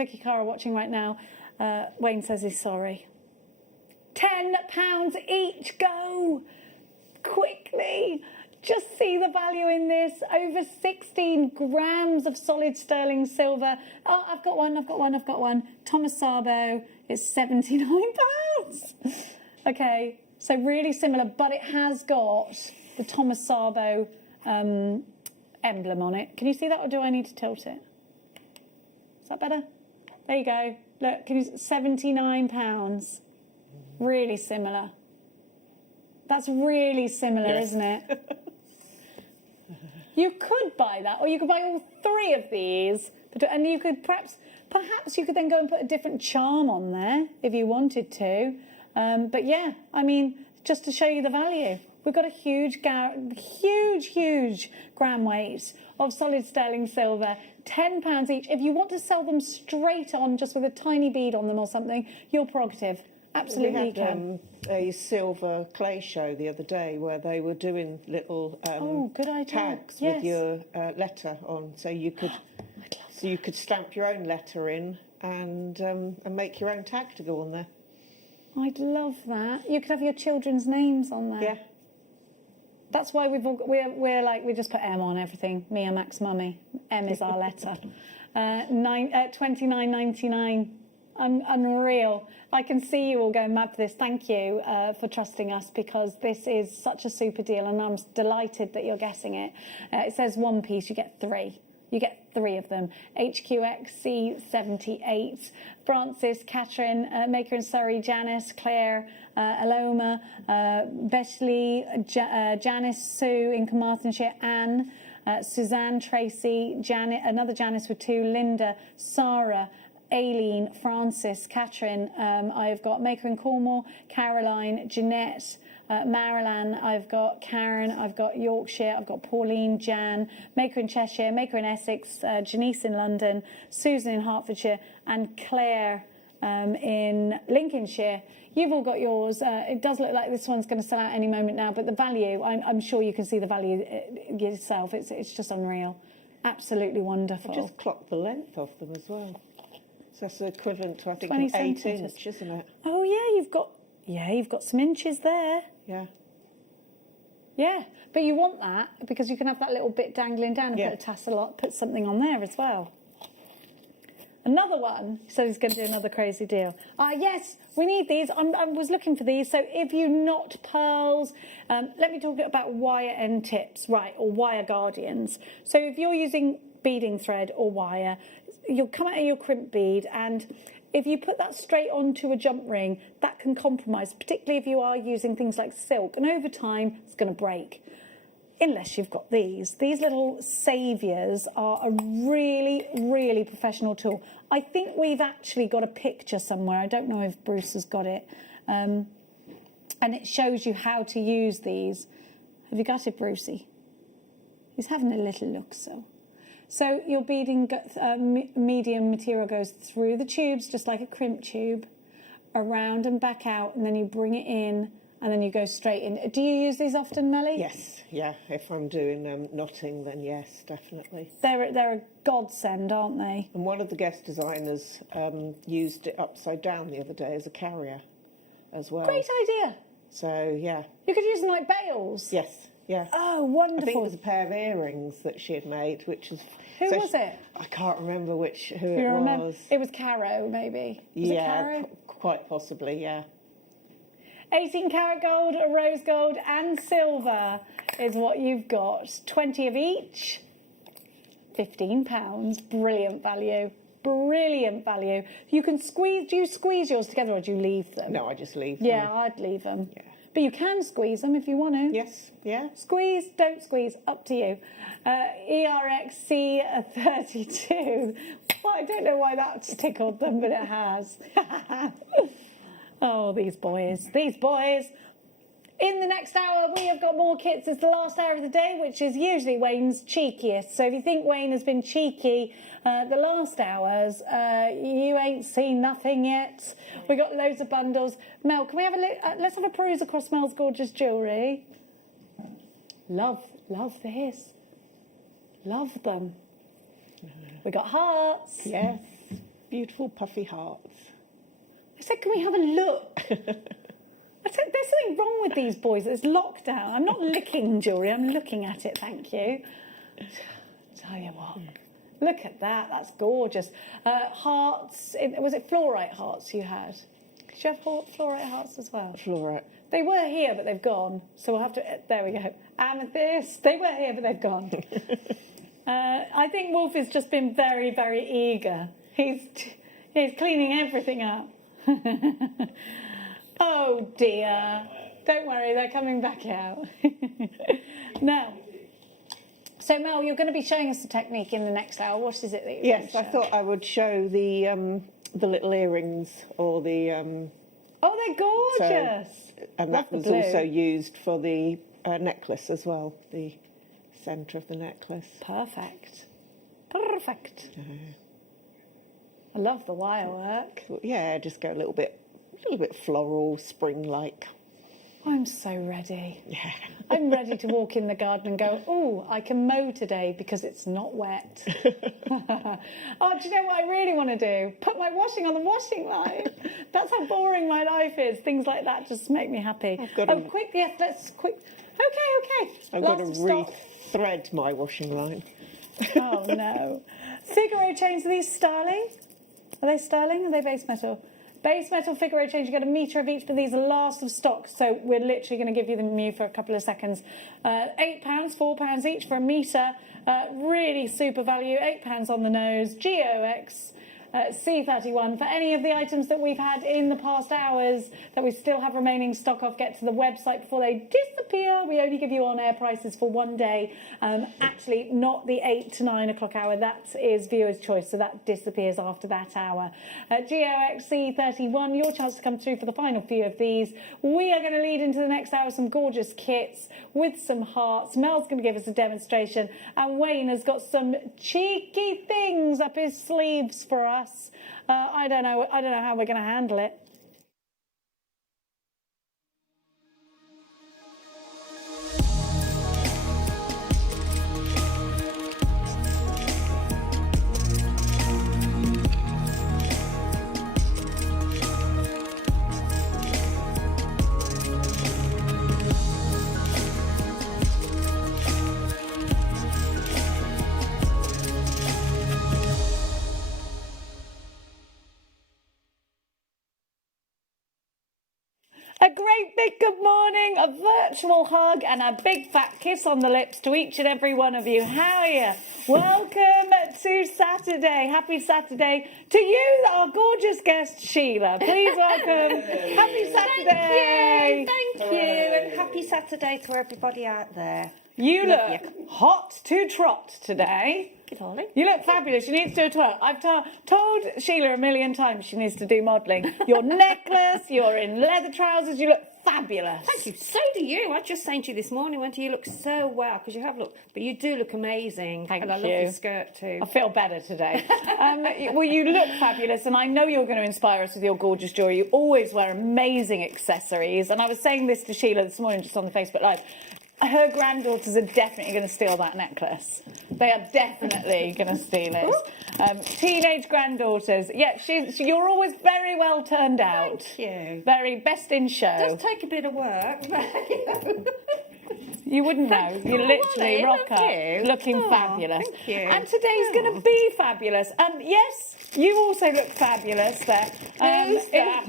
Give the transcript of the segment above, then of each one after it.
Vicky Cara watching right now. Wayne says he's sorry. £10 each, go! Quickly! Just see the value in this. Over 16 grams of solid sterling silver. Oh, I've got one. Thomas Sabo is £79. Okay, so really similar, but it has got the Thomas Sabo emblem on it. Can you see that, or do I need to tilt it? Is that better? There you go. Look, can you £79? Really similar. That's really similar, yes. Isn't it? You could buy that, or you could buy all 3 of these, and you could perhaps you could then go and put a different charm on there if you wanted to. But yeah, I mean, just to show you the value, we've got a huge gram weight of solid sterling silver, £10 each. If you want to sell them straight on, just with a tiny bead on them or something, your prerogative. Absolutely, we had a silver clay show the other day where they were doing little tags yes. with your letter on, so you could stamp your own letter in and make your own tag to go on there. I'd love that. You could have your children's names on there. Yeah. That's why we're like, we just put M on everything. Me and Max Mummy. M is our letter. $29.99. Unreal. I can see you all going mad for this. Thank you for trusting us, because this is such a super deal, and I'm delighted that you're guessing it. It says 1 piece, you get 3. You get 3 of them. HQXC78, Francis, Catherine, Maker in Surrey, Janice, Claire, Aloma, Bechley, Janice, Sue in Carmarthenshire, Anne, Suzanne, Tracy, Janet, another Janice with 2, Linda, Sarah, Aileen, Francis, Catherine, I've got Maker in Cornwall, Caroline, Jeanette, Marilyn, I've got Karen, I've got Yorkshire, I've got Pauline, Jan, Maker in Cheshire, Maker in Essex, Janice in London, Susan in Hertfordshire, and Claire in Lincolnshire. You've all got yours. It does look like this one's going to sell out any moment now, but the value, I'm sure you can see the value yourself. It's just unreal. Absolutely wonderful. I just clocked the length of them as well. So that's equivalent to, I think, 20 an 8 centimetres. inch, isn't it? Oh yeah, you've got some inches there. Yeah. Yeah, but you want that because you can have that little bit dangling down and put a tassel on, put something on there as well. Another one, so he's going to do another crazy deal. Yes, we need these. I was looking for these. So if you knot pearls, let me talk about wire end tips, right, or wire guardians. So if you're using beading thread or wire, you'll come out of your crimp bead, and if you put that straight onto a jump ring, that can compromise, particularly if you are using things like silk, and over time it's going to break. Unless you've got these. These little saviours are a really, really professional tool. I think we've actually got a picture somewhere. I don't know if Bruce has got it. And it shows you how to use these. Have you got it, Brucey? He's having a little look, so. So your beading medium material goes through the tubes, just like a crimp tube, around and back out, and then you bring it in, and then you go straight in. Do you use these often, Melly? Yes, yeah. If I'm doing knotting, then yes, definitely. They're a godsend, aren't they? And one of the guest designers used it upside down the other day as a carrier as well. Great idea. So, yeah. You could use them like bails. Yes, yeah. Oh, wonderful. I think it was a pair of earrings that she had made, which was... Who was it? I can't remember who you it remember? was. It was Caro, maybe. Was it Caro? Quite possibly, yeah. 18 karat gold, rose gold and silver is what you've got. 20 of each, £15. Brilliant value. Brilliant value. You can squeeze, do you squeeze yours together or do you leave them? No, I just leave them. Yeah, I'd leave them. Yeah. But you can squeeze them if you want to. Yes, yeah. Squeeze, don't squeeze, up to you. ERXC32. Well, I don't know why that's tickled them, but it has. Oh, these boys, these boys. In the next hour, we have got more kits. It's the last hour of the day, which is usually Wayne's cheekiest. So if you think Wayne has been cheeky the last hours, you ain't seen nothing yet. We got loads of bundles. Mel, can we have a look? Let's have a peruse across Mel's gorgeous jewellery. Love this. Love them. We got hearts. Yes. beautiful puffy hearts. I said, can we have a look? I said, there's something wrong with these boys. It's lockdown. I'm not licking jewellery. I'm looking at it, thank you. Tell you what. Look at that. That's gorgeous. Hearts. Was it fluorite hearts you had? Did you have fluorite hearts as well? Fluorite. They were here, but they've gone. So we'll have to... There we go. Amethyst. They were here, but they've gone. I think Wolf has just been very, very eager. He's cleaning everything up. Oh, dear. Don't worry, they're coming back out. Now, so Mel, you're going to be showing us the technique in the next hour. What is it that you're going to show? I thought I would show the little earrings or the... Oh, they're gorgeous. And that was also used for the necklace as well, the centre of the necklace. Perfect. Perfect. I love the wire work. Yeah, just go a little bit floral, spring-like. I'm so ready. Yeah. I'm ready to walk in the garden and go, oh, I can mow today because it's not wet. Oh, do you know what I really want to do? Put my washing on the washing line. That's how boring my life is. Things like that just make me happy. Quick, yes, let's quick. Okay. I've got to re-thread my washing line. Oh, no. Figaro chains, are these sterling? Are they sterling? Are they base metal? Base metal Figaro chains, you get a metre of each, but these are last of stock, so we're literally going to give you them for a couple of seconds. £8, £4 each for a metre. Really super value, £8 on the nose. GOX C31 for any of the items that we've had in the past hours that we still have remaining stock of. Get to the website before they disappear. We only give you on-air prices for one day. Actually, not the 8 to 9 o'clock hour. That is viewer's choice, so that disappears after that hour. GOX C31, your chance to come through for the final few of these. We are going to lead into the next hour some gorgeous kits with some hearts. Mel's going to give us a demonstration, and Wayne has got some cheeky things up his sleeves for us. I don't know how we're going to handle it. A great big good morning, a virtual hug and a big fat kiss on the lips to each and every one of you. How are you? Welcome to Saturday. Happy Saturday to you, our gorgeous guest, Sheila. Please welcome. Happy Saturday. Thank you. And happy Saturday to everybody out there. You look hot to trot today. Good morning. You look fabulous. You need to do a twirl. I've told Sheila a million times she needs to do modelling. Your necklace, you're in leather trousers, you look fabulous. Thank you. So do you. I was just saying to you this morning, went to you look so well, because you have looked, but you do look amazing. Thank you. I love your skirt too. I feel better today. Well, you look fabulous, and I know you're going to inspire us with your gorgeous jewellery. You always wear amazing accessories, and I was saying this to Sheila this morning just on the Facebook Live. Her granddaughters are definitely going to steal that necklace. They are definitely going to steal it. Teenage granddaughters. Yeah, you're always very well turned out. Thank you. Very best in show. It does take a bit of work. You wouldn't know. You literally rock up looking fabulous. Thank you. And today's going to be fabulous. And yes, you also look fabulous there. Who's that?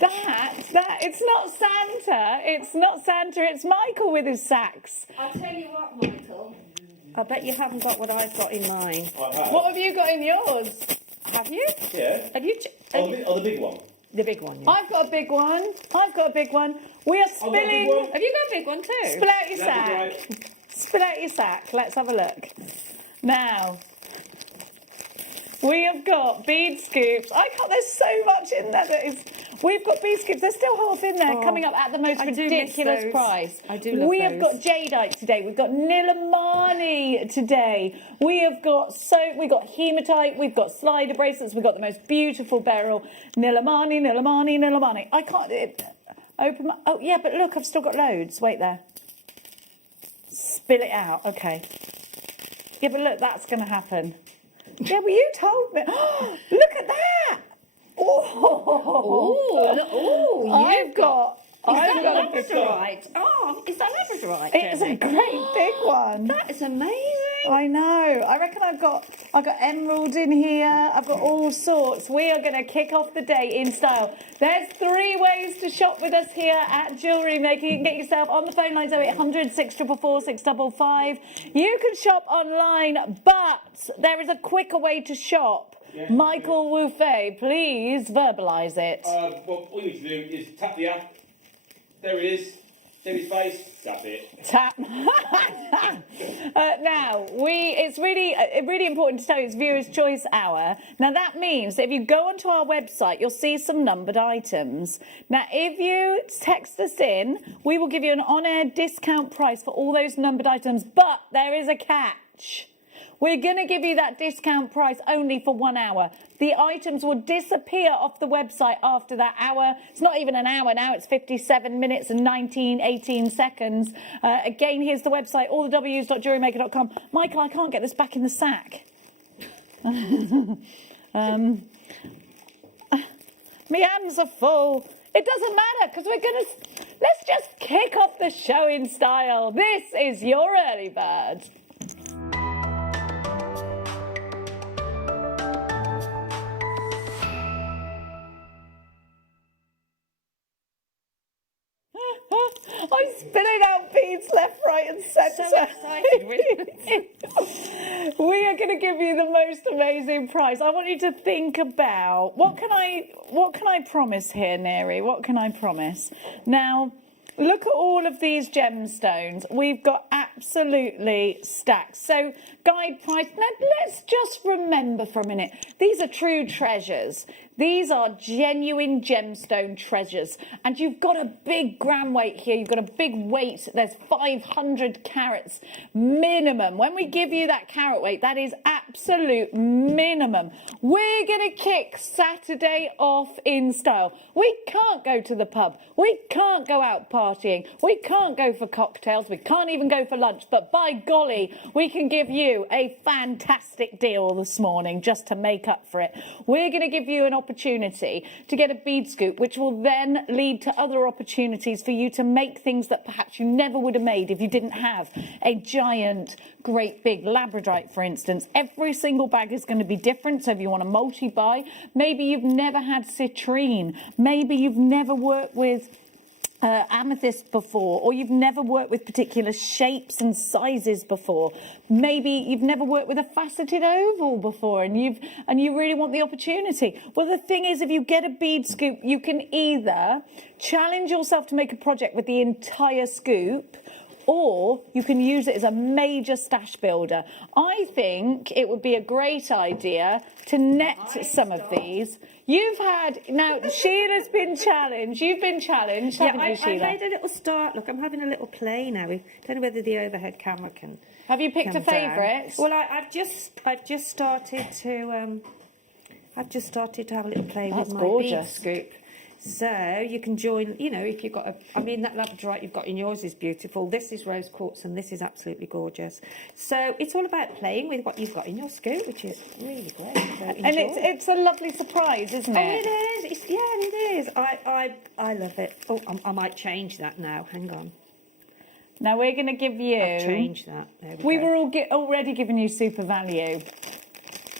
That, it's not Santa. It's not Santa. It's Michael with his sacks. I'll tell you what, Michael. I bet you haven't got what I've got in mine. What have you got in yours? Have you? Yeah. Have you? The big one. The big one, yeah. I've got a big one. I've got a big one. We are spilling. Have you got a big one too? Spill out your sack. Spill out your sack. Let's have a look. Now, we have got bead scoops. There's so much in there that is. We've got bead scoops. There's still half in there, coming up at the most ridiculous price. I do love We have got jadeite today. We've got Nilamani today. We have got hematite. We've got slider bracelets. We've got the most beautiful Beryl. Nilamani. I can't open my. Oh yeah, but look, I've still got loads. Wait there. Spill it out. Okay. Yeah, but look, that's going to happen. Yeah, well, you told me. Look at that. I've got Is that labradorite? Oh, is that labradorite? It's a great big one. That is amazing. I know. I reckon I've got emerald in here. I've got all sorts. We are going to kick off the day in style. There's 3 ways to shop with us here at JewelleryMaker. You can get yourself on the phone lines 0800 644 655. You can shop online, but there is a quicker way to shop. Yeah. Michael Woofay, please verbalise it. Well, all you need to do is tap the app. There it is. See his face. Tap it. Tap. Now, it's really important to tell you it's Viewer's Choice Hour. Now, that means that if you go onto our website, you'll see some numbered items. Now, if you text us in, we will give you an on-air discount price for all those numbered items, but there is a catch. We're going to give you that discount price only for 1 hour. The items will disappear off the website after that hour. It's not even an hour now, it's 57 minutes and 18 seconds. Again, here's the website, allthews.jewellerymaker.com. Michael, I can't get this back in the sack. My hands are full. It doesn't matter, because let's just kick off the show in style. This is your early bird. I'm spilling out beads left, right and centre. So excited. We are going to give you the most amazing price. I want you to think about, what can I promise here, Neri? What can I promise? Now, look at all of these gemstones. We've got absolutely stacked. So, guide price. Now, let's just remember for a minute, these are true treasures. These are genuine gemstone treasures. And you've got a big gram weight here. You've got a big weight. There's 500 carats minimum. When we give you that carat weight, that is absolute minimum. We're going to kick Saturday off in style. We can't go to the pub. We can't go out partying. We can't go for cocktails. We can't even go for lunch. But by golly, we can give you a fantastic deal this morning just to make up for it. We're going to give you an opportunity to get a bead scoop, which will then lead to other opportunities for you to make things that perhaps you never would have made if you didn't have a giant, great big labradorite, for instance. Every single bag is going to be different. So if you want to multi-buy, maybe you've never had citrine, maybe you've never worked with amethyst before, or you've never worked with particular shapes and sizes before. Maybe you've never worked with a faceted oval before, and you really want the opportunity. Well, the thing is, if you get a bead scoop, you can either challenge yourself to make a project with the entire scoop, or you can use it as a major stash builder. I think it would be a great idea to net some of these. Now, Sheila's been challenged. You've been challenged, haven't you, Sheila? I made a little start. Look, I'm having a little play now. I don't know whether the overhead camera can. Have you picked a favourite? Well, I've just started to have a little play with my bead scoop. So you can join, if you've got that labradorite you've got in yours is beautiful. This is rose quartz and this is absolutely gorgeous. So it's all about playing with what you've got in your scoop, which is really great. So and it's a lovely surprise, isn't it? Oh, it is. It is. I love it. Oh, I might change that now. Hang on. Now we're going to give you... I've changed that. We were already giving you super value.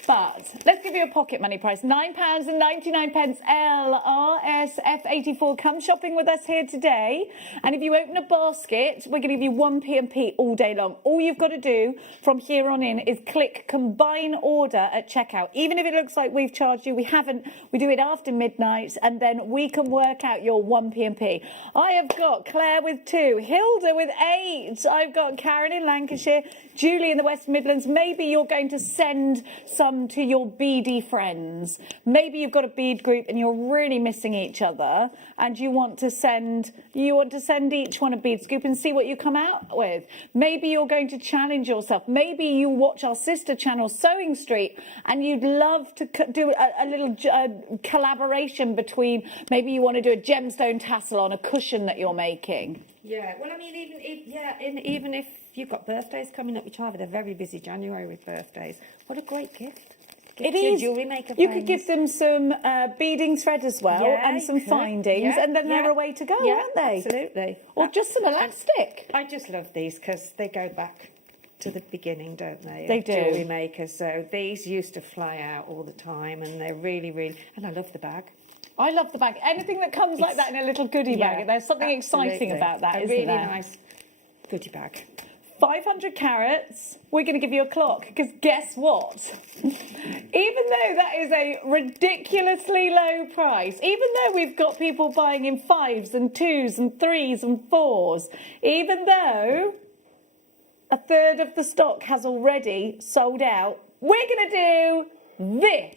But let's give you a pocket money price. £9.99 LRSF84. Come shopping with us here today. And if you open a basket, we're going to give you 1p&p all day long. All you've got to do from here on in is click combine order at checkout. Even if it looks like we've charged you, we haven't. We do it after midnight, and then we can work out your 1p&p. I have got Claire with 2, Hilda with 8. I've got Karen in Lancashire, Julie in the West Midlands. Maybe you're going to send some to your beady friends. Maybe you've got a bead group and you're really missing each other, and you want to send each one a bead scoop and see what you come out with. Maybe you're going to challenge yourself. Maybe you watch our sister channel Sewing Street and you'd love to do a little collaboration between, maybe you want to do a gemstone tassel on a cushion that you're making. Yeah, well, I mean, even if you've got birthdays coming up, which are they're very busy January with birthdays. What a great gift. It is. Jewellery maker You could give them some beading thread as well, Yeah, and some you could. findings, Yeah, and then yeah. they're away to go, Yeah, aren't they? absolutely. Or just some elastic. I just love these because they go back to the beginning, don't they? They of do. Jewellery maker. So these used to fly out all the time, and they're really, really. And I love the bag. I love the bag. Anything that comes like that in a little goodie bag, there's something exciting absolutely. about that, a isn't really there? nice goodie bag. 500 carats, we're going to give you a clock, because guess what? Even though that is a ridiculously low price, even though we've got people buying in 5s and 2s and 3s and 4s, even though a third of the stock has already sold out, we're going to do this.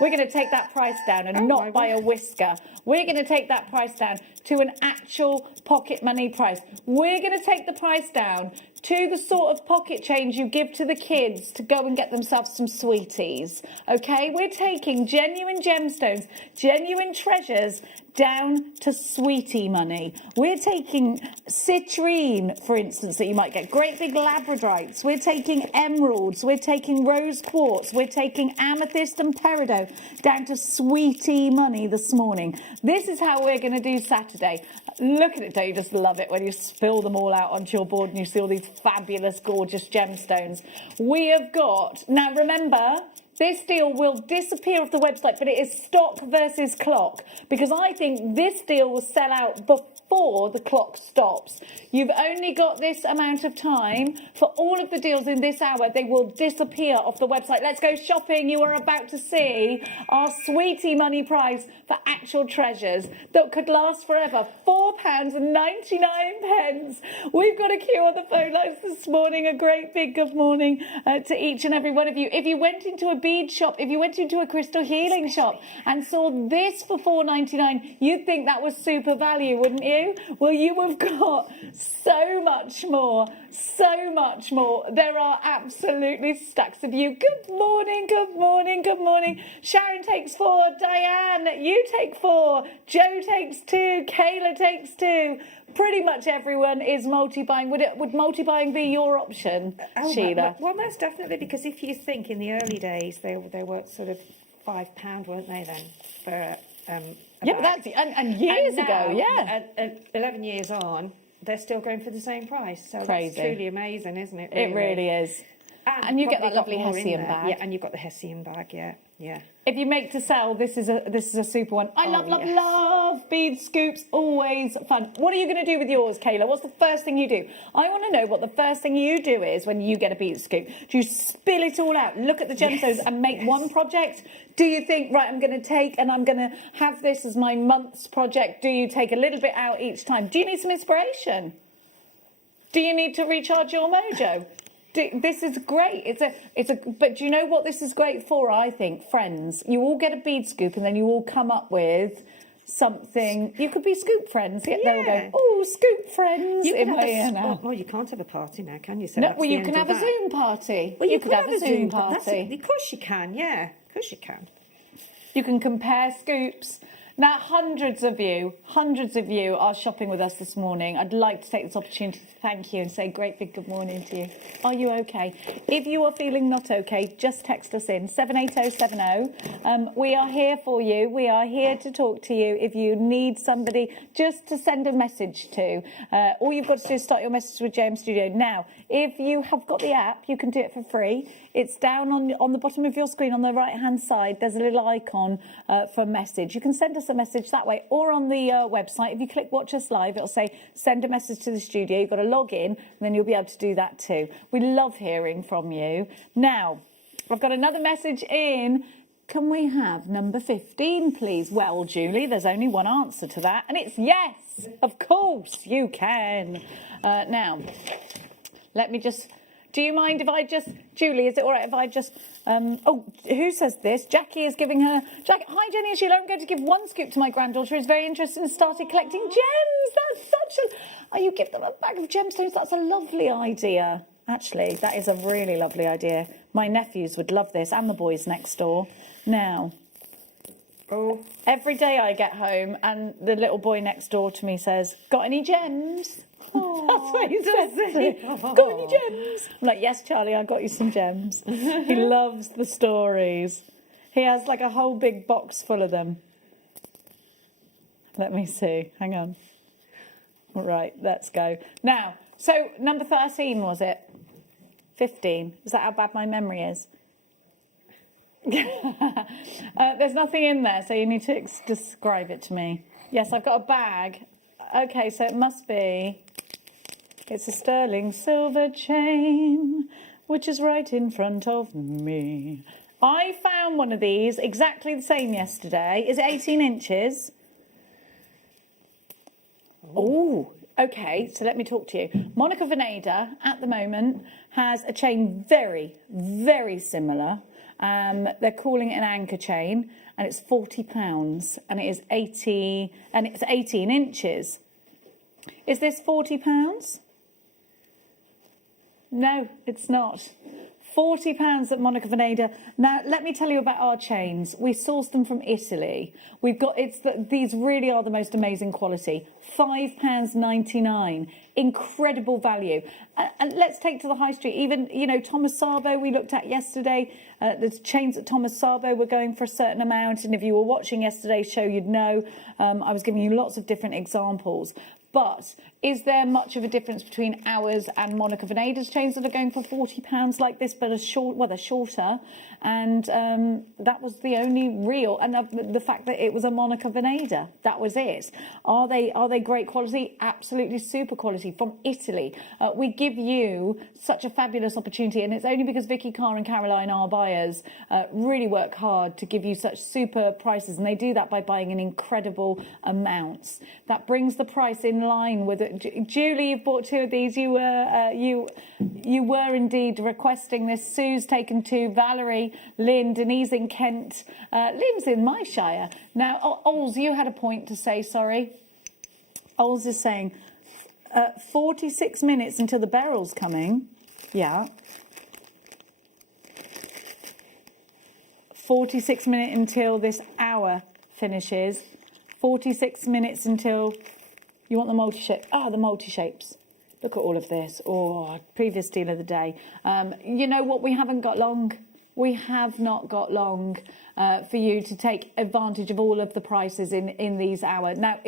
We're going to take that price down and not by a whisker. We're going to take that price down to an actual pocket money price. We're going to take the price down to the sort of pocket change you give to the kids to go and get themselves some sweeties. Okay, we're taking genuine gemstones, genuine treasures down to sweetie money. We're taking citrine, for instance, that you might get, great big labradorites. We're taking emeralds. We're taking rose quartz. We're taking amethyst and peridot down to sweetie money this morning. This is how we're going to do Saturday. Look at it, don't you just love it when you spill them all out onto your board and you see all these fabulous, gorgeous gemstones. We have got, now remember, this deal will disappear off the website, but it is stock versus clock, because I think this deal will sell out before the clock stops. You've only got this amount of time for all of the deals in this hour. They will disappear off the website. Let's go shopping. You are about to see our sweetie money price for actual treasures that could last forever. £4.99. We've got a queue on the phone lines this morning. A great big good morning to each and every one of you. If you went into a bead shop, if you went into a crystal healing shop and saw this for £4.99, you'd think that was super value, wouldn't you? Well, you have got so much more, so much more. There are absolutely stacks of you. Good morning, good morning, good morning. Sharon takes 4, Diane, you take 4, Joe takes 2, Kayla takes 2. Pretty much everyone is multi-buying. Would multi-buying be your option, Sheila? Well, most definitely, because if you think in the early days, they were sort of £5, weren't they then, for yeah, but that's and years ago, yeah. 11 years on, they're still going for the same price. So Crazy. That's truly amazing, isn't it? It really is. And you get that lovely Hessian bag. Yeah, and you've got the Hessian bag, yeah. If you make to sell, this is a super one. I love bead scoops, always fun. What are you going to do with yours, Kayla? What's the first thing you do? I want to know what the first thing you do is when you get a bead scoop. Do you spill it all out, look at the gemstones and make one project? Do you think, right, I'm going to take and I'm going to have this as my month's project? Do you take a little bit out each time? Do you need some inspiration? Do you need to recharge your mojo? This is great. But do you know what this is great for? I think, friends, you all get a bead scoop and then you all come up with something. You could be scoop friends. Yeah. They'll go, oh, scoop friends. Well, you can't have a party now, can you? So no, well, you can have a Zoom party. Well, you could have a Zoom party. Of course you can, yeah. Of course you can. You can compare scoops. Now, hundreds of you are shopping with us this morning. I'd like to take this opportunity to thank you and say great big good morning to you. Are you okay? If you are feeling not okay, just text us in, 78070. We are here for you. We are here to talk to you. If you need somebody just to send a message to, all you've got to do is start your message with JM Studio. Now, if you have got the app, you can do it for free. It's down on the bottom of your screen on the right-hand side. There's a little icon for message. You can send us a message that way, or on the website. If you click Watch Us Live, it'll say send a message to the studio. You've got to log in, and then you'll be able to do that too. We love hearing from you. Now, I've got another message in. Can we have number 15, please? Well, Julie, there's only one answer to that, and it's yes. Of course, you can. Now, let me just... Do you mind if I just... Julie, is it all right if I just... oh, who says this? Jackie is giving her... Jackie, hi, Jenny and Sheila. I'm going to give one scoop to my granddaughter who's very interested and started collecting gems. That's such a... Oh, you give them a bag of gemstones. That's a lovely idea. Actually, that is a really lovely idea. My nephews would love this, and the boys next door. Now, every day I get home and the little boy next door to me says, got any gems? That's what he said to me. Got any gems? I'm like, yes, Charlie, I got you some gems. He loves the stories. He has like a whole big box full of them. Let me see. Hang on. Right, let's go. Now, so number 13, was it? 15. Is that how bad my memory is? There's nothing in there, so you need to describe it to me. Yes, I've got a bag. Okay, so it must be... It's a sterling silver chain, which is right in front of me. I found one of these, exactly the same yesterday. Is it 18 inches? Oh, okay, so let me talk to you. Monica Veneda, at the moment, has a chain very, very similar. They're calling it an anchor chain, and it's £40, and it is 80, and it's 18 inches. Is this £40? No, it's not. £40 at Monica Veneda. Now, let me tell you about our chains. We source them from Italy. These really are the most amazing quality. £5.99. Incredible value. And let's take to the high street. Even, Thomas Sabo we looked at yesterday. The chains at Thomas Sabo were going for a certain amount. And if you were watching yesterday's show, you'd know I was giving you lots of different examples. But is there much of a difference between ours and Monica Veneda's chains that are going for £40 like this, but they're shorter? And that was the only real, and the fact that it was a Monica Veneda, that was it. Are they great quality? Absolutely super quality from Italy. We give you such a fabulous opportunity, and it's only because Vicky Carr and Caroline, our buyers, really work hard to give you such super prices, and they do that by buying in incredible amounts. That brings the price in line with it. Julie, you've bought 2 of these. You were indeed requesting this. Sue's taken 2. Valerie, Lynn, Denise in Kent. Lynn's in my shire. Now, Ols, you had a point to say, sorry. Ols is saying 46 minutes until the Beryl's coming. Yeah. 46 minutes until this hour finishes. 46 minutes until... You want the multi-shape? The multi-shapes. Look at all of this. Oh, previous deal of the day. You know what? We haven't got long. We have not got long for you to take advantage of all of the prices in this hour. Now,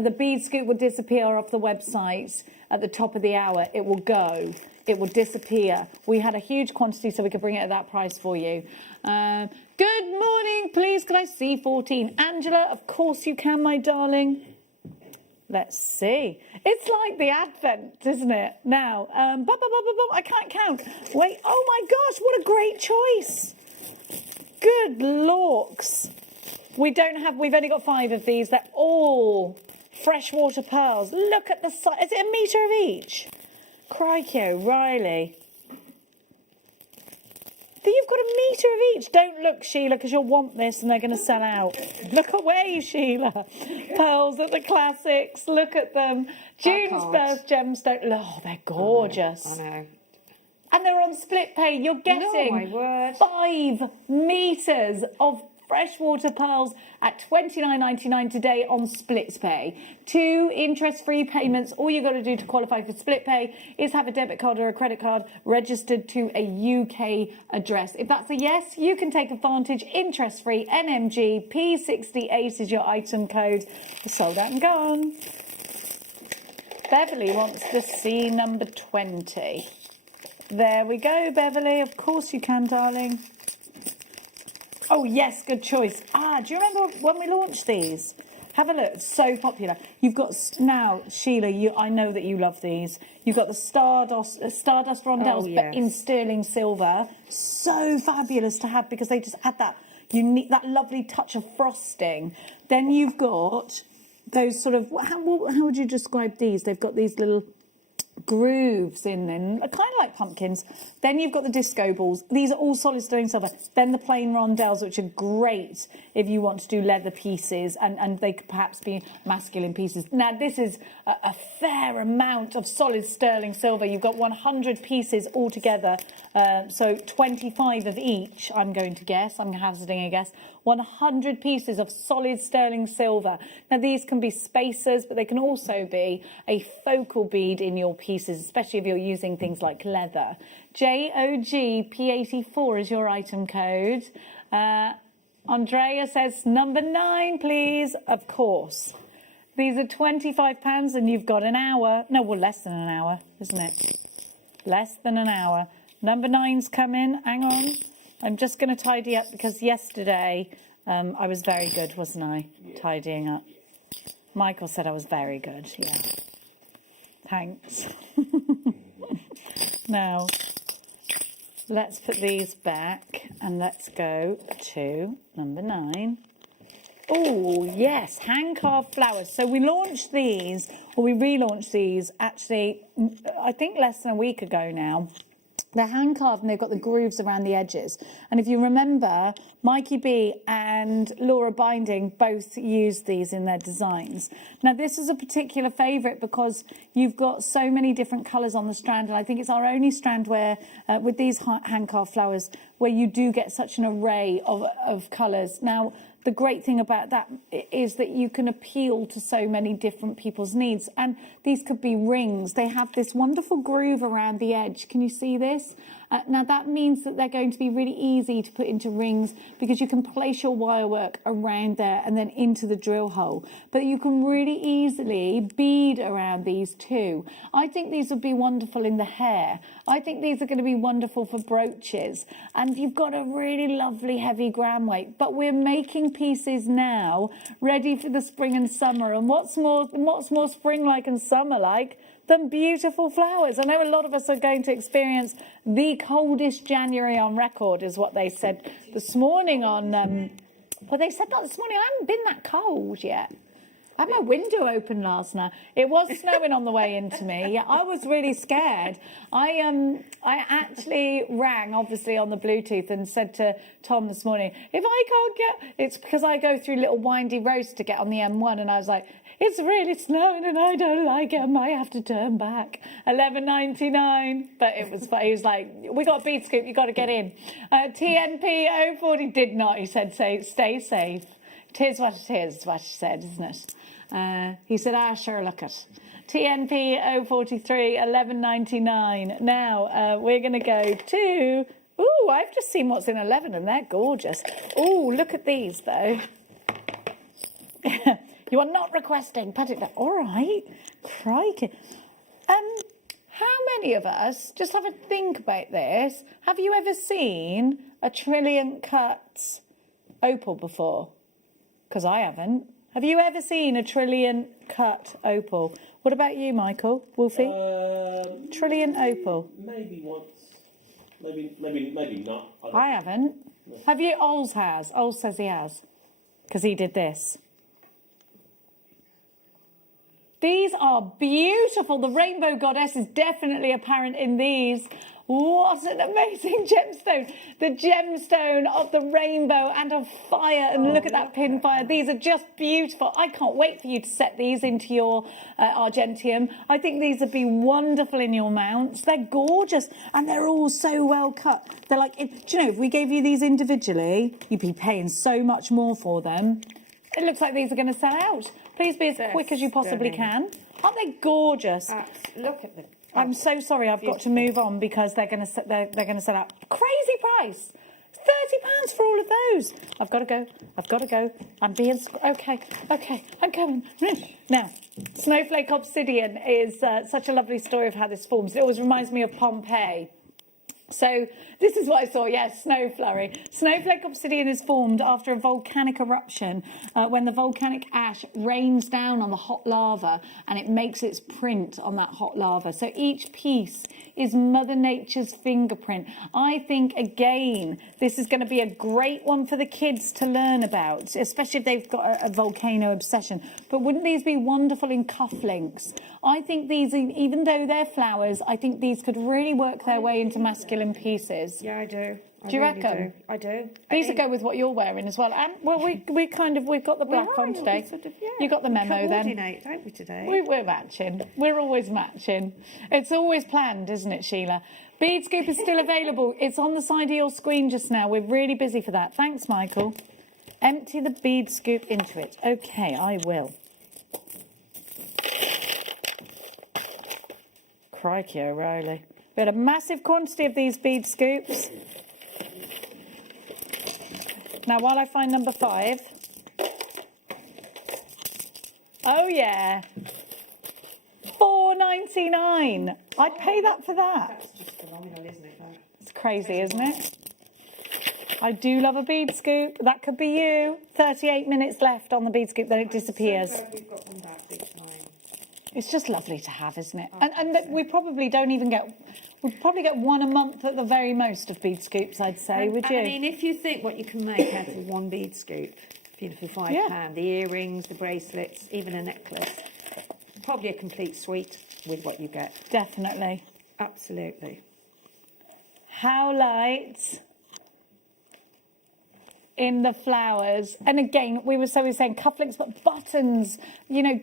the bead scoop will disappear off the website at the top of the hour. It will go. It will disappear. We had a huge quantity, so we could bring it at that price for you. Good morning. Please, can I see 14? Angela, of course you can, my darling. Let's see. It's like the Advent, isn't it? Now, I can't count. Wait, oh my gosh, what a great choice. Good lorks. We've only got 5 of these. They're all freshwater pearls. Look at the size. Is it a metre of each? Crikey, O'Reilly. You've got a metre of each. Don't look, Sheila, because you'll want this and they're going to sell out. Look away, Sheila. Pearls at the classics. Look at them. June's birth gemstone. Oh, they're gorgeous. I know. And they're on split pay. You're getting 5 metres of freshwater pearls at $29.99 today on split pay. 2 interest-free payments. All you've got to do to qualify for split pay is have a debit card or a credit card registered to a UK address. If that's a yes, you can take advantage. Interest-free. NMG P68 is your item code. Sold out and gone. Beverly wants to see number 20. There we go, Beverly. Of course you can, darling. Oh, yes, good choice. Do you remember when we launched these? Have a look. It's so popular. You've got... Now, Sheila, I know that you love these. You've got the Stardust Rondells, but in sterling silver. So fabulous to have because they just add that unique, that lovely touch of frosting. Then you've got those sort of... How would you describe these? They've got these little... grooves in them, kind of like pumpkins. Then you've got the disco balls. These are all solid sterling silver. Then the plain rondells, which are great if you want to do leather pieces, and they could perhaps be masculine pieces. Now, this is a fair amount of solid sterling silver. You've got 100 pieces altogether, so 25 of each, I'm going to guess. I'm hazarding a guess. 100 pieces of solid sterling silver. Now these can be spacers, but they can also be a focal bead in your pieces, especially if you're using things like leather. JOGP84 is your item code. Andrea says number 9, please. Of course. These are £25 and you've got an hour. No, well, less than an hour, isn't it? Less than an hour. Number 9's coming. Hang on. I'm just going to tidy up because yesterday I was very good, wasn't I? Tidying up. Michael said I was very good. Yeah. Thanks. Now, let's put these back and let's go to number 9. Oh, yes, hand-carved flowers. So we launched these, or we relaunched these, actually, I think less than a week ago now. They're hand-carved and they've got the grooves around the edges. And if you remember, Mikey B and Laura Binding both used these in their designs. Now, this is a particular favourite because you've got so many different colours on the strand. And I think it's our only strand where, with these hand-carved flowers, where you do get such an array of colours. Now, the great thing about that is that you can appeal to so many different people's needs. And these could be rings. They have this wonderful groove around the edge. Can you see this? Now that means that they're going to be really easy to put into rings because you can place your wire work around there and then into the drill hole. But you can really easily bead around these too. I think these would be wonderful in the hair. I think these are going to be wonderful for brooches. And you've got a really lovely heavy gram weight. But we're making pieces now ready for the spring and summer. And what's more spring-like and summer-like than beautiful flowers? I know a lot of us are going to experience the coldest January on record, is what they said this morning on... well, they said that this morning. I haven't been that cold yet. I had my window open last night. It was snowing on the way into me. Yeah, I was really scared. I actually rang, obviously, on the Bluetooth and said to Tom this morning, if I can't get... It's because I go through little windy roads to get on the M1, and I was like, it's really snowing and I don't like it. I might have to turn back. $11.99. But it was funny. He was like, we got a bead scoop. You got to get in. TNP 040 did not. He said, stay safe. It is what it is, what he said, isn't it? He said, sure, look it. TNP 043, $11.99. Now, we're going to go to... Ooh, I've just seen what's in 11 and they're gorgeous. Ooh, look at these, though. You are not requesting. Put it down. All right. Crikey. How many of us, just have a think about this, have you ever seen a trillion cut opal before? Because I haven't. Have you ever seen a trillion cut opal? What about you, Michael? Wolfie? Trillion opal. Maybe once. Maybe not. I haven't. No. Have you? Ols has. Ols says he has. Because he did this. These are beautiful. The rainbow goddess is definitely apparent in these. What an amazing gemstone. The gemstone of the rainbow and of fire. And look at that pin fire. These are just beautiful. I can't wait for you to set these into your Argentium. I think these would be wonderful in your mounts. They're gorgeous. And they're all so well cut. They're like, do you know, if we gave you these individually, you'd be paying so much more for them. It looks like these are going to sell out. Please be as quick as you possibly can. Aren't they gorgeous? Look at them. I'm so sorry. I've got to move on because they're going to sell out. Crazy price. £30 for all of those. I've got to go. I've got to go. I'm being... Okay. I'm coming. Now, Snowflake obsidian is such a lovely story of how this forms. It always reminds me of Pompeii. So this is what I saw, yes, snow flurry. Snowflake obsidian is formed after a volcanic eruption when the volcanic ash rains down on the hot lava and it makes its print on that hot lava. So each piece is Mother Nature's fingerprint. I think, again, this is going to be a great one for the kids to learn about, especially if they've got a volcano obsession. But wouldn't these be wonderful in cufflinks? I think these, even though they're flowers, I think these could really work their way into masculine pieces. Yeah, I do. Do you reckon? I do. These would go with what you're wearing as well. And well, we've got the black on today. You got the memo then. Coordinate, don't we, today? We're matching. We're always matching. It's always planned, isn't it, Sheila? Bead Scoop is still available. It's on the side of your screen just now. We're really busy for that. Thanks, Michael. Empty the bead scoop into it. Okay, I will. Crikey O'Reilly. We had a massive quantity of these bead scoops. Now, while I find number 5. Oh, yeah. $4.99. I'd pay that for that. That's just phenomenal, isn't it? It's crazy, isn't it? I do love a bead scoop. That could be you. 38 minutes left on the bead scoop, then it disappears. So glad we've got them back big time. It's just lovely to have, isn't it? And we probably don't even get... We'd probably get one a month at the very most of bead scoops, I'd say, would you? I mean, if you think what you can make out of one bead scoop, for £5, the earrings, the bracelets, even a necklace, probably a complete suite with what you get. Definitely. Absolutely. How light in the flowers. And again, we were saying cufflinks, but buttons, you know,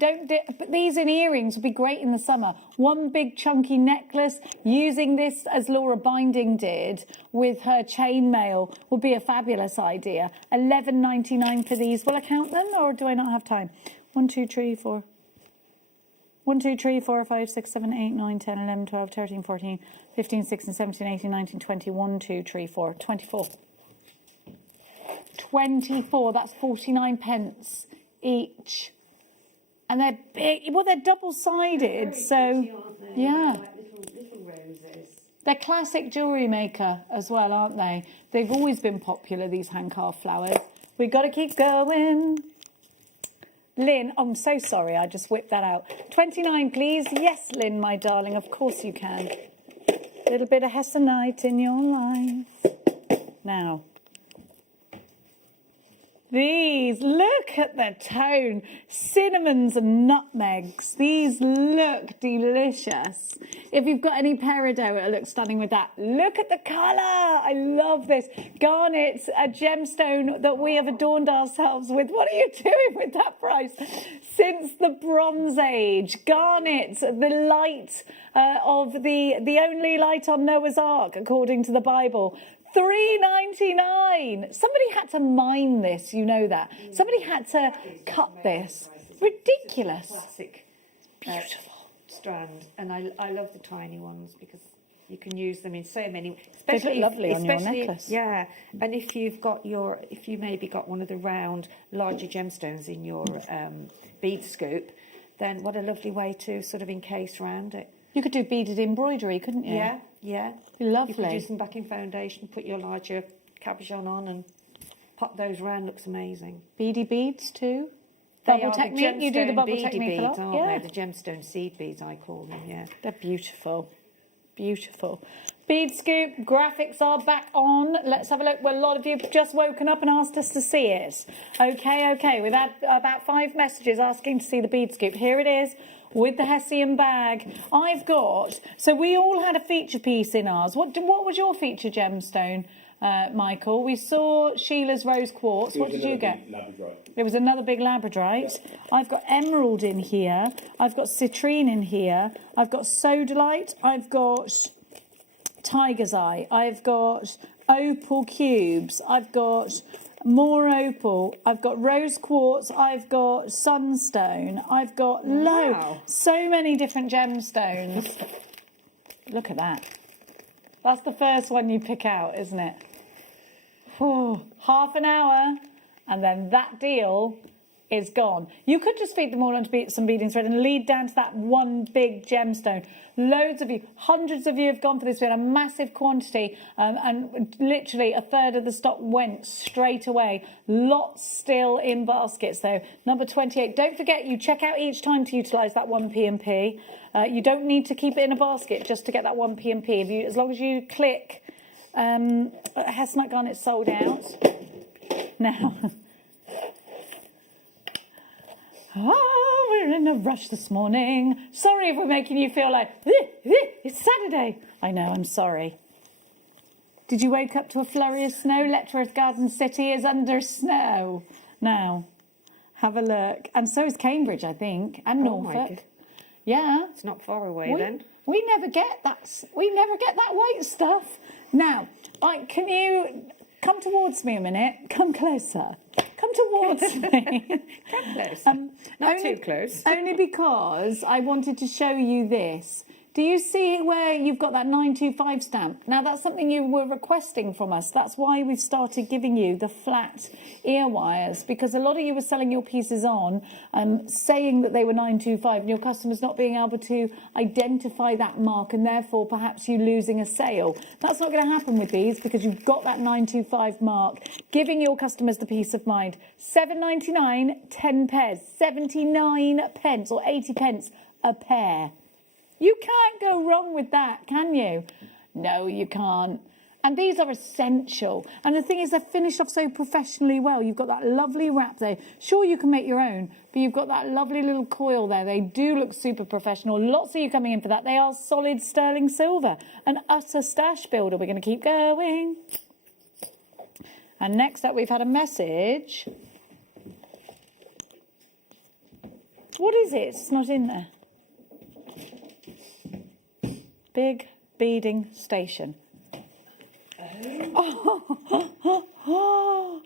but these in earrings would be great in the summer. One big chunky necklace, using this as Laura Binding did with her chainmail would be a fabulous idea. $11.99 for these. Will I count them, or do I not have time? 1, 2, 3, 4. 1, 2, 3, 4, 5, 6, 7, 8, 9, 10, 11, 12, 13, 14, 15, 16, 17, 18, 19, 20, 1, 2, 3, 4, 24. 24, that's 49 pence each. And they're big, well, they're double-sided, so, yeah. Like little roses. They're classic jewellery maker as well, aren't they? They've always been popular, these hand-carved flowers. We've got to keep going. Lynn, oh, I'm so sorry, I just whipped that out. 29, please. Yes, Lynn, my darling, of course you can. A little bit of Hematite in your life. Now, these, look at the tone. Cinnamons and nutmegs. These look delicious. If you've got any peridot, it'll look stunning with that. Look at the colour. I love this. Garnet's a gemstone that we have adorned ourselves with. What are you doing with that price? Since the Bronze Age. Garnet, the light of the only light on Noah's Ark, according to the Bible. $3.99. Somebody had to mine this, you know that. Somebody had to cut this. Ridiculous. Classic. Beautiful. Strand. And I love the tiny ones because you can use them in so many. They look lovely on your necklace. Yeah. And if you maybe got one of the round, larger gemstones in your bead scoop, then what a lovely way to sort of encase around it. You could do beaded embroidery, couldn't you? Yeah, yeah. Lovely. You could do some backing foundation, put your larger cabochon on and pop those around. Looks amazing. Beady beads too. They Bubble are the technique. You do the gemstone bubble beady technique a lot. beads, aren't Yeah. they? The gemstone seed beads, I call them, yeah. They're beautiful. Beautiful. Bead scoop graphics are back on. Let's have a look. Well, a lot of you have just woken up and asked us to see it. Okay. We've had about 5 messages asking to see the bead scoop. Here it is with the Hessian bag. So we all had a feature piece in ours. What was your feature gemstone, Michael? We saw Sheila's rose quartz. What did you get? It was another big labradorite. Yeah. I've got emerald in here. I've got citrine in here. I've got sodalite. I've got tiger's eye. I've got opal cubes. I've got more opal. I've got rose quartz. I've got sunstone. I've got so many different gemstones. Look at that. That's the first one you pick out, isn't it? Half an hour, and then that deal is gone. You could just feed them all onto some beading thread and lead down to that one big gemstone. Loads of you, hundreds of you have gone for this. We had a massive quantity, and literally a third of the stock went straight away. Lots still in baskets though. Number 28. Don't forget, you check out each time to utilise that 1p&p. You don't need to keep it in a basket just to get that 1p&p. As long as you click Hesnut Garnet sold out. Now, we're in a rush this morning. Sorry if we're making you feel like, it's Saturday. I know, I'm sorry. Did you wake up to a flurry of snow? Letchworth Garden City is under snow. Now, have a look. And so is Cambridge, I think, and Norfolk. Yeah. It's not far away then. We never get that. We never get that white stuff. Now, can you come towards me a minute? Come closer. Come towards me. Come close. Not too close. Only because I wanted to show you this. Do you see where you've got that 925 stamp? Now, that's something you were requesting from us. That's why we've started giving you the flat ear wires, because a lot of you were selling your pieces on, saying that they were 925, and your customers not being able to identify that mark, and therefore perhaps you losing a sale. That's not going to happen with these, because you've got that 925 mark, giving your customers the peace of mind. £7.99, 10 pairs, 79 pence or 80 pence a pair. You can't go wrong with that, can you? No, you can't. And these are essential. And the thing is, they're finished off so professionally well. You've got that lovely wrap there. Sure, you can make your own, but you've got that lovely little coil there. They do look super professional. Lots of you coming in for that. They are solid sterling silver. An utter stash builder. We're going to keep going. And next up, we've had a message. What is it? It's not in there. Big beading station. Oh.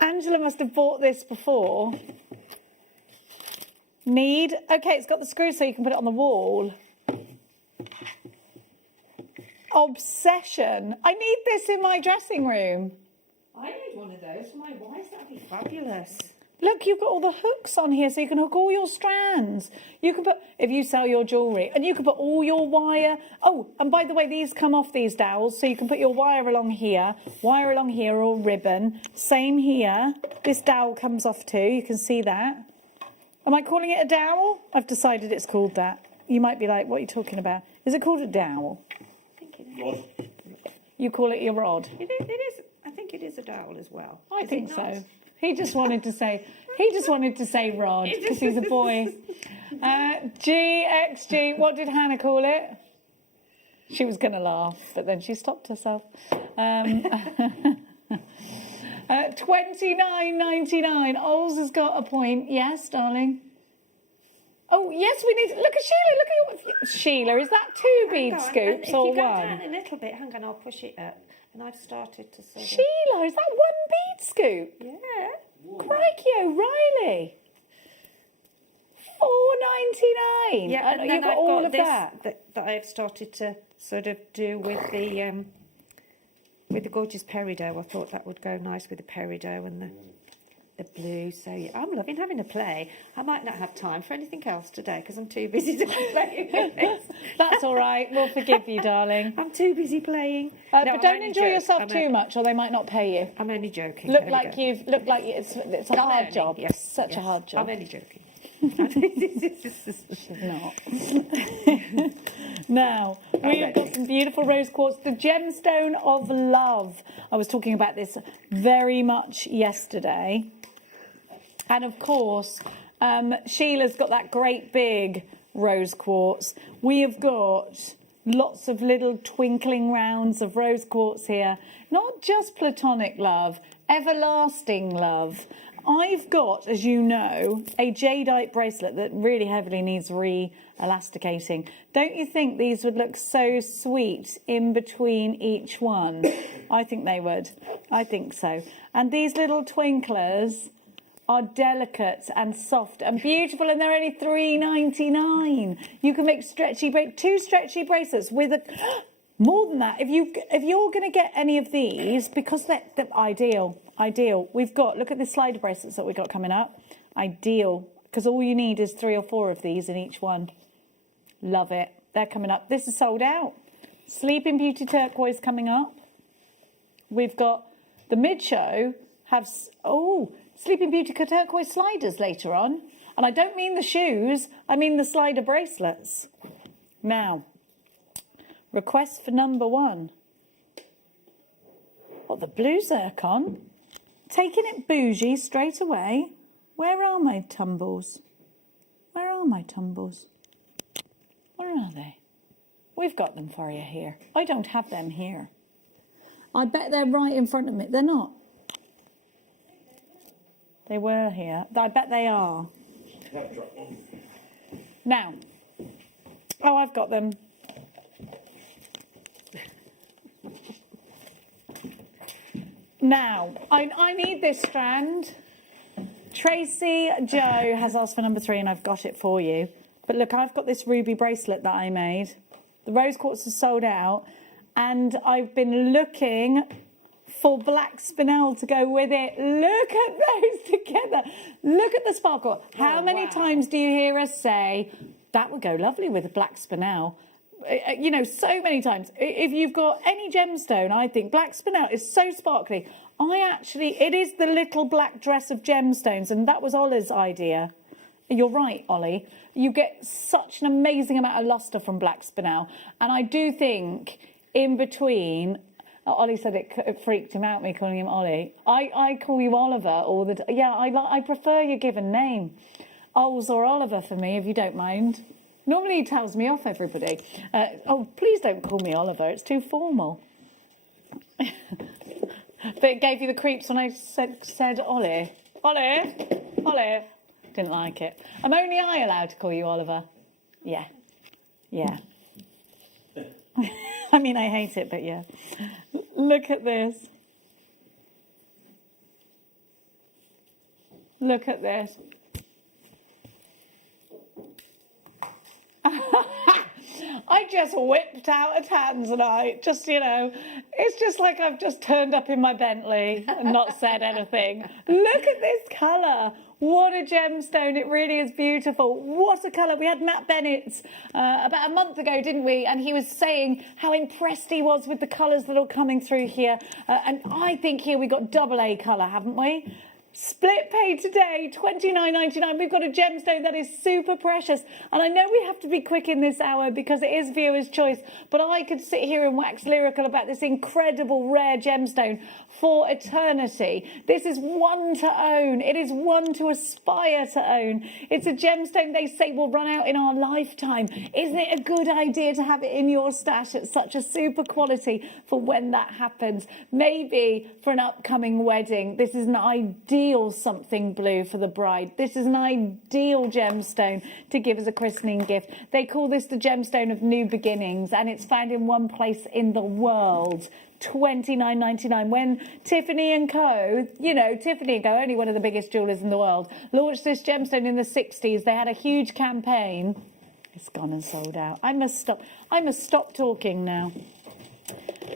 Angela must have bought this before. Need. Okay, it's got the screw so you can put it on the wall. Obsession. I need this in my dressing room. I need one of those for my wife. That'd be fabulous. Look, you've got all the hooks on here so you can hook all your strands. You can put, if you sell your jewellery, and you can put all your wire. Oh, and by the way, these come off these dowels, so you can put your wire along here, or ribbon. Same here. This dowel comes off too, you can see that. Am I calling it a dowel? I've decided it's called that. You might be like, what are you talking about? Is it called a dowel? I think it is. You call it your rod? It is. I think it is a dowel as well. I think so. He just wanted to say rod because he's a boy. GXG, what did Hannah call it? She was going to laugh, but then she stopped herself. 29.99. Ols has got a point. Yes, darling. Oh, yes, we need... Look at Sheila. Look at your... Sheila, is that two bead scoops or one? If you go down a little bit, hang on, I'll push it up. And I've started to sort of... Sheila, is that one bead scoop? Yeah. Crikey O'Reilly. £4.99. Yeah, and then you've got I've all got of this that. that I've started to sort of do with the gorgeous peridot. I thought that would go nice with the peridot and the blue. So yeah, I'm loving having a play. I might not have time for anything else today because I'm too busy to play with this. That's all right. We'll forgive you, darling. I'm too busy playing. But don't enjoy yourself too much, or they might not pay you. I'm only joking. Look like it's a hard job. Yes, Such a hard job. I'm only joking. She's not. Now, we've got some beautiful rose quartz, the gemstone of love. I was talking about this very much yesterday. And of course, Sheila's got that great big rose quartz. We have got lots of little twinkling rounds of rose quartz here. Not just platonic love, everlasting love. I've got, as you know, a jadeite bracelet that really heavily needs re-elasticating. Don't you think these would look so sweet in between each one? I think they would. I think so. And these little twinklers are delicate and soft and beautiful, and they're only $3.99. You can make two stretchy bracelets with a... More than that, if you're going to get any of these, because they're ideal. We've got, look at the slider bracelets that we've got coming up. Ideal, because all you need is 3 or 4 of these in each one. Love it. They're coming up. This is sold out. Sleeping Beauty turquoise coming up. We've got the mid-show have, Sleeping Beauty turquoise sliders later on. And I don't mean the shoes, I mean the slider bracelets. Now, request for number 1. Oh, the blue zircon. Taking it bougie straight away. Where are my tumbles? Where are my tumbles? Where are they? We've got them for you here. I don't have them here. I bet they're right in front of me. They're not. They were here. I bet they are. Now. Oh, I've got them. Now, I need this strand. Tracy Joe has asked for number 3 and I've got it for you. But look, I've got this ruby bracelet that I made. The rose quartz is sold out. And I've been looking for black spinel to go with it. Look at those together. Look at the sparkle. How many times do you hear us say, that would go lovely with a black spinel? You know, so many times. If you've got any gemstone, I think black spinel is so sparkly. It is the little black dress of gemstones, and that was Ollie's idea. You're right, Ollie. You get such an amazing amount of luster from black spinel. And I do think in between, Ollie said it freaked him out, me calling him Ollie. I call you Oliver all the time. Yeah, I prefer your given name. Ols or Oliver for me, if you don't mind. Normally he tells me off, everybody. Oh, please don't call me Oliver. It's too formal. But it gave you the creeps when I said Ollie. Ollie. Ollie. Didn't like it. Am only I allowed to call you Oliver? Yeah. Yeah. I mean, I hate it, but yeah. Look at this. Look at this. I just whipped out a Tanzanite. Just, you know, it's just like I've just turned up in my Bentley and not said anything. Look at this colour. What a gemstone. It really is beautiful. What a colour. We had Matt Bennett about a month ago, didn't we? And he was saying how impressed he was with the colours that are coming through here. And I think here we got double A colour, haven't we? Split pay today, $29.99. We've got a gemstone that is super precious. And I know we have to be quick in this hour because it is viewer's choice. But I could sit here and wax lyrical about this incredible rare gemstone for eternity. This is one to own. It is one to aspire to own. It's a gemstone they say will run out in our lifetime. Isn't it a good idea to have it in your stash at such a super quality for when that happens? Maybe for an upcoming wedding. This is an ideal something blue for the bride. This is an ideal gemstone to give as a christening gift. They call this the gemstone of new beginnings, and it's found in one place in the world. $29.99. When Tiffany & Co, you know, Tiffany & Co, only one of the biggest jewellers in the world, launched this gemstone in the 60s, they had a huge campaign. It's gone and sold out. I must stop talking now.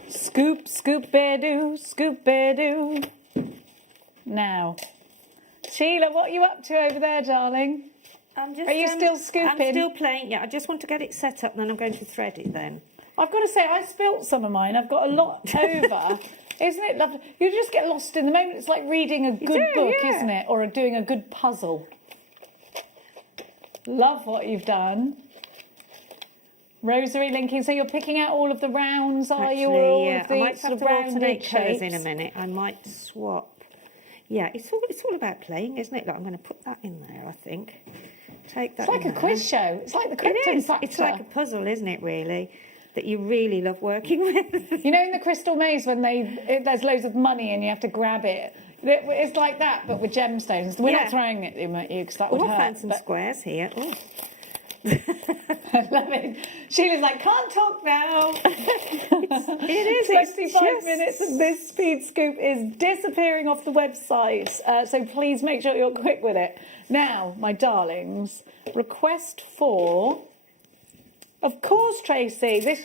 Scoop, scoop, bear-doo, scoop, bear-doo. Now, Sheila, what are you up to over there, darling? Are you still scooping? I'm still playing, yeah. I just want to get it set up and then I'm going to thread it then. I've got to say, I spilt some of mine. I've got a lot over. Isn't it lovely? You just get lost in the moment. It's like reading a good book, isn't it? Or doing a good puzzle. Love what you've done. Rosary linking. So you're picking out all of the rounds, are you? Or all of the I might have to alternate colours in a shapes? minute. I might swap. Yeah, it's all about playing, isn't it? Like, I'm going to put that in there, I think. Take that. It's like in a there. quiz show. It's like the It Krypton is. Factor. It's like a puzzle, isn't it, really? That you really love working with. You know, in the Crystal Maze, when there's loads of money and you have to grab it. It's like that, but with gemstones. We're not throwing it at you because that would hurt. I found some squares here. Oh. I love it. Sheila's like, can't talk now. It is. 65 minutes and this speed scoop is disappearing off the website. So please make sure you're quick with it. Now, my darlings, request for, of course, Tracy, this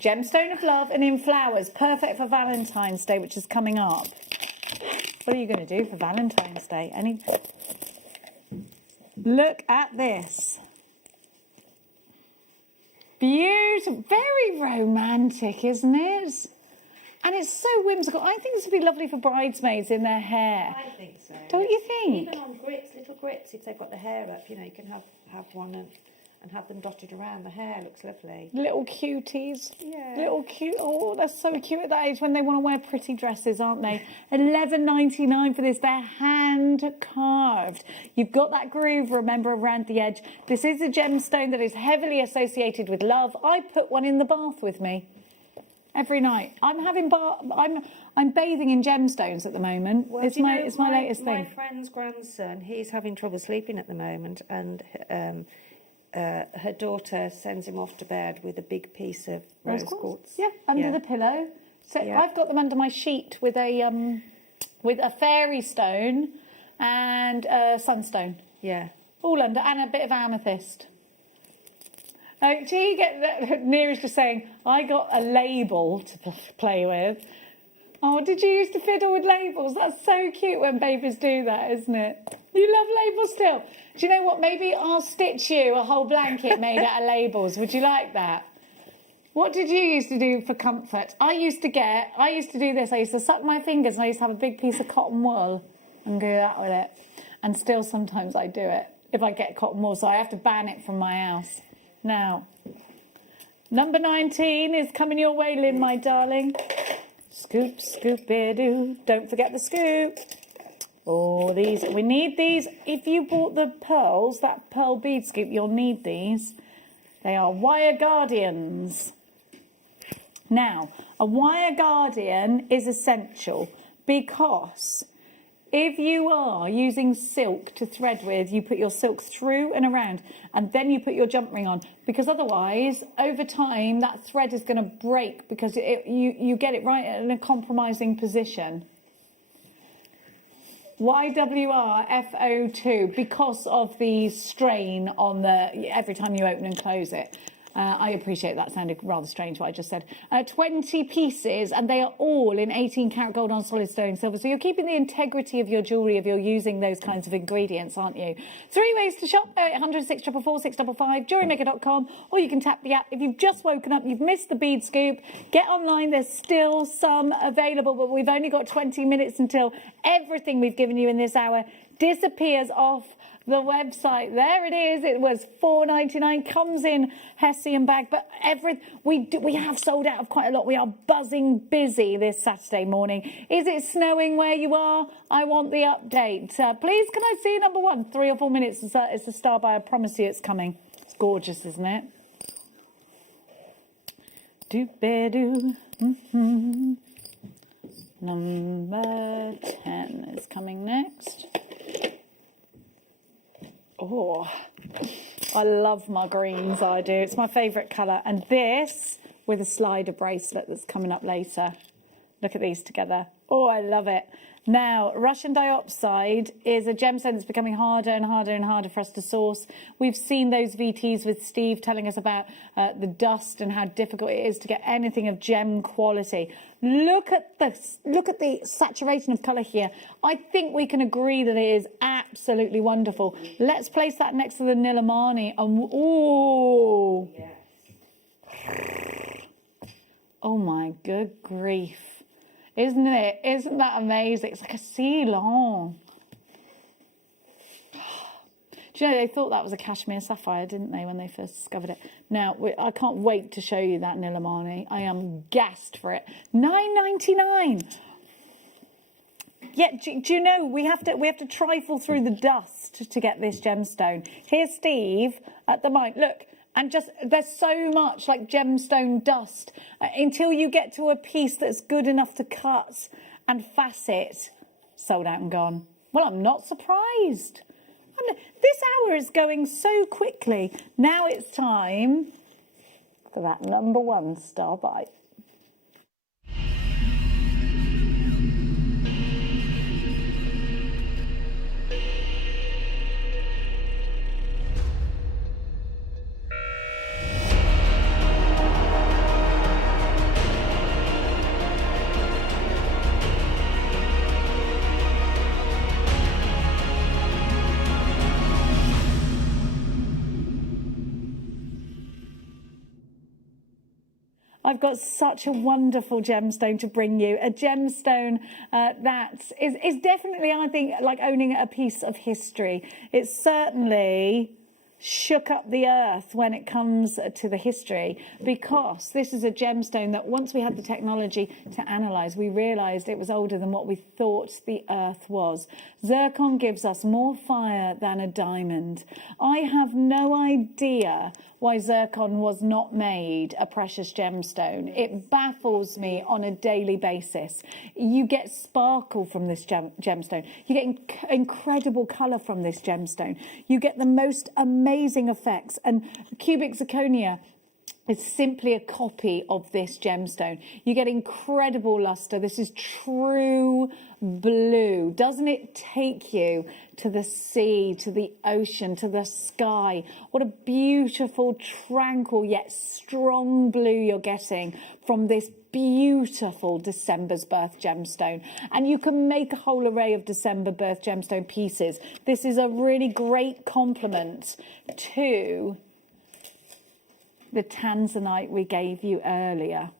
gemstone of love and in flowers, perfect for Valentine's Day, which is coming up. What are you going to do for Valentine's Day? Look at this. Beautiful, very romantic, isn't it? And it's so whimsical. I think this would be lovely for bridesmaids in their hair. I think so. Don't you think? Even on grits, little grits, if they've got the hair up, you know, you can have one and have them dotted around. The hair looks lovely. Little cuties. Yeah. Little cute. Oh, they're so cute at that age when they want to wear pretty dresses, aren't they? $11.99 for this. They're hand carved. You've got that groove, remember, around the edge. This is a gemstone that is heavily associated with love. I put one in the bath with me every night. I'm bathing in gemstones at the moment. Well, it's my latest thing. My friend's grandson, he's having trouble sleeping at the moment, and her daughter sends him off to bed with a big piece of rose quartz. Yeah, under the pillow. So I've got them under my sheet with a fairy stone and a sunstone. Yeah. All under, and a bit of amethyst. Do you get that? Neera's just saying, I got a label to play with. Oh, did you used to fiddle with labels? That's so cute when babies do that, isn't it? You love labels still. Do you know what? Maybe I'll stitch you a whole blanket made out of labels. Would you like that? What did you used to do for comfort? I used to do this. I used to suck my fingers and I used to have a big piece of cotton wool and do that with it. And still sometimes I do it if I get cotton wool, so I have to ban it from my house. Now, number 19 is coming your way, Lynn, my darling. Scoop, scoop-a-doo. Don't forget the scoop. Oh, these. We need these. If you bought the pearls, that pearl bead scoop, you'll need these. They are wire guardians. Now, a wire guardian is essential because if you are using silk to thread with, you put your silk through and around, and then you put your jump ring on, because otherwise, over time, that thread is going to break because you get it right in a compromising position. YWRFO2, because of the strain on the every time you open and close it. I appreciate that sounded rather strange what I just said. 20 pieces, and they are all in 18 karat gold on solid sterling silver. So you're keeping the integrity of your jewellery if you're using those kinds of ingredients, aren't you? 3 ways to shop: 0800 644 655, JewelleryMaker.com, or you can tap the app. If you've just woken up, you've missed the bead scoop, get online. There's still some available, but we've only got 20 minutes until everything we've given you in this hour disappears off the website. There it is. It was $4.99. Comes in Hessian bag, but we have sold out of quite a lot. We are buzzing busy this Saturday morning. Is it snowing where you are? I want the update. Please, can I see number 1? 3 or 4 minutes. It's a star by. I promise you, it's coming. It's gorgeous, isn't it? Doop-a-doo. Number 10 is coming next. Oh, I love my greens, I do. It's my favourite colour. And this with a slider bracelet that's coming up later. Look at these together. Oh, I love it. Now, Russian diopside is a gemstone that's becoming harder and harder and harder for us to source. We've seen those VTs with Steve telling us about the dust and how difficult it is to get anything of gem quality. Look at this. Look at the saturation of colour here. I think we can agree that it is absolutely wonderful. Let's place that next to the Nilamani. Ooh. Yes. Oh my good grief. Isn't it? Isn't that amazing? It's like a Ceylon. Do you know, they thought that was a cashmere sapphire, didn't they, when they first discovered it? Now, I can't wait to show you that Nilamani. I am gassed for it. $9.99. Yeah, do you know, we have to trifle through the dust to get this gemstone. Here's Steve at the mic. Look. And just, there's so much like gemstone dust until you get to a piece that's good enough to cut and facet. Sold out and gone. Well, I'm not surprised. This hour is going so quickly. Now it's time for that number 1 star bite. I've got such a wonderful gemstone to bring you. A gemstone that is definitely, I think, like owning a piece of history. It's certainly shook up the earth when it comes to the history, because this is a gemstone that once we had the technology to analyse, we realised it was older than what we thought the earth was. Zircon gives us more fire than a diamond. I have no idea why zircon was not made a precious gemstone. It baffles me on a daily basis. You get sparkle from this gemstone. You get incredible colour from this gemstone. You get the most amazing effects. And cubic zirconia It's simply a copy of this gemstone. You get incredible luster. This is true blue. Doesn't it take you to the sea, to the ocean, to the sky? What a beautiful, tranquil, yet strong blue you're getting from this beautiful December's birth gemstone. And you can make a whole array of December birth gemstone pieces. This is a really great complement to the Tanzanite we gave you earlier.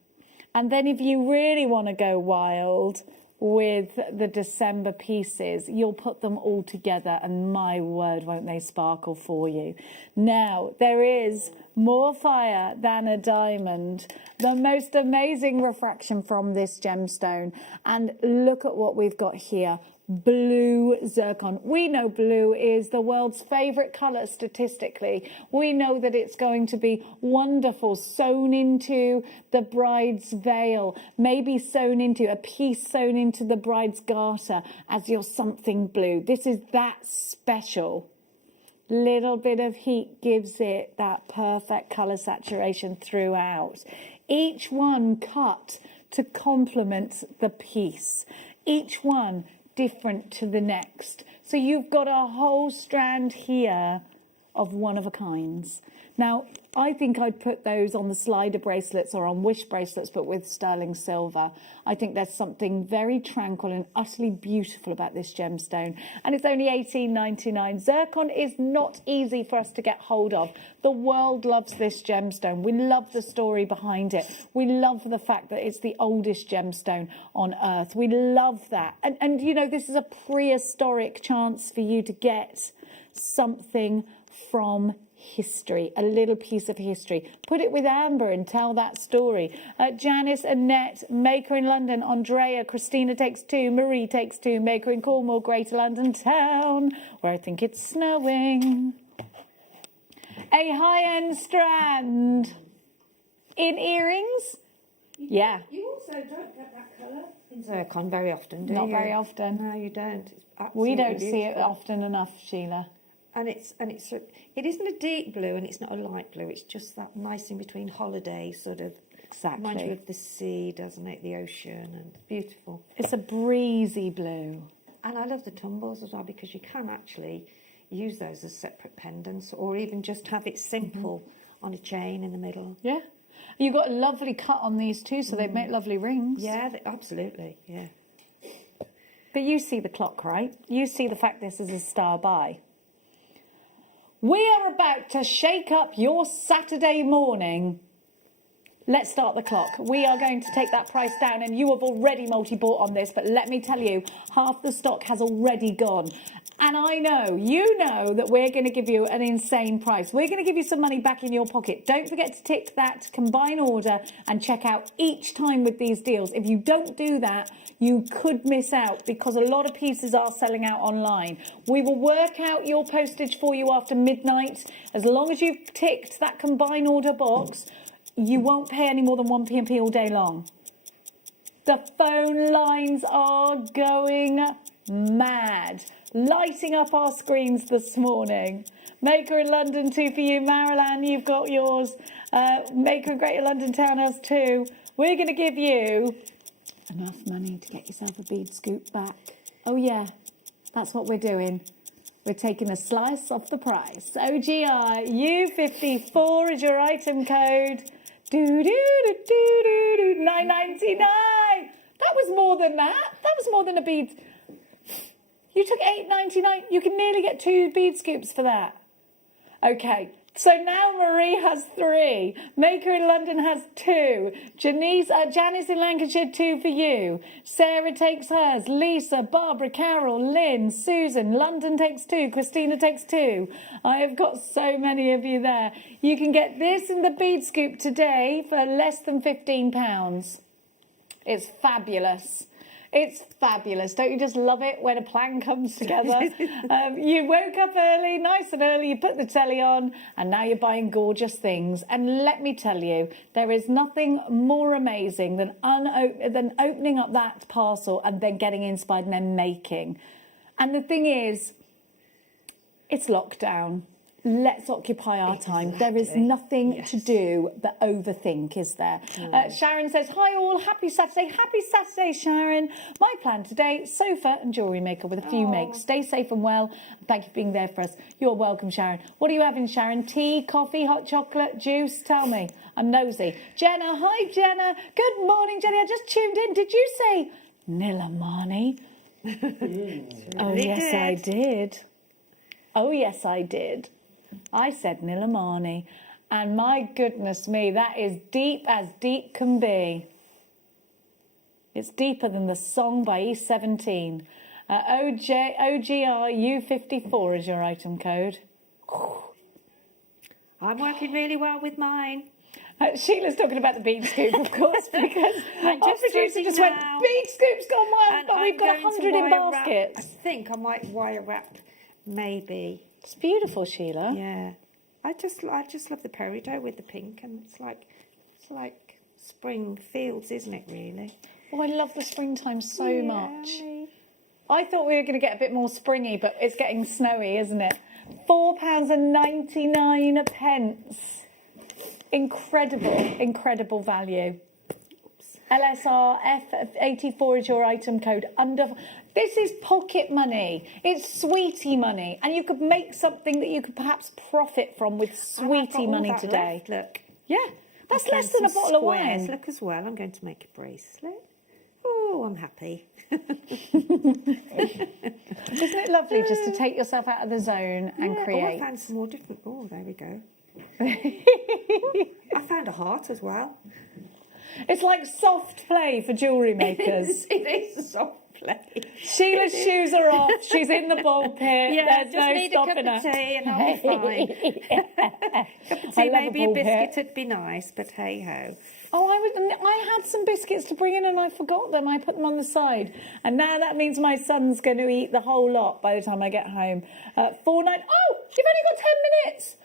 And then if you really want to go wild with the December pieces, you'll put them all together and my word, won't they sparkle for you. Now, there is more fire than a diamond. The most amazing refraction from this gemstone. And look at what we've got here. Blue zircon. We know blue is the world's favorite color statistically. We know that it's going to be wonderful, sewn into the bride's veil, maybe sewn into a piece sewn into the bride's garter as your something blue. This is that special. Little bit of heat gives it that perfect color saturation throughout. Each one cut to complement the piece. Each one different to the next. So you've got a whole strand here of one of a kinds. Now, I think I'd put those on the slider bracelets or on wish bracelets, but with sterling silver. I think there's something very tranquil and utterly beautiful about this gemstone. And it's only $18.99. Zircon is not easy for us to get hold of. The world loves this gemstone. We love the story behind it. We love the fact that it's the oldest gemstone on earth. We love that. And you know, this is a prehistoric chance for you to get something from history, a little piece of history. Put it with Amber and tell that story. Janice, Annette, Maker in London, Andrea, Christina takes two, Marie takes two, Maker in Cornwall, Greater London Town, where I think it's snowing. A high-end strand in earrings. Yeah. You also don't get that colour in zircon very often, do you? Not very often. No, you don't. We don't see it often enough, Sheila. And it isn't a deep blue and it's not a light blue. It's just that nice in between holiday sort of. Exactly. Reminds you of the sea, doesn't it? The ocean, and beautiful. It's a breezy blue. And I love the tumbles as well because you can actually use those as separate pendants or even just have it simple on a chain in the middle. Yeah. You've got a lovely cut on these too, so they make lovely rings. Yeah, absolutely, yeah. But you see the clock, right? You see the fact this is a star buy. We are about to shake up your Saturday morning. Let's start the clock. We are going to take that price down, and you have already multi-bought on this, but let me tell you, half the stock has already gone. And I know, you know that we're going to give you an insane price. We're going to give you some money back in your pocket. Don't forget to tick that combine order and check out each time with these deals. If you don't do that, you could miss out because a lot of pieces are selling out online. We will work out your postage for you after midnight. As long as you've ticked that combine order box, you won't pay any more than 1p all day long. The phone lines are going mad. Lighting up our screens this morning. Maker in London, 2 for you. Marilyn, you've got yours. Maker in Greater London Townhouse 2. We're going to give you enough money to get yourself a bead scoop back. Oh yeah, that's what we're doing. We're taking a slice off the price. OGI U54 is your item code. $9.99. That was more than that. That was more than a bead. You took $8.99. You can nearly get 2 bead scoops for that. Okay, so now Marie has 3. Maker in London has 2. Janice in Lancashire, 2 for you. Sarah takes hers. Lisa, Barbara, Carol, Lynn, Susan. London takes 2. Christina takes 2. I have got so many of you there. You can get this in the bead scoop today for less than £15. It's fabulous. It's fabulous. Don't you just love it when a plan comes together? You woke up early, nice and early, you put the telly on, and now you're buying gorgeous things. And let me tell you, there is nothing more amazing than opening up that parcel and then getting inspired and then making. And the thing is, it's lockdown. let's occupy our time. There is nothing to do but overthink, is there? Sharon says, hi all, happy Saturday. Happy Saturday, Sharon. My plan today, sofa and jewellery maker with a few makes. Stay safe and well. Thank you for being there for us. You're welcome, Sharon. What are you having, Sharon? Tea, coffee, hot chocolate, juice? Tell me. I'm nosy. Jenna, hi, Jenna. Good morning, Jenny. I just tuned in. Did you say Nilamani? Oh, yes, I did. Oh, yes, I did. I said Nilamani. And my goodness me, that is deep as deep can be. It's deeper than the song by E17. OGRU54 is your item code. I'm working really well with mine. Sheila's talking about the bead scoop, of course, because our producer just went, bead scoop's gone wild, but we've got 100 in baskets. I think I might wire wrap, maybe. It's beautiful, Sheila. Yeah. I just love the peridot with the pink, and it's like spring fields, isn't it, really? Oh, I love the springtime so much. I thought we were going to get a bit more springy, but it's getting snowy, isn't it? £4.99. Incredible value. LSR F84 is your item code. This is pocket money. It's sweetie money, and you could make something that you could perhaps profit from with sweetie money today. Look. Yeah, that's less than a bottle of wine. Look as well. I'm going to make a bracelet. Oh, I'm happy. Isn't it lovely just to take yourself out of the zone and create? Oh, I found some more different. Oh, there we go. I found a heart as well. It's like soft play for jewellery makers. It is soft play. Sheila's shoes are off. She's in the ball pit. Yeah, there's just no need stopping a cup of tea and I'll be fine. Cup of tea, maybe a biscuit would be nice, but hey ho. Oh, I had some biscuits to bring in and I forgot them. I put them on the side. And now that means my son's going to eat the whole lot by the time I get home. 4-9. Oh, you've only got 10 minutes.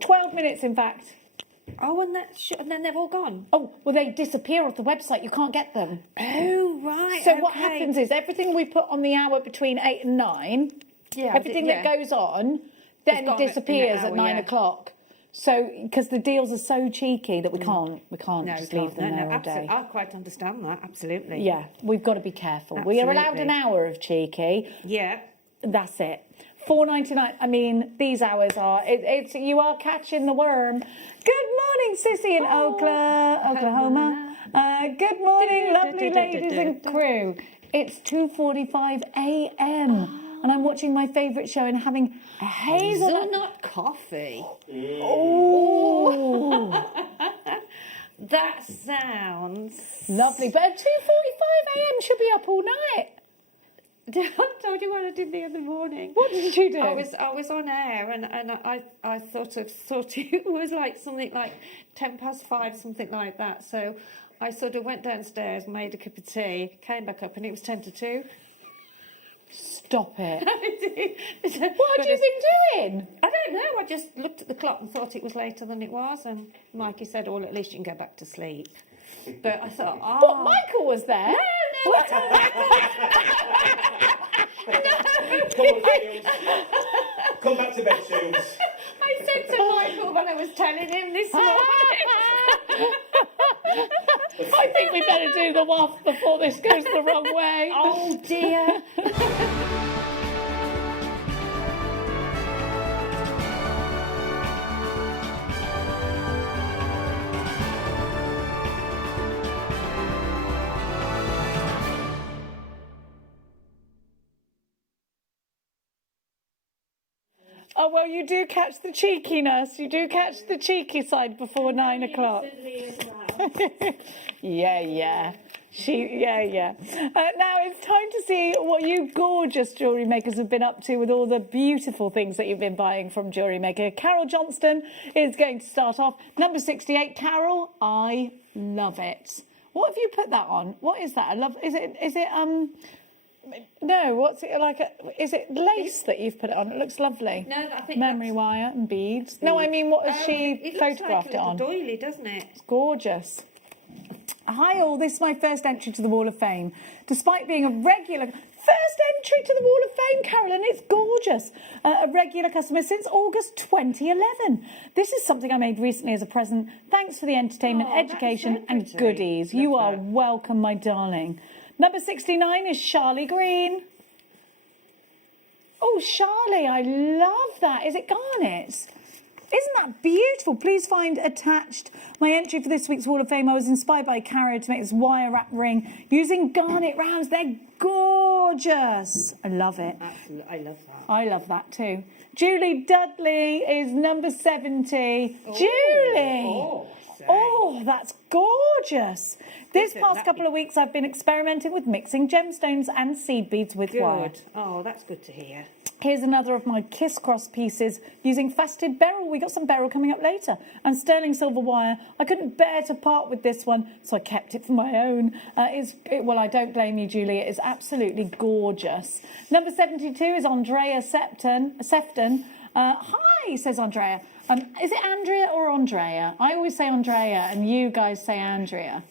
12 minutes, in fact. Oh, and then they've all gone? Oh, well, they disappear off the website. You can't get them. Oh, right. So what happens is everything we put on the hour between 8 and 9, everything that goes on, then disappears at 9 o'clock. So, because the deals are so cheeky that we can't just leave them there all day. I quite understand that, absolutely. Yeah, we've got to be careful. Absolutely. We are allowed an hour of cheeky. Yeah. That's it. $4.99. I mean, these hours are. You are catching the worm. Good morning, Sissy in Oklahoma. Good morning, lovely ladies and crew. It's 2:45 a.m. and I'm watching my favourite show and having a hazelnut coffee. Oh, that sounds lovely. But at 2:45 a.m. she'll be up all night. I told you what I did the other morning. What did you do? I was on air and I thought it was like something like 5:10, something like that. So I sort of went downstairs, made a cup of tea, came back up, and it was 10:02. Stop it. What have you been doing? I don't know. I just looked at the clock and thought it was later than it was. And Mikey said, at least you can go back to sleep. But I thought, What, Michael was there? No. Come back to bed, Shields. I said to Michael when I was telling him this morning. I think we better do the waft before this goes the wrong way. Oh dear. Oh, well, you do catch the cheekiness. You do catch the cheeky side before 9 o'clock. Yeah. Now it's time to see what you gorgeous jewellery makers have been up to with all the beautiful things that you've been buying from Jewellery Maker. Carol Johnston is going to start off. Number 68. Carol, I love it. What have you put that on? What is that? Is it no, what's it like? Is it lace that you've put it on? It looks lovely. No, I think memory wire and beads. No, I mean, what has she photographed it on? Doily, doesn't it? It's gorgeous. Hi all, this is my first entry to the Wall of Fame. Despite being a regular, First entry to the Wall of Fame, Carolyn. It's gorgeous. A regular customer since August 2011. This is something I made recently as a present. Thanks for the entertainment, education and goodies. You are welcome, my darling. Number 69 is Charlie Green. Oh, Charlie, I love that. Is it garnets? Isn't that beautiful? Please find attached my entry for this week's Wall of Fame. I was inspired by Caro to make this wire wrap ring using garnet rounds. They're gorgeous. I love it. Absolutely, I love that. I love that too. Julie Dudley is number 70. Oh, Julie! Oh, that's gorgeous. This past couple of weeks, I've been experimenting with mixing gemstones and seed beads with wire. Oh, that's good to hear. Here's another of my kiss cross pieces using Faceted Beryl. We got some Beryl coming up later. And sterling silver wire. I couldn't bear to part with this one, so I kept it for my own. Well, I don't blame you, Julie. It is absolutely gorgeous. Number 72 is Andrea Sefton. Hi, says Andrea. Is it Andrea or Andrea? I always say Andrea, and you guys say Andrea.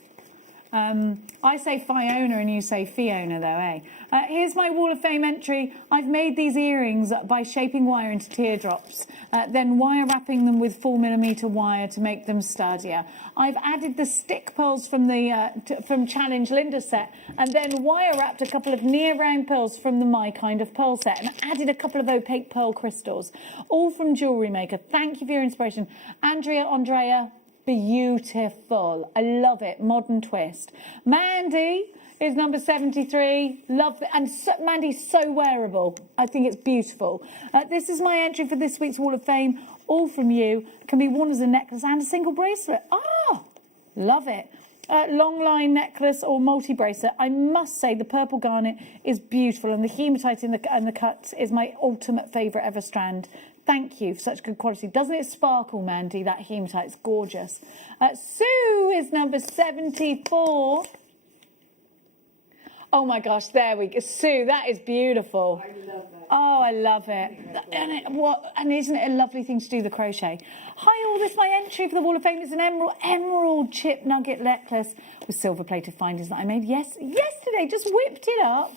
I say Fiona and you say Fiona though, eh? Here's my Wall of Fame entry. I've made these earrings by shaping wire into teardrops, then wire wrapping them with 4mm wire to make them sturdier. I've added the stick pearls from from Challenge Linda set, and then wire wrapped a couple of near round pearls from the My Kind of Pearl set, and added a couple of opaque pearl crystals, all from JewelleryMaker. Thank you for your inspiration. Andrea, beautiful. I love it. Modern twist. Mandy is number 73. Love it. And Mandy's so wearable. I think it's beautiful. This is my entry for this week's Wall of Fame. All from you. Can be worn as a necklace and a single bracelet. Oh, love it. Long line necklace or multi-bracelet. I must say the purple garnet is beautiful, and the hematite in the cuts is my ultimate favourite ever strand. Thank you for such good quality. Doesn't it sparkle, Mandy? That hematite's gorgeous. Sue is number 74. Oh my gosh, there we go. Sue, that is beautiful. I love that. Oh, I love it. And isn't it a lovely thing to do the crochet? Hi all, this is my entry for the Wall of Fame. It's an emerald chip nugget necklace with silver plated findings that I made yesterday. Just whipped it up.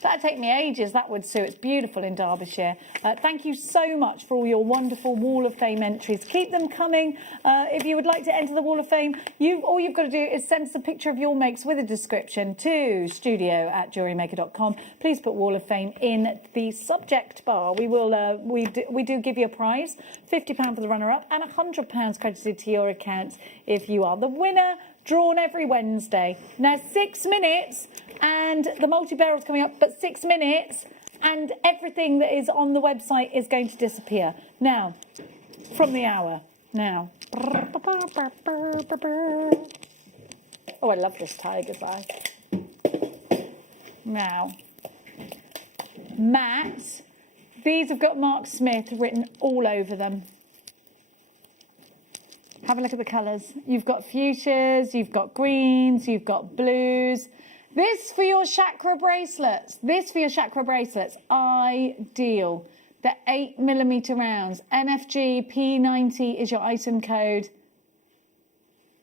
That'd take me ages, that would, Sue. It's beautiful in Derbyshire. Thank you so much for all your wonderful Wall of Fame entries. Keep them coming. If you would like to enter the Wall of Fame, all you've got to do is send us a picture of your makes with a description to studio@jewellerymaker.com. Please put Wall of Fame in the subject bar. We do give you a prize, £50 for the runner-up and £100 credited to your account if you are the winner. Drawn every Wednesday. Now 6 minutes, and the multi-barrel's coming up, but 6 minutes, and everything that is on the website is going to disappear. Now, from the hour. Now. Oh, I love this tiger's eye. Now. Matte. These have got Mark Smith written all over them. Have a look at the colours. You've got fuchsias, you've got greens, you've got blues. This for your chakra bracelets. Ideal. The 8mm rounds. NFG P90 is your item code.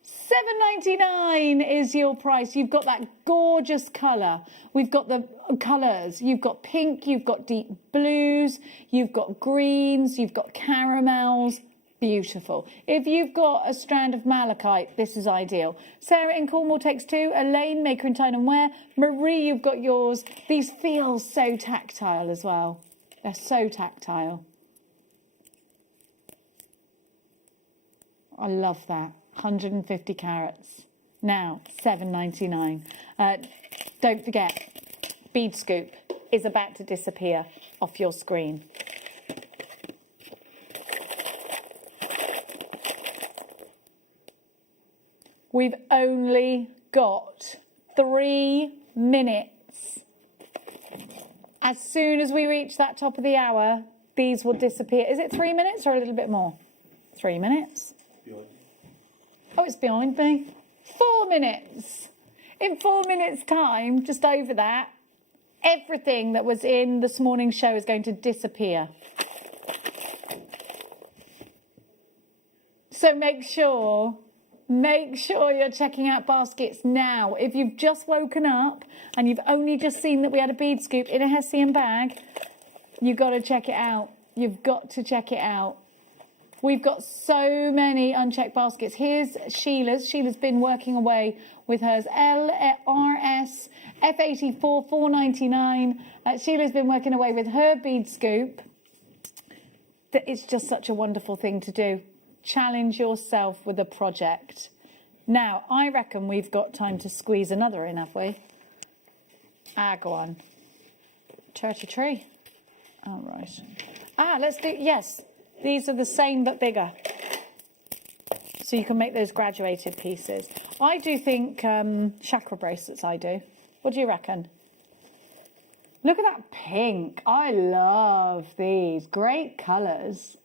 $7.99 is your price. You've got that gorgeous colour. We've got the colours. You've got pink, you've got deep blues, you've got greens, you've got caramels. Beautiful. If you've got a strand of malachite, this is ideal. Sarah in Cornwall takes 2. Elaine, maker in Tyne and Wear. Marie, you've got yours. These feel so tactile as well. They're so tactile. I love that. 150 carats. Now, $7.99. Don't forget, Bead Scoop is about to disappear off your screen. We've only got 3 minutes. As soon as we reach that top of the hour, these will disappear. Is it 3 minutes or a little bit more? 3 minutes. Oh, it's behind me. 4 minutes. In 4 minutes' time, just over that, everything that was in this morning's show is going to disappear. So make sure make sure you're checking out baskets now. If you've just woken up and you've only just seen that we had a bead scoop in a Hessian bag, you've got to check it out. You've got to check it out. We've got so many unchecked baskets. Here's Sheila's. Sheila's been working away with hers. LRS F84 499. Sheila's been working away with her bead scoop. It's just such a wonderful thing to do. Challenge yourself with a project. Now, I reckon we've got time to squeeze another in, have we? Go on. Churchy tree. All right. Let's do, yes. These are the same but bigger. So you can make those graduated pieces. I do think chakra bracelets, I do. What do you reckon? Look at that pink. I love these. Great colours.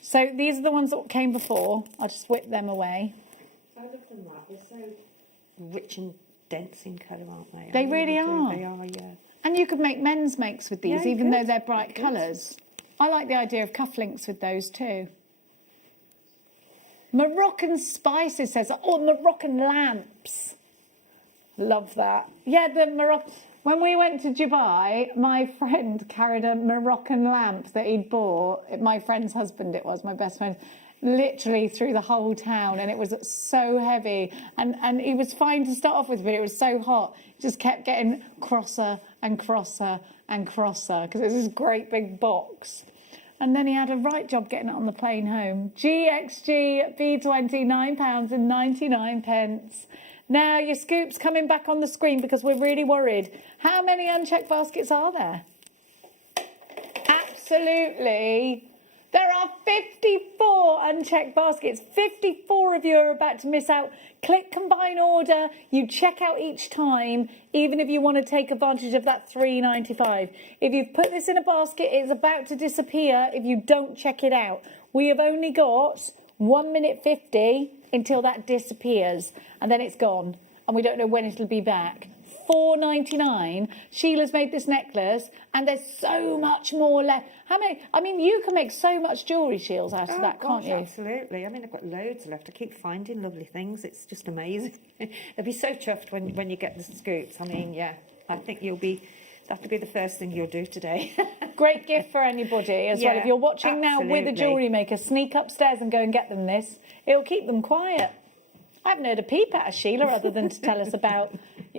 So these are the ones that came before. I'll just whip them away. I love them, like they're so rich and dense in colour, aren't they? They really are. They are, yeah. And you could make men's makes with these, Yeah, even though could. they're bright colours. I like the idea of cufflinks with those too. Moroccan spices says, Moroccan lamps. Love that. Yeah, the Moroccan. When we went to Dubai, my friend carried a Moroccan lamp that he'd bought. My friend's husband, it was, my best friend, literally through the whole town, and it was so heavy. And he was fine to start off with, but it was so hot. It just kept getting crosser and crosser and crosser because it was this great big box. And then he had a right job getting it on the plane home. GXG B20, £9.99. Now your scoop's coming back on the screen because we're really worried. How many unchecked baskets are there? Absolutely. There are 54 unchecked baskets. 54 of you are about to miss out. Click combine order. You check out each time, even if you want to take advantage of that £3.95. If you've put this in a basket, it's about to disappear if you don't check it out. We have only got 1 minute 50 until that disappears, and then it's gone, and we don't know when it'll be back. £4.99. Sheila's made this necklace, and there's so much more left. How many? I mean, you can make so much jewellery shields out of that, can't you? Absolutely. I mean, I've got loads left. I keep finding lovely things. It's just amazing. They'll be so chuffed when you get the scoops. I mean, yeah, I think that'll be the first thing you'll do today. Great gift for anybody as well. If you're watching now with a jewellery maker, sneak upstairs and go and get them this. It'll keep them quiet. I haven't heard a peep out of Sheila other than to tell us about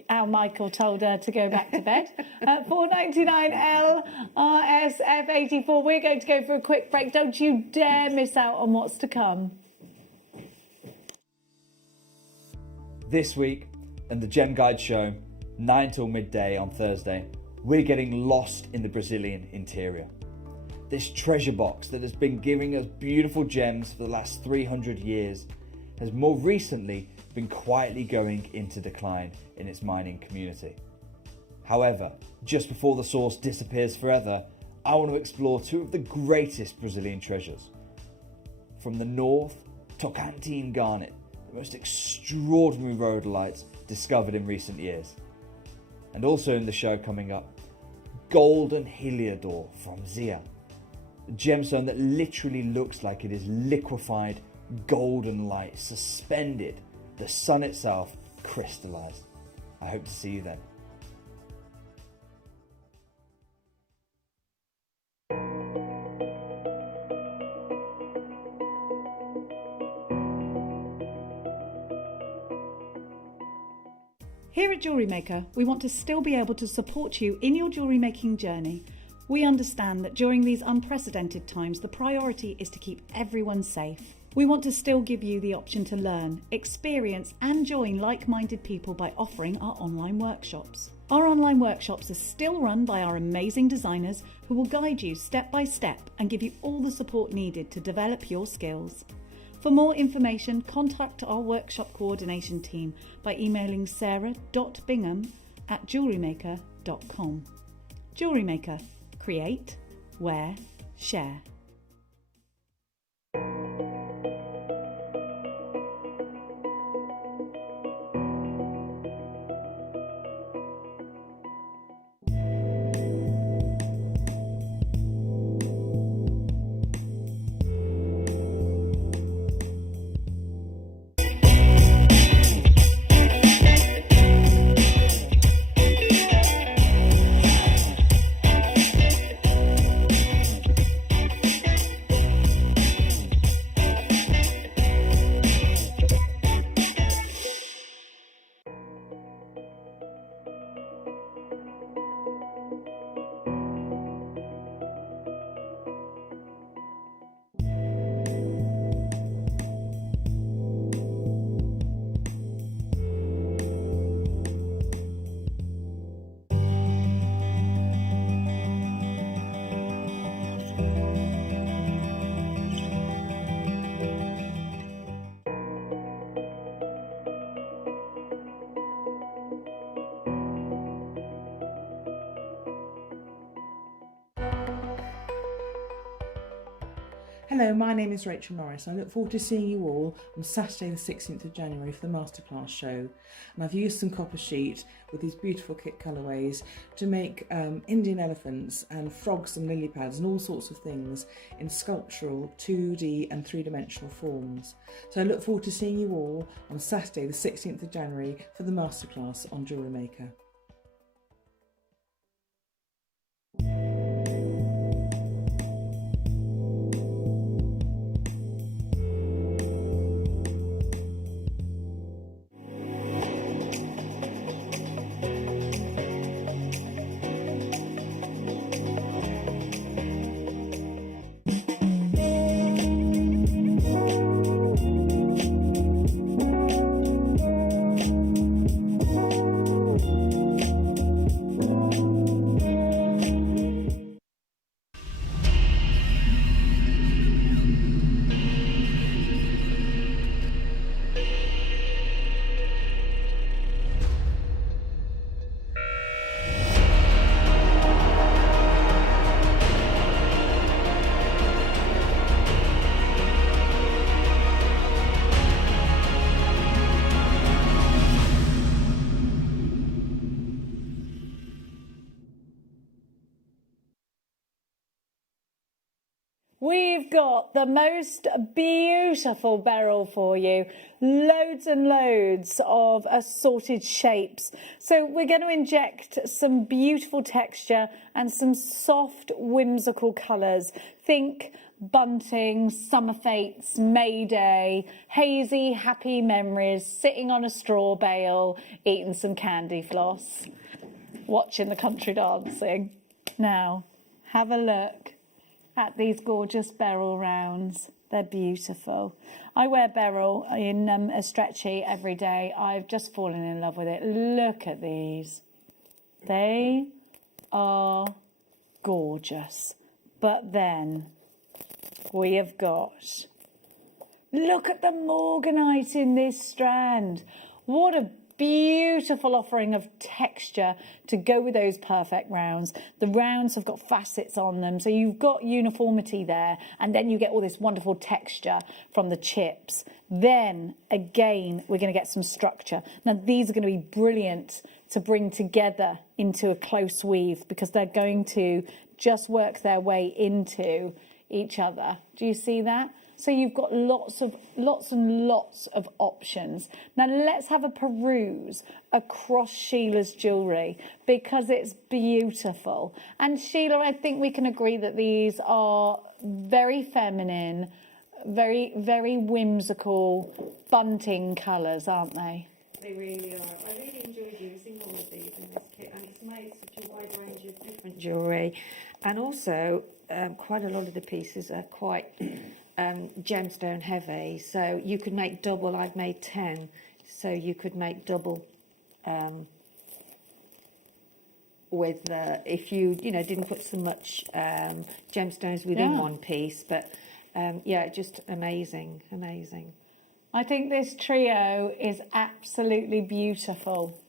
how Michael told her to go back to bed. £4.99 LRSF84. We're going to go for a quick break. Don't you dare miss out on what's to come. This week, in the Gem Guide show, 9 till midday on Thursday, we're getting lost in the Brazilian interior. This treasure box that has been giving us beautiful gems for the last 300 years has more recently been quietly going into decline in its mining community. However, just before the source disappears forever, I want to explore two of the greatest Brazilian treasures. From the north, Tocantins garnet, the most extraordinary rhodolites discovered in recent years. And also in the show coming up, golden heliodor from Zia, a gemstone that literally looks like it is liquefied golden light suspended, the sun itself crystallized. I hope to see you then. Here at JewelleryMaker, we want to still be able to support you in your jewellery making journey. We understand that during these unprecedented times, the priority is to keep everyone safe. We want to still give you the option to learn, experience and join like-minded people by offering our online workshops. Our online workshops are still run by our amazing designers who will guide you step by step and give you all the support needed to develop your skills. For more information, contact our workshop coordination team by emailing sarah.bingham@jewellerymaker.com. JewelleryMaker. Create, wear, share. Hello, my name is Rachel Norris. I look forward to seeing you all on Saturday the 16th of January for the Masterclass show. And I've used some copper sheet with these beautiful kit colourways to make Indian elephants and frogs and lily pads and all sorts of things in sculptural 2D and 3-dimensional forms. So I look forward to seeing you all on Saturday the 16th of January for the Masterclass on JewelleryMaker. We've got the most beautiful Beryl for you. Loads and loads of assorted shapes. So we're going to inject some beautiful texture and some soft, whimsical colours. Think bunting, summer fates, May Day, hazy, happy memories, sitting on a straw bale, eating some candy floss, watching the country dancing. Now, have a look at these gorgeous Beryl rounds. They're beautiful. I wear Beryl in a stretchy every day. I've just fallen in love with it. Look at these. They are gorgeous. But then we have got, look at the morganite in this strand. What a beautiful offering of texture to go with those perfect rounds. The rounds have got facets on them, so you've got uniformity there, and then you get all this wonderful texture from the chips. Then again, we're going to get some structure. Now these are going to be brilliant to bring together into a close weave because they're going to just work their way into each other. Do you see that? So you've got lots and lots of options. Now let's have a peruse across Sheila's jewellery because it's beautiful. And Sheila, I think we can agree that these are very feminine, very, very whimsical bunting colours, aren't they? They really are. I really enjoyed using all of these in this kit, and it's made such a wide range of different jewellery. And also, quite a lot of the pieces are quite gemstone heavy, so you could make double. I've made 10, so you could make double with if you didn't put so much gemstones within one piece. But yeah, just amazing. I think this trio is absolutely beautiful.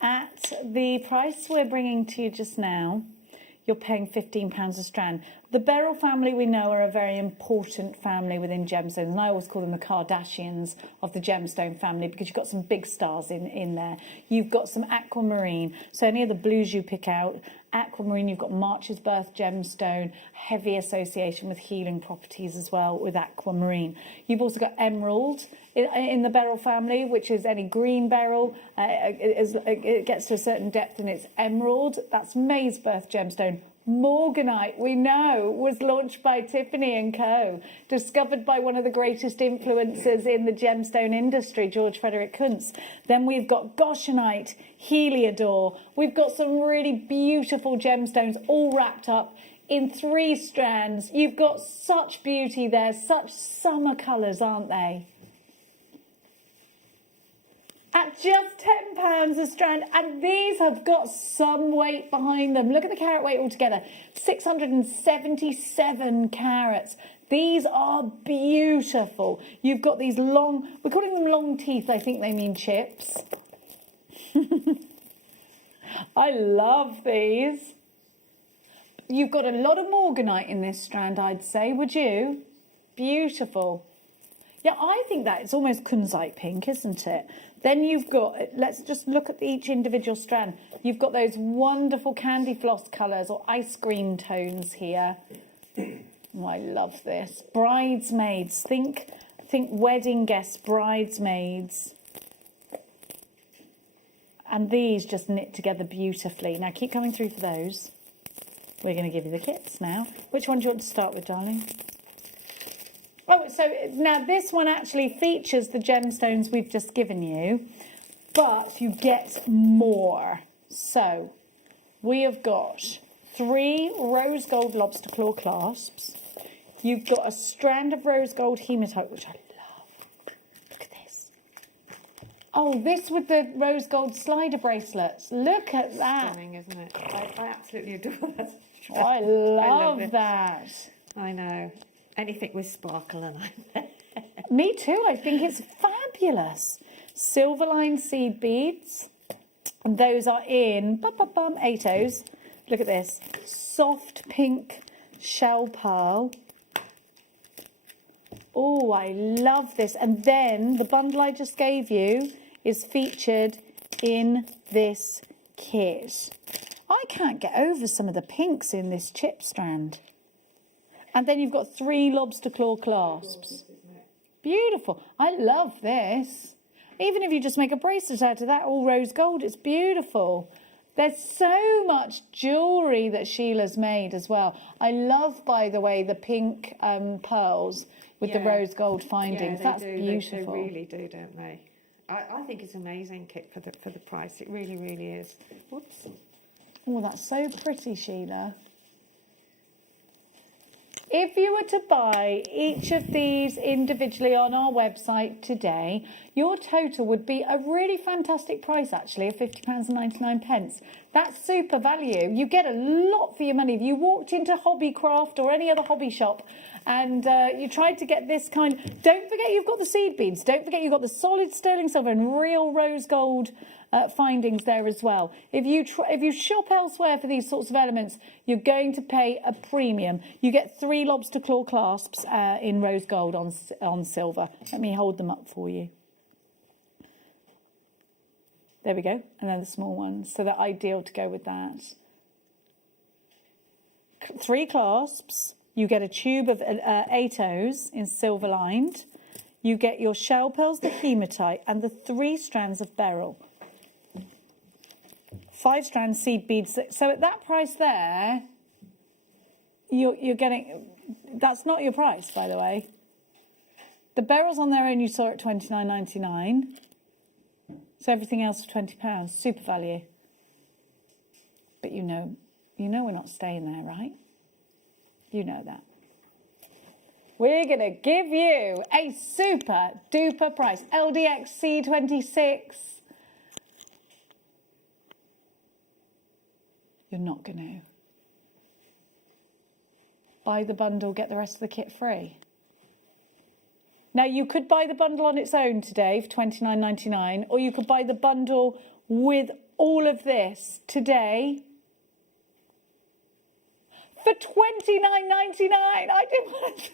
At the price we're bringing to you just now, you're paying £15 a strand. The Beryl family we know are a very important family within gemstones, and I always call them the Kardashians of the gemstone family because you've got some big stars in there. You've got some aquamarine, so any of the blues you pick out, aquamarine, you've got March's Birth gemstone, heavy association with healing properties as well with aquamarine. You've also got emerald in the Beryl family, which is any green beryl. It gets to a certain depth and it's emerald. That's May's Birth gemstone. Morganite, we know, was launched by Tiffany & Co., discovered by one of the greatest influencers in the gemstone industry, George Frederick Kuntz. Then we've got Goshenite, Heliodor. We've got some really beautiful gemstones all wrapped up in 3 strands. You've got such beauty there, such summer colours, aren't they? At just £10 a strand, and these have got some weight behind them. Look at the carat weight altogether, 677 carats. These are beautiful. You've got these long, we're calling them long teeth, I think they mean chips. I love these. You've got a lot of morganite in this strand, I'd say, would you? Beautiful. Yeah, I think that it's almost kunzite pink, isn't it? Then you've got, let's just look at each individual strand. You've got those wonderful candy floss colours or ice cream tones here. Oh, I love this. Bridesmaids. Think wedding guests, bridesmaids. And these just knit together beautifully. Now keep coming through for those. We're going to give you the kits now. Which one do you want to start with, darling? Oh, so now this one actually features the gemstones we've just given you, but you get more. So we have got 3 rose gold lobster claw clasps. You've got a strand of rose gold hematite, which I love. Look at this. Oh, this with the rose gold slider bracelets. Look at that. Stunning, isn't it? I absolutely adore that. Oh, I love that. I know. Anything with sparkle and I'm Me too. I think it's fabulous. Silver line seed beads. And those are in 8os. Look at this. Soft pink shell pearl. Oh, I love this. And then the bundle I just gave you is featured in this kit. I can't get over some of the pinks in this chip strand. And then you've got 3 lobster claw clasps. Beautiful. I love this. Even if you just make a bracelet out of that, all rose gold, it's beautiful. There's so much jewellery that Sheila's made as well. I love, by the way, the pink pearls with the rose gold findings. Yeah, That's do. beautiful. They really do, don't they? I think it's an amazing kit for the price. It really, really is. Whoops. Oh, that's so pretty, Sheila. If you were to buy each of these individually on our website today, your total would be a really fantastic price, actually, of £50.99. That's super value. You get a lot for your money. If you walked into Hobbycraft or any other hobby shop and you tried to get this kind, don't forget you've got the seed beads. Don't forget you've got the solid sterling silver and real rose gold findings there as well. If you shop elsewhere for these sorts of elements, you're going to pay a premium. You get 3 lobster claw clasps in rose gold on silver. Let me hold them up for you. There we go. And then the small ones. So they're ideal to go with that. 3 clasps. You get a tube of 8os in silver lined. You get your shell pearls, the hematite, and the 3 strands of beryl. 5 strand seed beads. So at that price there, you're getting, that's not your price, by the way. The beryl's on their own, you saw at $29.99. So everything else for £20, super value. But you know we're not staying there, right? You know that. We're going to give you a super duper price. LDX C26. You're not going to. Buy the bundle, get the rest of the kit free. Now, you could buy the bundle on its own today for $29.99, or you could buy the bundle with all of this today for $29.99. I didn't want to.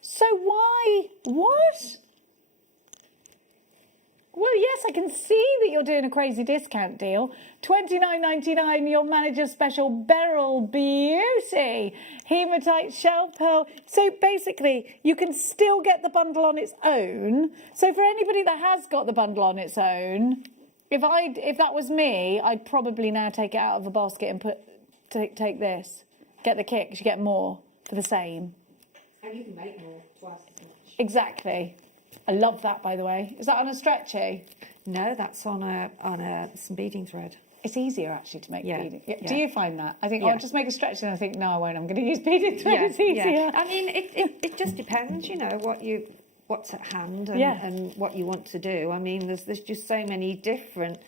So why? What? Well, yes, I can see that you're doing a crazy discount deal. $29.99, your manager's special Beryl Beauty Hematite Shell Pearl. So basically, you can still get the bundle on its own. So for anybody that has got the bundle on its own, if that was me, I'd probably now take it out of a basket and take this. Get the kit, because you get more for the same. And you can make more, twice as much. Exactly. I love that, by the way. Is that on a stretchy? No, that's on some beading thread. It's easier, actually, to make beading. Yeah. Do you find that? I think, I'll just make a stretchy, and I think, no, I won't. I'm going to use beading thread. It's easier. Yeah. I mean, it just depends, what's at hand and what you want to do. I mean, there's just so many different...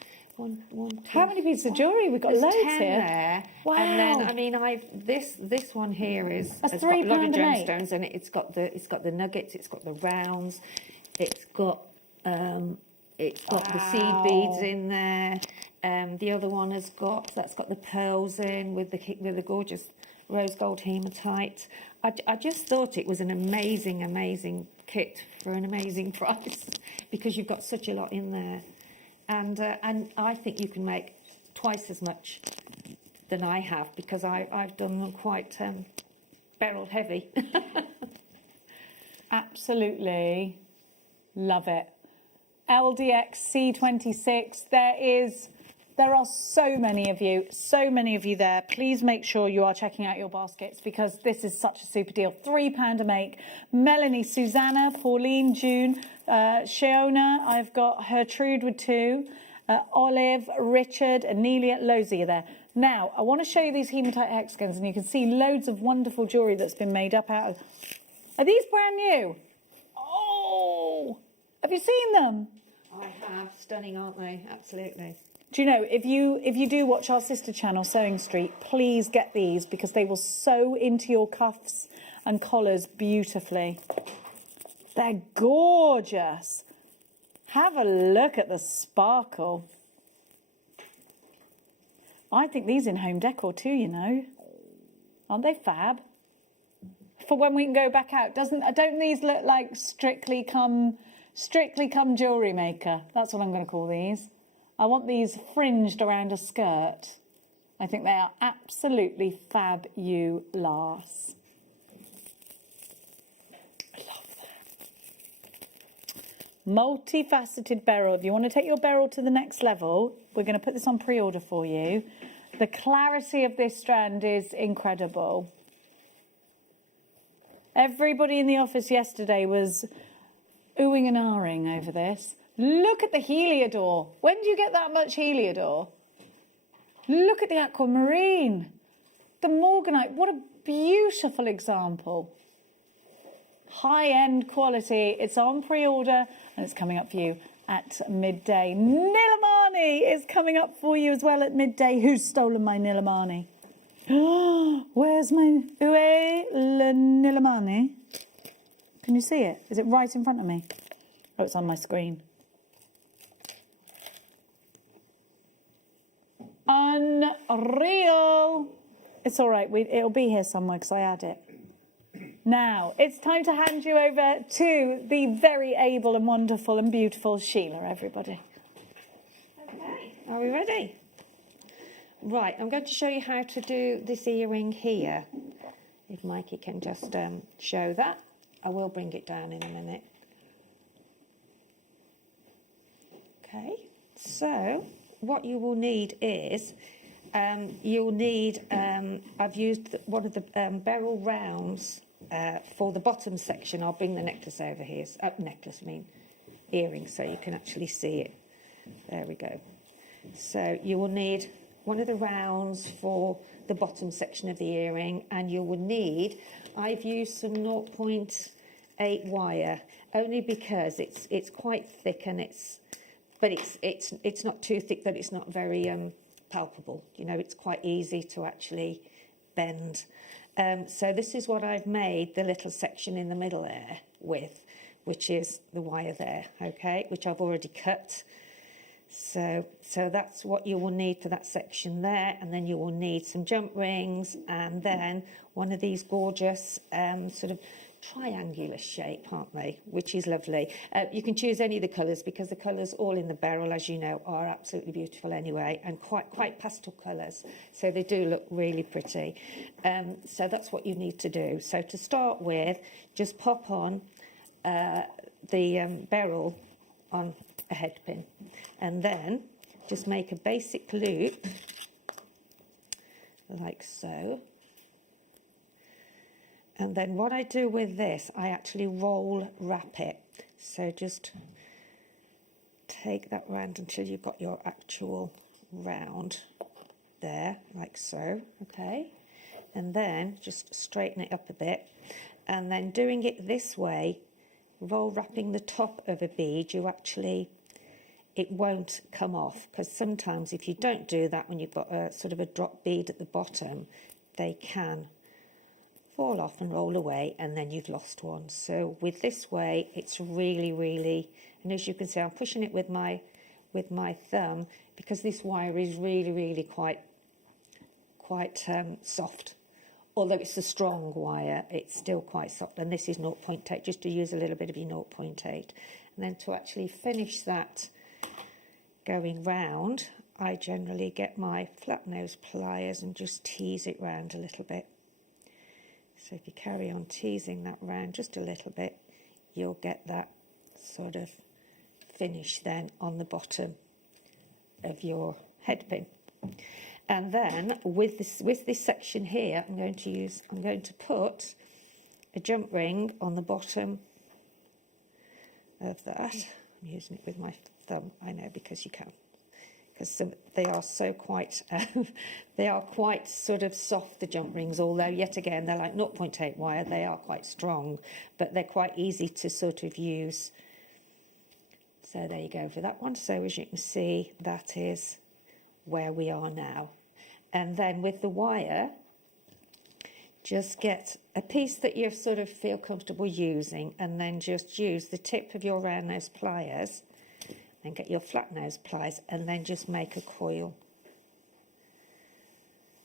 How many pieces of jewellery? We've got There's loads 10 here. there. Wow. And then, I mean, this one here has got a £3 lot of a make. gemstones, and it's got the nuggets, it's got the rounds, it's got the seed beads in there. The other one has got, that's got the pearls in with the gorgeous rose gold hematite. I just thought it was an amazing kit for an amazing price because you've got such a lot in there. And I think you can make twice as much than I have because I've done them quite Beryl heavy. Absolutely love it. LDX C26, there are so many of you there. Please make sure you are checking out your baskets because this is such a super deal. £3 a make. Melanie, Susanna, Pauline, June, Shiona, I've got Gertrude with 2, Olive, Richard, Anelia, loads of you there. Now, I want to show you these hematite hexagons and you can see loads of wonderful jewellery that's been made up out of... Are these brand new? Oh! Have you seen them? I have. Stunning, aren't they? Absolutely. Do you know, if you do watch our sister channel, Sewing Street, please get these because they will sew into your cuffs and collars beautifully. They're gorgeous. Have a look at the sparkle. I think these in home decor too, you know. Aren't they fab? For when we can go back out. Don't these look like Strictly Come Jewellery Maker? That's what I'm going to call these. I want these fringed around a skirt. I think they are absolutely fabulous. I love that. Multifaceted Beryl. If you want to take your Beryl to the next level, we're going to put this on pre-order for you. The clarity of this strand is incredible. Everybody in the office yesterday was oohing and ahhing over this. Look at the Heliodor. When do you get that much Heliodor? Look at the aquamarine. The Morganite. What a beautiful example. High-end quality. It's on pre-order and it's coming up for you at midday. Nilamani is coming up for you as well at midday. Who's stolen my Nilamani? Where's my Nilamani? Can you see it? Is it right in front of me? Oh, it's on my screen. Unreal. It's all right. It'll be here somewhere because I add it. Now, it's time to hand you over to the very able and wonderful and beautiful Sheila, everybody. Okay, are we ready? Right, I'm going to show you how to do this earring here. If Mikey can just show that. I will bring it down in a minute. Okay, so what you will need is, you'll need, I've used one of the Beryl rounds for the bottom section. I'll bring the necklace over here, earring, so you can actually see it. There we go. So you will need one of the rounds for the bottom section of the earring, and you will need, I've used some 0.8 wire, only because it's quite thick and it's not too thick that it's not very palpable. You know, it's quite easy to actually bend. So this is what I've made the little section in the middle there with, which is the wire there, okay, which I've already cut. So that's what you will need for that section there, and then you will need some jump rings, and then one of these gorgeous sort of triangular shape, aren't they, which is lovely. You can choose any of the colours because the colours all in the Beryl, as you know, are absolutely beautiful anyway, and quite pastel colours, so they do look really pretty. So that's what you need to do. So to start with, just pop on the Beryl on a head pin, and then just make a basic loop like so. And then what I do with this, I actually roll wrap it. So just take that round until you've got your actual round there, like so, okay? And then just straighten it up a bit. And then doing it this way, roll wrapping the top of a bead, it won't come off, because sometimes if you don't do that when you've got a sort of a drop bead at the bottom, they can fall off and roll away, and then you've lost one. So with this way, it's really, and as you can see, I'm pushing it with my with my thumb, because this wire is really, really quite soft. Although it's a strong wire, it's still quite soft. And this is 0.8, just to use a little bit of your 0.8. And then to actually finish that going round, I generally get my flat nose pliers and just tease it round a little bit. So if you carry on teasing that round just a little bit, you'll get that sort of finish then on the bottom of your head pin. And then with this section here, I'm going to put a jump ring on the bottom of that. I'm using it with my thumb, I know, because you can. Because they are so quite, they are quite sort of soft, the jump rings, although yet again, they're like 0.8 wire, they are quite strong, but they're quite easy to sort of use. So there you go for that one. So as you can see, that is where we are now. And then with the wire, just get a piece that you sort of feel comfortable using, and then just use the tip of your round nose pliers and get your flat nose pliers, and then just make a coil.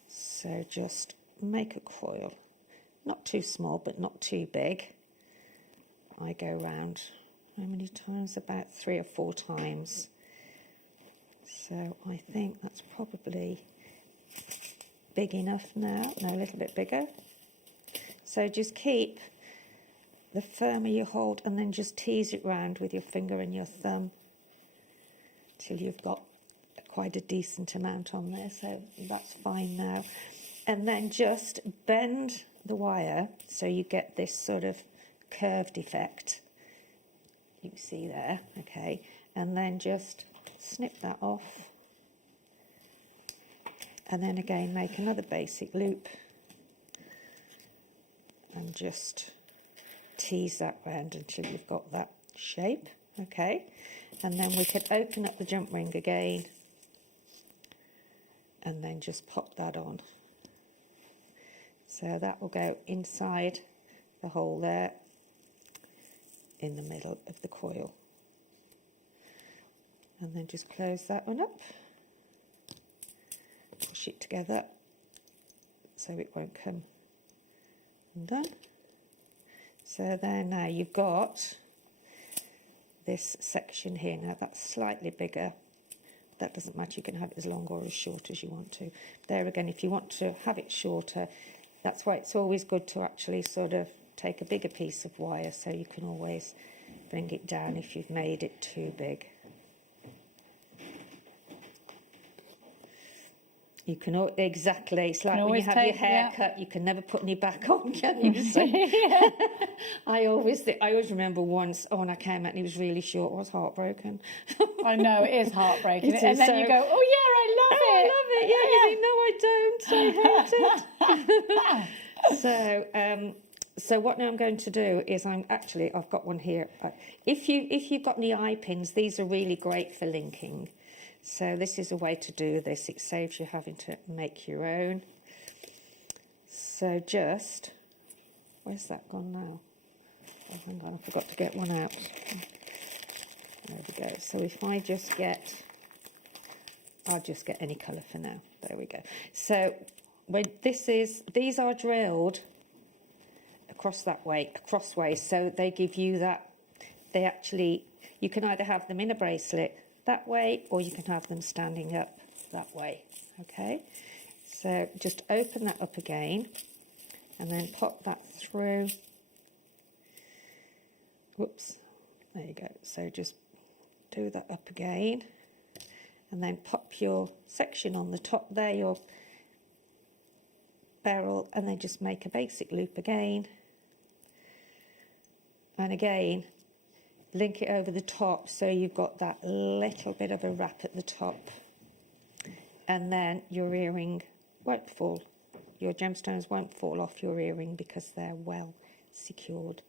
So just make a coil, not too small but not too big. I go round how many times? About 3 or 4 times. So I think that's probably big enough now. No, a little bit bigger. So just keep the firmer you hold, and then just tease it round with your finger and your thumb till you've got quite a decent amount on there. So that's fine now. And then just bend the wire so you get this sort of curved effect. You can see there, okay. And then just snip that off. And then again make another basic loop and just tease that round until you've got that shape, okay. And then we can open up the jump ring again and then just pop that on. So that will go inside the hole there in the middle of the coil. And then just close that one up. Push it together so it won't come undone. So there, now you've got this section here. Now that's slightly bigger. That doesn't matter, you can have it as long or as short as you want to. There again, if you want to have it shorter, that's why it's always good to actually sort of take a bigger piece of wire, so you can always bring it down if you've made it too big. You can exactly. It's like when you have your hair cut, you can never put any back on, can you? So, I always remember once when I came out and he was really short. I was heartbroken. I know, it is heartbreaking. And then you go, oh yeah, I love it. I love it. Yeah, you know I don't. I hate it. So what now I'm going to do is I've got one here. If you've got any eye pins, these are really great for linking. So this is a way to do this. It saves you having to make your own. So just, where's that gone now? Oh, hang on, I forgot to get one out. There we go. So if I just get, I'll just get any colour for now. There we go. So when these are drilled across that way, crossways. So they give you that, you can either have them in a bracelet that way, or you can have them standing up that way, okay. So just open that up again and then pop that through. Whoops, there you go. So just do that up again and then pop your section on the top there, your Beryl, and then just make a basic loop again, and again link it over the top so you've got that little bit of a wrap at the top, and then your earring won't fall, your gemstones won't fall off your earring because they're well secured.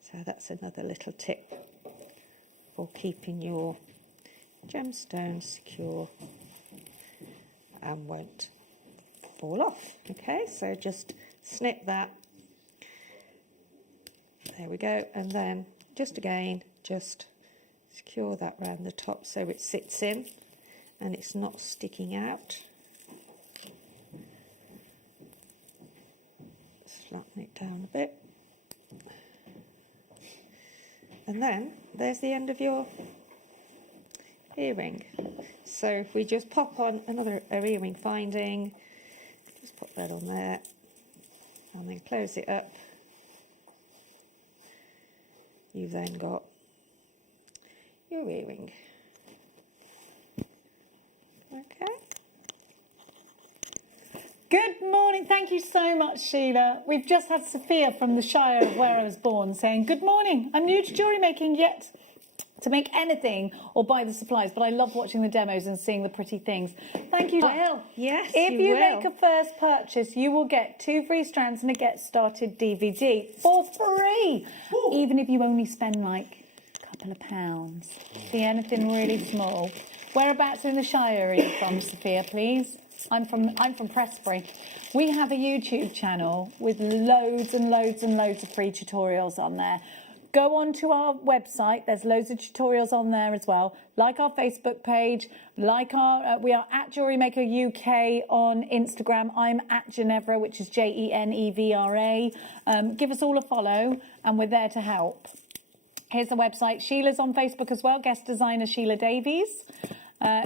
So that's another little tip for keeping your gemstones secure and won't fall off. Okay, so just snip that, there we go, and then just again, just secure that round the top so it sits in and it's not sticking out. Flatten it down a bit. And then there's the end of your earring. So if we just pop on another earring finding, just pop that on there and then close it up. You've then got your earring. Okay. Good morning. Thank you so much, Sheila. We've just had Sophia from the Shire of where I was born saying, good morning. I'm new to jewellery making yet to make anything or buy the supplies, but I love watching the demos and seeing the pretty things. Thank you. Well, yes, if you will. make a first purchase, you will get 2 free strands and a Get Started DVD for free. Ooh. Even if you only spend like a couple of pounds. See, anything really small. Whereabouts in the Shire are you from, Sophia, please? I'm from Prestbury. We have a YouTube channel with loads and loads and loads of free tutorials on there. Go on to our website. There's loads of tutorials on there as well. Like our Facebook page, like our we are at JewelleryMaker UK on Instagram. I'm at Ginevra, which is Jenevra. Give us all a follow, and we're there to help. Here's the website. Sheila's on Facebook as well. Guest designer Sheila Davies.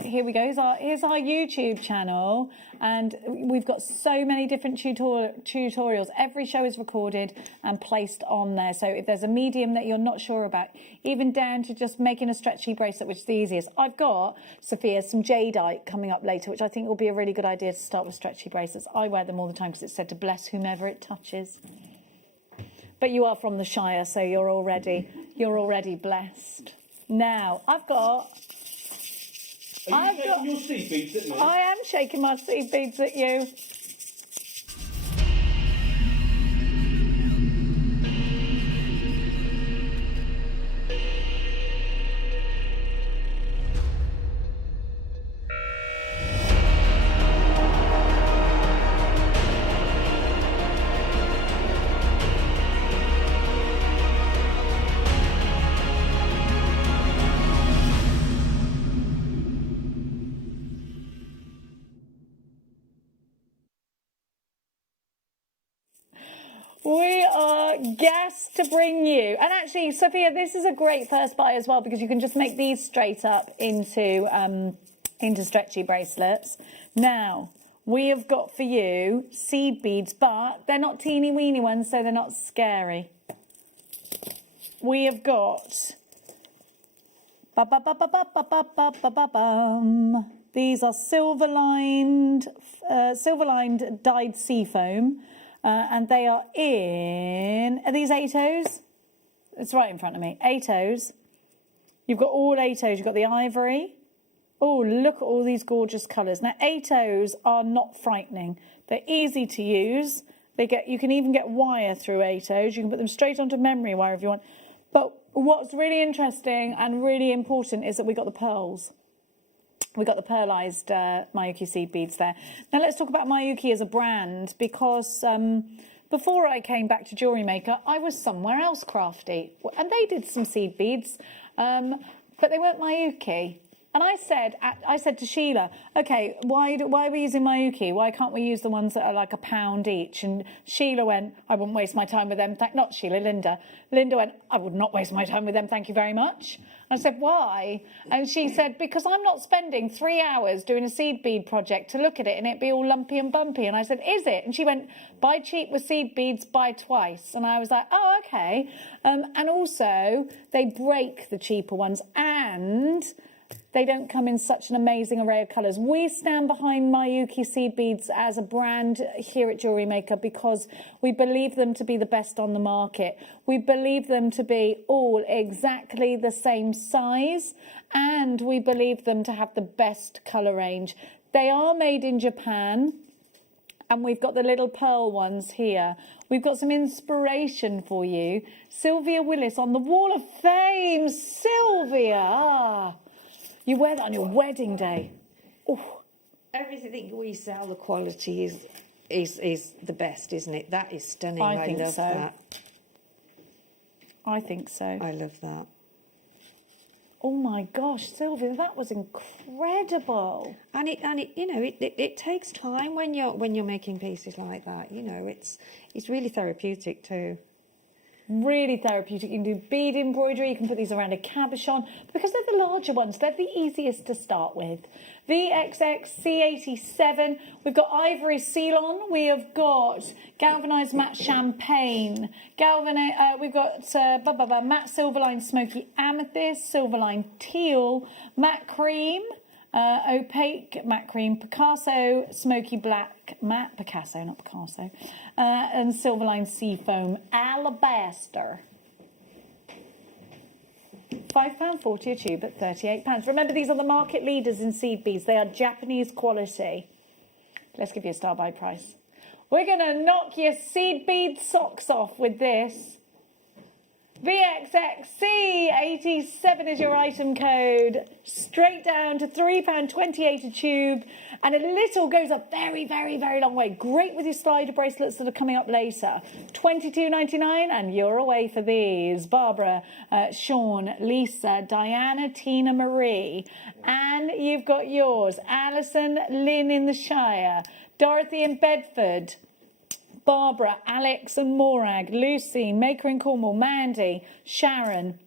Here we go. Here's our YouTube channel, and we've got so many different tutorials. Every show is recorded and placed on there. So if there's a medium that you're not sure about, even down to just making a stretchy bracelet, which is the easiest. I've got, Sophia, some jadeite coming up later, which I think will be a really good idea to start with stretchy bracelets. I wear them all the time because it's said to bless whomever it touches. But you are from the Shire, so you're already blessed. Now, I've got... Are you shaking your seed beads at me? I am shaking my seed beads at you. We are gassed to bring you, and actually, Sophia, this is a great first buy as well because you can just make these straight up into stretchy bracelets. Now, we have got for you seed beads, but they're not teeny weeny ones, so they're not scary. We have got these are silver lined dyed sea foam. And they are these 8os? It's right in front of me. 8os. You've got all 8os. You've got the ivory. Oh, look at all these gorgeous colours. Now, 8os are not frightening. They're easy to use. You can even get wire through 8os. You can put them straight onto memory wire if you want. But what's really interesting and really important is that we got the pearls. We got the pearlized Miyuki seed beads there. Now let's talk about Miyuki as a brand, because before I came back to Jewellery Maker, I was somewhere else crafty, and they did some seed beads, but they weren't Miyuki. And I said to Sheila, okay, why are we using Miyuki? Why can't we use the ones that are like £1 each? And Sheila went, I wouldn't waste my time with them. Not Sheila, Linda. Linda went, I would not waste my time with them, thank you very much. And I said, why? And she said, because I'm not spending 3 hours doing a seed bead project to look at it and it be all lumpy and bumpy. And I said, is it? And she went, buy cheap with seed beads, buy twice. And I was like, oh, okay. And also, they break the cheaper ones, and they don't come in such an amazing array of colours. We stand behind Miyuki seed beads as a brand here at Jewellery Maker because we believe them to be the best on the market. We believe them to be all exactly the same size, and we believe them to have the best colour range. They are made in Japan, and we've got the little pearl ones here. We've got some inspiration for you. Sylvia Willis on the Wall of Fame. Sylvia! You wear that on your wedding day. Oh. Everything we sell, the quality is the best, isn't it? That is stunning. I love that. I think so. I love that. Oh my gosh, Sylvia, that was incredible. And it takes time when you're making pieces like that. It's really therapeutic too. Really therapeutic. You can do bead embroidery, you can put these around a cabochon. Because they're the larger ones, they're the easiest to start with. VXX-C87, we've got Ivory Ceylon, we have got Galvanised Matte Champagne, we've got Matte Silverline Smoky Amethyst, Silverline Teal, Matte Cream, Opaque Matte Cream, Picasso Smoky Black Matte, Picasso, not Picasso, and Silverline Seafoam Alabaster. £5.40 a tube at £38. Remember, these are the market leaders in seed beads. They are Japanese quality. Let's give you a star buy price. We're going to knock your seed bead socks off with this. VXXC87 is your item code. Straight down to £3.28 a tube. And a little goes a very, very, very long way. Great with your slider bracelets that are coming up later. $22.99 and you're away for these. Barbara, Sean, Lisa, Diana, Tina Marie. And you've got yours. Alison, Lynn in the Shire. Dorothy in Bedford. Barbara, Alex and Morag, Lucy, Maker in Cornwall, Mandy, Sharon,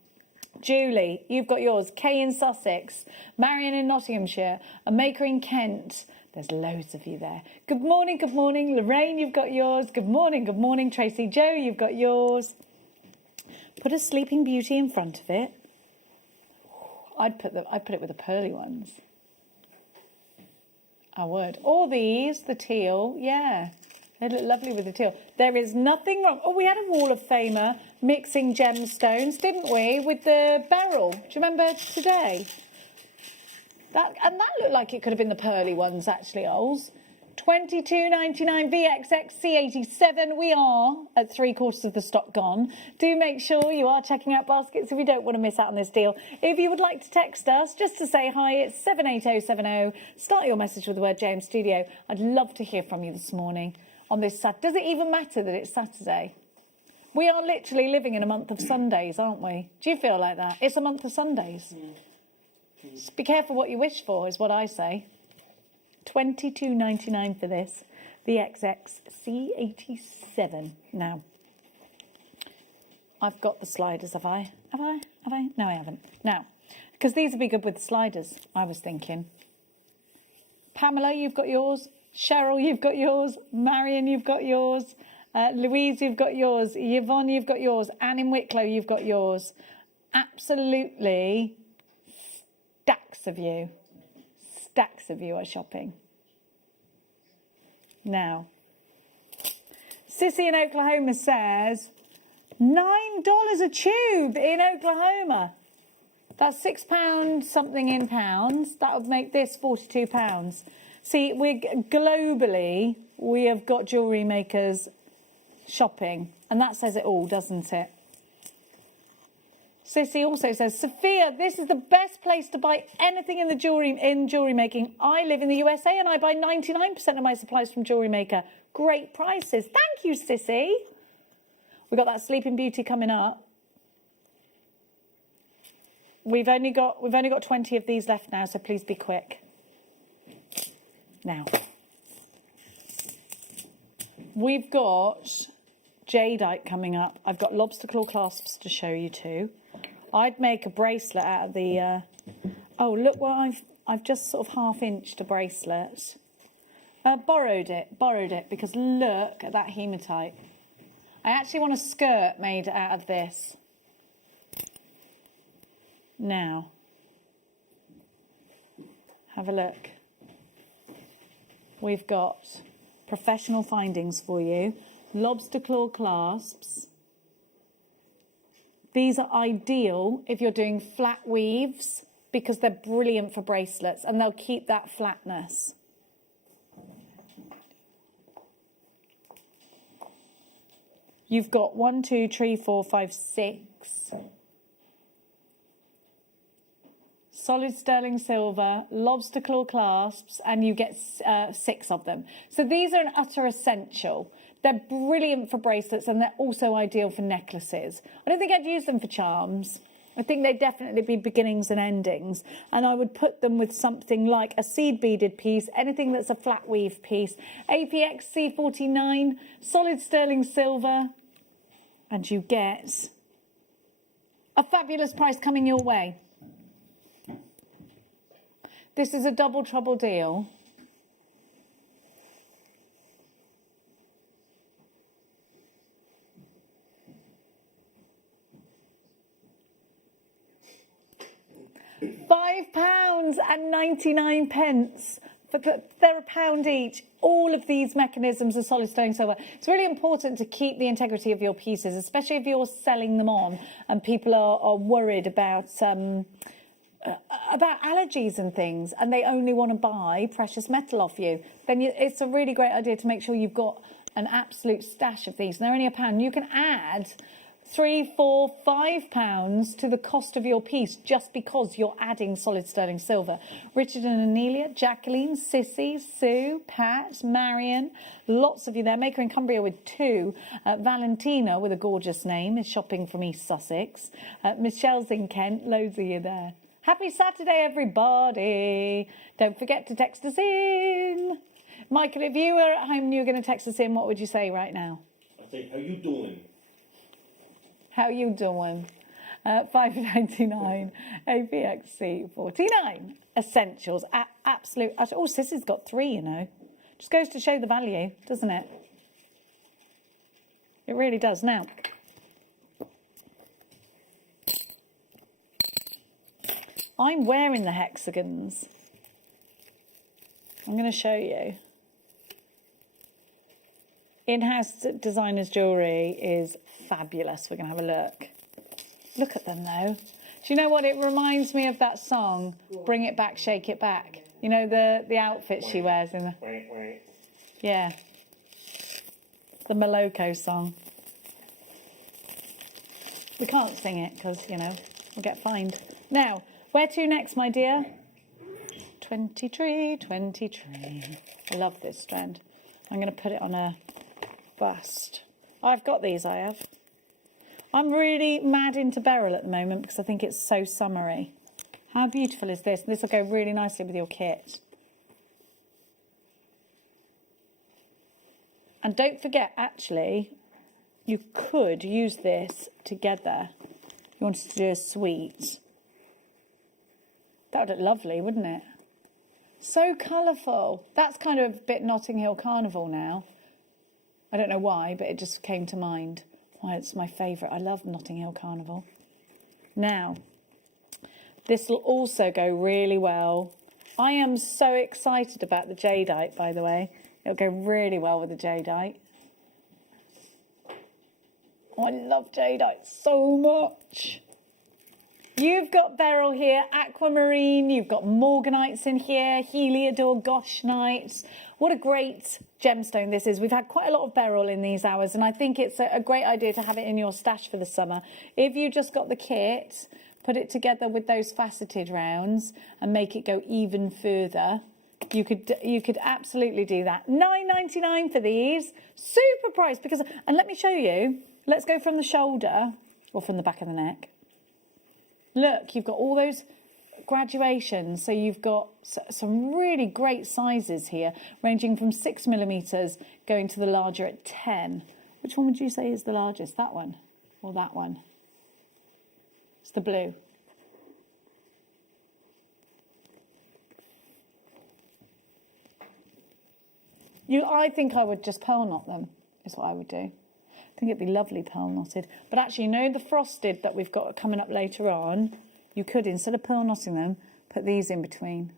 Julie, you've got yours, Kay in Sussex, Marion in Nottinghamshire, a Maker in Kent. There's loads of you there. Good morning, Lorraine, you've got yours. Good morning, Tracy Joe, you've got yours. Put a Sleeping Beauty in front of it. I'd put it with the pearly ones. I would. Or these, the teal, yeah. They look lovely with the teal. There is nothing wrong. Oh, we had a Wall of Famer mixing gemstones, didn't we, with the Beryl? Do you remember today? That looked like it could have been the pearly ones, actually, Ols. $22.99 VXXC87. We are at 3/4 of the stock gone. Do make sure you are checking out baskets if you don't want to miss out on this deal. If you would like to text us just to say hi, it's 78070. Start your message with the word JM Studio. I'd love to hear from you this morning. On this Saturday. Does it even matter that it's Saturday? We are literally living in a month of Sundays, aren't we? Do you feel like that? It's a month of Sundays. Just be careful what you wish for, is what I say. $22.99 for this. The XXC87. Now, I've got the sliders, have I? Have I? No, I haven't. Now, because these would be good with sliders, I was thinking. Pamela, you've got yours. Cheryl, you've got yours. Marion, you've got yours. Louise, you've got yours. Yvonne, you've got yours. Anne in Wicklow, you've got yours. Absolutely stacks of you are shopping. Now, Sissy in Oklahoma says, $9 a tube in Oklahoma. That's £6 something in pounds. That would make this £42. See, globally, we have got jewellery makers shopping, and that says it all, doesn't it? Sissy also says, Sophia, this is the best place to buy anything in jewellery making. I live in the USA and I buy 99% of my supplies from Jewellery Maker. Great prices. Thank you, Sissy. We've got that Sleeping Beauty coming up. We've only got 20 of these left now, so please be quick. Now, we've got jadeite coming up. I've got lobster claw clasps to show you too. I'd make a bracelet out of the... oh, look what I've just sort of half-inched a bracelet. Borrowed it because look at that hematite. I actually want a skirt made out of this. Now, have a look. We've got professional findings for you. Lobster claw clasps. These are ideal if you're doing flat weaves because they're brilliant for bracelets and they'll keep that flatness. You've got 1, 2, 3, 4, 5, 6. Solid sterling silver, lobster claw clasps, and you get 6 of them. So these are an utter essential. They're brilliant for bracelets and they're also ideal for necklaces. I don't think I'd use them for charms. I think they'd definitely be beginnings and endings. And I would put them with something like a seed beaded piece, anything that's a flat weave piece, APX C49, solid sterling silver, and you get a fabulous price coming your way. This is a double trouble deal. £5.99. They're £1 each. All of these mechanisms are solid sterling silver. It's really important to keep the integrity of your pieces, especially if you're selling them on and people are worried about allergies and things, and they only want to buy precious metal off you. Then it's a really great idea to make sure you've got an absolute stash of these. And they're only £1. You can add £3, £4, £5 to the cost of your piece just because you're adding solid sterling silver. Richard and Anelia, Jacqueline, Sissy, Sue, Pat, Marion, lots of you there. Maker in Cumbria with 2. Valentina with a gorgeous name is shopping from East Sussex. Michelle's in Kent, loads of you there. Happy Saturday, everybody. Don't forget to text us in. Michael, if you were at home and you were going to text us in, what would you say right now? I think, how you doing? How you doing? $5.99, APXC 49. Essentials, absolute. Oh, Sissy's got 3, you know. Just goes to show the value, doesn't it? It really does. Now, I'm wearing the hexagons. I'm going to show you. In-house designers jewellery is fabulous. We're going to have a look. Look at them though. Do you know what? It reminds me of that song, Bring It Back, Shake It Back. You know, the outfit she wears in the... Yeah. The Moloko song. We can't sing it because, you know, we'll get fined. Now, where to next, my dear? 23, 23. I love this strand. I'm going to put it on a bust. I've got these, I have. I'm really mad into Beryl at the moment because I think it's so summery. How beautiful is this? This will go really nicely with your kit. And don't forget, actually, you could use this together. You wanted to do a suite. That would look lovely, wouldn't it? So colourful. That's kind of a bit Notting Hill Carnival now. I don't know why, but it just came to mind. Why, it's my favourite. I love Notting Hill Carnival. Now, this will also go really well. I am so excited about the jadeite, by the way. It'll go really well with the jadeite. Oh, I love jadeite so much. You've got Beryl here, aquamarine, you've got morganites in here, heliodor, goshnites. What a great gemstone this is. We've had quite a lot of Beryl in these hours, and I think it's a great idea to have it in your stash for the summer. If you just got the kit, put it together with those faceted rounds and make it go even further, you could absolutely do that. $9.99 for these. Super price. And let me show you. Let's go from the shoulder, or from the back of the neck. Look, you've got all those graduations. So you've got some really great sizes here, ranging from 6mm going to the larger at 10. Which one would you say is the largest? That one or that one? It's the blue. I think I would just pearl knot them, is what I would do. I think it'd be lovely pearl knotted. But actually, you know the frosted that we've got coming up later on? You could, instead of pearl knotting them, put these in between.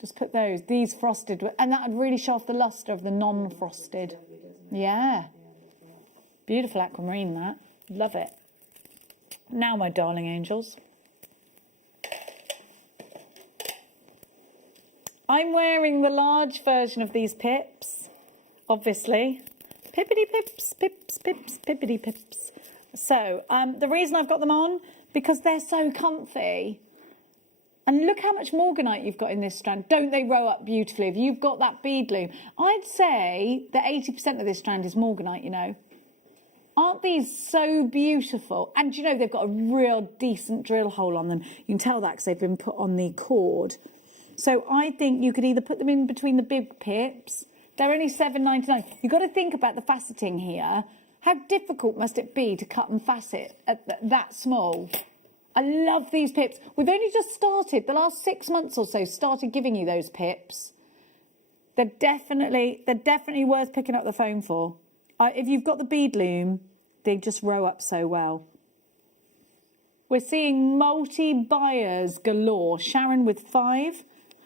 Just put these frosted, and that would really show off the lustre of the non-frosted. Yeah. Beautiful aquamarine, that. Love it. Now, my darling angels. I'm wearing the large version of these pips, obviously. Pippity pips, pips, pips, pippity pips. So, the reason I've got them on, because they're so comfy. And look how much morganite you've got in this strand. Don't they row up beautifully? If you've got that bead loom. I'd say that 80% of this strand is morganite, you know. Aren't these so beautiful? And you know, they've got a real decent drill hole on them. You can tell that because they've been put on the cord. So I think you could either put them in between the big pips. They're only $7.99. You've got to think about the faceting here. How difficult must it be to cut and facet at that small? I love these pips. We've only just started, the last 6 months or so, started giving you those pips. They're definitely worth picking up the phone for. If you've got the bead loom, they just row up so well. We're seeing multi-buyers galore. Sharon with 5,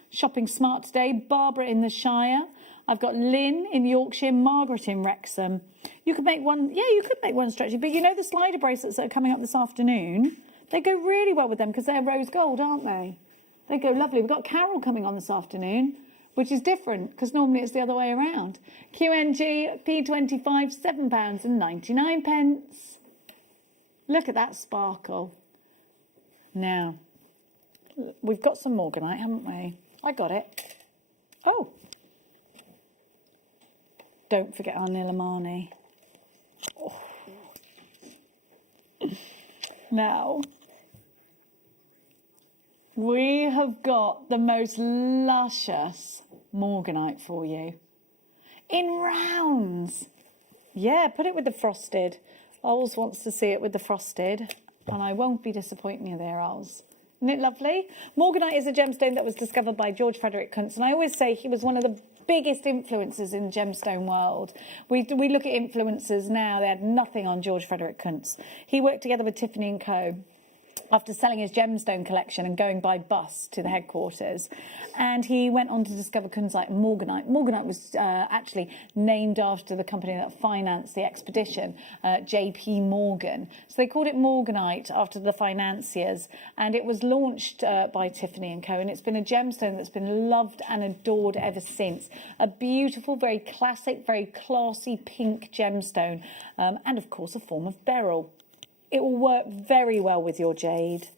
shopping smart today. Barbara in the Shire. I've got Lynn in Yorkshire, Margaret in Wrexham. You could make one, yeah, you could make one stretchy. But you know the slider bracelets that are coming up this afternoon? They go really well with them because they're rose gold, aren't they? They go lovely. We've got Carol coming on this afternoon, which is different because normally it's the other way around. QNG P25, £7.99. Look at that sparkle. Now, we've got some morganite, haven't we? I got it. Oh. Don't forget our Nilamani. Oh. Now, we have got the most luscious morganite for you. In rounds. Yeah, put it with the frosted. Ols wants to see it with the frosted. And I won't be disappointing you there, Ols. Isn't it lovely? Morganite is a gemstone that was discovered by George Frederick Kuntz. And I always say he was one of the biggest influences in the gemstone world. We look at influencers now, they had nothing on George Frederick Kuntz. He worked together with Tiffany & Co. after selling his gemstone collection and going by bus to the headquarters. And he went on to discover kunzite and morganite. Morganite was actually named after the company that financed the expedition, J.P. Morgan. So they called it morganite after the financiers. And it was launched by Tiffany & Co. And it's been a gemstone that's been loved and adored ever since. A beautiful, very classic, very classy pink gemstone. And of course, a form of beryl. It will work very well with your jade.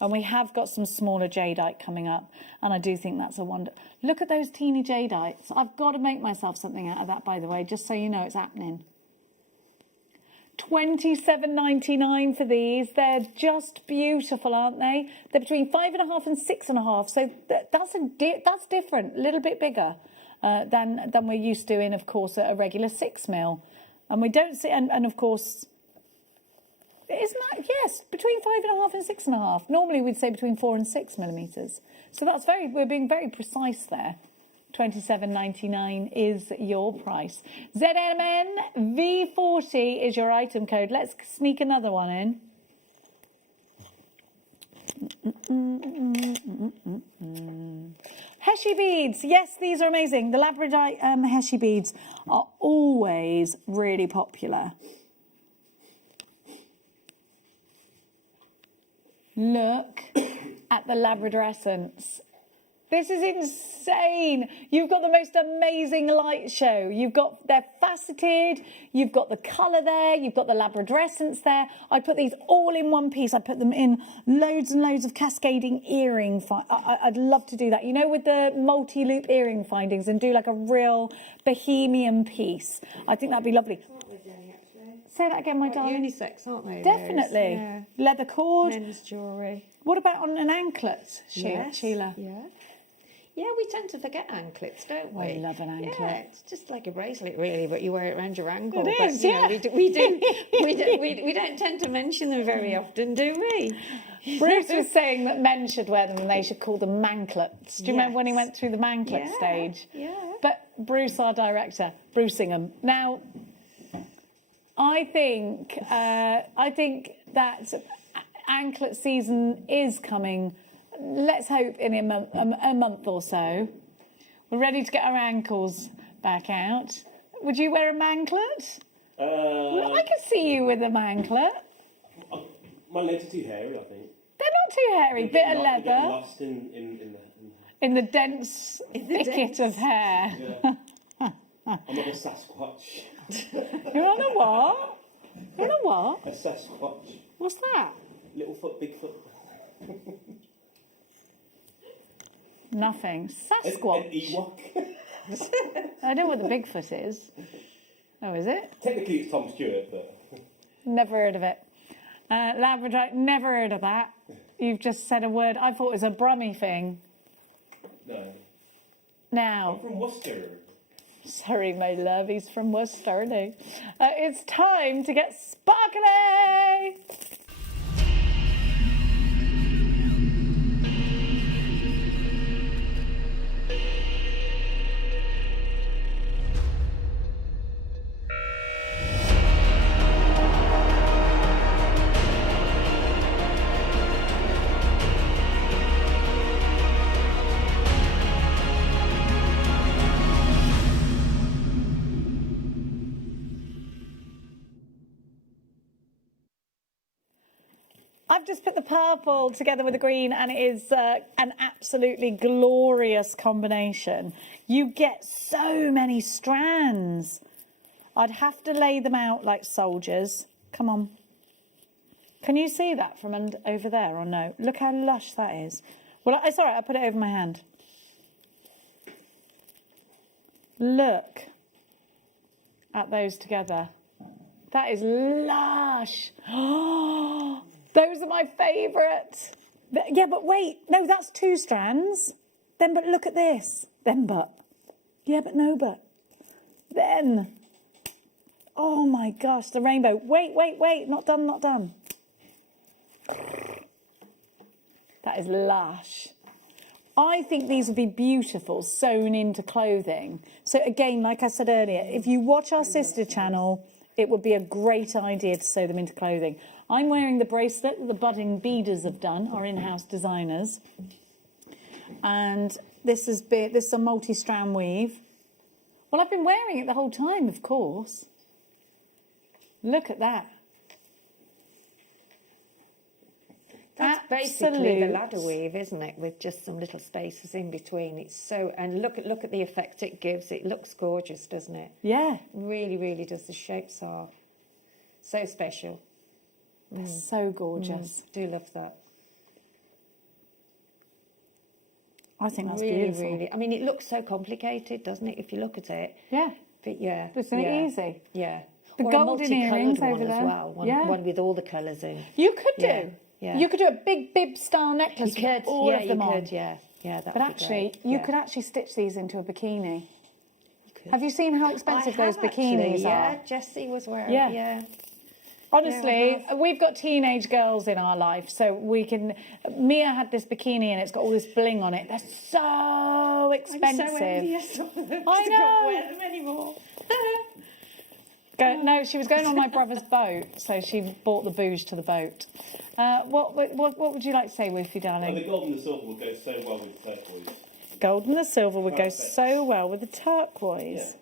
And we have got some smaller jadeite coming up. And I do think that's a wonder. Look at those teeny jadeites. I've got to make myself something out of that, by the way, just so you know it's happening. $27.99 for these. They're just beautiful, aren't they? They're between 5.5 and 6.5. So that's different, a little bit bigger than we're used to in, of course, a regular 6mm. And we don't see, and of course... Isn't that, yes, between 5.5 and 6.5. Normally we'd say between 4 and 6 millimetres. So that's we're being very precise there. $27.99 is your price. ZMN V40 is your item code. Let's sneak another one in. Heshy beads. Yes, these are amazing. The labradorite Heshy beads are always really popular. Look at the Labrador essence. This is insane. You've got the most amazing light show. They're faceted. You've got the colour there. You've got the Labrador essence there. I put these all in one piece. I put them in loads and loads of cascading earring. I'd love to do that. You know, with the multi-loop earring findings and do like a real bohemian piece. I think that'd be lovely. Say that again, my darling. Unisex, aren't they? Definitely. Yeah. Leather cord. Men's jewellery. What about on an anklet, Sheila? Yeah. Yeah, we tend to forget anklets, don't we? I love an anklet. Yeah, it's just like a bracelet, really, but you wear it around your ankle. It but, is, you yeah. know, we don't tend to mention them very often, do we? Bruce was saying that men should wear them and they should call them manklets. Do you remember when he went through the manklet stage? Yeah. But Bruce, our director, Brucingham. Now, I think that anklet season is coming. Let's hope in a month or so. We're ready to get our ankles back out. Would you wear a manklet? I can see you with a manklet. My legs are too hairy, I think. They're not too hairy. Bit of leather. Get lost in the dense thicket of hair. Yeah. I'm like a Sasquatch. You're on a what? You're on a what? A Sasquatch. What's that? Little foot, big foot. Nothing. Sasquatch. An Ewok. I know what the Bigfoot is. Oh, is it? Technically, it's Tom Stewart, but Never heard of it. Labradorite, never heard of that. You've just said a word. I thought it was a Brummie thing. no. Now, I'm from Worcester. sorry, my love, he's from Worcester, isn't he? It's time to get sparkly! I've just put the purple together with the green and it is an absolutely glorious combination. You get so many strands. I'd have to lay them out like soldiers. Come on. Can you see that from over there or no? Look how lush that is. Well, it's all right, I put it over my hand. Look at those together. That is lush. Oh, those are my favourite. Yeah, but wait. No, that's 2 strands. Then, but look at this. Then, but. Yeah, but no, but. Then. Oh, my gosh, the rainbow. Wait. Not done, not done. That is lush. I think these would be beautiful sewn into clothing. So, again, like I said earlier, if you watch our sister channel, it would be a great idea to sew them into clothing. I'm wearing the bracelet that the budding beaders have done, our in-house designers. And this is a multi-strand weave. Well, I've been wearing it the whole time, of course. Look at that. That's basically the ladder weave, isn't it? With just some little spaces in between. It's so, and look at the effect it gives. It looks gorgeous, doesn't it? Yeah. Really, really does. The shapes are so special. They're so gorgeous. Do love that. I think that's really, beautiful. really. I mean, it looks so complicated, doesn't it? If you look at it. Yeah. But yeah. Isn't it easy? Yeah. The or golden a earrings multicoloured over one there. as well. One with all the colours in. You could do. Yeah. Yeah. You could do a big bib style necklace with all of them on. Yeah, that But actually, you could actually stitch these into a bikini. Have you seen how expensive those bikinis are? Yeah, Jessie was wearing. Yeah. Honestly, we've got teenage girls in our life, so we can. Mia had this bikini and it's got all this bling on it. They're so expensive. I'm so envious of them. I know. Can't wear them anymore. No, she was going on my brother's boat, so she bought the booze to the boat. What would you like to say, Woofy, darling? Well, the gold and the silver will go so well with the turquoise. Gold and the silver would go Perfect. so well with the turquoise. Yeah.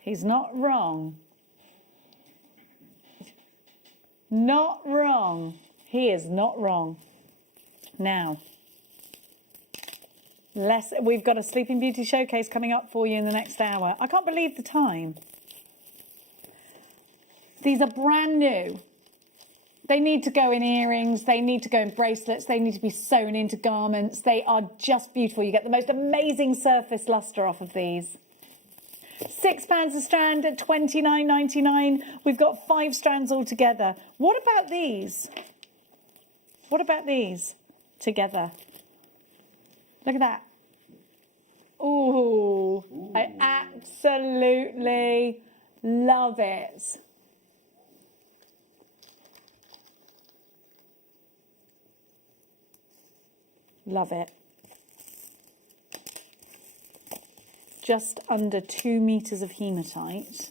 He's not wrong. Not wrong. He is not wrong. Now, we've got a Sleeping Beauty showcase coming up for you in the next hour. I can't believe the time. These are brand new. They need to go in earrings, they need to go in bracelets, they need to be sewn into garments. They are just beautiful. You get the most amazing surface luster off of these. £6 a strand at $29.99. We've got 5 strands all together. What about these? What about these together? Look at that. Ooh. I absolutely love it. Love it. Just under 2 meters of hematite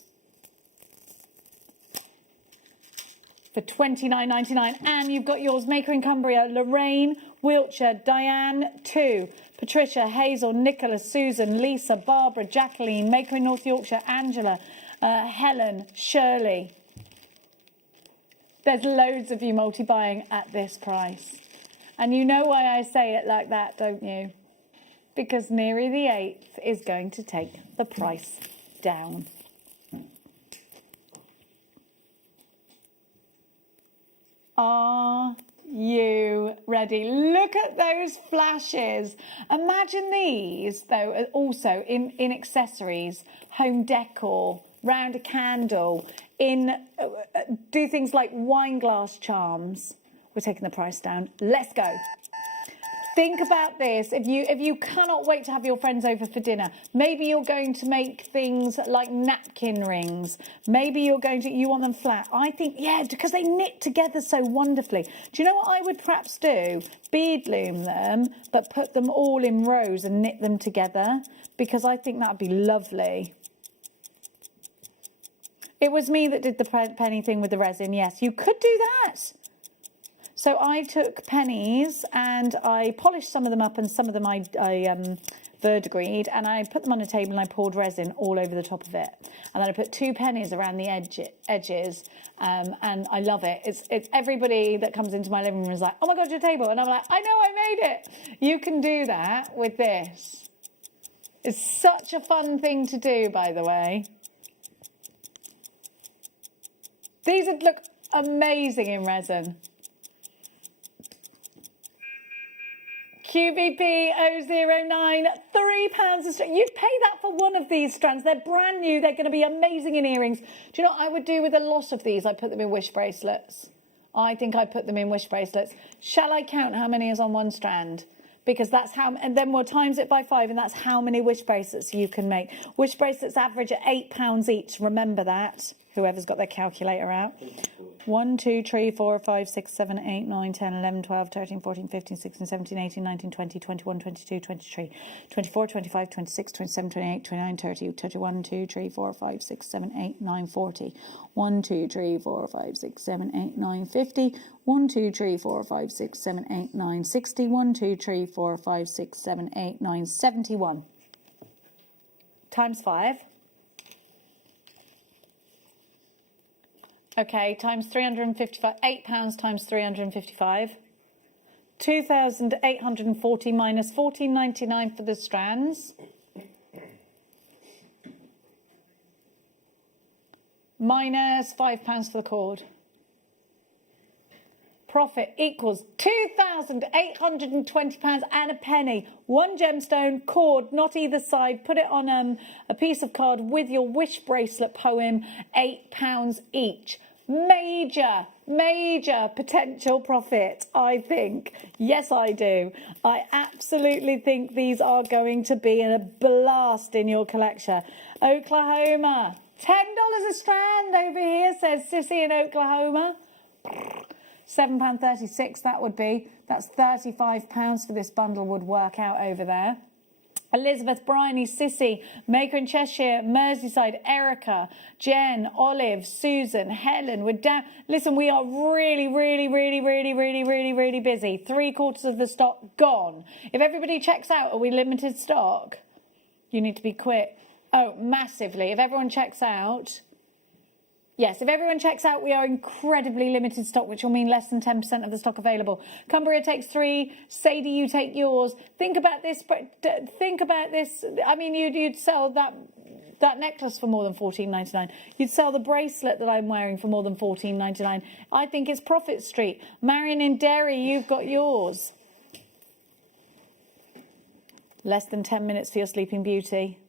for $29.99. And you've got yours, Maker in Cumbria, Lorraine, Wiltshire, Diane, 2, Patricia, Hazel, Nicola, Susan, Lisa, Barbara, Jacqueline, Maker in North Yorkshire, Angela, Helen, Shirley. There's loads of you multi-buying at this price. And you know why I say it like that, don't you? Because Mary the 8th is going to take the price down. Are you ready? already. Look at those flashes. Imagine these, though, also in accessories, home decor, round a candle, do things like wine glass charms. We're taking the price down. Let's go. Think about this. If you cannot wait to have your friends over for dinner, maybe you're going to make things like napkin rings. Maybe you want them flat. I think, yeah, because they knit together so wonderfully. Do you know what I would perhaps do? Bead loom them, but put them all in rows and knit them together, because I think that would be lovely. It was me that did the penny thing with the resin. Yes, you could do that. So I took pennies and I polished some of them up, and some of them I verdigreed, and I put them on a table and I poured resin all over the top of it. And then I put 2 pennies around the edges, and I love it. It's everybody that comes into my living room is like, oh my God, your table. And I'm like, I know, I made it. You can do that with this. It's such a fun thing to do, by the way. These would look amazing in resin. QVP009, £3 a strand. You'd pay that for one of these strands. They're brand new. They're going to be amazing in earrings. Do you know what I would do with a lot of these? I put them in wish bracelets. I think I put them in wish bracelets. Shall I count how many is on one strand? Because that's how, and then we'll times it by 5, and that's how many wish bracelets you can make. Wish bracelets average at £8 each. Remember that. Whoever's got their calculator out. 1, 2, 3, 4, 5, 6, 7, 8, 9, 10, 11, 12, 13, 14, 15, 16, 17, 18, 19, 20, 21, 22, 23, 24, 25, 26, 27, 28, 29, 30, 31, 2, 3, 4, 5, 6, 7, 8, 9, 40. 1, 2, 3, 4, 5, 6, 7, 8, 9, 50. 1, 2, 3, 4, 5, 6, 7, 8, 9, 60. 1, 2, 3, 4, 5, 6, 7, 8, 9, 71. Times 5. Okay, times 355, £8 times 355. 2,840 minus 14.99 for the strands. Minus £5 for the cord. Profit equals £2,820 and a penny. 1 gemstone, cord, not either side. Put it on a piece of card with your wish bracelet poem. £8 each. Major potential profit, I think. Yes, I do. I absolutely think these are going to be a blast in your collection. Oklahoma, $10 a strand over here, says Sissy in Oklahoma. £7.36 that would be. That's £35 for this bundle would work out over there. Elizabeth, Bryony, Sissy, Maker in Cheshire, Merseyside, Erica, Jen, Olive, Susan, Helen. We're down. Listen, we are really busy. 3/4 of the stock gone. If everybody checks out, are we limited stock? You need to be quick. Oh, massively. If everyone checks out... Yes, if everyone checks out, we are incredibly limited stock, which will mean less than 10% of the stock available. Cumbria takes 3. Sadie, you take yours. Think about this. Think about this. I mean, you'd sell that necklace for more than $14.99. You'd sell the bracelet that I'm wearing for more than $14.99. I think it's Profit Street. Marion in Derry, you've got yours. Less than 10 minutes for your Sleeping Beauty.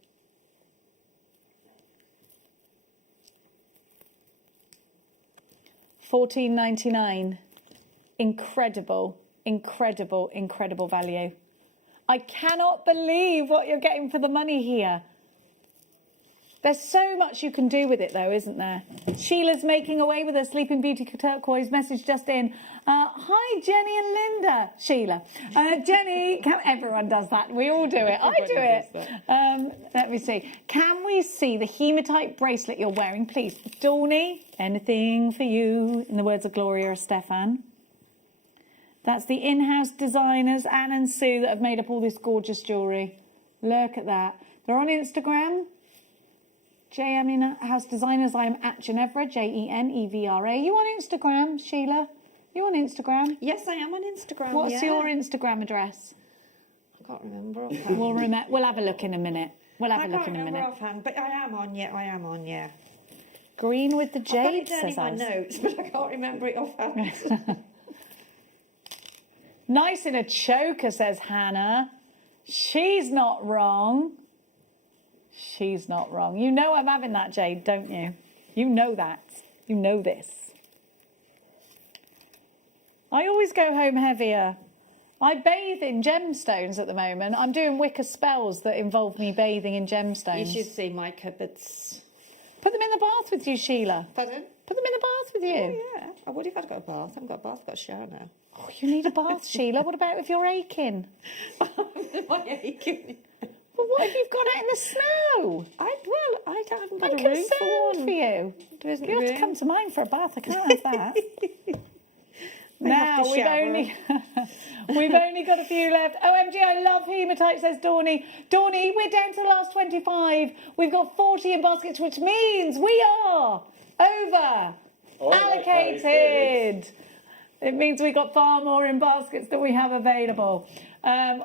$14.99. Incredible value. I cannot believe what you're getting for the money here. There's so much you can do with it, though, isn't there? Sheila's making away with her Sleeping Beauty turquoise message just in. Hi, Jenny and Linda. Sheila. Jenny, everyone does that. We all do it. I do it. Let me see. Can we see the hematite bracelet you're wearing, please? Dawny, anything for you, in the words of Gloria or Stefan. That's the in-house designers, Anne and Sue, that have made up all this gorgeous jewellery. Look at that. They're on Instagram. JM In-House Designers. I am at Ginevra, Jenevra. You on Instagram, Sheila? You on Instagram? Yes, I am on Instagram. What's your Instagram address? I can't remember offhand. We'll have a look in a minute. I can't remember offhand, but I am on, yeah. Green with the jade, I've got it down in my notes, but I can't remember it offhand. Nice in a choker, says Hannah. She's not wrong. She's not wrong. You know I'm having that, Jade, don't you? You know that. You know this. I always go home heavier. I bathe in gemstones at the moment. I'm doing Wicca spells that involve me bathing in gemstones. You should see my cupboards. Put them in the bath with you, Sheila. Pardon? Put them in the bath with you. Oh, yeah. Oh, what if I've got a bath? I haven't got a bath, I've got a shower now. Oh, you need a bath, Sheila. What about if you're aching? My aching. Well, what if you've gone out in the snow? I haven't got I'm a room concerned for one. for you. There isn't You have to room. come to mine for a bath. I can't have that. Now to we've shower. only got a few left. OMG, I love hematite, says Dawny. Dawny, we're down to the last 25. We've got 40 in baskets, which means we are over allocated. It means we got far more in baskets than we have available.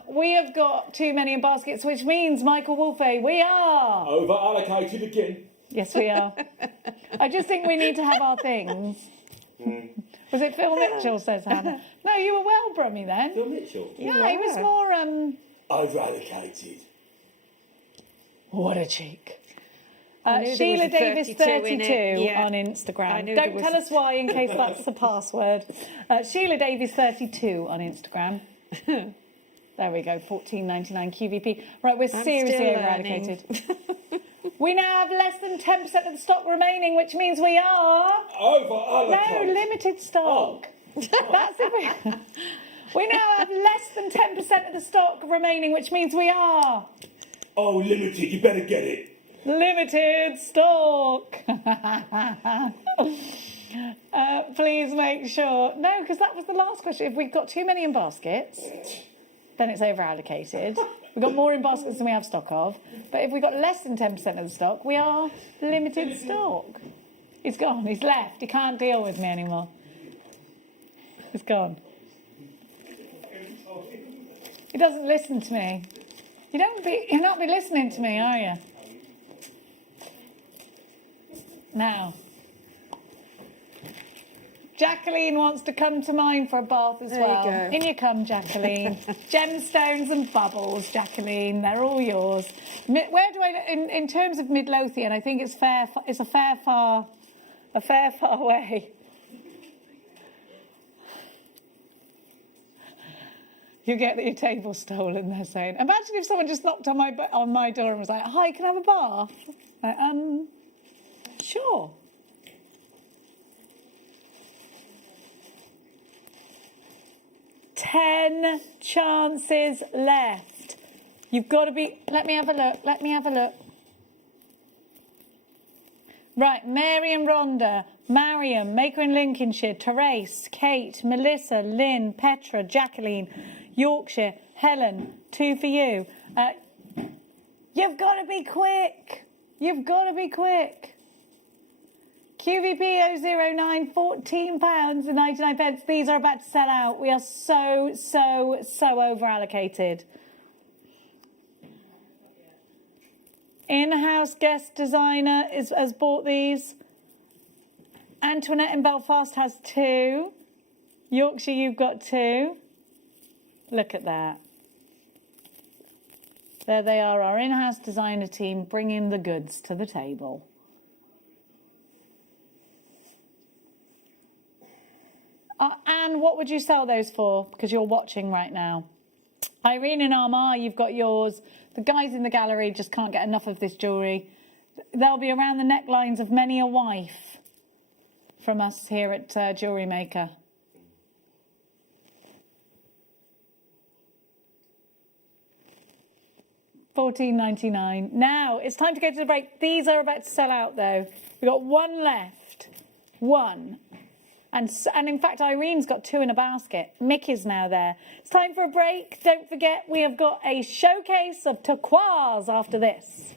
We have got too many in baskets, which means, Michael Wolfe, we are over allocated again. Yes, we are. I just think we need to have our things. Was it Phil Mitchell, says Hannah? No, you were well, Brummy, then. Phil Mitchell. Yeah, he was more, Over allocated. What a cheek. I knew there Sheila was a Davis 32 in 32 it, yeah. on I Instagram. knew Don't there was- tell us why, in case that's the password. Sheila Davis 32 on Instagram. There we go, 14.99 QVP. Right, we're seriously still over allocated. We now have less than 10% of the stock remaining, which means we are Over allocated. no limited stock. That's it. We now have less than 10% of the stock remaining, which means we are Oh, limited. You better get it. limited stock. Please make sure. No, because that was the last question. If we've got too many in baskets, then it's over allocated. We've got more in baskets than we have stock of. But if we've got less than 10% of the stock, we are limited stock. He's gone. He's left. He can't deal with me anymore. He's gone. He doesn't listen to me. You'll not be listening to me, are you? Now, Jacqueline wants to come to mine for a bath as There you well. go. In you come, Jacqueline. Gemstones and bubbles, Jacqueline. They're all yours. Where do I? In terms of Midlothian, I think it's fair. It's a fair far way. You get your table stolen, they're saying. Imagine if someone just knocked on my door and was like, "Hi, can I have a bath?" Like, sure. Ten chances left. You've got to be... Let me have a look. Right, Mary and Rhonda, Mariam, Maker in Lincolnshire, Therese, Kate, Melissa, Lynn, Petra, Jacqueline, Yorkshire, Helen, 2 for you. You've got to be quick. QVP 009, £14.99. These are about to sell out. We are so over allocated. In-house guest designer has bought these. Antoinette in Belfast has 2. Yorkshire, you've got 2. Look at that. There they are, our in-house designer team bringing the goods to the table. Anne, what would you sell those for? Because you're watching right now. Irene in Armagh, you've got yours. The guys in the gallery just can't get enough of this jewellery. They'll be around the necklines of many a wife from us here at JewelleryMaker. $14.99. Now, it's time to go to the break. These are about to sell out, though. We've got 1 left. 1. And in fact, Irene's got 2 in a basket. Mickey's now there. It's time for a break. Don't forget, we have got a showcase of turquoise after this.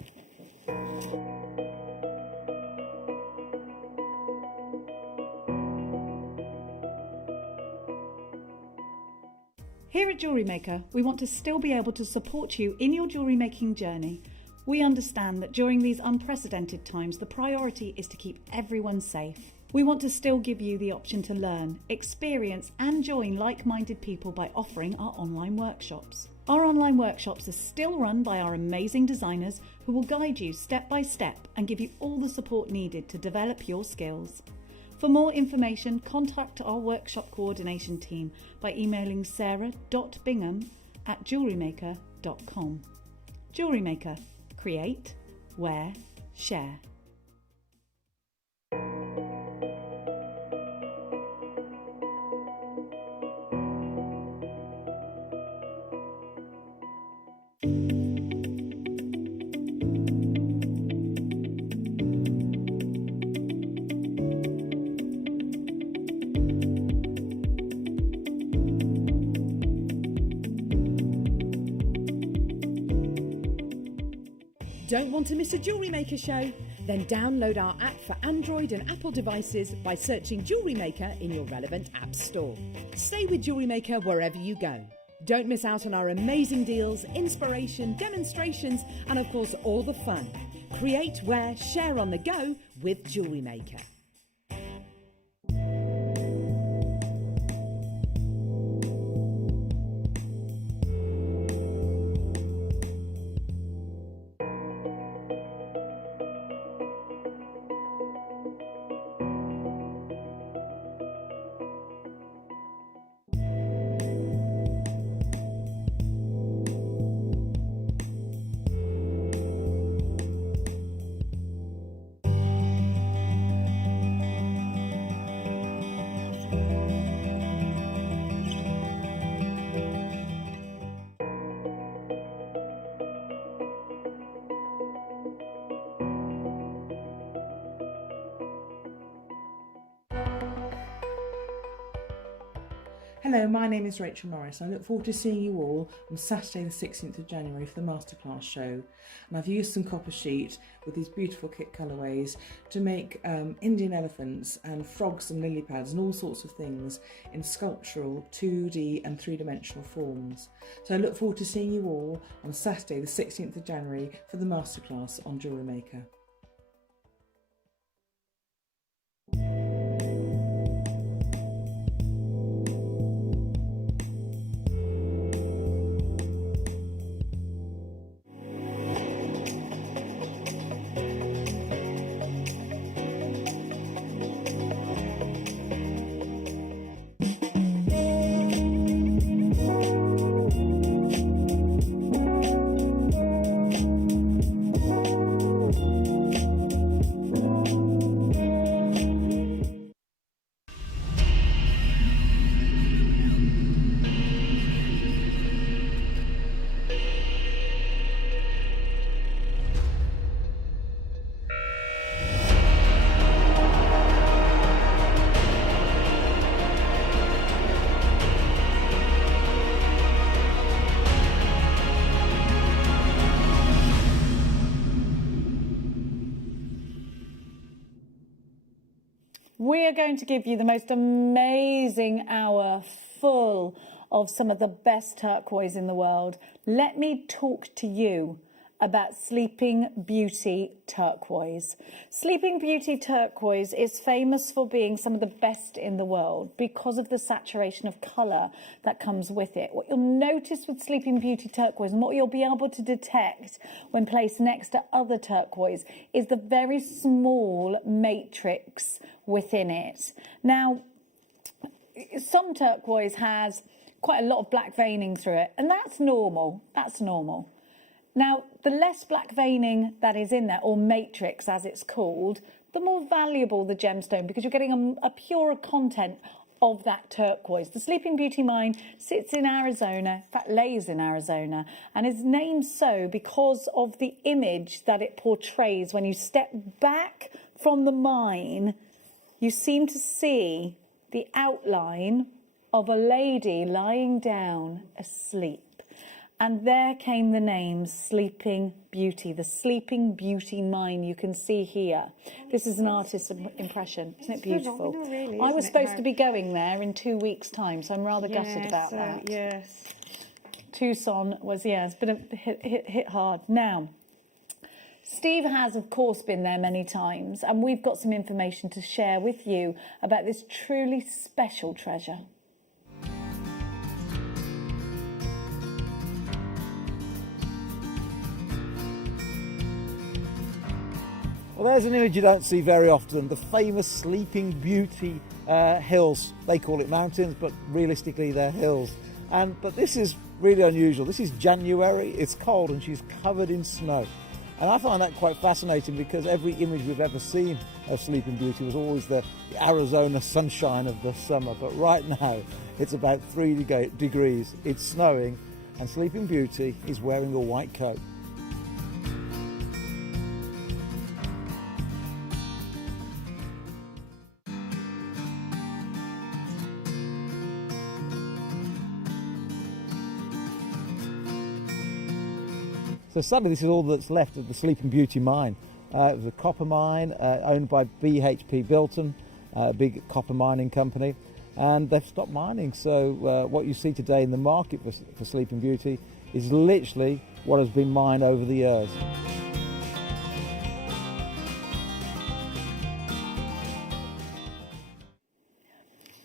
Here at JewelleryMaker, we want to still be able to support you in your jewellery making journey. We understand that during these unprecedented times, the priority is to keep everyone safe. We want to still give you the option to learn, experience and join like-minded people by offering our online workshops. Our online workshops are still run by our amazing designers who will guide you step by step and give you all the support needed to develop your skills. For more information, contact our workshop coordination team by emailing sarah.bingham@jewellerymaker.com. JewelleryMaker. Create, wear, share. Don't want to miss a Jewellery Maker show? Then download our app for Android and Apple devices by searching Jewellery Maker in your relevant app store. Stay with Jewellery Maker wherever you go. Don't miss out on our amazing deals, inspiration, demonstrations, and of course all the fun. Create, wear, share on the go with Jewellery Maker. Hello, my name is Rachel Norris. I look forward to seeing you all on Saturday the 16th of January for the Masterclass show. And I've used some copper sheet with these beautiful kit colourways to make Indian elephants and frogs and lily pads and all sorts of things in sculptural 2D and 3-dimensional forms. So I look forward to seeing you all on Saturday the 16th of January for the Masterclass on Jewellery Maker. We are going to give you the most amazing hour full of some of the best turquoise in the world. Let me talk to you about Sleeping Beauty turquoise. Sleeping Beauty turquoise is famous for being some of the best in the world because of the saturation of colour that comes with it. What you'll notice with Sleeping Beauty turquoise and what you'll be able to detect when placed next to other turquoise is the very small matrix within it. Now, some turquoise has quite a lot of black veining through it, and that's normal. That's normal. Now, the less black veining that is in there, or matrix as it's called, the more valuable the gemstone, because you're getting a purer content of that turquoise. The Sleeping Beauty mine sits in Arizona, in fact lays in Arizona, and is named so because of the image that it portrays. When you step back from the mine, you seem to see the outline of a lady lying down asleep. And there came the name Sleeping Beauty, the Sleeping Beauty mine you can see here. This is an artist's impression. Isn't it beautiful? Really, I was supposed to be going there in 2 weeks' time, so I'm rather gutted about that. Yes. Tucson was, yeah, it's been hit hard. Now, Steve has, of course, been there many times, and we've got some information to share with you about this truly special treasure. Well, there's an image you don't see very often, the famous Sleeping Beauty hills. They call it mountains, but realistically they're hills. But this is really unusual. This is January, it's cold, and she's covered in snow. And I find that quite fascinating because every image we've ever seen of Sleeping Beauty was always the Arizona sunshine of the summer. But right now, it's about 3 degrees, it's snowing, and Sleeping Beauty is wearing a white coat. So sadly, this is all that's left of the Sleeping Beauty mine. It was a copper mine owned by BHP Bilton, a big copper mining company, and they've stopped mining. So what you see today in the market for Sleeping Beauty is literally what has been mined over the years.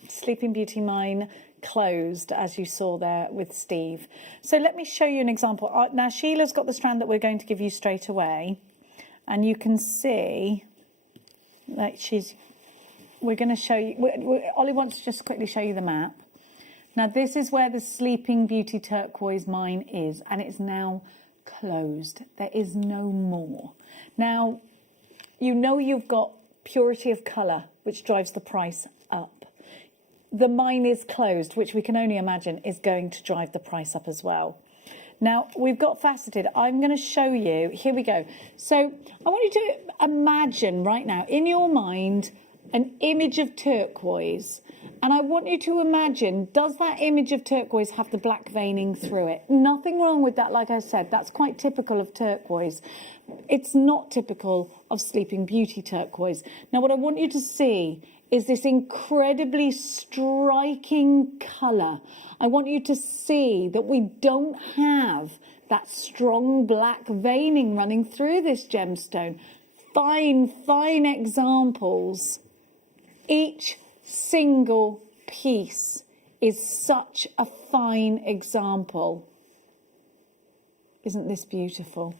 Sleeping Beauty mine closed, as you saw there with Steve. So let me show you an example. Now Sheila's got the strand that we're going to give you straight away, and you can see that we're going to show you, Ollie wants to just quickly show you the map. Now this is where the Sleeping Beauty turquoise mine is, and it's now closed. There is no more. Now, you know you've got purity of colour, which drives the price up. The mine is closed, which we can only imagine is going to drive the price up as well. Now, we've got faceted. I'm going to show you. Here we go. So I want you to imagine right now in your mind an image of turquoise. And I want you to imagine, does that image of turquoise have the black veining through it? Nothing wrong with that, like I said. That's quite typical of turquoise. It's not typical of Sleeping Beauty turquoise. Now, what I want you to see is this incredibly striking colour. I want you to see that we don't have that strong black veining running through this gemstone. Fine, fine examples. Each single piece is such a fine example. Isn't this beautiful?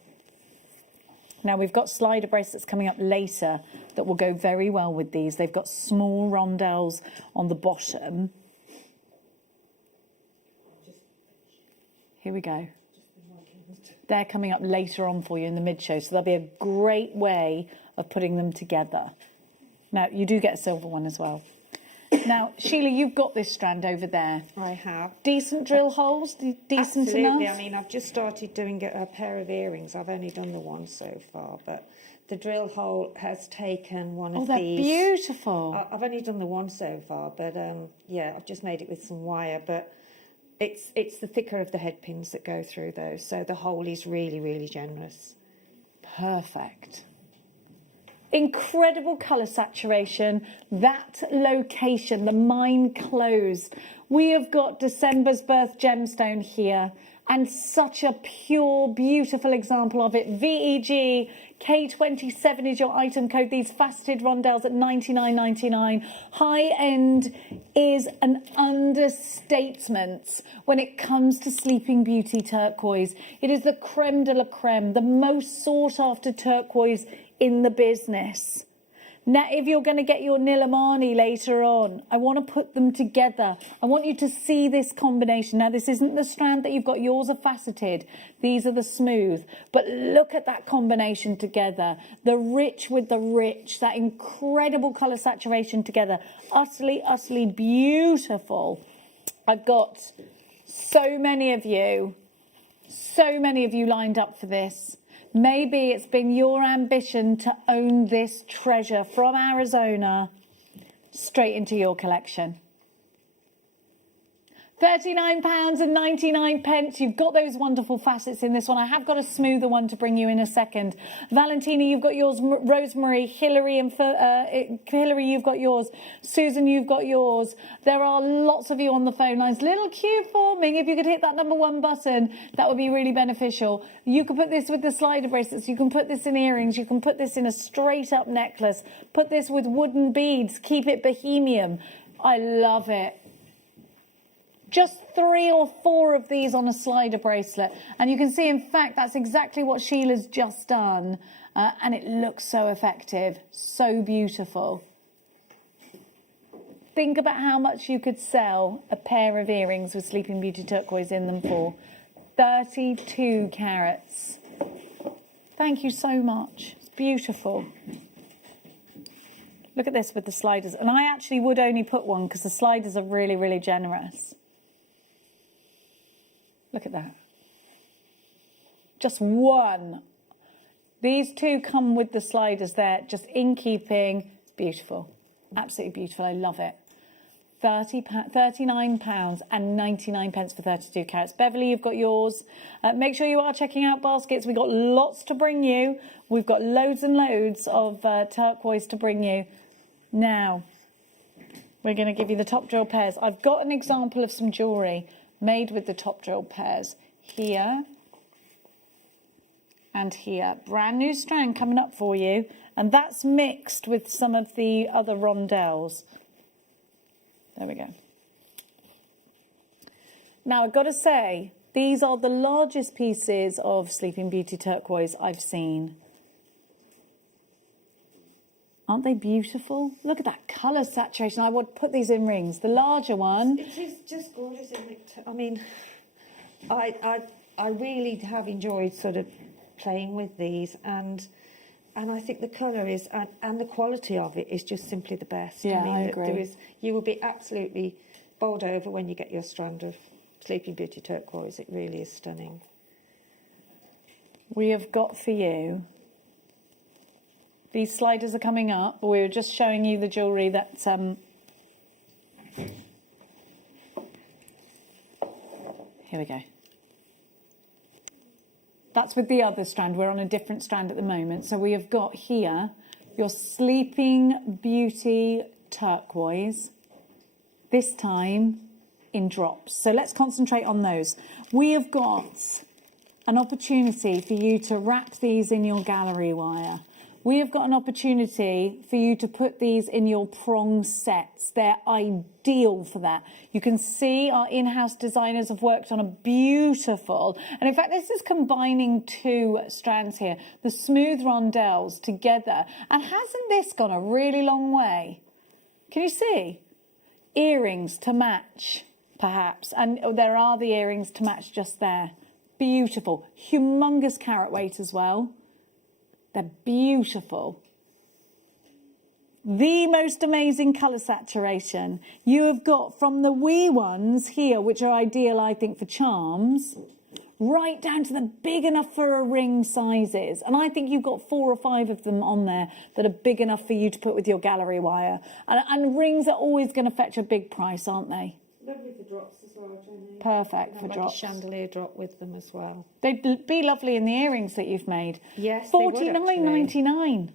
Now, we've got slider bracelets coming up later that will go very well with these. They've got small rondelles on the bottom. Here we go. They're coming up later on for you in the mid-show, so that'll be a great way of putting them together. Now, you do get a silver one as well. Now, Sheila, you've got this strand over there. I have. Decent drill holes? Decent Absolutely. enough? I mean, I've just started doing a pair of earrings. I've only done the one so far, but the drill hole has taken one of these. Oh, they're beautiful. I've only done the one so far, but yeah, I've just made it with some wire, but it's the thicker of the head pins that go through those, so the hole is really, really generous. Perfect. Incredible colour saturation. That location, the mine closed. We have got December's birth gemstone here, and such a pure, beautiful example of it. VEG K27 is your item code. These faceted rondelles at $99.99. High end is an understatement when it comes to Sleeping Beauty turquoise. It is the creme de la creme, the most sought after turquoise in the business. Now, if you're going to get your Nilamani later on, I want to put them together. I want you to see this combination. Now, this isn't the strand that you've got. Yours are faceted. These are the smooth. But look at that combination together. The rich with the rich. That incredible colour saturation together. Utterly, utterly beautiful. I've got so many of you lined up for this. Maybe it's been your ambition to own this treasure from Arizona straight into your collection. £39.99. You've got those wonderful facets in this one. I have got a smoother one to bring you in a second. Valentina, you've got yours. Rosemary, Hillary, you've got yours. Susan, you've got yours. There are lots of you on the phone lines. Little queue forming. If you could hit that number 1 button, that would be really beneficial. You could put this with the slider bracelets. You can put this in earrings. You can put this in a straight up necklace. Put this with wooden beads. Keep it bohemian. I love it. Just 3 or 4 of these on a slider bracelet. And you can see, in fact, that's exactly what Sheila's just done. And it looks so effective, so beautiful. Think about how much you could sell a pair of earrings with Sleeping Beauty turquoise in them for. 32 carats. Thank you so much. It's beautiful. Look at this with the sliders. And I actually would only put one because the sliders are really, really generous. Look at that. Just one. These 2 come with the sliders there, just in keeping. It's beautiful. Absolutely beautiful. I love it. £39.99 for 32 carats. Beverly, you've got yours. Make sure you are checking out baskets. We've got lots to bring you. We've got loads and loads of turquoise to bring you. Now, we're going to give you the top drill pairs. I've got an example of some jewellery made with the top drill pairs here and here. Brand new strand coming up for you, and that's mixed with some of the other rondelles. There we go. Now, I've got to say, these are the largest pieces of Sleeping Beauty turquoise I've seen. Aren't they beautiful? Look at that colour saturation. I would put these in rings. The larger one. It is just gorgeous, isn't it? I mean, I really have enjoyed sort of playing with these, and I think the colour is and the quality of it is just simply the best. Yeah, I mean, I agree. You will be absolutely bowled over when you get your strand of Sleeping Beauty turquoise. It really is stunning. We have got for you. These sliders are coming up. We were just showing you the jewellery that... Here we go. That's with the other strand. We're on a different strand at the moment. So we have got here your Sleeping Beauty turquoise, this time in drops. So let's concentrate on those. We have got an opportunity for you to wrap these in your gallery wire. We have got an opportunity for you to put these in your prong sets. They're ideal for that. You can see our in-house designers have worked on a beautiful, and in fact this is combining 2 strands here, the smooth rondelles together. And hasn't this gone a really long way? Can you see? Earrings to match, perhaps. And there are the earrings to match just there. Beautiful. Humongous carat weight as well. They're beautiful. The most amazing colour saturation. You have got from the wee ones here, which are ideal, I think, for charms, right down to the big enough for a ring sizes. And I think you've got 4 or 5 of them on there that are big enough for you to put with your gallery wire. And rings are always going to fetch a big price, aren't they? Lovely for drops as well, Jenny. Perfect for like drops. A chandelier drop with them as well. They'd be lovely in the earrings that you've made. Yes, they would, actually. $49.99.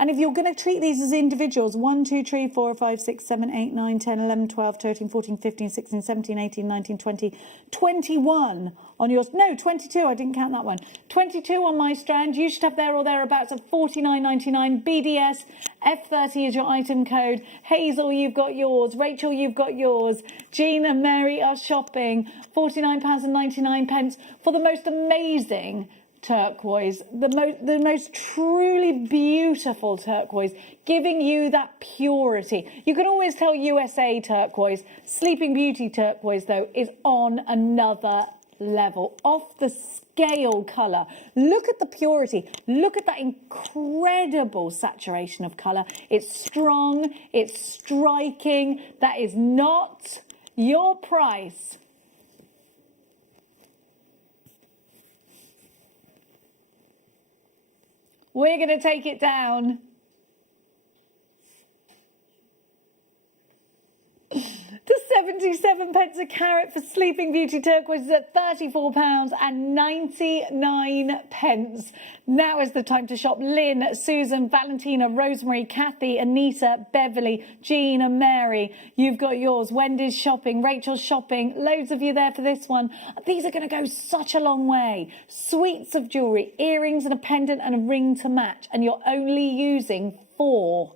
And if you're going to treat these as individuals, 1, 2, 3, 4, 5, 6, 7, 8, 9, 10, 11, 12, 13, 14, 15, 16, 17, 18, 19, 20, 21 on yours. No, 22, I didn't count that one. 22 on my strand. You should have there or thereabouts at $49.99. BDS, F30 is your item code. Hazel, you've got yours. Rachel, you've got yours. Jean and Mary are shopping. £49.99 for the most amazing turquoise, the most truly beautiful turquoise, giving you that purity. You can always tell USA turquoise. Sleeping Beauty turquoise, though, is on another level, off the scale colour. Look at the purity. Look at that incredible saturation of colour. It's strong. It's striking. That is not your price. We're going to take it down to 77 pence a carat for Sleeping Beauty turquoise is at £34.99. Now is the time to shop. Lynn, Susan, Valentina, Rosemary, Kathy, Anita, Beverly, Jean and Mary. You've got yours. Wendy's shopping, Rachel's shopping. Loads of you there for this one. These are going to go such a long way. Suites of jewellery, earrings and a pendant and a ring to match. And you're only using four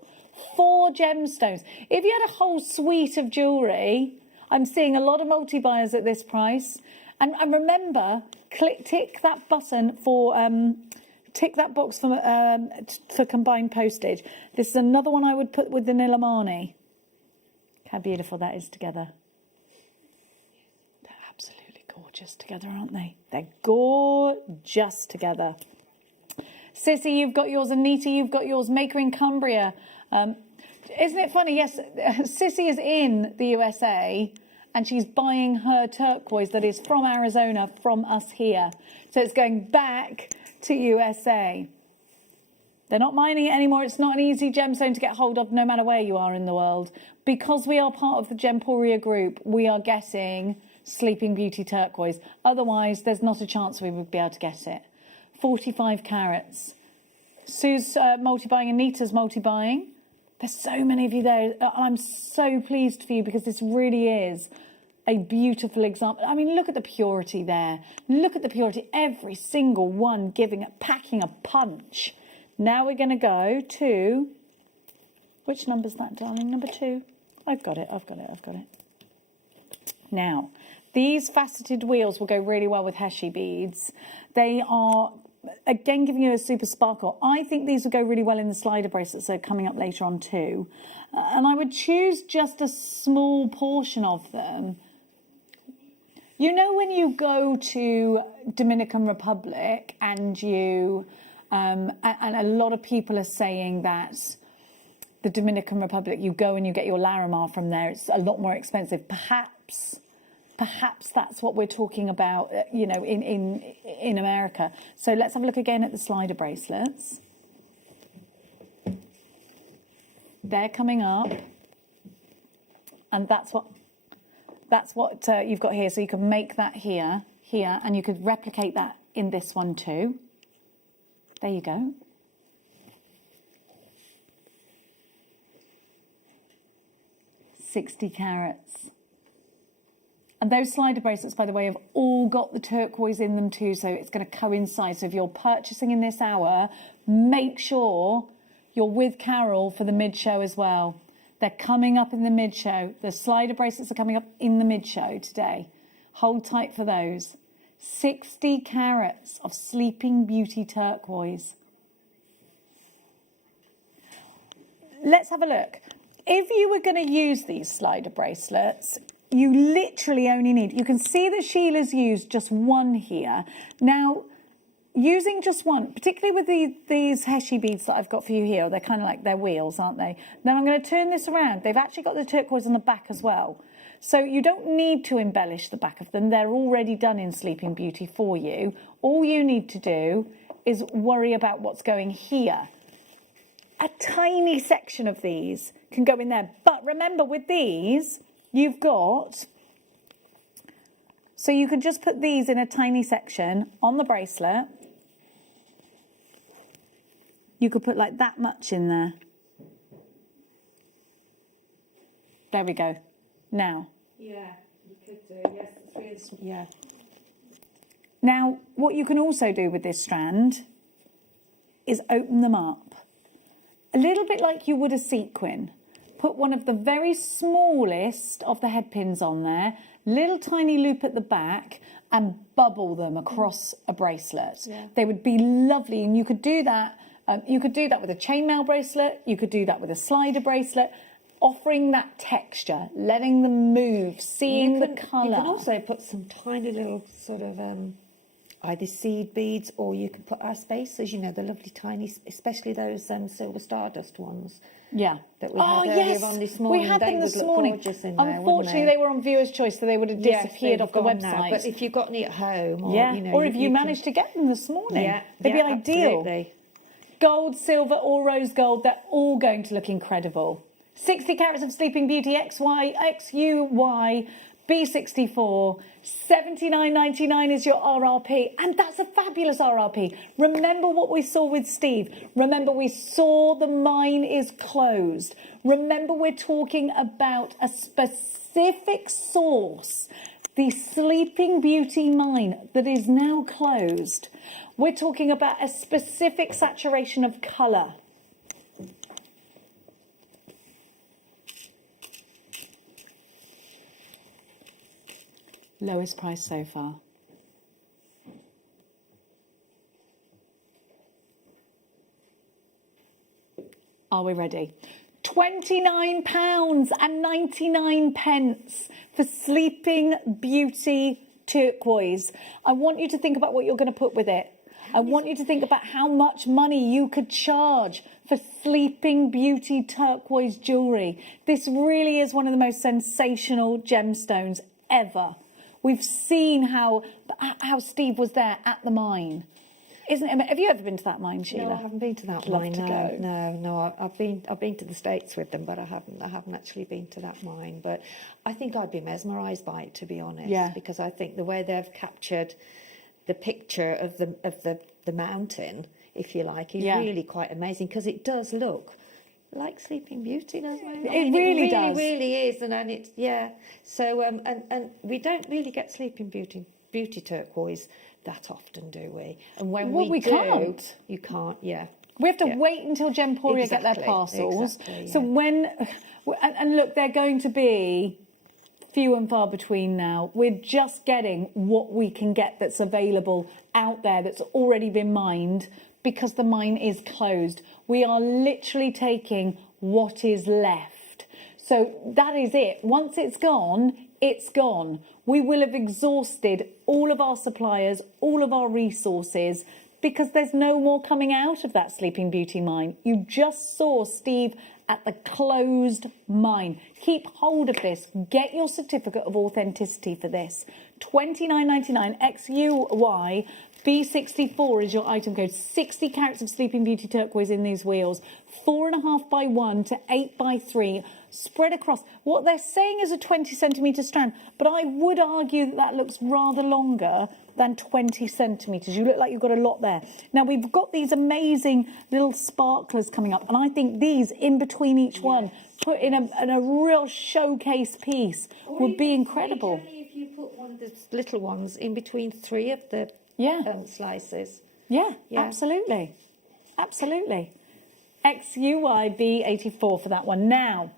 gemstones. If you had a whole suite of jewellery, I'm seeing a lot of multi-buyers at this price. And remember, tick that button for tick that box for combined postage. This is another one I would put with the Nilamani. How beautiful that is together. They're absolutely gorgeous together, aren't they? They're gorgeous together. Sissy, you've got yours. Anita, you've got yours. Maker in Cumbria. Isn't it funny? Yes, Sissy is in the USA and she's buying her turquoise that is from Arizona from us here. So it's going back to USA. They're not mining it anymore. It's not an easy gemstone to get hold of no matter where you are in the world. Because we are part of the Gemporia group, we are getting Sleeping Beauty turquoise. Otherwise, there's not a chance we would be able to get it. 45 carats. Sue's multi-buying, Anita's multi-buying. There's so many of you there. I'm so pleased for you because this really is a beautiful example. I mean, look at the purity there. Look at the purity. Every single one packing a punch. Now we're going to go to... Which number's that, darling? Number 2. I've got it. Now, these faceted wheels will go really well with Heshi beads. They are... Again, giving you a super sparkle. I think these would go really well in the slider bracelets that are coming up later on too. And I would choose just a small portion of them. You know when you go to Dominican Republic and you... and a lot of people are saying that the Dominican Republic, you go and you get your Larimar from there. It's a lot more expensive. Perhaps that's what we're talking about, you know, in America. So let's have a look again at the slider bracelets. They're coming up, and that's what you've got here. So you can make that here, and you could replicate that in this one too. There you go. $60 carats. And those slider bracelets, by the way, have all got the turquoise in them too, so it's going to coincide. So if you're purchasing in this hour, make sure you're with Carol for the mid-show as well. They're coming up in the mid-show. The slider bracelets are coming up in the mid-show today. Hold tight for those. 60 carats of Sleeping Beauty turquoise. Let's have a look. If you were going to use these slider bracelets, you literally only need... You can see that Sheila's used just one here. Now, using just one, particularly with these Heshi beads that I've got for you here, they're kind of like their wheels, aren't they? Then I'm going to turn this around. They've actually got the turquoise on the back as well. So you don't need to embellish the back of them. They're already done in Sleeping Beauty for you. All you need to do is worry about what's going here. A tiny section of these can go in there. But remember, with these, you've got... So you can just put these in a tiny section on the bracelet. You could put like that much in there. There we go. Now. Yeah, you could do. Yes, yeah. Now, what you can also do with this strand is open them up. A little bit like you would a sequin. Put one of the very smallest of the head pins on there, little tiny loop at the back, and bubble them across a bracelet. Yeah. They would be lovely, and you could do that. You could do that with a chainmail bracelet. You could do that with a slider bracelet. Offering that texture, letting them move, seeing the colour. You can also put some tiny little sort of either seed beads, or you can put our spacers, you know, the lovely tiny, especially those silver stardust ones. Yeah. That we had earlier on this morning. We had them this morning. In Unfortunately, they were on viewer's choice, so they would have disappeared off the website. Now. But if you've got any at home, or, yeah, you know, or if you managed to get them this morning, they'd be ideal. Absolutely. Gold, silver, or rose gold, they're all going to look incredible. 60 carats of Sleeping Beauty XUY B64. $79.99 is your RRP, and that's a fabulous RRP. Remember what we saw with Steve. Remember we saw the mine is closed. Remember we're talking about a specific source, the Sleeping Beauty mine that is now closed. We're talking about a specific saturation of colour. Lowest price so far. Are we ready? £29.99 for Sleeping Beauty turquoise. I want you to think about what you're going to put with it. I want you to think about how much money you could charge for Sleeping Beauty turquoise jewellery. This really is one of the most sensational gemstones ever. We've seen how Steve was there at the mine, isn't it? Have you ever been to that mine, Sheila? No, I haven't been to that Love mine. to go. No. I've been to the States with them, but I haven't actually been to that mine. But I think I'd be mesmerised by it, to be honest. Yeah. Because I think the way they've captured the picture of the mountain, if you like, is really quite amazing, because it does look like Sleeping Beauty, doesn't it? It really does. It really is, and it's So and we don't really get Sleeping Beauty turquoise that often, do we? And when we do, can't. You can't. Yeah. We have to wait until Gemporia get their parcels. So when and look, they're going to be few and far between now. We're just getting what we can get that's available out there, that's already been mined, because the mine is closed. We are literally taking what is left. So that is it. Once it's gone, it's gone. We will have exhausted all of our suppliers, all of our resources, because there's no more coming out of that Sleeping Beauty mine. You just saw Steve at the closed mine. Keep hold of this. Get your certificate of authenticity for this. $29.99 XUY B64 is your item code. 60 carats of Sleeping Beauty turquoise in these wheels. 4.5 by 1 to 8 by 3. Spread across. What they're saying is a 20 centimetre strand, but I would argue that that looks rather longer than 20 centimetres. You look like you've got a lot there. Now, we've got these amazing little sparklers coming up, and I think these in between each one, put in a real showcase piece, would be incredible. If you put one of the little ones in between 3 of the slices. Yeah, absolutely. Absolutely. XUYB84 for that one. Now,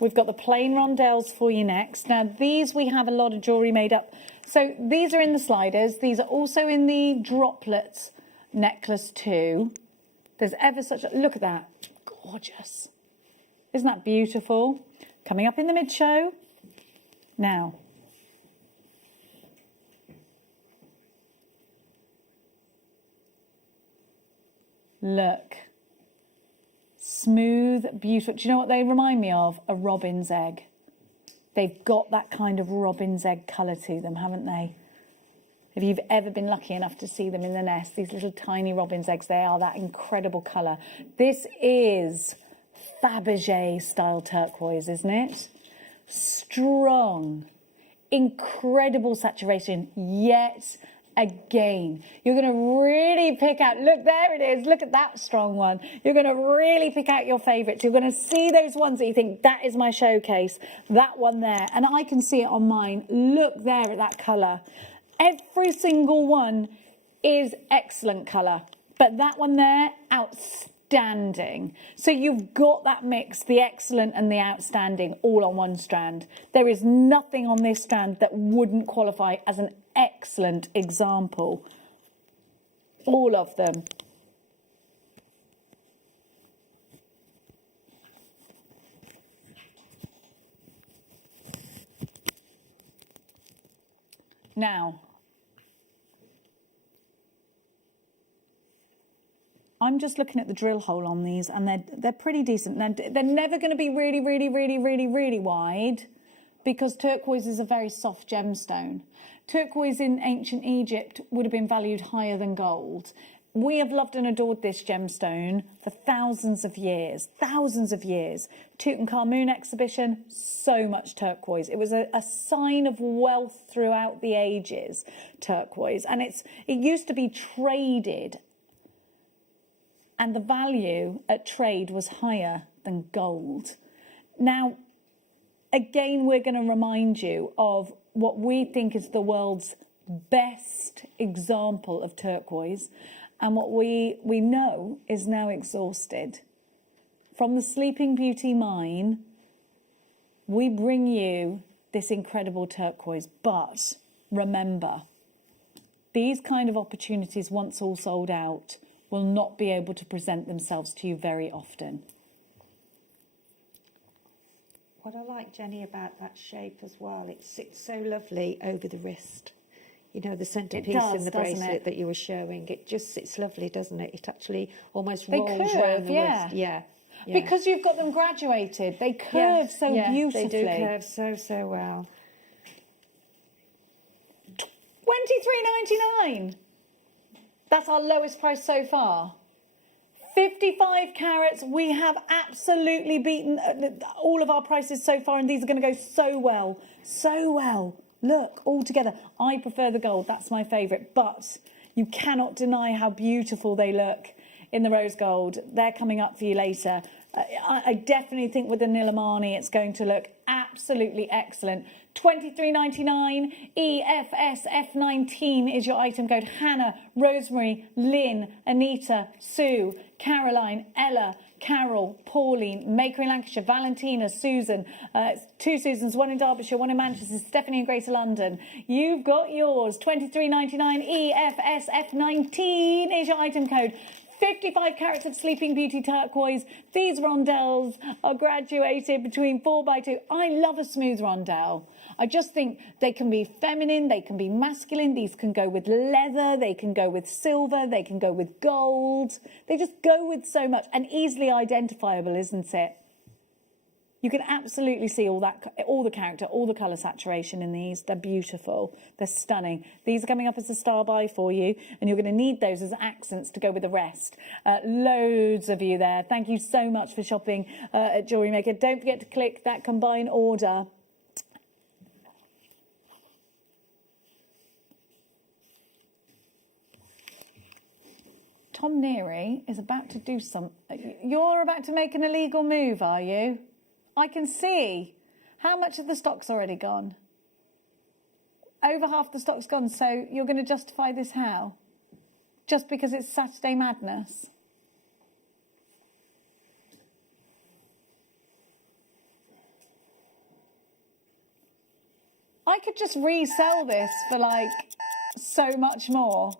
we've got the plain rondelles for you next. Now, these we have a lot of jewellery made up. So these are in the sliders. These are also in the droplets necklace too. There's ever such a... Look at that. Gorgeous. Isn't that beautiful? Coming up in the mid-show. Now. Look. Smooth, beautiful. Do you know what they remind me of? A robin's egg. They've got that kind of robin's egg colour to them, haven't they? If you've ever been lucky enough to see them in the nest, these little tiny robin's eggs, they are that incredible colour. This is Fabergé style turquoise, isn't it? Strong, incredible saturation, yet again, you're going to really pick out, look, there it is, look at that strong one. You're going to really pick out your favourites. You're going to see those ones that you think, that is my showcase, that one there. And I can see it on mine. Look there at that colour. Every single one is excellent colour, but that one there, outstanding. So you've got that mix, the excellent and the outstanding, all on one strand. There is nothing on this strand that wouldn't qualify as an excellent example. All of them. Now, I'm just looking at the drill hole on these, and they're pretty decent. Now, they're never going to be really wide, because turquoise is a very soft gemstone. Turquoise in ancient Egypt would have been valued higher than gold. We have loved and adored this gemstone for thousands of years, thousands of years. Tutankhamun exhibition, so much turquoise. It was a sign of wealth throughout the ages, turquoise. And it used to be traded, and the value at trade was higher than gold. Now, again, we're going to remind you of what we think is the world's best example of turquoise, and what we know is now exhausted. From the Sleeping Beauty mine, we bring you this incredible turquoise, but remember, these kind of opportunities, once all sold out, will not be able to present themselves to you very often. What I like, Jenny, about that shape as well, it sits so lovely over the wrist. You know, the centrepiece in the bracelet that you were showing, it just sits lovely, doesn't it? It actually almost rolls around the wrist. Yeah. Because you've got them graduated. They curve so beautifully. They do curve so well. $23.99. That's our lowest price so far. 55 carats. We have absolutely beaten all of our prices so far, and these are going to go so well. So well. Look, all together. I prefer the gold. That's my favourite. But you cannot deny how beautiful they look in the rose gold. They're coming up for you later. I definitely think with the Nilamani, it's going to look absolutely excellent. $23.99. EFSF19 is your item code. Hannah, Rosemary, Lynn, Anita, Sue, Caroline, Ella, Carol, Pauline, Maker in Lancashire, Valentina, Susan, 2 Susans, 1 in Derbyshire, 1 in Manchester, Stephanie in Greater London. You've got yours. $23.99. EFSF19 is your item code. 55 carats of Sleeping Beauty turquoise. These rondelles are graduated between 4x2. I love a smooth rondelle. I just think they can be feminine, they can be masculine. These can go with leather, they can go with silver, they can go with gold. They just go with so much, and easily identifiable, isn't it? You can absolutely see all the character, all the colour saturation in these. They're beautiful. They're stunning. These are coming up as a star buy for you, and you're going to need those as accents to go with the rest. Loads of you there. Thank you so much for shopping at Jewellery Maker. Don't forget to click that combine order. Tom Neary is about to do You're about to make an illegal move, are you? I can see. How much of the stock's already gone? Over half the stock's gone, so you're going to justify this how? Just because it's Saturday Madness? I could just resell this for like so much more.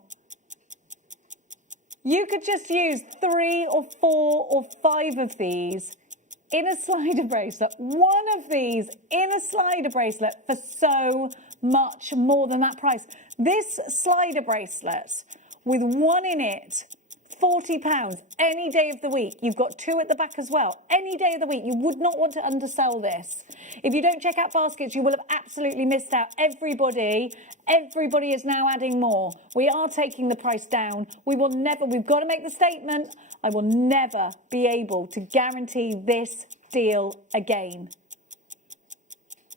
You could just use 3 or 4 or 5 of these in a slider bracelet, 1 of these in a slider bracelet for so much more than that price. This slider bracelet with 1 in it, £40 any day of the week. You've got 2 at the back as well. Any day of the week. You would not want to undersell this. If you don't check out baskets, you will have absolutely missed out. Everybody is now adding more. We are taking the price down. We've got to make the statement. I will never be able to guarantee this deal again.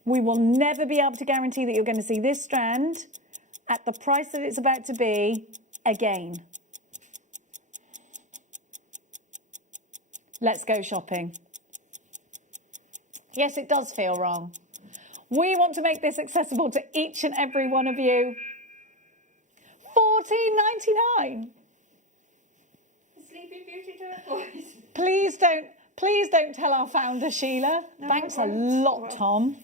We will never be able to guarantee that you're going to see this strand at the price that it's about to be again. Let's go shopping. Yes, it does feel wrong. We want to make this accessible to each and every one of you. $14.99. Sleeping Beauty turquoise. Please don't tell our founder, Sheila. No, thanks a lot, Tom.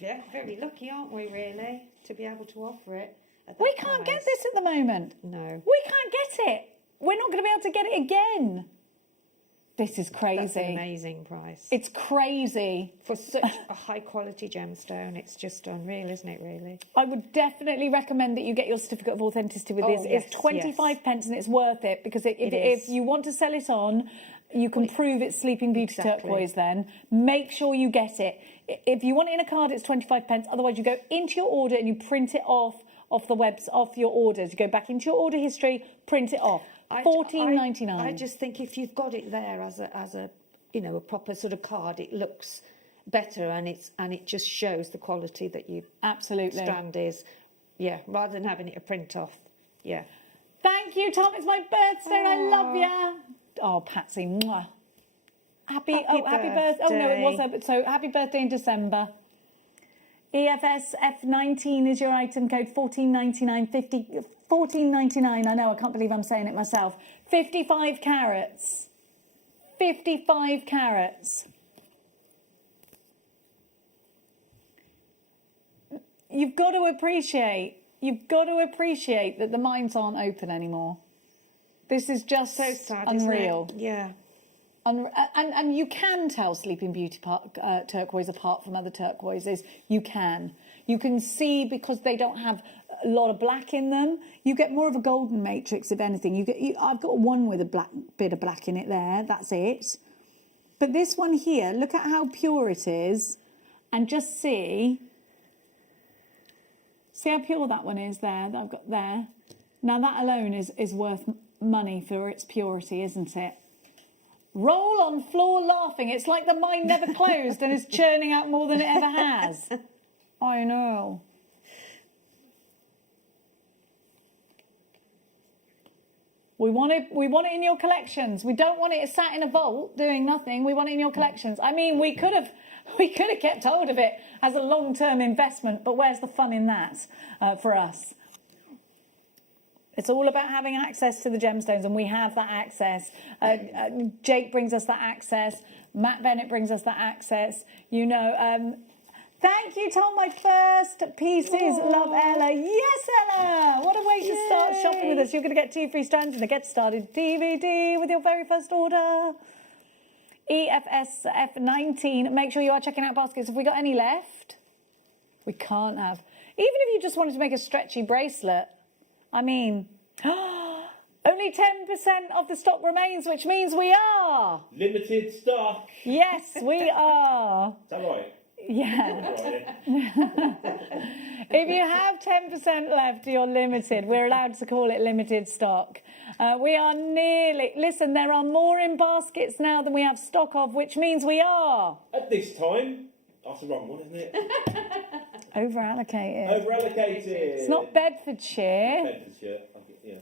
Yeah, very lucky, aren't we, really, to be able to offer it at that We can't get this at the moment. No. We can't get it. We're not going to be able to get it again. This is crazy. That's an amazing price. It's crazy. For such a high-quality gemstone, it's just unreal, isn't it, really? I would definitely recommend that you get your certificate of authenticity with this. Yes, it's 25 pence and it's worth it, because if you want to sell it on, you can prove it's Sleeping Beauty turquoise then. Make sure you get it. If you want it in a card, it's 25 pence. Otherwise, you go into your order and you print it off off the webs, off your orders. You go back into your order history, print it off. $14.99. I just think if you've got it there as a a proper sort of card, it looks better, and it just shows the quality that your absolutely strand is. Yeah, rather than having it a print off. Yeah. Thank you, Tom. It's my birthday. I love you. Oh, Patsy. Mwah. Happy birthday. Oh, no, it was. So, happy birthday in December. EFS F19 is your item code. $14.99. $14.99. I know, I can't believe I'm saying it myself. 55 carats. 55 carats. You've got to appreciate that the mines aren't open anymore. This is just so sad, unreal. Isn't it? Yeah. And you can tell Sleeping Beauty turquoise apart from other turquoises. You can see, because they don't have a lot of black in them. You get more of a golden matrix, if anything. I've got one with a bit of black in it there. That's it. But this one here, look at how pure it is, and just see how pure that one is there, that I've got there. Now that alone is worth money for its purity, isn't it? Roll on floor laughing. It's like the mine never closed and is churning out more than it ever has. I know. We want it in your collections. We don't want it sat in a vault doing nothing. We want it in your collections. I mean, we could have kept hold of it as a long-term investment, but where's the fun in that for us? It's all about having access to the gemstones, and we have that access. Jake brings us that access. Matt Bennett brings us that access. Thank you, Tom. My first pieces. Love Ella. Yes, Ella. What a way to start shopping with us. You're going to get 2 free strands and a Get Started DVD with your very first order. EFS F19. Make sure you are checking out baskets. Have we got any left? We can't have. Even if you just wanted to make a stretchy bracelet, I mean, only 10% of the stock remains, which means we are limited stock. Yes, we are. Is that right? Yeah. If you have 10% left, you're limited. We're allowed to call it limited stock. We are nearly... Listen, there are more in baskets now than we have stock of, which means we are... At this time... That's the wrong one, isn't it? Over-allocated. Over-allocated. It's not Bedfordshire. Bedfordshire, yeah.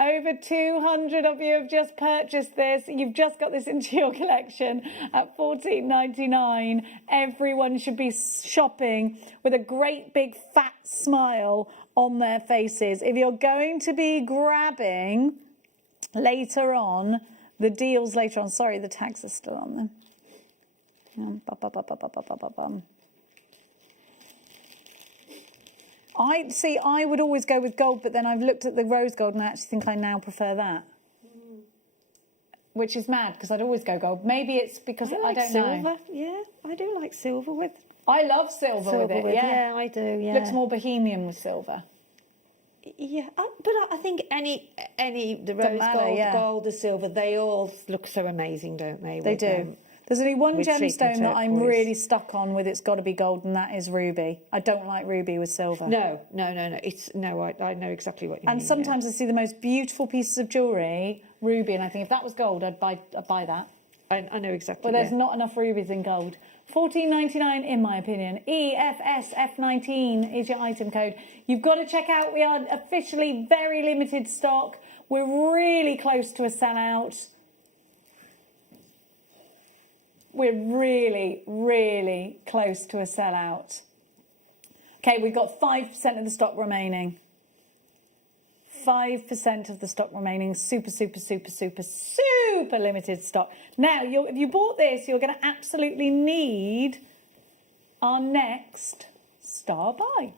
Over 200 of you have just purchased this. You've just got this into your collection at $14.99. Everyone should be shopping with a great big fat smile on their faces. If you're going to be grabbing later on, the deals later on, sorry, the tags are still on them. I would always go with gold, but then I've looked at the rose gold and I actually think I now prefer that. Which is mad, because I'd always go gold. Maybe it's because I don't silver. know. Yeah, I do like silver with. I love silver with it, yeah. Yeah, I do, yeah. Looks more bohemian with silver. Yeah, but I think the rose gold, gold, the silver, they all look so amazing, don't they? They do. There's only one gemstone that I'm turquoise. really stuck on with. It's got to be gold, and that is ruby. I don't like ruby with silver. No. I know exactly what you mean. And sometimes I see the most beautiful pieces of jewellery, ruby, and I think if that was gold, I'd buy that. I know exactly. But there's not enough rubies in gold. $14.99 in my opinion. EFSF19 is your item code. You've got to check out. We are officially very limited stock. We're really close to a sellout. We're really, really close to a sellout. Okay, we've got 5% of the stock remaining. 5% of the stock remaining. Super, super, super, super, super limited stock. Now, if you bought this, you're going to absolutely need our next star buy.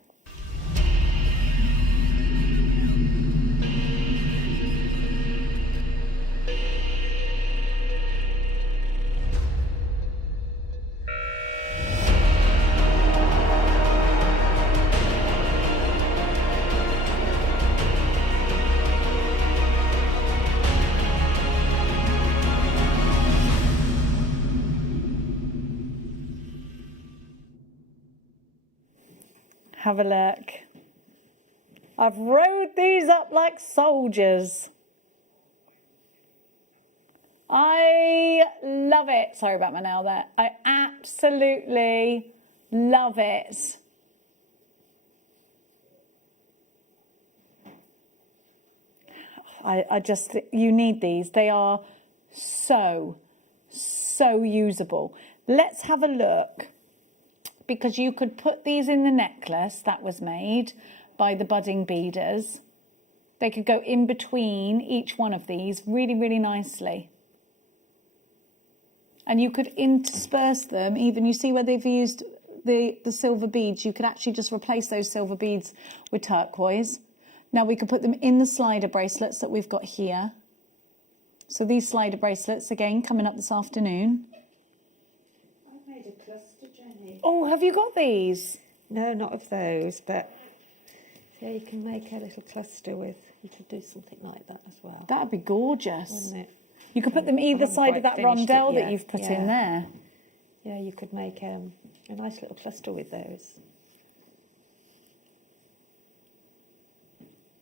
Have a look. I've rode these up like soldiers. I love it. Sorry about my nail there. I absolutely love it. I just, you need these. They are so usable. Let's have a look, because you could put these in the necklace that was made by the budding beaders. They could go in between each one of these really, really nicely. And you could intersperse them, even, you see where they've used the silver beads, you could actually just replace those silver beads with turquoise. Now we could put them in the slider bracelets that we've got here. So these slider bracelets, again, coming up this afternoon. I've made a cluster, Jenny. Oh, have you got these? No, not of those, but yeah, you can make a little cluster with, you could do something like that as well. That'd be gorgeous. Wouldn't it? You could put them either side of that rondell that you've put in there. Yeah, you could make a nice little cluster with those.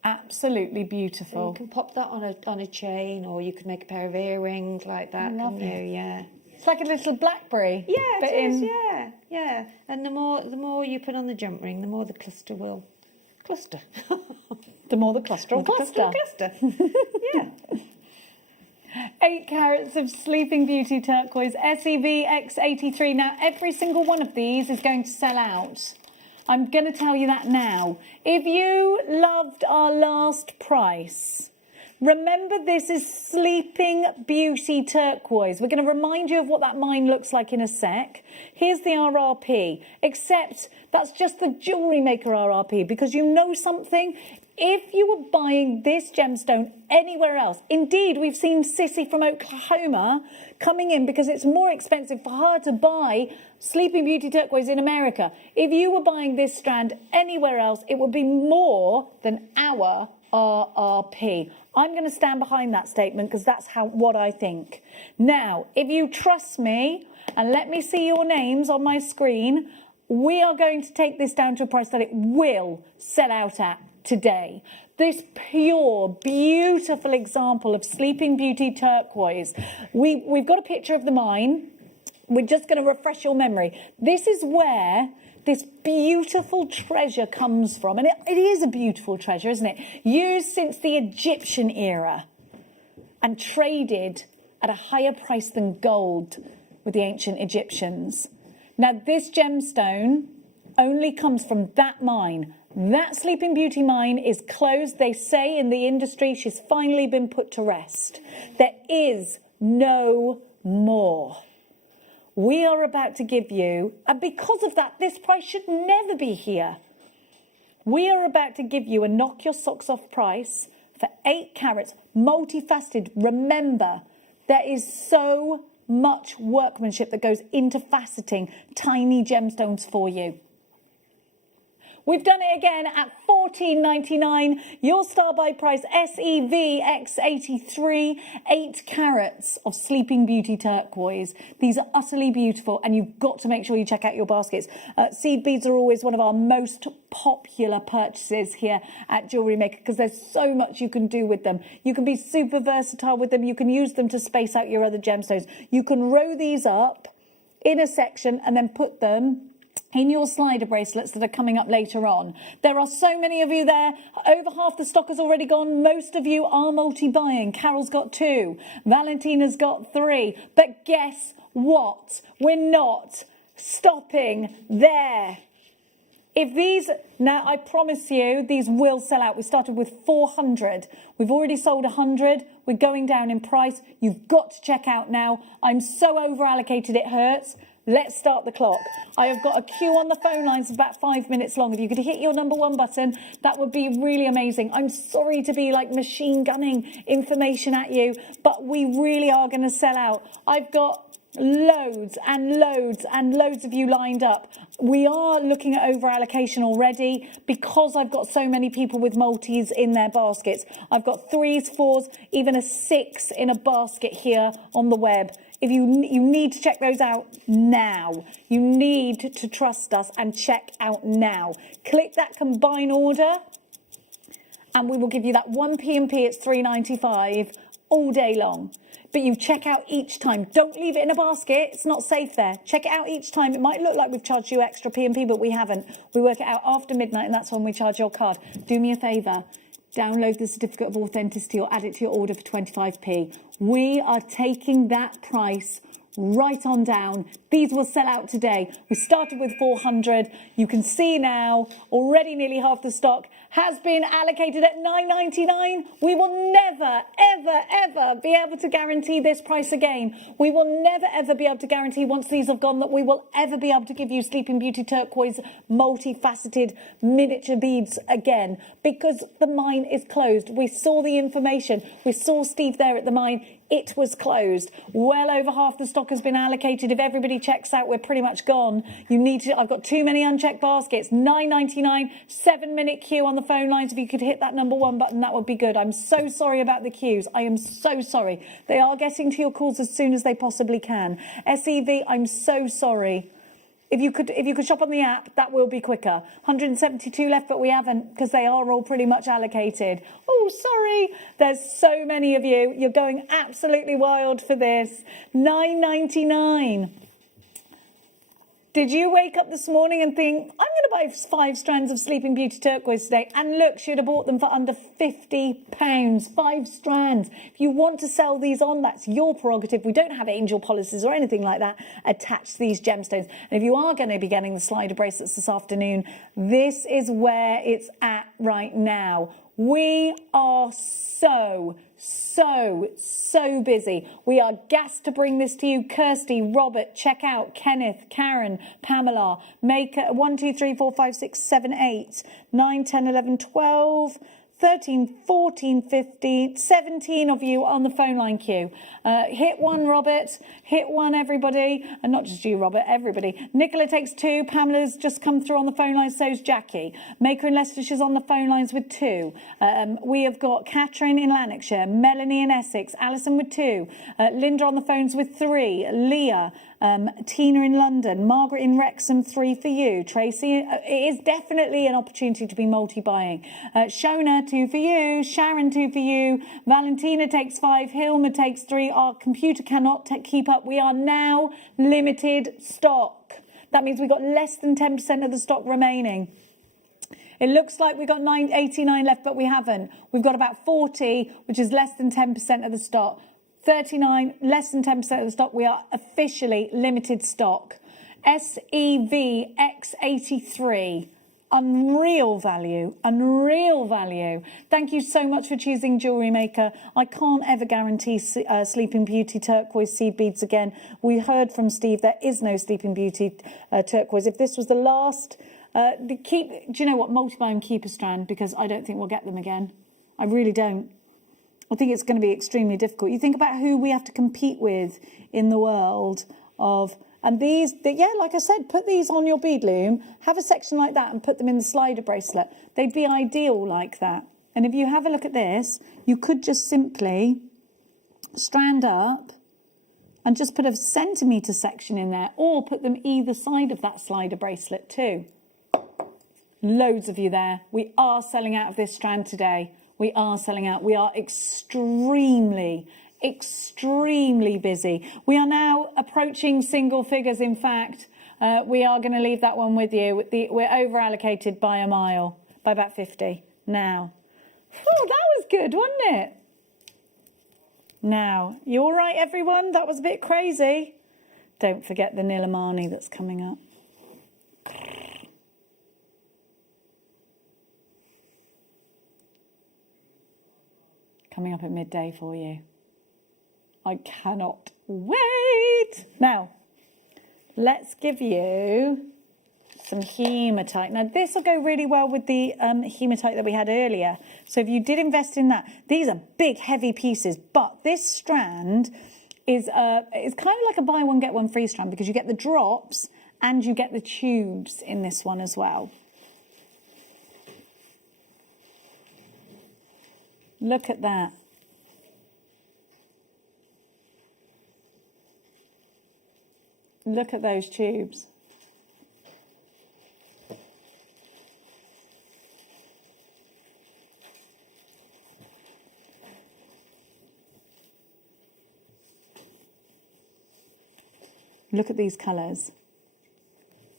Absolutely So beautiful. you can pop that on a chain, or you could make a pair of earrings like that. Love couldn't it. you? Yeah. It's like a little blackberry. Yeah, but it is. in... Yeah, yeah. And the more you put on the jump ring, the more the cluster will cluster. The more the cluster will cluster. Cluster. Yeah. 8 carats of Sleeping Beauty turquoise SEV X83. Now, every single one of these is going to sell out. I'm going to tell you that now. If you loved our last price, remember this is Sleeping Beauty turquoise. We're going to remind you of what that mine looks like in a sec. Here's the RRP, except that's just the Jewellery Maker RRP, because you know something? If you were buying this gemstone anywhere else, indeed, we've seen Sissy from Oklahoma coming in because it's more expensive for her to buy Sleeping Beauty turquoise in America. If you were buying this strand anywhere else, it would be more than our RRP. I'm going to stand behind that statement because that's what I think. Now, if you trust me, and let me see your names on my screen, we are going to take this down to a price that it will sell out at today. This pure, beautiful example of Sleeping Beauty turquoise. We've got a picture of the mine. We're just going to refresh your memory. This is where this beautiful treasure comes from. And it is a beautiful treasure, isn't it? Used since the Egyptian era and traded at a higher price than gold with the ancient Egyptians. Now, this gemstone only comes from that mine. That Sleeping Beauty mine is closed. They say in the industry she's finally been put to rest. There is no more. We are about to give you, and because of that, this price should never be here. We are about to give you a knock your socks off price for 8 carats, multifaceted. Remember, there is so much workmanship that goes into faceting tiny gemstones for you. We've done it again at $14.99. Your star buy price, SEV X83, 8 carats of Sleeping Beauty turquoise. These are utterly beautiful, and you've got to make sure you check out your baskets. Seed beads are always one of our most popular purchases here at Jewellery Maker because there's so much you can do with them. You can be super versatile with them. You can use them to space out your other gemstones. You can row these up in a section and then put them in your slider bracelets that are coming up later on. There are so many of you there. Over half the stock has already gone. Most of you are multi-buying. Carol's got 2. Valentina's got 3. But guess what? We're not stopping there. If these, now I promise you, these will sell out. We started with 400. We've already sold 100. We're going down in price. You've got to check out now. I'm so over allocated it hurts. Let's start the clock. I have got a queue on the phone lines about 5 minutes long. If you could hit your number 1 button, that would be really amazing. I'm sorry to be like machine gunning information at you, but we really are going to sell out. I've got loads and loads and loads of you lined up. We are looking at over allocation already because I've got so many people with multis in their baskets. I've got 3s, 4s, even a 6 in a basket here on the web. If you need to check those out now. You need to trust us and check out now. Click that combine order and we will give you that 1p&p. It's £3.95 all day long. But you check out each time. Don't leave it in a basket. It's not safe there. Check it out each time. It might look like we've charged you extra P&P, but we haven't. We work it out after midnight, and that's when we charge your card. Do me a favour. Download the certificate of authenticity or add it to your order for 25p. We are taking that price right on down. These will sell out today. We started with 400. You can see now already nearly half the stock has been allocated at £9.99. We will never, ever, ever be able to guarantee this price again. We will never, ever be able to guarantee once these have gone that we will ever be able to give you Sleeping Beauty turquoise multifaceted miniature beads again, because the mine is closed. We saw the information. We saw Steve there at the mine. It was closed. Well over half the stock has been allocated. If everybody checks out, we're pretty much gone. You need to, I've got too many unchecked baskets. £9.99, 7-minute queue on the phone lines. If you could hit that number 1 button, that would be good. I'm so sorry about the queues. I am so sorry. They are getting to your calls as soon as they possibly can. SEV, I'm so sorry. If you could shop on the app, that will be quicker. 172 left, but we haven't, because they are all pretty much allocated. Oh, sorry. There's so many of you. You're going absolutely wild for this. £9.99. Did you wake up this morning and think, I'm going to buy 5 strands of Sleeping Beauty turquoise today? And look, she'd have bought them for under £50. 5 strands. If you want to sell these on, that's your prerogative. We don't have angel policies or anything like that attached to these gemstones. And if you are going to be getting the slider bracelets this afternoon, this is where it's at right now. We are so busy. We are gassed to bring this to you. Kirsty, Robert, check out Kenneth, Karen, Pamela, Maker, 1, 2, 3, 4, 5, 6, 7, 8, 9, 10, 11, 12, 13, 14, 15, 17 of you on the phone line queue. Hit 1, Robert. Hit 1, everybody. And not just you, Robert, everybody. Nicola takes 2. Pamela's just come through on the phone line, so's Jackie. Maker in Leicestershire's on the phone lines with 2. We have got Catherine in Lanarkshire, Melanie in Essex, Alison with 2, Linda on the phones with 3, Leah, Tina in London, Margaret in Wrexham, 3 for you. Tracy, it is definitely an opportunity to be multi-buying. Shona, 2 for you. Sharon, 2 for you. Valentina takes 5. Hilma takes 3. Our computer cannot keep up. We are now limited stock. That means we've got less than 10% of the stock remaining. It looks like we've got 89 left, but we haven't. We've got about 40, which is less than 10% of the stock. 39, less than 10% of the stock. We are officially limited stock. SEVX83. Unreal value, unreal value. Thank you so much for choosing Jewellery Maker. I can't ever guarantee Sleeping Beauty turquoise seed beads again. We heard from Steve there is no Sleeping Beauty turquoise. If this was the last, do you know what? Multiply and keep a strand, because I don't think we'll get them again. I really don't. I think it's going to be extremely difficult. You think about who we have to compete with in the world of... And these, yeah, like I said, put these on your bead loom, have a section like that and put them in the slider bracelet. They'd be ideal like that. And if you have a look at this, you could just simply strand up and just put a centimetre section in there, or put them either side of that slider bracelet too. Loads of you there. We are selling out of this strand today. We are selling out. We are extremely busy. We are now approaching single figures. In fact, we are going to leave that one with you. We're over allocated by a mile, by about 50 now. Oh, that was good, wasn't it? Now, you all right, everyone? That was a bit crazy. Don't forget the Nilamani that's coming up. Coming up at midday for you. I cannot wait. Now, let's give you some hematite. Now, this will go really well with the hematite that we had earlier. So if you did invest in that, these are big, heavy pieces. But this strand is kind of like a buy one, get one free strand, because you get the drops and you get the tubes in this one as well. Look at that. Look at those tubes. Look at these colours.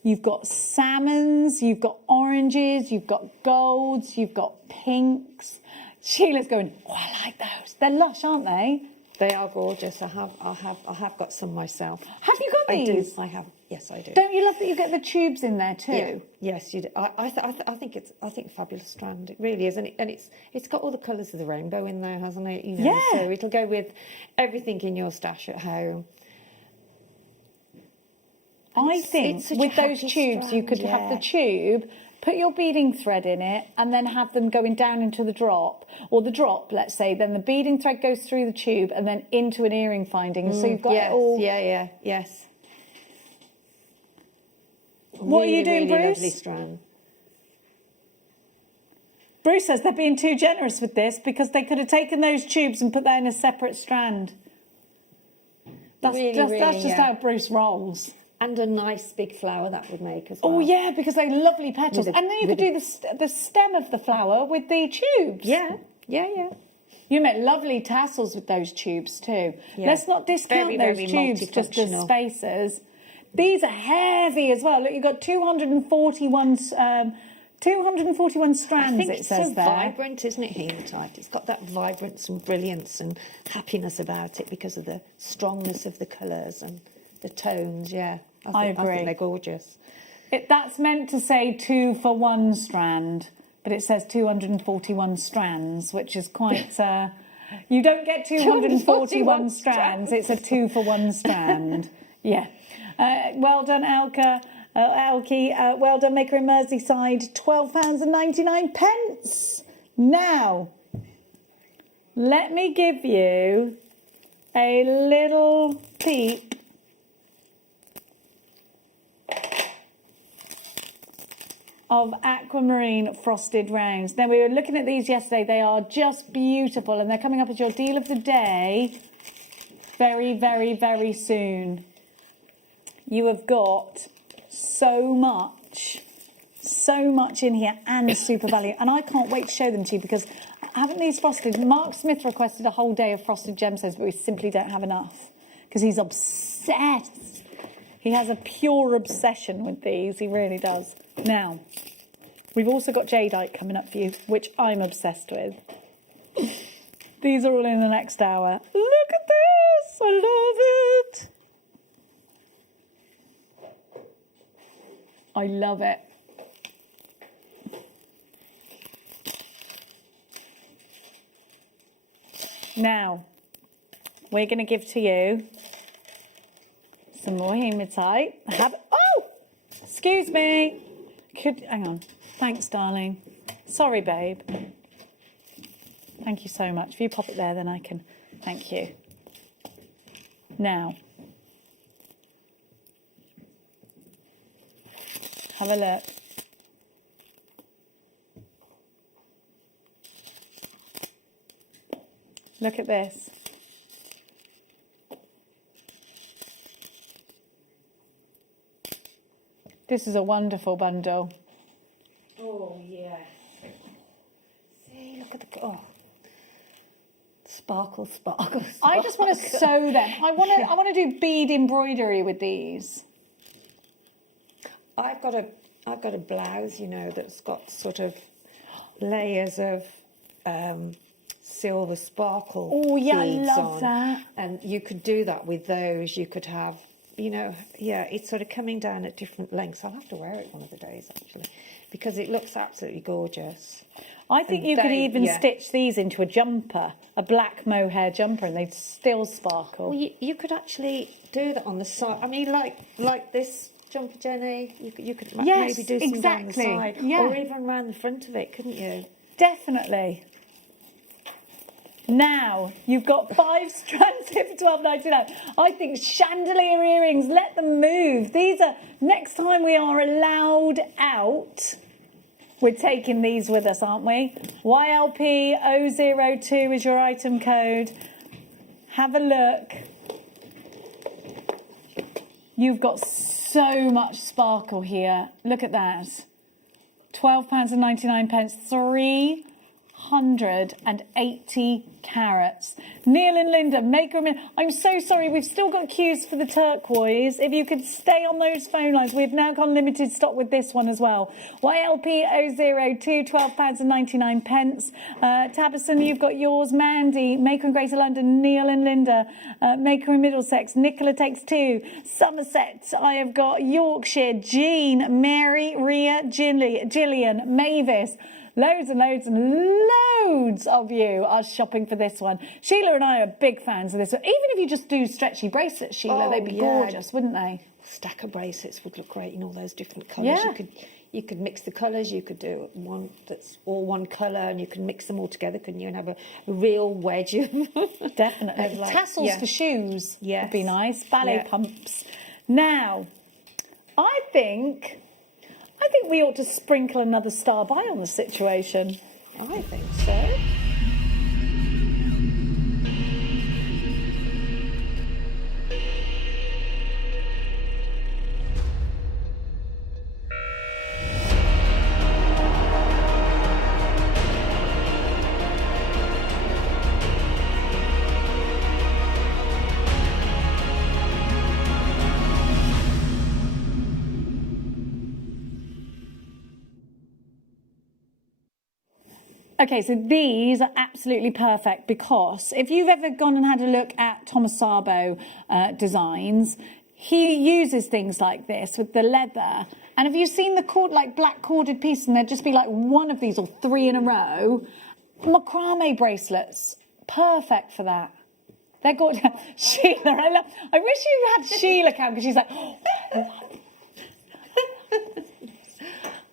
You've got salmons, you've got oranges, you've got golds, you've got pinks. Sheila's going, oh, I like those. They're lush, aren't they? They are gorgeous. I have got some myself. Have you got these? I have. Yes, I do. Don't you love that you get the tubes in there too? Yeah. Yes, you do. I think it's a fabulous strand. It really is, and it's got all the colours of the rainbow in there, hasn't it? You know, yeah. So it'll go with everything in your stash at home. I think with those tubes, you could have the tube, put your beading thread in it, and then have them going down into the drop, or the drop, let's say, then the beading thread goes through the tube and then into an earring finding. So you've got it all. Yeah, yes. What are you doing, really Bruce? Lovely strand. Bruce says they're being too generous with this because they could have taken those tubes and put that in a separate strand. That's just how Bruce rolls. And a nice big flower that would make as well. Oh, yeah, because they're lovely petals. And then you could do the stem of the flower with the tubes. Yeah. You make lovely tassels with those tubes too. Yeah. Let's not discount those tubes just as spacers. These are heavy as well. Look, you've got 241 strands, it says so there. Vibrant, isn't it, hematite? It's got that vibrance and brilliance and happiness about it because of the strongness of the colours and the tones, yeah. I agree. I think they're gorgeous. That's meant to say 2 for 1 strand, but it says 241 strands, which is quite... you don't get 241 strands, it's a 2 for 1 strand. Yeah. Well done, Elke. Well done, Maker in Merseyside. £12.99. Now, let me give you a little peek of aquamarine frosted rounds. Now, we were looking at these yesterday. They are just beautiful, and they're coming up as your deal of the day very, very, very soon. You have got so much in here and super value, and I can't wait to show them to you because haven't these frosted... Mark Smith requested a whole day of frosted gemstones, but we simply don't have enough because he's obsessed. He has a pure obsession with these. He really does. Now, we've also got jadeite coming up for you, which I'm obsessed with. These are all in the next hour. Look at this! I love it! I love it. Now, we're going to give to you some more hematite. Oh! Excuse me. Hang on. Thanks, darling. Sorry, babe. Thank you so much. If you pop it there, then I can... Thank you. Now, have a look. Look at this. This is a wonderful bundle. Oh, yeah. See, look at the... Oh. Sparkle, sparkle, sparkle. I just want to sew them. I want to do bead embroidery with these. I've got a blouse, you know, that's got sort of layers of silver sparkle. Oh, yeah, I beads love on. that. And you could do that with those. You could have, you know, yeah, it's sort of coming down at different lengths. I'll have to wear it one of the days, actually, because it looks absolutely gorgeous. I think you could even stitch these into a jumper, a black mohair jumper, and they'd still sparkle. Well, you could actually do that on the side. I mean, like this jumper, Jenny, you could maybe do some down the side. Yeah. Or even around the front of it, couldn't you? Definitely. Now, you've got 5 strands here for £12.99. I think chandelier earrings, let them move. These are, next time we are allowed out... We're taking these with us, aren't we? YLP002 is your item code. Have a look. You've got so much sparkle here. Look at that. £12.99. 180 carats. Neil and Linda, Maker. I'm so sorry, we've still got queues for the turquoise. If you could stay on those phone lines, we've now got limited stock with this one as well. YLP002, £12.99. Tabison, you've got yours. Mandy, Maker and Greater London, Neil and Linda, Maker in Middlesex, Nicola takes 2. Somerset, I have got Yorkshire, Jean, Mary, Ria, Gillian, Mavis. Loads and loads and loads of you are shopping for this one. Sheila and I are big fans of this one. Even if you just do stretchy bracelets, Sheila, they'd be gorgeous, wouldn't they? Stack of bracelets would look great in all those different colours. Yeah. You could mix the colours. You could do one that's all one colour, and you can mix them all together, couldn't you? And have a real wedge of definitely tassels for shoes. Would be nice. Ballet pumps. Now, I think we ought to sprinkle another star by on the situation. I think so. Okay, so these are absolutely perfect because if you've ever gone and had a look at Thomas Sabo designs, he uses things like this with the leather. And have you seen the black corded piece, and there'd just be like one of these or 3 in a row? Macrame bracelets, perfect for that. They're gorgeous. Sheila, I wish you had Sheila come because she's like,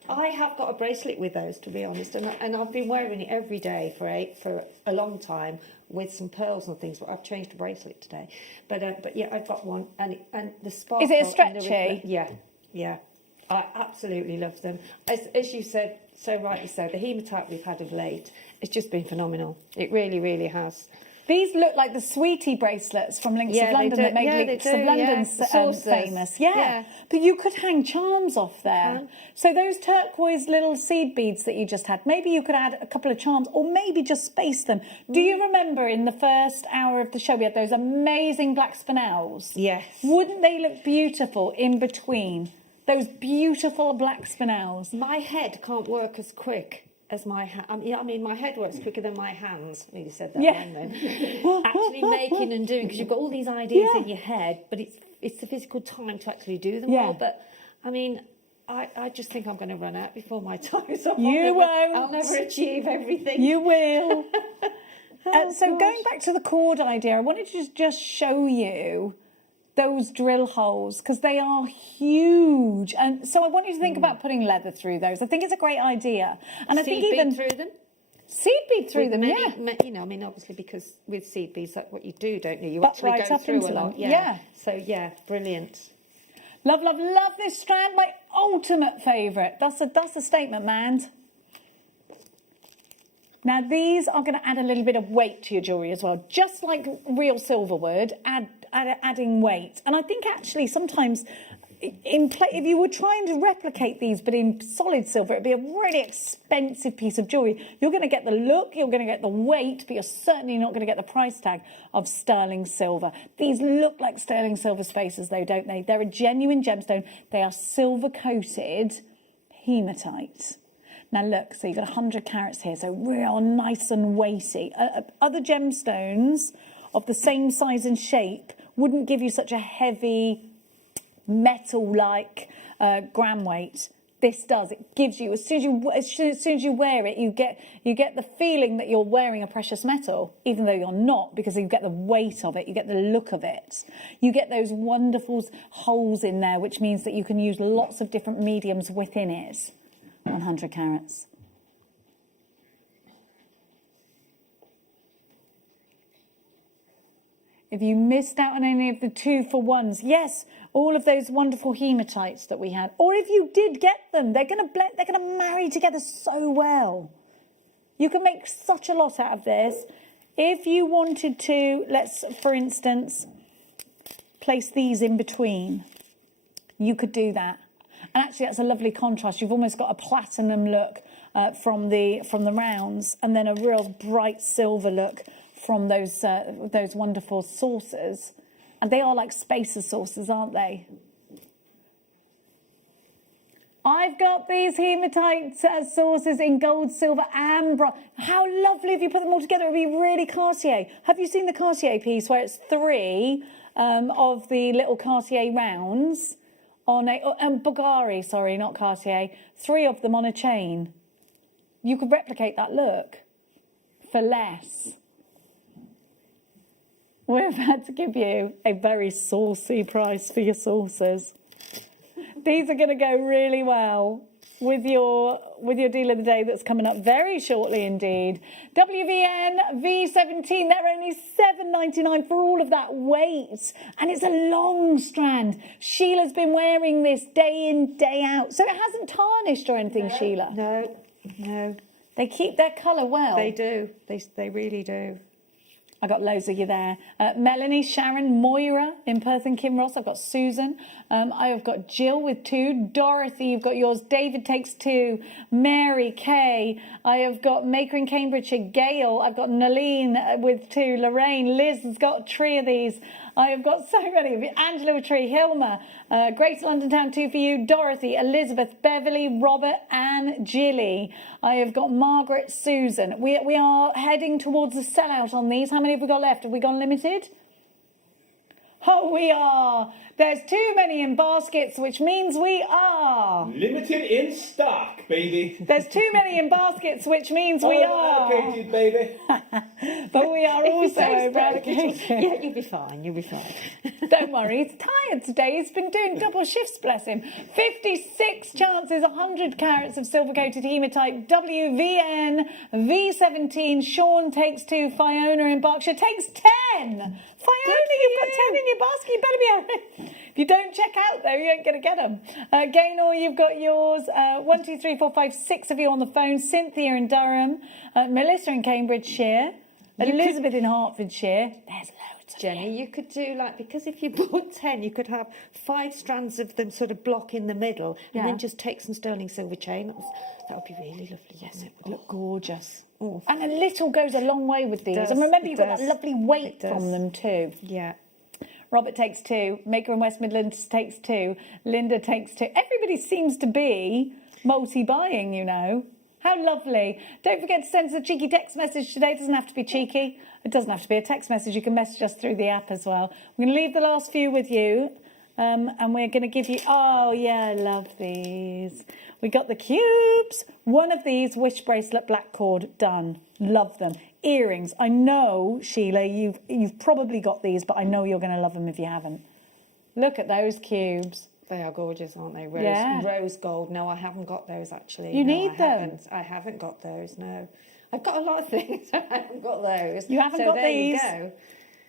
I have got a bracelet with those, to be honest, and I've been wearing it every day for a long time with some pearls and things. But I've changed the bracelet today. But yeah, I've got one, and the sparkle. Is it a stretchy? Yeah. I absolutely love them. As you said so rightly, so the hematite we've had of late, it's just been phenomenal. It really, really has. These look like the Sweetie bracelets from Links of London that make Links of London famous. Yeah. But you could hang charms off there. So those turquoise little seed beads that you just had, maybe you could add a couple of charms or maybe just space them. Do you remember in the first hour of the show we had those amazing black spinels? Yes. Wouldn't they look beautiful in between? Those beautiful black spinels. My head can't work as quick as my hand. I mean, my head works quicker than my hands. I nearly said that wrong then. Actually making and doing, because you've got all these ideas in your head, but it's the physical time to actually do them all. But I mean, I just think I'm going to run out before my time is up. I'll never achieve everything. You will. So going back to the cord idea, I wanted to just show you those drill holes because they are huge, and so I want you to think about putting leather through those. I think it's a great idea, and I think even through them. Seed bead through them, you know, I mean, obviously because with seed beads, that's what you do, don't you? You actually go through a lot. So brilliant. Love this strand. My ultimate favourite. That's a statement, man. Now these are going to add a little bit of weight to your jewellery as well, just like real silver would. Adding weight, and I think actually sometimes if you were trying to replicate these but in solid silver, it'd be a really expensive piece of jewellery. You're going to get the look, you're going to get the weight, but you're certainly not going to get the price tag of sterling silver. These look like sterling silver spaces though, don't they? They're a genuine gemstone. They are silver coated hematite. Now look, so you've got 100 carats here, so real nice and weighty. Other gemstones of the same size and shape wouldn't give you such a heavy metal-like gram weight. This does. It gives you, as soon as you wear it, you get the feeling that you're wearing a precious metal, even though you're not, because you get the weight of it, you get the look of it. You get those wonderful holes in there, which means that you can use lots of different mediums within it. 100 carats. If you missed out on any of the 2-for-1s, yes, all of those wonderful hematites that we had. Or if you did get them, they're going to marry together so well. You can make such a lot out of this. If you wanted to, let's, for instance, place these in between, you could do that. And actually that's a lovely contrast. You've almost got a platinum look from the rounds, and then a real bright silver look from those wonderful saucers. And they are like spacer saucers, aren't they? I've got these hematite saucers in gold, silver and bronze. How lovely if you put them all together. It would be really Cartier. Have you seen the Cartier piece where it's 3 of the little Cartier rounds on a... Bulgari, sorry, not Cartier. 3 of them on a chain. You could replicate that look for less. We're about to give you a very saucy price for your saucers. These are going to go really well with your deal of the day that's coming up very shortly indeed. WVN V17, they're only $7.99 for all of that weight. And it's a long strand. Sheila's been wearing this day in, day out. So it hasn't tarnished or anything, no, Sheila? No, no. They keep their colour well. They do. They really do. I got loads of you there. Melanie, Sharon, Moira in Perth and Kinross. I've got Susan. I have got Jill with 2. Dorothy, you've got yours. David takes 2. Mary, Kay. I have got Maker in Cambridgeshire. Gail. I've got Naleen with 2. Lorraine. Liz has got 3 of these. I have got so many of you. Angela with 3. Hilma. Greater London Town 2 for you. Dorothy, Elizabeth, Beverly, Robert and Jilly. I have got Margaret, Susan. We are heading towards the sellout on these. How many have we got left? Have we gone limited? Oh, we are. There's too many in baskets, which means we are. Limited in stock, baby. There's too many in baskets, which means we are. Allocated, baby. But we are also over-allocated. Yeah, you'll be fine, you'll be fine. Don't worry, he's tired today. He's been doing double shifts, bless him. 56 chances, 100 carats of silver-coated hematite. WVN V17. Sean takes 2. Fiona in Berkshire takes 10. Fiona, you've got 10 in your basket. You better be hurry. If you don't check out, though, you ain't going to get them. Gaynor, you've got yours. 1, 2, 3, 4, 5, 6 of you on the phone. Cynthia in Durham. Melissa in Cambridgeshire. Elizabeth in Hertfordshire. There's loads of Jenny, you could do like, because if you bought 10, you could have 5 strands of them sort of block in the middle, and then just take some sterling silver chain. That would be really lovely. Yes, it would look gorgeous. Oh. And a little goes a long way with these. And remember, you've got that lovely weight from them too. Yeah. Robert takes 2. Maker in West Midlands takes 2. Linda takes 2. Everybody seems to be multi-buying, you know. How lovely. Don't forget to send us a cheeky text message today. It doesn't have to be cheeky. It doesn't have to be a text message. You can message us through the app as well. I'm going to leave the last few with you. And we're going to give you... Oh, yeah, I love these. We got the cubes. One of these, wish bracelet, black cord, done. Love them. Earrings. I know, Sheila, you've probably got these, but I know you're going to love them if you haven't. Look at those cubes. They are gorgeous, aren't they? Rose gold. No, I haven't got those, actually. You need them. I haven't got those, no. I've got a lot of things. I haven't got those. You haven't got these? You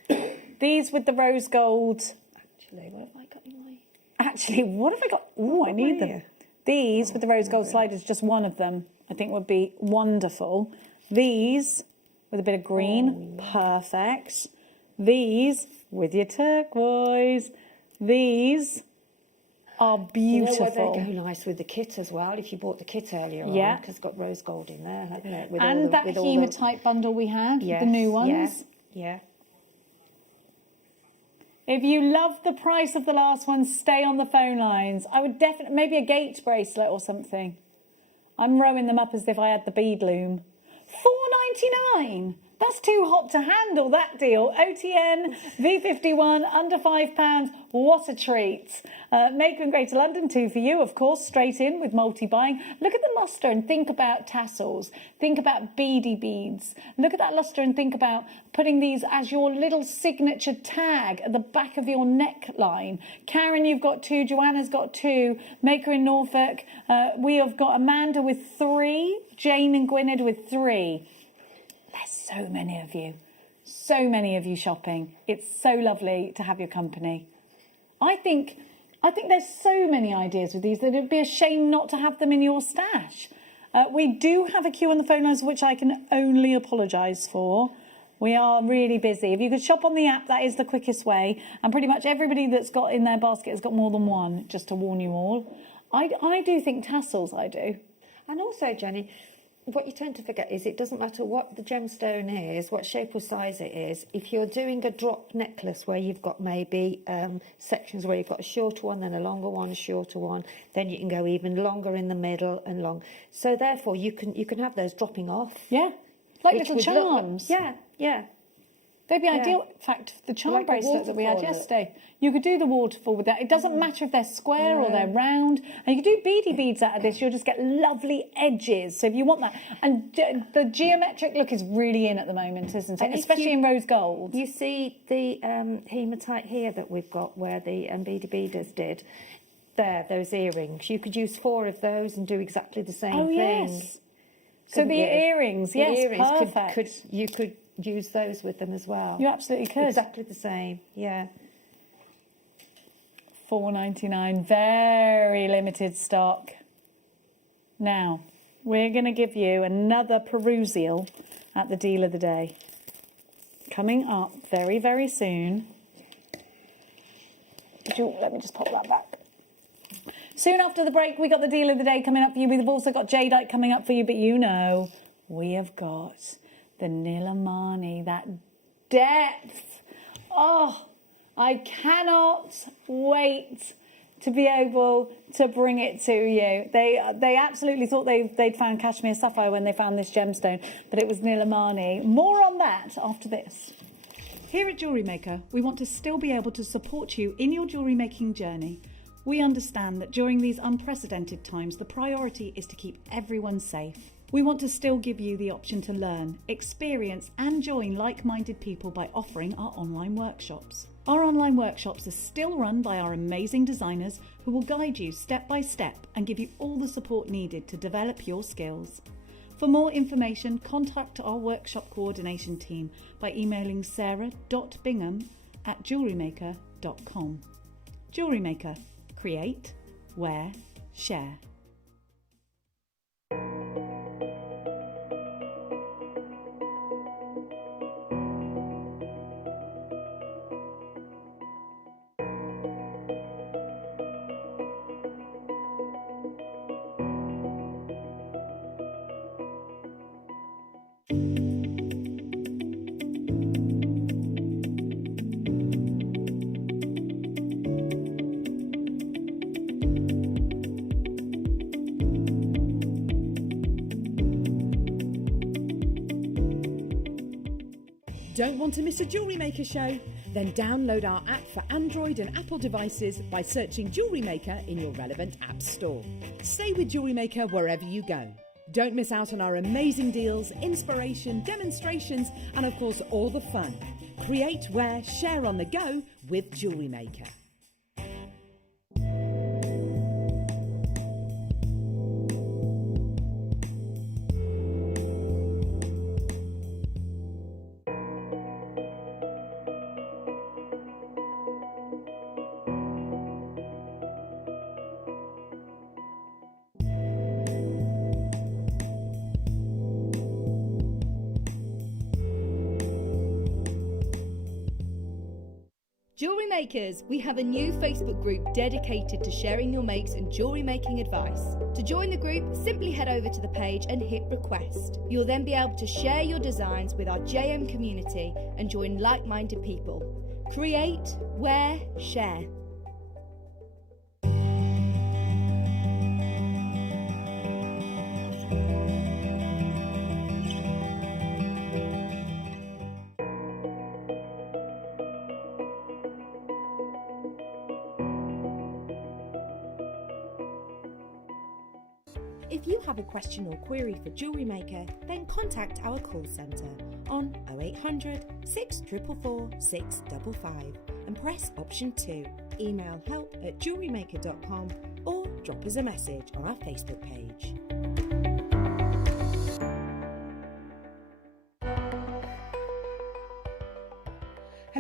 go. These with the rose gold. Actually, what have I got in my... Actually, what have I got? Oh, I need them. These with the rose gold sliders, just one of them, I think would be wonderful. These with a bit of green, perfect. These with your turquoise. These are beautiful. You know, they go nice with the kit as well, if you bought the kit earlier on, because it's got rose gold in there, hasn't it? With and that hematite bundle we had, the new ones. Yeah. If you love the price of the last one, stay on the phone lines. I would definitely, maybe a gate bracelet or something. I'm rowing them up as if I had the bead loom. $4.99. That's too hot to handle, that deal. OTN, V51, under £5. What a treat. Maker in Greater London, 2 for you, of course, straight in with multi-buying. Look at the luster and think about tassels. Think about beady beads. Look at that luster and think about putting these as your little signature tag at the back of your neckline. Karen, you've got 2. Joanna's got 2. Maker in Norfolk. We have got Amanda with 3. Jane and Gwynedd with 3. There's so many of you shopping. It's so lovely to have your company. I think there's so many ideas with these that it'd be a shame not to have them in your stash. We do have a queue on the phone lines, which I can only apologise for. We are really busy. If you could shop on the app, that is the quickest way. And pretty much everybody that's got in their basket has got more than one, just to warn you all. I do think tassels, I do. And also, Jenny, what you tend to forget is it doesn't matter what the gemstone is, what shape or size it is. If you're doing a drop necklace where you've got maybe sections where you've got a shorter one, then a longer one, a shorter one, then you can go even longer in the middle and long. So therefore, you can have those dropping off. Yeah, like which little would look like- charms. yeah. They'd be ideal. In fact, the charm Like a bracelet that we had waterfall yesterday, you could do the waterfall with that. It doesn't matter if they're square or they're round. And you could do beady beads out of this. You'll just get lovely edges. So if you want that. And the geometric look is really in at the moment, isn't it? And if Especially in rose gold. You see the hematite here that we've got where the beady beaders did. There, those earrings. You could use 4 of those and do exactly the same thing. Yes. So the earrings, perfect. You could use those with them as well. You absolutely could. Exactly the same, yeah. $4.99, very limited stock. Now, we're going to give you another perusal at the deal of the day. Coming up very, very soon. Let me just pop that back. Soon after the break, we got the deal of the day coming up for you. We've also got jadeite coming up for you, but you know, we have got the Nilamani, that depth. Oh, I cannot wait to be able to bring it to you. They absolutely thought they'd found Kashmir Sapphire when they found this gemstone, but it was Nilamani. More on that after this. Here at Jewellery Maker, we want to still be able to support you in your jewellery making journey. We understand that during these unprecedented times, the priority is to keep everyone safe. We want to still give you the option to learn, experience and join like-minded people by offering our online workshops. Our online workshops are still run by our amazing designers who will guide you step by step and give you all the support needed to develop your skills. For more information, contact our workshop coordination team by emailing sarah.bingham@jewellerymaker.com. Jewellery Maker. Create, wear, share. Don't want to miss a Jewellery Maker show? Then download our app for Android and Apple devices by searching Jewellery Maker in your relevant app store. Stay with Jewellery Maker wherever you go. Don't miss out on our amazing deals, inspiration, demonstrations, and of course all the fun. Create, wear, share on the go with Jewellery Maker. Jewellery Makers, we have a new Facebook group dedicated to sharing your makes and jewellery making advice. To join the group, simply head over to the page and hit request. You'll then be able to share your designs with our JM community and join like-minded people. Create, wear, share. If you have a question or query for Jewellery Maker, then contact our call centre on 0800 644 655 and press option 2. Email help@jewellerymaker.com or drop us a message on our Facebook page.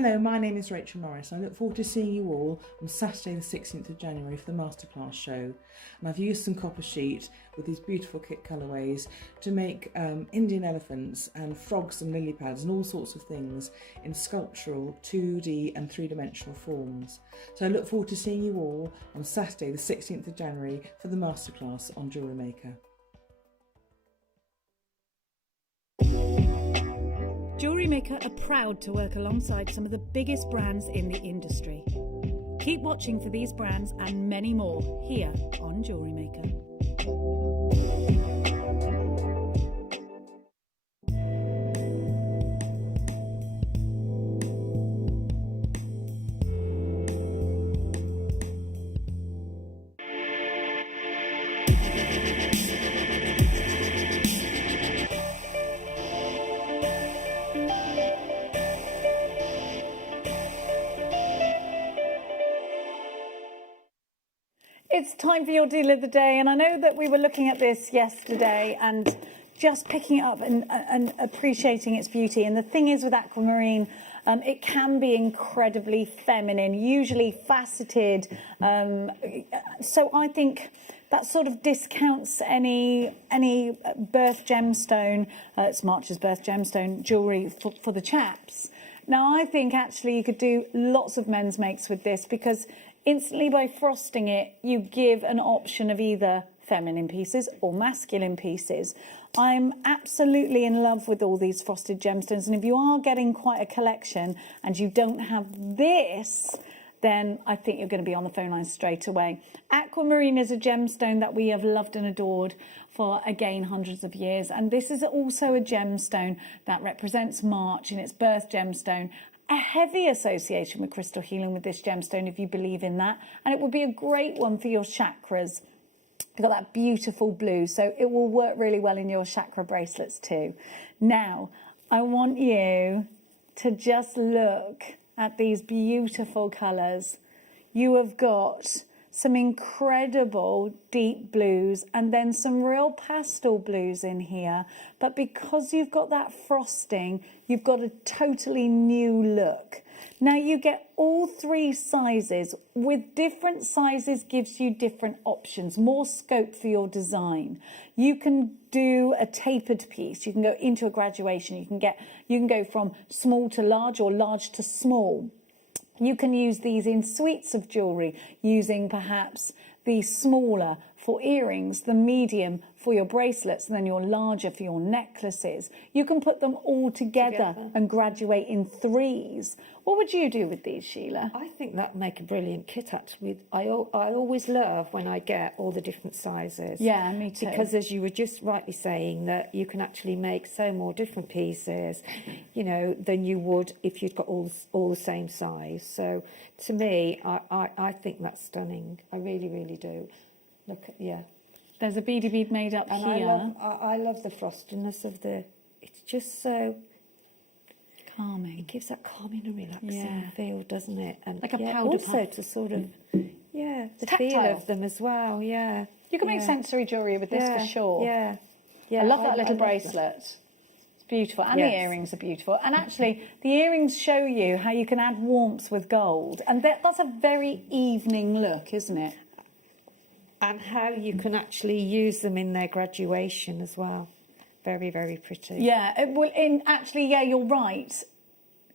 Hello, my name is Rachel Morris. I look forward to seeing you all on Saturday the 16th of January for the Masterclass show. And I've used some copper sheet with these beautiful kit colourways to make Indian elephants and frogs and lily pads and all sorts of things in sculptural 2D and 3-dimensional forms. So I look forward to seeing you all on Saturday the 16th of January for the Masterclass on JewelleryMaker. JewelleryMaker are proud to work alongside some of the biggest brands in the industry. Keep watching for these brands and many more here on JewelleryMaker. It's time for your deal of the day, and I know that we were looking at this yesterday and just picking it up and appreciating its beauty. And the thing is with aquamarine, it can be incredibly feminine, usually faceted. So I think that sort of discounts any birth gemstone, it's March's birth gemstone jewellery for the chaps. Now I think actually you could do lots of men's makes with this, because instantly by frosting it, you give an option of either feminine pieces or masculine pieces. I'm absolutely in love with all these frosted gemstones, and if you are getting quite a collection and you don't have this, then I think you're going to be on the phone line straight away. Aquamarine is a gemstone that we have loved and adored for, again, hundreds of years, and this is also a gemstone that represents March in its birth gemstone. A heavy association with crystal healing with this gemstone, if you believe in that, and it would be a great one for your chakras. You've got that beautiful blue, so it will work really well in your chakra bracelets too. Now, I want you to just look at these beautiful colours. You have got some incredible deep blues and then some real pastel blues in here, but because you've got that frosting, you've got a totally new look. Now you get all three sizes. With different sizes gives you different options, more scope for your design. You can do a tapered piece, you can go into a graduation, you can go from small to large or large to small. You can use these in suites of jewellery, using perhaps the smaller for earrings, the medium for your bracelets, and then your larger for your necklaces. You can put them all together and graduate in threes. What would you do with these, Sheila? I think that'd make a brilliant kit, actually. I always love when I get all the different sizes. Yeah, me too. Because as you were just rightly saying, that you can actually make so more different pieces, you know, than you would if you'd got all the same size. So to me, I think that's stunning. I really, really do. Look, yeah. There's a beady bead made up and here. I love the frostiness of the. It's just so calming. It gives that calming and relaxing feel, doesn't it? And like a powder also puff. To sort of the tactile. feel of them as well. Yeah, you can make sensory jewellery with this for sure. Yeah, I love that little bracelet. It's beautiful, and the earrings are beautiful. And actually, the earrings show you how you can add warmth with gold, and that's a very evening look, isn't it? And how you can actually use them in their graduation as well. Very, very pretty. Yeah, you're right.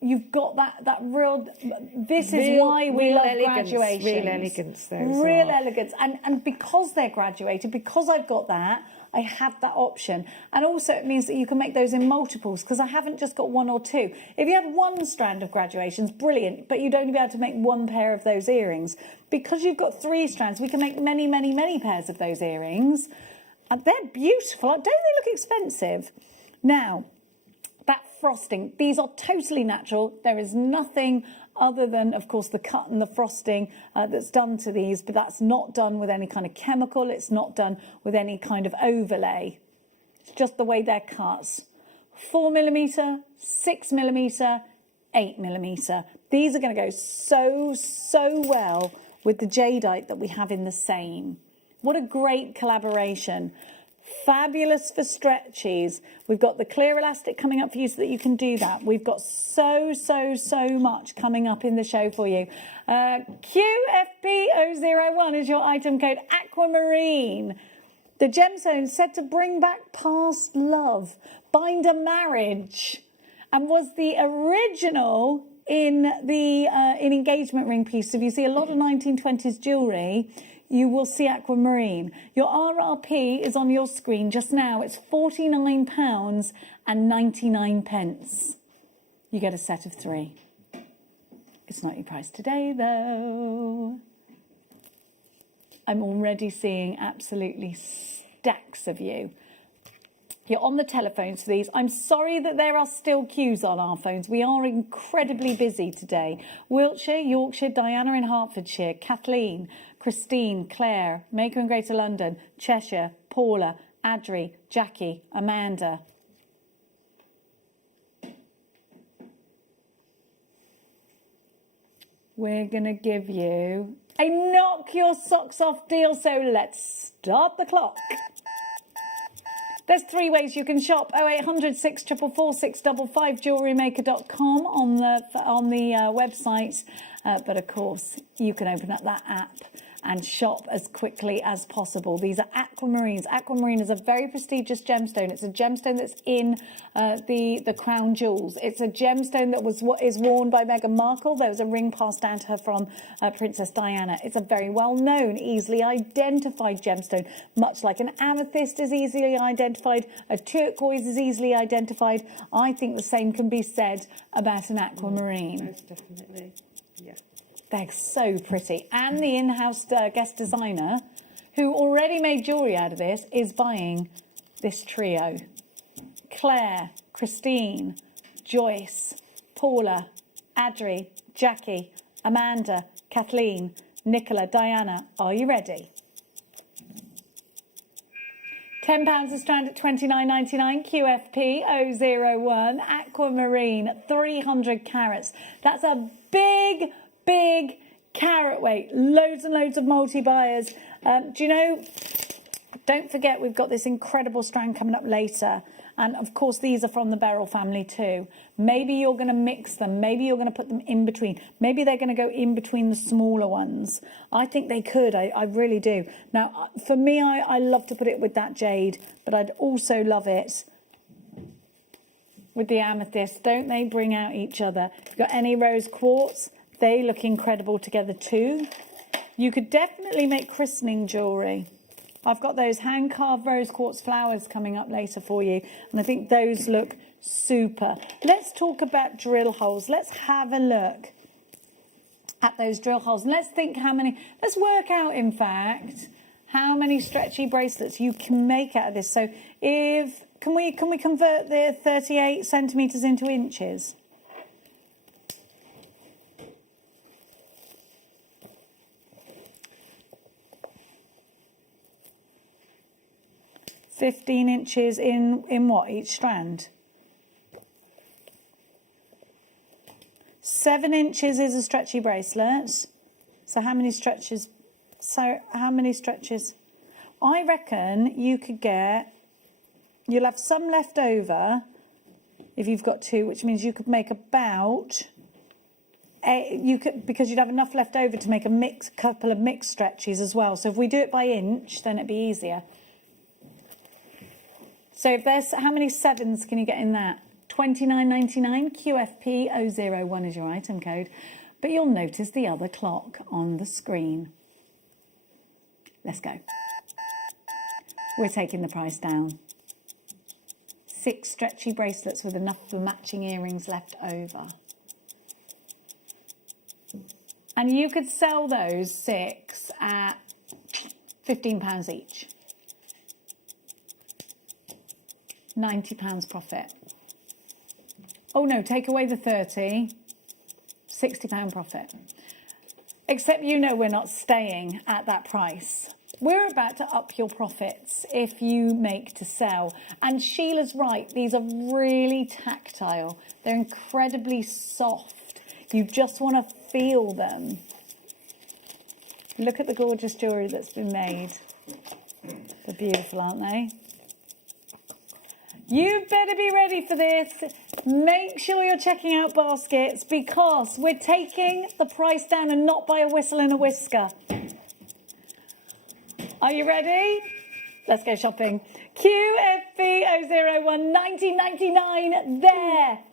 You've got that real. This is why we love graduations. Real elegance, though. Real elegance, and because they're graduated, because I've got that, I have that option. And also it means that you can make those in multiples, because I haven't just got one or two. If you had one strand of graduations, brilliant, but you'd only be able to make one pair of those earrings. Because you've got three strands, we can make many, many, many pairs of those earrings. And they're beautiful. Don't they look expensive? Now, that frosting, these are totally natural. There is nothing other than, of course, the cut and the frosting that's done to these, but that's not done with any kind of chemical. It's not done with any kind of overlay. It's just the way they're cut. 4mm, 6mm, 8mm. These are going to go so well with the jadeite that we have in the same. What a great collaboration. Fabulous for stretchies. We've got the clear elastic coming up for you so that you can do that. We've got so much coming up in the show for you. QFP001 is your item code. Aquamarine. The gemstone said to bring back past love, bind a marriage, and was the original in the in engagement ring piece. So if you see a lot of 1920s jewellery, you will see aquamarine. Your RRP is on your screen just now. It's £49.99. You get a set of 3. It's not your price today, though. I'm already seeing absolutely stacks of you. You're on the telephones for these. I'm sorry that there are still queues on our phones. We are incredibly busy today. Wiltshire, Yorkshire, Diana in Hertfordshire, Kathleen, Christine, Claire, Maker in Greater London, Cheshire, Paula, Adri, Jackie, Amanda. We're going to give you a knock your socks off deal, so let's start the clock. There's 3 ways you can shop. 0800 644 655 JewelleryMaker.com on the website. But of course, you can open up that app and shop as quickly as possible. These are aquamarines. Aquamarine is a very prestigious gemstone. It's a gemstone that's in the crown jewels. It's a gemstone that is worn by Meghan Markle. There was a ring passed down to her from Princess Diana. It's a very well-known, easily identified gemstone, much like an amethyst is easily identified, a turquoise is easily identified. I think the same can be said about an aquamarine. Most definitely, yeah. They're so pretty. And the in-house guest designer, who already made jewellery out of this, is buying this trio. Claire, Christine, Joyce, Paula, Adri, Jackie, Amanda, Kathleen, Nicola, Diana. Are you ready? £10 a strand at £29.99, QFP 001, aquamarine, 300 carats. That's a big carat weight. Loads and loads of multi-buyers. Do you know, don't forget we've got this incredible strand coming up later. And of course, these are from the Beryl family too. Maybe you're going to mix them. Maybe you're going to put them in between. Maybe they're going to go in between the smaller ones. I think they could. I really do. Now, for me, I love to put it with that jade, but I'd also love it with the amethyst. Don't they bring out each other? If you've got any rose quartz, they look incredible together too. You could definitely make christening jewellery. I've got those hand-carved rose quartz flowers coming up later for you, and I think those look super. Let's talk about drill holes. Let's have a look at those drill holes, and let's think how many. Let's work out, in fact, how many stretchy bracelets you can make out of this. So, can we convert the 38 centimetres into inches? 15 inches in what, each strand? 7 inches is a stretchy bracelet. So how many stretches? I reckon you could you'll have some left over if you've got 2, which means you could make about, because you'd have enough left over to make a couple of mixed stretches as well. So if we do it by inch, then it'd be easier. So if there's, how many 7s can you get in that? $29.99, QFP 001 is your item code. But you'll notice the other clock on the screen. Let's go. We're taking the price down. 6 stretchy bracelets with enough for matching earrings left over. And you could sell those 6 at £15 each. £90 profit. Oh no, take away the 30, £60 profit. Except you know we're not staying at that price. We're about to up your profits if you make to sell. And Sheila's right, these are really tactile. They're incredibly soft. You just want to feel them. Look at the gorgeous jewellery that's been made. They're beautiful, aren't they? You better be ready for this. Make sure you're checking out baskets because we're taking the price down and not by a whistle and a whisker. Are you ready? Let's go shopping. QFP001 19.99.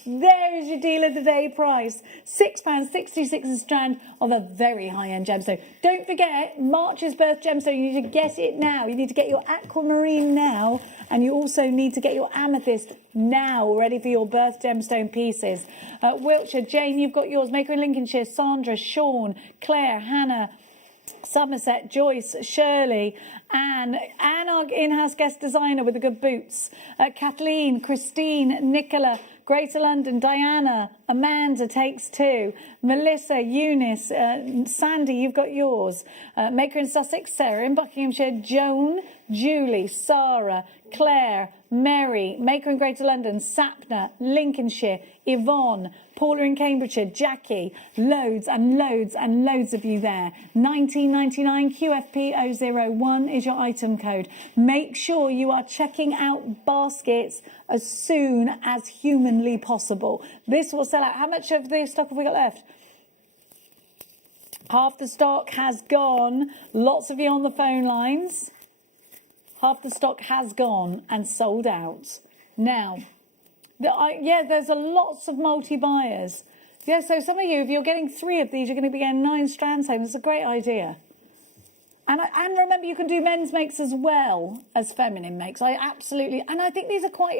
There is your deal of the day price. £6.66 a strand of a very high-end gemstone. Don't forget, March's birth gemstone. You need to get it now. You need to get your aquamarine now, and you also need to get your amethyst now, ready for your birth gemstone pieces. Wiltshire, Jane, you've got yours. Maker in Lincolnshire, Sandra, Sean, Claire, Hannah, Somerset, Joyce, Shirley, Anne, our in-house guest designer with the good boots, Kathleen, Christine, Nicola, Greater London, Diana, Amanda takes two, Melissa, Eunice, Sandy, you've got yours, Maker in Sussex, Sarah in Buckinghamshire, Joan, Julie, Sarah, Claire, Mary, Maker in Greater London, Sapna, Lincolnshire, Yvonne, Paula in Cambridgeshire, Jackie, loads and loads and loads of you there. 19.99 QFP001 is your item code. Make sure you are checking out baskets as soon as humanly possible. This will sell out. How much of the stock have we got left? Half the stock has gone. Lots of you on the phone lines. Half the stock has gone and sold out. Now, there's lots of multi-buyers. Yeah, so some of you, if you're getting 3 of these, you're going to be getting 9 strands home. It's a great idea. And remember, you can do men's makes as well as feminine makes. I think these are quite,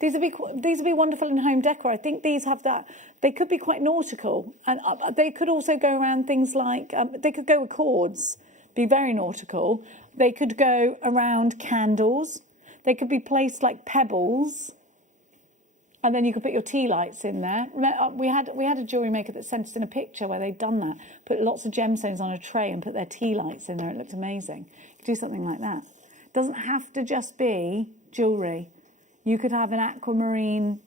these would be wonderful in home decor. I think these have that, they could be quite nautical. And they could also go around things like, they could go with cords, be very nautical. They could go around candles. They could be placed like pebbles. And then you could put your tea lights in there. We had a jewellery maker that sent us in a picture where they'd done that. Put lots of gemstones on a tray and put their tea lights in there. It looked amazing. You could do something like that. It doesn't have to just be jewellery. You could have an aquamarine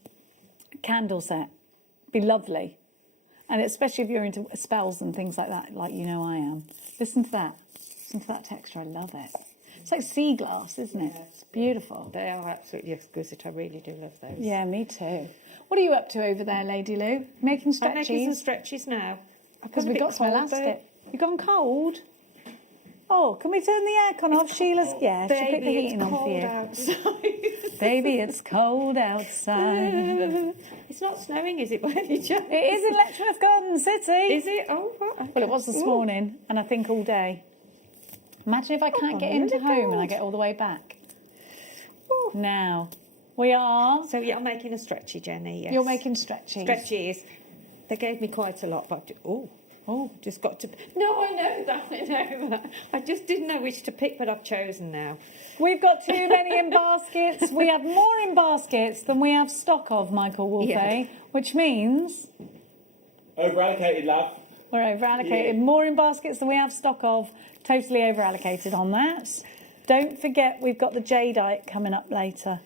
candle set. Be lovely. And especially if you're into spells and things like that, like you know I am. Listen to that. Listen to that texture. I love it. It's like sea glass, isn't it? It's beautiful. They are absolutely exquisite. I really do love those. Yeah, me too. What are you up to over there, Lady Lou? Making stretchies? I'm making some stretchies now. Because we've got some elastic. You've gone cold? Oh, can we turn the aircon off? Sheila's, yeah, she'll put the heating on for you. Outside. Baby, it's cold outside. It's not snowing, is it, by any chance? It is in Letchworth Garden City. Is it? Oh, right. Well, it was this morning, and I think all day. Imagine if I can't get into home and I get all the way back. Ooh. Now, we are... So you're making a stretchy, Jenny, yes. You're making stretchies. Stretchies. They gave me quite a lot, but... just got to... No, I know that. I just didn't know which to pick, but I've chosen now. We've got too many in baskets. We have more in baskets than we have stock of, Michael Wolfe, which means... Over-allocated, love. We're over-allocated. Yeah. More in baskets than we have stock of. Totally over-allocated on that. Don't forget, we've got the jadeite coming up later,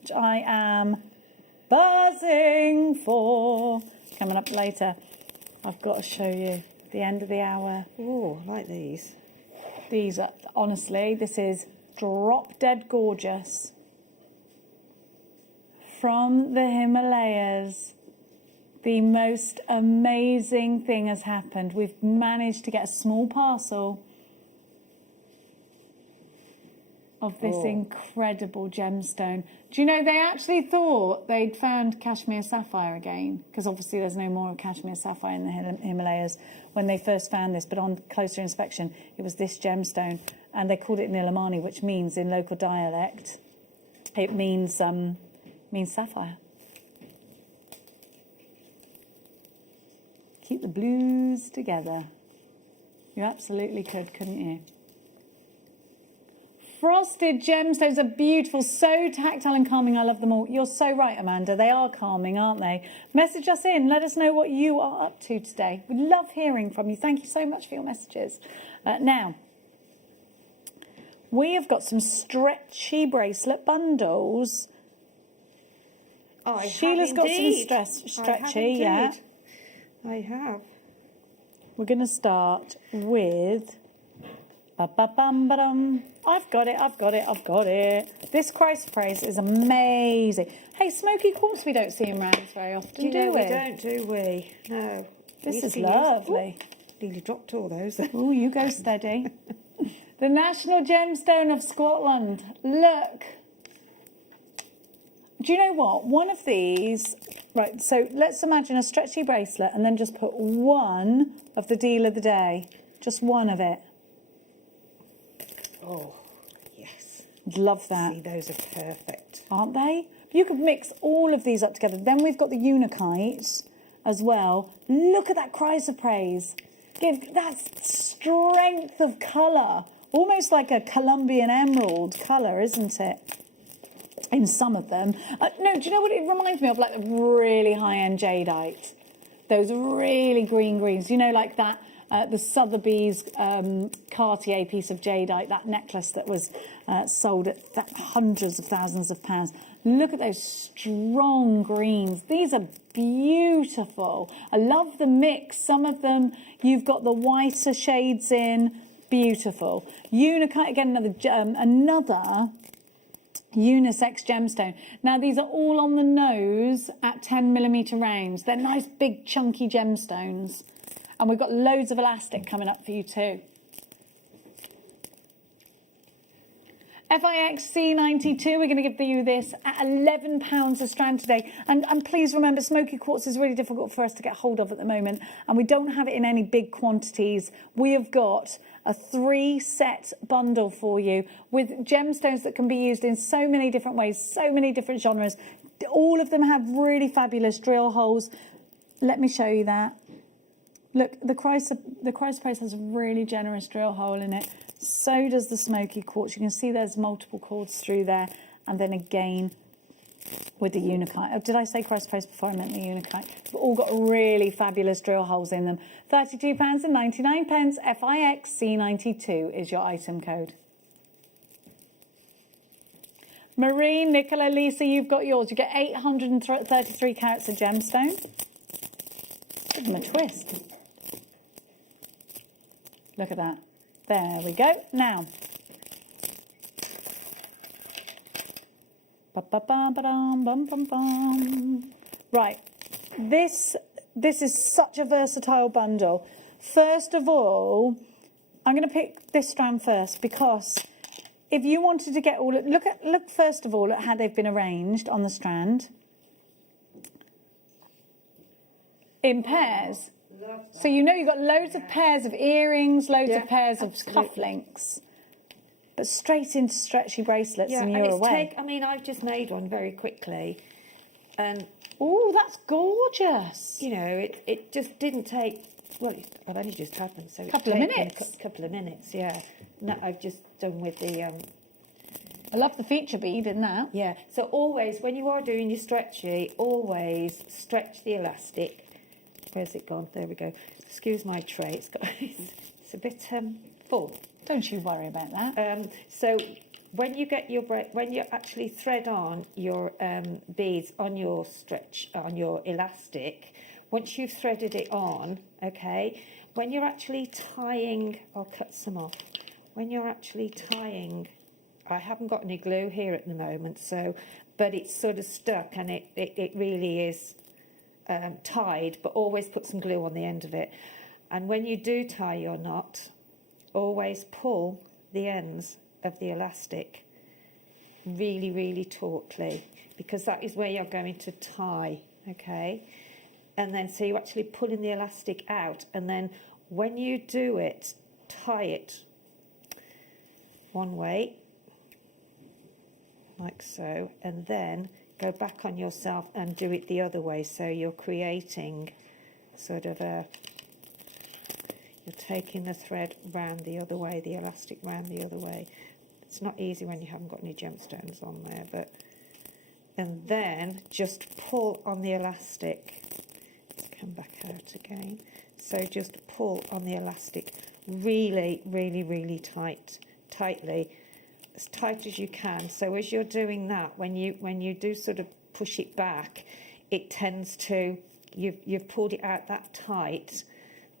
which I am buzzing for. Coming up later. I've got to show you the end of the hour. Oh, I like these. These are, honestly, this is drop-dead gorgeous. From the Himalayas. The most amazing thing has happened. We've managed to get a small parcel of this incredible gemstone. Do you know, they actually thought they'd found cashmere sapphire again, because obviously there's no more cashmere sapphire in the Himalayas when they first found this, but on closer inspection, it was this gemstone, and they called it Nilamani, which means, in local dialect, it means sapphire. Keep the blues together. You absolutely could, couldn't you? Frosted gemstones are beautiful, so tactile and calming. I love them all. You're so right, Amanda. They are calming, aren't they? Message us in. Let us know what you are up to today. We love hearing from you. Thank you so much for your messages. Now, we have got some stretchy bracelet bundles. Oh, Sheila's got some stretchy, yeah. I have. We're going to start with Ba-ba-bum-ba-dum. I've got it, I've got it, I've got it. This chrysoprase is amazing. Hey, smoky quartz we don't see in rounds very often, do we? We don't, do we? No. This is lovely. Nearly dropped all those. Oh, you go steady. The National Gemstone of Scotland. Look. Do you know what? One of these... Right, so let's imagine a stretchy bracelet and then just put one of the deal of the day. Just one of it. Oh, yes. Love that. See, those are perfect. Aren't they? You could mix all of these up together. Then we've got the Unakite as well. Look at that chrysoprase. Give that strength of colour. Almost like a Colombian emerald colour, isn't it? In some of them. No, do you know what it reminds me of? Like the really high-end jadeite. Those really green greens. You know, like that, the Sotheby's Cartier piece of jadeite, that necklace that was sold at hundreds of thousands of pounds. Look at those strong greens. These are beautiful. I love the mix. Some of them, you've got the whiter shades in. Beautiful. Unakite, again, another unisex gemstone. Now, these are all on the nose at 10mm rounds. They're nice, big, chunky gemstones. And we've got loads of elastic coming up for you too. FIXC92, we're going to give you this at £11 a strand today. And please remember, smoky quartz is really difficult for us to get hold of at the moment. And we don't have it in any big quantities. We have got a 3-set bundle for you with gemstones that can be used in so many different ways, so many different genres. All of them have really fabulous drill holes. Let me show you that. Look, the chrysoprase has a really generous drill hole in it. So does the smoky quartz. You can see there's multiple chords through there. And then again with the Unakite. Oh, did I say chrysoprase before? I meant the Unakite. They've all got really fabulous drill holes in them. £32.99. FIXC92 is your item code. Marie, Nicola, Lisa, you've got yours. You get 833 carats of gemstone. Give them a twist. Look at that. There we go. Now, right, this is such a versatile bundle. First of all, I'm going to pick this strand first because if you wanted to get all, look first of all at how they've been arranged on the strand in pairs. So you know you've got loads of pairs of earrings, loads of pairs of cufflinks, but straight into stretchy bracelets and you're away. I mean, I've just made one very quickly, and oh, that's gorgeous. You know, it just didn't take. Well, I've only just had them, so it's couple of minutes. Couple of minutes, yeah. No, I've just done with the. I love the feature bead in that. Yeah. So always, when you are doing your stretchy, always stretch the elastic. Where's it gone? There we go. Excuse my tray. It's a bit full. Don't you worry about that. So when you get when you actually thread on your beads on your your elastic, once you've threaded it on, okay, when you're actually tying, I'll cut some off. When you're actually tying, I haven't got any glue here at the moment, so, but it's sort of stuck, and it really is. Tied, but always put some glue on the end of it. And when you do tie your knot, always pull the ends of the elastic really tautly, because that is where you're going to tie, okay? And then so you're actually pulling the elastic out, and then when you do it, tie it one way, like so, and then go back on yourself and do it the other way. So you're creating sort of you're taking the thread round the other way, the elastic round the other way. It's not easy when you haven't got any gemstones on there, but, and then just pull on the elastic. Let's come back out again. So just pull on the elastic really tightly. As tight as you can. So as you're doing that, when you do sort of push it back, it tends to, you've pulled it out that tight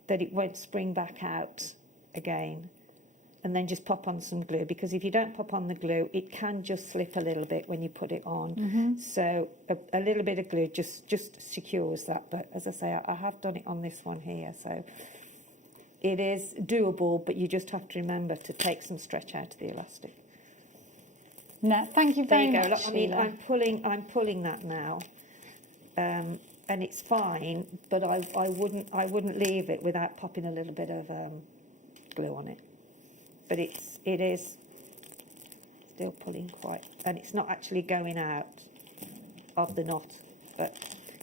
that it won't spring back out again. and then just pop on some glue, because if you don't pop on the glue, it can just slip a little bit when you put it on. So a little bit of glue just secures that. But as I say, I have done it on this one here, so it is doable, but you just have to remember to take some stretch out of the elastic. No, thank you very There you much, go. Look, I mean, Sheila. I'm pulling that now, and it's fine. But I wouldn't leave it without popping a little bit of glue on it. But it is still pulling quite, and it's not actually going out of the knot. But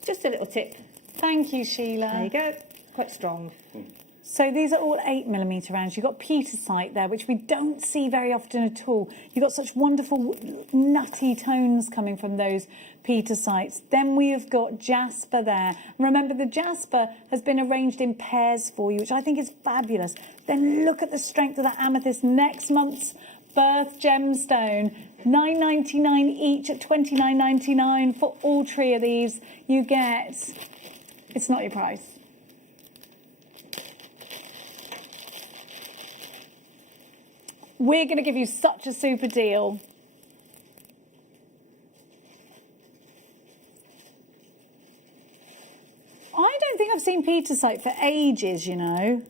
just a little tip. Thank you, Sheila. There you go. Quite strong. So these are all 8mm rounds. You've got Petersite there, which we don't see very often at all. You've got such wonderful nutty tones coming from those Petersites. Then we have got jasper there. Remember, the jasper has been arranged in pairs for you, which I think is fabulous. Then look at the strength of that amethyst. Next month's birth gemstone, $9.99 each at $29.99 for all three of these. You get, it's not your price. We're going to give you such a super deal. I don't think I've seen Petersite for ages, you know.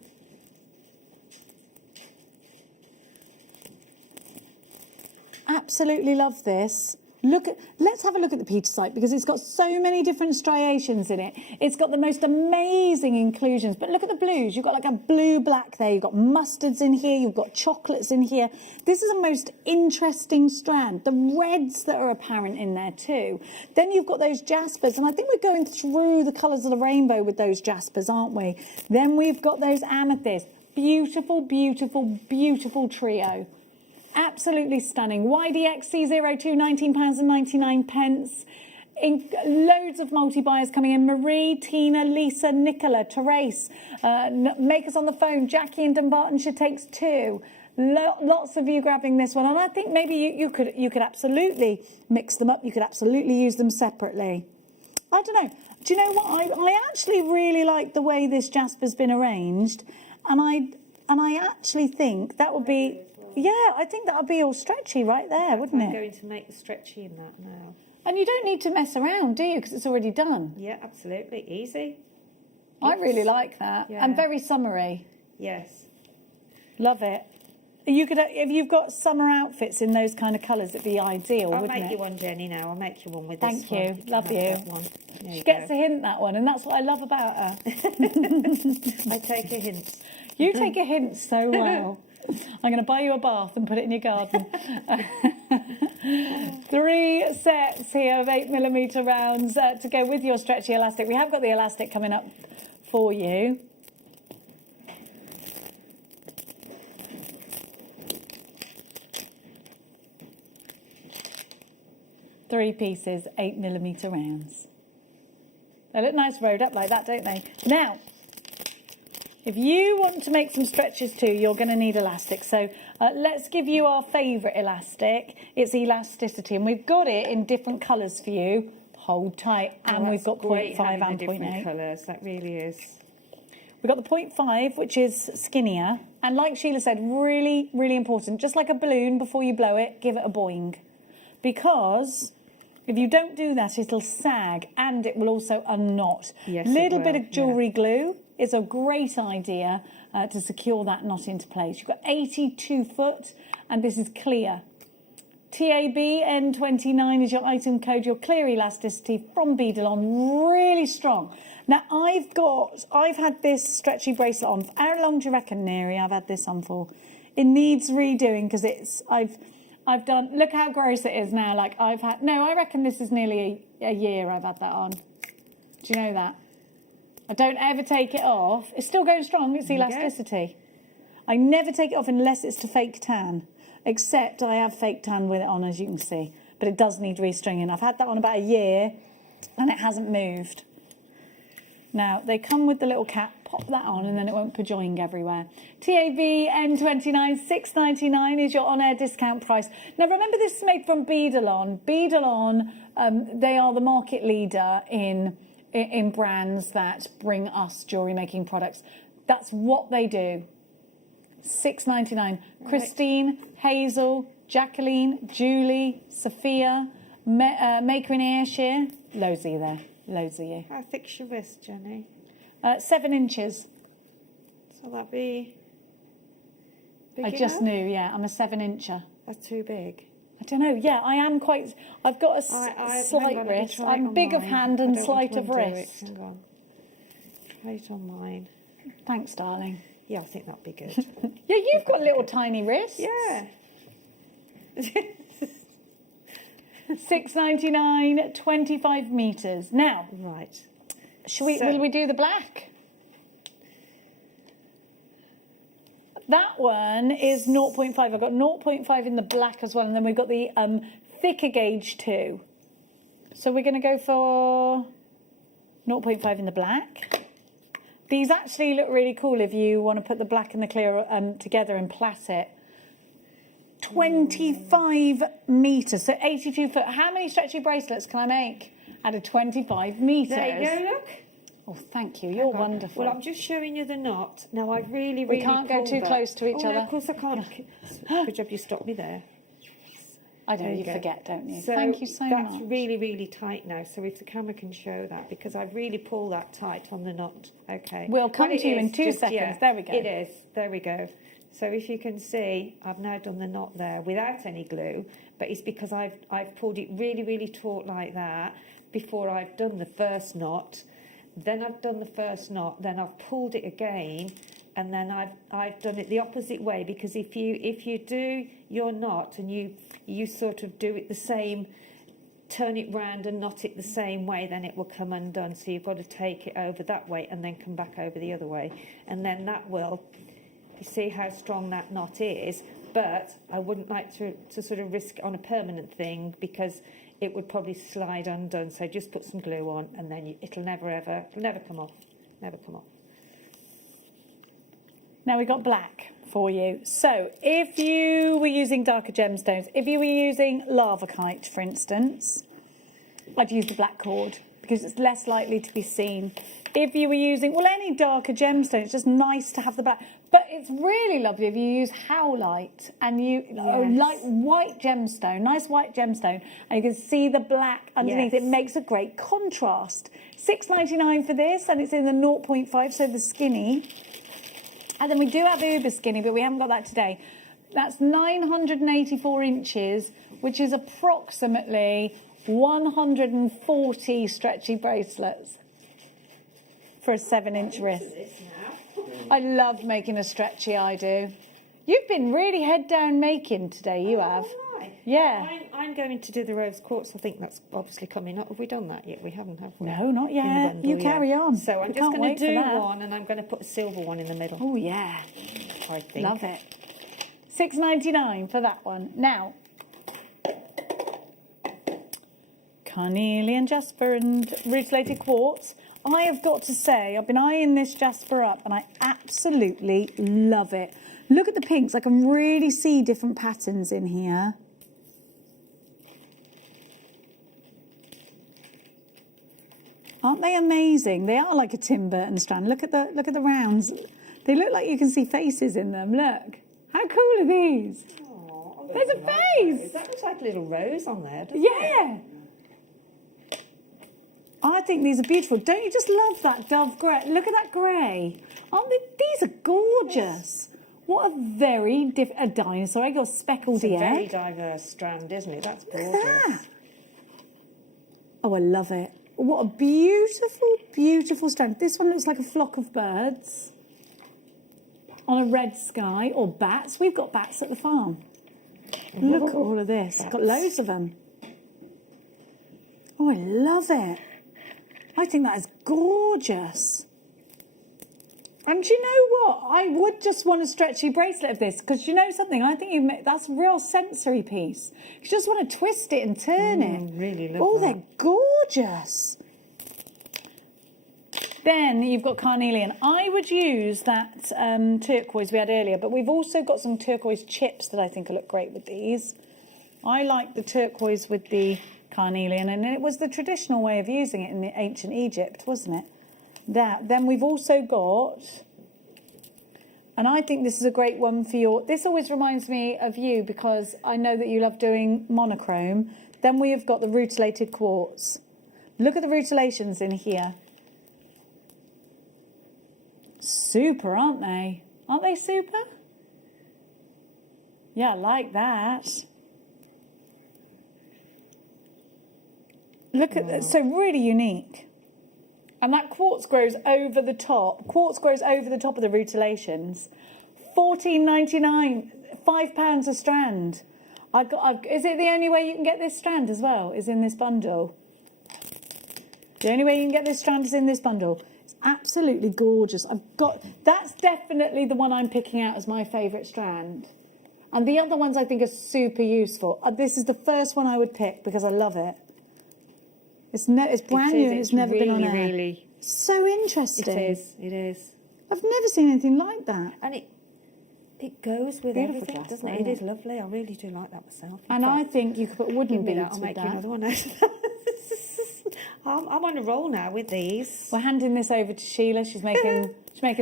Absolutely love this. Let's have a look at the Petersite, because it's got so many different striations in it. It's got the most amazing inclusions. But look at the blues. You've got like a blue-black there. You've got mustards in here. You've got chocolates in here. This is a most interesting strand. The reds that are apparent in there too. Then you've got those jaspers. And I think we're going through the colours of the rainbow with those jaspers, aren't we? Then we've got those amethysts. Beautiful, beautiful, beautiful trio. Absolutely stunning. YDXC02, £19.99. Loads of multi-buyers coming in. Marie, Tina, Lisa, Nicola, Therese, Makers on the Phone, Jackie in Dumbartonshire takes two. Lots of you grabbing this one. And I think maybe you could absolutely mix them up. You could absolutely use them separately. I don't know. Do you know what? I actually really like the way this jasper's been arranged. And I actually think that would be... Yeah, I think that would be all stretchy right there, wouldn't it? I'm going to make the stretchy in that now. And you don't need to mess around, do you? Because it's already done. Yeah, absolutely. Easy. I really like that. Yeah. And very summery. Yes. Love it. You could, if you've got summer outfits in those kind of colours, it'd be ideal, wouldn't it? I'll make you one, Jenny, now. I'll make you one with Thank this you. one. Love you. She gets a hint, that one, and that's what I love about her. I take a hint. You take a hint so well. I'm going to buy you a bath and put it in your garden. 3 sets here of 8mm rounds to go with your stretchy elastic. We have got the elastic coming up for you. Three pieces, 8mm rounds. They look nice rolled up like that, don't they? Now, if you want to make some stretches too, you're going to need elastic. So let's give you our favourite elastic. It's elasticity, and we've got it in different colours for you. Hold tight, and we've got 0.5 and 0.8 colours. That really is. We've got the 0.5, which is skinnier, and like Sheila said, really, really important. Just like a balloon, before you blow it, give it a boing, because if you don't do that, it'll sag, and it will also unknot. Yes, little bit of jewellery glue is a great idea to secure that knot into place. You've got 82 foot, and this is clear. TAB N29 is your item code, your clear elasticity from Beadalon, really strong. Now I've had this stretchy bracelet on. How long do you reckon, Neri, I've had this on for? It needs redoing, because I've done, look how gross it is now. Like I reckon this is nearly a year I've had that on. Do you know that? I don't ever take it off. It's still going strong, it's elasticity. I never take it off unless it's to fake tan. Except I have fake tan with it on, as you can see. But it does need restringing. I've had that on about a year, and it hasn't moved. Now, they come with the little cap. Pop that on, and then it won't pajoing everywhere. TAB N29, $6.99 is your on-air discount price. Now, remember, this is made from Beadalon. Beadalon, they are the market leader in brands that bring us jewellery making products. That's what they do. $6.99. Christine, Hazel, Jacqueline, Julie, Sophia, Maker in Ayrshire. Loads of you there. Loads of you. How thick's your wrist, Jenny? 7 inches. So that'd be big I just enough? knew, yeah. I'm a 7-incher. That's too big. I don't know. Yeah, I am quite. I've got a slight wrist. I'm big of hand and slight of wrist. Hang on. Try it on mine. Thanks, darling. Yeah, I think that'd be good. Yeah, you've got little tiny wrists. Yeah. $6.99, 25 meters. Now, right. Will we do the black? That one is 0.5. I've got 0.5 in the black as well, and then we've got the thicker gauge too. So we're going to go for 0.5 in the black. These actually look really cool if you want to put the black and the clear together and plait it. 25 meters, so 82 foot. How many stretchy bracelets can I make out of 25 meters? There you go, look. Oh, thank you. You're wonderful. Well, I'm just showing you the knot. Now, I really We can't go too close to each No, other. of course I can't. Good job you stopped me there. I know, you go. forget, don't you? So Thank you so much. That's really, really tight now. So if the camera can show that, because I've really pulled that tight on the knot. Okay. We'll come Well, to you it in is 2 just- seconds. yeah, There we go. It is. There we go. So if you can see, I've now done the knot there without any glue, but it's because I've pulled it really, really taut like that before I've done the first knot. Then I've done the first knot, then I've pulled it again, and then I've done it the opposite way, because if you do your knot and you sort of do it the same, turn it round and knot it the same way, then it will come undone. So you've got to take it over that way and then come back over the other way, and then that will, you see how strong that knot is. But I wouldn't like to sort of risk it on a permanent thing, because it would probably slide undone. So just put some glue on, and then it'll never come off. Never come off. Now we've got black for you. So if you were using darker gemstones, if you were using lavakite, for instance, I'd use the black cord because it's less likely to be seen. If you were using, well, any darker gemstone, it's just nice to have the black. But it's really lovely if you use howlite and you like white gemstone, nice white gemstone, and you can see the black underneath. Yes. It makes a great contrast. $6.99 for this, and it's in the 0.5, so the skinny. And then we do have uber skinny, but we haven't got that today. That's 984 inches, which is approximately 140 stretchy bracelets for a 7-inch wrist. I love making a stretchy, I do. You've been really head down making today, you have. Right. Yeah. I'm going to do the rose quartz. I think that's obviously coming up. Have we done that yet? We haven't, have we? No, not In the yet. bundle, You carry on. So I'm We just can't going wait to for do that. one, and I'm going to put a silver one in the middle. Oh, yeah. I think. Love it. $6.99 for that one. Now, carnelian jasper and rutilated quartz. I have got to say, I've been eyeing this jasper up, and I absolutely love it. Look at the pinks. I can really see different patterns in here. Aren't they amazing? They are like a Tim Burton strand. Look at the rounds. They look like you can see faces in them. Look. How cool are these? Oh, There's a face. That looks like a little rose on there, doesn't Yeah. I think these are beautiful. Don't you just love that dove grey? Look at that grey. Aren't they? These are gorgeous. What a very a dinosaur egg or speckled It's a egg. very diverse strand, isn't it? That's gorgeous. Look at that. Oh, I love it. What a beautiful, beautiful strand. This one looks like a flock of birds on a red sky, or bats. We've got bats at the farm. Look at all of this. Got loads of them. Oh, I love it. I think that is gorgeous. And you know what? I would just want a stretchy bracelet of this, because you know something? I think that's a real sensory piece. You just want to twist it and turn it. Really love Oh, that. they're gorgeous. Then you've got carnelian. I would use that turquoise we had earlier, but we've also got some turquoise chips that I think will look great with these. I like the turquoise with the carnelian, and it was the traditional way of using it in ancient Egypt, wasn't it? Then we've also got And I think this is a great one for your... This always reminds me of you because I know that you love doing monochrome. Then we have got the rutilated quartz. Look at the rutilations in here. Super, aren't they? Aren't they super? Yeah, I like that. Look at that. So really unique. And that quartz grows over the top. Quartz grows over the top of the rutilations. $14.99, £5 a strand. Is it the only way you can get this strand as well? Is in this bundle. The only way you can get this strand is in this bundle. It's absolutely gorgeous. That's definitely the one I'm picking out as my favourite strand. And the other ones I think are super useful. This is the first one I would pick because I love it. It's brand new and it's never been on air. Really, so interesting. It is. I've never seen anything like that. And it goes with Beautiful everything, glass, doesn't it? isn't It it? is lovely. I really do like that myself. And I think you could put wooden beads I'll with make you that. another one out of that. I'm on a roll now with these. We're handing this over to Sheila. She's making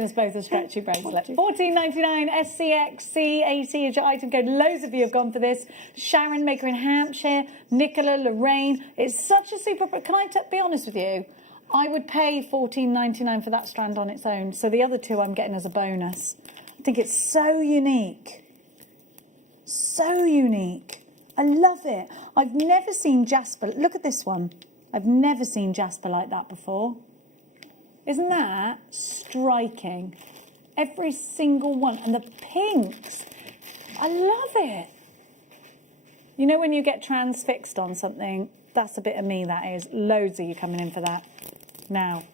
us both a stretchy bracelet. $14.99 SCXC80 is your item code. Loads of you have gone for this. Sharon, maker in Hampshire. Nicola, Lorraine. It's such a super... Can I be honest with you? I would pay $14.99 for that strand on its own. So the other two I'm getting as a bonus. I think it's so unique. So unique. I love it. I've never seen jasper. Look at this one. I've never seen jasper like that before. Isn't that striking? Every single one. And the pinks. I love it. You know when you get transfixed on something? That's a bit of me, that is. Loads of you coming in for that. Now.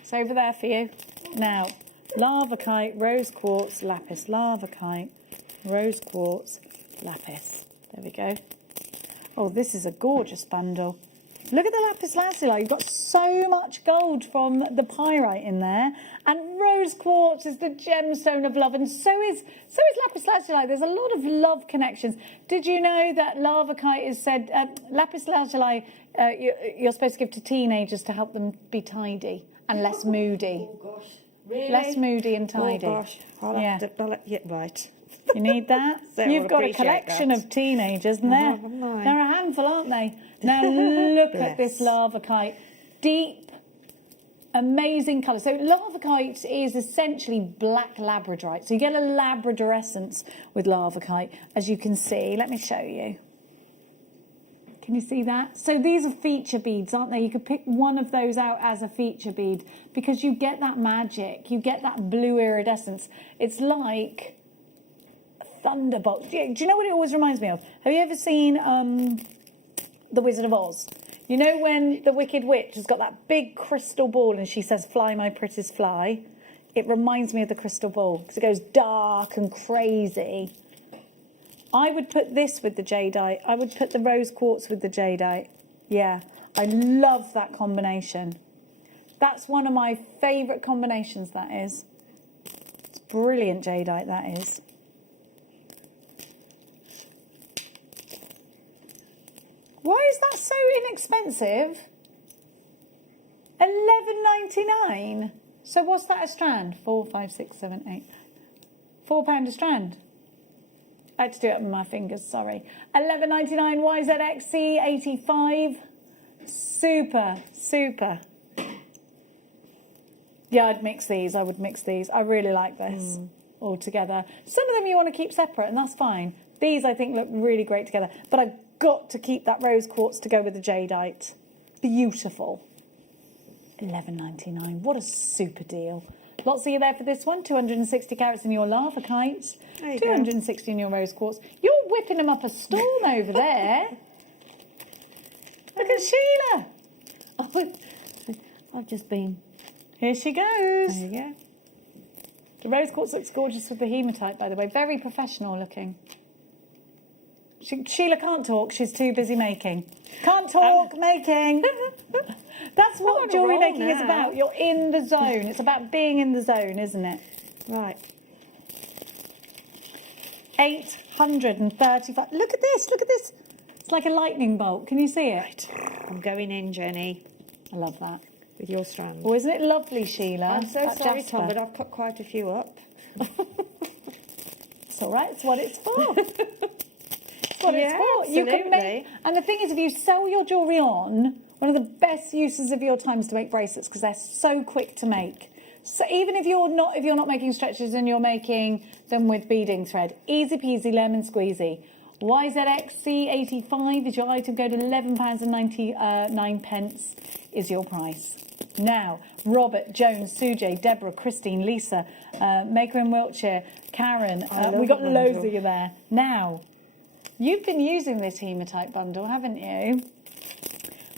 It's over there for you. Now. Lavakite, rose quartz, lapis. Lavakite, rose quartz, lapis. There we go. Oh, this is a gorgeous bundle. Look at the lapis lazuli. You've got so much gold from the pyrite in there. And rose quartz is the gemstone of love. And so is lapis lazuli. There's a lot of love connections. Did you know that lavakite is said... lapis lazuli, you're supposed to give to teenagers to help them be tidy and less moody. Oh, gosh. Really? Less moody and tidy. Oh, gosh. Right. You need that? You've got a collection of teenagers, and they're a handful, aren't they? Now look at this lavakite. Deep, amazing colour. So lavakite is essentially black labradorite. So you get a labradorescence with lavakite, as you can see. Let me show you. Can you see that? So these are feature beads, aren't they? You could pick one of those out as a feature bead because you get that magic. You get that blue iridescence. It's like... Thunderbolt. Do you know what it always reminds me of? Have you ever seen The Wizard of Oz? You know when the Wicked Witch has got that big crystal ball and she says, "Fly, my pretties, fly"? It reminds me of the crystal ball because it goes dark and crazy. I would put this with the jadeite. I would put the rose quartz with the jadeite. Yeah, I love that combination. That's one of my favourite combinations, that is. It's brilliant jadeite, that is. Why is that so inexpensive? $11.99. So what's that a strand? 4, 5, 6, 7, 8. £4 a strand. I had to do it with my fingers, sorry. $11.99 YZXC85. Super, super. Yeah, I'd mix these. I would mix these. I really like this all together. Some of them you want to keep separate, and that's fine. These, I think, look really great together. But I've got to keep that rose quartz to go with the jadeite. Beautiful. $11.99. What a super deal. Lots of you there for this one. 260 carats in your lavakite. 260 in your rose quartz. You're whipping them up a storm over there. Look at Sheila. I've just been... Here she goes. There you go. The rose quartz looks gorgeous with the hematite, by the way. Very professional looking. Sheila can't talk. She's too busy making. Can't talk, making. That's what jewellery making is about. You're in the zone. It's about being in the zone, isn't it? Right. 835. Look at this. Look at this. It's like a lightning bolt. Can you see it? Right. I'm going in, Jenny. I love that. with your strand. Well, isn't it lovely, Sheila? I'm so that sorry, jasper? Tom, but I've cut quite a few up. It's all right. It's what it's for. It's what Yeah, it's for. You can make, absolutely. and the thing is, if you sell your jewellery on, one of the best uses of your time is to make bracelets because they're so quick to make. So even if you're not making stretches and you're making them with beading thread, easy peasy, lemon squeezy. YZXC85 is your item. Go to £11.99 is your price. Now, Robert, Jones, Sujay, Deborah, Christine, Lisa, Maker in Wiltshire, Karen. We got loads of you there. Now, you've been using this hematite bundle, haven't you?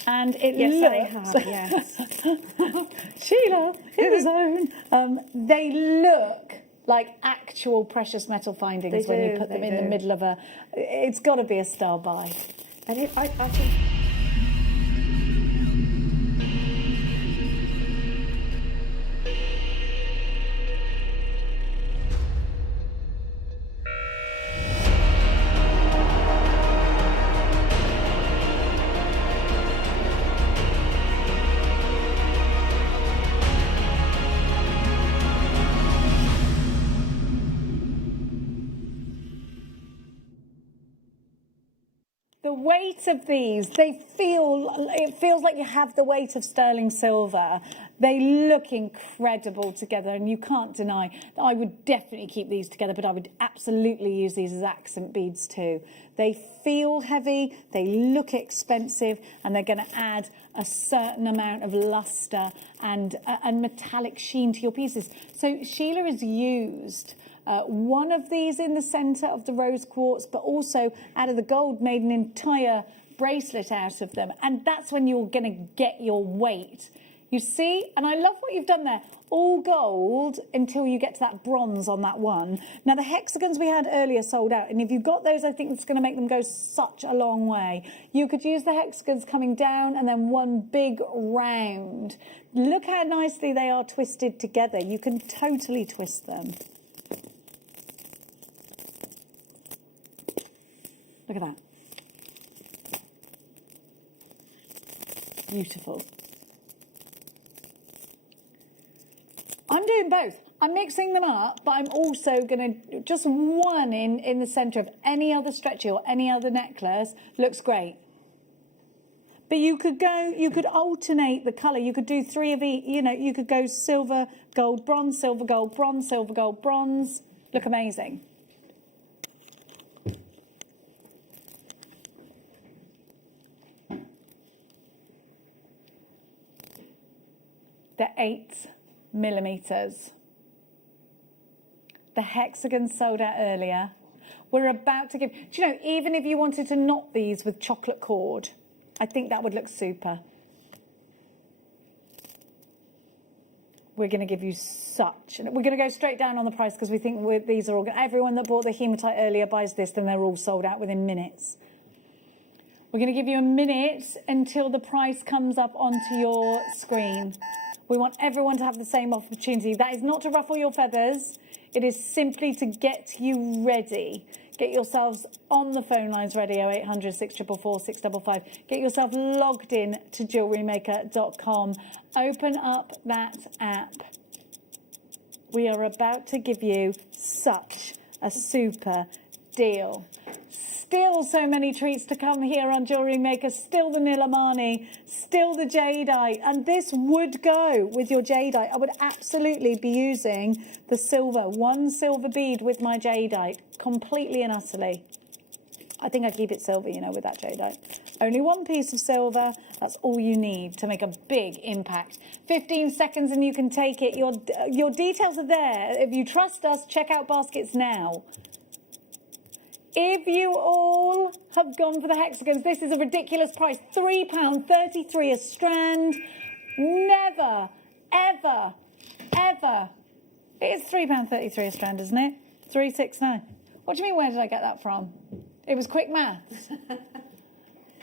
And it Yes, looks... I have, yes. Sheila, in the zone. They look like actual precious metal findings when you put them in the middle of a... It's got to be a star buy. And I think... The weight of these, it feels like you have the weight of sterling silver. They look incredible together, and you can't deny that I would definitely keep these together, but I would absolutely use these as accent beads too. They feel heavy, they look expensive, and they're going to add a certain amount of luster and metallic sheen to your pieces. So Sheila has used one of these in the centre of the rose quartz, but also out of the gold made an entire bracelet out of them. And that's when you're going to get your weight. You see? And I love what you've done there. All gold until you get to that bronze on that one. Now, the hexagons we had earlier sold out. And if you've got those, I think it's going to make them go such a long way. You could use the hexagons coming down and then one big round. Look how nicely they are twisted together. You can totally twist them. Look at that. Beautiful. I'm doing both. I'm mixing them up, but I'm also going to, just one in the centre of any other stretchy or any other necklace looks great. But you could alternate the colour. You could do three of each, you could go silver, gold, bronze, silver, gold, bronze, silver, gold, bronze. Look amazing. They're 8mm. The hexagon sold out earlier. We're about to give... Do you know, even if you wanted to knot these with chocolate cord, I think that would look super. We're going to give you such... We're going to go straight down on the price because we think these are all... Everyone that bought the hematite earlier buys this, then they're all sold out within minutes. We're going to give you a minute until the price comes up onto your screen. We want everyone to have the same opportunity. That is not to ruffle your feathers. It is simply to get you ready. Get yourselves on the phone lines ready, 0800 644 655. Get yourself logged in to JewelleryMaker.com. Open up that app. We are about to give you such a super deal. Still so many treats to come here on Jewellery Maker. Still the Nilamani, still the jadeite. And this would go with your jadeite. I would absolutely be using the silver, one silver bead with my jadeite, completely and utterly. I think I keep it silver, with that jadeite. Only one piece of silver, that's all you need to make a big impact. 15 seconds and you can take it. Your details are there. If you trust us, check out baskets now. If you all have gone for the hexagons, this is a ridiculous price. £3.33 a strand. Never, ever, ever. It is £3.33 a strand, isn't it? 369. What do you mean, where did I get that from? It was quick maths.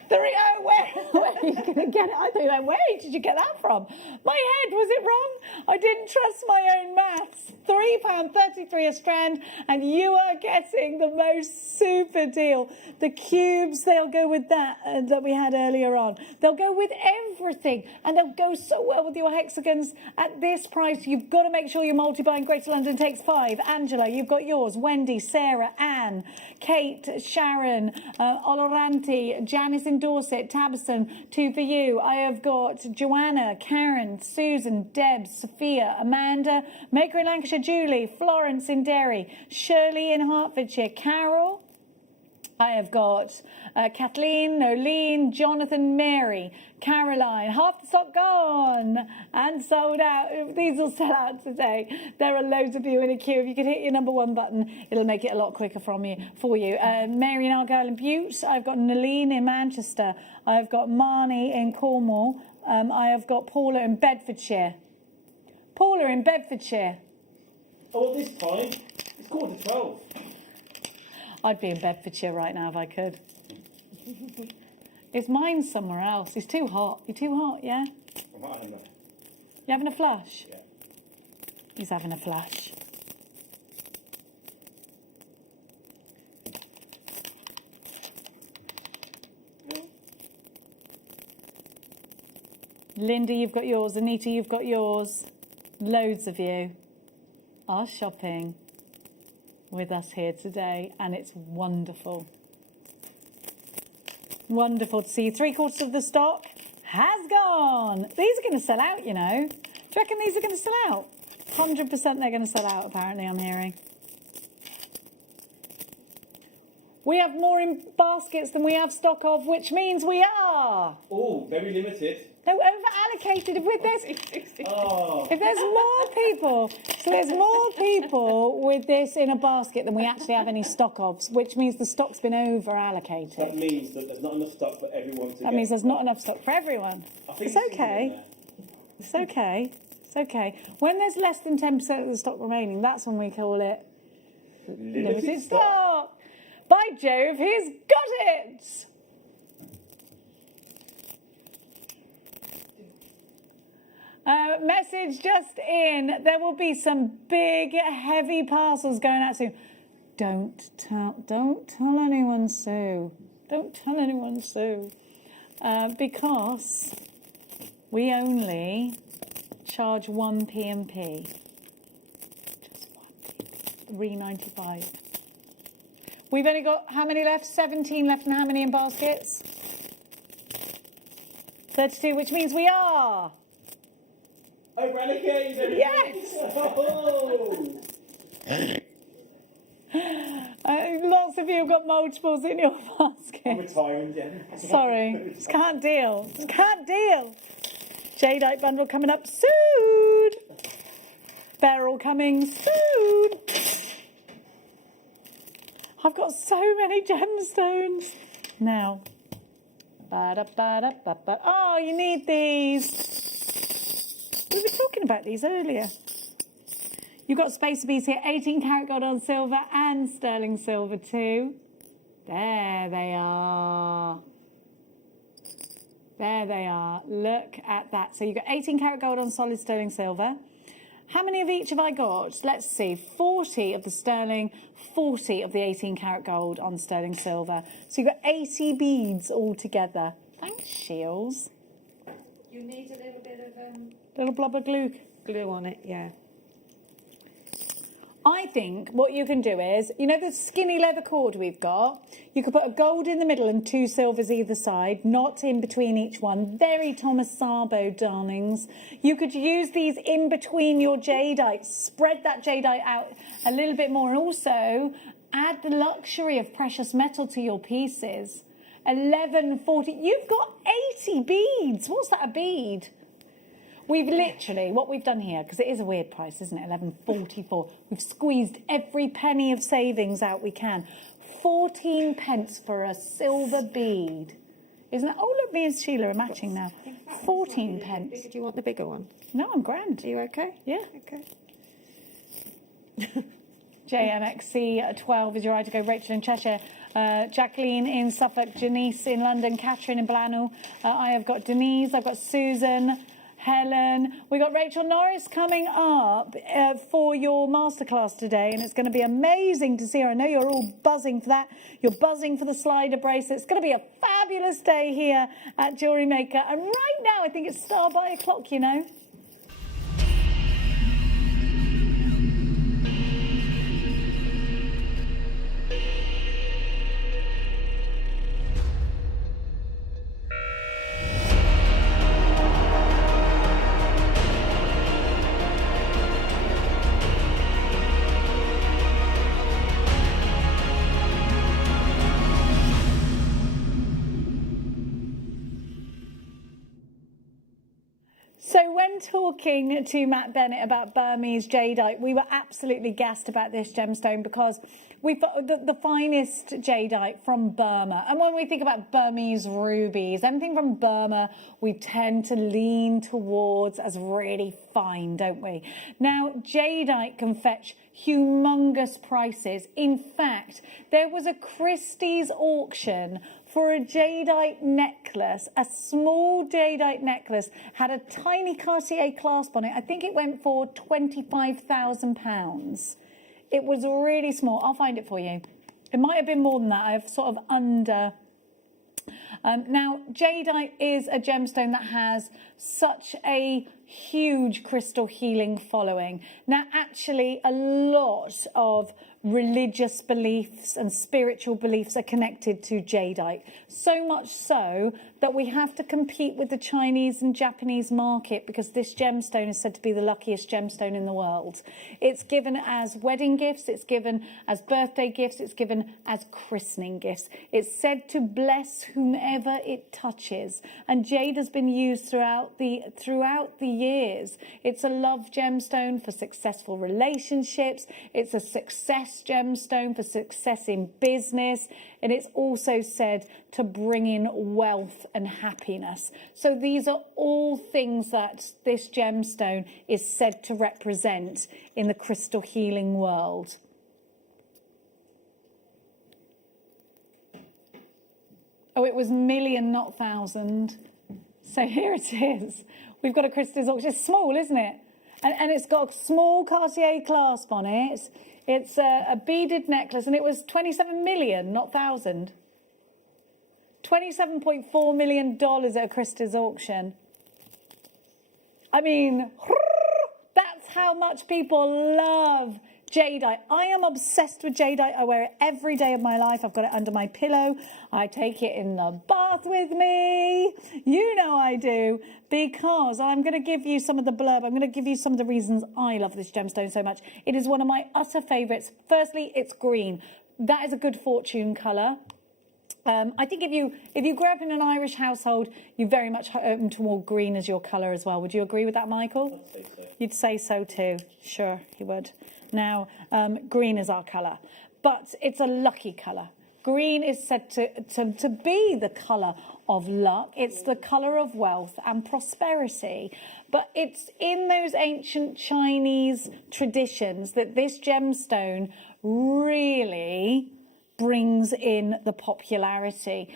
Where are you going to get it? I thought, where did you get that from? My head, was it wrong? I didn't trust my own maths. £3.33 a strand, and you are getting the most super deal. The cubes, they'll go with that that we had earlier on. They'll go with everything, and they'll go so well with your hexagons. At this price, you've got to make sure you're multi-buying. Greater London takes 5. Angela, you've got yours. Wendy, Sarah, Anne, Kate, Sharon, Oloranti, Janice in Dorset, Tabison, 2 for you. I have got Joanna, Karen, Susan, Deb, Sophia, Amanda, Maker in Lancashire, Julie, Florence in Derry, Shirley in Hertfordshire, Carol. I have got Kathleen, Nolene, Jonathan, Mary, Caroline. Half the stock gone and sold out. These will sell out today. There are loads of you in a queue. If you could hit your number 1 button, it'll make it a lot quicker for you. Mary in Argyle and Butte. I've got Nolene in Manchester. I've got Marnie in Cornwall. I have got Paula in Bedfordshire. Paula in Bedfordshire. Oh, at this time, it's 11:45. I'd be in Bedfordshire right now if I could. Is mine somewhere else? It's too hot. You're too hot, yeah? You having a flush? Yeah. He's having a flush. Linda, you've got yours. Anita, you've got yours. Loads of you are shopping with us here today, and it's wonderful. Wonderful to see you. 3/4 of the stock has gone. These are going to sell out, you know. Do you reckon these are going to sell out? 100% they're going to sell out, apparently, I'm hearing. We have more in baskets than we have stock of, which means we are. Oh, very limited. No, over-allocated. If there's more people, so there's more people with this in a basket than we actually have any stock of, which means the stock's been over-allocated. That means that there's not enough stock for everyone to get. That means there's not enough stock for everyone. It's okay. It's okay. It's okay. When there's less than 10% of the stock remaining, that's when we call it limited stock. By Jove, he's got it! Message just in. There will be some big, heavy parcels going out soon. Don't tell anyone, Sue. Don't tell anyone, Sue. Because we only charge 1 P&P. Just 1 P. £3.95. We've only got how many left? 17 left, and how many in baskets? 32, which means we are. Over-allocated. Yes! Lots of you have got multiples in your basket. I'm retiring, Jen. Sorry, just can't deal. Just can't deal. Jadeite bundle coming up soon. Beryl coming soon. I've got so many gemstones. Now. Oh, you need these. We were talking about these earlier. You've got spacer beads here, 18 karat gold on silver and sterling silver too. There they are. There they are. Look at that. So you've got 18 karat gold on solid sterling silver. How many of each have I got? Let's see. 40 of the sterling, 40 of the 18 karat gold on sterling silver. So you've got 80 beads altogether. Thanks, Shields. You need a little bit of Little blob of glue on it, yeah. I think what you can do is, you know the skinny leather cord we've got? You could put a gold in the middle and 2 silvers either side, not in between each one. Very Thomas Sabo, darlings. You could use these in between your jadeite. Spread that jadeite out a little bit more, and also add the luxury of precious metal to your pieces. 11.40. You've got 80 beads. What's that, a bead? We've literally, what we've done here, because it is a weird price, isn't it, 11.44, we've squeezed every penny of savings out we can. 14 pence for a silver bead. Isn't it? Oh, look, me and Sheila are matching now. 14 pence. Do you want the bigger one? No, I'm grand. Are you okay? Yeah. Okay. JMXC 12 is your eye to go. Rachel in Cheshire. Jacqueline in Suffolk, Janice in London, Catherine in Blanall. I have got Denise, I've got Susan, Helen. We got Rachel Norris coming up for your masterclass today, and it's going to be amazing to see her. I know you're all buzzing for that. You're buzzing for the slider bracelet. It's going to be a fabulous day here at Jewellery Maker. And right now, I think it's star by a clock, you know. So when talking to Matt Bennett about Burmese jadeite, we were absolutely gassed about this gemstone because we've got the finest jadeite from Burma. And when we think about Burmese rubies, anything from Burma, we tend to lean towards as really fine, don't we? Now, jadeite can fetch humongous prices. In fact, there was a Christie's auction for a jadeite necklace, a small jadeite necklace, had a tiny Cartier clasp on it. I think it went for £25,000. It was really small. I'll find it for you. It might have been more than that. I've sort of under... now, jadeite is a gemstone that has such a huge crystal healing following. Now, actually, a lot of religious beliefs and spiritual beliefs are connected to jadeite. So much so that we have to compete with the Chinese and Japanese market because this gemstone is said to be the luckiest gemstone in the world. It's given as wedding gifts, it's given as birthday gifts, it's given as christening gifts. It's said to bless whomever it touches. And jade has been used throughout the years. It's a love gemstone for successful relationships. It's a success gemstone for success in business, and it's also said to bring in wealth and happiness. So these are all things that this gemstone is said to represent in the crystal healing world. Oh, it was million, not thousand. So here it is. We've got a Christie's auction. It's small, isn't it? And it's got a small Cartier clasp on it. It's a beaded necklace, and it was 27 million, not thousand. $27.4 million at a Christie's auction. I mean, that's how much people love jadeite. I am obsessed with jadeite. I wear it every day of my life. I've got it under my pillow. I take it in the bath with me. You know I do. Because I'm going to give you some of the blurb. I'm going to give you some of the reasons I love this gemstone so much. It is one of my utter favourites. Firstly, it's green. That is a good fortune colour. I think if you grew up in an Irish household, you very much open toward green as your colour as well. Would you agree with that, Michael? I'd say so. You'd say so too. Sure, you would. Now, green is our colour, but it's a lucky colour. Green is said to be the colour of luck. It's the colour of wealth and prosperity. But it's in those ancient Chinese traditions that this gemstone really brings in the popularity.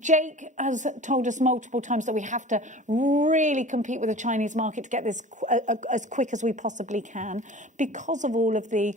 Jake has told us multiple times that we have to really compete with the Chinese market to get this as quick as we possibly can because of all of the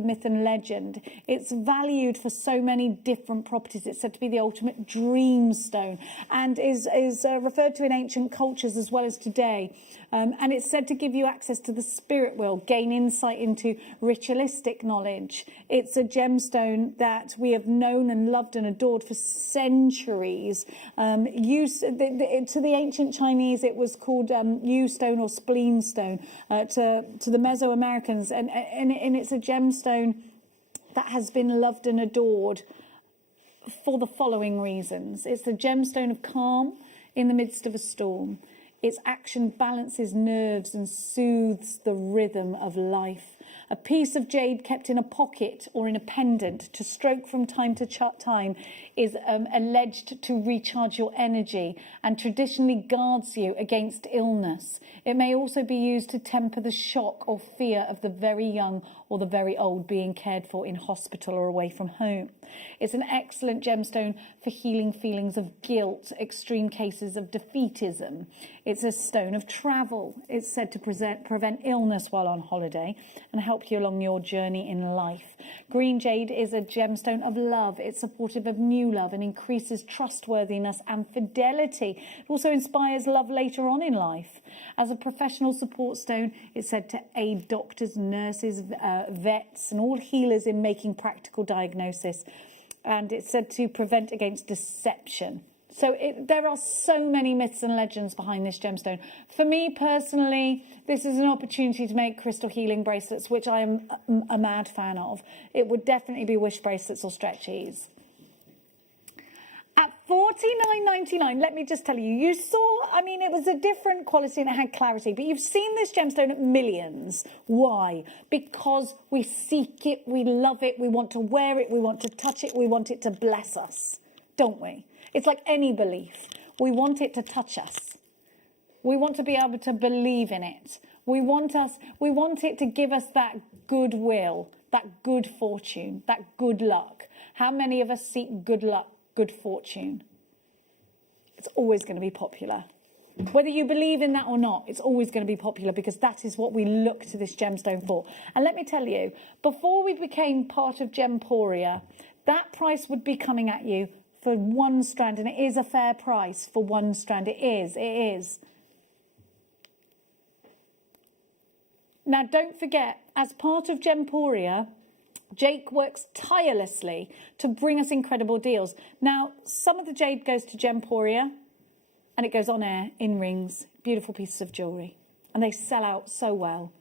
myth and legend. It's valued for so many different properties. It's said to be the ultimate dream stone and is referred to in ancient cultures as well as today. And it's said to give you access to the spirit world, gain insight into ritualistic knowledge. It's a gemstone that we have known and loved and adored for centuries. To the ancient Chinese, it was called Yu stone or spleen stone. To the Mesoamericans, and it's a gemstone that has been loved and adored for the following reasons. It's the gemstone of calm in the midst of a storm. Its action balances nerves and soothes the rhythm of life. A piece of jade kept in a pocket or in a pendant to stroke from time to time is alleged to recharge your energy and traditionally guards you against illness. It may also be used to temper the shock or fear of the very young or the very old being cared for in hospital or away from home. It's an excellent gemstone for healing feelings of guilt, extreme cases of defeatism. It's a stone of travel. It's said to prevent illness while on holiday and help you along your journey in life. Green jade is a gemstone of love. It's supportive of new love and increases trustworthiness and fidelity. It also inspires love later on in life. As a professional support stone, it's said to aid doctors, nurses, vets and all healers in making practical diagnosis. And it's said to prevent against deception. So there are so many myths and legends behind this gemstone. For me personally, this is an opportunity to make crystal healing bracelets, which I am a mad fan of. It would definitely be wish bracelets or stretchies. At $49.99, let me just tell you, you saw, I mean, it was a different quality and it had clarity, but you've seen this gemstone at millions. Why? Because we seek it, we love it, we want to wear it, we want to touch it, we want it to bless us, don't we? It's like any belief. We want it to touch us. We want to be able to believe in it. We want it to give us that goodwill, that good fortune, that good luck. How many of us seek good luck, good fortune? It's always going to be popular. Whether you believe in that or not, it's always going to be popular because that is what we look to this gemstone for. And let me tell you, before we became part of Gemporia, that price would be coming at you for one strand, and it is a fair price for one strand. It is. Now, don't forget, as part of Gemporia, Jake works tirelessly to bring us incredible deals. Now, some of the jade goes to Gemporia, and it goes on air in rings, beautiful pieces of jewellery, and they sell out so well.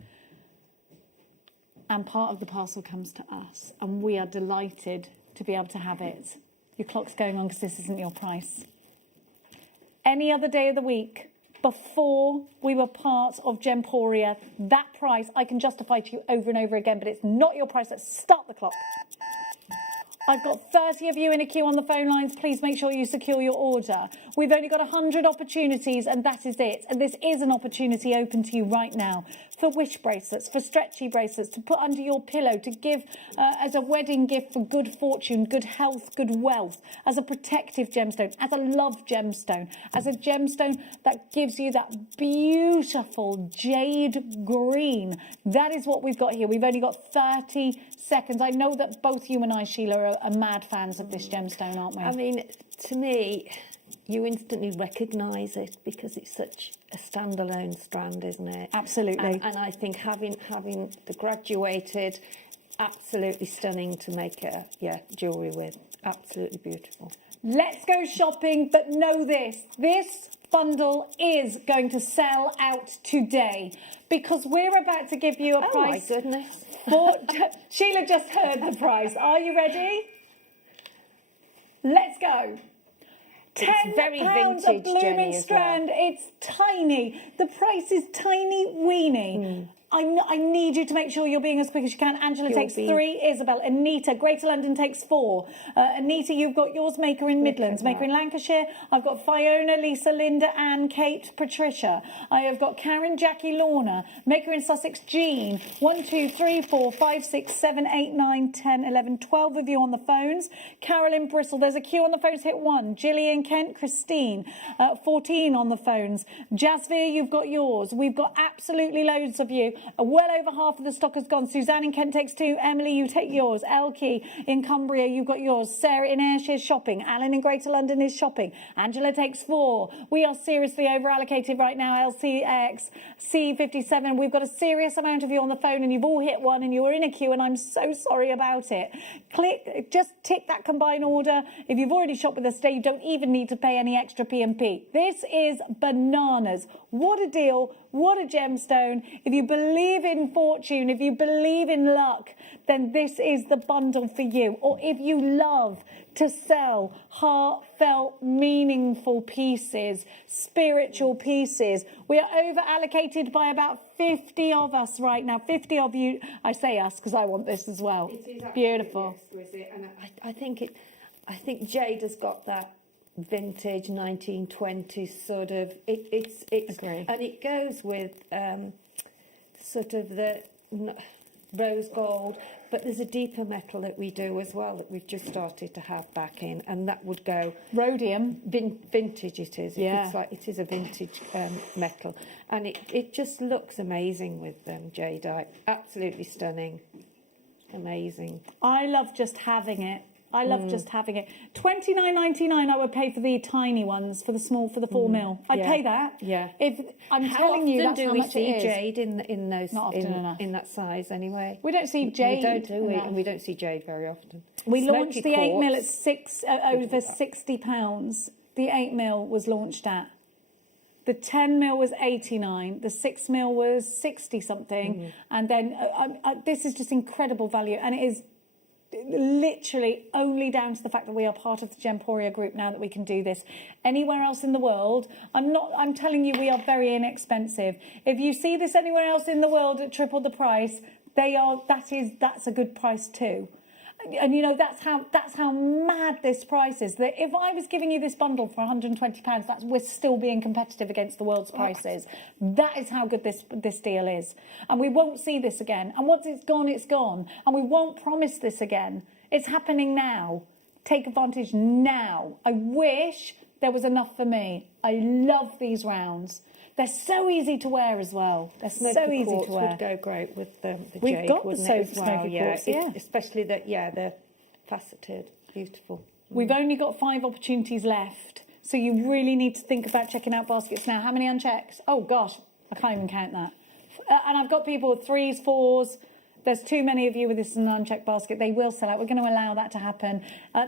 And part of the parcel comes to us, and we are delighted to be able to have it. Your clock's going on because this isn't your price. Any other day of the week, before we were part of Gemporia, that price I can justify to you over and over again, but it's not your price. Let's start the clock. I've got 30 of you in a queue on the phone lines. Please make sure you secure your order. We've only got 100 opportunities, and that is it. And this is an opportunity open to you right now for wish bracelets, for stretchy bracelets, to put under your pillow, to give as a wedding gift for good fortune, good health, good wealth, as a protective gemstone, as a love gemstone, as a gemstone that gives you that beautiful jade green. That is what we've got here. We've only got 30 seconds. I know that both you and I, Sheila, are mad fans of this gemstone, aren't we? I mean, to me, you instantly recognise it because it's such a standalone strand, isn't it? Absolutely. And I think having the graduated, absolutely stunning to make jewellery with. Absolutely beautiful. Let's go shopping, but know this bundle is going to sell out today because we're about to give you a price. Oh my goodness. Sheila just heard the price. Are you ready? Let's go. It's very £10 vintage, a blooming Jenny, strand. It's tiny. The price is tiny weeny. I need you to make sure you're being as quick as you can. Angela takes 3. Isabel, Anita, Greater London takes 4. Anita, you've got yours, Maker in Midlands, Maker in Lancashire. I've got Fiona, Lisa, Linda, Anne, Kate, Patricia. I have got Karen, Jackie, Lorna, Maker in Sussex, Jean. 1, 2, 3, 4, 5, 6, 7, 8, 9, 10, 11, 12 of you on the phones. Carolyn, Bristol, there's a queue on the phones, hit 1. Gillian, Kent, Christine, 14 on the phones. Jasvir, you've got yours. We've got absolutely loads of you. Well over half of the stock has gone. Suzanne in Kent takes 2. Emily, you take yours. Elkie in Cumbria, you've got yours. Sarah in Ayrshire's shopping. Alan in Greater London is shopping. Angela takes 4. We are seriously over allocated right now. LCX, C57. We've got a serious amount of you on the phone and you've all hit 1 and you're in a queue and I'm so sorry about it. Just tick that combine order. If you've already shopped with us today, you don't even need to pay any extra P&P. This is bananas. What a deal. What a gemstone. If you believe in fortune, if you believe in luck, then this is the bundle for you. Or if you love to sell heartfelt, meaningful pieces, spiritual pieces, we are over allocated by about 50 of us right now. 50 of you. I say us because I want this as well. It is beautiful. Exquisite, and I think jade has got that vintage 1920s sort of it's Agree. and it goes with sort of the rose gold, but there's a deeper metal that we do as well that we've just started to have back in, and that would go rhodium. Vintage it is. Yeah. It's like it is a vintage metal, and it just looks amazing with jadeite. Absolutely stunning, amazing. I love just having it. I love just having it. $29.99 I would pay for the tiny ones, for the 4 mil. I'd pay that. Yeah. If I'm telling you, that's how much it is. Jade in those Not often enough. in that size anyway. We don't see jade. We don't do enough. it, and we don't see jade very often. We Smoky launched the 8 mil at quartz. over £60. The 8 mil was launched at. The 10 mil was 89. The 6 mil was 60 something. And then this is just incredible value, and it is literally only down to the fact that we are part of the Gemporia group now that we can do this. Anywhere else in the world, I'm telling you, we are very inexpensive. If you see this anywhere else in the world at triple the price, that's a good price too. And you know, that's how mad this price is. That if I was giving you this bundle for £120, we're still being competitive against the world's prices. That is how good this deal is. And we won't see this again. And once it's gone, it's gone. And we won't promise this again. It's happening now. Take advantage now. I wish there was enough for me. I love these rounds. They're so easy to wear as well. They're so easy to wear. Would go great with the We've jade, got the wouldn't it, as well? smoky quartz, yeah. Especially the faceted, beautiful. We've only got 5 opportunities left, so you really need to think about checking out baskets now. How many unchecked? Oh gosh, I can't even count that. And I've got people with 3s, 4s. There's too many of you with this in an unchecked basket. They will sell out. We're going to allow that to happen.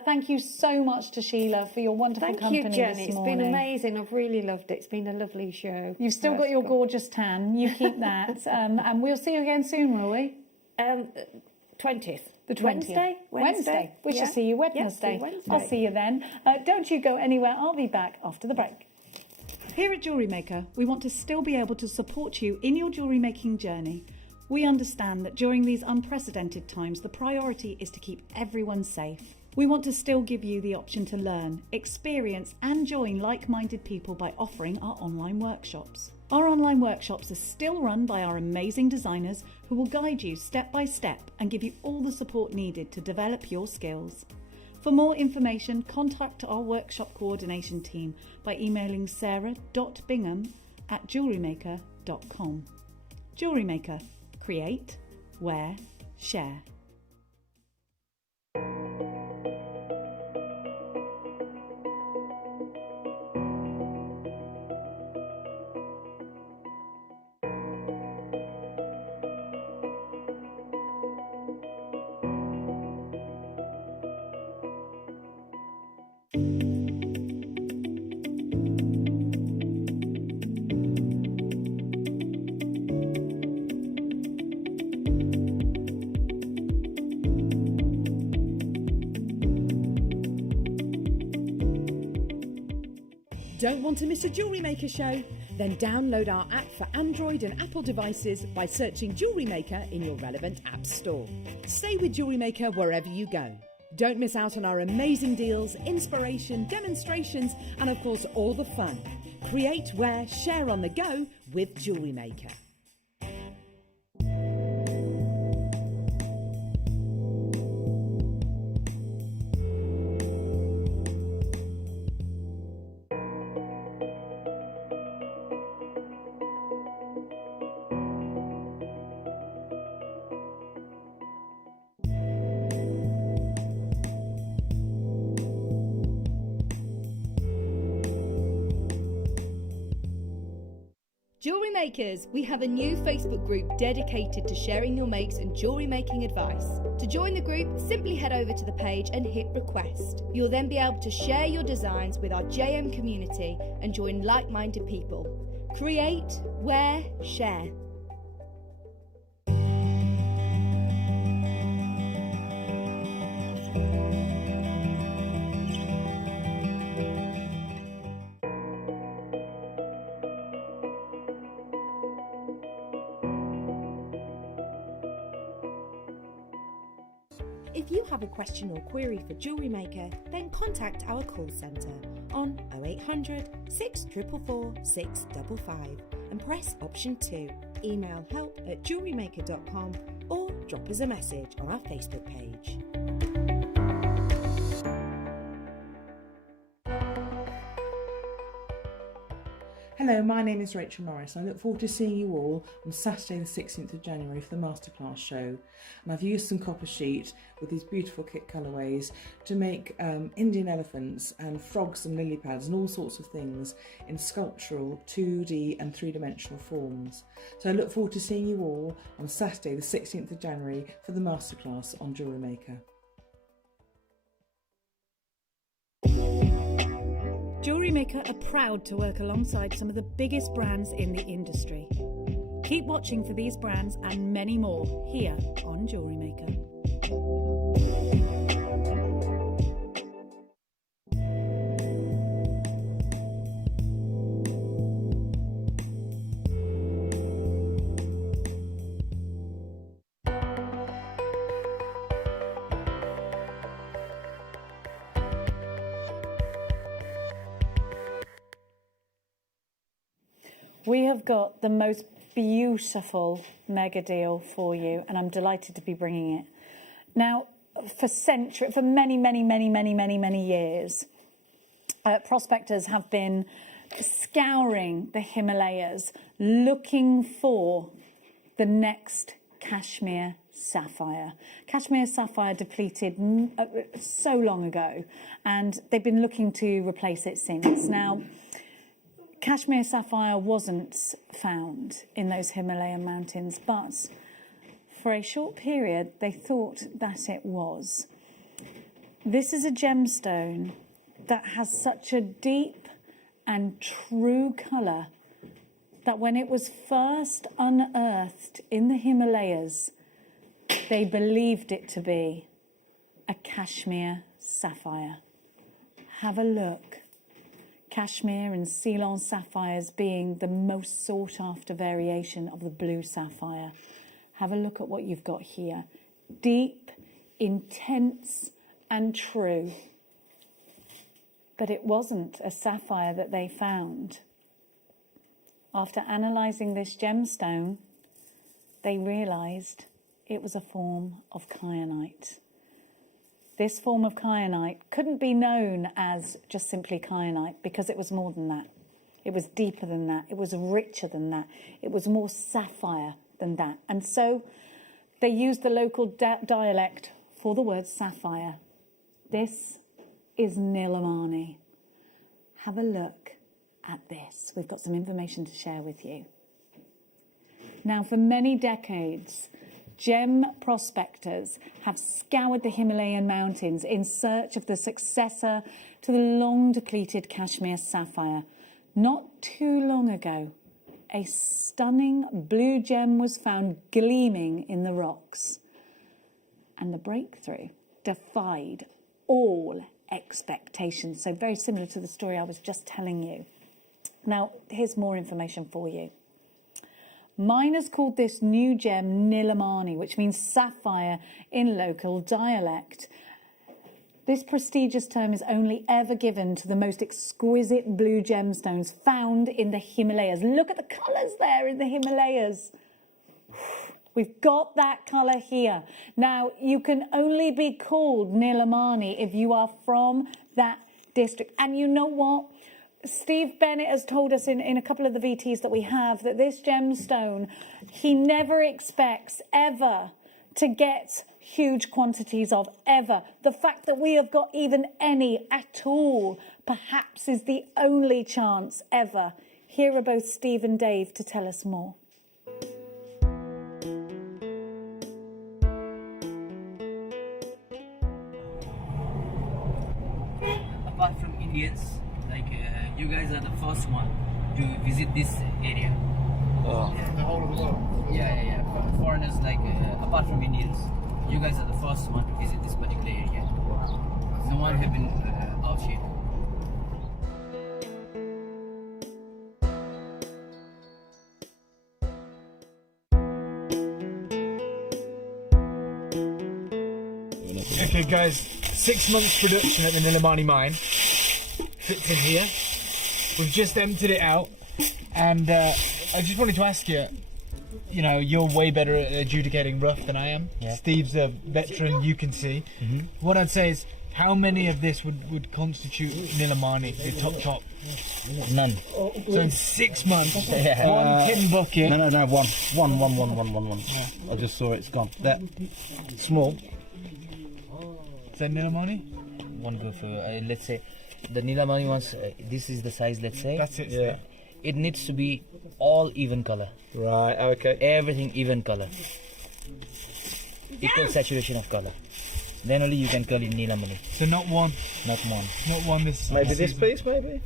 Thank you so much to Sheila for your wonderful company Thank you, Jenny. this It's morning. been amazing. I've really loved it. It's been a lovely show. You've still got your gorgeous tan. You keep that. And we'll see you again soon, will we? 20th. The 20th. Wednesday. We shall see you Wednesday. Yes, see you Wednesday. I'll see you then. Don't you go anywhere. I'll be back after the break. Here at JewelleryMaker, we want to still be able to support you in your jewellery making journey. We understand that during these unprecedented times, the priority is to keep everyone safe. We want to still give you the option to learn, experience and join like-minded people by offering our online workshops. Our online workshops are still run by our amazing designers who will guide you step by step and give you all the support needed to develop your skills. For more information, contact our workshop coordination team by emailing sarah.bingham@jewellerymaker.com. JewelleryMaker. Create, wear, share. Don't want to miss a Jewellery Maker show? Then download our app for Android and Apple devices by searching Jewellery Maker in your relevant app store. Stay with Jewellery Maker wherever you go. Don't miss out on our amazing deals, inspiration, demonstrations, and of course all the fun. Create, wear, share on the go with Jewellery Maker. Jewellery Makers, we have a new Facebook group dedicated to sharing your makes and jewellery making advice. To join the group, simply head over to the page and hit request. You'll then be able to share your designs with our JM community and join like-minded people. Create, wear, share. If you have a question or query for Jewellery Maker, then contact our call centre on 0800 644 655 and press option 2. email help@jewellerymaker.com or drop us a message on our Facebook page. Hello, my name is Rachel Norris. I look forward to seeing you all on Saturday the 16th of January for the Masterclass show. And I've used some copper sheet with these beautiful kit colourways to make Indian elephants and frogs and lily pads and all sorts of things in sculptural 2D and 3-dimensional forms. So I look forward to seeing you all on Saturday the 16th of January for the Masterclass on JewelleryMaker. JewelleryMaker are proud to work alongside some of the biggest brands in the industry. Keep watching for these brands and many more here on JewelleryMaker. We have got the most beautiful mega deal for you, and I'm delighted to be bringing it. Now, for many years, prospectors have been scouring the Himalayas looking for the next cashmere sapphire. Cashmere sapphire depleted so long ago, and they've been looking to replace it since. Now, cashmere sapphire wasn't found in those Himalayan mountains, but for a short period they thought that it was. This is a gemstone that has such a deep and true colour that when it was first unearthed in the Himalayas, they believed it to be a cashmere sapphire. Have a look. Cashmere and Ceylon sapphires being the most sought-after variation of the blue sapphire. Have a look at what you've got here. Deep, intense and true. But it wasn't a sapphire that they found. After analysing this gemstone, they realised it was a form of kyanite. This form of kyanite couldn't be known as just simply kyanite because it was more than that. It was deeper than that. It was richer than that. It was more sapphire than that. And so they used the local dialect for the word sapphire. This is Nilamani. Have a look at this. We've got some information to share with you. Now, for many decades, gem prospectors have scoured the Himalayan mountains in search of the successor to the long-depleted cashmere sapphire. Not too long ago, a stunning blue gem was found gleaming in the rocks. And the breakthrough defied all expectations. So very similar to the story I was just telling you. Now, here's more information for you. Miners called this new gem Nilamani, which means sapphire in local dialect. This prestigious term is only ever given to the most exquisite blue gemstones found in the Himalayas. Look at the colours there in the Himalayas. We've got that colour here. Now, you can only be called Nilamani if you are from that district. And you know what? Steve Bennett has told us in a couple of the VTs that we have that this gemstone, he never expects ever to get huge quantities of, ever. The fact that we have got even any at all perhaps is the only chance ever. Here are both Steve and Dave to tell us more. Apart from Indians, you guys are the first one to visit this area. Oh. The whole of the world. Yeah. Foreigners, apart from Indians, you guys are the first one to visit this particular area. No one have been out here. Okay guys, 6 months production at the Nilamani mine. Fits in here. We've just emptied it out, and I just wanted to ask you, you know, you're way better at adjudicating rough than I am. Yeah. Steve's a veteran, you can see. What I'd say is, how many of this would constitute Nilamani, the top? None. So in 6 months, Yeah. one tin bucket. No, one. Yeah. I just saw it, it's gone. That small. Is that Nilamani? One go for, let's say, the Nilamani ones, this is the size, let's say. That's it. Yeah. It needs to be all even color. Right, okay. Everything even color. Equal saturation of color. Then only you can call it Nilamani. So not one. Not one. Not one this Maybe this season. piece, maybe?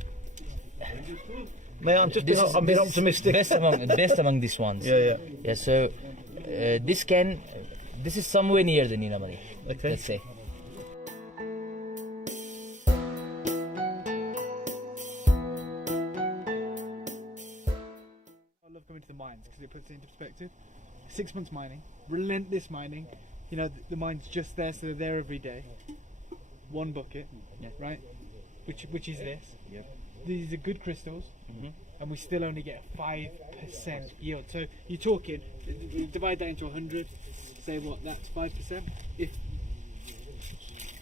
I'm just being optimistic. Best among these ones. Yeah. Yeah, so this is somewhere near the Nilamani. Okay. Let's say. I love coming to the mines because it puts it into perspective. 6 months mining, relentless mining. You know, the mine's just there, so they're there every day. One bucket, right? Which is this. Yep. These are good crystals, and we still only get a 5% yield. So you're talking, divide that into 100, say what, that's 5%?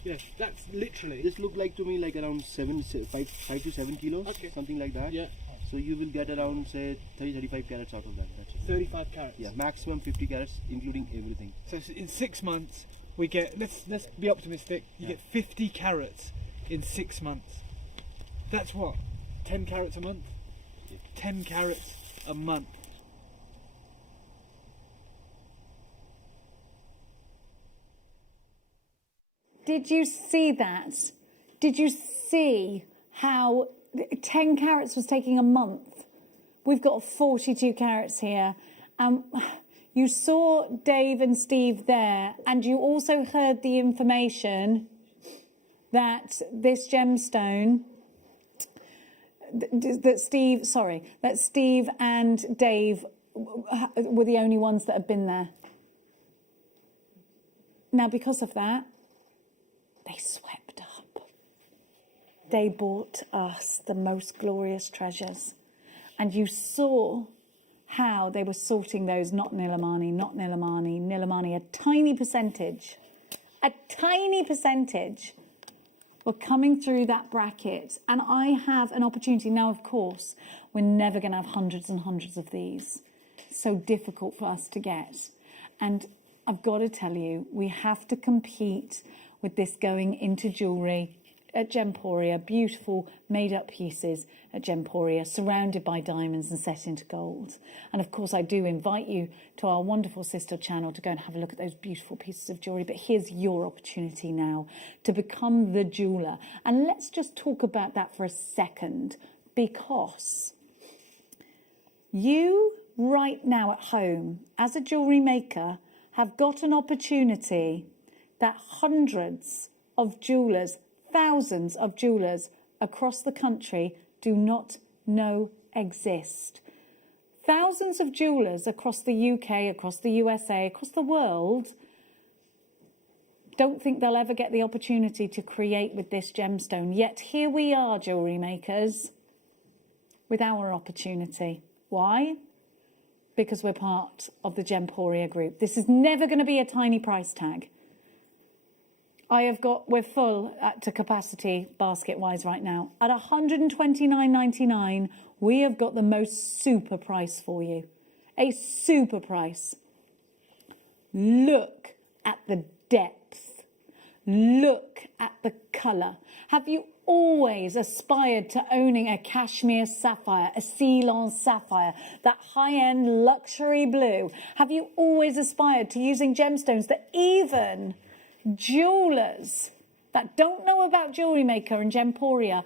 Yeah, that's literally. This look like to me like around 5 to 7 kilos, something like that. Yeah. So you will get around say 30-35 carats out of that. That's it. 35 carats. Yeah, maximum 50 carats, including everything. So in 6 months we get. Let's be optimistic. You get 50 carats in 6 months. That's what, 10 carats a month. 10 carats a month. Did you see that? Did you see how 10 carats was taking a month? We've got 42 carats here. You saw Dave and Steve there, and you also heard the information that this gemstone, that Steve and Dave were the only ones that had been there. Now, because of that, they swept up. They brought us the most glorious treasures. And you saw how they were sorting those, not Nilamani, Nilamani, a tiny percentage were coming through that bracket. And I have an opportunity. Now, of course, we're never going to have hundreds and hundreds of these. So difficult for us to get. And I've got to tell you, we have to compete with this going into jewellery at Gemporia, beautiful made-up pieces at Gemporia, surrounded by diamonds and set into gold. And of course, I do invite you to our wonderful sister channel to go and have a look at those beautiful pieces of jewellery. But here's your opportunity now to become the jeweller. And let's just talk about that for a second, because you right now at home, as a jewellery maker, have got an opportunity that hundreds of jewellers, thousands of jewellers across the country do not know exist. Thousands of jewellers across the UK, across the USA, across the world don't think they'll ever get the opportunity to create with this gemstone. Yet here we are, jewellery makers, with our opportunity. Why? Because we're part of the Gemporia group. This is never going to be a tiny price tag. We're full to capacity basket-wise right now. At $129.99, we have got the most super price for you. A super price. Look at the depth. Look at the colour. Have you always aspired to owning a cashmere sapphire, a Ceylon sapphire, that high-end luxury blue? Have you always aspired to using gemstones that even jewellers that don't know about Jewellery Maker and Gemporia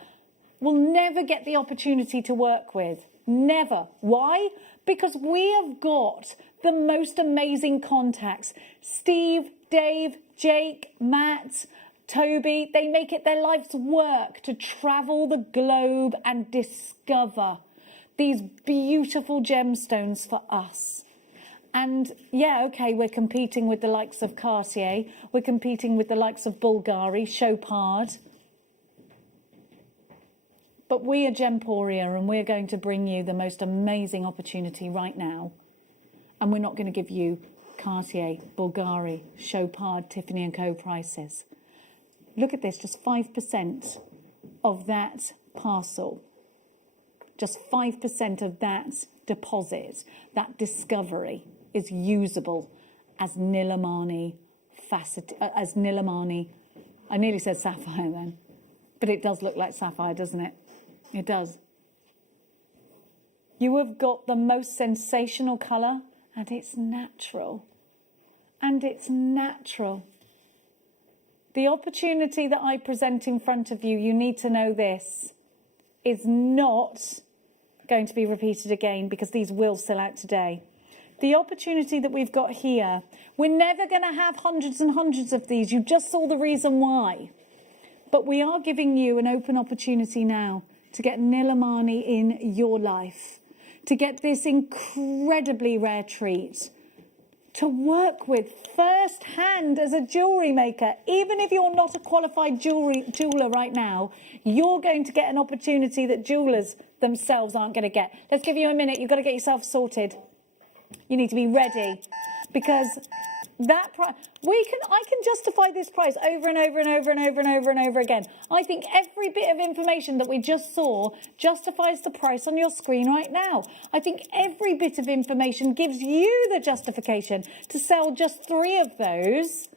will never get the opportunity to work with? Never. Why? Because we have got the most amazing contacts. Steve, Dave, Jake, Matt, Toby, they make it their life's work to travel the globe and discover these beautiful gemstones for us. And yeah, okay, we're competing with the likes of Cartier, we're competing with the likes of Bulgari, Chopard. But we are Gemporia, and we're going to bring you the most amazing opportunity right now. And we're not going to give you Cartier, Bulgari, Chopard, Tiffany & Co. prices. Look at this, just 5% of that parcel, just 5% of that deposit, that discovery is usable as Nilamani faceted, as Nilamani. I nearly said sapphire then, but it does look like sapphire, doesn't it? It does. You have got the most sensational colour, and it's natural. And it's natural. The opportunity that I present in front of you, you need to know this, is not going to be repeated again, because these will sell out today. The opportunity that we've got here, we're never going to have hundreds and hundreds of these. You just saw the reason why. But we are giving you an open opportunity now to get Nilamani in your life, to get this incredibly rare treat, to work with firsthand as a jewellery maker. Even if you're not a qualified jeweller right now, you're going to get an opportunity that jewellers themselves aren't going to get. Let's give you a minute. You've got to get yourself sorted. You need to be ready, because that price, I can justify this price over and over and over and over and over and over again. I think every bit of information that we just saw justifies the price on your screen right now. I think every bit of information gives you the justification to sell just 3 of those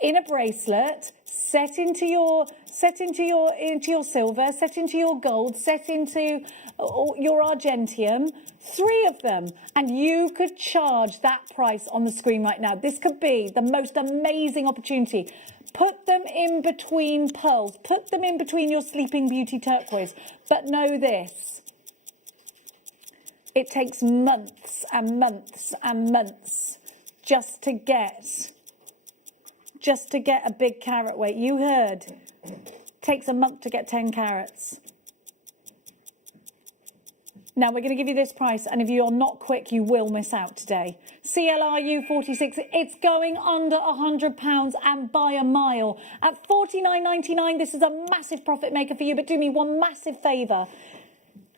in a bracelet, set into your silver, set into your gold, set into your Argentium, 3 of them, and you could charge that price on the screen right now. This could be the most amazing opportunity. Put them in between pearls, put them in between your Sleeping Beauty turquoise, but know this, it takes months and months and months just to get a big carat weight. You heard, takes a month to get 10 carats. Now, we're going to give you this price, and if you're not quick, you will miss out today. CLRU 46, it's going under £100 and by a mile. At $49.99, this is a massive profit maker for you, but do me one massive favour.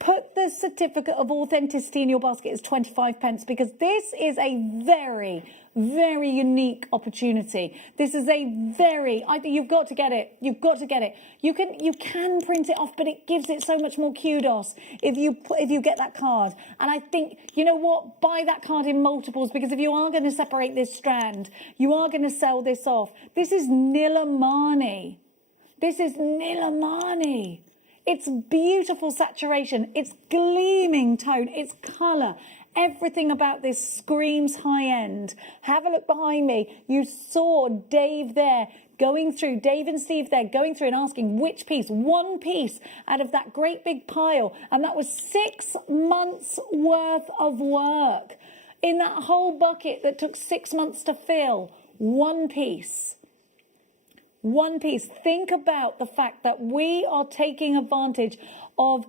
Put the certificate of authenticity in your basket as 25 pence, because this is a very, very unique opportunity. This is I think you've got to get it. You've got to get it. You can print it off, but it gives it so much more kudos if you get that card. And I think, you know what? Buy that card in multiples, because if you are going to separate this strand, you are going to sell this off. This is Nilamani. This is Nilamani. It's beautiful saturation, it's gleaming tone, it's colour. Everything about this screams high end. Have a look behind me. You saw Dave there going through, Dave and Steve there going through and asking which piece, one piece out of that great big pile. And that was 6 months worth of work. In that whole bucket that took 6 months to fill, one piece. One piece. Think about the fact that we are taking advantage of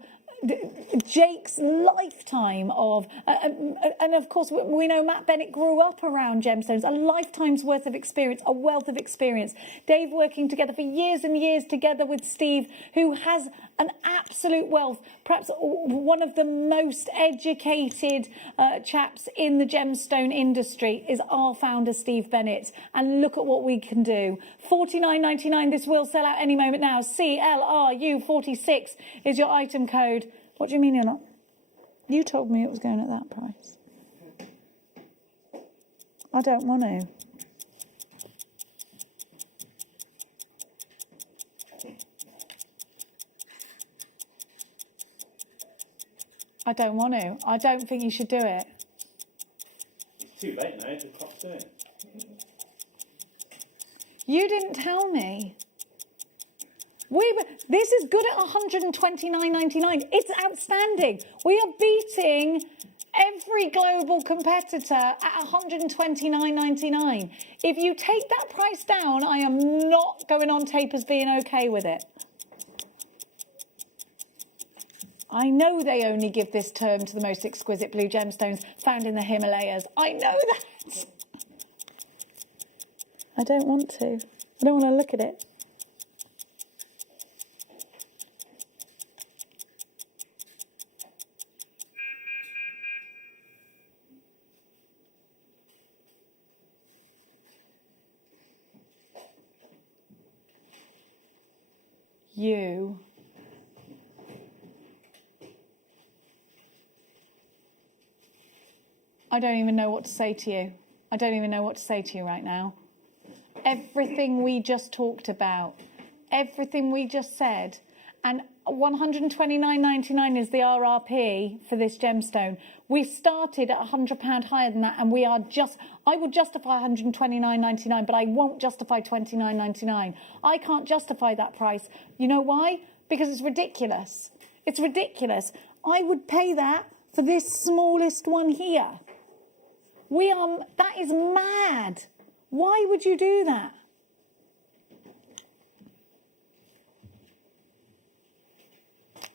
Jake's lifetime of, and of course we know Matt Bennett grew up around gemstones, a lifetime's worth of experience, a wealth of experience. Dave working together for years and years together with Steve, who has an absolute wealth, perhaps one of the most educated chaps in the gemstone industry is our founder, Steve Bennett. And look at what we can do. $49.99, this will sell out any moment now. CLRU46 is your item code. What do you mean you're not? You told me it was going at that price. I don't want to. I don't want to. I don't think you should do it. It's too late now, the clock's doing it. You didn't tell me. This is good at $129.99. It's outstanding. We are beating every global competitor at $129.99. If you take that price down, I am not going on tape as being okay with it. I know they only give this term to the most exquisite blue gemstones found in the Himalayas. I know that. I don't want to. I don't want to look at it. you I don't even know what to say to you. I don't even know what to say to you right now. Everything we just talked about, everything we just said, and £129.99 is the RRP for this gemstone. We started at £100 higher than that, and we are just, I would justify £129.99, but I won't justify £29.99. I can't justify that price. You know why? Because it's ridiculous. It's ridiculous. I would pay that for this smallest one here. That is mad. Why would you do that?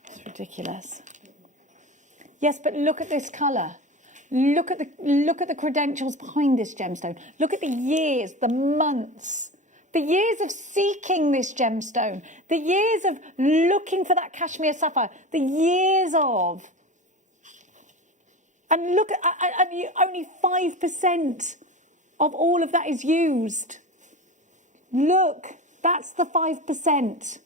It's ridiculous. Yes, but look at this colour. Look at the credentials behind this gemstone. Look at the years, the months, the years of seeking this gemstone, the years of looking for that cashmere sapphire, the years of. And look at only 5% of all of that is used. Look, that's the 5%.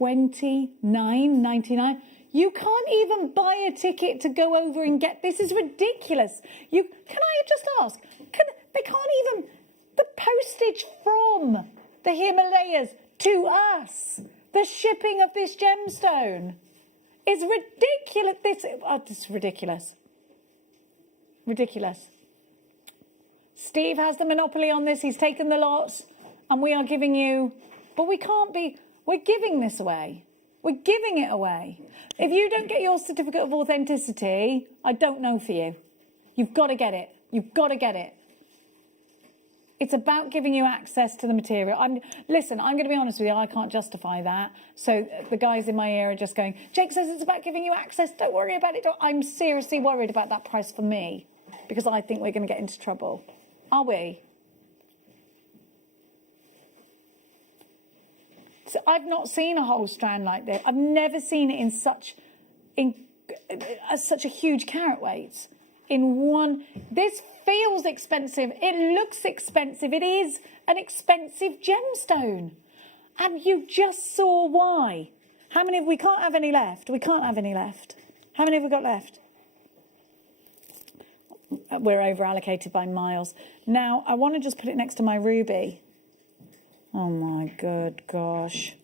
$29.99. You can't even buy a ticket to go over and get. This is ridiculous. Can I just ask? They can't even. The postage from the Himalayas to us, the shipping of this gemstone, is ridiculous. This is ridiculous. Ridiculous. Steve has the monopoly on this. He's taken the lot, and we are giving you. But we can't be. We're giving this away. We're giving it away. If you don't get your certificate of authenticity, I don't know for you. You've got to get it. You've got to get it. It's about giving you access to the material. Listen, I'm going to be honest with you, I can't justify that. So the guys in my ear are just going, Jake says it's about giving you access. Don't worry about it. I'm seriously worried about that price for me because I think we're going to get into trouble. Are we? So I've not seen a whole strand like this. I've never seen it in such a huge carat weight. In one, this feels expensive. It looks expensive. It is an expensive gemstone. And you just saw why. How many we can't have any left. We can't have any left. How many have we got left? We're over allocated by miles. Now, I want to just put it next to my ruby. Oh my good gosh.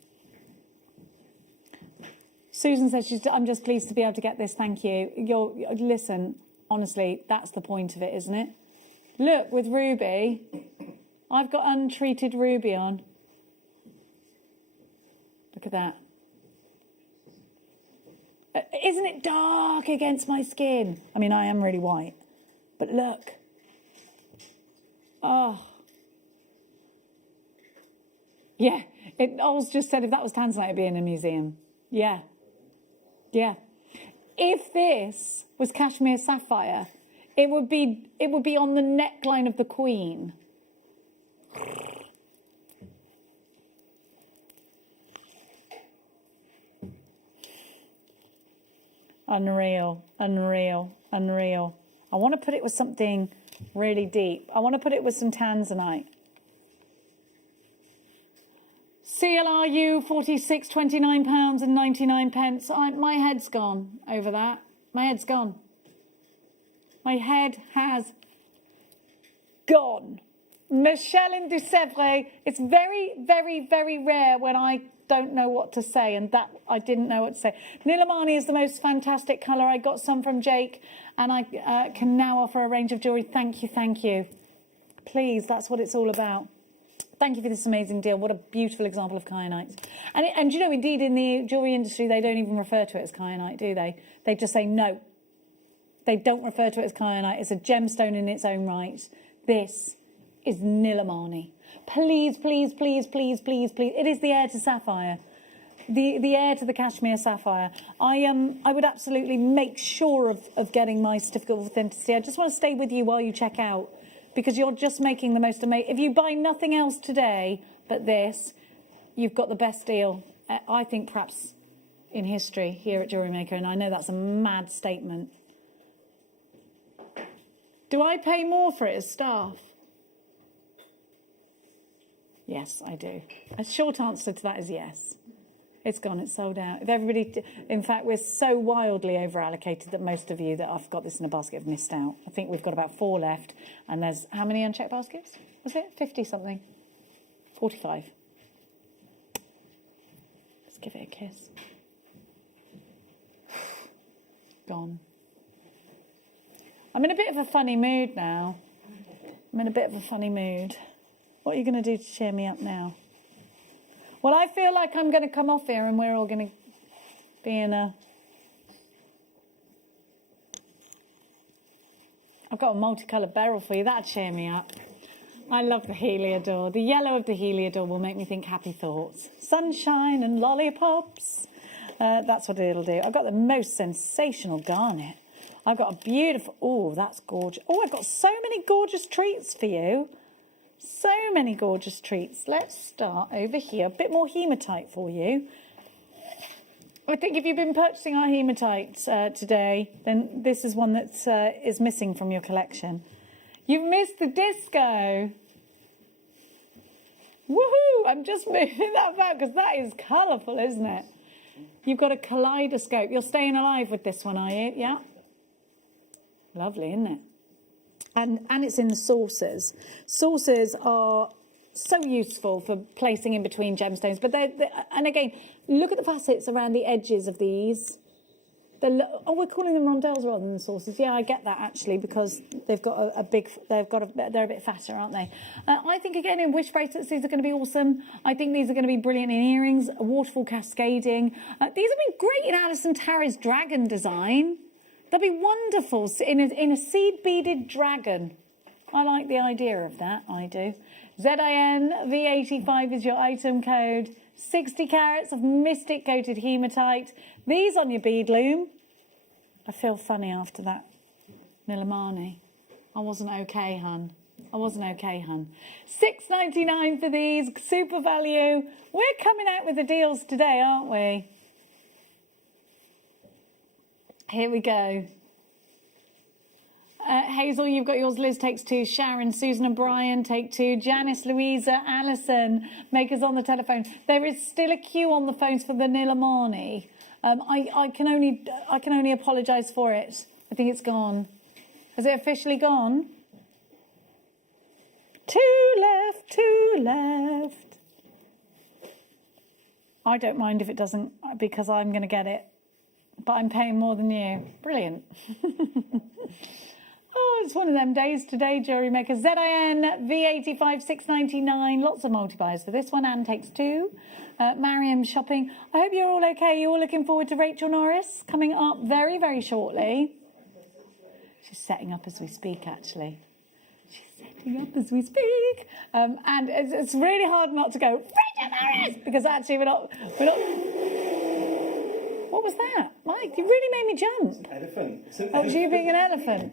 Susan says I'm just pleased to be able to get this. Thank you. Listen, honestly, that's the point of it, isn't it? Look, with ruby, I've got untreated ruby on. Look at that. Isn't it dark against my skin? I mean, I am really white, but look. Oh. Yeah, Oz just said if that was Tanzanite, it'd be in a museum. Yeah. Yeah. If this was cashmere sapphire, it would be on the neckline of the Queen. Unreal, unreal, unreal. I want to put it with something really deep. I want to put it with some Tanzanite. CLRU 46, £29.99. My head's gone over that. My head's gone. My head has gone. Michelle in de Sèvres. It's very, very, very rare when I don't know what to say, and that I didn't know what to say. Nilamani is the most fantastic colour. I got some from Jake, and I can now offer a range of jewellery. Thank you, thank you. Please, that's what it's all about. Thank you for this amazing deal. What a beautiful example of kyanite. And you know, indeed, in the jewellery industry, they don't even refer to it as kyanite, do they? They just say no. They don't refer to it as kyanite. It's a gemstone in its own right. This is Nilamani. Please, please, please, please, please, please. It is the heir to sapphire. The heir to the cashmere sapphire. I would absolutely make sure of getting my certificate of authenticity. I just want to stay with you while you check out, because you're just making the most amazing. If you buy nothing else today but this, you've got the best deal, I think, perhaps in history here at JewelleryMaker, and I know that's a mad statement. Do I pay more for it as staff? Yes, I do. A short answer to that is yes. It's gone, it's sold out. If everybody, in fact, we're so wildly over allocated that most of you that I've got this in a basket have missed out. I think we've got about 4 left, and there's how many unchecked baskets? Was it 50 something? 45. Let's give it a kiss. Gone. I'm in a bit of a funny mood now. I'm in a bit of a funny mood. What are you going to do to cheer me up now? Well, I feel like I'm going to come off here and we're all going to be in a... I've got a multicoloured Beryl for you. That'll cheer me up. I love the Heliodor. The yellow of the Heliodor will make me think happy thoughts. Sunshine and lollipops. That's what it'll do. I've got the most sensational garnet. I've got a beautiful... Oh, that's gorgeous. Oh, I've got so many gorgeous treats for you. So many gorgeous treats. Let's start over here. A bit more hematite for you. I think if you've been purchasing our hematite today, then this is one that is missing from your collection. You've missed the disco. Woohoo! I'm just moving that back because that is colourful, isn't it? You've got a kaleidoscope. You're staying alive with this one, are you? Yeah? Lovely, isn't it? And it's in the saucers. Saucers are so useful for placing in between gemstones. But and again, look at the facets around the edges of these. We're calling them rondelles rather than saucers. Yeah, I get that actually because they've got they're a bit fatter, aren't they? I think again in wish bracelets these are going to be awesome. I think these are going to be brilliant in earrings, waterfall cascading. These have been great in Alison Tarry's dragon design. They'll be wonderful in a seed beaded dragon. I like the idea of that, I do. ZIN-V85 is your item code. 60 carats of mystic coated hematite. These on your bead loom. I feel funny after that. Nilamani. I wasn't okay, hun. I wasn't okay, hun. $6.99 for these. Super value. We're coming out with the deals today, aren't we? Here we go. Hazel, you've got yours. Liz takes 2. Sharon, Susan and Brian take 2. Janice, Louisa, Alison, makers on the telephone. There is still a queue on the phones for the Nilamani. I can only apologise for it. I think it's gone. Has it officially gone? 2 left, 2 left. I don't mind if it doesn't because I'm going to get it. But I'm paying more than you. Brilliant. Oh, it's one of them days today, JewelleryMaker. ZIN-V85, $6.99. Lots of multi-buys for this one. Anne takes 2. Mariam shopping. I hope you're all okay. You're all looking forward to Rachel Norris coming up very, very shortly. She's setting up as we speak, actually. She's setting up as we speak. And it's really hard not to go, Rachel Norris! Because actually we're not... What was that? Mike, you really made me jump. Elephant. Oh, so you being an elephant?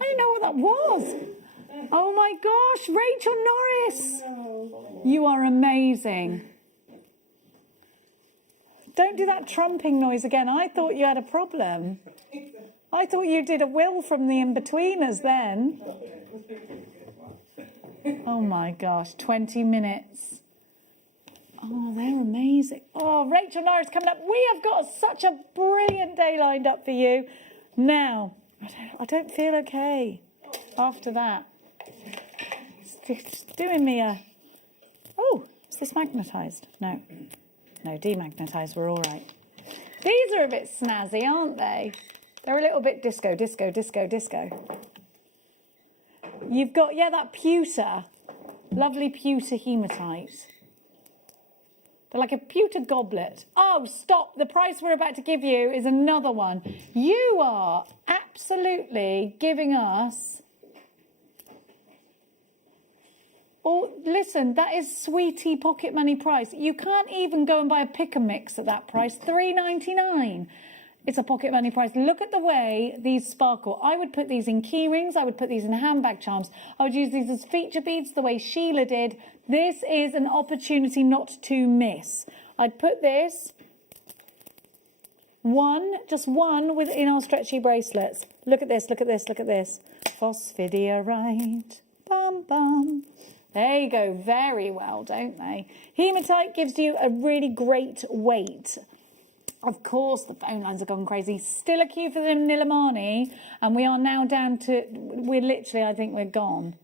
I didn't know what that was. Oh my gosh, Rachel Norris. You are amazing. Don't do that trumping noise again. I thought you had a problem. I thought you did a will from the in-betweeners then. Oh my gosh, 20 minutes. Oh, they're amazing. Oh, Rachel Norris coming up. We have got such a brilliant day lined up for you. Now, I don't feel okay after that. It's doing me a... Oh, is this magnetised? No. No, demagnetized, we're all right. These are a bit snazzy, aren't they? They're a little bit disco, disco, disco, disco. You've got, yeah, that pewter, lovely pewter hematite. They're like a pewter goblet. Oh, stop. The price we're about to give you is another one. You are absolutely giving us... Oh, listen, that is sweetie pocket money price. You can't even go and buy a pick and mix at that price. $3.99. It's a pocket money price. Look at the way these sparkle. I would put these in key rings. I would put these in handbag charms. I would use these as feature beads the way Sheila did. This is an opportunity not to miss. I'd put this, just one in our stretchy bracelets. Look at this, look at this, look at this. Phosphidierite. Bum, bum. They go very well, don't they? Hematite gives you a really great weight. Of course, the phone lines have gone crazy. Still a queue for the Nilamani, and we are now down to, I think we're gone.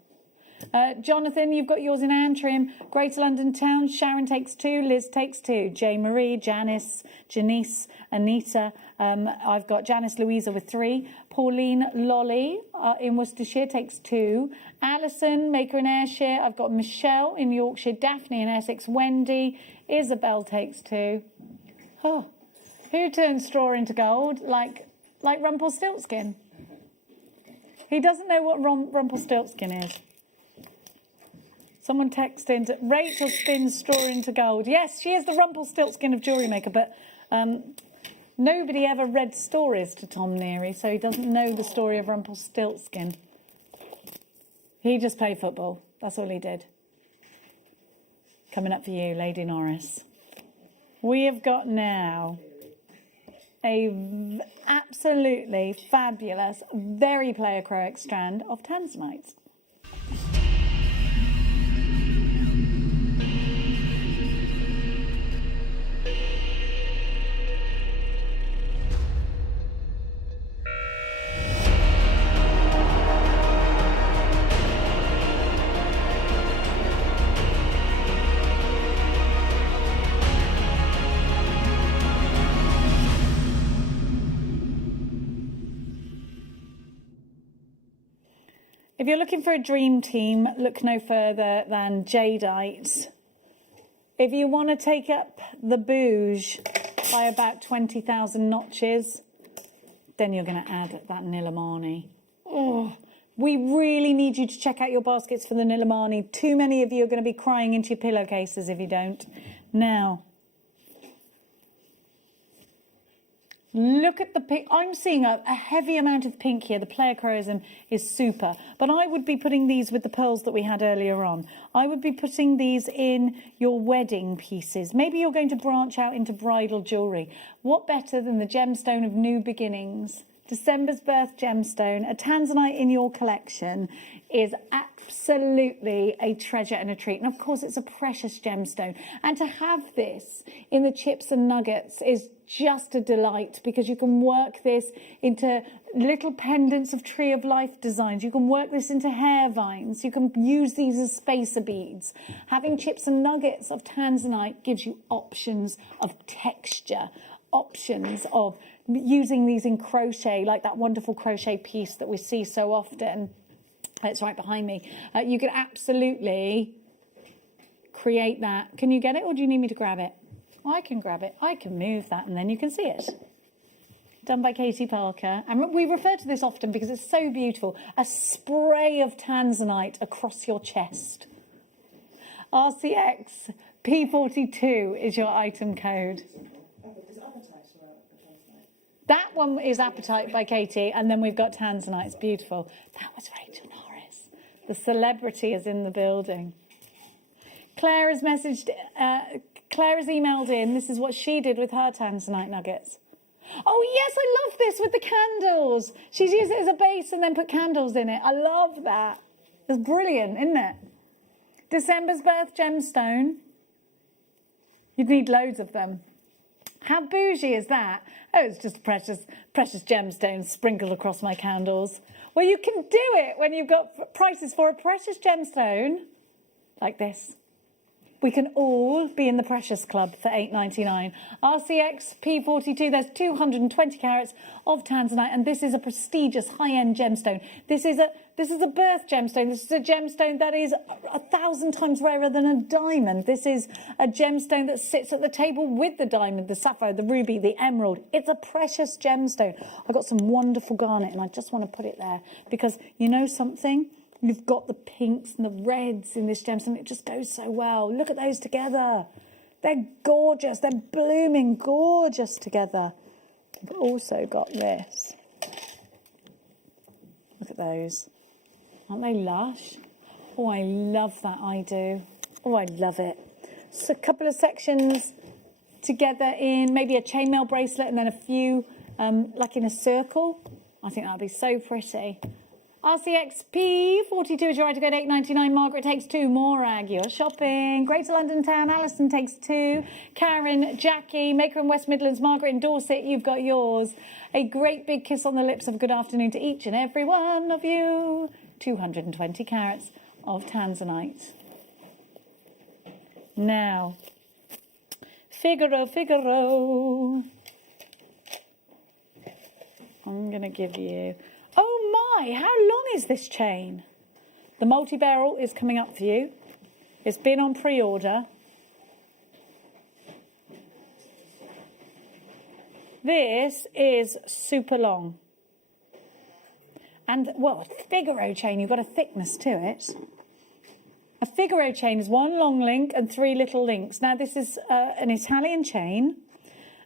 Jonathan, you've got yours in Antrim. Greater London Town, Sharon takes 2, Liz takes 2, Marie, Janice, Janice, Anita. I've got Janice Louisa with 3. Pauline Lolly in Worcestershire takes 2. Alison, Maker in Ayrshire. I've got Michelle in Yorkshire. Daphne in Essex. Wendy. Isabel takes 2. Oh, who turns straw into gold? Like Rumpelstiltskin. He doesn't know what Rumpelstiltskin is. Someone texted in, Rachel spins straw into gold. Yes, she is the Rumpelstiltskin of Jewellery Maker, but nobody ever read stories to Tom Neary, so he doesn't know the story of Rumpelstiltskin. He just played football. That's all he did. Coming up for you, Lady Norris. We have got now a absolutely fabulous, very pleochroic strand of Tanzanite. If you're looking for a dream team, look no further than Jadeite. If you want to take up the bouge by about 20,000 notches, then you're going to add that Nilamani. Oh, we really need you to check out your baskets for the Nilamani. Too many of you are going to be crying into your pillowcases if you don't. Now, look at the pink. I'm seeing a heavy amount of pink here. The pleochroism is super. But I would be putting these with the pearls that we had earlier on. I would be putting these in your wedding pieces. Maybe you're going to branch out into bridal jewellery. What better than the gemstone of new beginnings? December's birth gemstone, a Tanzanite in your collection, is absolutely a treasure and a treat. And of course, it's a precious gemstone. And to have this in the chips and nuggets is just a delight, because you can work this into little pendants of tree of life designs. You can work this into hair vines. You can use these as spacer beads. Having chips and nuggets of Tanzanite gives you options of texture, options of using these in crochet, like that wonderful crochet piece that we see so often. It's right behind me. You could absolutely create that. Can you get it, or do you need me to grab it? I can grab it. I can move that, and then you can see it. Done by Katie Parker. And we refer to this often because it's so beautiful. A spray of Tanzanite across your chest. RCX P42 is your item code. That one is Appetite by Katie, and then we've got Tanzanite. It's beautiful. That was Rachel Norris. The celebrity is in the building. Claire has messaged, Claire has emailed in. This is what she did with her Tanzanite nuggets. Oh, yes, I love this with the candles. She's used it as a base and then put candles in it. I love that. It's brilliant, isn't it? December's birth gemstone. You'd need loads of them. How bougie is that? Oh, it's just a precious gemstone sprinkled across my candles. Well, you can do it when you've got prices for a precious gemstone like this. We can all be in the Precious Club for $8.99. RCX P42, there's 220 carats of Tanzanite, and this is a prestigious high-end gemstone. This is a birth gemstone. This is a gemstone that is 1,000 times rarer than a diamond. This is a gemstone that sits at the table with the diamond, the sapphire, the ruby, the emerald. It's a precious gemstone. I've got some wonderful garnet, and I just want to put it there because you know something? You've got the pinks and the reds in this gemstone. It just goes so well. Look at those together. They're gorgeous. They're blooming gorgeous together. I've also got this. Look at those. Aren't they lush? Oh, I love that. I do. Oh, I love it. So a couple of sections together in maybe a chainmail bracelet and then a few like in a circle. I think that would be so pretty. RCXP42 is right to go at £8.99. Margaret takes 2. Morag, you're shopping. Greater London Town, Alison takes 2. Karen, Jackie, Maker in West Midlands, Margaret in Dorset, you've got yours. A great big kiss on the lips of good afternoon to each and every one of you. 220 carats of Tanzanite. Now, Figaro. I'm going to give you... Oh my, how long is this chain? The multi-barrel is coming up for you. It's been on pre-order. This is super long. And, well, a Figaro chain, you've got a thickness to it. A Figaro chain is 1 long link and 3 little links. Now, this is an Italian chain.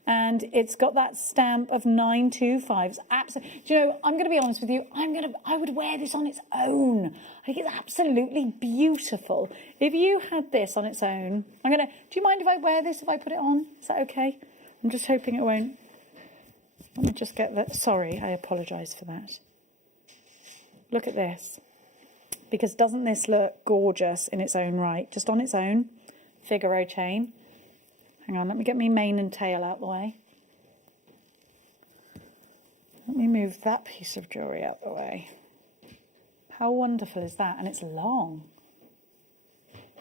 And it's got that stamp of 925. Absolutely. Do you know, I'm going to be honest with you. I would wear this on its own. I think it's absolutely beautiful. If you had this on its own, do you mind if I wear this, if I put it on? Is that okay? I'm just hoping it won't. Let me just get that. Sorry, I apologise for that. Look at this. Because doesn't this look gorgeous in its own right? Just on its own. Figaro chain. Hang on, let me get my mane and tail out the way. Let me move that piece of jewellery out the way. How wonderful is that? And it's long.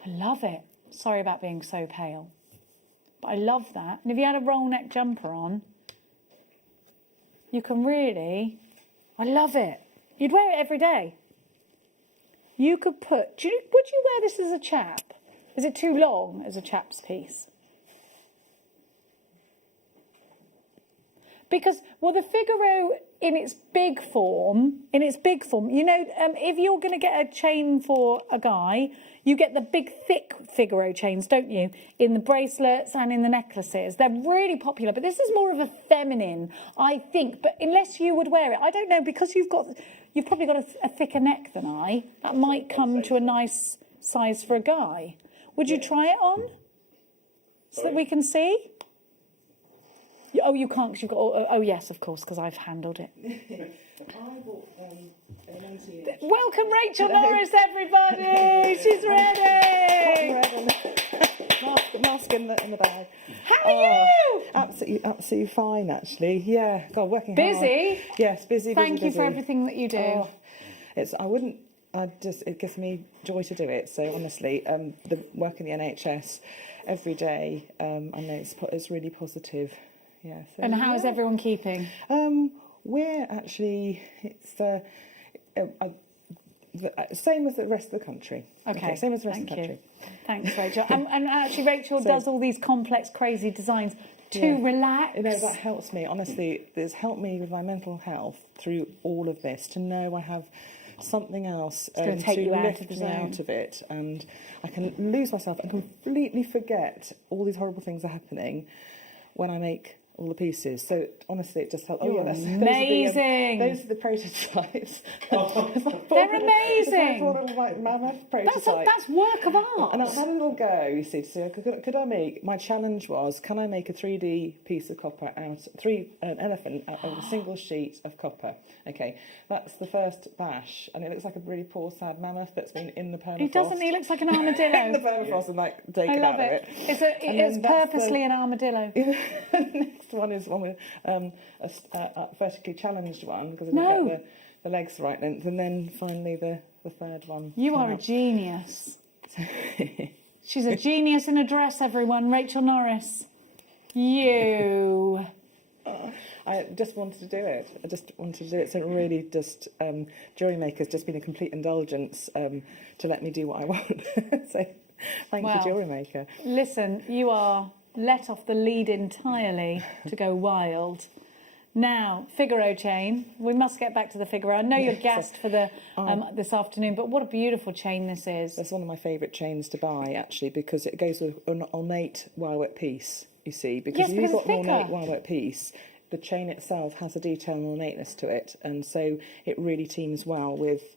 I love it. Sorry about being so pale. But I love that. And if you had a roll neck jumper on, you can really... I love it. You'd wear it every day. You could put... would you wear this as a chap? Is it too long as a chap's piece? Because, well, the Figaro in its big form, you know, if you're going to get a chain for a guy, you get the big, thick Figaro chains, don't you? In the bracelets and in the necklaces. They're really popular, but this is more of a feminine, I think. But unless you would wear it, I don't know, because you've probably got a thicker neck than I, that might come to a nice size for a guy. Would you try it on? So that we can see? Oh, you can't because you've got... Oh, yes, of course, because I've handled it. I bought an 80. Welcome, Rachel Norris, everybody! She's ready! Mask in the bag. How are you? Absolutely fine, actually. Yeah, God, working hard. Busy? Yes, busy. Thank you for everything that you do. It gives me joy to do it. So honestly, the work in the NHS every day, I know it's really positive. Yeah. So, and how is everyone keeping? We're actually same as the rest of the country. Okay, same as the rest of the country. Thanks, Rachel. and actually, Rachel does all these complex, crazy designs to relax. You know, that helps me. Honestly, it's helped me with my mental health through all of this, to know I have something else to lift me out of it, and I can lose myself and completely forget all these horrible things are happening when I make all the pieces. So honestly, it just helps. Amazing. Those are the prototypes. They're amazing. Like mammoth prototype. That's work of art. And I had a little go, you see, to see could I make. My challenge was, can I make a 3D piece of copper an elephant out of a single sheet of copper? Okay, that's the first bash, and it looks like a really poor, sad mammoth that's been in the permafrost. He looks like an armadillo. In the permafrost and taken out of it. It's purposely an armadillo. Next one is one with a vertically challenged one, because I didn't get the legs right length, and then finally the third one. You are a genius. She's a genius in a dress, everyone. Rachel Norris. You. I just wanted to do it. So it really just, JewelleryMaker's just been a complete indulgence to let me do what I want. So thank you, JewelleryMaker. Listen, you are let off the lead entirely to go wild. Now, Figaro chain. We must get back to the Figaro. I know you're gassed for the this afternoon, but what a beautiful chain this is. It's one of my favourite chains to buy, actually, because it goes with an ornate wire-work piece, you see. Because if you've got an ornate wire-work piece, the chain itself has a detail and ornateness to it, and so it really teams well with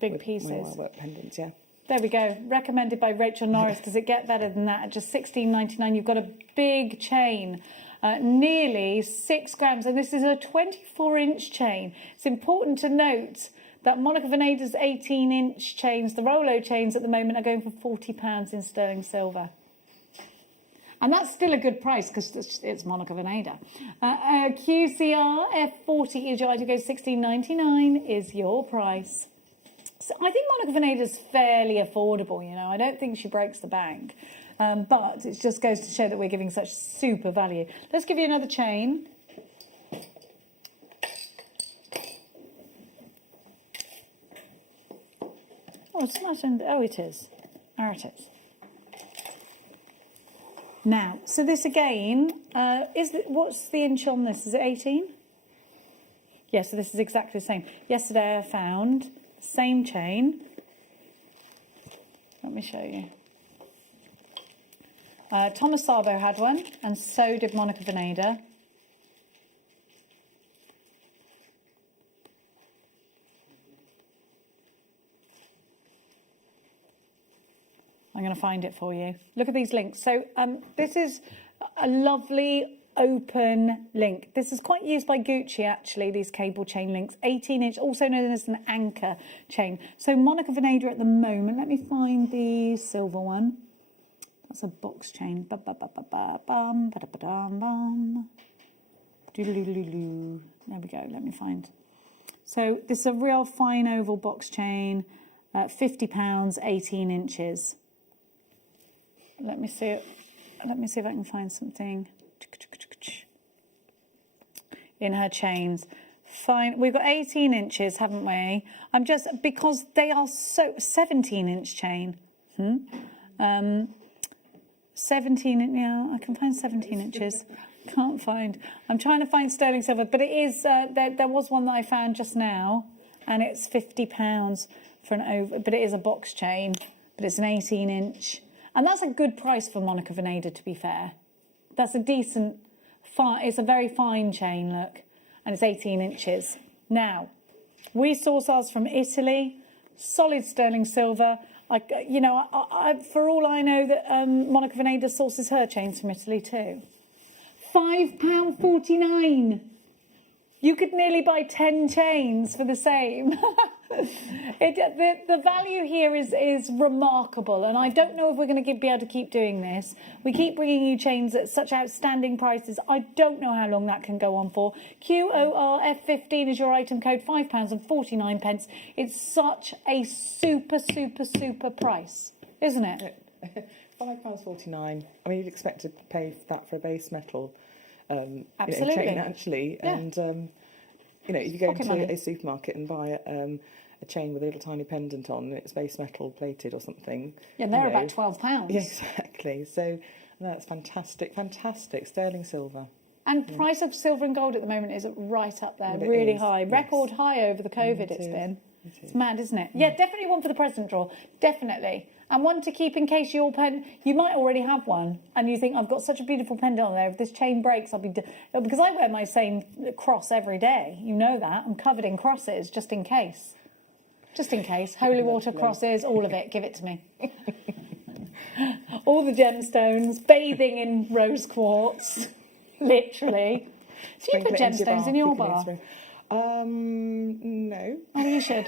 big pieces. My wire-work pendants, yeah. There we go. Recommended by Rachel Norris. Does it get better than that? At just $16.99, you've got a big chain. Nearly 6 grams, and this is a 24-inch chain. It's important to note that Monica Veneda's 18-inch chains, the Rolo chains at the moment, are going for £40 in sterling silver. And that's still a good price because it's Monica Veneda. QCR F40 is your item, goes £16.99 is your price. So I think Monica Veneda's fairly affordable, you know. I don't think she breaks the bank. But it just goes to show that we're giving such super value. Let's give you another chain. Oh, it's not in, oh, it is. There it is. Now, so this again, what's the inch on this? Is it 18? Yes, so this is exactly the same. Yesterday I found the same chain. Let me show you. Thomas Sabo had one, and so did Monica Veneda. I'm going to find it for you. Look at these links. So this is a lovely open link. This is quite used by Gucci, actually, these cable chain links. 18-inch, also known as an anchor chain. So Monica Veneda at the moment, let me find the silver one. That's a box chain. Ba-ba-ba-ba-ba-bum, ba-da-ba-dum-bum. Doodle-doodle-doo. There we go, let me find. So this is a real fine oval box chain, £50, 18 inches. Let me see it. Let me see if I can find something in her chains. Fine. We've got 18 inches, haven't we? I'm just, because they are so 17-inch chain. 17, yeah, I can find 17 inches. Can't find. I'm trying to find sterling silver, but it is, there was one that I found just now, and it's £50 for an over, but it is a box chain, but it's an 18-inch. And that's a good price for Monica Veneda, to be fair. That's a decent, it's a very fine chain, look, and it's 18 inches. Now, we source ours from Italy, solid sterling silver. For all I know, that Monica Veneda sources her chains from Italy too. £5.49. You could nearly buy 10 chains for the same. The value here is remarkable, and I don't know if we're going to be able to keep doing this. We keep bringing you chains at such outstanding prices. I don't know how long that can go on for. QORF15 is your item code, £5.49. It's such a super, super, super price, isn't it? £5.49. I mean, you'd expect to pay that for a base metal Absolutely. chain, actually. Yeah. And, if you go Pocket into money. a supermarket and buy a chain with a little tiny pendant on, it's base metal plated or something. Yeah, and they're about £12. Yeah, exactly. So that's fantastic, fantastic. Sterling silver. And price of silver and gold at the moment is right up there, It really is, high. yes. Record high over the COVID it's been. It's mad, isn't it? Yeah, definitely one for the present drawer. Definitely. And one to keep in case you might already have one and you think, I've got such a beautiful pendant on there. If this chain breaks, I'll be... Because I wear my same cross every day. You know that. I'm covered in crosses, just in case. Just in case. Holy water crosses, all of it. Give it to me. All the gemstones, bathing in rose quartz. Literally. Do you put gemstones in your bath? No. Oh, you should.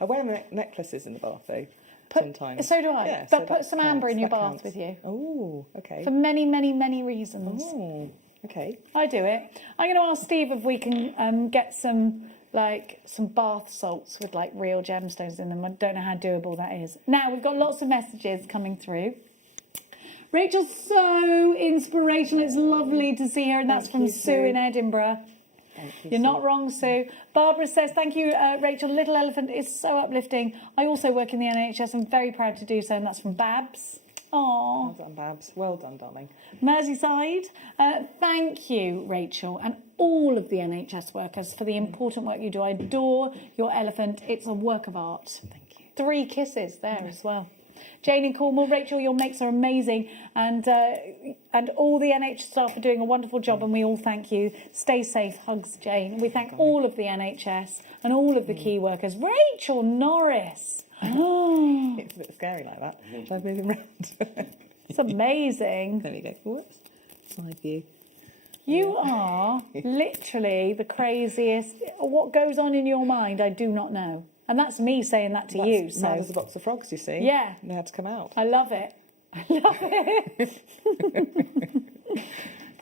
I wear necklaces in the bath, though. Sometimes. So do I. Yeah, but so put some amber in your bath counts. with you. Oh, okay. For many, many, many reasons. Oh, okay. I do it. I'm going to ask Steve if we can get some bath salts with real gemstones in them. I don't know how doable that is. Now, we've got lots of messages coming through. Rachel's so inspirational. It's lovely to see her, and that's from Sue in Edinburgh. You're not wrong, Sue. Barbara says, thank you, Rachel. Little Elephant is so uplifting. I also work in the NHS. I'm very proud to do so, and that's from Babs. Aww. Well done, Babs. Well done, darling. Merseyside. Thank you, Rachel, and all of the NHS workers for the important work you do. I adore your elephant. It's a work of art. Thank you. 3 kisses there as well. Jane in Cornwall, Rachel, your makes are amazing, and all the NHS staff are doing a wonderful job, and we all thank you. Stay safe. Hugs, Jane. We thank all of the NHS and all of the key workers. Rachel Norris. It's a bit scary like that. Shall I move him round? It's amazing. There we go. Whoops. Side view. You are literally the craziest. What goes on in your mind, I do not know. And that's me saying that to you. So mad as a box of frogs, you see. Yeah. And they had to come out. I love it. I love it.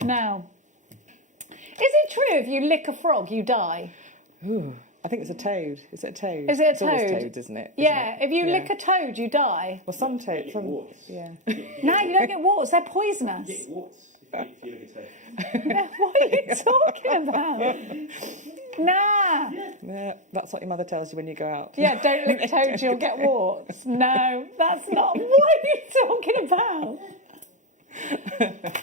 Now, is it true if you lick a frog, you die? Ooh, I think it's a toad. Is it a toad? Is it a it's always toad? toads, isn't it? Yeah, if you lick a toad, you die. Well, some toads. Yeah. No, you don't get warts. They're poisonous. You get warts if you look at it. What are you talking about? Nah. Yeah, that's what your mother tells you when you go out. Yeah, don't lick toads, you'll get warts. No, that's not. What are you talking about?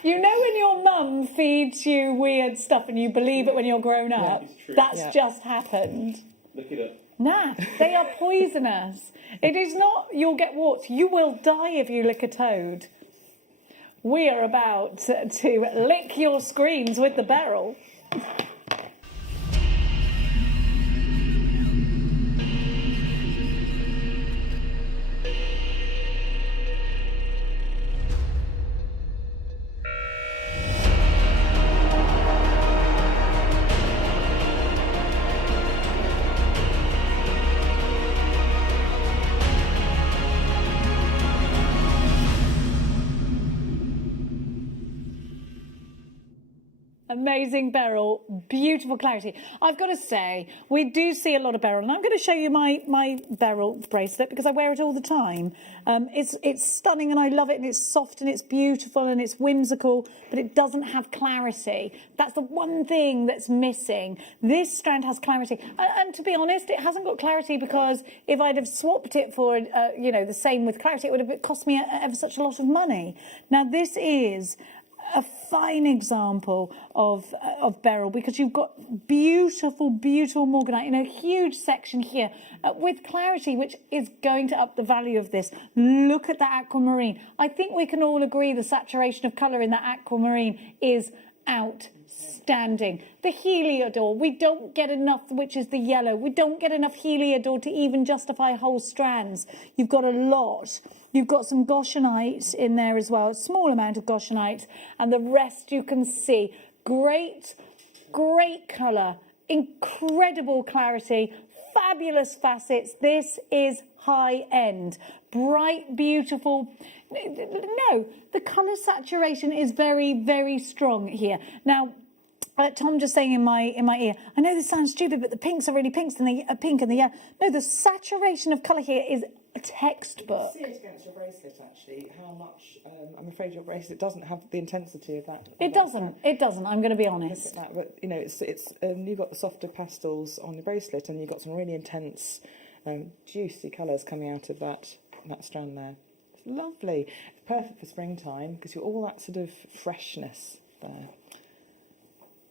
You know when your mum feeds you weird stuff and you believe it when you're grown up? It's true. That's just happened. Look it up. Nah, they are poisonous. It is not you'll get warts. You will die if you lick a toad. We are about to lick your screens with the Beryl. Amazing Beryl, beautiful clarity. I've got to say, we do see a lot of Beryl, and I'm going to show you my Beryl bracelet because I wear it all the time. It's stunning and I love it, and it's soft and it's beautiful and it's whimsical, but it doesn't have clarity. That's the one thing that's missing. This strand has clarity, and to be honest, it hasn't got clarity because if I'd have swapped it for the same with clarity, it would have cost me ever such a lot of money. Now this is a fine example of Beryl because you've got beautiful, beautiful morganite in a huge section here with clarity, which is going to up the value of this. Look at that aquamarine. I think we can all agree the saturation of colour in that aquamarine is outstanding. The heliodor, we don't get enough, which is the yellow. We don't get enough heliodor to even justify whole strands. You've got a lot. You've got some goshenite in there as well, a small amount of goshenite, and the rest you can see. Great, great colour, incredible clarity, fabulous facets. This is high end, bright, beautiful. No, the colour saturation is very, very strong here. Now, Tom just saying in my ear, I know this sounds stupid, but the pinks are really pinks and the pink and the yellow. No, the saturation of colour here is a textbook. See it against your bracelet, actually, how much, I'm afraid your bracelet doesn't have the intensity of that. It doesn't, I'm going to be honest. Look at that, but, you know, it's you've got the softer pastels on the bracelet and you've got some really intense, juicy colours coming out of that strand there. It's lovely. It's perfect for springtime because you've all that sort of freshness there.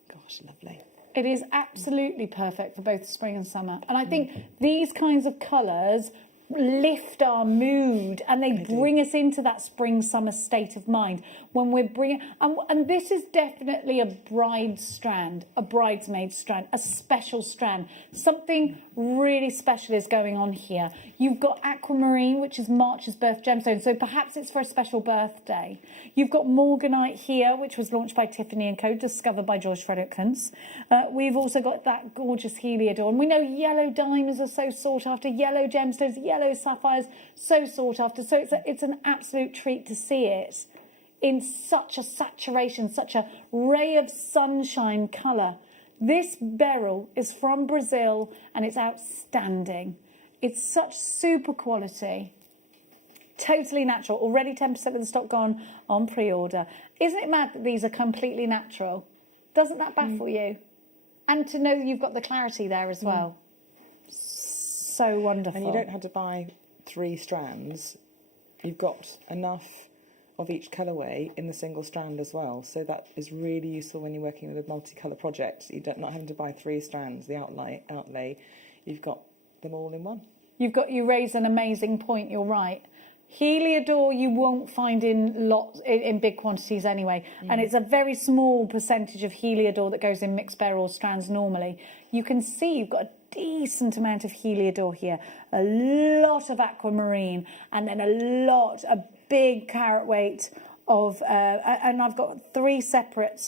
Gosh, lovely. It is absolutely perfect for both spring and summer. And I think these kinds of colours lift our mood and they bring us into that spring summer state of mind when we're bringing and this is definitely a bride strand, a bridesmaid strand, a special strand. Something really special is going on here. You've got aquamarine, which is March's birth gemstone, so perhaps it's for a special birthday. You've got morganite here, which was launched by Tiffany & Co, discovered by George Fredericksons. We've also got that gorgeous heliodor, and we know yellow diamonds are so sought after, yellow gemstones, yellow sapphires, so sought after. So it's an absolute treat to see it in such a saturation, such a ray of sunshine colour. This Beryl is from Brazil and it's outstanding. It's such super quality. Totally natural. Already 10% of the stock gone on pre-order. Isn't it mad that these are completely natural? Doesn't that baffle you? And to know you've got the clarity there as well. So wonderful. And you don't have to buy 3 strands. You've got enough of each colourway in the single strand as well. So that is really useful when you're working with a multicolour project. You're not having to buy 3 strands, the outlay. You've got them all in one. You raise an amazing point, you're right. Heliodor you won't find in big quantities anyway, and it's a very small percentage of heliodor that goes in mixed beryl strands normally. You can see you've got a decent amount of heliodor here, a lot of aquamarine, and then a big carat weight of, and I've got 3 separate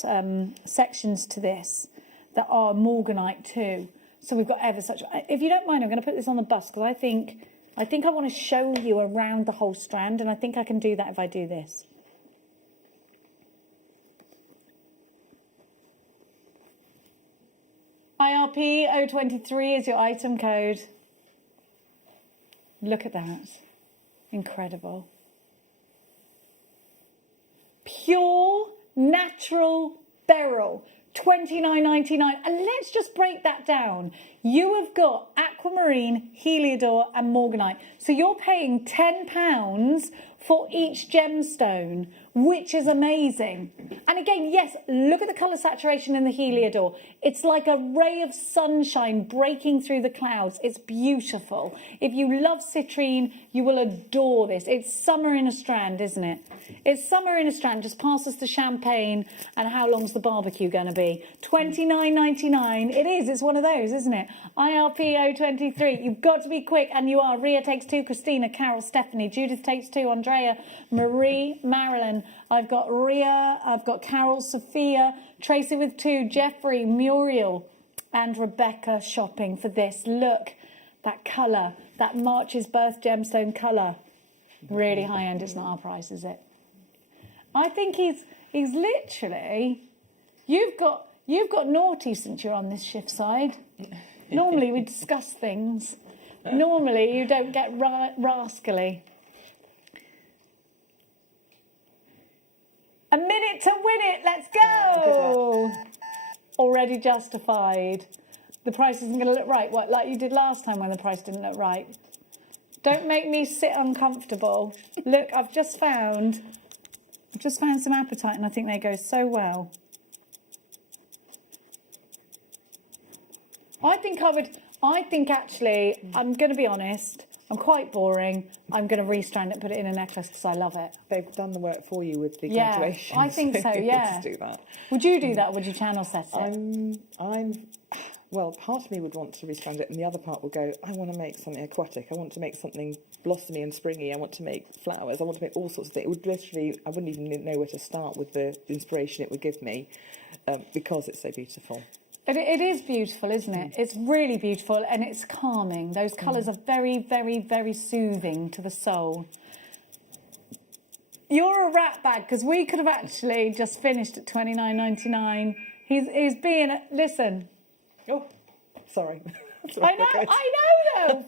sections to this that are morganite too. So we've got ever such. If you don't mind, I'm going to put this on the bust because I think I want to show you around the whole strand, and I think I can do that if I do this. IRP 023 is your item code. Look at that. Incredible. Pure natural beryl. $29.99, and let's just break that down. You have got aquamarine, heliodor and morganite, so you're paying £10 for each gemstone, which is amazing. And again, yes, look at the colour saturation in the heliodor. It's like a ray of sunshine breaking through the clouds. It's beautiful. If you love citrine, you will adore this. It's summer in a strand, isn't it? It's summer in a strand. Just pass us the champagne, and how long's the barbecue going to be? $29.99. It is. It's one of those, isn't it? IRP 023. You've got to be quick, and you are. Ria takes 2. Christina, Carol, Stephanie. Judith takes 2. Andrea, Marie, Marilyn. I've got Ria. I've got Carol, Sophia, Tracy with 2, Jeffrey, Muriel, and Rebecca shopping for this. Look, that colour, that March's Birth gemstone colour. Really high end. It's not our price, is it? I think he's literally. You've got naughty since you're on this shift side. Normally we discuss things. Normally you don't get rascally. A minute to win it. Let's go. Already justified. The price isn't going to look right. What, like you did last time when the price didn't look right? Don't make me sit uncomfortable. Look, I've just found some apatite, and I think they go so well. I think actually, I'm going to be honest, I'm quite boring. I'm going to restrand it and put it in a necklace because I love it. They've done the work for you with the calculations. Yeah, I think so, yeah. Just do that. Would you do that, or would you channel set it? Well, part of me would want to restrand it, and the other part would go, I want to make something aquatic. I want to make something blossomy and springy. I want to make flowers. I want to make all sorts of things. It would literally, I wouldn't even know where to start with the inspiration it would give me because it's so beautiful. It is beautiful, isn't it? It's really beautiful, and it's calming. Those colours are very, very, very soothing to the soul. You're a rat bag, because we could have actually just finished at $29.99. He's being... Listen... Oh, sorry. I know though.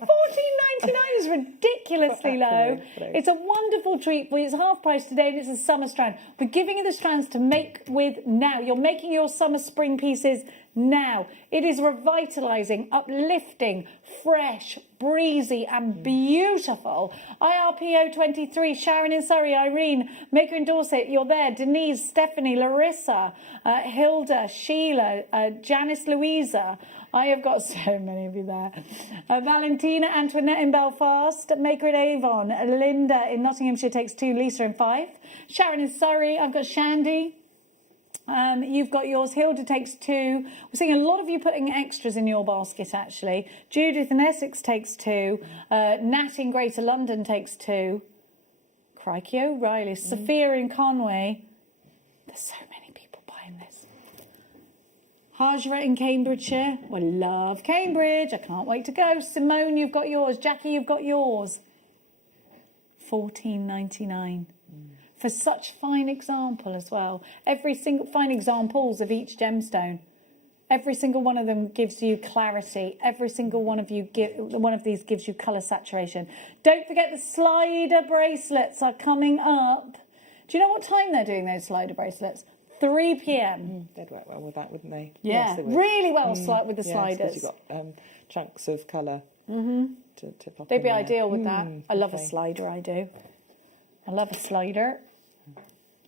$14.99 is ridiculously low. It's a wonderful treat for you. It's half price today, and it's a summer strand. We're giving you the strands to make with now. You're making your summer spring pieces now. It is revitalising, uplifting, fresh, breezy and beautiful. IRPO 23, Sharon in Surrey, Irene, Maker in Dorset, you're there. Denise, Stephanie, Larissa, Hilda, Sheila, Janice Louisa. I have got so many of you there. Valentina, Antoinette in Belfast, Maker in Avon, Linda in Nottinghamshire takes 2, Lisa in Fife. Sharon in Surrey, I've got Shandy. You've got yours. Hilda takes 2. We're seeing a lot of you putting extras in your basket, actually. Judith in Essex takes 2. Nat in Greater London takes 2. Crikey O'Reilly. Sophia in Conway. There's so many people buying this. Hajra in Cambridgeshire. I love Cambridge. I can't wait to go. Simone, you've got yours. Jackie, you've got yours. $14.99. For such fine example as well. Every single fine examples of each gemstone. Every single one of them gives you clarity. Every single one of these gives you colour saturation. Don't forget the slider bracelets are coming up. Do you know what time they're doing those slider bracelets? 3 p.m. They'd work well with that, wouldn't they? Yeah, yes, they would. Really well with the sliders. Because you've got chunks of colour to pop They'd in be there. ideal with that. I love a slider, I do. I love a slider.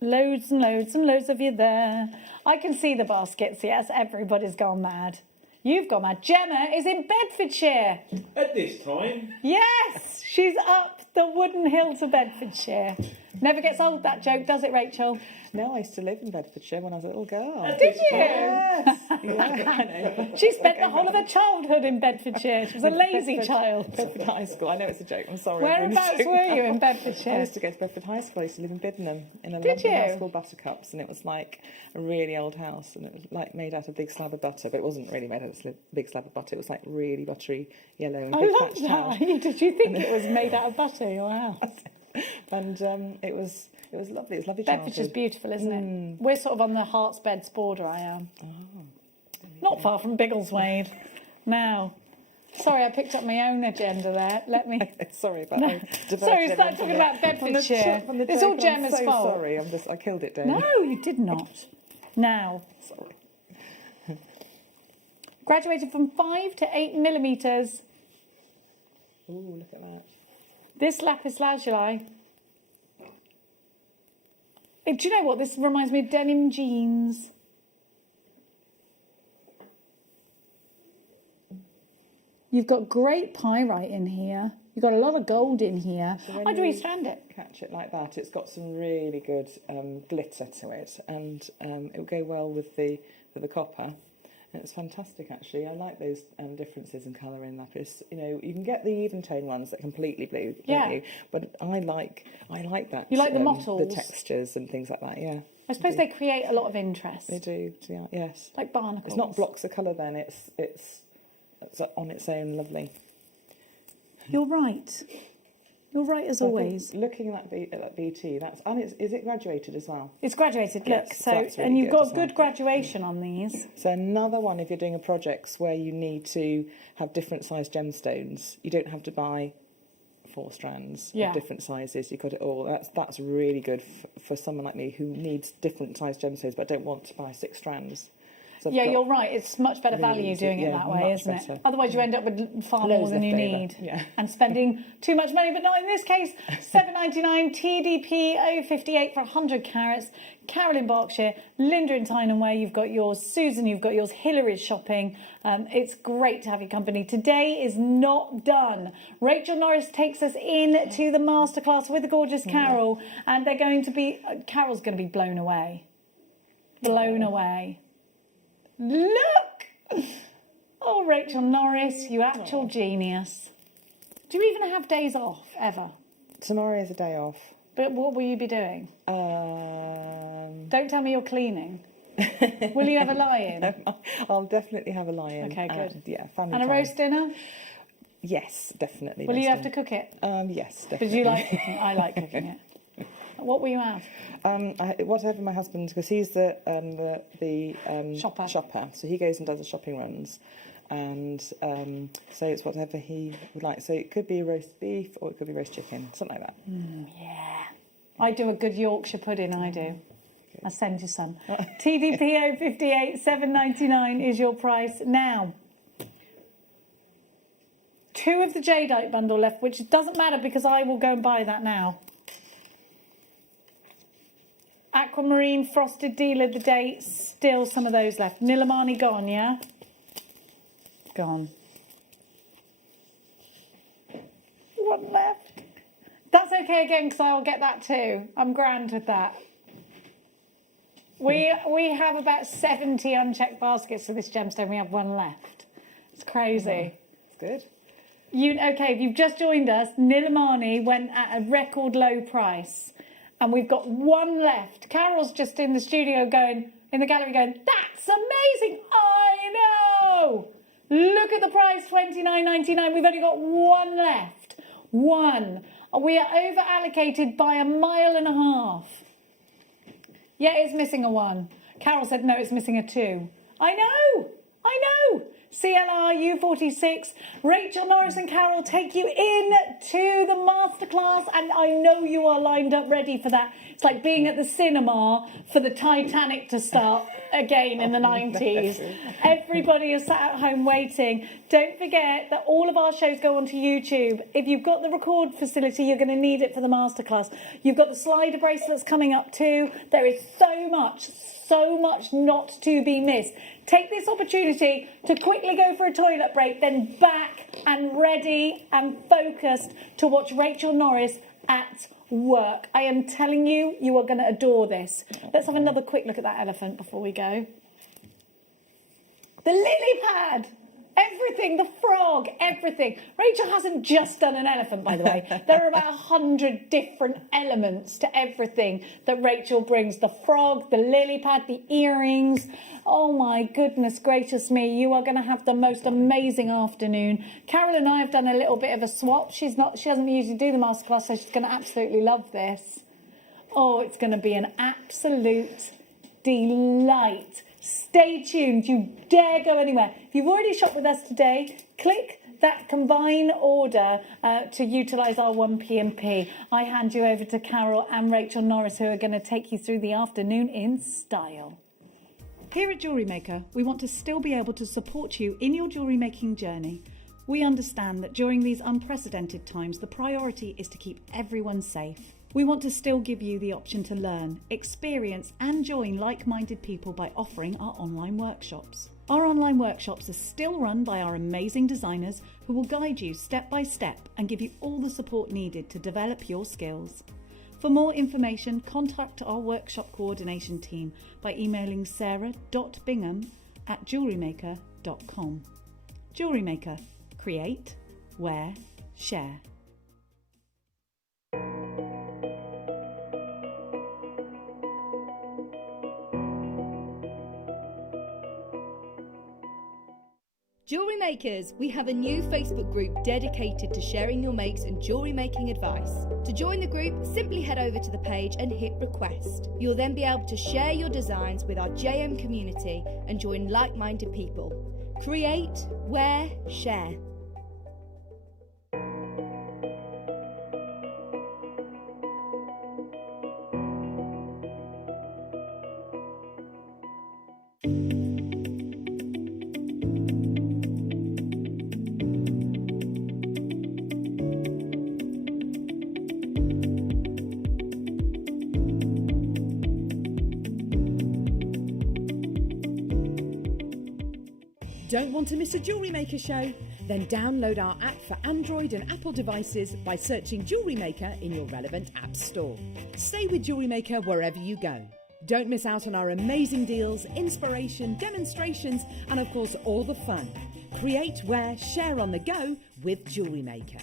Loads and loads and loads of you there. I can see the baskets, yes. Everybody's gone mad. You've gone mad. Gemma is in Bedfordshire. At this time? Yes, she's up the wooden hill to Bedfordshire. Never gets old, that joke, does it, Rachel? No, I used to live in Bedfordshire when I was a little girl. Did you? Yes. Yeah, She spent the whole of her childhood in Bedfordshire. She was a lazy child. Bedford High School. I know it's a joke. I'm sorry. Whereabouts were you in Bedfordshire? I used to go to Bedford High School. I used to live in Biddenham in a Did lovely house you? called Buttercups, and it was like a really old house, and it was like made out of a big slab of butter, but it wasn't really made out of a big slab of butter. It was like really buttery yellow and I big love thatched that. house. Did you think it was made out of butter, your house? And it was lovely. It was lovely. Bedfordshire's childhood. beautiful, isn't it? We're sort of on the Heartsbeds border, I am. Not far from Biggleswade. Now, sorry, I picked up my own agenda there. Let me. Sorry about that. Sorry, we started talking about Bedfordshire. It's all Gemma's so fault. Sorry, I killed it, Dave. No, you did not. Now, Sorry. graduated from 5 to 8 millimetres. Ooh, look at that. This lapis lazuli. Do you know what? This reminds me of denim jeans. You've got great pyrite in here. You've got a lot of gold in here. So I'd restrand it. Catch it like that. It's got some really good glitter to it, and it will go well with the copper. And it's fantastic, actually. I like those differences in colour in lapis. You know, you can get the even tone ones that are completely blue, don't you? But I like that. You like the mottles? the textures and things like that. Yeah. I suppose they create a lot of interest. They do. Yeah. Yes. Like barnacles. It's not blocks of colour. Then it's on its own lovely. You're right. You're right as always. Looking at that BT, is it graduated as well? It's graduated. Yes, Look, so that's really and you've good got as well. good graduation on these. So another one, if you're doing a project where you need to have different sized gemstones, you don't have to buy 4 strands of different sizes. You've got it all. That's really good for someone like me who needs different sized gemstones but don't want to buy 6 strands. So Yeah, you're right. It's much better really value easy, doing it yeah, that way, much isn't better. it? Otherwise, you end up with far Loads more than you left over, need, yeah. and spending too much money. But not in this case. $7.99 TDP 058 for 100 carats. Carol in Berkshire, Linda in Tyne Way. You've got yours. Susan, you've got yours. Hillary's shopping. It's great to have your company. Today is not done. Rachel Norris takes us in to the masterclass with the gorgeous Carol, and they're going to be. Carol's going to be blown away. Blown away. Look! Oh, Rachel Norris, you actual genius. Do you even have days off, ever? Tomorrow is a day off. But what will you be doing? Don't tell me you're cleaning. Will you have a lie-in? I'll definitely have a lie-in. Okay, good. Yeah, family And a time. roast dinner? Yes, definitely. Will roast you have to dinner. cook it? Yes, But definitely. do you like cooking? I like cooking it. What will you have? Whatever my husband, because he's the Shopper. so he goes and does the shopping runs, and so it's whatever he would like. So it could be roast beef or it could be roast chicken, something like that. Yeah. I do a good Yorkshire pudding, I do. I'll send you some. TDP 058 $7.99 is your price now. 2 of the jadeite bundle left, which doesn't matter because I will go and buy that now. Aquamarine frosted deal of the day, still some of those left. Nilamani gone, yeah? Gone. One left. That's okay again because I'll get that too. I'm grand with that. We have about 70 unchecked baskets of this gemstone. We have 1 left. It's crazy. It's good. Okay, if you've just joined us, Nilamani went at a record low price. And we've got 1 left. Carol's just in the studio in the gallery going, that's amazing. I know. Look at the price, $29.99. We've only got 1 left. 1. We are over allocated by 1.5 miles. Yeah, it's missing a 1. Carol said, no, it's missing a 2. I know. CLR U46. Rachel Norris and Carol take you in to the masterclass, and I know you are lined up ready for that. It's like being at the cinema for the Titanic to start again in the 90s. Everybody is sat at home waiting. Don't forget that all of our shows go onto YouTube. If you've got the record facility, you're going to need it for the masterclass. You've got the slider bracelets coming up too. There is so much not to be missed. Take this opportunity to quickly go for a toilet break, then back and ready and focused to watch Rachel Norris at work. I am telling you, you are going to adore this. Let's have another quick look at that elephant before we go. The lily pad, everything, the frog, everything. Rachel hasn't just done an elephant, by the way. There are about 100 different elements to everything that Rachel brings. The frog, the lily pad, the earrings. Oh my goodness gracious me, you are going to have the most amazing afternoon. Carol and I have done a little bit of a swap. She doesn't usually do the masterclass, so she's going to absolutely love this. Oh, it's going to be an absolute delight. Stay tuned, you dare go anywhere. If you've already shopped with us today, click that combine order to utilise our 1pmp. I hand you over to Carol and Rachel Norris, who are going to take you through the afternoon in style. Here at Jewellery Maker, we want to still be able to support you in your jewellery making journey. We understand that during these unprecedented times, the priority is to keep everyone safe. We want to still give you the option to learn, experience and join like-minded people by offering our online workshops. Our online workshops are still run by our amazing designers who will guide you step by step and give you all the support needed to develop your skills. For more information, contact our workshop coordination team by emailing sarah.bingham@jewellerymaker.com. Jewellery Maker. Create, wear, share. Jewellery Makers, we have a new Facebook group dedicated to sharing your makes and jewellery making advice. To join the group, simply head over to the page and hit request. You'll then be able to share your designs with our JM community and join like-minded people. Create, wear, share. Don't want to miss a Jewellery Maker show? Then download our app for Android and Apple devices by searching Jewellery Maker in your relevant app store. Stay with Jewellery Maker wherever you go. Don't miss out on our amazing deals, inspiration, demonstrations, and of course all the fun. Create, wear, share on the go with Jewellery Maker.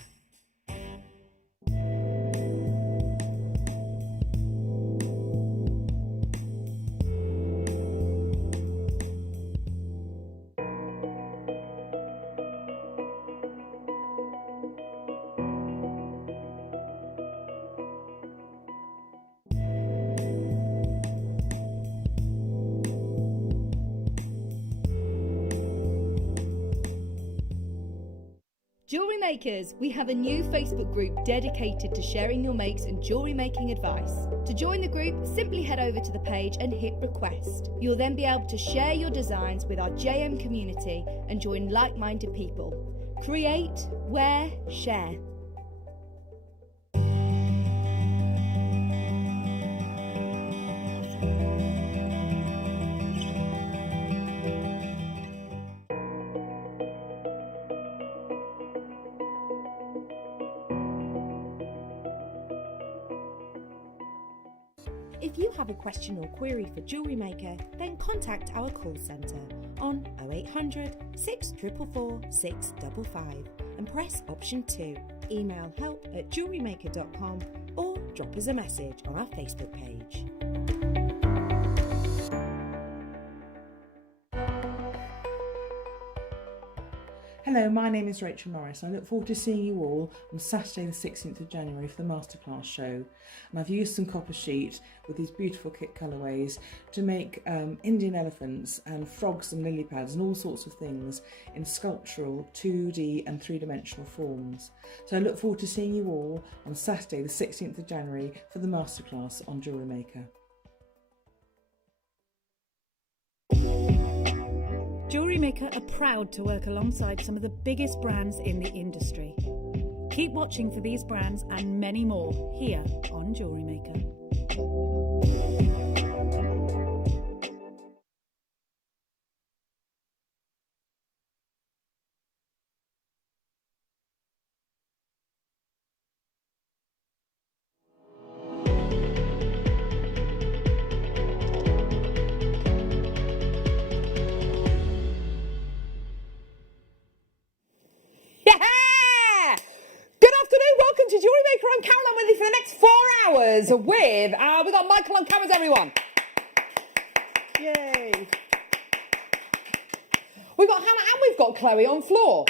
Jewellery Makers, we have a new Facebook group dedicated to sharing your makes and jewellery making advice. To join the group, simply head over to the page and hit request. You'll then be able to share your designs with our JM community and join like-minded people. Create, wear, share. If you have a question or query for Jewellery Maker, then contact our call centre on 0800 644 655 and press option 2. Email help@jewellerymaker.com or drop us a message on our Facebook page. Hello, my name is Rachel Norris. I look forward to seeing you all on Saturday the 16th of January for the Masterclass show. And I've used some copper sheet with these beautiful kit colourways to make Indian elephants and frogs and lily pads and all sorts of things in sculptural 2D and 3-dimensional forms. So I look forward to seeing you all on Saturday the 16th of January for the Masterclass on Jewellery Maker. Jewellery Maker are proud to work alongside some of the biggest brands in the industry. Keep watching for these brands and many more here on Jewellery Maker. flowers with, we've got Michael on cameras, everyone. Yay. We've got Hannah and we've got Chloe on floor.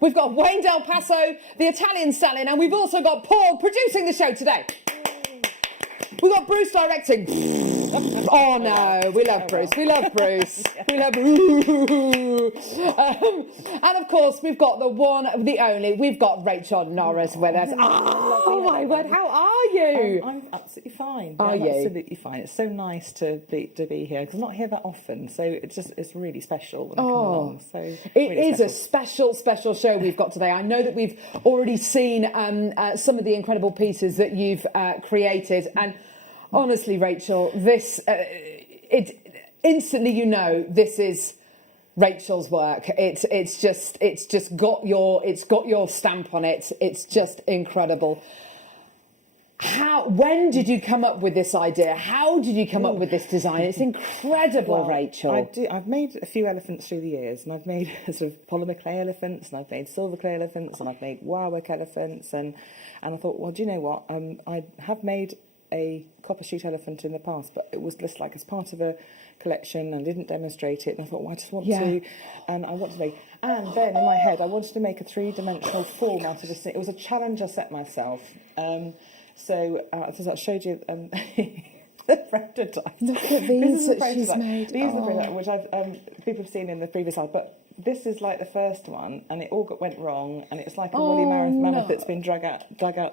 We've got Wayne Del Paso, the Italian stallion, and we've also got Paul producing the show today. We've got Bruce directing. Oh no, we love Bruce. We love Bruce. We love Bruce. And of course, we've got the one, the only. We've got Rachel Norris with us. Oh my word, how are you? I'm absolutely fine. Are I'm you? Absolutely fine. It's so nice to be here because I'm not here that often, so it's really special when I come along. So it is a special show we've got today. I know that we've already seen some of the incredible pieces that you've created, and honestly, Rachel, this instantly this is Rachel's work. It's just got your stamp on it. It's just incredible. When did you come up with this idea? How did you come up with this design? It's incredible, Rachel. I've made a few elephants through the years, and I've made sort of polymer clay elephants, and I've made silver clay elephants, and I've made wirework elephants, and I thought, well, do you know what? I have made a copper sheet elephant in the past, but it was just like as part of a collection and didn't demonstrate it, and I thought, well, I just want to, and I want to make, and then in my head I wanted to make a three-dimensional form out of this. It was a challenge I set myself. So as I showed you the prototype. Look at these that she's made. These are the prototype, which I've people have seen in the previous slide, but this is like the first one, and it all went wrong, and it's like a woolly mammoth that's been dug out.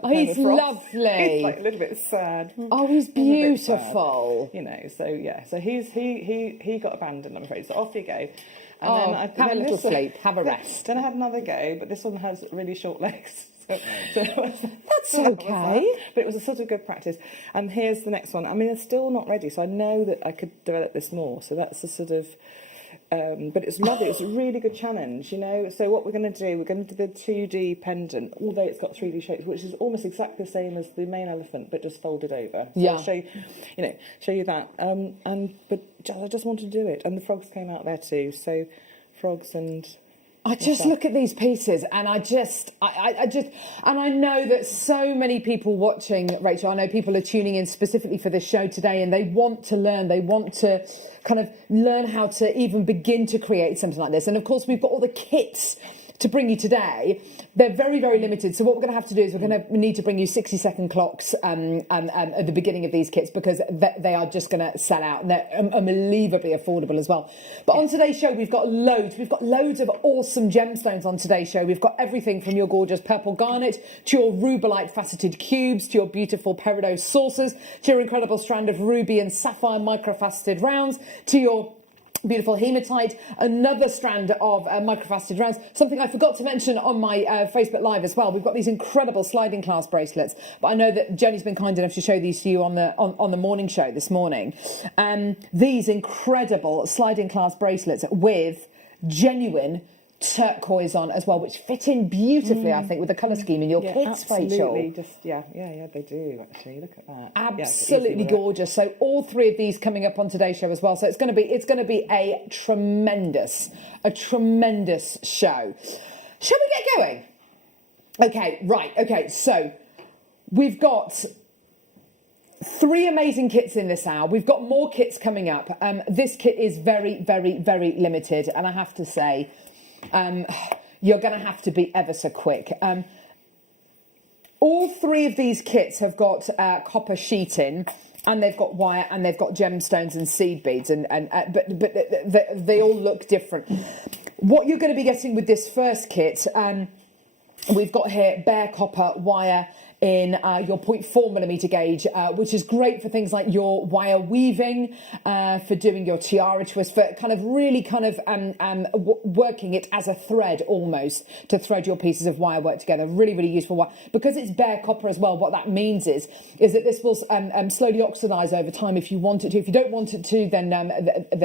Oh, he's lovely. He's like a little bit sad. Oh, he's beautiful. You know, so yeah, so he got abandoned, I'm afraid. So off you go. And then have a little sleep, have a rest. Then I had another go, but this one has really short legs. That's okay. But it was a sort of good practice. And here's the next one. I mean, it's still not ready, so I know that I could develop this more. So that's a sort of... but it's lovely. It's a really good challenge, you know. So what we're going to do, we're going to do the 2D pendant, although it's got 3D shapes, which is almost exactly the same as the main elephant, but just folded over. So I'll show you that. But I just wanted to do it, and the frogs came out there too. So frogs and. I just look at these pieces, and I know that so many people watching, Rachel, I know people are tuning in specifically for this show today, and they want to learn, they want to kind of learn how to even begin to create something like this. And of course, we've got all the kits to bring you today. They're very, very limited. So what we're going to have to do is we're going to need to bring you 60-second clocks at the beginning of these kits, because they are just going to sell out, and they're unbelievably affordable as well. But on today's show, we've got loads. We've got loads of awesome gemstones on today's show. We've got everything from your gorgeous purple garnet to your rubellite faceted cubes, to your beautiful peridot saucers, to your incredible strand of ruby and sapphire microfaceted rounds, to your beautiful hematite, another strand of microfaceted rounds. Something I forgot to mention on my Facebook Live as well. We've got these incredible sliding clasp bracelets, but I know that Jenny's been kind enough to show these to you on the morning show this morning. These incredible sliding clasp bracelets with genuine turquoise on as well, which fit in beautifully, I think, with the colour scheme in your kits, Rachel. Yeah, they do actually. Look at that. Absolutely gorgeous. So all three of these coming up on today's show as well. So it's going to be a tremendous show. Shall we get going? Okay, right. Okay, so we've got 3 amazing kits in this hour. We've got more kits coming up. This kit is very, very, very limited, and I have to say, you're going to have to be ever so quick. All 3 of these kits have got copper sheeting, and they've got wire, and they've got gemstones and seed beads, but they all look different. What you're going to be getting with this first kit, we've got here bare copper wire in your 0.4mm gauge, which is great for things like your wire weaving, for doing your tiara twist, for kind of really kind of working it as a thread almost, to thread your pieces of wire work together. Really, really useful wire. Because it's bare copper as well, what that means is that this will slowly oxidise over time if you want it to. If you don't want it to, then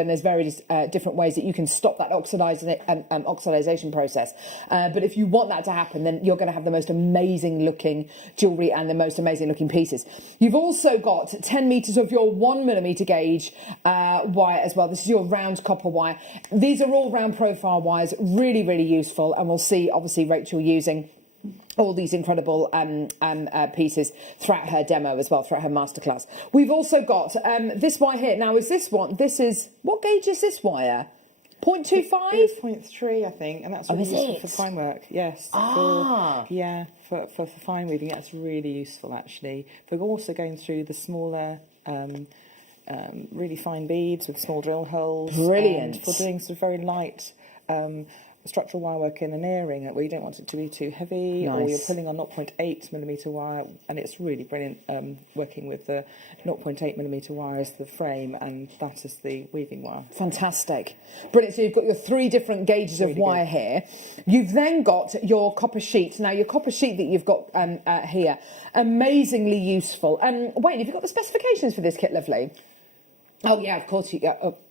there's various different ways that you can stop that oxidisation process. But if you want that to happen, then you're going to have the most amazing looking jewellery and the most amazing looking pieces. You've also got 10 metres of your 1mm gauge wire as well. This is your round copper wire. These are all round profile wires, really, really useful, and we'll see obviously Rachel using all these incredible pieces throughout her demo as well, throughout her masterclass. We've also got this wire here. Now, is this one? This is, what gauge is this wire? 0.25? It's 0.3, I think, and that's really useful for fine work. Yes. Ah. For fine weaving, that's really useful actually. For also going through the smaller, really fine beads with small drill holes. Brilliant. And for doing some very light structural wire work in an earring where you don't want it to be too heavy, or you're pulling on 0.8mm wire, and it's really brilliant working with the 0.8mm wire as the frame, and that is the weaving wire. Fantastic. Brilliant. So you've got your 3 different gauges of wire here. You've then got your copper sheet. Now, your copper sheet that you've got here, amazingly useful. Wayne, have you got the specifications for this kit, lovely? Oh yeah, of course you.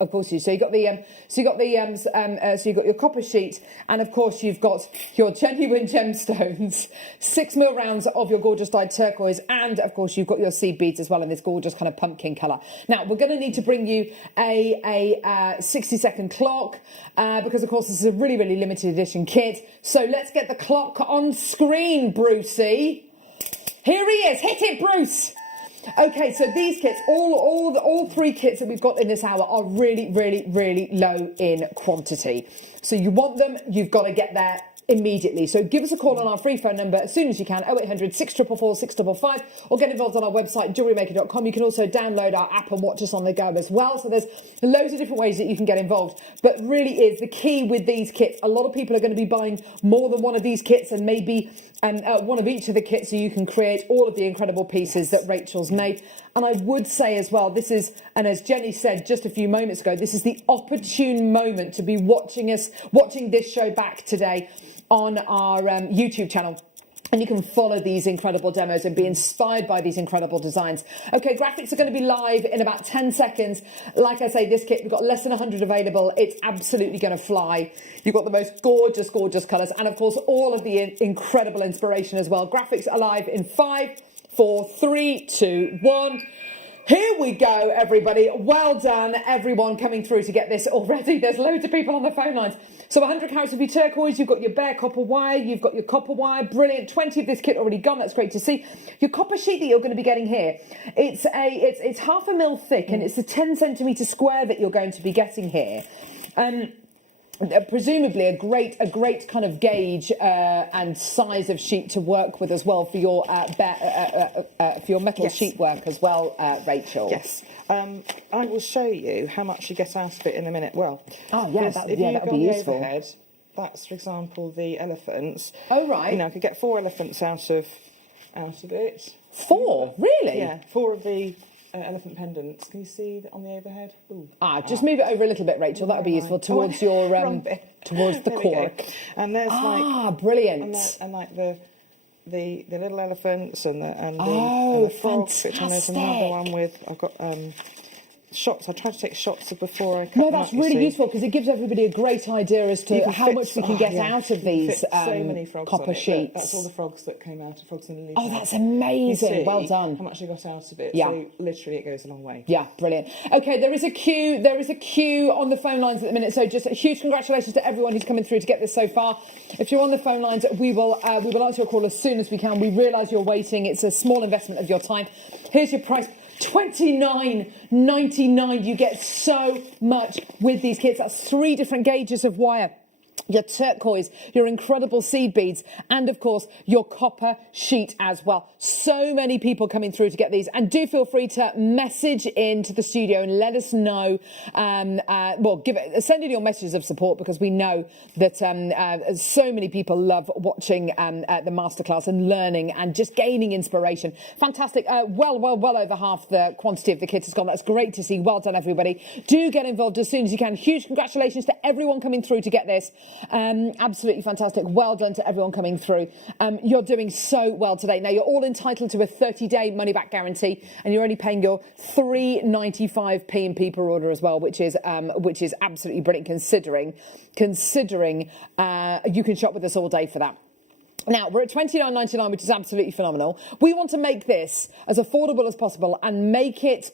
Of course you. So you got the. So you got your copper sheet, and of course you've got your genuine gemstones, 6mm rounds of your gorgeous dyed turquoise, and of course you've got your seed beads as well in this gorgeous kind of pumpkin colour. Now we're going to need to bring you a 60-second clock because of course this is a really limited edition kit. So let's get the clock on screen, Brucey. Here he is. Hit it, Bruce. Okay, so these kits, all 3 kits that we've got in this hour are really low in quantity. So you want them, you've got to get there immediately. So give us a call on our free phone number as soon as you can, 0800 644 655, or get involved on our website, JewelleryMaker.com. You can also download our app and watch us on the go as well. So there's loads of different ways that you can get involved. But really is the key with these kits. A lot of people are going to be buying more than one of these kits, and maybe one of each of the kits, so you can create all of the incredible pieces that Rachel's made. And I would say as well, this is, and as Jenny said just a few moments ago, this is the opportune moment to be watching this show back today on our YouTube channel. And you can follow these incredible demos and be inspired by these incredible designs. Okay, graphics are going to be live in about 10 seconds. Like I say, this kit, we've got less than 100 available. It's absolutely going to fly. You've got the most gorgeous colours. And of course, all of the incredible inspiration as well. Graphics are live in 5, 4, 3, 2, 1. Here we go, everybody. Well done, everyone coming through to get this already. There's loads of people on the phone lines. So 100 carats of your turquoise, you've got your bare copper wire, you've got your copper wire, brilliant. 20 of this kit already gone, that's great to see. Your copper sheet that you're going to be getting here, it's 0.5 mil thick, and it's a 10 centimetre square that you're going to be getting here. Presumably a great kind of gauge and size of sheet to work with as well for your metal sheet work as well, Rachel. Yes. I will show you how much you get out of it in a minute. Well, that would be useful. Overhead, that's, for example, the elephants. Oh right. You know, I could get 4 elephants out of it. 4? Really? Yeah, 4 of the elephant pendants. Can you see on the overhead? Ooh. Just move it over a little bit, Rachel. That would be useful towards your towards the cork. And there's brilliant. And like the little elephants and the frogs, which I know is another one with. I've got shots. I try to take shots of before I cut them that's up, really useful because it gives everybody a great idea as to how much we can get out of these so many frogs copper sheets. That's all the frogs that came out of frogs in the leaf. Oh, that's amazing. Well done. How much I got out of it. Yeah. So literally it goes a long way. Yeah, brilliant. Okay, there is a queue on the phone lines at the minute, so just a huge congratulations to everyone who's coming through to get this so far. If you're on the phone lines, we will answer your call as soon as we can. We realise you're waiting. It's a small investment of your time. Here's your price. $29.99. You get so much with these kits. That's 3 different gauges of wire. Your turquoise, your incredible seed beads, and of course your copper sheet as well. So many people coming through to get these, and do feel free to message into the studio and let us know. Send in your messages of support, because we know that so many people love watching the masterclass and learning and just gaining inspiration. Fantastic. Well over half the quantity of the kit has gone. That's great to see. Well done, everybody. Do get involved as soon as you can. Huge congratulations to everyone coming through to get this. Absolutely fantastic. Well done to everyone coming through. You're doing so well today. Now, you're all entitled to a 30-day money-back guarantee, and you're only paying your £3.95 P&P per order as well, which is absolutely brilliant considering you can shop with us all day for that. Now, we're at $29.99, which is absolutely phenomenal. We want to make this as affordable as possible and make it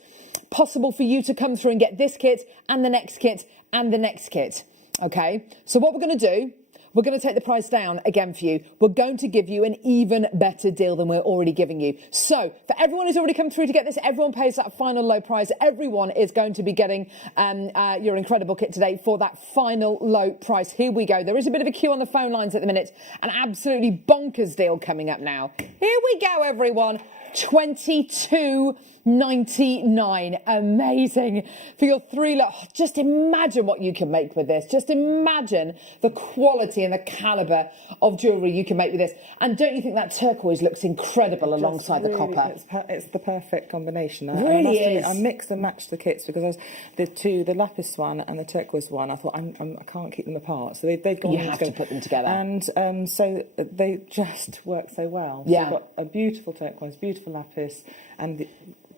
possible for you to come through and get this kit and the next kit and the next kit. Okay, so what we're going to do, we're going to take the price down again for you. We're going to give you an even better deal than we're already giving you. So for everyone who's already come through to get this, everyone pays that final low price. Everyone is going to be getting your incredible kit today for that final low price. Here we go. There is a bit of a queue on the phone lines at the minute. An absolutely bonkers deal coming up now. Here we go, everyone. $22.99. Amazing for your 3 lot. Just imagine what you can make with this. Just imagine the quality and the caliber of jewellery you can make with this. And don't you think that turquoise looks incredible alongside the copper? It's the perfect combination. It really is. I mixed and matched the kits because the lapis one and the turquoise one, I thought I can't keep them apart. So they've gone. You have to put them together. And so they just work so well. So Yeah. you've got a beautiful turquoise, beautiful lapis, and the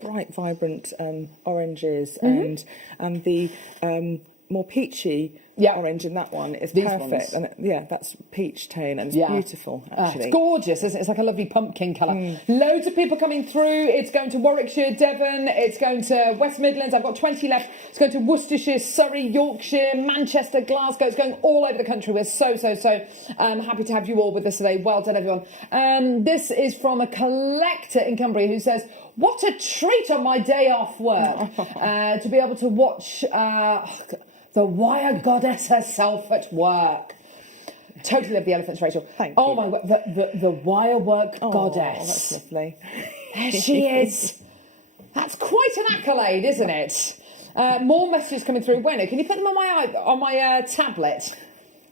bright, vibrant oranges, and the more peachy orange in that one is These perfect. ones. And that's peach tone, and it's beautiful, actually. It's gorgeous, isn't it? It's like a lovely pumpkin colour. Loads of people coming through. It's going to Warwickshire, Devon. It's going to West Midlands. I've got 20 left. It's going to Worcestershire, Surrey, Yorkshire, Manchester, Glasgow. It's going all over the country. We're so happy to have you all with us today. Well done, everyone. This is from a collector in Cumbria who says, what a treat on my day off work to be able to watch the wire goddess herself at work. Totally love the elephants, Rachel. Thank you. my God, the wire work goddess. That's lovely. There she is. That's quite an accolade, isn't it? More messages coming through. Wenno, can you put them on my tablet?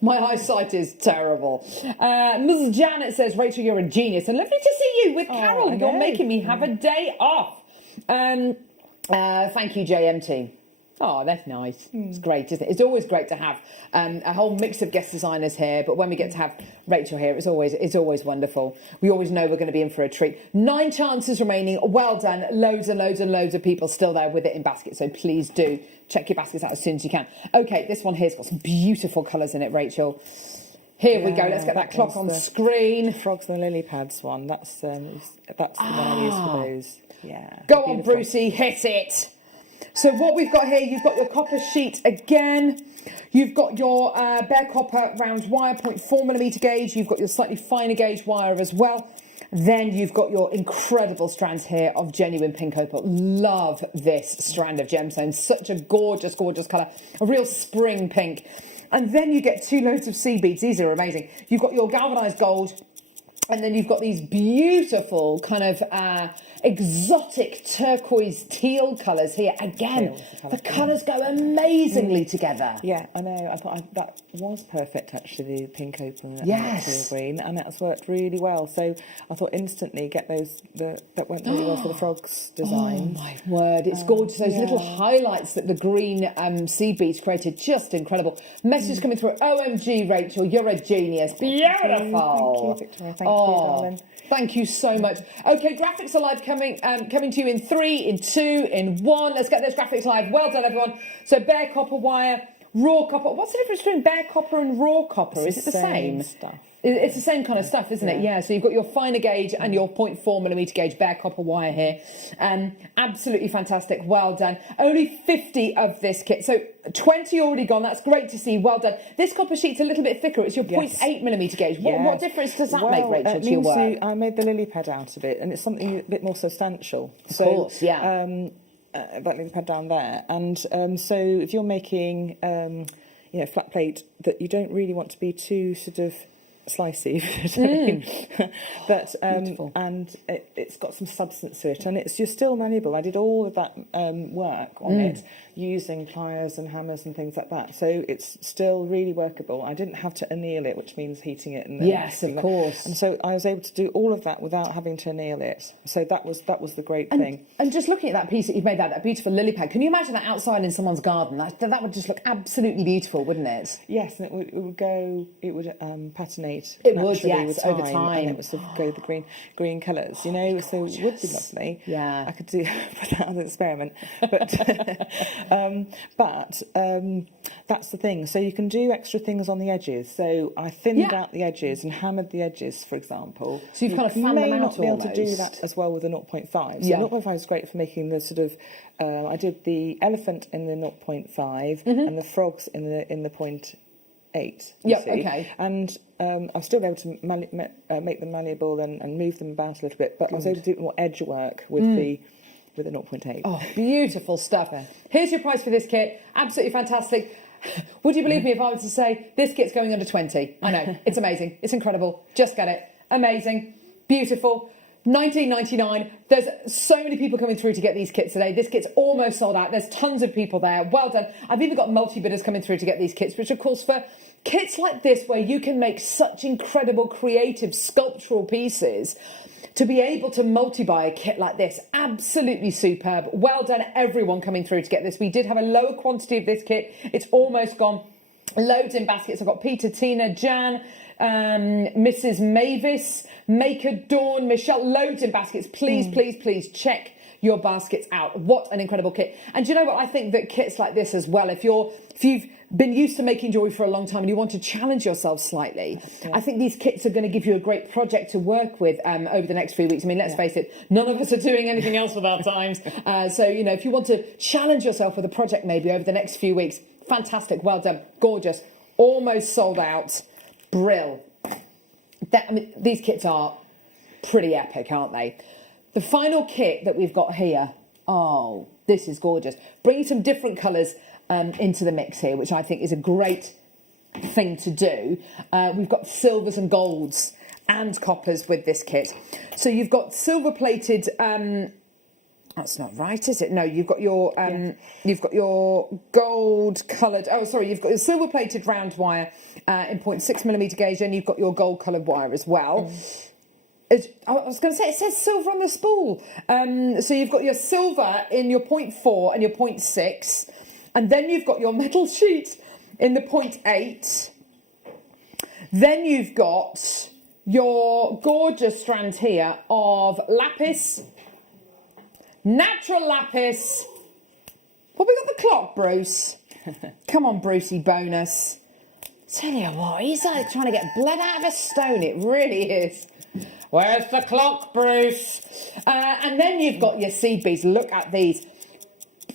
My eyesight is terrible. Ms. Janet says, Rachel, you're a genius. And lovely to see you with Carol. You're making me have a day off. Thank you, JMT. Oh, that's nice. It's great, isn't it? It's always great to have a whole mix of guest designers here, but when we get to have Rachel here, it's always wonderful. We always know we're going to be in for a treat. 9 chances remaining. Well done. Loads and loads and loads of people still there with it in baskets, so please do check your baskets out as soon as you can. Okay, this one here's got some beautiful colours in it, Rachel. Here we go. Let's get that clock on screen. Frogs and the lily pads one. That's the one I use for those. Yeah. Go on, Brucey, hit it. So what we've got here, you've got your copper sheet again. You've got your bare copper round wire, 0.4mm gauge. You've got your slightly finer gauge wire as well. Then you've got your incredible strands here of genuine pink opal. Love this strand of gemstones. Such a gorgeous, gorgeous colour. A real spring pink. And then you get 2 loads of seed beads. These are amazing. You've got your galvanised gold. And then you've got these beautiful kind of exotic turquoise teal colours here. Again, the colours go amazingly together. Yeah, I know. I thought that was perfect, actually, the pink opal and the teal green. And that's worked really well. So I thought instantly get those, that went really well for the frogs design. Oh, my word. It's gorgeous. Those little highlights that the green seed beads created, just incredible. Message coming through. OMG, Rachel, you're a genius. Beautiful. Thank you, Victoria. Thank you, darling. Thank you so much. Okay, graphics are live coming to you in 3, in 2, in 1. Let's get those graphics live. Well done, everyone. So bare copper wire, raw copper. What's the difference between bare copper and raw copper? Is it the same? Stuff. It's the same kind of stuff, isn't it? Yeah, so you've got your finer gauge and your 0.4mm gauge bare copper wire here. Absolutely fantastic. Well done. Only 50 of this kit. So 20 already gone. That's great to see. Well done. This copper sheet's a little bit thicker. It's your 0.8mm gauge. What difference does that make, Rachel, to your work? I made the lily pad out of it, and it's something a bit more substantial. Of course, yeah. That lily pad down there. And so if you're making flat plate that you don't really want to be too sort of slicey, but and it's got some substance to it, and you're still malleable. I did all of that work on it using pliers and hammers and things like that, so it's still really workable. I didn't have to anneal it, which means heating it. And yes, of course. And so I was able to do all of that without having to anneal it. So that was the great thing. And just looking at that piece that you've made, that beautiful lily pad, can you imagine that outside in someone's garden? That would just look absolutely beautiful, wouldn't it? Yes, and it would patinate. It would, yes, over over time. And it would sort of go the green colours, so it would be lovely. Yeah. I could put that on an experiment. But that's the thing. So you can do extra things on the edges. So I thinned out the edges and hammered the edges, for example. So you've kind of fanned them out. You may not be able almost to do that as well with a 0.5. So 0.5 is great for making the sort of... I did the elephant in the 0.5 and the frogs in the 0.8. 8. Yep, see. okay. And I'll still be able to make them malleable and move them about a little bit, but I was able to do more edge work with the 0.8. Oh, beautiful stuff. Here's your price for this kit. Absolutely fantastic. Would you believe me if I were to say this kit's going under 20? I know. It's amazing. It's incredible. Just get it. Amazing. Beautiful. $19.99. There's so many people coming through to get these kits today. This kit's almost sold out. There's tons of people there. Well done. I've even got multi-bidders coming through to get these kits, which of course for kits like this where you can make such incredible creative sculptural pieces, to be able to multi-buy a kit like this, absolutely superb. Well done everyone coming through to get this. We did have a lower quantity of this kit. It's almost gone. Loads in baskets. I've got Peter, Tina, Jan, Mrs. Mavis, Maker, Dawn, Michelle, loads in baskets. Please, please, please check your baskets out. What an incredible kit. And do you know what? I think that kits like this as well, if you've been used to making jewellery for a long time and you want to challenge yourself slightly, I think these kits are going to give you a great project to work with over the next few weeks. I mean, let's face it, none of us are doing anything else with our times. So, you know, if you want to challenge yourself with a project maybe over the next few weeks, fantastic, well done, gorgeous, almost sold out, Brill. I mean, these kits are pretty epic, aren't they? The final kit that we've got here, oh, this is gorgeous. Bringing some different colours into the mix here, which I think is a great thing to do. We've got silvers and golds and coppers with this kit. So you've got silver plated, that's not right, is it? No, you've got your gold coloured, oh sorry, you've got your silver plated round wire in 0.6mm gauge, and you've got your gold coloured wire as well. I was going to say, it says silver on the spool. So you've got your silver in your 0.4 and your 0.6, and then you've got your metal sheet in the 0.8. Then you've got your gorgeous strand here of lapis, natural lapis. Well, we got the clock, Bruce. Come on, Brucey bonus. Tell you what, he's like trying to get blood out of a stone. It really is. Where's the clock, Bruce? And then you've got your seed beads. Look at these.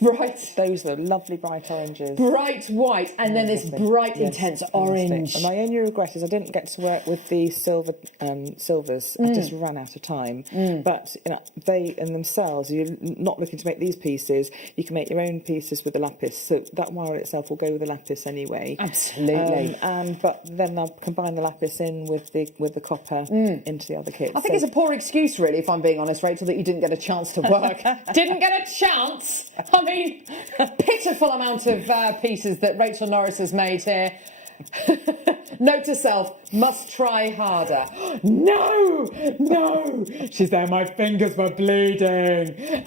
Bright. Those are lovely bright oranges. Bright white, and then this bright, intense orange. And my only regret is I didn't get to work with the silvers. I just ran out of time. But you know, they in themselves, you're not looking to make these pieces. You can make your own pieces with the lapis. So that wire itself will go with the lapis anyway. Absolutely. But then I'll combine the lapis in with the copper into the other kits. I think it's a poor excuse, really, if I'm being honest, Rachel, that you didn't get a chance to work. Didn't get a chance. I mean, pitiful amount of pieces that Rachel Norris has made here. Note to self, must try harder. No! She's there, my fingers were bleeding.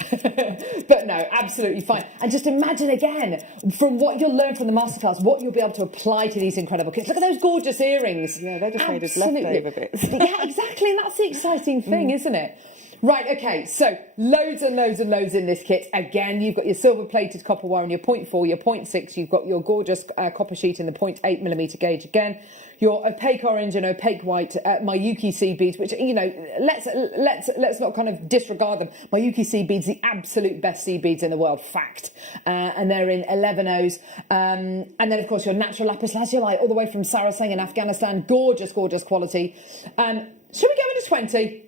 But no, absolutely fine. And just imagine again, from what you'll learn from the masterclass, what you'll be able to apply to these incredible kits. Look at those gorgeous earrings. Yeah, they're just made of leftover bits. Yeah, exactly, and that's the exciting thing, isn't it? Right, okay, so loads and loads and loads in this kit. Again, you've got your silver-plated copper wire in your 0.4, your 0.6. You've got your gorgeous copper sheet in the 0.8mm gauge again. Your opaque orange and opaque white Mayuki seed beads, which, you know, let's not kind of disregard them. Mayuki seed beads, the absolute best seed beads in the world, fact. And they're in 11Os. And then, of course, your natural lapis lazuli, all the way from Sarasang in Afghanistan. Gorgeous, gorgeous quality. Should we go into 20?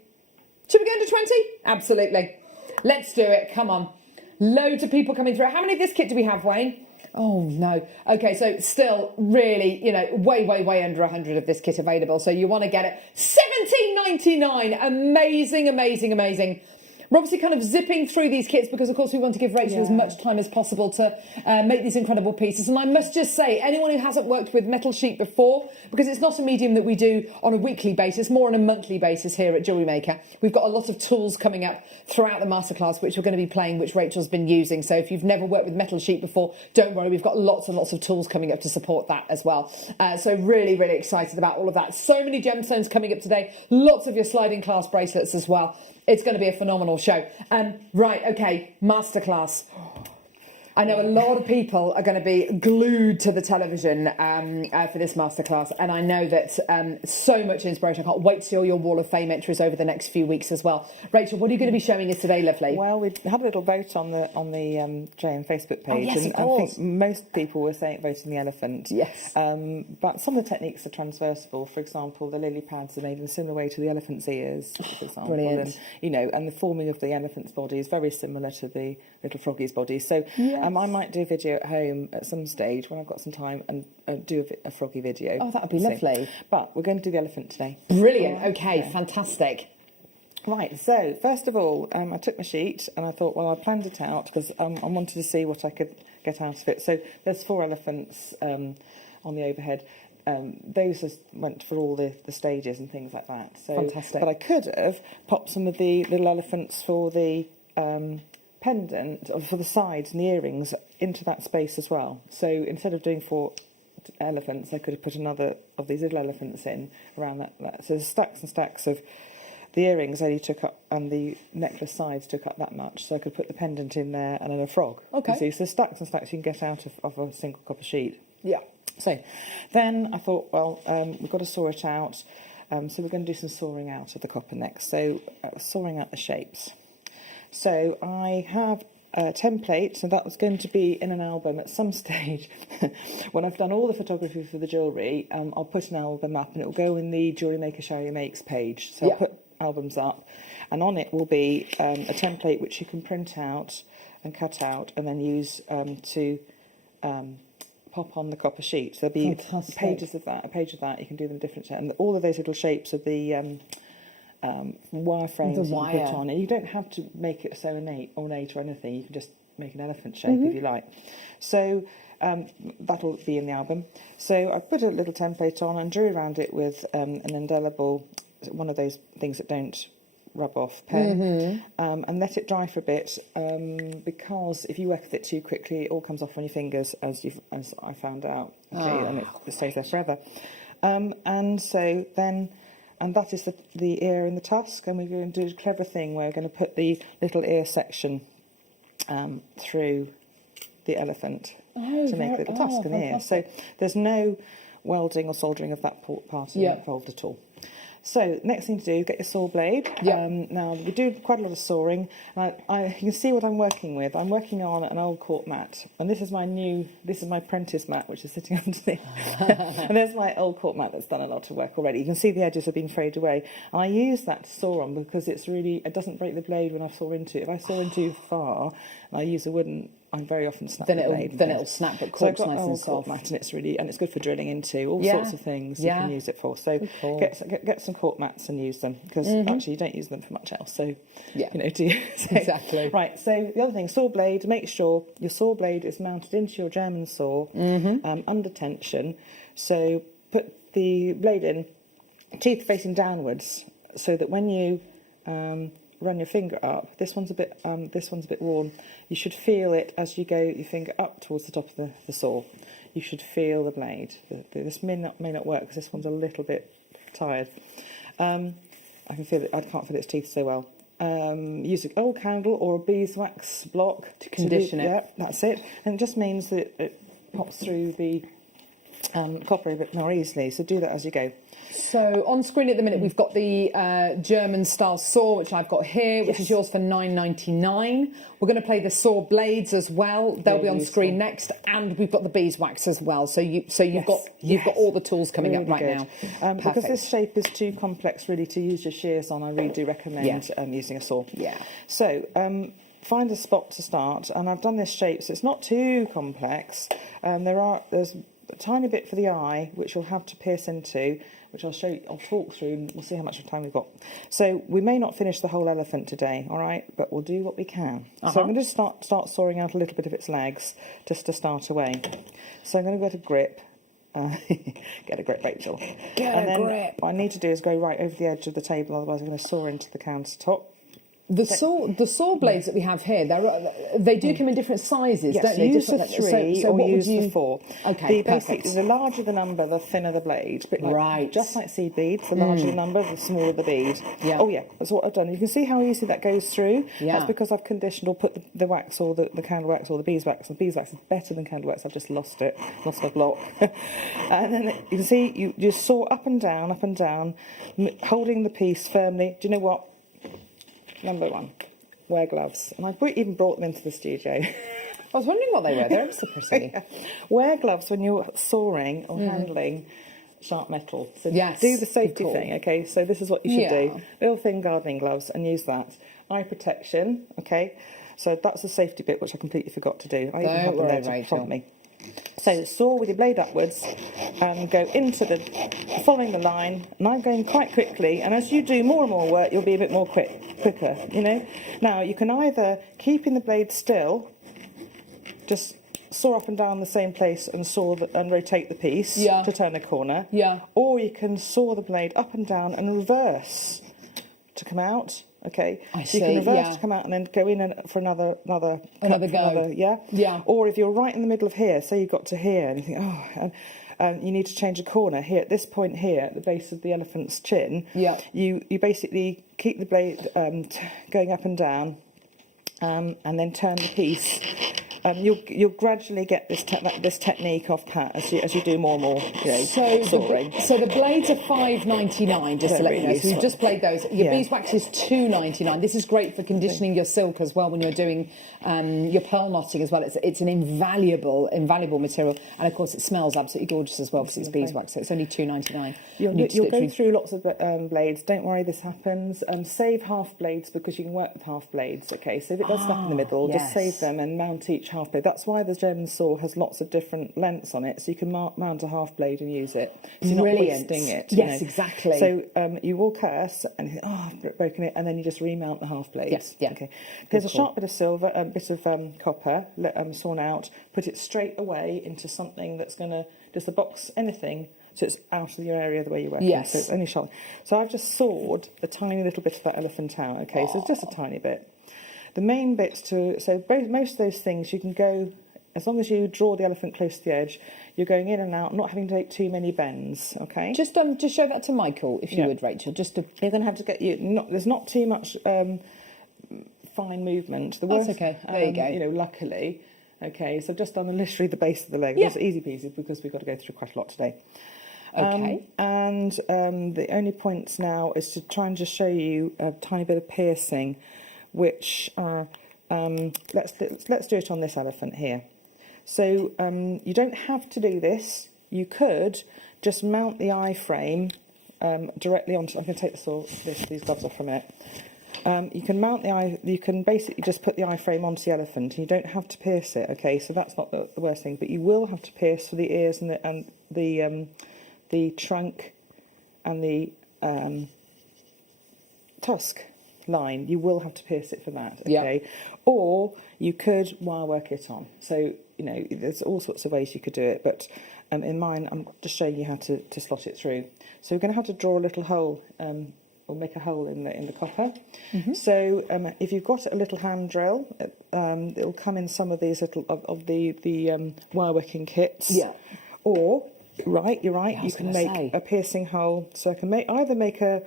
Should we go into 20? Absolutely. Let's do it. Come on. Loads of people coming through. How many of this kit do we have, Wayne? Oh, no. Okay, so still really, you know, way under 100 of this kit available. So you want to get it. $17.99. Amazing, amazing, amazing. We're obviously kind of zipping through these kits because, of course, we want to give Rachel as much time as possible to make these incredible pieces. And I must just say, anyone who hasn't worked with metal sheet before, because it's not a medium that we do on a weekly basis, more on a monthly basis here at JewelleryMaker, we've got a lot of tools coming up throughout the masterclass, which we're going to be playing, which Rachel's been using. So if you've never worked with metal sheet before, don't worry, we've got lots and lots of tools coming up to support that as well. So really, really excited about all of that. So many gemstones coming up today. Lots of your sliding clasp bracelets as well. It's going to be a phenomenal show. Right, okay, masterclass. I know a lot of people are going to be glued to the television for this masterclass, and I know that so much inspiration. I can't wait to see all your Wall of Fame entries over the next few weeks as well. Rachel, what are you going to be showing us today, lovely? Well, we had a little vote on the JM Facebook page, yes, and of I course. think most people were voting the elephant. Yes. But some of the techniques are transversable. For example, the lily pads are made in a similar way to the elephant's ears, for example. Brilliant. And the forming of the elephant's body is very similar to the little froggy's body. So I might do a video at home at some stage when I've got some time and do a froggy video. Oh, that would be lovely. But we're going to do the elephant today. Brilliant. Okay, fantastic. Right, so first of all, I took my sheet and I thought, well, I planned it out because I wanted to see what I could get out of it. So there's 4 elephants on the overhead. Those went for all the stages and things like that. So, fantastic. But I could have popped some of the little elephants for the pendant, or for the sides and the earrings, into that space as well. So instead of doing 4 elephants, I could have put another of these little elephants in around that. So there's stacks and stacks of the earrings only took up, and the necklace sides took up that much, so I could put the pendant in there and then a frog. Okay. You see, so stacks and stacks you can get out of a single copper sheet. Yeah. So then I thought, well, we've got to saw it out. So we're going to do some sawing out of the copper next. So sawing out the shapes. So I have a template, so that was going to be in an album at some stage. When I've done all the photography for the jewellery, I'll put an album up and it will go in the Jewellery Maker Show Your Makes page. So I'll put albums up, and on it will be a template which you can print out and cut out and then use to pop on the copper sheet. So there'll be a page of that, you can do them different, and all of those little shapes of the wire frames you can put on, and you don't have to make it so ornate or anything. You can just make an elephant shape if you like. So that'll be in the album. So I put a little template on and drew around it with an indelible, one of those things that don't rub off, pen, and let it dry for a bit, because if you work with it too quickly, it all comes off on your fingers, as I found out. Okay, and it stays there forever. And so then. And that is the ear and the tusk, and we're going to do a clever thing where we're going to put the little ear section through the elephant to make a little tusk and ear. So there's no welding or soldering of that part involved at all. So next thing to do is get your saw blade. Now we do quite a lot of sawing, and you can see what I'm working with. I'm working on an old cork mat, and this is my apprentice mat, which is sitting underneath. And there's my old cork mat that's done a lot of work already. You can see the edges have been frayed away, and I use that to saw on because it doesn't break the blade when I saw into it. If I saw in too far, and I use a wooden, I very often snap the blade. Then it'll snap, but cork's nice and soft. Mat, and it's good for drilling into all sorts of things you can use it for. So get some cork mats and use them, because actually you don't use them for much else. So do you? Exactly. Right. So the other thing, saw blade. Make sure your saw blade is mounted into your German saw under tension. So put the blade in, teeth facing downwards, so that when you run your finger up, this one's a bit worn. You should feel it as you go your finger up towards the top of the saw. You should feel the blade. This may not work because this one's a little bit tired. I can feel it. I can't feel its teeth so well. Use an old candle or a beeswax block to condition it. Yeah, that's it. And it just means that it pops through the copper a bit more easily. So do that as you go. So on screen at the minute we've got the German style saw, which I've got here, which is yours for $9.99. We're going to play the saw blades as well. They'll be on screen next, and we've got the beeswax as well. So you've got all the tools coming up right now. Because this shape is too complex really to use your shears on. I really do recommend using a saw. Yeah. So find a spot to start, and I've done this shape so it's not too complex. There's a tiny bit for the eye which you'll have to pierce into, which I'll talk through, and we'll see how much time we've got. So we may not finish the whole elephant today, all right, but we'll do what we can. So I'm going to start sawing out a little bit of its legs just to start away. So I'm going to get a grip. Get a grip, Rachel. Get a grip. What I need to do is go right over the edge of the table, otherwise I'm going to saw into the countertop. The saw blades that we have here, they do come in different sizes, yes, don't they? Use the Different- 3 so or what use would you... the 4. Okay, Basically, the larger the number, the thinner the blade. Bit like, Right. Just like seed beads, the larger the number, the smaller the bead. Yeah. Oh yeah, that's what I've done. You can see how easy that goes through. Yeah. That's because I've conditioned or put the wax or the candle wax or the beeswax. The beeswax is better than candle wax. I've just lost my block. And then you can see you just saw up and down, holding the piece firmly. Do you know what? Number 1. Wear gloves. And I even brought them into the studio. I was wondering what they were. They're so pretty. Wear gloves when you're sawing or handling sharp metal. So Yes, do the safety good call. thing, okay? So this is what you should Yeah. do. Little thin gardening gloves and use that. Eye protection, okay? So that's the safety bit, which I completely forgot to do. I even have them there to prompt me. So saw with your blade upwards and go into following the line, and I'm going quite quickly, and as you do more and more work, you'll be a bit more quicker, you know. Now, you can either keep in the blade still, just saw up and down the same place and and rotate the piece to turn the corner, or you can saw the blade up and down and reverse to come out. Okay, see, you can reverse to come out and then go in for another go. yeah. Or if you're right in the middle of here, say you got to here, and you think, and you need to change a corner here at this point here at the base of the elephant's chin. Yeah. You basically keep the blade going up and down, and then turn the piece. You'll gradually get this technique off pat as you do more and more. You know, so the blades are $5.99, just to let you know. So you've just played those. Your beeswax is $2.99. This is great for conditioning your silk as well when you're doing your pearl knotting as well. It's an invaluable material, and of course it smells absolutely gorgeous as well because it's beeswax. So it's only $2.99. You'll go through lots of blades. Don't worry, this happens. Save half blades because you can work with half blades. Okay, so if it does snap in the middle, just save them and mount each half blade. That's why the German saw has lots of different lengths on it, so you can mount a half blade and use it. So you're not wasting it. Yes, exactly. So you will curse and you think, I've broken it, and then you just remount the half blades. Yes, yeah. Okay. There's a sharp bit of silver, a bit of copper, sawn out. Put it straight away into something that's going to just a box, anything. So it's out of your area the way you're working. Yes. So it's only sharp. So I've just sawed a tiny little bit of that elephant out. Okay, so it's just a tiny bit. The main bits most of those things you can go, as long as you draw the elephant close to the edge, you're going in and out, not having to take too many bends, okay? Just show that to Michael, if you would, Rachel. You're going to have to get there's not too much fine movement. That's okay. There you go. You know, luckily. Okay, so I've just done literally the base of the leg. It's easy peasy because we've got to go through quite a lot today. Okay. And the only points now is to try and just show you a tiny bit of piercing, which let's do it on this elephant here. So you don't have to do this. You could just mount the eye frame directly onto. I'm going to take these gloves off for a minute. You can mount the eye. You can basically just put the eye frame onto the elephant, and you don't have to pierce it. Okay, so that's not the worst thing. But you will have to pierce for the ears and the trunk and the tusk line. You will have to pierce it for that. Okay, or you could wire work it on. So you know, there's all sorts of ways you could do it. But in mine, I'm just showing you how to slot it through. So we're going to have to draw a little hole. Or make a hole in the copper. Mm-hmm. So if you've got a little hand drill, it'll come in some of these little of the wire working kits. Yeah. Or you're right. You can make a piercing hole. So I can either make a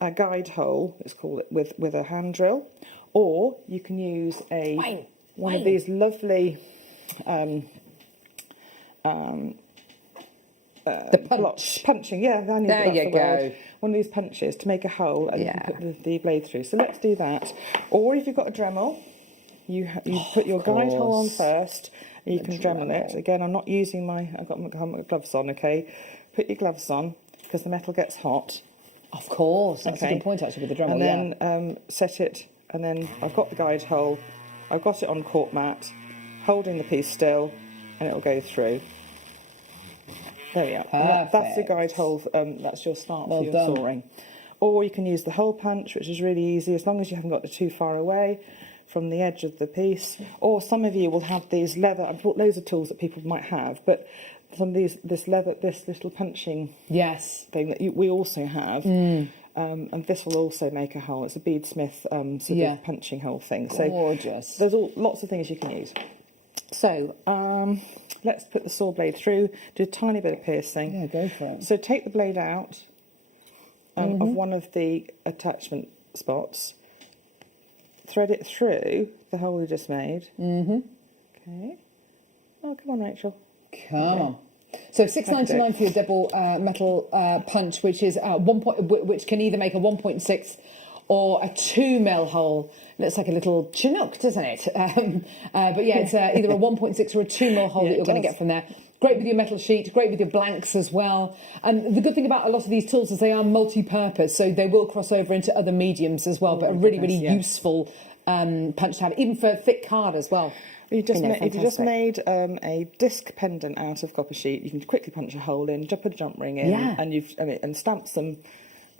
guide hole, let's call it, with a hand drill, or you can use one of these lovely. The punching, there you go. One of these punches to make a hole and you can put the blade through. So let's do that. Or if you've got a Dremel, you put your guide hole on first, and you can Dremel it. Again, I'm not using I've got my gloves on, okay? Put your gloves on, because the metal gets hot. Of course, that's a good point actually with the Dremel, and then set it, and then I've got the guide hole, I've got it on cork mat, holding the piece still, and it'll go through. There we are. That's the guide hole. That's your start for your sawing. Or you can use the hole punch, which is really easy, as long as you haven't got it too far away from the edge of the piece. Or some of you will have these leather. I've bought loads of tools that people might have, but some of this little punching thing that we also have. And this will also make a hole. It's a beadsmith sort of punching hole thing. So gorgeous. There's lots of things you can use. So let's put the saw blade through, do a tiny bit of piercing. Yeah, go for it. So take the blade out of one of the attachment spots, thread it through the hole we just made. Okay. Oh, come on, Rachel. Come on. So $6.99 for your double metal punch, which is which can either make a 1.6 or a 2mm hole. Looks like a little Chinook, doesn't it? But yeah, it's either a 1.6 or a 2mm hole that you're going to get from there. Great with your metal sheet, great with your blanks as well. And the good thing about a lot of these tools is they are multi-purpose, so they will cross over into other mediums as well, but a really, really useful punch to have, even for thick card as well. If you just made a disc pendant out of copper sheet, you can quickly punch a hole in, put a jump ring in, and stamp some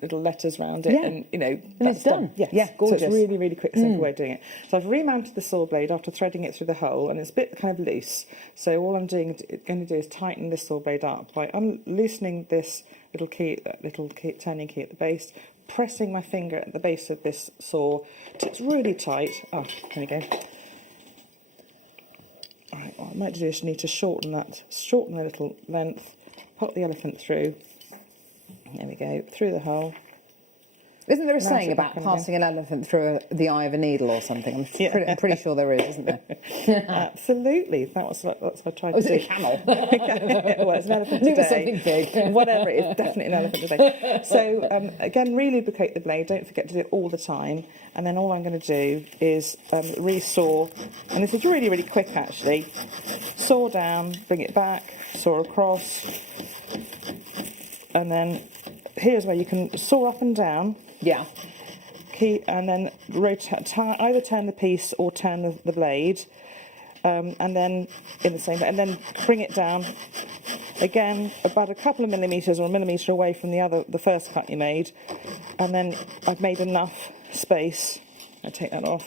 little letters around it, and it's done. Yes. Yeah, gorgeous. So it's a really, really quick, simple way of doing it. So I've remounted the saw blade after threading it through the hole, and it's a bit kind of loose. So all I'm going to do is tighten this saw blade up by loosening this little turning key at the base, pressing my finger at the base of this saw till it's really tight. Oh, there we go. All right, what I might do is need to shorten the little length, pop the elephant through. There we go, through the hole. Isn't there a saying about passing an elephant through the eye of a needle or something? I'm pretty sure there is, isn't there? Absolutely. That's what I tried to do. Was it a camel? Well, it's an elephant today. It was something big. Whatever it is, definitely an elephant today. So, again, re-lubricate the blade. Don't forget to do it all the time. And then all I'm going to do is re-saw. And this is really, really quick, actually. Saw down, bring it back, saw across. And then here's where you can saw up and down. Yeah. And then rotate, either turn the piece or turn the blade, and then in the same way, and then bring it down again about a couple of millimetres or a millimetre away from the first cut you made, and then I've made enough space. I take that off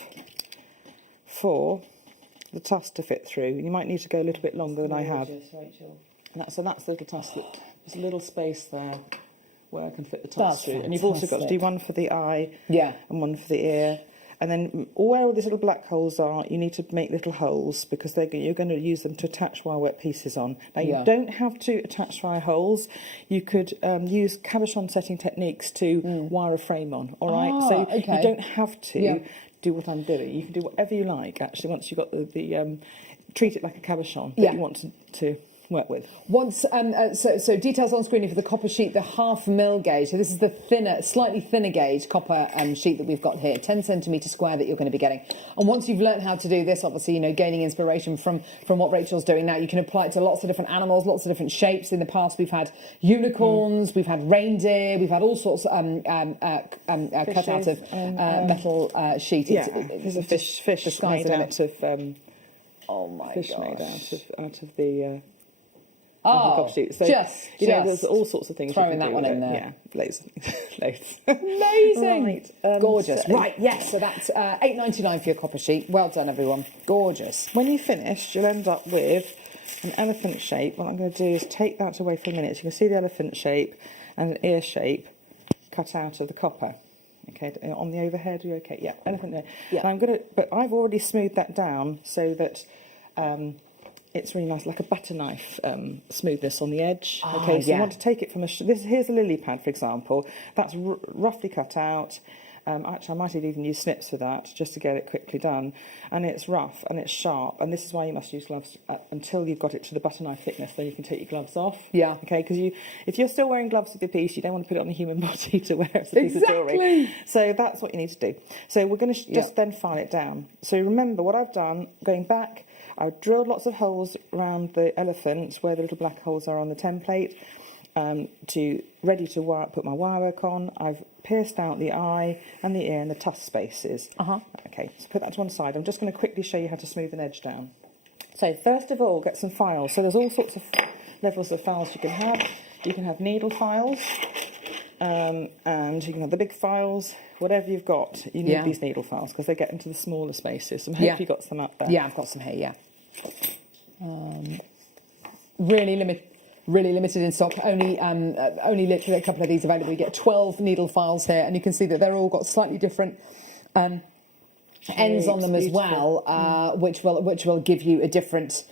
for the tusk to fit through. You might need to go a little bit longer than I have. Rachel. And that's the little tusk. There's a little space there where I can fit the tusk through. And you've also got to do one for the eye and one for the ear. And then where all these little black holes are, you need to make little holes because you're going to use them to attach wire wet pieces on. Now, you don't have to attach wire holes. You could use cabochon setting techniques to wire a frame on, all right? So you don't have to do what I'm doing. You can do whatever you like, actually, once you've got the treat it like a cabochon that you want to work with. Once, so details on screen for the copper sheet, the 0.5mm gauge. So this is the slightly thinner gauge copper sheet that we've got here, 10 centimetre square that you're going to be getting. And once you've learned how to do this, obviously, gaining inspiration from what Rachel's doing now, you can apply it to lots of different animals, lots of different shapes. In the past, we've had unicorns, we've had reindeer, we've had all sorts cut out of metal sheet. Yeah, there's a fish made out of. Oh my fish gosh. made out of the. Oh, so, there's all sorts of things. Throwing that one in there. Yeah, loads. Amazing. Right, gorgeous. Right, yes, so that's $8.99 for your copper sheet. Well done, everyone. Gorgeous. When you've finished, you'll end up with an elephant shape. What I'm going to do is take that away for a minute. So you can see the elephant shape and an ear shape cut out of the copper. Okay, on the overhead, are you okay? Yeah, elephant ear. Yeah. But I've already smoothed that down so that it's really nice, like a butter knife smoothness on the edge. Okay, so you want to take it from here's a lily pad, for example. That's roughly cut out. Actually, I might have even used snips for that, just to get it quickly done. And it's rough and it's sharp, and this is why you must use gloves until you've got it to the butter knife thickness. Then you can take your gloves off. Yeah. Okay, because if you're still wearing gloves with your piece, you don't want to put it on a human body to wear as a piece of jewellery. So that's what you need to do. So we're going to just then file it down. So remember what I've done, going back, I've drilled lots of holes around the elephant where the little black holes are on the template, ready to put my wire work on. I've pierced out the eye and the ear and the tusk spaces. Okay, so put that to one side. I'm just going to quickly show you how to smooth an edge down. So first of all, get some files. So there's all sorts of levels of files you can have. You can have needle files, and you can have the big files. Whatever you've got, you need these needle files because they get into the smaller spaces. So I hope you've got some up there. Yeah, I've got some here, really really limited in stock. Only literally a couple of these available. You get 12 needle files here, and you can see that they're all got slightly different ends on them as well, which will give you a different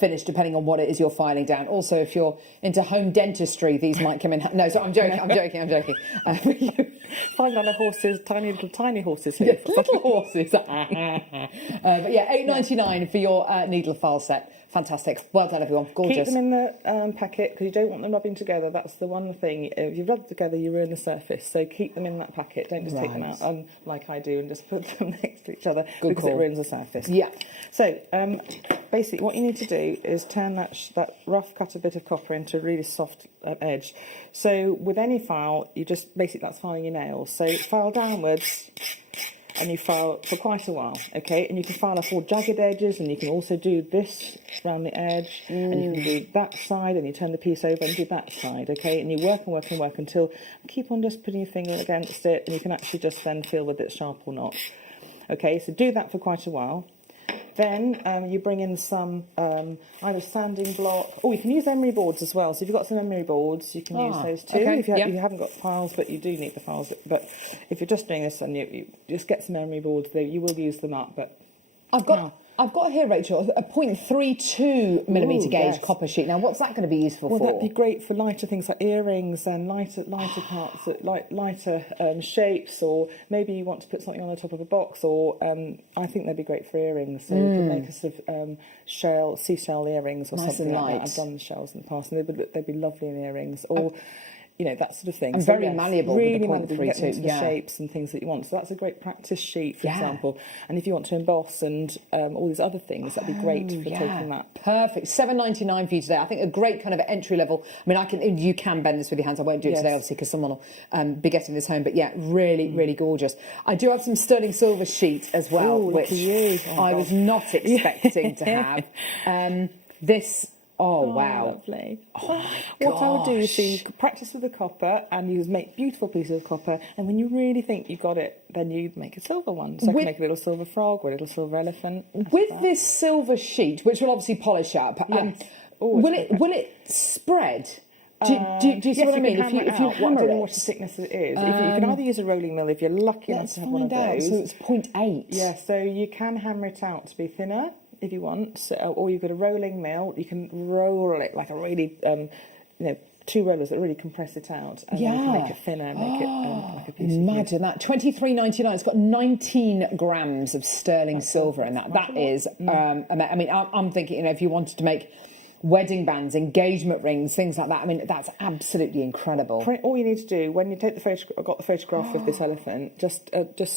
finish depending on what it is you're filing down. Also, if you're into home dentistry, these might come in. No, so I'm joking. Find on horses, tiny horses here. Yes, little horses. But yeah, $8.99 for your needle file set. Fantastic. Well done, everyone. Gorgeous. Keep them in the packet because you don't want them rubbing together. That's the one thing. If you rub together, you ruin the surface. So keep them in that packet. Don't just take them out like I do and just put them next to each other because it ruins the surface. Yeah. So basically, what you need to do is turn that rough cut a bit of copper into a really soft edge. So with any file, you just basically that's filing your nails. So file downwards. And you file for quite a while, okay? And you can file off all jagged edges, and you can also do this around the edge, and you can do that side, and you turn the piece over and do that side, okay? And you work and work and work until keep on just putting your finger against it, and you can actually just then feel whether it's sharp or not. Okay, so do that for quite a while. Then you bring in some either sanding block, or you can use emery boards as well. So if you've got some emery boards, you can use those too. Okay, if you haven't got files, but you do need the files. But if you're just doing this and you just get some emery boards, you will use them up. But I've got here, Rachel, a 0.32 millimetre gauge copper sheet. Now, what's that going to be useful for? Well, that'd be great for lighter things like earrings and lighter parts, lighter shapes, or maybe you want to put something on the top of a box, or I think they'd be great for earrings. So you can make a sort of seashell earrings or something like that. I've done shells in the past, and they'd be lovely in earrings. Or that sort of thing. And so very malleable. Really with the malleable. You get into the shapes and things that you want. So that's a great practice sheet, for example. And if you want to emboss and all these other things, that'd be great for taking that. Perfect. $7.99 for you today. I think a great kind of entry level. I mean, you can bend this with your hands. I won't do it today, obviously, because someone will be getting this home. But yeah, really, really gorgeous. I do have some sterling silver sheet as well, which I was not expecting to have. This. Oh, wow. Lovely. Oh, my what I would do is you practice with the copper and you make beautiful pieces of copper, and when you really think you've got it, then you make a silver one. So I can make a little silver frog or a little silver elephant. With this silver sheet, which will obviously polish up, will it spread? Do you see what I mean? If you hammer I don't know what the thickness it is. You can either use a rolling mill if you're lucky enough to have one of those. So it's 0.8. Yeah, so you can hammer it out to be thinner if you want, or you've got a rolling mill. You can roll it like a really, two rollers that really compress it out, and then you can make it thinner and make it like a piece of Imagine that. $23.99. It's got 19 grams of sterling silver in that. That is, I mean, I'm thinking, if you wanted to make wedding bands, engagement rings, things like that. I mean, that's absolutely incredible. All you need to do when you take the photograph, I've got the photograph of this elephant, just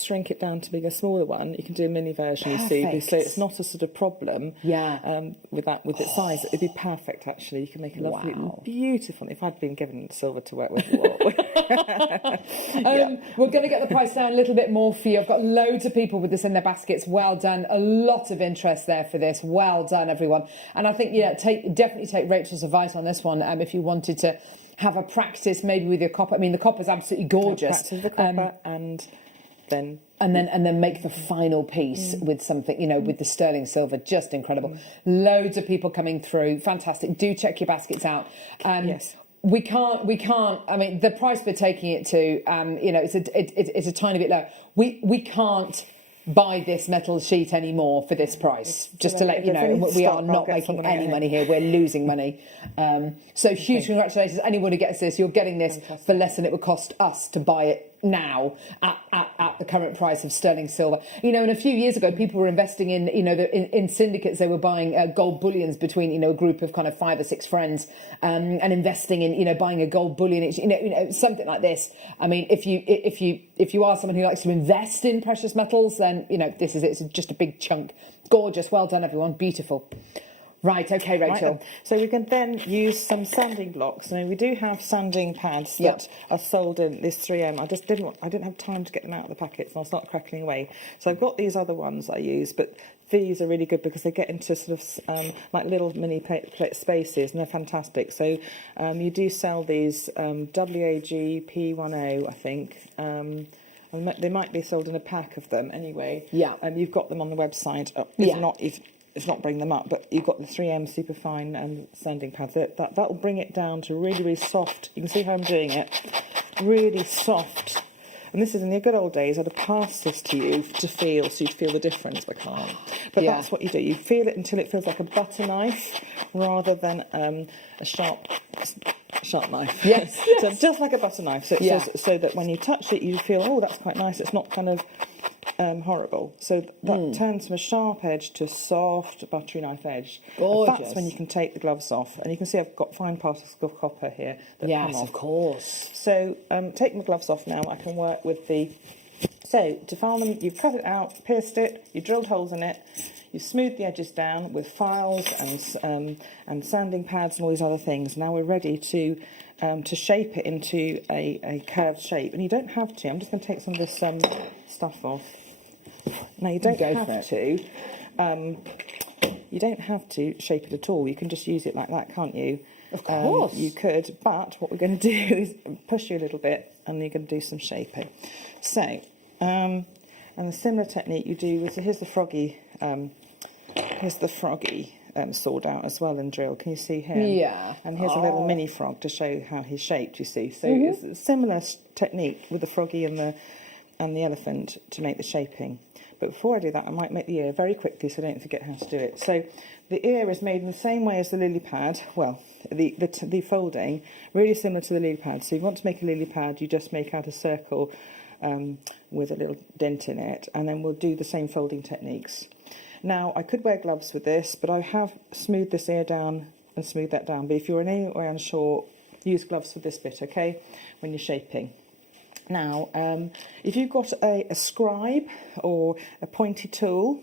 shrink it down to be a smaller one. You can do a mini version, you see, so it's not a sort of problem. With its size, it'd be perfect actually. You can make a lovely, beautiful. If I'd been given silver to work with, we're going to get the price down a little bit more for you. I've got loads of people with this in their baskets. Well done. A lot of interest there for this. Well done, everyone. And I think definitely take Rachel's advice on this one if you wanted to have a practice maybe with your copper. I mean, the copper's absolutely gorgeous. Practice the copper and then make the final piece with something, with the sterling silver. Just incredible. Loads of people coming through. Fantastic. Do check your baskets out. Yes. We can't. I mean, the price we're taking it to, it's a tiny bit low. We can't buy this metal sheet anymore for this price. Just to let you know, we are not making any money here. We're losing money. So huge congratulations. Anyone who gets this, you're getting this for less than it would cost us to buy it now at the current price of sterling silver. And a few years ago, people were investing in, in syndicates. They were buying gold bullions between, a group of kind of 5 or 6 friends, and investing in, buying a gold bullion, something like this. I mean, if you are someone who likes to invest in precious metals, then, this is it. It's just a big chunk. Gorgeous. Well done, everyone. Beautiful. Right, okay, Rachel. Right, so we can then use some sanding blocks. Now we do have sanding pads that are sold in this 3M. I didn't have time to get them out of the packets, and I'll start crackling away. So I've got these other ones I use, but these are really good because they get into sort of like little mini plate spaces, and they're fantastic. So you do sell these WAG-P10, I think. They might be sold in a pack of them anyway. Yeah. You've got them on the website. If not, it's not bringing them up, but you've got the 3M Superfine sanding pad. That will bring it down to really, really soft. You can see how I'm doing it. Really soft. And this is in the good old days, I'd have passed this to you to feel, so you'd feel the difference, but can't. But that's what you do. You feel it until it feels like a butter knife rather than a sharp knife. Yes. So just like a butter knife. So that when you touch it, you feel, oh, that's quite nice. It's not kind of horrible. So that turns from a sharp edge to a soft, buttery knife edge. Gorgeous. That's when you can take the gloves off. And you can see I've got fine particles of copper here that come off. Yes, of course. So take my gloves off now. I can work with the... So to file them, you've cut it out, pierced it, you drilled holes in it, you smoothed the edges down with files and sanding pads and all these other things. Now we're ready to shape it into a curved shape. And you don't have to. I'm just going to take some of this stuff off. Now you don't have to. You don't have to shape it at all. You can just use it like that, can't you? Of course. You could, but what we're going to do is push you a little bit, and you're going to do some shaping. So, and a similar technique you do with, so here's the froggy sawed out as well and drill. Can you see him? Yeah. And here's a little mini frog to show how he's shaped, you see. So it's a similar technique with the froggy and the elephant to make the shaping. But before I do that, I might make the ear very quickly so I don't forget how to do it. So the ear is made in the same way as the lily pad. Well, the folding, really similar to the lily pad. So if you want to make a lily pad, you just make out a circle with a little dent in it, and then we'll do the same folding techniques. Now, I could wear gloves with this, but I have smoothed this ear down and smoothed that down. But if you're in any way unsure, use gloves for this bit, okay, when you're shaping. Now, if you've got a scribe or a pointy tool,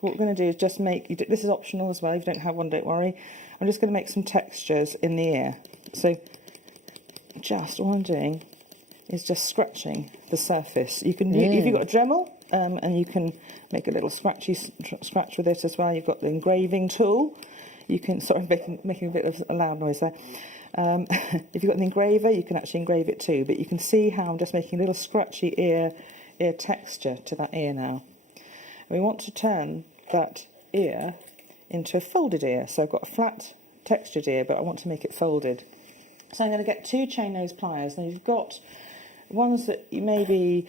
what we're going to do is just make, this is optional as well, if you don't have one, don't worry. I'm just going to make some textures in the ear. So, just all I'm doing is just scratching the surface. You can, if you've got a Dremel, and you can make a little scratch with it as well. You've got the engraving tool. You can, sorry, making a bit of a loud noise there. If you've got an engraver, you can actually engrave it too, but you can see how I'm just making a little scratchy ear texture to that ear now. And we want to turn that ear into a folded ear. So I've got a flat textured ear, but I want to make it folded. So I'm going to get 2 chain nose pliers. Now you've got ones that you maybe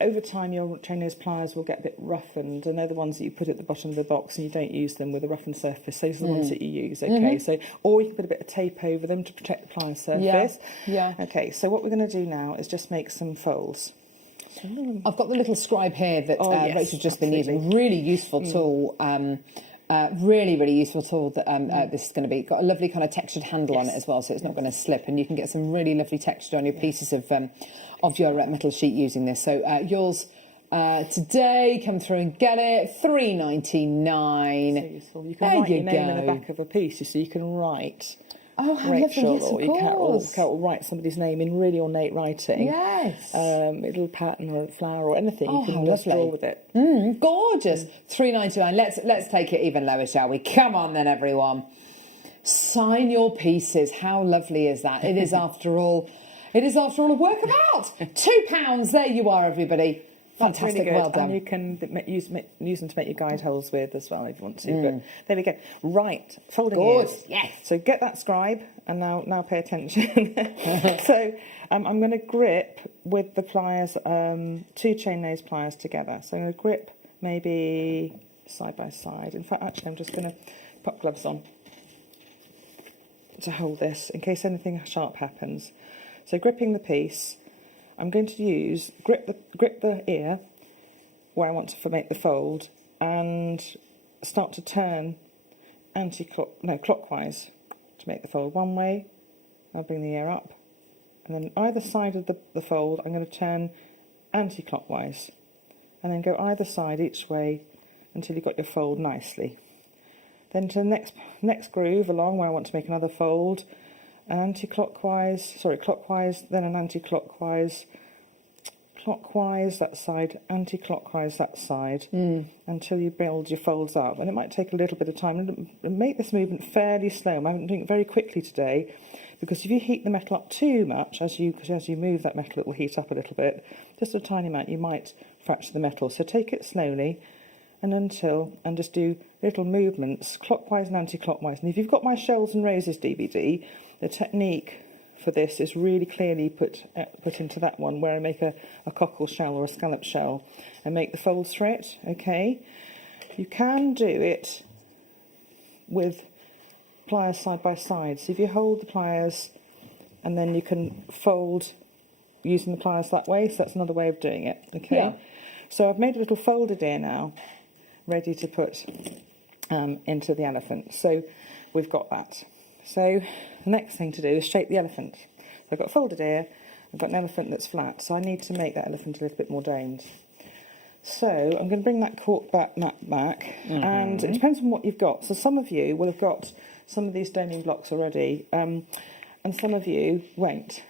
over time your chain nose pliers will get a bit roughened, and they're the ones that you put at the bottom of the box and you don't use them with a roughened surface. Those are the ones that you use, okay? So, or you can put a bit of tape over them to protect the plier surface. Yeah. Okay, so what we're going to do now is just make some folds. I've got the little scribe here that Rachel's just been using. Really useful tool. Really, really useful tool that this is going to be. Got a lovely kind of textured handle on it as well, so it's not going to slip, and you can get some really lovely texture on your pieces of your metal sheet using this. So yours today, come through and get it, $3.99. So useful. You can write your name in the back of a piece, you see. You can write Rachel, yes, or you can write somebody's name in really ornate writing. Yes. A little pattern or a flower or anything. You can just draw with it. Gorgeous. $3.99. Let's take it even lower, shall we? Come on then, everyone. Sign your pieces. How lovely is that? It is after all a work of art. £2. There you are, everybody. Fantastic, really good. Well done. And you can use them to make your guide holes with as well if you want to. But there we go. Right, folding ears. Yes. So get that scribe, and now pay attention. So I'm going to grip with the pliers, 2 chain nose pliers together. So I'm going to grip maybe side by side. In fact, actually, I'm just going to put gloves on to hold this in case anything sharp happens. So gripping the piece, I'm going to use grip the ear where I want to make the fold, and start to turn clockwise to make the fold. One way, I'll bring the ear up, and then either side of the fold I'm going to turn anti-clockwise, and then go either side each way until you've got your fold nicely. Then to the next groove along where I want to make another fold, clockwise, then an anti-clockwise, clockwise that side, anti-clockwise that side, until you build your folds up. And it might take a little bit of time. And make this movement fairly slow. I'm doing it very quickly today, because if you heat the metal up too much, as you move that metal, it will heat up a little bit. Just a tiny amount, you might fracture the metal. So take it slowly, and just do little movements, clockwise and anti-clockwise. And if you've got my Shells and Roses DVD, the technique for this is really clearly put into that one, where I make a cockle shell or a scallop shell and make the folds for it, okay? You can do it with pliers side by side. So if you hold the pliers and then you can fold using the pliers that way, so that's another way of doing it, okay? Yeah. So I've made a little folded ear now, ready to put into the elephant. So we've got that. So the next thing to do is shape the elephant. So I've got a folded ear, I've got an elephant that's flat, so I need to make that elephant a little bit more domed. So I'm going to bring that cork back, and it depends on what you've got. So some of you will have got some of these doming blocks already, and some of you won't.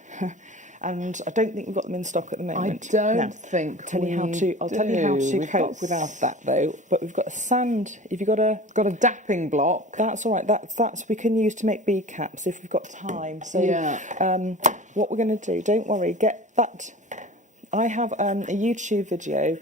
And I don't think we've got them in stock at the moment. I don't think I'll tell you how to cope without that though. But we've got a sand. If you've got a dapping block, that's all right. That's we can use to make bead caps if we've got time. So what we're going to do? Don't worry. Get that. I have a YouTube video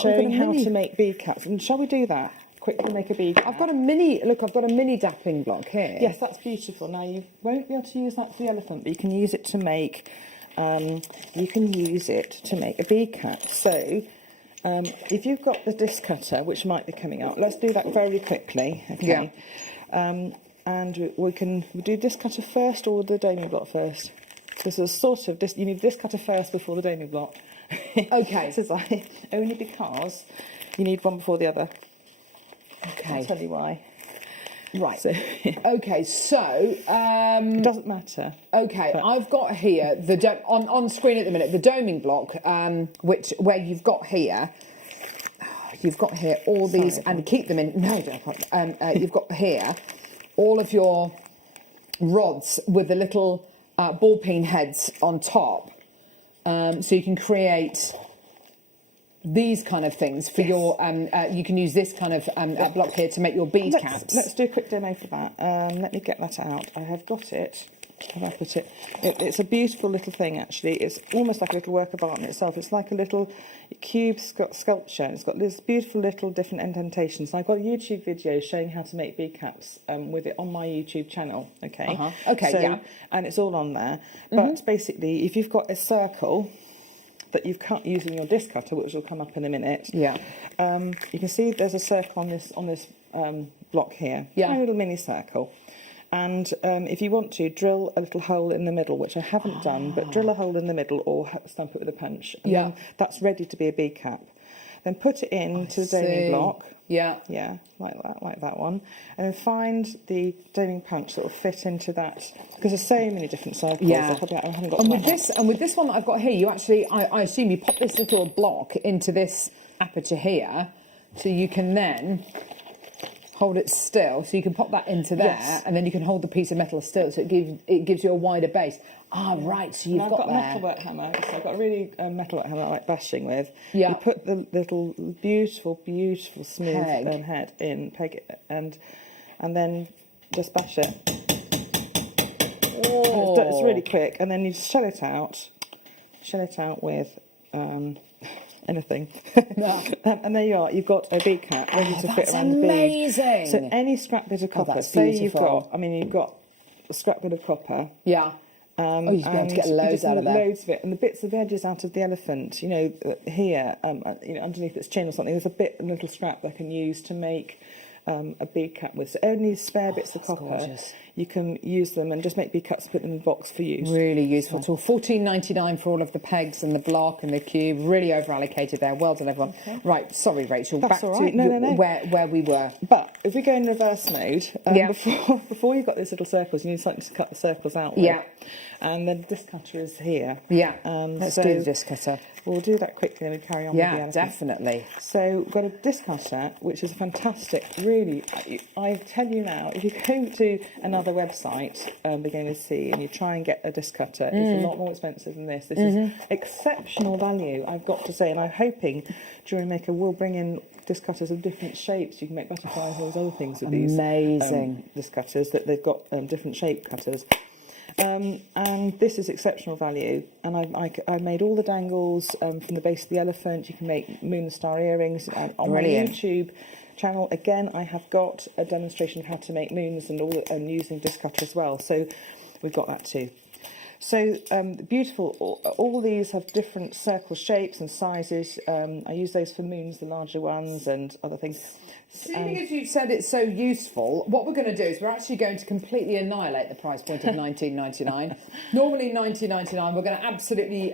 showing how to make bead caps. And shall we do that? Quickly make a bead cap. I've got a mini dapping block here. Yes, that's beautiful. Now you won't be able to use that for the elephant, but you can use it to make. You can use it to make a bead cap. So if you've got the disc cutter, which might be coming up, let's do that very quickly. Okay. Yeah. And we do disc cutter first or the doming block first. This is sort of you need disc cutter first before the doming block. Okay. This is only because you need one before the other. Okay. I'll tell you why. Right. So, okay, so it doesn't matter. Okay, I've got here on screen at the minute the doming block, where you've got here all these and keep them in. No, don't. You've got here all of your rods with the little ball peen heads on top, so you can create these kind of things for your you can use this kind of block here to make your bead caps. Let's do a quick demo for that. Let me get that out. I have got it. Have I put it? It's a beautiful little thing actually. It's almost like a little work of art in itself. It's like a little cube sculpture. It's got this beautiful little different indentations. And I've got a YouTube video showing how to make bead caps with it on my YouTube channel. Okay. Okay. So, yeah. And it's all on there. But basically, if you've got a circle that you've cut using your disc cutter, which will come up in a minute. Yeah. You can see there's a circle on this block here. Yeah. A little mini circle. And if you want to, drill a little hole in the middle, which I haven't done, but drill a hole in the middle or stamp it with a punch. And then that's ready to be a bead cap. Then put it into the doming block. Yeah. Yeah, like that one. And then find the doming punch that will fit into that. Because there's so many different circles. Yeah. I haven't got and with this one that I've got here, you actually, I assume you pop this little block into this aperture here, so you can then hold it still. So you can pop that into there, and then you can hold the piece of metal still, so it gives you a wider base. Ah, right. So you've got a metalwork hammer. So I've got a really metalwork hammer I like bashing with. Yeah. You put the little beautiful smooth head in, peg it, and then just bash it. Oh. It's really quick, and then you just shell it out with anything. And there you are. You've got a bead cap ready to fit around the bead. Amazing. So any scrap bit of copper. That's say beautiful. you've got a scrap bit of copper. Yeah. You'd be able to get loads out of there. Loads of it, and the bits of edges out of the elephant. Here, underneath its chin or something, there's a little scrap I can use to make a bead cap with. So only spare bits of copper. Gorgeous. You can use them and just make bead caps, put them in the box for use. Really useful tool. $14.99 for all of the pegs and the block and the cube. Really over allocated there. Well done, everyone. Okay. Right, sorry, Rachel. That's back all right. to where we were. But if we go in reverse mode, before you've got these little circles, you need something to cut the circles out with. Yeah. And the disc cutter is here. Yeah. Let's do the disc cutter. We'll do that quickly and we carry on with the elephant. Yeah, definitely. So we've got a disc cutter, which is fantastic. Really, I tell you now, if you go to another website, Beginning to See, and you try and get a disc cutter, it's a lot more expensive than this. This is exceptional value, I've got to say, and I'm hoping JewelleryMaker will bring in disc cutters of different shapes. You can make butterflies and all those other things with these disc cutters, that they've got different shape cutters. And this is exceptional value, and I made all the dangles from the base of the elephant. You can make moon and star earrings on my YouTube channel, again, I have got a demonstration of how to make moons and using disc cutter as well. So we've got that too. So beautiful, all these have different circle shapes and sizes. I use those for moons, the larger ones, and other things. Seeing as you said it's so useful, what we're going to do is we're actually going to completely annihilate the price point of $19.99. Normally $19.99, we're going to absolutely,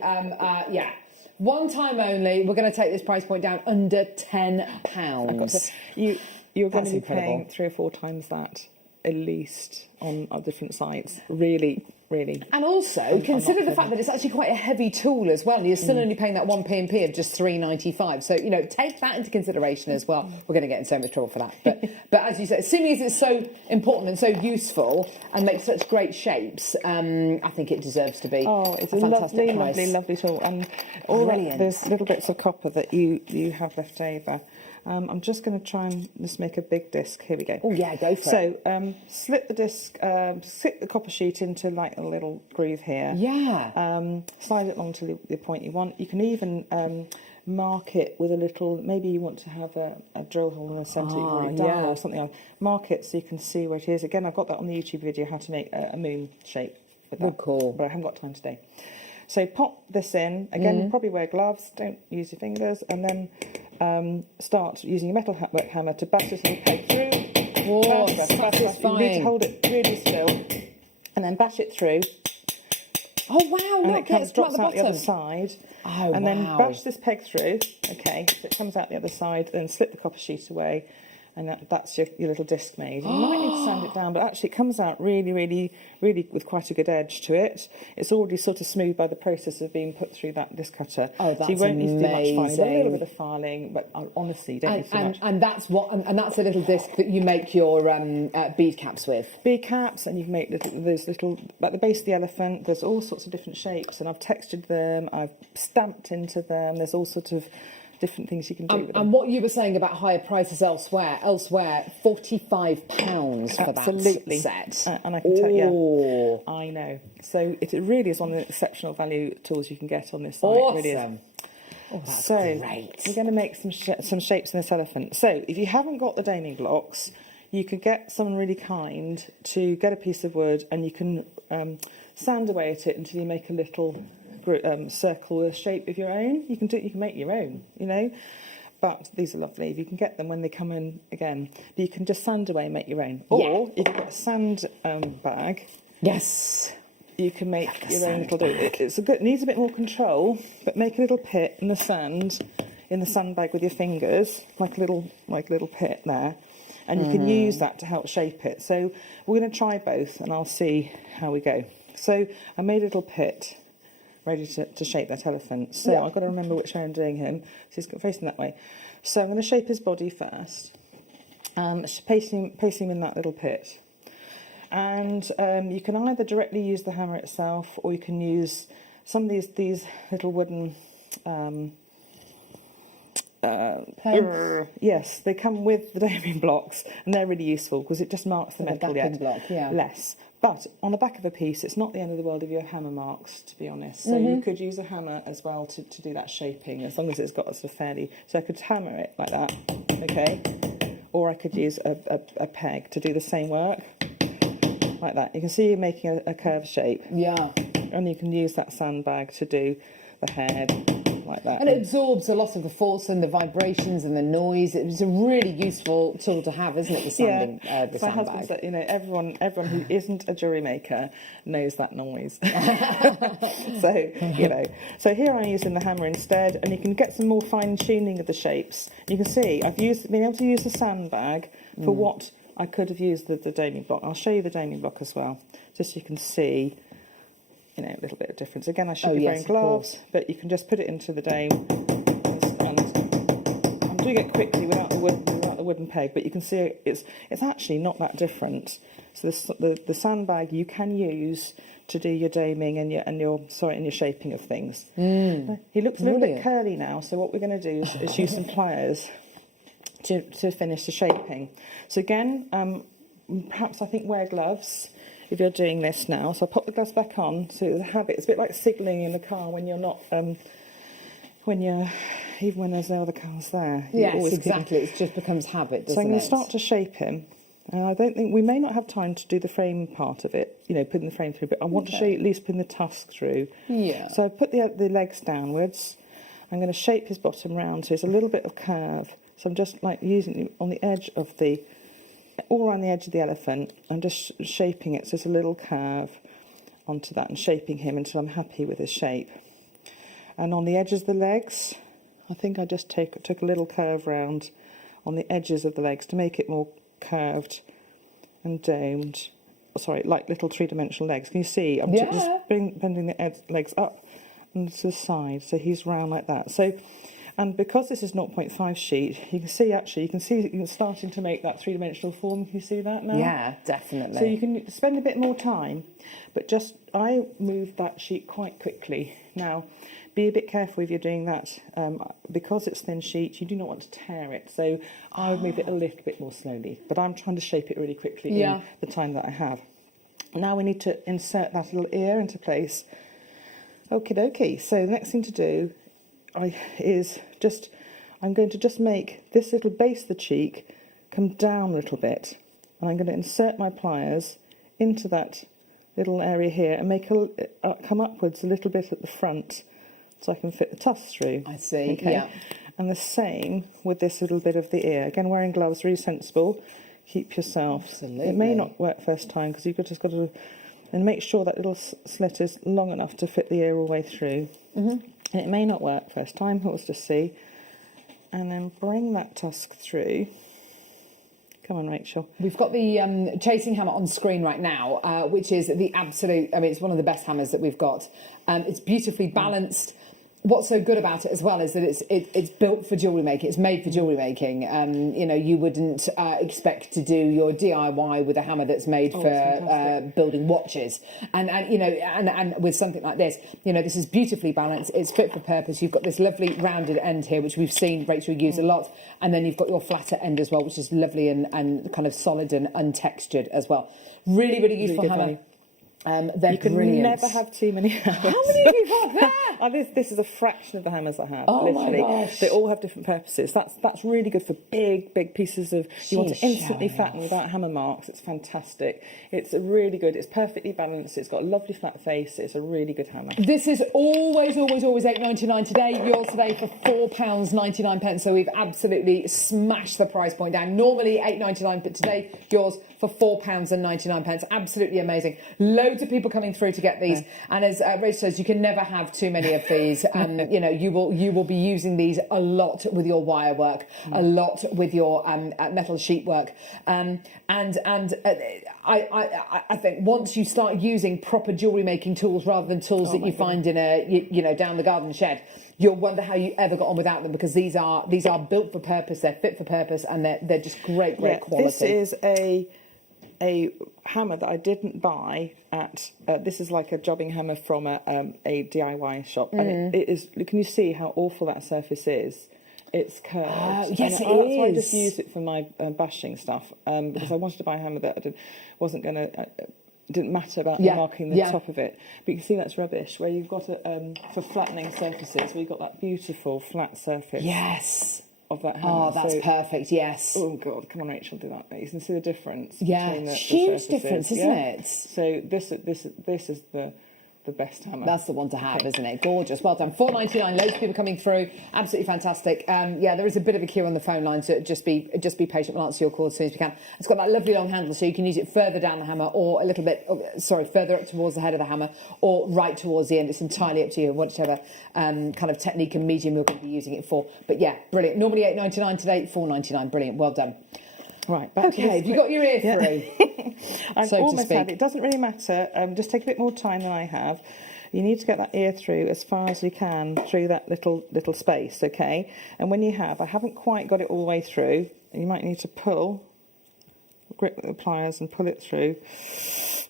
one time only, we're going to take this price point down under £10. You're going to be paying 3 or 4 times that, at least, on different sites. Really. And also, consider the fact that it's actually quite a heavy tool as well. You're still only paying that 1p of just $3.95. So, take that into consideration as well. We're going to get in so much trouble for that. But as you said, assuming as it's so important and so useful and makes such great shapes, I think it deserves to be it's a fantastic price. lovely tool. And all those little bits of copper that you have left over. I'm just going to try and just make a big disc. Here we go. Oh yeah, go for it. So slip the disc, slip the copper sheet into like a little groove here. Yeah. Slide it along to the point you want. You can even mark it with a little. Maybe you want to have a drill hole in a centre or something like. Mark it so you can see where it is. Again, I've got that on the YouTube video how to make a moon shape with that. Good call. But I haven't got time today. So pop this in. Again, probably wear gloves. Don't use your fingers, and then. Start using your metal work hammer to bash this little peg through. Whoa, You need to hold it really still, and then bash it through. Oh wow! And Look, it drops the out the other side. Oh, and then bash this peg through. Okay, so it comes out the other side. Then slip the copper sheet away, and that's your little disc made. You might need to sand it down, but actually it comes out really with quite a good edge to it. It's already sort of smooth by the process of being put through that disc cutter. Oh, that's so you won't need to do much filing. amazing. A little bit of filing, but honestly, you don't need too much. And that's that's a little disc that you make your bead caps with. Bead caps, and you can make those little, like the base of the elephant. There's all sorts of different shapes, and I've textured them. I've stamped into them. There's all sorts of different things you can do with them. And what you were saying about higher prices elsewhere, £45 for Absolutely. that set. And I can tell you, I know. So it really is one of the exceptional value tools you can get on this site. Awesome. It really is. Oh, that's great. We're going to make some shapes in this elephant. So if you haven't got the daming blocks, you could get someone really kind to get a piece of wood, and you can sand away at it until you make a little circle shape of your own. You can make your own, but these are lovely if you can get them when they come in again. But you can just sand away and make your own, or if you've got a sand bag, you can make your own little it needs a bit more control, but make a little pit in the sand bag with your fingers, like a little pit there, and you can use that to help shape it. So we're going to try both, and I'll see how we go. So I made a little pit ready to shape that elephant. So I've got to remember which way I'm doing him. So he's facing that way. So I'm going to shape his body first. Placing him in that little pit. And you can either directly use the hammer itself, or you can use some of these little wooden... yes, they come with the daming blocks, and they're really useful because it just marks the metal less. But on the back of a piece, it's not the end of the world if your hammer marks, to be honest. So you could use a hammer as well to do that shaping, as long as it's got a sort of fairly... So I could hammer it like that, okay? Or I could use a peg to do the same work, like that. You can see you're making a curved shape. Yeah. And you can use that sandbag to do the head, like that. And it absorbs a lot of the force and the vibrations and the noise. It's a really useful tool to have, isn't it, the sanding, the My sandbag? husband said, everyone who isn't a jewellery maker knows that noise. So here I'm using the hammer instead, and you can get some more fine tuning of the shapes. You can see I've been able to use the sandbag for what I could have used the daming block. I'll show you the daming block as well, just so you can see. A little bit of difference. Again, I should be wearing gloves, but you can just put it into the dame, and I'm doing it quickly without the wooden peg. But you can see it's actually not that different. So the sandbag you can use to do your daming and your shaping of things. He looks a little bit curly now. So what we're going to do is use some pliers to finish the shaping. So again, perhaps I think wear gloves if you're doing this now. So I'll pop the gloves back on. So the habit, it's a bit like signalling in the car when you're not even when there's no other colours there. Yes, exactly. It just becomes habit, doesn't it? So I'm going to start to shape him. And I don't think we may not have time to do the frame part of it, putting the frame through, but I want to show you at least putting the tusk through. Yeah. So I've put the legs downwards. I'm going to shape his bottom round, so it's a little bit of curve. So I'm just like using it on the edge of all around the edge of the elephant. I'm just shaping it so it's a little curve onto that and shaping him until I'm happy with his shape. And on the edges of the legs, I think I just took a little curve round on the edges of the legs to make it more curved and domed. Sorry, like little three-dimensional legs. Can you see? I'm just bending the legs up and to the side, so he's round like that. So, and because this is 0.5 sheet, you can see it's starting to make that three-dimensional form. Can you see that now? Yeah, definitely. So you can spend a bit more time, but I move that sheet quite quickly. Now, be a bit careful if you're doing that, because it's thin sheet, you do not want to tear it. So I would move it a little bit more slowly, but I'm trying to shape it really quickly in the time that I have. Now we need to insert that little ear into place. Okie dokie. So the next thing to do I'm going to just make this little base of the cheek come down a little bit, and I'm going to insert my pliers into that little area here and make come upwards a little bit at the front, so I can fit the tusk through. I see. Okay. Yeah. And the same with this little bit of the ear. Again, wearing gloves, really sensible. Keep yourself. Absolutely. It may not work first time because you've just got to, and make sure that little slit is long enough to fit the ear all the way through. And it may not work first time. Let's just see. And then bring that tusk through. Come on, Rachel. We've got the chasing hammer on screen right now, which is the absolute, it's one of the best hammers that we've got. It's beautifully balanced. What's so good about it as well is that it's built for jewellery making. It's made for jewellery making. You wouldn't expect to do your DIY with a hammer that's made for building watches. And with something like this, this is beautifully balanced. It's fit for purpose. You've got this lovely rounded end here, which we've seen Rachel use a lot. And then you've got your flatter end as well, which is lovely and kind of solid and untextured as well. Really, really useful hammer. Value. They're you can brilliant. never have too many hammers. How many have you got there? This is a fraction of the hammers I have. Oh, literally, my gosh. They all have different purposes. That's really good for big pieces of. You want to instantly fatten without hammer marks. It's fantastic. It's really good. It's perfectly balanced. It's got a lovely flat face. It's a really good hammer. This is always £8.99 today. Yours today for £4.99. So we've absolutely smashed the price point down. Normally £8.99, but today yours for £4.99. Absolutely amazing. Loads of people coming through to get these, and as Rachel says, you can never have too many of these. You will be using these a lot with your wire work, a lot with your metal sheet work, I think once you start using proper jewellery making tools rather than tools that you find in a down the garden shed, you'll wonder how you ever got on without them, because these are built for purpose. They're fit for purpose, and they're just great quality. This is a hammer that I didn't buy at. This is like a jobbing hammer from a DIY shop, and it is. Can you see how awful that surface is? It's curved. Yes, it is. So I just used it for my bashing stuff because I wanted to buy a hammer that wasn't going to. Didn't matter about marking the top of it, but you can see that's rubbish. Where you've got it for flattening surfaces, where you've got that beautiful flat surface. Yes. Of that hammer. Oh, that's perfect. Yes. Oh God, come on, Rachel, do that. You can see the difference. Yeah, between the huge surfaces. difference, isn't it? So this is the best hammer. That's the one to have, isn't it? Gorgeous. Well done. £4.99. Loads of people coming through. Absolutely fantastic. There is a bit of a queue on the phone line, so just be patient. We'll answer your call as soon as we can. It's got that lovely long handle, so you can use it further down the hammer, or a little bit, further up towards the head of the hammer, or right towards the end. It's entirely up to you, whichever kind of technique and medium you're going to be using it for. But yeah, brilliant. Normally £8.99 today, £4.99. Brilliant. Well done. Right, back to this. Have you got your ear through? I've almost had it. It doesn't really matter. Just take a bit more time than I have. You need to get that ear through as far as you can through that little space, okay? And when you have, I haven't quite got it all the way through. You might need to grip the pliers and pull it through.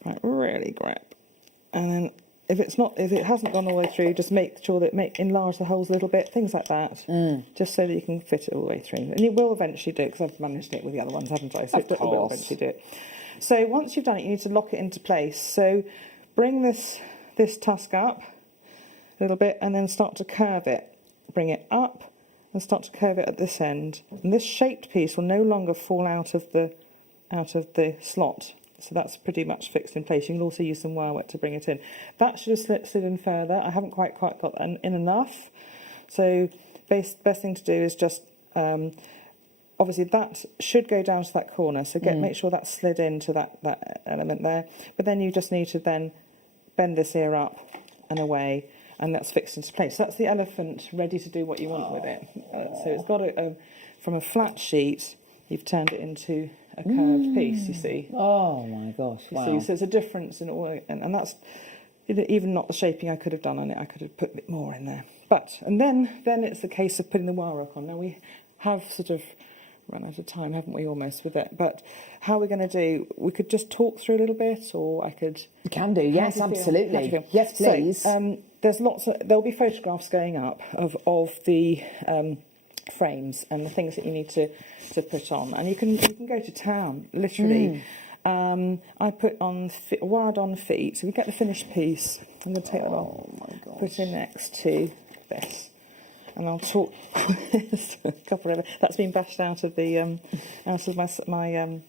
Right, really grip. And then if it hasn't gone all the way through, just make sure that enlarge the holes a little bit, things like that, just so that you can fit it all the way through. And you will eventually do it, because I've managed it with the other ones, haven't I? So it will eventually do it. So once you've done it, you need to lock it into place. So bring this tusk up a little bit, and then start to curve it. bring it up and start to curve it at this end. And this shaped piece will no longer fall out of the slot. So that's pretty much fixed in place. You can also use some wire work to bring it in. That should have slid in further. I haven't quite got that in enough. So best thing to do is just, obviously that should go down to that corner. So make sure that's slid into that element there. But then you just need to then bend this ear up and away, and that's fixed into place. So that's the elephant ready to do what you want with it. So it's got from a flat sheet, you've turned it into a curved piece, you see. Oh my gosh, wow. You see, so there's a difference in all, and that's even not the shaping I could have done on it. I could have put a bit more in there. And then it's the case of putting the wire work on. Now we have sort of run out of time, haven't we, almost, with it? But how we're going to do, we could just talk through a little bit, or I could... You can do, yes, absolutely. Yes, please. So, there'll be photographs going up of the frames and the things that you need to put on, and you can go to town, literally. I put on wired on feet, so we get the finished piece. I'm going to take that off. Oh my gosh. Put it next to this, and I'll talk. That's been bashed out of the my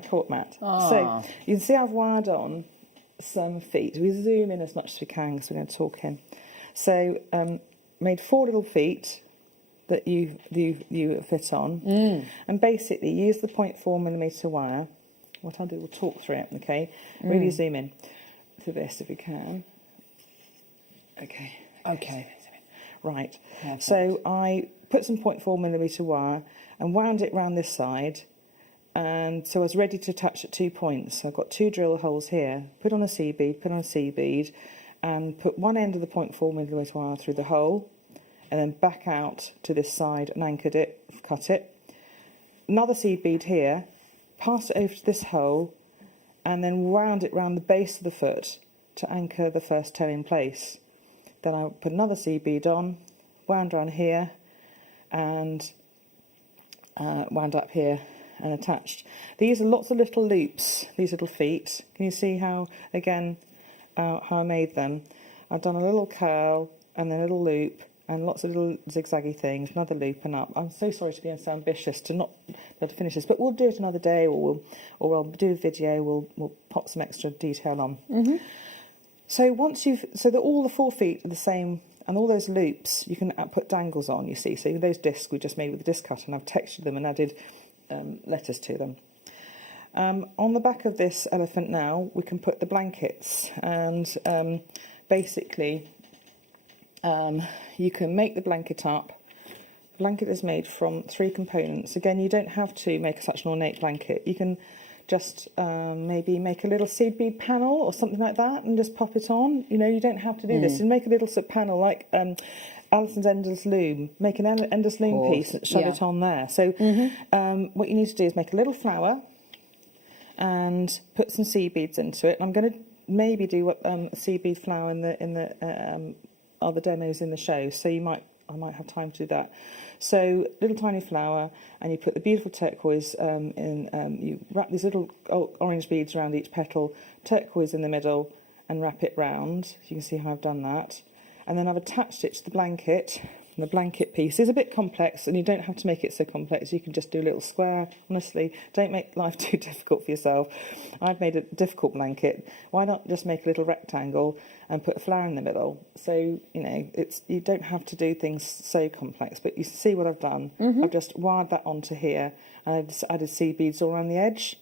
court mat. So you can see I've wired on some feet. We zoom in as much as we can because we're going to talk in. So made 4 little feet that you fit on, and basically use the 0.4mm wire. What I'll do, we'll talk through it, okay? Really zoom in to this if we can. Okay. Zoom in. Right. Perfect. So I put some 0.4mm wire and wound it round this side, and so I was ready to attach at 2 points. So I've got 2 drill holes here. Put on a C bead, put on a C bead, and put one end of the 0.4mm wire through the hole, and then back out to this side and anchored it, cut it. Another seed bead here, pass it over to this hole, and then wound it round the base of the foot to anchor the first toe in place. Then I put another seed bead on, wound around here, and wound up here and attached. These are lots of little loops, these little feet. Can you see how, again, how I made them? I've done a little curl and then a little loop, and lots of little zigzaggy things, another loop and up. I'm so sorry to be so ambitious to not be able to finish this, but we'll do it another day, or I'll do a video. We'll pop some extra detail on. So all the 4 feet are the same, and all those loops you can put dangles on. You see, so those discs we just made with the disc cutter, and I've textured them and added letters to them. On the back of this elephant now, we can put the blankets, and basically. You can make the blanket up. The blanket is made from 3 components. Again, you don't have to make such an ornate blanket. You can just maybe make a little seed bead panel or something like that and just pop it on. You know, you don't have to do this. You make a little sort of panel like Alison's endless loom. Make an endless loom piece and shove it on there. So what you need to do is make a little flower and put some seed beads into it. I'm going to maybe do a seed bead flower in the other demos in the show, so I might have time to do that. So little tiny flower, and you put the beautiful turquoise in. You wrap these little orange beads around each petal, turquoise in the middle, and wrap it round. So you can see how I've done that, and then I've attached it to the blanket. And the blanket piece is a bit complex, and you don't have to make it so complex. You can just do a little square. Honestly, don't make life too difficult for yourself. I've made a difficult blanket. Why not just make a little rectangle and put a flower in the middle? So, you know, you don't have to do things so complex, but you see what I've done. I've just wired that onto here, and I've just added seed beads all around the edge.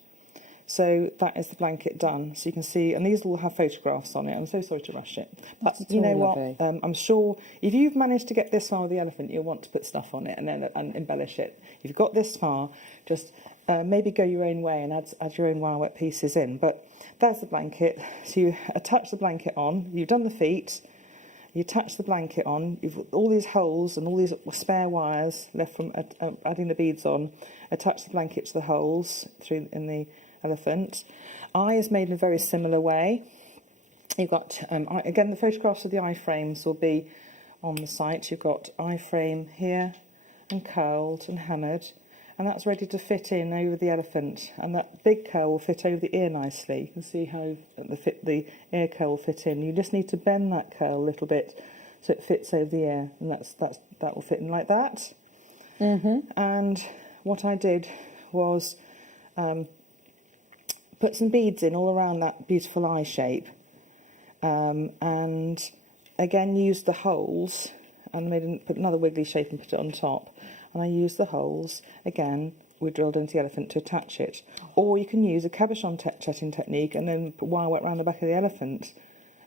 So that is the blanket done. So you can see, and these will have photographs on it. I'm so sorry to rush it. But you know what? I'm sure if you've managed to get this far with the elephant, you'll want to put stuff on it and embellish it. If you've got this far, just maybe go your own way and add your own wire work pieces in. But there's the blanket. So you attach the blanket on. You've done the feet. You attach the blanket on. You've got all these holes and all these spare wires left from adding the beads on. Attach the blanket to the holes in the elephant. Eye is made in a very similar way. You've got, again, the photographs of the eye frames will be on the site. You've got eye frame here and curled and hammered, and that's ready to fit in over the elephant, and that big curl will fit over the ear nicely. You can see how the ear curl will fit in. You just need to bend that curl a little bit so it fits over the ear, and that will fit in like that. And what I did was put some beads in all around that beautiful eye shape, and again used the holes and put another wiggly shape and put it on top, and I used the holes again. We drilled into the elephant to attach it, or you can use a cabochon tetting technique and then put wire around the back of the elephant,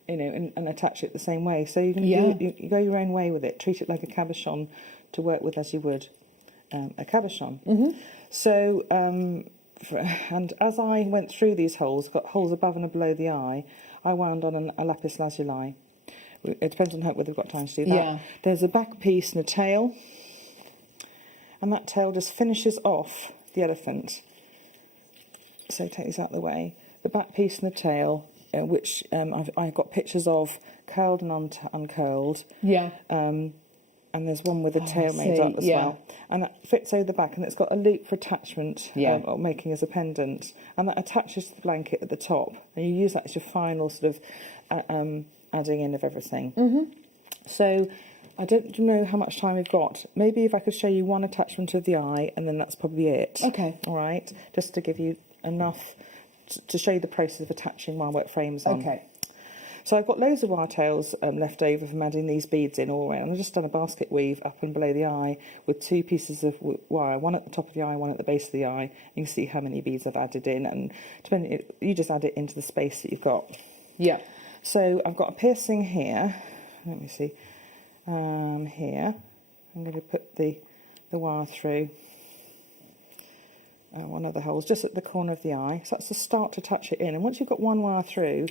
and attach it the same way. So you can you go your own way with it. Treat it like a cabochon to work with as you would a cabochon. So, and as I went through these holes, got holes above and below the eye, I wound on a lapis lazuli. It depends on whether we've got time to do that. Yeah. There's a back piece and a tail, and that tail just finishes off the elephant. So take these out of the way. The back piece and the tail, which I've got pictures of curled and uncurled. Yeah. And there's one with the tail made up as well. And that fits over the back, and it's got a loop for attachment, or making as a pendant. And that attaches to the blanket at the top. And you use that as your final sort of adding in of everything. So I don't know how much time we've got. Maybe if I could show you one attachment of the eye, and then that's probably it. Okay. All right. Just to give you enough to show you the process of attaching wire work frames on. Okay. So I've got loads of wire tails left over from adding these beads in all around. I've just done a basket weave up and below the eye with 2 pieces of wire, one at the top of the eye, one at the base of the eye. You can see how many beads I've added in, and you just add it into the space that you've got. Yeah. So I've got a piercing here. Let me see. Here. I'm going to put the wire through one of the holes just at the corner of the eye. So that's the start to touch it in. And once you've got one wire through,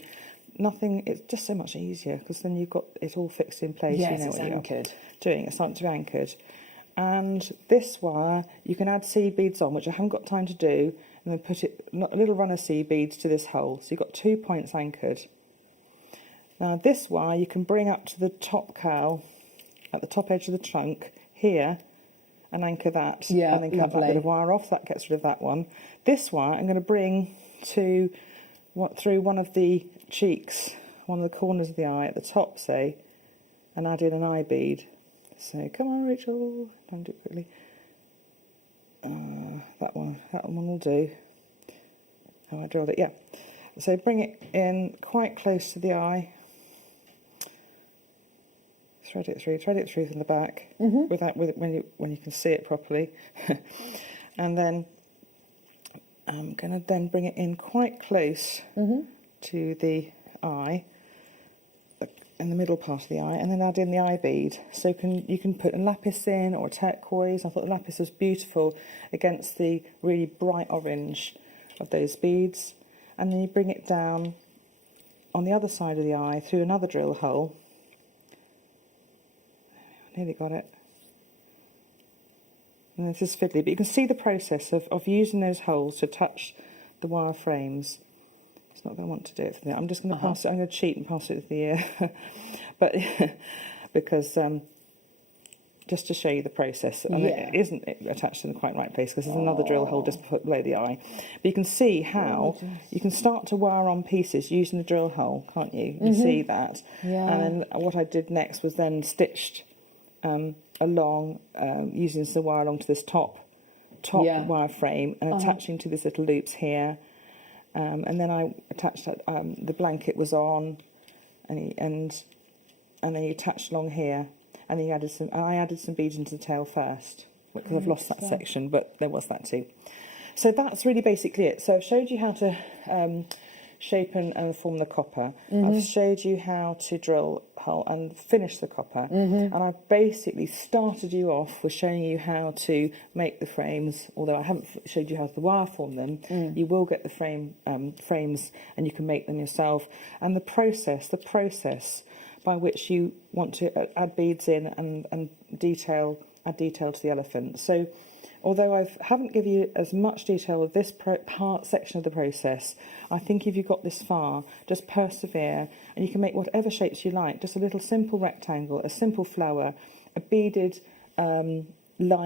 it's just so much easier, because then you've got it all fixed in place. Yes, you know it's what anchored. You're doing. It's starting to be anchored. And this wire, you can add seed beads on, which I haven't got time to do, and then put a little run of seed beads to this hole. So you've got 2 points anchored. Now this wire you can bring up to the top cowl, at the top edge of the trunk, here, and anchor that. Yeah, and then cut that bit of wire off. That gets rid of that one. This wire I'm going to bring through one of the cheeks, one of the corners of the eye at the top, say, and add in an eye bead. So come on, Rachel, don't do it quickly. That one will do. Oh, I drilled it, yeah. So bring it in quite close to the eye. Thread it through from the back, when you can see it properly, and then I'm going to then bring it in quite close to the eye, in the middle part of the eye, and then add in the eye bead. So you can put a lapis in, or a turquoise. I thought the lapis was beautiful against the really bright orange of those beads, and then you bring it down on the other side of the eye through another drill hole. Nearly got it. And this is fiddly, but you can see the process of using those holes to touch the wire frames. It's not going to want to do it for me. I'm just going to pass it. I'm going to cheat and pass it with the ear, but because just to show you the process, and it isn't attached in the quite right place, because there's another drill hole just below the eye. But you can see how you can start to wire on pieces using the drill hole, can't you? You can see that. Yeah. And then what I did next was then stitched along, using the wire along to this top wire frame, and attaching to these little loops here, and then I attached that. The blanket was on, and then you attached along here, and then I added some beads into the tail first, because I've lost that section, but there was that too. So that's really basically it. So I've showed you how to shape and form the copper. I've showed you how to drill hole and finish the copper, and I've basically started you off with showing you how to make the frames. Although I haven't showed you how to wire form them, you will get the frames, and you can make them yourself. And the process by which you want to add beads in and add detail to the elephant. So although I haven't given you as much detail of this section of the process, I think if you've got this far, just persevere, and you can make whatever shapes you like. Just a little simple rectangle, a simple flower, a beaded line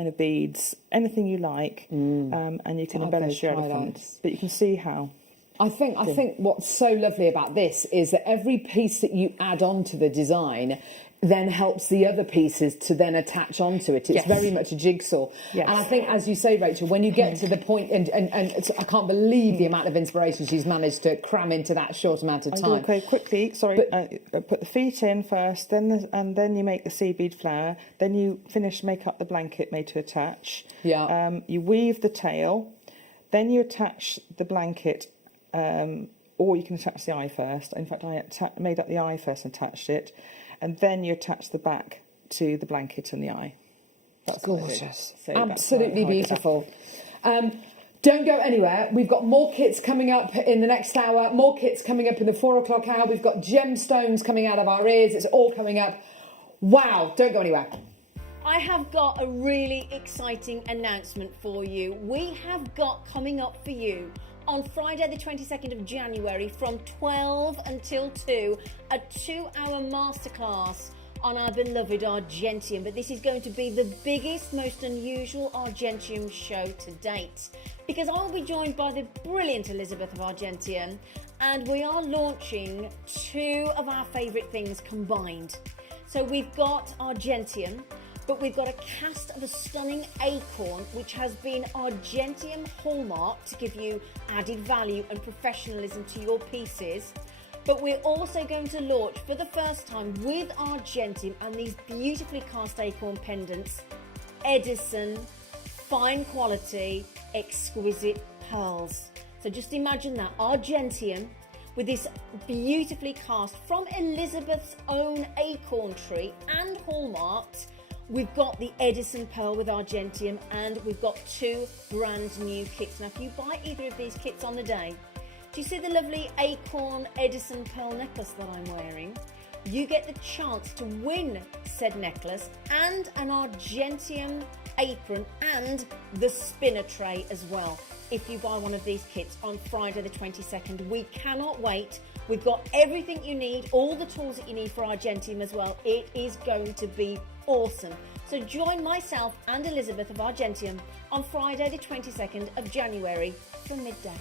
of beads, anything you like, and you can embellish your elephant. But you can see how. I think what's so lovely about this is that every piece that you add on to the design then helps the other pieces to then attach onto it. It's very much a jigsaw. Yes. And I think, as you say, Rachel, when you get to the point, and I can't believe the amount of inspiration she's managed to cram into that short amount of time. Okay, quickly, sorry, put the feet in first, and then you make the sea bead flower, then you make up the blanket made to attach. Yeah. You weave the tail, then you attach the blanket, or you can attach the eye first. In fact, I made up the eye first and attached it, and then you attach the back to the blanket and the eye. That's gorgeous. So absolutely beautiful. Don't go anywhere. We've got more kits coming up in the next hour, more kits coming up in the 4 o'clock hour. We've got gemstones coming out of our ears. It's all coming up. Wow, don't go anywhere. I have got a really exciting announcement for you. We have got coming up for you on Friday the 22nd of January from 12 until 2, a 2-hour masterclass on our beloved Argentium. But this is going to be the biggest, most unusual Argentium show to date, because I will be joined by the brilliant Elizabeth of Argentium, and we are launching 2 of our favourite things combined. So we've got Argentium, but we've got a cast of a stunning acorn, which has been Argentium hallmark to give you added value and professionalism to your pieces. But we're also going to launch for the first time with Argentium and these beautifully cast acorn pendants, Edison, fine quality, exquisite pearls. So just imagine that, Argentium with this beautifully cast from Elizabeth's own acorn tree and hallmarked. We've got the Edison pearl with Argentium, and we've got 2 brand new kits. Now, if you buy either of these kits on the day, do you see the lovely acorn Edison pearl necklace that I'm wearing? You get the chance to win said necklace and an Argentium apron and the spinner tray as well, if you buy one of these kits on Friday the 22nd. We cannot wait. We've got everything you need, all the tools that you need for Argentium as well. It is going to be awesome. So join myself and Elizabeth of Argentium on Friday the 22nd of January from midday.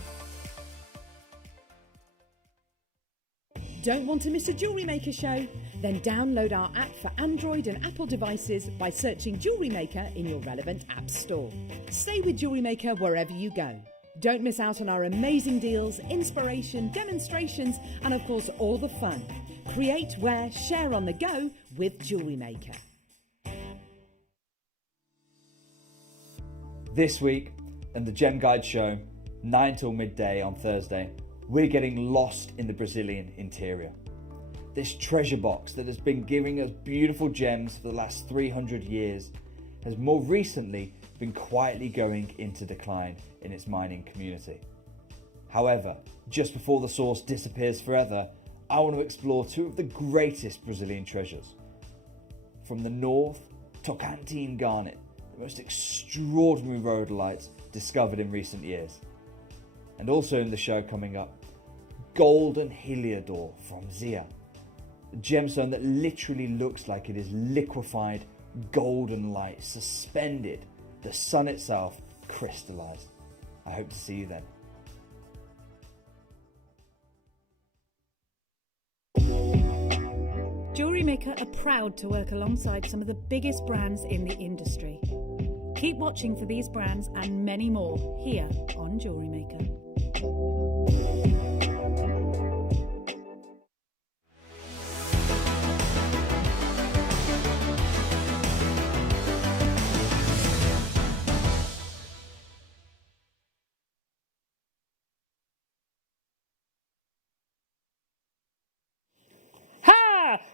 Don't want to miss a Jewellery Maker show? Then download our app for Android and Apple devices by searching Jewellery Maker in your relevant app store. Stay with Jewellery Maker wherever you go. Don't miss out on our amazing deals, inspiration, demonstrations, and of course all the fun. Create, wear, share on the go with Jewellery Maker. This week, and the Gem Guide show, 9 till midday on Thursday, we're getting lost in the Brazilian interior. This treasure box that has been giving us beautiful gems for the last 300 years has more recently been quietly going into decline in its mining community. However, just before the source disappears forever, I want to explore 2 of the greatest Brazilian treasures. From the north, Tocantins garnet, the most extraordinary rhodolites discovered in recent years. And also in the show coming up, golden heliodor from Zia, a gemstone that literally looks like it is liquefied golden light suspended, the sun itself crystallized. I hope to see you then. Jewellery Maker are proud to work alongside some of the biggest brands in the industry. Keep watching for these brands and many more here on Jewellery Maker.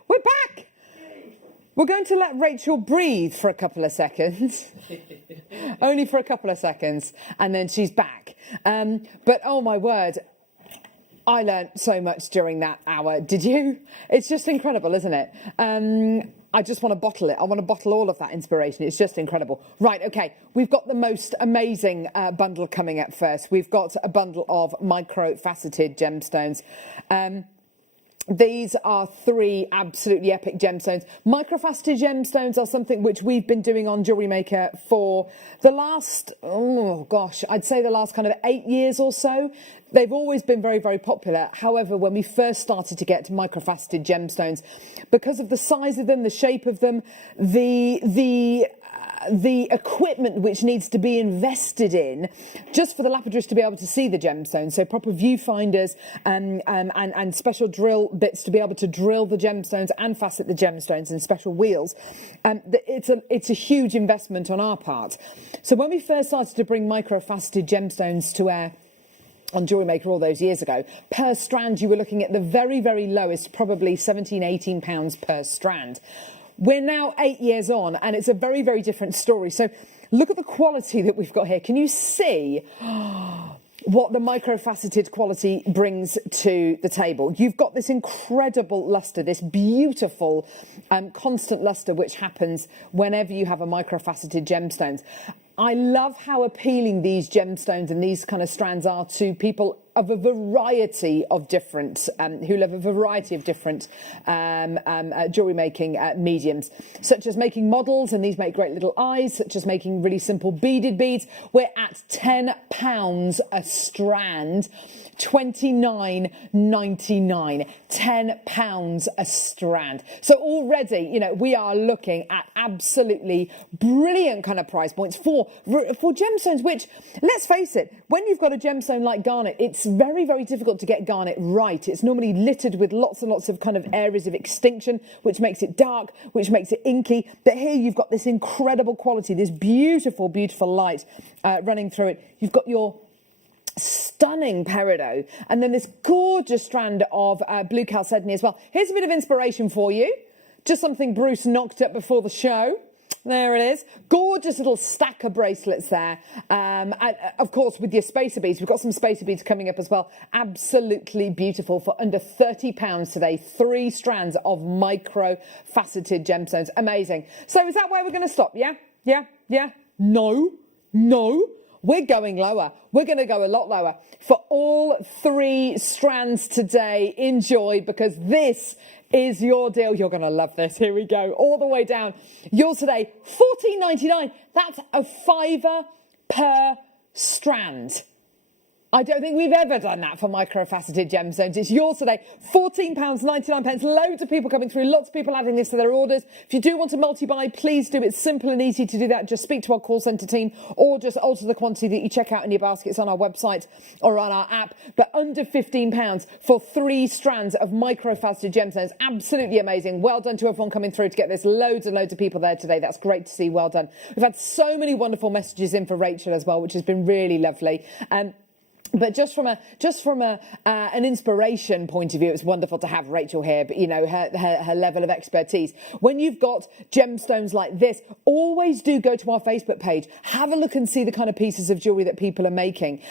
We're back! We're going to let Rachel breathe for a couple of seconds. Only for a couple of seconds, and then she's back. But oh my word, I learnt so much during that hour. Did you? It's just incredible, isn't it? I just want to bottle it. I want to bottle all of that inspiration. It's just incredible. Right, okay, we've got the most amazing bundle coming up first. We've got a bundle of micro faceted gemstones. These are 3 absolutely epic gemstones. Microfaceted gemstones are something which we've been doing on Jewellery Maker for the last, I'd say the last kind of 8 years or so. They've always been very, very popular. However, when we first started to get microfaceted gemstones, because of the size of them, the shape of them, the equipment which needs to be invested in just for the lapidarists to be able to see the gemstones, so proper viewfinders and special drill bits to be able to drill the gemstones and facet the gemstones, and special wheels. It's a huge investment on our part. So when we first started to bring microfaceted gemstones to air on Jewellery Maker all those years ago, per strand you were looking at the very, very lowest, probably £17-18 per strand. We're now 8 years on, and it's a very, very different story. So look at the quality that we've got here. Can you see what the microfaceted quality brings to the table? You've got this incredible luster, this beautiful constant luster which happens whenever you have a microfaceted gemstones. I love how appealing these gemstones and these kind of strands are to people of a variety of different, who love a variety of different jewellery making mediums, such as making models, and these make great little eyes, such as making really simple beaded beads. We're at £10 a strand, £29.99, £10 a strand. So already, you know, we are looking at absolutely brilliant kind of price points for gemstones, which, let's face it, when you've got a gemstone like garnet, it's very, very difficult to get garnet right. It's normally littered with lots and lots of kind of areas of extinction, which makes it dark, which makes it inky. But here you've got this incredible quality, this beautiful, beautiful light running through it. You've got your stunning peridot, and then this gorgeous strand of blue chalcedony as well. Here's a bit of inspiration for you. Just something Bruce knocked up before the show. There it is. Gorgeous little stack of bracelets there. And of course, with your spacer beads, we've got some spacer beads coming up as well. Absolutely beautiful for under £30 today. 3 strands of micro-faceted gemstones. Amazing. So is that where we're going to stop? Yeah? Yeah? Yeah? No. No. We're going lower. We're going to go a lot lower. For all 3 strands today, enjoy, because this is your deal. You're going to love this. Here we go. All the way down. Yours today, $14.99. That's a £5 per strand. I don't think we've ever done that for microfaceted gemstones. It's yours today, £14.99. Loads of people coming through, lots of people adding this to their orders. If you do want to multi-buy, please do. It's simple and easy to do that. Just speak to our call centre team, or just alter the quantity that you check out in your baskets on our website or on our app. But under £15 for 3 strands of microfaceted gemstones. Absolutely amazing. Well done to everyone coming through to get this. Loads and loads of people there today. That's great to see. Well done. We've had so many wonderful messages in for Rachel as well, which has been really lovely. But just from an inspiration point of view, it's wonderful to have Rachel here. But you know, her level of expertise. When you've got gemstones like this, always do go to our Facebook page. Have a look and see the kind of pieces of jewellery that people are making.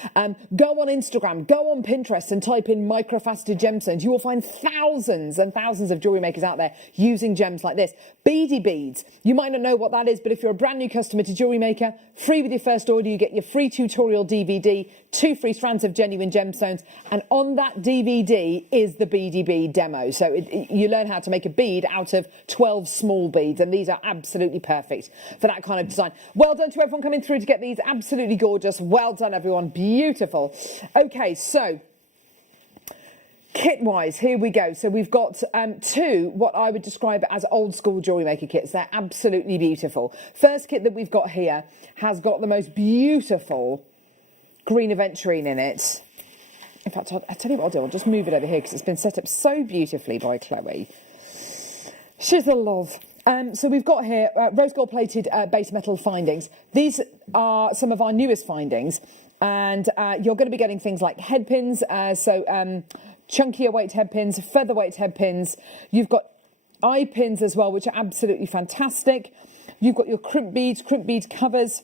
Go on Instagram, go on Pinterest, and type in microfaceted gemstones. You will find thousands and thousands of jewellery makers out there using gems like this. Beady beads. You might not know what that is, but if you're a brand new customer to Jewellery Maker, free with your first order, you get your free tutorial DVD, 2 free strands of genuine gemstones, and on that DVD is the beady bead demo. So you learn how to make a bead out of 12 small beads, and these are absolutely perfect for that kind of design. Well done to everyone coming through to get these. Absolutely gorgeous. Well done, everyone. Beautiful. Okay, so kit-wise, here we go. So we've got 2 what I would describe as old school Jewellery Maker kits. They're absolutely beautiful. First kit that we've got here has got the most beautiful green aventurine in it. In fact, I'll tell you what I'll do. I'll just move it over here because it's been set up so beautifully by Chloe. She's a love. So we've got here rose gold plated base metal findings. These are some of our newest findings, and you're going to be getting things like head pins, chunkier weight head pins, featherweight head pins. You've got eye pins as well, which are absolutely fantastic. You've got your crimp bead covers,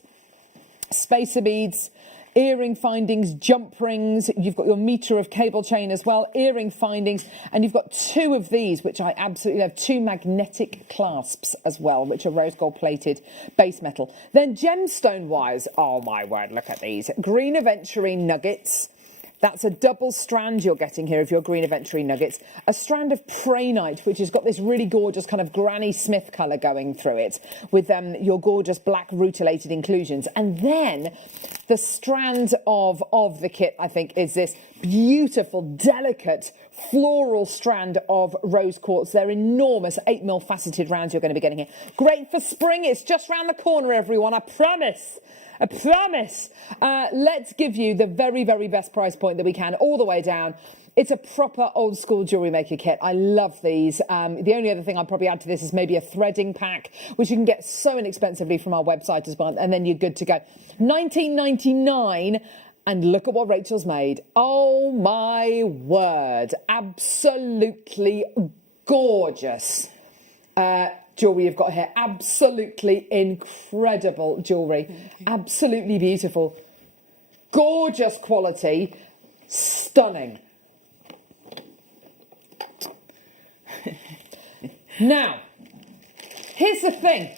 spacer beads, earring findings, jump rings. You've got your metre of cable chain as well, earring findings, and you've got 2 of these, which I absolutely love, 2 magnetic clasps as well, which are rose gold plated base metal. Then gemstone wise, oh my word, look at these. Green aventurine nuggets, That's a double strand you're getting here of your green aventurine nuggets. A strand of prainite, which has got this really gorgeous kind of Granny Smith colour going through it, with your gorgeous black rutilated inclusions. And then the strand of the kit, I think, is this beautiful, delicate, floral strand of rose quartz. They're enormous 8mm faceted rounds you're going to be getting here. Great for spring. It's just round the corner, everyone. I promise. I promise. Let's give you the very, very best price point that we can, all the way down. It's a proper old school jewellery maker kit. I love these. The only other thing I'd probably add to this is maybe a threading pack, which you can get so inexpensively from our website as well, and then you're good to go. $19.99. And look at what Rachel's made. Oh my word. Absolutely gorgeous jewellery you've got here. Absolutely incredible jewellery. Absolutely beautiful. Gorgeous quality. Stunning. Now, here's the thing.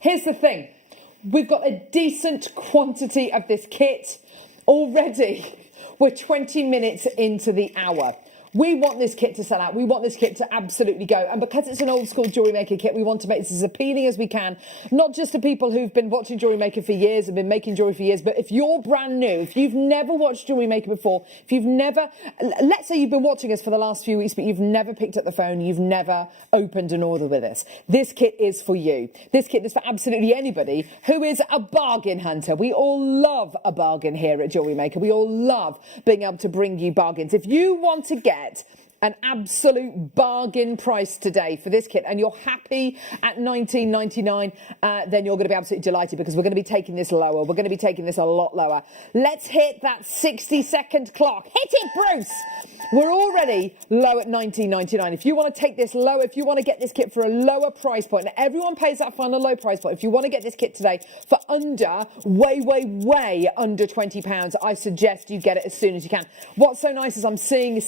Here's the thing. We've got a decent quantity of this kit. Already, we're 20 minutes into the hour. We want this kit to sell out. We want this kit to absolutely go. And because it's an old school jewellery maker kit, we want to make this as appealing as we can. Not just to people who've been watching Jewellery Maker for years and been making jewellery for years, but if you're brand new, if you've never watched Jewellery Maker before, if you've never, let's say you've been watching us for the last few weeks, but you've never picked up the phone, you've never opened an order with us. This kit is for you. This kit is for absolutely anybody who is a bargain hunter. We all love a bargain here at Jewellery Maker. We all love being able to bring you bargains. If you want to get an absolute bargain price today for this kit and you're happy at $19.99, then you're going to be absolutely delighted, because we're going to be taking this lower. We're going to be taking this a lot lower. Let's hit that 60-second clock. Hit it, Bruce! We're already low at $19.99. If you want to take this low, if you want to get this kit for a lower price point, and everyone pays that final low price point, if you want to get this kit today for under, way under £20, I suggest you get it as soon as you can. What's so nice is I'm seeing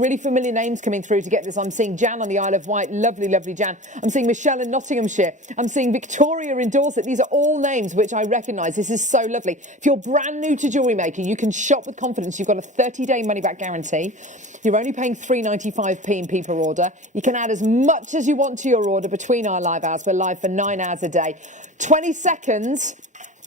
really familiar names coming through to get this. I'm seeing Jan on the Isle of Wight, lovely Jan. I'm seeing Michelle in Nottinghamshire. I'm seeing Victoria in Dorset. These are all names which I recognise. This is so lovely. If you're brand new to Jewellery Maker, you can shop with confidence. You've got a 30-day money-back guarantee. You're only paying £3.95p per order. You can add as much as you want to your order between our live hours. We're live for 9 hours a day. 20 seconds.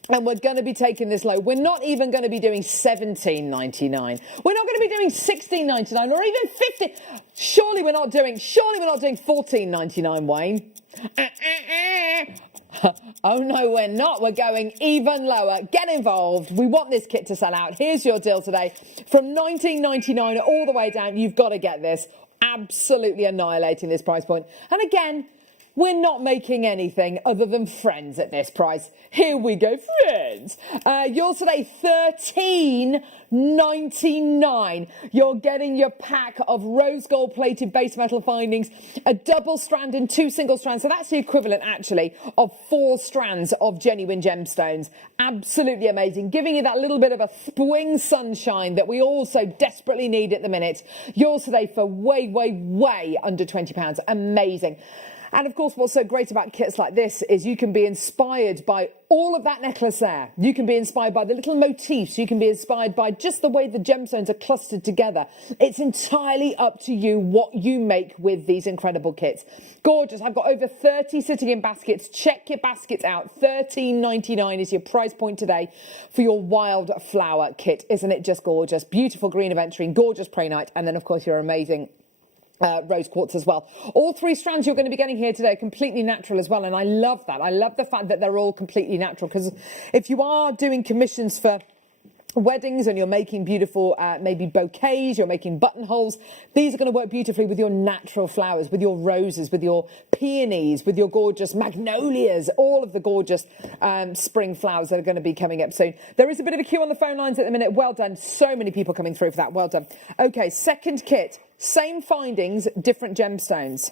And we're going to be taking this low. We're not even going to be doing $17.99. We're not going to be doing $16.99 or even $15. Surely we're not doing $14.99, Wayne. Oh no, we're not. We're going even lower. Get involved. We want this kit to sell out. Here's your deal today. From $19.99 all the way down, you've got to get this. Absolutely annihilating this price point. And again, we're not making anything other than friends at this price. Here we go, friends. Yours today, $13.99. You're getting your pack of rose gold plated base metal findings, a double strand and 2 single strands. So that's the equivalent, actually, of 4 strands of genuine gemstones. Absolutely amazing. Giving you that little bit of a spring sunshine that we also desperately need at the minute. Yours today for way under £20. Amazing. And of course, what's so great about kits like this is you can be inspired by all of that necklace there. You can be inspired by the little motifs. You can be inspired by just the way the gemstones are clustered together. It's entirely up to you what you make with these incredible kits. Gorgeous. I've got over 30 sitting in baskets. Check your baskets out. $13.99 is your price point today for your wildflower kit. Isn't it just gorgeous? Beautiful green aventurine, gorgeous prainite, and then, of course, your amazing rose quartz as well. All 3 strands you're going to be getting here today are completely natural as well, and I love that. I love the fact that they're all completely natural, because if you are doing commissions for weddings and you're making beautiful maybe bouquets, you're making buttonholes, these are going to work beautifully with your natural flowers, with your roses, with your peonies, with your gorgeous magnolias, all of the gorgeous spring flowers that are going to be coming up soon. There is a bit of a queue on the phone lines at the minute. Well done. So many people coming through for that. Well done. Okay, second kit. Same findings, different gemstones.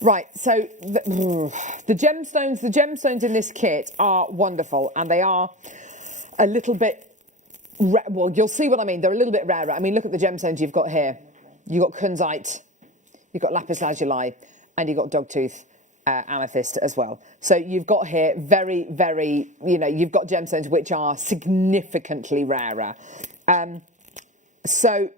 Right, so the gemstones in this kit are wonderful, and they are a little bit, well, you'll see what I mean. They're a little bit rarer. I mean, look at the gemstones you've got here. You've got kunzite, you've got lapis lazuli, and you've got dogtooth amethyst as well. So you've got here very, you've got gemstones which are significantly rarer. So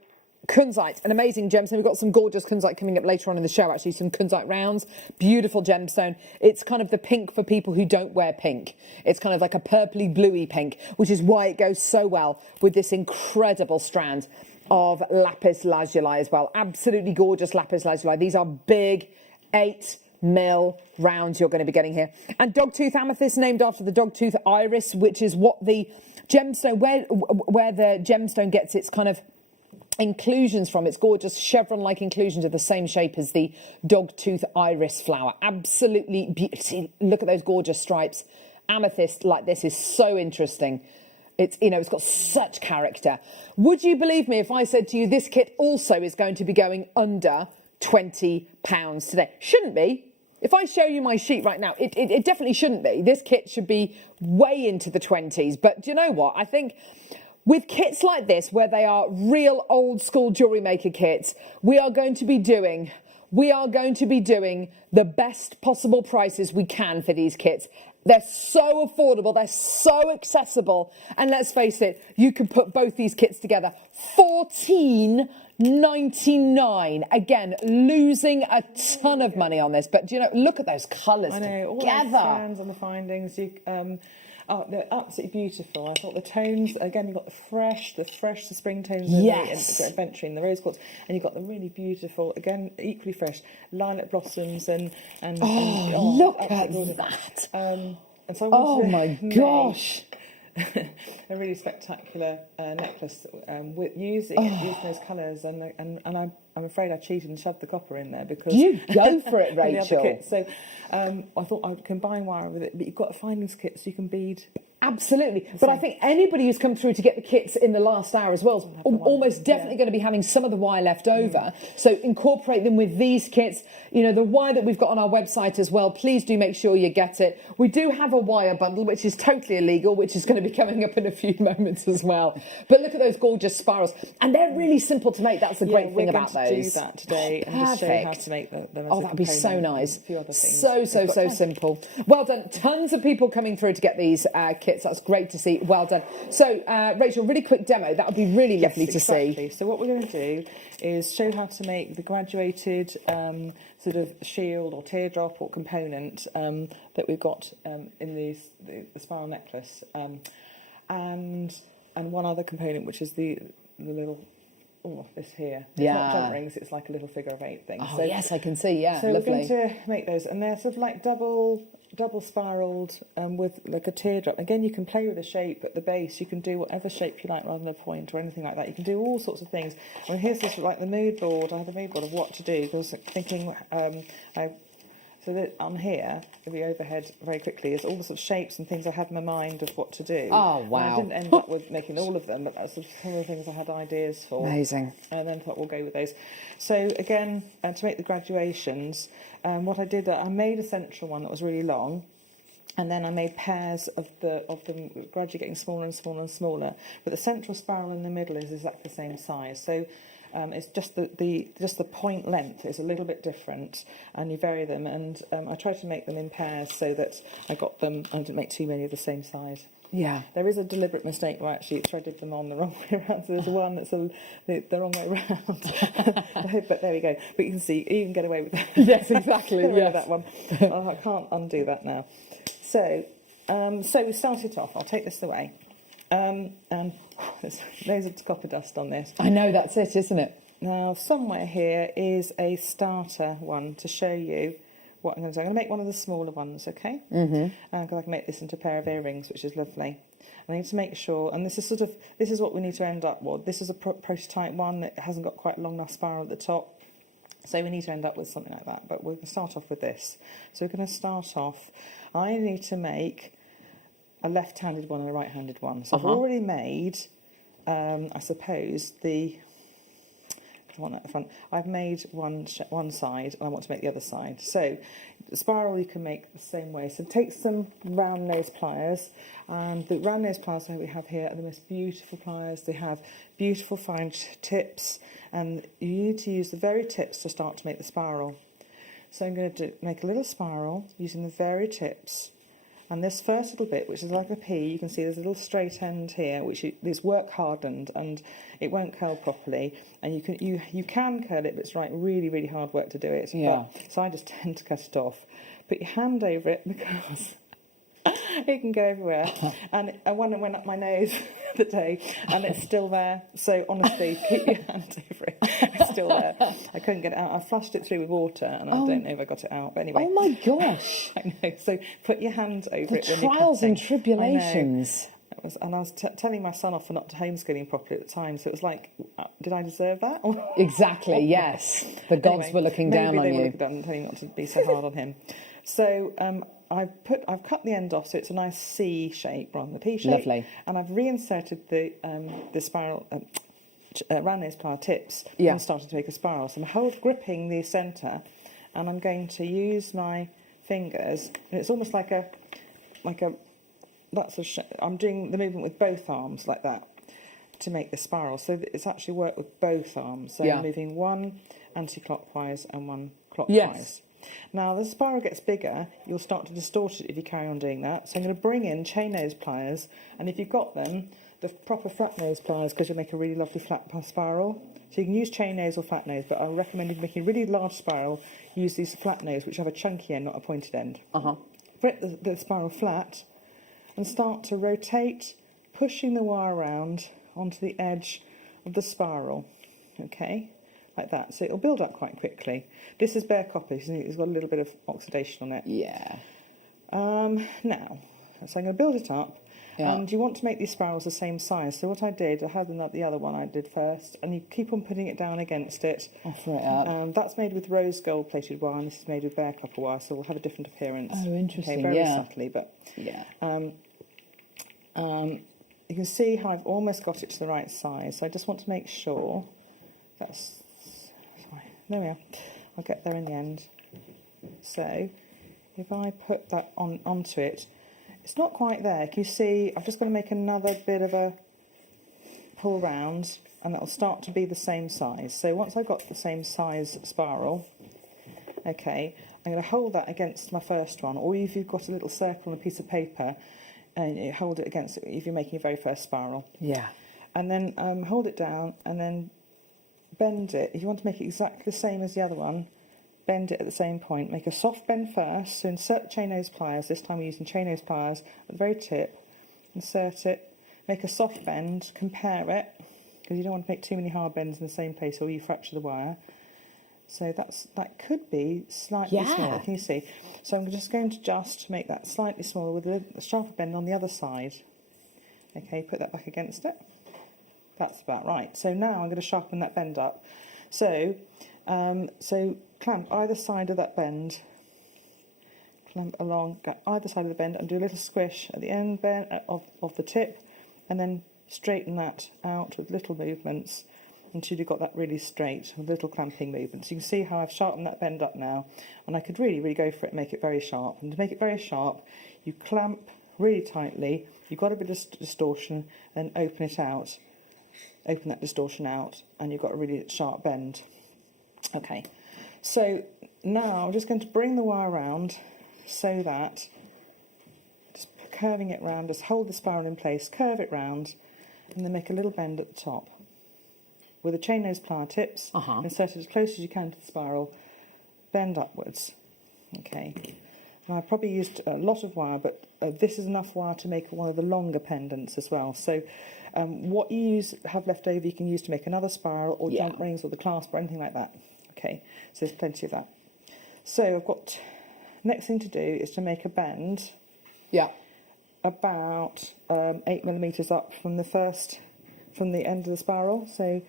kunzite, an amazing gemstone. We've got some gorgeous kunzite coming up later on in the show, actually, some kunzite rounds. Beautiful gemstone. It's kind of the pink for people who don't wear pink. It's kind of like a purpley bluey pink, which is why it goes so well with this incredible strand of lapis lazuli as well. Absolutely gorgeous lapis lazuli. These are big 8mm rounds you're going to be getting here. And dogtooth amethyst, named after the dogtooth iris, which is what the gemstone, where the gemstone gets its kind of inclusions from. It's gorgeous chevron-like inclusions of the same shape as the dogtooth iris flower. Absolutely beautiful. Look at those gorgeous stripes. Amethyst like this is so interesting. It's, you know, it's got such character. Would you believe me if I said to you this kit also is going to be going under £20 today? Shouldn't be. If I show you my sheet right now, it definitely shouldn't be. This kit should be way into the 20s. But do you know what? I think with kits like this, where they are real old school jewellery maker kits, we are going to be doing the best possible prices we can for these kits. They're so affordable, they're so accessible, and let's face it, you can put both these kits together. $14.99. Again, losing a ton of money on this, but do you know, look at those colours together. All those strands and the findings, they're absolutely beautiful. I thought the tones, again, you've got the spring tones in the adventure in the rose quartz, and you've got the really beautiful, again, equally fresh lilac blossoms and look at that. And so I wanted my gosh. a really spectacular necklace using those colours, and I'm afraid I cheated and shoved the copper in there because you go for it, Rachel. So I thought I'd combine wire with it, but you've got a findings kit so you can bead. Absolutely, but I think anybody who's come through to get the kits in the last hour as well is almost definitely going to be having some of the wire left over. So incorporate them with these kits. You know, the wire that we've got on our website as well, please do make sure you get it. We do have a wire bundle, which is totally illegal, which is going to be coming up in a few moments as well. But look at those gorgeous spirals. And they're really simple to make. That's the great thing about those. We're going to do that today and just show you how to make them. Oh, that would be so nice. A few other things. So simple. Well done. Tons of people coming through to get these kits. That's great to see. Well done. So, Rachel, really quick demo. That would be really lovely to see. So what we're going to do is show how to make the graduated sort of shield or teardrop or component that we've got in the spiral necklace, and one other component, which is the little. Oh, this here. It's not jump rings, it's like a little figure of 8 thing. Oh, so, yes, I can see, so lovely. we're going to make those, and they're sort of like double spiraled with like a teardrop. Again, you can play with the shape at the base. You can do whatever shape you like rather than a point or anything like that. You can do all sorts of things. I mean, here's this like the mood board. I have a mood board of what to do. I was thinking, so that on here, if we overhead very quickly, is all the sort of shapes and things I had in my mind of what to do. Oh, wow. And I didn't end up with making all of them, but that was sort of some of the things I had ideas for. Amazing. And then thought we'll go with those. So again, to make the graduations, what I did, I made a central one that was really long, and then I made pairs of them gradually getting smaller and smaller and smaller. But the central spiral in the middle is exactly the same size. So it's just the point length is a little bit different, and you vary them. And I tried to make them in pairs so that I got them. I didn't make too many of the same size. Yeah. There is a deliberate mistake where I actually threaded them on the wrong way around. So there's one that's the wrong way around. But there we go. But you can see, you can get away with that. Yes, exactly. Yes. That one. I can't undo that now. So we started off. I'll take this away. And there's loads of copper dust on this. I know, that's it, isn't it? Now, somewhere here is a starter one to show you what I'm going to do. I'm going to make one of the smaller ones, okay? Mm-hmm. Because I can make this into a pair of earrings, which is lovely. I need to make sure, and this is what we need to end up with. This is a prototype one that hasn't got quite a long enough spiral at the top. So we need to end up with something like that. But we're going to start off with this. So we're going to start off. I need to make a left-handed one and a right-handed one. So I've already made, I suppose, the one at the front. I've made one side, and I want to make the other side. So the spiral you can make the same way. So take some round nose pliers, and the round nose pliers that we have here are the most beautiful pliers. They have beautiful fine tips, and you need to use the very tips to start to make the spiral. So I'm going to make a little spiral using the very tips. And this first little bit, which is like a pea, you can see there's a little straight end here, which is work hardened, and it won't curl properly. And you can curl it, but it's really, really hard work to do it. Yeah. So I just tend to cut it off. Put your hand over it because it can go everywhere. And one went up my nose the other day, and it's still there. So honestly, keep your hand over it. It's still there. I couldn't get it out. I flushed it through with water, and I don't know if I got it out. But anyway. Oh my gosh! I know. So put your hand over it. The trials and tribulations. And I was telling my son off for not homeschooling properly at the time, so it was like, did I deserve that? Exactly, yes. The gods were looking down on you. Maybe they were telling me not to be so hard on him. So I've cut the end off so it's a nice C shape rather than a P shape. Lovely. And I've reinserted the spiral round those plier tips and started to make a spiral. So I'm gripping the centre, and I'm going to use my fingers, and it's almost like a. I'm doing the movement with both arms like that to make the spiral. So it's actually worked with both arms. So I'm moving one anti-clockwise and one clockwise. Yes. Now, the spiral gets bigger, you'll start to distort it if you carry on doing that. So I'm going to bring in chain nose pliers, and if you've got them, the proper flat nose pliers, because you'll make a really lovely flat spiral. So you can use chain nose or flat nose, but I recommend if you're making a really large spiral, use these flat nose, which have a chunky end, not a pointed end. Grip the spiral flat, and start to rotate, pushing the wire around onto the edge of the spiral, okay, like that. So it'll build up quite quickly. This is bare copper, so it's got a little bit of oxidation on it. Yeah. Now, so I'm going to build it up, and you want to make these spirals the same size. So what I did, I had the other one I did first, and you keep on putting it down against it. Offer it up. That's made with rose gold plated wire, and this is made with bare copper wire, so we'll have a different appearance. Oh, interesting. Okay, very subtly, but yeah. You can see how I've almost got it to the right size, so I just want to make sure that's fine. There we are. I'll get there in the end. So if I put that onto it, it's not quite there. Can you see I've just got to make another bit of a pull round, and that'll start to be the same size. So once I've got the same size spiral, okay, I'm going to hold that against my first one, or if you've got a little circle on a piece of paper, and you hold it against it if you're making your very first spiral. Yeah. And then hold it down, and then bend it. If you want to make it exactly the same as the other one, bend it at the same point. Make a soft bend first, so insert the chain nose pliers. This time we're using chain nose pliers at the very tip. Insert it, make a soft bend, compare it, because you don't want to make too many hard bends in the same place or you fracture the wire. So that could be slightly smaller, can you see? So I'm just going to make that slightly smaller with a sharper bend on the other side. Okay, put that back against it. That's about right. So now I'm going to sharpen that bend up. So clamp either side of that bend. Clamp along either side of the bend and do a little squish at the end of the tip, and then straighten that out with little movements until you've got that really straight, with little clamping movements. You can see how I've sharpened that bend up now, and I could really, really go for it and make it very sharp. And to make it very sharp, you clamp really tightly, you've got a bit of distortion, then open it out. Open that distortion out, and you've got a really sharp bend. Okay, so now I'm just going to bring the wire around so that, just curving it round, just hold the spiral in place, curve it round, and then make a little bend at the top. With the chain nose plier tips, insert it as close as you can to the spiral, bend upwards. Okay, and I probably used a lot of wire, but this is enough wire to make one of the longer pendants as well. So what you have left over you can use to make another spiral or jump rings or the clasp or anything like that. Okay, so there's plenty of that. So I've got, next thing to do is to make a bend about 8mm up from the end of the spiral. So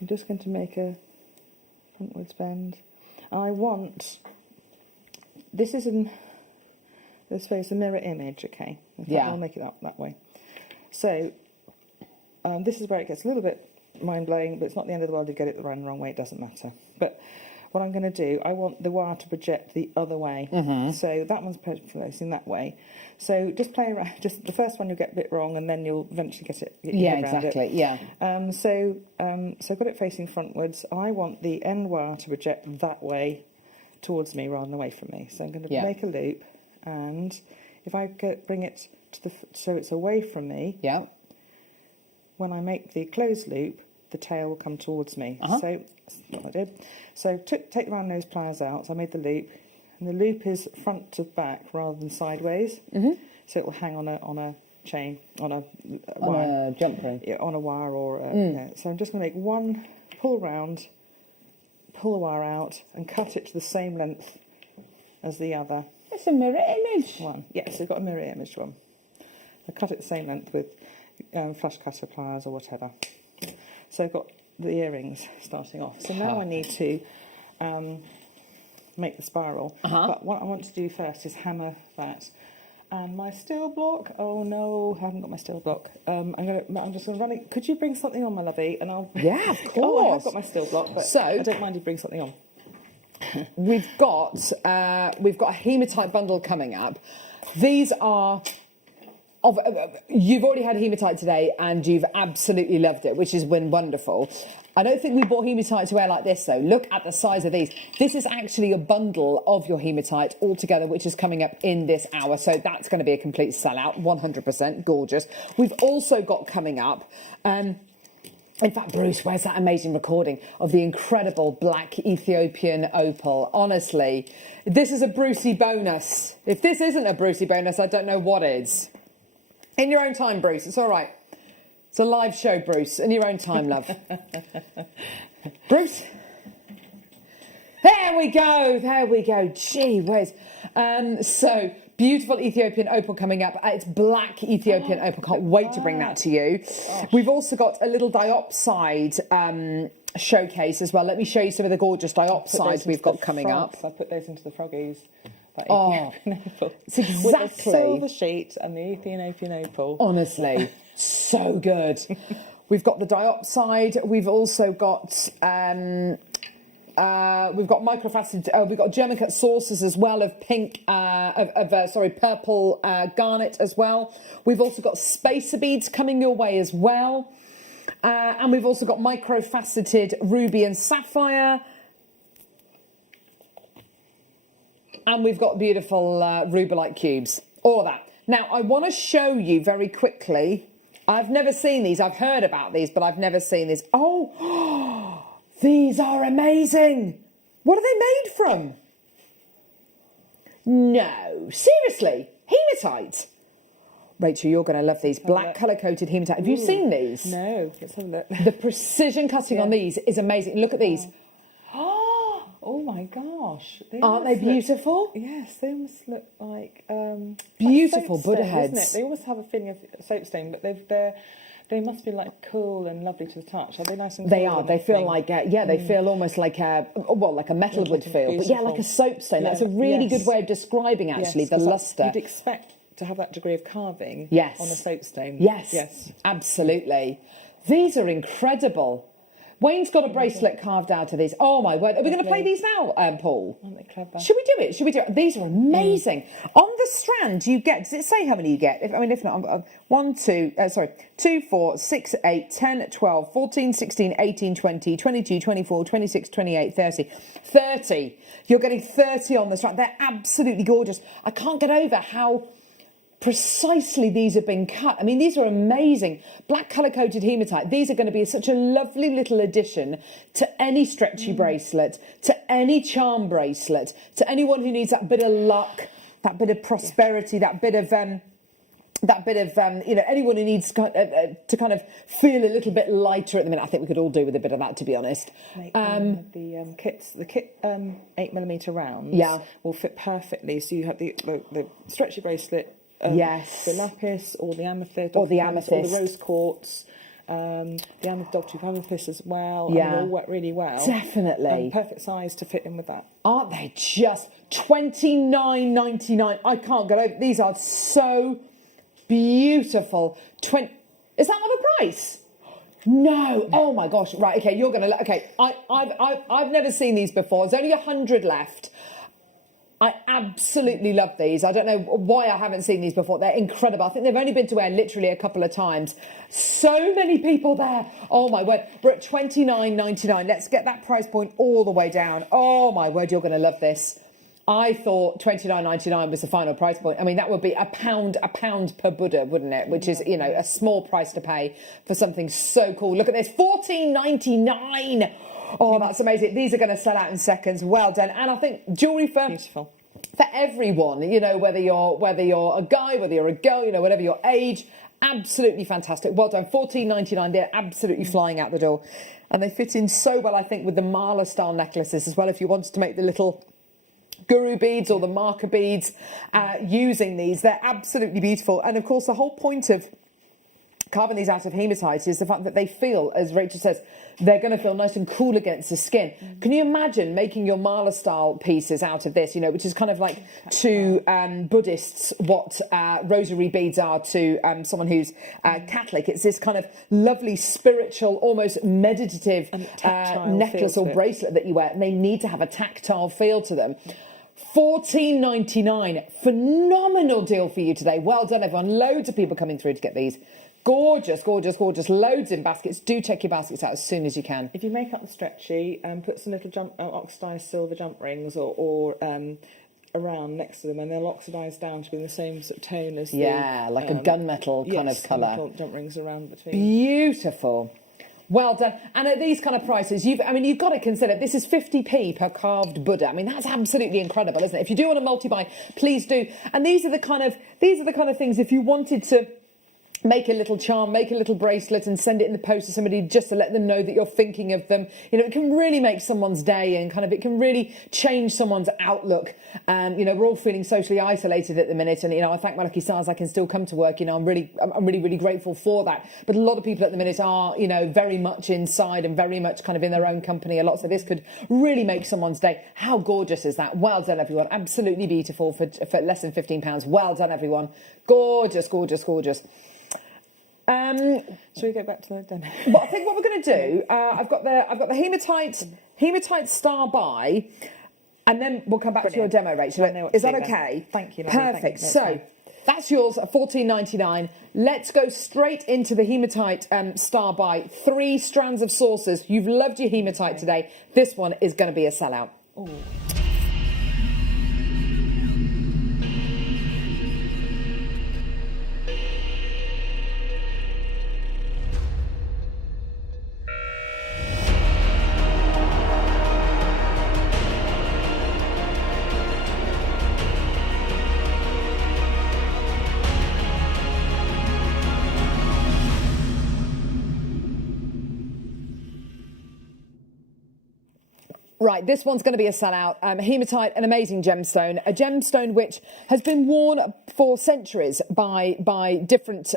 I'm just going to make a frontwards bend. I want, this is in this way, it's a mirror image, okay? In fact, I'll make it up that way. So this is where it gets a little bit mind-blowing, but it's not the end of the world. You get it the wrong way, it doesn't matter. But what I'm going to do, I want the wire to project the other way. So that one's facing that way. So just play around. Just the first one you'll get a bit wrong, and then you'll eventually get it. So I've got it facing frontwards. I want the end wire to project that way towards me rather than away from me. So I'm going to make a loop, and if I bring it to so it's away from me, when I make the closed loop, the tail will come towards me. So that's what I did. So take the round nose pliers out. So I made the loop, and the loop is front to back rather than sideways. So it will hang on a chain, on a wire, jump ring, on a wire or. So I'm just going to make one pull round, pull the wire out, and cut it to the same length as the other. It's a mirror image one. Yes, we've got a mirror image one. I cut it the same length with flush cutter pliers or whatever. So I've got the earrings starting off. So now I need to make the spiral. But what I want to do first is hammer that. And my steel block. Oh no, I haven't got my steel block. I'm just going to run it. Could you bring something on, my lovey? And I'll. Yeah, of course. Oh, I have got my steel block, but so I don't mind you bring something on. We've got a hematite bundle coming up. These are. You've already had hematite today and you've absolutely loved it, which has been wonderful. I don't think we bought hematite to wear like this though. Look at the size of these. This is actually a bundle of your hematite altogether, which is coming up in this hour. So that's going to be a complete sellout, 100% gorgeous. We've also got coming up, in fact, Bruce, where's that amazing recording of the incredible black Ethiopian opal? Honestly, this is a Brucey bonus. If this isn't a Brucey bonus, I don't know what is. In your own time, Bruce. It's all right. It's a live show, Bruce. In your own time, love. Bruce. There we go. There we go. Gee whiz. So, beautiful Ethiopian opal coming up. It's black Ethiopian opal. Can't wait to bring that to you. We've also got a little diopside showcase as well. Let me show you some of the gorgeous diopsides we've got coming up. I put those into the froggies. It's exactly with the silver sheet and the Ethiopian opal. Honestly, so good. We've got the diopside. We've also got microfaceted. We've got German cut saucers as well of pink, purple garnet as well. We've also got spacer beads coming your way as well, and we've also got microfaceted ruby and sapphire. And we've got beautiful rubellite cubes, all of that. Now, I want to show you very quickly. I've never seen these. I've heard about these, but I've never seen these. Oh, these are amazing. What are they made from? No, seriously, hematite. Rachel, you're going to love these. Black colour-coded hematite. Have you seen these? No, let's have a look. The precision cutting on these is amazing. Look at these. Oh my gosh. Aren't they beautiful? Yes, they almost look like beautiful like Buddha soapstone, heads. Isn't it? They almost have a feeling of soapstone, but they must be like cool and lovely to the touch. Are they nice and cool? They are. They feel like they feel almost like a metal would feel, but yeah, like a soapstone. That's a really good way of describing actually the luster. You'd expect to have that degree of carving on a soapstone. Yes, absolutely. These are incredible. Wayne's got a bracelet carved out of these. Oh my word. Are we going to play these now, Paul? Aren't they clever? Should we do it? Should we do it? These are amazing. On the strand you get, does it say how many you get? If not, 2, 4, 6, 8, 10, 12, 14, 16, 18, 20, 22, 24, 26, 28, 30. 30. You're getting 30 on the strand. They're absolutely gorgeous. I can't get over how precisely these have been cut. I mean, these are amazing. Black colour-coated hematite. These are going to be such a lovely little addition to any stretchy bracelet, to any charm bracelet, to anyone who needs that bit of luck, that bit of prosperity, that bit of anyone who needs to kind of feel a little bit lighter at the minute. I think we could all do with a bit of that, to be honest. The kit 8mm rounds will fit perfectly. So you have the stretchy bracelet, the lapis or the amethyst, or the rose quartz, the dogtooth amethyst as well. Yeah, and they all work really well. Definitely, perfect size to fit in with that. Aren't they just $29.99? I can't get over. These are so beautiful. Is that not the price? No. Oh my gosh. Right. Okay. You're gonna. Okay. I've never seen these before. There's only 100 left. I absolutely love these. I don't know why I haven't seen these before. They're incredible. I think they've only been to wear literally a couple of times. So many people there. Oh my word. We're at $29.99. Let's get that price point all the way down. Oh my word. You're going to love this. I thought $29.99 was the final price point. I mean, that would be a pound per Buddha, wouldn't it? Which is, you know, a small price to pay for something so cool. Look at this, $14.99. Oh, that's amazing. These are going to sell out in seconds. Well done. And I think jewellery for beautiful for everyone. You know, whether you're a guy, whether you're a girl, you know, whatever your age. Absolutely fantastic. Well done. $14.99. They're absolutely flying out the door, and they fit in so well. I think with the mala style necklaces as well. If you wanted to make the little guru beads or the marker beads using these, they're absolutely beautiful. And of course, the whole point of carving these out of hematite is the fact that they feel, as Rachel says, they're going to feel nice and cool against the skin. Can you imagine making your mala style pieces out of this, you know, which is kind of like to Buddhists what rosary beads are to someone who's Catholic. It's this kind of lovely spiritual, almost meditative necklace or bracelet that you wear, and they need to have a tactile feel to them. $14.99, phenomenal deal for you today. Well done, everyone. Loads of people coming through to get these. Gorgeous, gorgeous, gorgeous. Loads in baskets. Do check your baskets out as soon as you can. If you make up the stretchy, put some little oxidised silver jump rings or around next to them, and they'll oxidise down to be in the same sort of tone as like a gunmetal kind of colour. Little jump rings around between. Beautiful. Well done. And at these kind of prices, you've got to consider this is 50p per carved Buddha. I mean, that's absolutely incredible, isn't it? If you do want to multi-buy, please do. And these are the kind of things, if you wanted to make a little charm, make a little bracelet and send it in the post to somebody just to let them know that you're thinking of them. You know, it can really make someone's day, and kind of it can really change someone's outlook. You know, we're all feeling socially isolated at the minute, and you know, I thank my lucky stars I can still come to work. You know, I'm really grateful for that. But a lot of people at the minute are, you know, very much inside and very much kind of in their own company a lot. So this could really make someone's day. How gorgeous is that? Well done, everyone. Absolutely beautiful for less than £15. Well done, everyone. Gorgeous, gorgeous, gorgeous. Shall we go back to the demo? Well, I think what we're going to do, I've got the hematite star buy, and then we'll come back to your demo, Rachel. Is that okay? Thank you. Lovely. Perfect. So that's yours at $14.99. Let's go straight into the hematite star buy. 3 strands of saucers. You've loved your hematite today. This one is going to be a sellout. Ooh. Right, this one's going to be a sellout. Hematite, an amazing gemstone, a gemstone which has been worn for centuries by different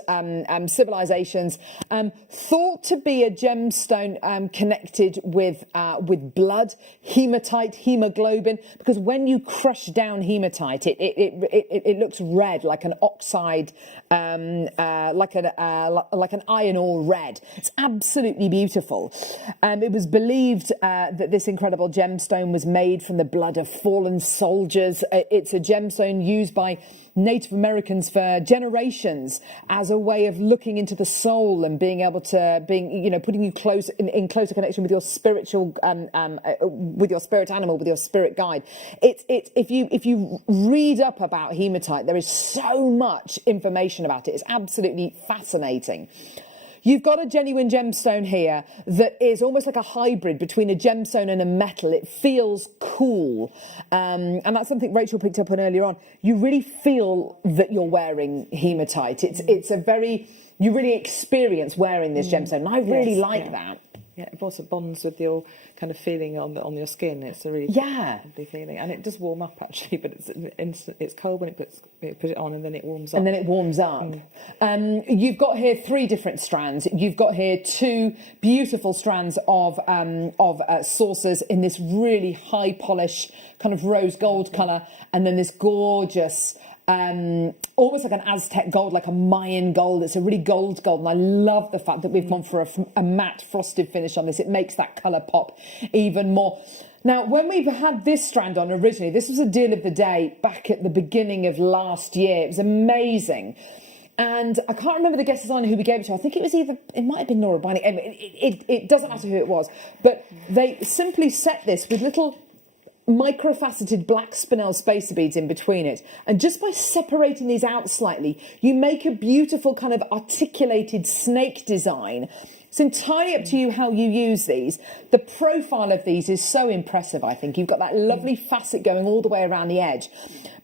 civilizations. Thought to be a gemstone connected with blood, hematite, hemoglobin, because when you crush down hematite, it looks red, like an oxide, like an iron ore red. It's absolutely beautiful. It was believed that this incredible gemstone was made from the blood of fallen soldiers. It's a gemstone used by Native Americans for generations as a way of looking into the soul and being able to, putting you close in closer connection with your spiritual, with your spirit animal, with your spirit guide. If you read up about hematite, there is so much information about it. It's absolutely fascinating. You've got a genuine gemstone here that is almost like a hybrid between a gemstone and a metal. It feels cool. And that's something Rachel picked up on earlier on. You really feel that you're wearing hematite. It's a very, you really experience wearing this gemstone. And I really like that. Yeah, it also bonds with your kind of feeling on your skin. It's a really lovely feeling, and it does warm up actually. But it's cold when you put it on, and then it warms up. And then it warms up. You've got here 3 different strands. You've got here 2 beautiful strands of saucers in this really high polish kind of rose gold colour, and then this gorgeous. Almost like an Aztec gold, like a Mayan gold. It's a really gold, and I love the fact that we've gone for a matte frosted finish on this. It makes that colour pop even more. Now, when we've had this strand on originally, this was a deal of the day back at the beginning of last year. It was amazing. And I can't remember the guest designer who we gave it to. I think it might have been Nora Binding. It doesn't matter who it was. But they simply set this with little microfaceted black spinel spacer beads in between it. And just by separating these out slightly, you make a beautiful kind of articulated snake design. It's entirely up to you how you use these. The profile of these is so impressive, I think. You've got that lovely facet going all the way around the edge.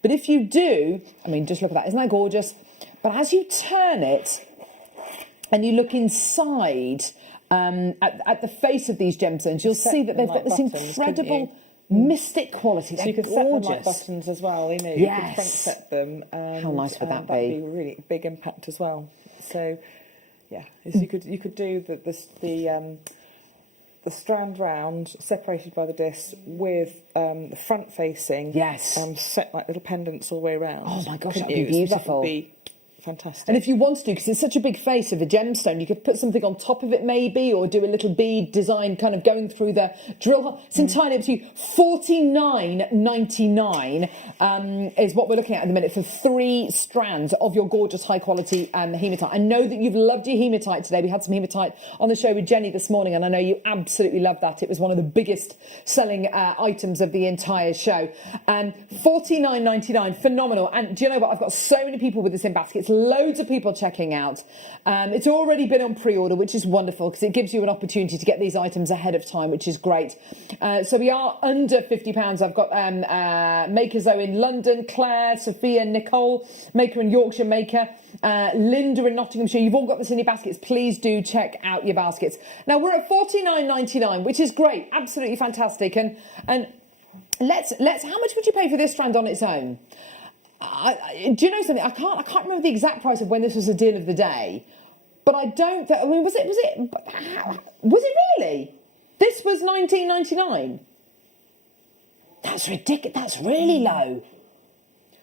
But if you do, I mean, just look at that. Isn't that gorgeous? But as you turn it and you look inside at the face of these gemstones, you'll see that they've got this incredible mystic quality. So you could set them like buttons as well, you know, you could front set them. How nice would that be? That'd be a really big impact as well. So, yeah, you could do the strand round, separated by the disc, with the front facing. Yes. Set like little pendants all the way around. Oh my gosh, that would be beautiful. That would be fantastic. And if you want to, because it's such a big face of a gemstone, you could put something on top of it maybe, or do a little bead design kind of going through the drill hole. It's entirely up to you. $49.99 is what we're looking at the minute for 3 strands of your gorgeous high quality hematite. I know that you've loved your hematite today. We had some hematite on the show with Jenny this morning, and I know you absolutely loved that. It was one of the biggest selling items of the entire show. $49.99, phenomenal. And do you know what? I've got so many people with this in baskets. Loads of people checking out. It's already been on pre-order, which is wonderful because it gives you an opportunity to get these items ahead of time, which is great. So we are under £50. I've got makers though in London, Claire, Sophia, Nicole, maker in Yorkshire, maker, Linda in Nottinghamshire. You've all got this in your baskets. Please do check out your baskets. Now we're at $49.99, which is great, absolutely fantastic. And let's how much would you pay for this strand on its own? Do you know something? I can't remember the exact price of when this was a deal of the day, but I don't. I mean, was it really? This was £19.99. That's ridiculous. That's really low.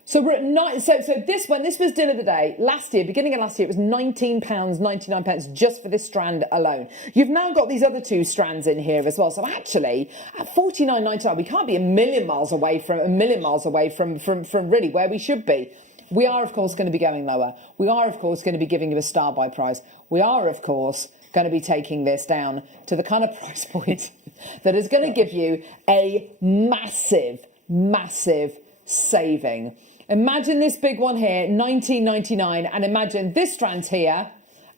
So we're at when this was deal of the day last year, beginning of last year, it was £19.99 just for this strand alone. You've now got these other 2 strands in here as well. So actually, at £49.99, we can't be a million miles away from really where we should be. We are, of course, going to be going lower. We are, of course, going to be giving you a star buy price. We are, of course, going to be taking this down to the kind of price point that is going to give you a massive, massive saving. Imagine this big one here, £19.99, and imagine this strand here,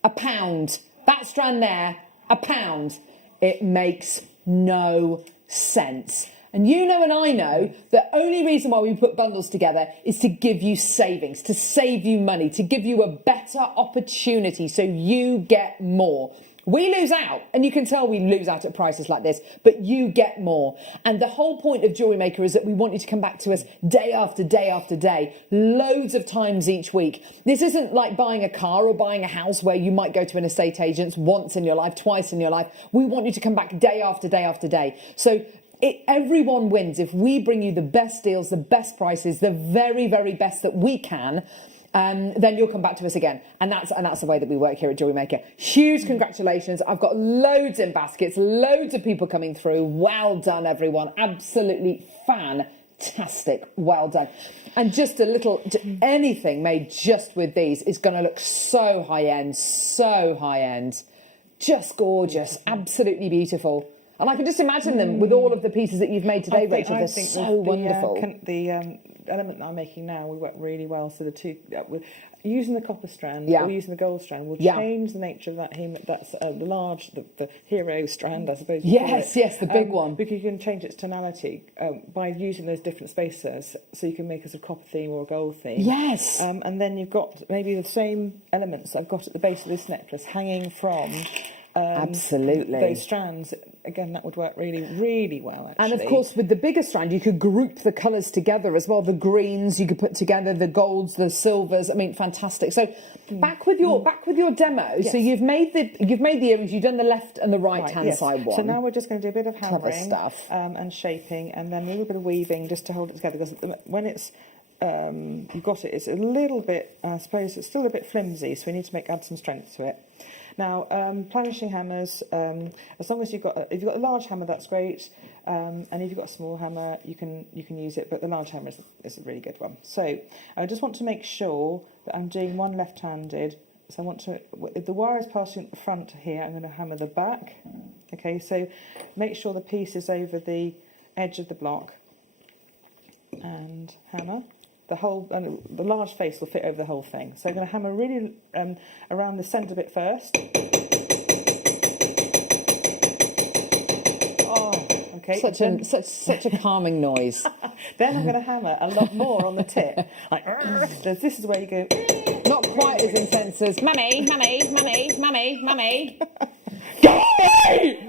£1. That strand there, £1. It makes no sense. And you know and I know the only reason why we put bundles together is to give you savings, to save you money, to give you a better opportunity so you get more. We lose out, and you can tell we lose out at prices like this, but you get more. And the whole point of Jewellery Maker is that we want you to come back to us day after day after day, loads of times each week. This isn't like buying a car or buying a house where you might go to an estate agent once in your life, twice in your life. We want you to come back day after day after day. So everyone wins if we bring you the best deals, the best prices, the very, very best that we can. Then you'll come back to us again. And that's the way that we work here at Jewellery Maker. Huge congratulations. I've got loads in baskets, loads of people coming through. Well done, everyone. Absolutely fantastic. Well done. And just a little, anything made just with these is going to look so high end, just gorgeous, absolutely beautiful. And I can just imagine them with all of the pieces that you've made today, Rachel. They're so wonderful. The element that I'm making now will work really well. So the two, using the copper strand or using the gold strand will change the nature of that that's the hero strand, I suppose. Yes, the big one. Because you can change its tonality by using those different spacers. So you can make a copper theme or a gold theme. Yes. And then you've got maybe the same elements that I've got at the base of this necklace hanging from. Absolutely. Those strands, again, that would work really, really well, actually. And of course, with the bigger strand, you could group the colours together as well. The greens, you could put together the golds, the silvers. I mean, fantastic. So back with your demo. Yes. So you've made the earrings. You've done the left and the right hand side one. So now we're just going to do a bit of hammering stuff. And shaping, and then a little bit of weaving just to hold it together. Because when it's you've got it, it's a little bit. I suppose it's still a bit flimsy. So we need to add some strength to it. Now, planishing hammers, as long as if you've got a large hammer, that's great. And if you've got a small hammer, you can use it, but the large hammer is a really good one. So I just want to make sure that I'm doing one left-handed. So I want to, if the wire is passing at the front here, I'm going to hammer the back. Okay, so make sure the piece is over the edge of the block. and hammer. The whole, the large face will fit over the whole thing. So I'm going to hammer really around the centre bit first. Oh, okay. Such a calming noise. Then I'm going to hammer a lot more on the tip. Like, this is where you go. Not quite as intense as mummy, mummy, mummy, mummy, mummy.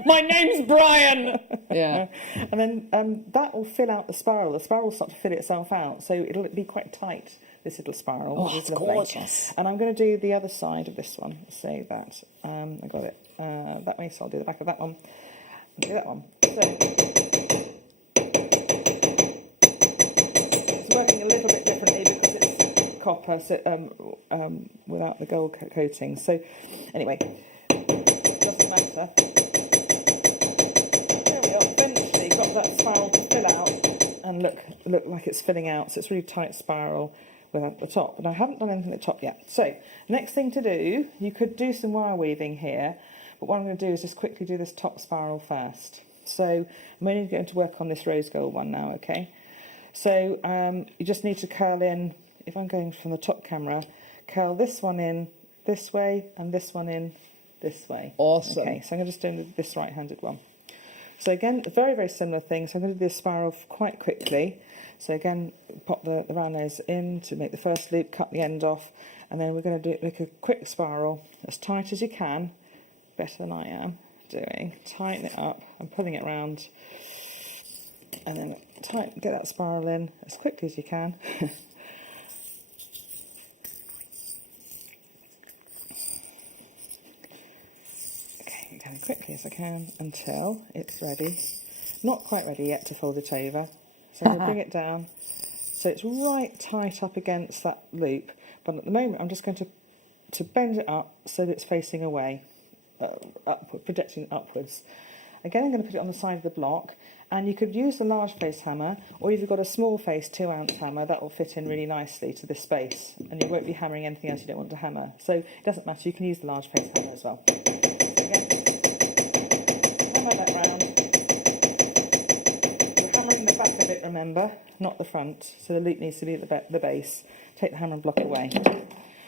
My name's Brian. Yeah. And then that will fill out the spiral. The spiral will start to fill itself out, so it'll be quite tight, this little spiral. Oh, it's gorgeous. And I'm going to do the other side of this one. So that, I got it that way, so I'll do the back of that one. Do that one. So, it's working a little bit differently because it's copper, so, without the gold coating. So, anyway, doesn't matter. There we are. Eventually, got that spiral to fill out, and look like it's filling out. So it's really tight spiral without the top. But I haven't done anything at the top yet. So, next thing to do, you could do some wire weaving here. But what I'm going to do is just quickly do this top spiral first. So I'm only going to work on this rose gold one now, okay? So you just need to curl in, if I'm going from the top camera, curl this one in this way and this one in this way. Awesome. Okay, so I'm going to just do this right-handed one. So again, a very, very similar thing. So I'm going to do this spiral quite quickly. So again, pop the round nose in to make the first loop, cut the end off, and then we're going to make a quick spiral as tight as you can. Better than I am doing. Tighten it up and pulling it round, and then get that spiral in as quickly as you can. Okay, go as quickly as I can until it's ready. Not quite ready yet to fold it over. So I'm going to bring it down so it's right tight up against that loop. But at the moment, I'm just going to bend it up so that it's facing away. Projecting upwards. Again, I'm going to put it on the side of the block, and you could use the large face hammer, or if you've got a small face 2-ounce hammer, that will fit in really nicely to this space, and you won't be hammering anything else you don't want to hammer. So it doesn't matter, you can use the large face hammer as well. Again, hammer that round. You're hammering the back of it, remember, not the front, so the loop needs to be at the base. Take the hammer and block it away.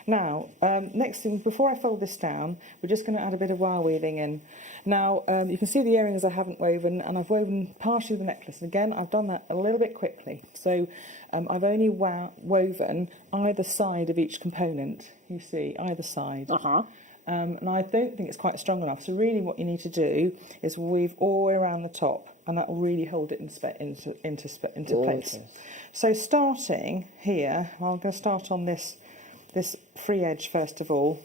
Now, next thing, before I fold this down, we're just going to add a bit of wire weaving in. Now, you can see the earrings I haven't woven, and I've woven partially the necklace. And again, I've done that a little bit quickly. So I've only woven either side of each component, you see, either side. And I don't think it's quite strong enough. So really what you need to do is weave all the way around the top, and that will really hold it into place. So starting here, I'm going to start on this free edge first of all.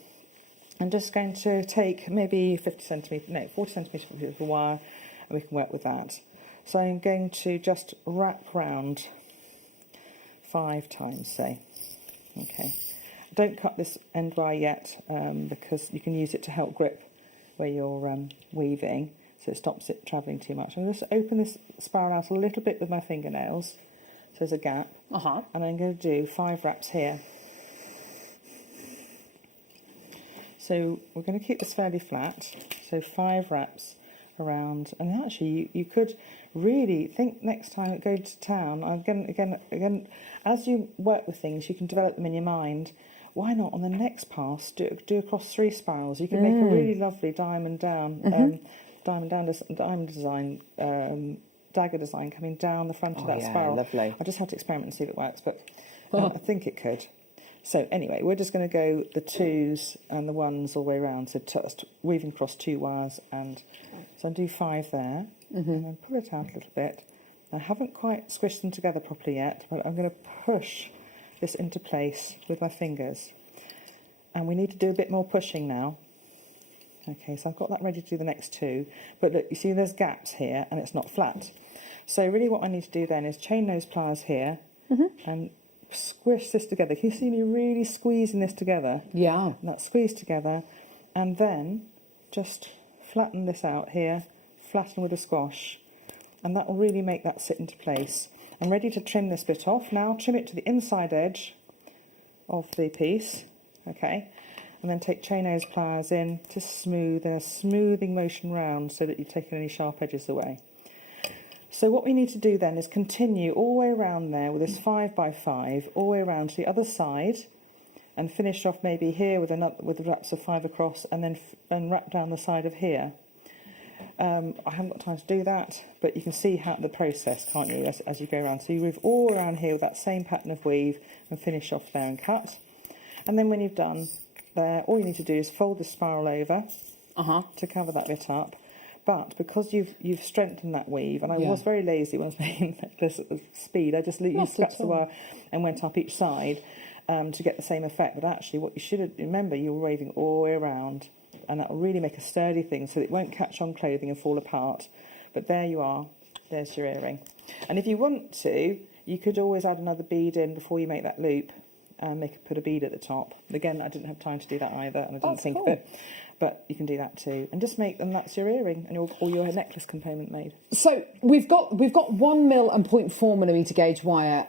I'm just going to take maybe 40 centimetres of wire, and we can work with that. So I'm going to just wrap round 5 times, say. Okay. Don't cut this end wire yet, because you can use it to help grip where you're weaving, so it stops it travelling too much. I'm going to just open this spiral out a little bit with my fingernails, so there's a gap, and I'm going to do 5 wraps here. So we're going to keep this fairly flat, so 5 wraps around, and actually you could really think next time go to town, again, as you work with things, you can develop them in your mind. Why not on the next pass do across 3 spirals? You can make a really lovely diamond down, diamond design, dagger design coming down the front of that spiral. Lovely. I just have to experiment and see if it works, but I think it could. So anyway, we're just going to go the 2s and the 1s all the way around. So weaving across 2 wires, and so I do 5 there, and then pull it out a little bit. I haven't quite squished them together properly yet, but I'm going to push this into place with my fingers. And we need to do a bit more pushing now. Okay, so I've got that ready to do the next 2. But look, you see there's gaps here, and it's not flat. So really what I need to do then is chain those pliers here, and squish this together. Can you see me really squeezing this together? Yeah. And that's squeezed together, and then just flatten this out here, flatten with a squash, and that will really make that sit into place. I'm ready to trim this bit off. Now trim it to the inside edge of the piece, okay, and then take chain nose pliers in to smooth, a smoothing motion round so that you've taken any sharp edges away. So what we need to do then is continue all the way around there with this 5x5, all the way around to the other side, and finish off maybe here with wraps of 5 across, and then wrap down the side of here. I haven't got time to do that, but you can see how the process, can't you, as you go around. So you move all around here with that same pattern of weave and finish off there and cut. And then when you've done there, all you need to do is fold the spiral over to cover that bit up. But because you've strengthened that weave, and I was very lazy when I was making this at the speed, I just used scraps of wire and went up each side to get the same effect. But actually what you should remember, you were waving all the way around, and that will really make a sturdy thing so that it won't catch on clothing and fall apart. But there you are, there's your earring. And if you want to, you could always add another bead in before you make that loop and put a bead at the top. Again, I didn't have time to do that either, and I didn't think of it. But you can do that too, and just make them. That's your earring and your necklace component made. So we've got 1 mil and 0.4mm gauge wire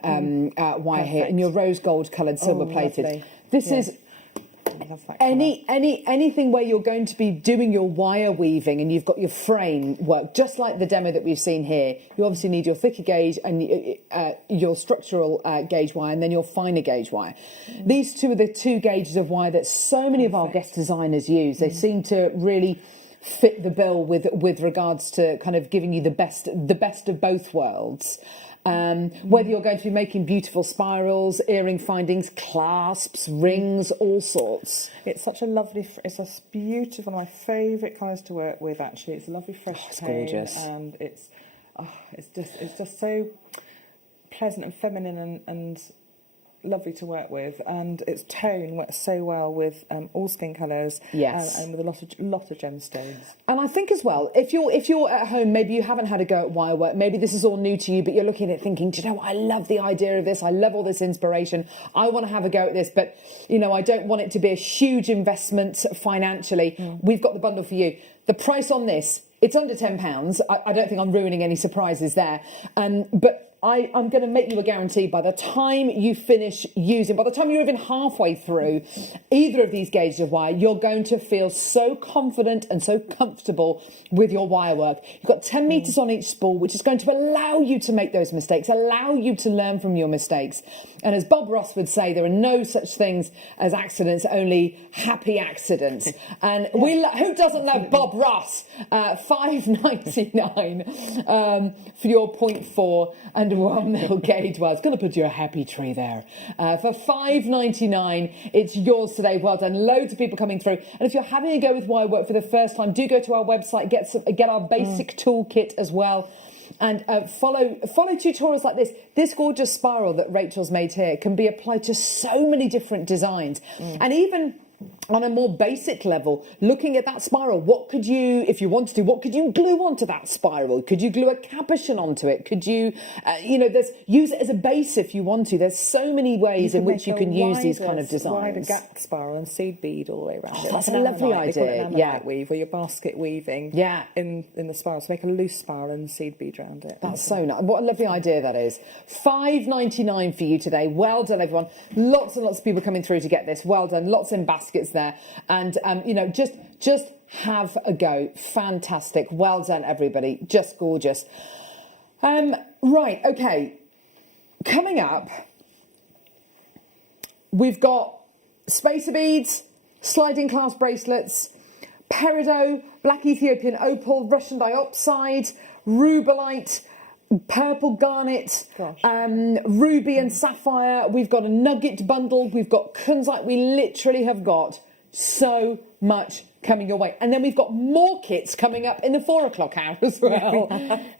wire here, in your rose gold coloured silver plated. Lovely. This is anything where you're going to be doing your wire weaving and you've got your frame work, just like the demo that we've seen here. You obviously need your thicker gauge and your structural gauge wire, and then your finer gauge wire. These two are the two gauges of wire that so many of our guest designers use. They seem to really fit the bill with regards to kind of giving you the best of both worlds. Whether you're going to be making beautiful spirals, earring findings, clasps, rings, all sorts. It's such a lovely, it's a beautiful, one of my favourite colours to work with actually. It's a lovely fresh it's tone, gorgeous. and it's just so pleasant and feminine and lovely to work with, and its tone works so well with all skin colours, and with a lot of gemstones. And I think as well, if you're at home, maybe you haven't had a go at wire work, maybe this is all new to you, but you're looking at it thinking, do you know what, I love the idea of this, I love all this inspiration, I want to have a go at this, but you know, I don't want it to be a huge investment financially. We've got the bundle for you. The price on this, it's under £10. I don't think I'm ruining any surprises there, but I'm going to make you a guarantee by the time you finish using, by the time you're even halfway through either of these gauges of wire, you're going to feel so confident and so comfortable with your wire work. You've got 10 metres on each spool, which is going to allow you to make those mistakes, allow you to learn from your mistakes. And as Bob Ross would say, there are no such things as accidents, only happy accidents. And who doesn't love Bob Ross? $5.99 for your 0.4 and 1 mil gauge wire. It's going to put you a happy tree there. For $5.99, it's yours today. Well done. Loads of people coming through. And if you're having a go with wire work for the first time, do go to our website, get our basic toolkit as well. And follow tutorials like this. This gorgeous spiral that Rachel's made here can be applied to so many different designs. And even on a more basic level, looking at that spiral, what could you, if you wanted to, what could you glue onto that spiral? Could you glue a capuchin onto it? Could you, use it as a base if you want to? There's so many ways in which you can use these kind of designs. Wider gap spiral and seed bead all the way around it. That's a lovely idea. Nanomite weave, or your basket weaving. In the spiral, so make a loose spiral and seed bead around it. That's so nice. What a lovely idea that is. $5.99 for you today. Well done, everyone. Lots and lots of people coming through to get this. Well done. Lots in baskets there. And, just have a go. Fantastic. Well done, everybody. Just gorgeous. Right, okay. Coming up, we've got spacer beads, sliding clasp bracelets, peridot, black Ethiopian opal, Russian diopside, rubellite, purple garnet, ruby and sapphire. We've got a nugget bundle. We've got kunzite. We literally have got so much coming your way. And then we've got more kits coming up in the 4 o'clock hour as well.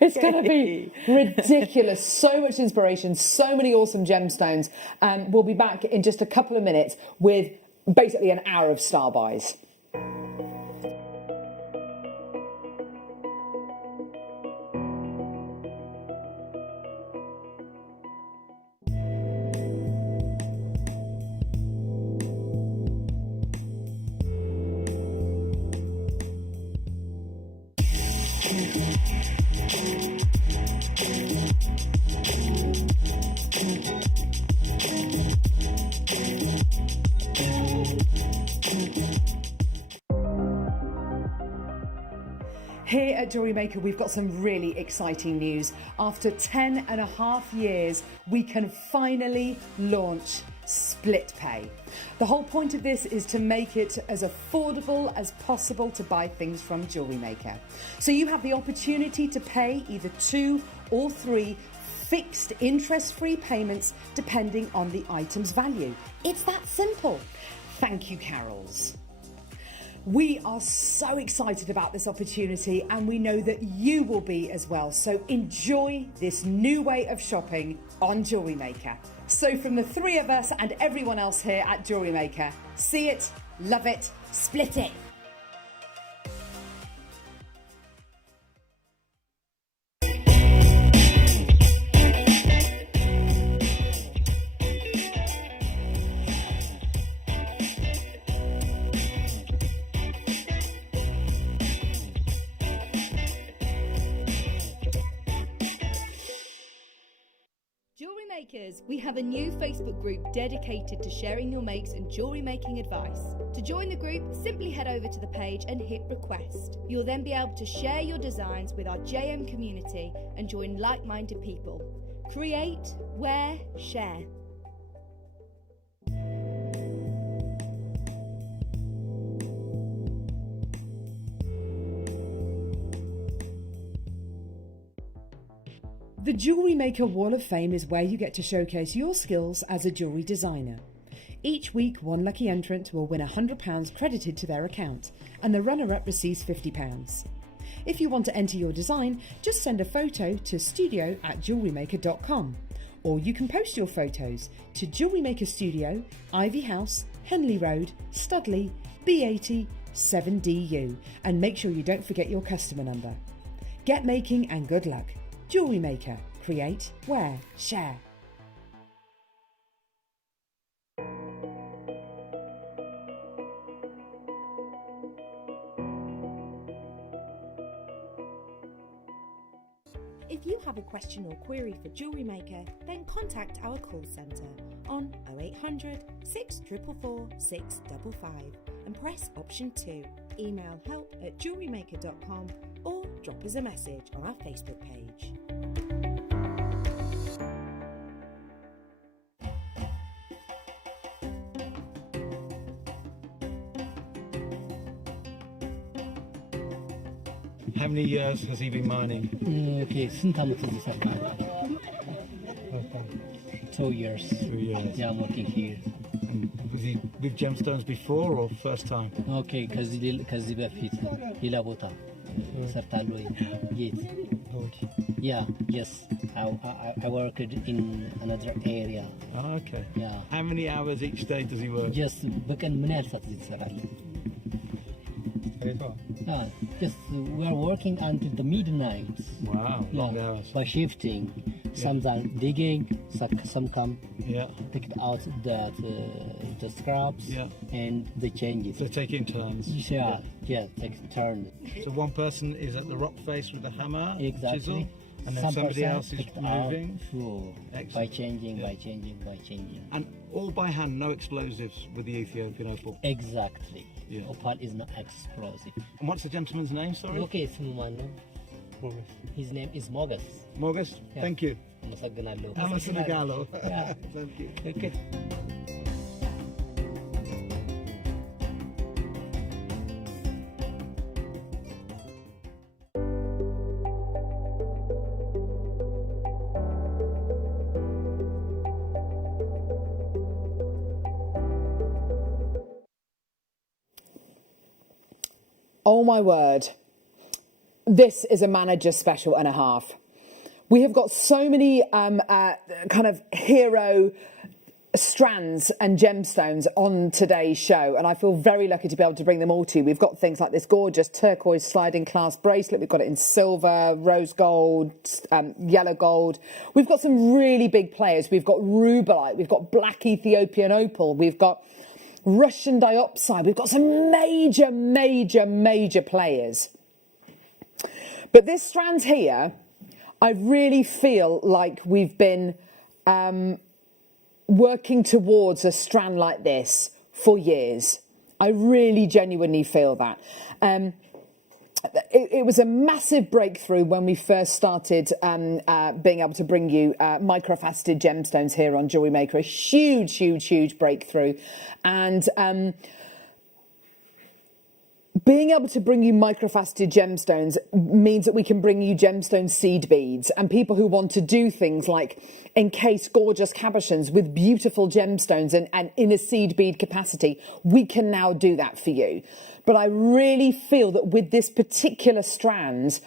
It's going to be ridiculous. So much inspiration, so many awesome gemstones. We'll be back in just a couple of minutes with basically an hour of star buys. Here at JewelleryMaker, we've got some really exciting news. After 10.5 years, we can finally launch split pay. The whole point of this is to make it as affordable as possible to buy things from JewelleryMaker. So you have the opportunity to pay either 2 or 3 fixed interest-free payments depending on the item's value. It's that simple. Thank you, Carols. We are so excited about this opportunity and we know that you will be as well. So enjoy this new way of shopping on JewelleryMaker. So from the 3 of us and everyone else here at JewelleryMaker, see it, love it, split it. Jewellery Makers, we have a new Facebook group dedicated to sharing your makes and jewellery making advice. To join the group, simply head over to the page and hit request. You'll then be able to share your designs with our JM community and join like-minded people. Create, wear, share. The Jewellery Maker Wall of Fame is where you get to showcase your skills as a jewellery designer. Each week, one lucky entrant will win £100 credited to their account, and the runner-up receives £50. If you want to enter your design, just send a photo to studio@jewellerymaker.com, or you can post your photos to Jewellery Maker Studio, Ivy House, Henley Road, Studley, B80 7DU, and make sure you don't forget your customer number. Get making and good luck. Jewellery Maker. Create, wear, share. If you have a question or query for Jewellery Maker, then contact our call centre on 0800 644 655 and press option 2. Email help@jewellerymaker.com or drop us a message on our Facebook page. How many years has he been mining? Okay, ስንት ዓመት እዚህ ሰርተሃል? 2 years. 2 years. Yeah, I'm working here. Was he with gemstones before or first time? Okay, ከዚህ በፊት ሌላ ቦታ ሰርታለሁ። የት? Yeah, yes. I worked in another area. Oh, okay. Yeah. How many hours each day does he work? Just በቀን ምን ያህል ሰዓት እዚህ ትሰራለህ? Yeah, just we are working until the midnight. Wow, long hours. By shifting, some are digging, some come take it out the scraps, and they change it. So take it in turns. Yeah, take a turn. So one person is at the rock face with the hammer, exactly. chisel, and then somebody else is moving. By changing. And all by hand, no explosives with the Ethiopian opal. Exactly. Opal is not explosive. And what's the gentleman's name, sorry? Okay, his name is Mogus. Mogus, thank you. Amasaganalo. Amasanagalo. Yeah. Thank you. Okay. Oh my word. This is a manager special and a half. We have got so many kind of hero strands and gemstones on today's show, and I feel very lucky to be able to bring them all to you. We've got things like this gorgeous turquoise sliding clasp bracelet. We've got it in silver, rose gold, yellow gold. We've got some really big players. We've got rubellite. We've got black Ethiopian opal. We've got Russian diopside. We've got some major, major, major players. But this strand here, I really feel like we've been working towards a strand like this for years. I really genuinely feel that. it was a massive breakthrough when we first started being able to bring you microfaceted gemstones here on Jewellery Maker. A huge, huge, huge breakthrough. And being able to bring you microfaceted gemstones means that we can bring you gemstone seed beads, and people who want to do things like encase gorgeous cabochons with beautiful gemstones and in a seed bead capacity, we can now do that for you. But I really feel that with this particular strand,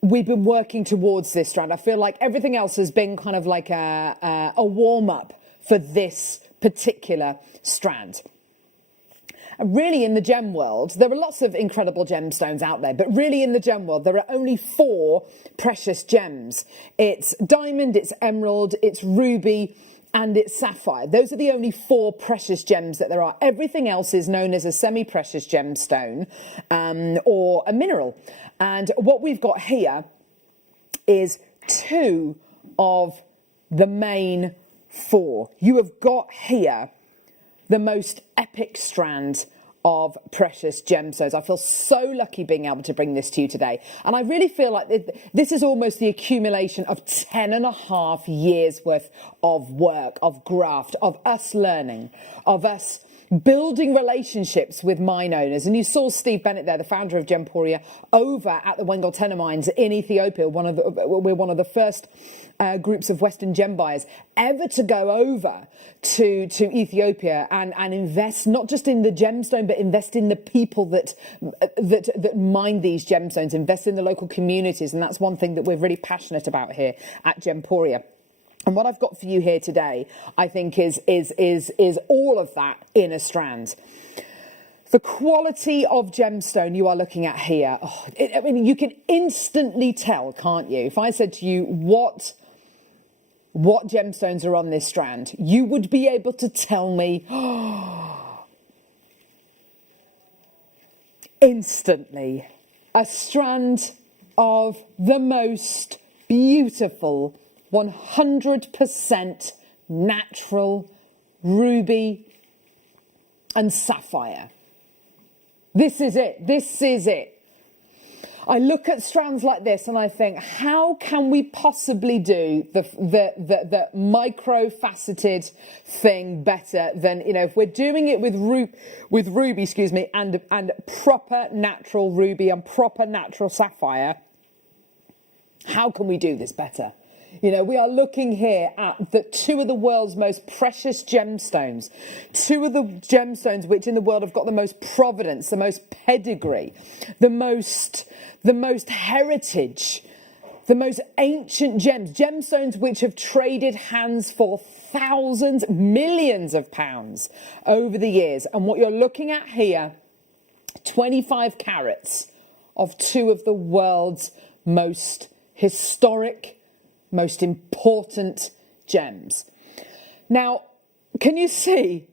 we've been working towards this strand. I feel like everything else has been kind of like a warm-up for this particular strand. Really, in the gem world, there are lots of incredible gemstones out there, but really in the gem world, there are only 4 precious gems. It's diamond, it's emerald, it's ruby, and it's sapphire. Those are the only 4 precious gems that there are. Everything else is known as a semi-precious gemstone or a mineral. And what we've got here is 2 of the main 4. You have got here the most epic strand of precious gemstones. I feel so lucky being able to bring this to you today. And I really feel like this is almost the accumulation of 10.5 years worth of work, of graft, of us learning, of us building relationships with mine owners. And you saw Steve Bennett there, the founder of Gemporia, over at the Wengaltena mines in Ethiopia. We're one of the first groups of Western gem buyers ever to go over to Ethiopia and invest not just in the gemstone, but invest in the people that mine these gemstones, invest in the local communities. And that's one thing that we're really passionate about here at Gemporia. And what I've got for you here today, I think, is all of that in a strand. The quality of gemstone you are looking at here, I mean, you can instantly tell, can't you? If I said to you, what gemstones are on this strand, you would be able to tell me instantly. A strand of the most beautiful 100% natural ruby and sapphire. This is it. This is it. I look at strands like this and I think, how can we possibly do the micro-faceted thing better than, you know, if we're doing it with ruby, excuse me, and proper natural ruby and proper natural sapphire, how can we do this better? You know, we are looking here at the 2 of the world's most precious gemstones, 2 of the gemstones which in the world have got the most provenance, the most pedigree, the most heritage, the most ancient gemstones which have traded hands for thousands, millions of pounds over the years. And what you're looking at here, 25 carats of 2 of the world's most historic, most important gems. Now, can you see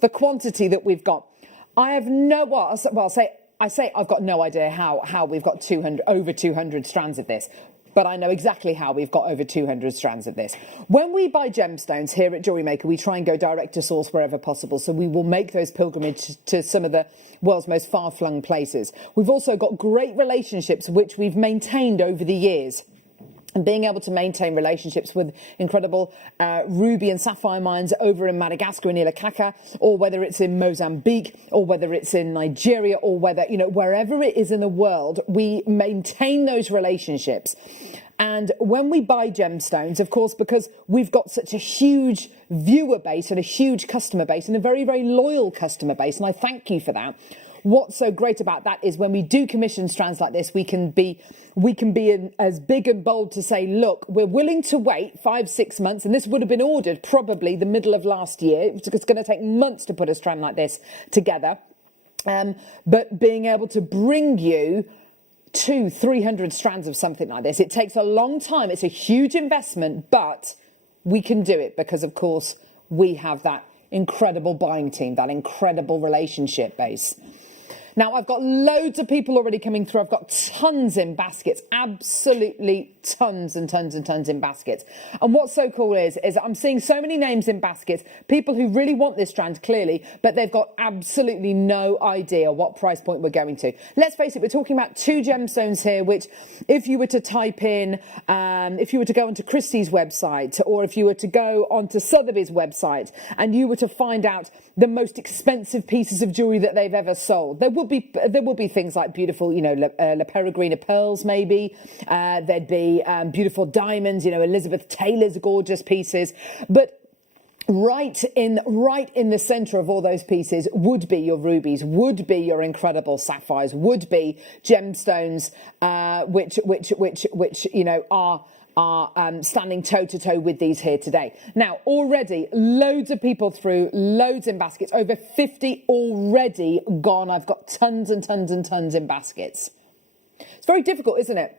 the quantity that we've got? I have I say I've got no idea how we've got over 200 strands of this, but I know exactly how we've got over 200 strands of this. When we buy gemstones here at Jewellery Maker, we try and go direct to source wherever possible, so we will make those pilgrimages to some of the world's most far-flung places. We've also got great relationships which we've maintained over the years. And being able to maintain relationships with incredible ruby and sapphire mines over in Madagascar and Ilakaka, or whether it's in Mozambique, or whether it's in Nigeria, or whether, you know, wherever it is in the world, we maintain those relationships. And when we buy gemstones, of course, because we've got such a huge viewer base and a huge customer base and a very, very loyal customer base, and I thank you for that. What's so great about that is when we do commission strands like this, we can be as big and bold to say, look, we're willing to wait 5-6 months, and this would have been ordered probably the middle of last year. It's going to take months to put a strand like this together. But being able to bring you 200-300 strands of something like this, it takes a long time. It's a huge investment, but we can do it because, of course, we have that incredible buying team, that incredible relationship base. Now, I've got loads of people already coming through. I've got tons in baskets, absolutely tons and tons and tons in baskets. And what's so cool is I'm seeing so many names in baskets, people who really want this strand clearly, but they've got absolutely no idea what price point we're going to. Let's face it, we're talking about 2 gemstones here, which if you were to type in, if you were to go onto Christie's website, or if you were to go onto Sotheby's website, and you were to find out the most expensive pieces of jewellery that they've ever sold, there would be things like beautiful, you know, La Peregrina pearls maybe, there'd be beautiful diamonds, you know, Elizabeth Taylor's gorgeous pieces, but right in the centre of all those pieces would be your rubies, would be your incredible sapphires, would be gemstones, which you know are standing toe-to-toe with these here today. Now, already, loads of people through, loads in baskets, over 50 already gone. I've got tons and tons and tons in baskets. It's very difficult, isn't it,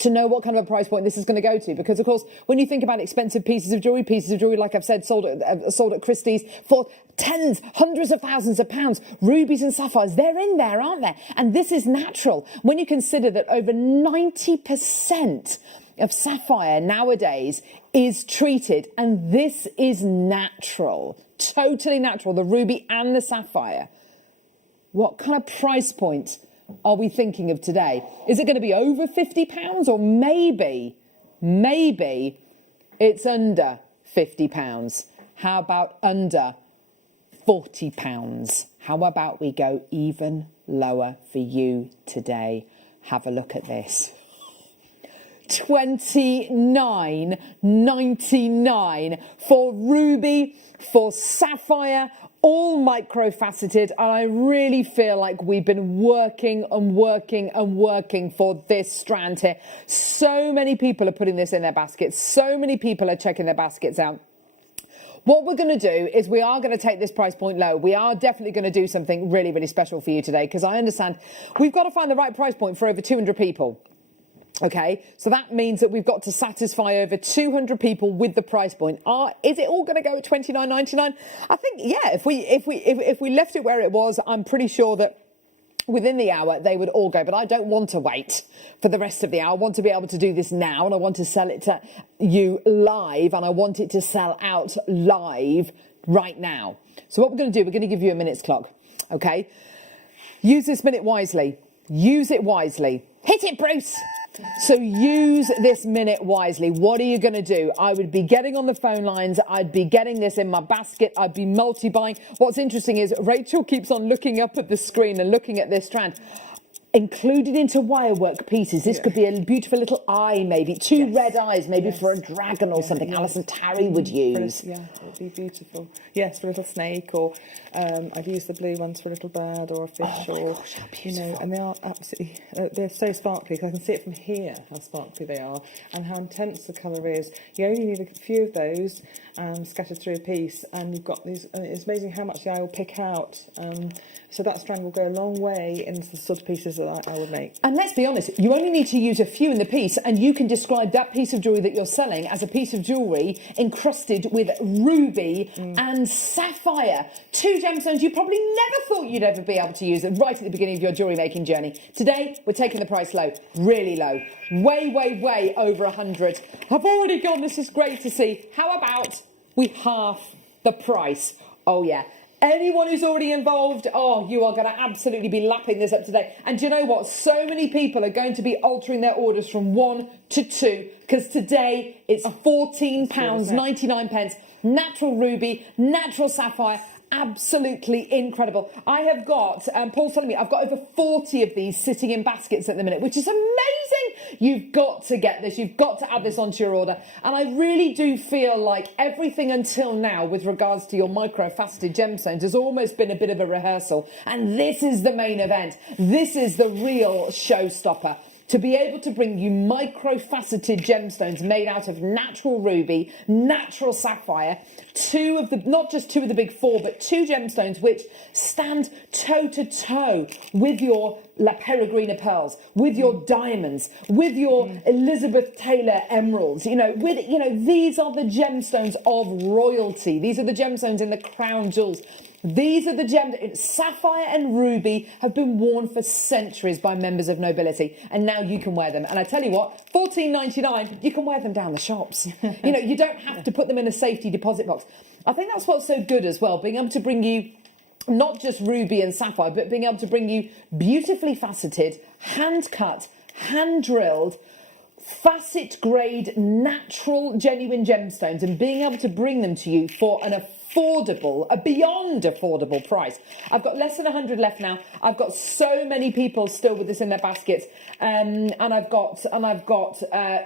to know what kind of a price point this is going to go to, because of course when you think about expensive pieces of jewellery like I've said sold at Christie's for tens, hundreds of thousands of pounds, rubies and sapphires, they're in there, aren't they? And this is natural when you consider that over 90% of sapphire nowadays is treated, and this is natural, totally natural, the ruby and the sapphire. What kind of price point are we thinking of today? Is it going to be over £50, or maybe it's under £50? How about under £40? How about we go even lower for you today? Have a look at this. $29.99 for ruby, for sapphire, all micro-faceted, and I really feel like we've been working and working and working for this strand here. So many people are putting this in their baskets. So many people are checking their baskets out. What we're going to do is we are going to take this price point low. We are definitely going to do something really, really special for you today, because I understand we've got to find the right price point for over 200 people. Okay, so that means that we've got to satisfy over 200 people with the price point. Is it all going to go at $29.99? I think, yeah. If we left it where it was, I'm pretty sure that within the hour they would all go. But I don't want to wait for the rest of the hour. I want to be able to do this now, and I want to sell it to you live, and I want it to sell out live right now. So what we're going to do, we're going to give you a minute's clock. Okay, use this minute wisely. Use it wisely. Hit it, Bruce. So use this minute wisely. What are you going to do? I would be getting on the phone lines. I'd be getting this in my basket. I'd be multi-buying. What's interesting is Rachel keeps on looking up at the screen and looking at this strand. Included into wirework pieces. This could be a beautiful little eye, maybe. Two red eyes, maybe for a dragon or something. Alison Tarry would use. Yeah, it would be beautiful. Yes, for a little snake, or I've used the blue ones for a little bird or a fish. Oh my gosh, how beautiful. You know, and they are absolutely, they're so sparkly, because I can see it from here, how sparkly they are, and how intense the colour is. You only need a few of those scattered through a piece, and you've got these, it's amazing how much the eye will pick out. So that strand will go a long way into the sort of pieces that I would make. And let's be honest, you only need to use a few in the piece, and you can describe that piece of jewellery that you're selling as a piece of jewellery encrusted with ruby and sapphire. 2 gemstones you probably never thought you'd ever be able to use right at the beginning of your jewellery making journey. Today, we're taking the price low, really low. Way, way, way over 100. I've already gone, this is great to see. How about we half the price? Oh yeah. Anyone who's already involved, oh, you are going to absolutely be lapping this up today. And do you know what? So many people are going to be altering their orders from 1 to 2, because today it's £14.99. Natural ruby, natural sapphire, absolutely incredible. I have got, Paul's telling me, I've got over 40 of these sitting in baskets at the minute, which is amazing. You've got to get this. You've got to add this onto your order. And I really do feel like everything until now with regards to your micro-faceted gemstones has almost been a bit of a rehearsal. And this is the main event. This is the real showstopper. To be able to bring you micro-faceted gemstones made out of natural ruby, natural sapphire, not just 2 of the big 4, but 2 gemstones which stand toe-to-toe with your La Peregrina pearls, with your diamonds, with your Elizabeth Taylor emeralds. These are the gemstones of royalty. These are the gemstones in the crown jewels. These are the gems. Sapphire and ruby have been worn for centuries by members of nobility, and now you can wear them. And I tell you what, $14.99, you can wear them down the shops. You know, you don't have to put them in a safety deposit box. I think that's what's so good as well, being able to bring you not just ruby and sapphire, but being able to bring you beautifully faceted, hand-cut, hand-drilled, facet grade, natural, genuine gemstones, and being able to bring them to you for an affordable, a beyond affordable price. I've got less than 100 left now. I've got so many people still with this in their baskets, and I've got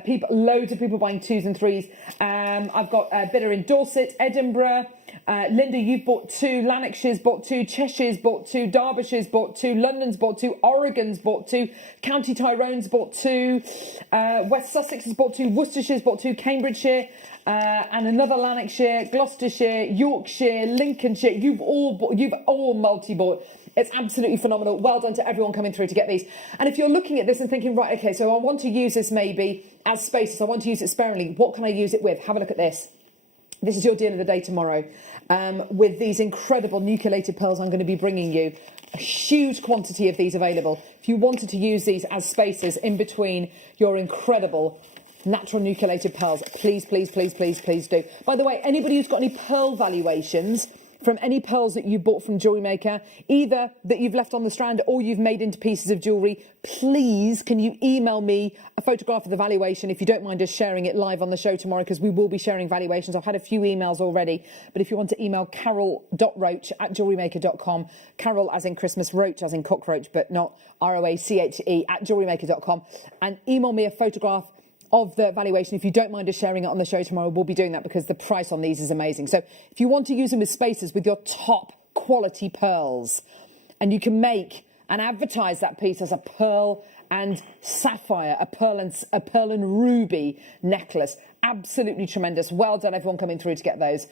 people, loads of people buying 2s and 3s. I've got a bidder in Dorset, Edinburgh. Linda, you've bought 2. Lanarkshire's bought 2. Cheshire's bought 2. Derbyshire's bought 2. London's bought 2. Oregon's bought 2. County Tyrone's bought 2. West Sussex has bought 2. Worcestershire's bought 2. Cambridgeshire and another Lanarkshire, Gloucestershire, Yorkshire, Lincolnshire. You've all multi-bought. It's absolutely phenomenal. Well done to everyone coming through to get these. And if you're looking at this and thinking, right, okay, so I want to use this maybe as spaces. I want to use it sparingly. What can I use it with? Have a look at this. This is your deal of the day tomorrow. With these incredible nucleated pearls I'm going to be bringing you. A huge quantity of these available. If you wanted to use these as spacers in between your incredible natural nucleated pearls, please, please, please, please, please do. By the way, anybody who's got any pearl valuations from any pearls that you bought from JewelleryMaker, either that you've left on the strand or you've made into pieces of jewellery, please can you email me a photograph of the valuation if you don't mind us sharing it live on the show tomorrow, because we will be sharing valuations. I've had a few emails already, but if you want to email carol.roach@jewellerymaker.com, Carol as in Christmas, Roach as in cockroach, but not ROACHE @jewellerymaker.com, and email me a photograph of the valuation. If you don't mind us sharing it on the show tomorrow, we'll be doing that because the price on these is amazing. So if you want to use them as spacers with your top quality pearls, and you can make and advertise that piece as a pearl and sapphire, a pearl and ruby necklace. Absolutely tremendous. Well done, everyone coming through to get those.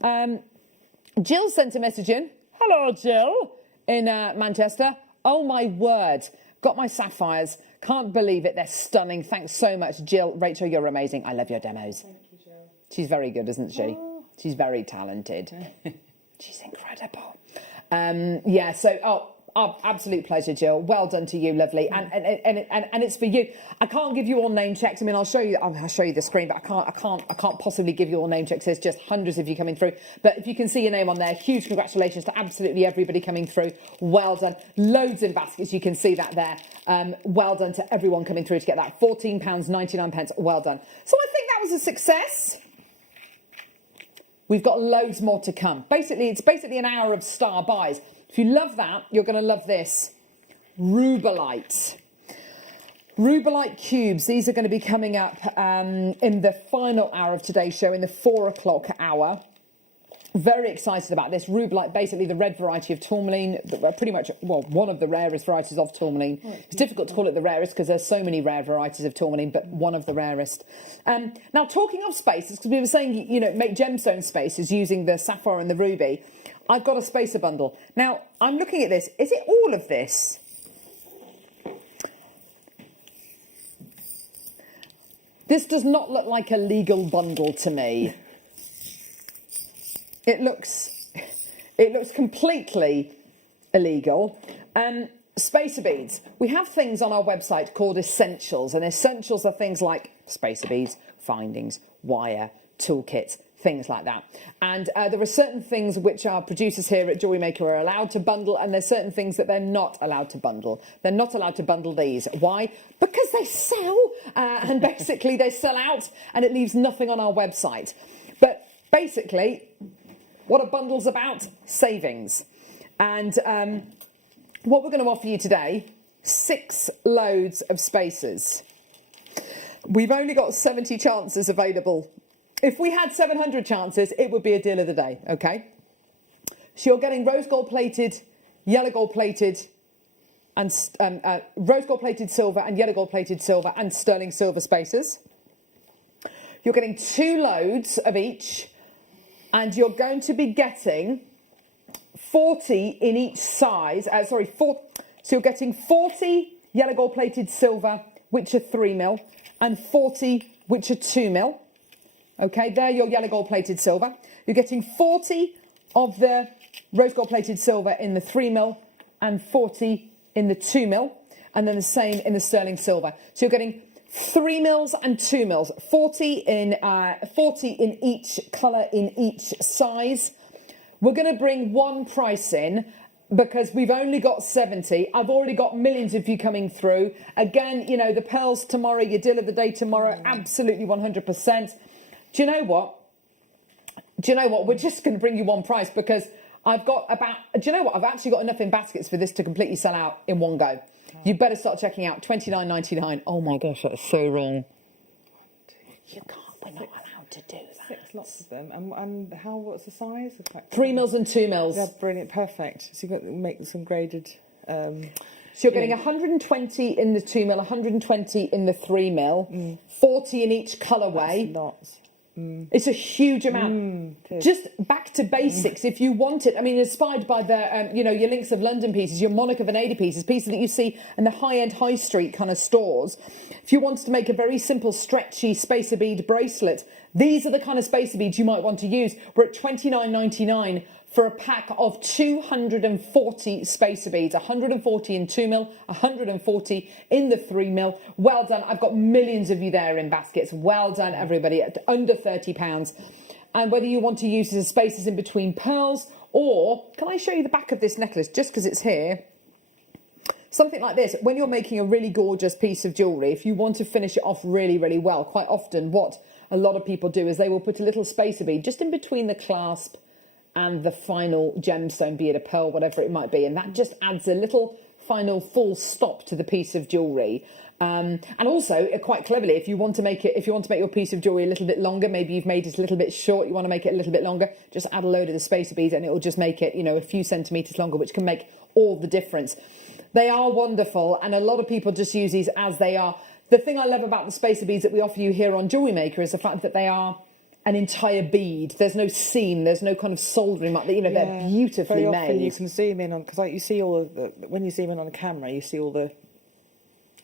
Jill sent a message in. Hello, Jill, in Manchester. Oh my word. Got my sapphires. Can't believe it. They're stunning. Thanks so much, Jill. Rachel, you're amazing. I love your demos. Thank you, Jill. She's very good, isn't she? Oh. She's very talented. She's incredible. Yeah, so, absolute pleasure, Jill. Well done to you, lovely. And it's for you. I can't give you all name checks. I mean, I'll show you the screen, but I can't possibly give you all name checks. There's just hundreds of you coming through. But if you can see your name on there, huge congratulations to absolutely everybody coming through. Well done. Loads in baskets. You can see that there. Well done to everyone coming through to get that. £14.99. Well done. So I think that was a success. We've got loads more to come. It's basically an hour of star buys. If you love that, you're going to love this. Rubellite. Rubellite cubes. These are going to be coming up in the final hour of today's show, in the 4 o'clock hour. Very excited about this. Rubellite, basically the red variety of tourmaline, pretty much, well, one of the rarest varieties of tourmaline. It's difficult to call it the rarest because there's so many rare varieties of tourmaline, but one of the rarest. Now, talking of spaces, because we were saying, you know, make gemstone spaces using the sapphire and the ruby, I've got a spacer bundle. Now, I'm looking at this. Is it all of this? This does not look like a legal bundle to me. It looks completely illegal. Spacer beads. We have things on our website called essentials, and essentials are things like spacer beads, findings, wire, toolkits, things like that. And there are certain things which our producers here at JewelleryMaker are allowed to bundle, and there's certain things that they're not allowed to bundle. They're not allowed to bundle these. Why? Because they sell, and basically they sell out, and it leaves nothing on our website. But basically, what a bundle's about? Savings. And what we're going to offer you today, 6 loads of spacers. We've only got 70 chances available. If we had 700 chances, it would be a deal of the day, okay? So you're getting rose gold plated, yellow gold plated, and rose gold plated silver and yellow gold plated silver and sterling silver spacers. You're getting 2 loads of each, and you're going to be getting 40 in each size. So you're getting 40 yellow gold plated silver, which are 3mm, and 40 which are 2mm. Okay, they're your yellow gold plated silver. You're getting 40 of the rose gold plated silver in the 3mm and 40 in the 2mm, and then the same in the sterling silver. So you're getting 3mm and 2mm, 40 in each colour, in each size. We're going to bring one price in because we've only got 70. I've already got millions of you coming through. Again, you know, the pearls tomorrow, your deal of the day tomorrow, absolutely 100%. Do you know what? We're just going to bring you one price because I've got about, do you know what? I've actually got enough in baskets for this to completely sell out in one go. You better start checking out $29.99. Oh my gosh, that's so wrong. You can't, we're not allowed to do that. 6 lots of them. And what's the size? 3mm and 2mm. Yeah, brilliant, perfect. So you've got to make some graded... so you're getting 120 in the 2mm, 120 in the 3mm, 40 in each colourway. That's lots. It's a huge amount. Just back to basics. If you want it, I mean, inspired by the, your Links of London pieces, your Monica Veneda pieces, pieces that you see in the high-end high street kind of stores. If you wanted to make a very simple, stretchy spacer bead bracelet, these are the kind of spacer beads you might want to use. We're at $29.99 for a pack of 240 spacer beads, 140 in 2mm, 140 in the 3mm. Well done. I've got millions of you there in baskets. Well done, everybody, at under £30. And whether you want to use it as spacers in between pearls, or can I show you the back of this necklace just because it's here? Something like this, when you're making a really gorgeous piece of jewellery, if you want to finish it off really, really well, quite often what a lot of people do is they will put a little spacer bead just in between the clasp and the final gemstone, be it a pearl, whatever it might be, and that just adds a little final full stop to the piece of jewellery. And also, quite cleverly, if you want to make your piece of jewellery a little bit longer, maybe you've made it a little bit short, you want to make it a little bit longer, just add a load of the spacer beads, and it will just make it, a few centimetres longer, which can make all the difference. They are wonderful, and a lot of people just use these as they are. The thing I love about the spacer beads that we offer you here on Jewellery Maker is the fact that they are an entire bead. There's no seam, there's no kind of soldering, they're beautifully very made. Often you can zoom in on, because you see all of the, when you zoom in on a camera, you see all the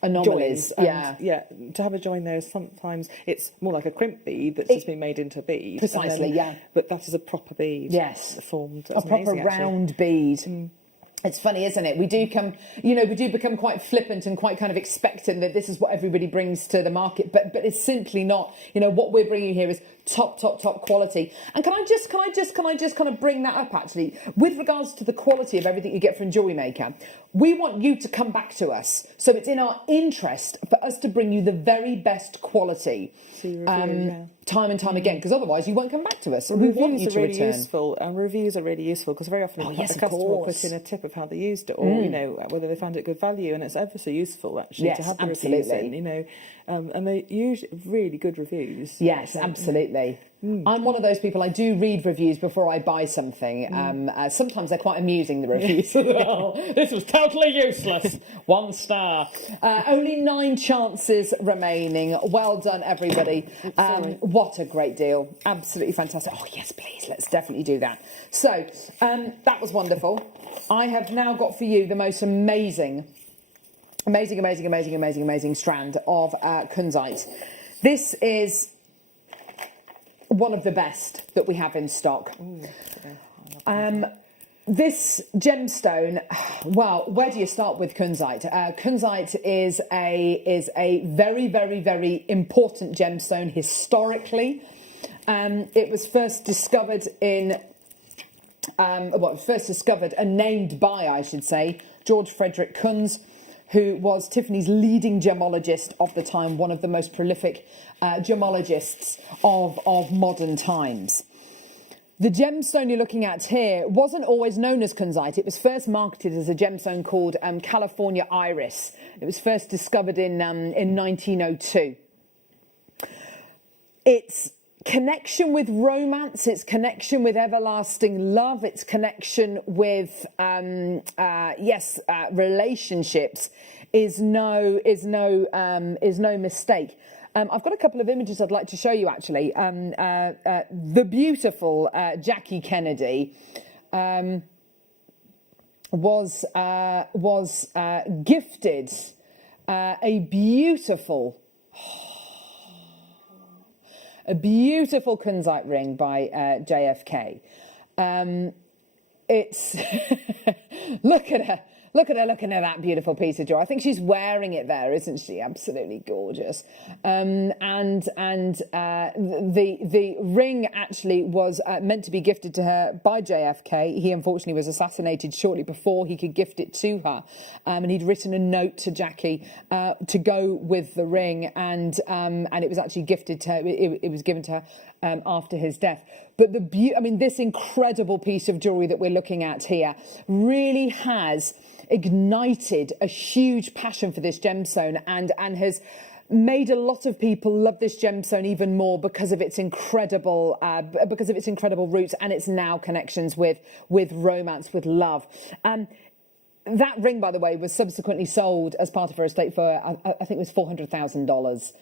anomalies. Yeah, to have a join there is sometimes it's more like a crimp bead that's just been made into a bead. Precisely, But that is a proper bead. Yes, formed. a proper round bead. It's funny, isn't it? We do become quite flippant and quite kind of expectant that this is what everybody brings to the market, but it's simply not. What we're bringing here is top quality. And can I just kind of bring that up actually with regards to the quality of everything you get from Jewellery Maker. We want you to come back to us, so it's in our interest for us to bring you the very best quality. Time and time again, because otherwise you won't come back to us. Well, we want you to really return. Useful, and reviews are really useful because very often the customer will put in a tip of how they used it, or whether they found it good value, and it's ever so useful actually to have the reviews in. And they usually really good reviews. Yes, absolutely. I'm one of those people, I do read reviews before I buy something. Sometimes they're quite amusing, the reviews. This was totally useless. 1 star. Only 9 chances remaining. Well done, everybody. What a great deal. Absolutely fantastic. Oh, yes, please. Let's definitely do that. So, that was wonderful. I have now got for you the most amazing strand of kunzite. This is one of the best that we have in stock. This gemstone, well, where do you start with kunzite? Kunzite is a very, very, very important gemstone historically. It was first discovered and named by, I should say, George Frederick Kunz, who was Tiffany's leading gemologist of the time, one of the most prolific gemologists of modern times. The gemstone you're looking at here wasn't always known as kunzite. It was first marketed as a gemstone called California Iris. It was first discovered in 1902. Its connection with romance, its connection with everlasting love, its connection with relationships is no mistake. I've got a couple of images I'd like to show you actually. The beautiful Jackie Kennedy was gifted a beautiful kunzite ring by JFK. it's look at her. Look at her looking at that beautiful piece of jewelry. I think she's wearing it there, isn't she? Absolutely gorgeous. The ring actually was meant to be gifted to her by JFK. He unfortunately was assassinated shortly before he could gift it to her. And he'd written a note to Jackie to go with the ring, and it was actually gifted to her. It was given to her after his death. But this incredible piece of jewelry that we're looking at here really has ignited a huge passion for this gemstone and has made a lot of people love this gemstone even more because of its incredible roots and its now connections with romance, with love. That ring, by the way, was subsequently sold as part of her estate for I think it was $400,000.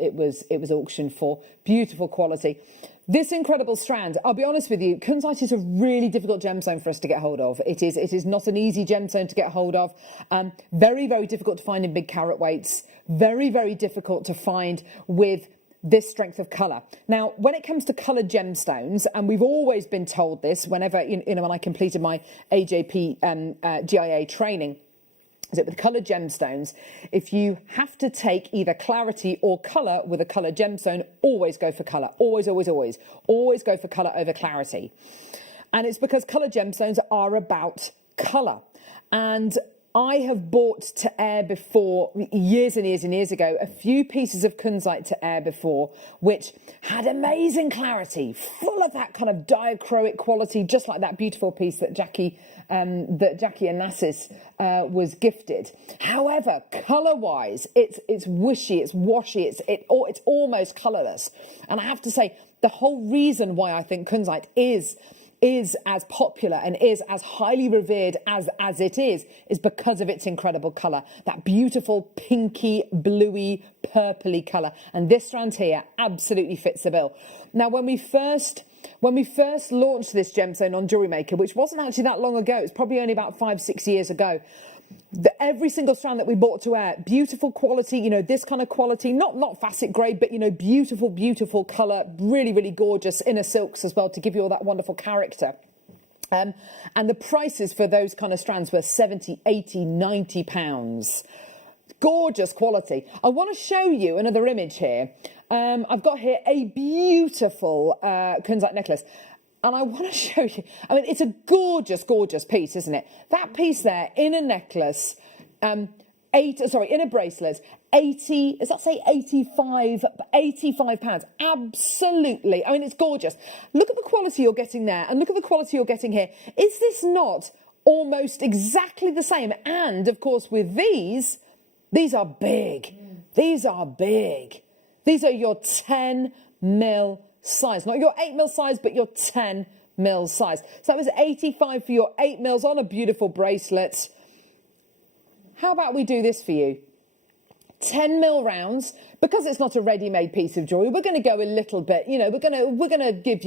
It was auctioned for. Beautiful quality. This incredible strand, I'll be honest with you, kunzite is a really difficult gemstone for us to get hold of. It is not an easy gemstone to get hold of. Very, very difficult to find in big carat weights. Very, very difficult to find with this strength of colour. Now, when it comes to coloured gemstones, and we've always been told this whenever, when I completed my AJP GIA training, is that with coloured gemstones, if you have to take either clarity or colour with a coloured gemstone, always go for colour. Always, always, always. Always go for colour over clarity. And it's because coloured gemstones are about colour. And I have bought to air before, years and years and years ago, a few pieces of kunzite to air before, which had amazing clarity, full of that kind of diachroic quality, just like that beautiful piece that Jackie Onassis was gifted. However, colour-wise, it's wishy, it's washy, it's almost colourless. And I have to say, the whole reason why I think kunzite is as popular and is as highly revered as it is because of its incredible colour. That beautiful pinky, bluey, purpley colour. And this strand here absolutely fits the bill. Now, when we first launched this gemstone on JewelleryMaker, which wasn't actually that long ago, it was probably only about 5-6 years ago, every single strand that we bought to air, beautiful quality, this kind of quality, not facet grade, but, beautiful, beautiful colour, really, really gorgeous inner silks as well to give you all that wonderful character. And the prices for those kind of strands were 70, 80, 90 pounds. Gorgeous quality. I want to show you another image here. I've got here a beautiful kunzite necklace. And I want to show you, it's a gorgeous, gorgeous piece, isn't it? That piece there in a necklace, in a bracelet, 80, does that say 85 pounds? Absolutely. It's gorgeous. Look at the quality you're getting there and look at the quality you're getting here. Is this not almost exactly the same? And of course, with these are big. These are big. These are your 10 mil size, not your 8 mil size, but your 10 mil size. So that was 85 for your 8 mils on a beautiful bracelet. How about we do this for you? 10 mil rounds, because it's not a ready-made piece of jewelry. We're going to go a little bit. We're going to give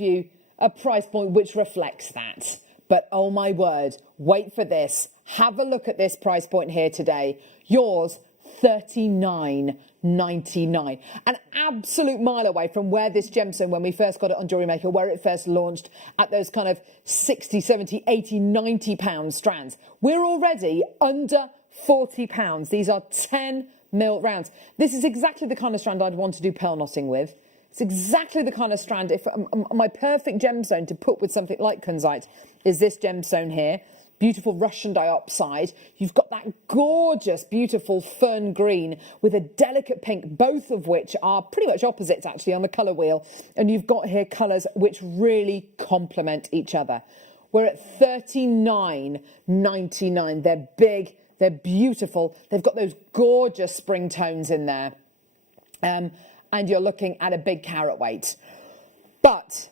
you a price point which reflects that. But oh my word, wait for this. Have a look at this price point here today. Yours, $39.99. An absolute mile away from where this gemstone, when we first got it on JewelleryMaker, where it first launched at those kind of 60, 70, 80, 90 pound strands. We're already under 40 pounds. These are 10 mil rounds. This is exactly the kind of strand I'd want to do pearl knotting with. It's exactly the kind of strand, if my perfect gemstone to put with something like kunzite is this gemstone here. Beautiful Russian diopside. You've got that gorgeous, beautiful fern green with a delicate pink, both of which are pretty much opposites actually on the colour wheel. And you've got here colours which really complement each other. We're at $39.99. They're big, they're beautiful. They've got those gorgeous spring tones in there. And you're looking at a big carat weight. But,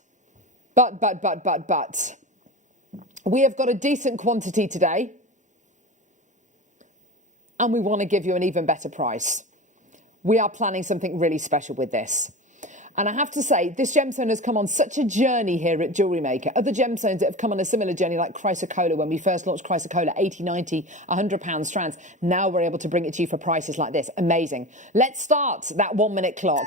we have got a decent quantity today, and we want to give you an even better price. We are planning something really special with this. And I have to say, this gemstone has come on such a journey here at JewelleryMaker. Other gemstones that have come on a similar journey, like Chrysocolla, when we first launched Chrysocolla, 80, 90, 100 pound strands. Now we're able to bring it to you for prices like this. Amazing. Let's start that 1 minute clock.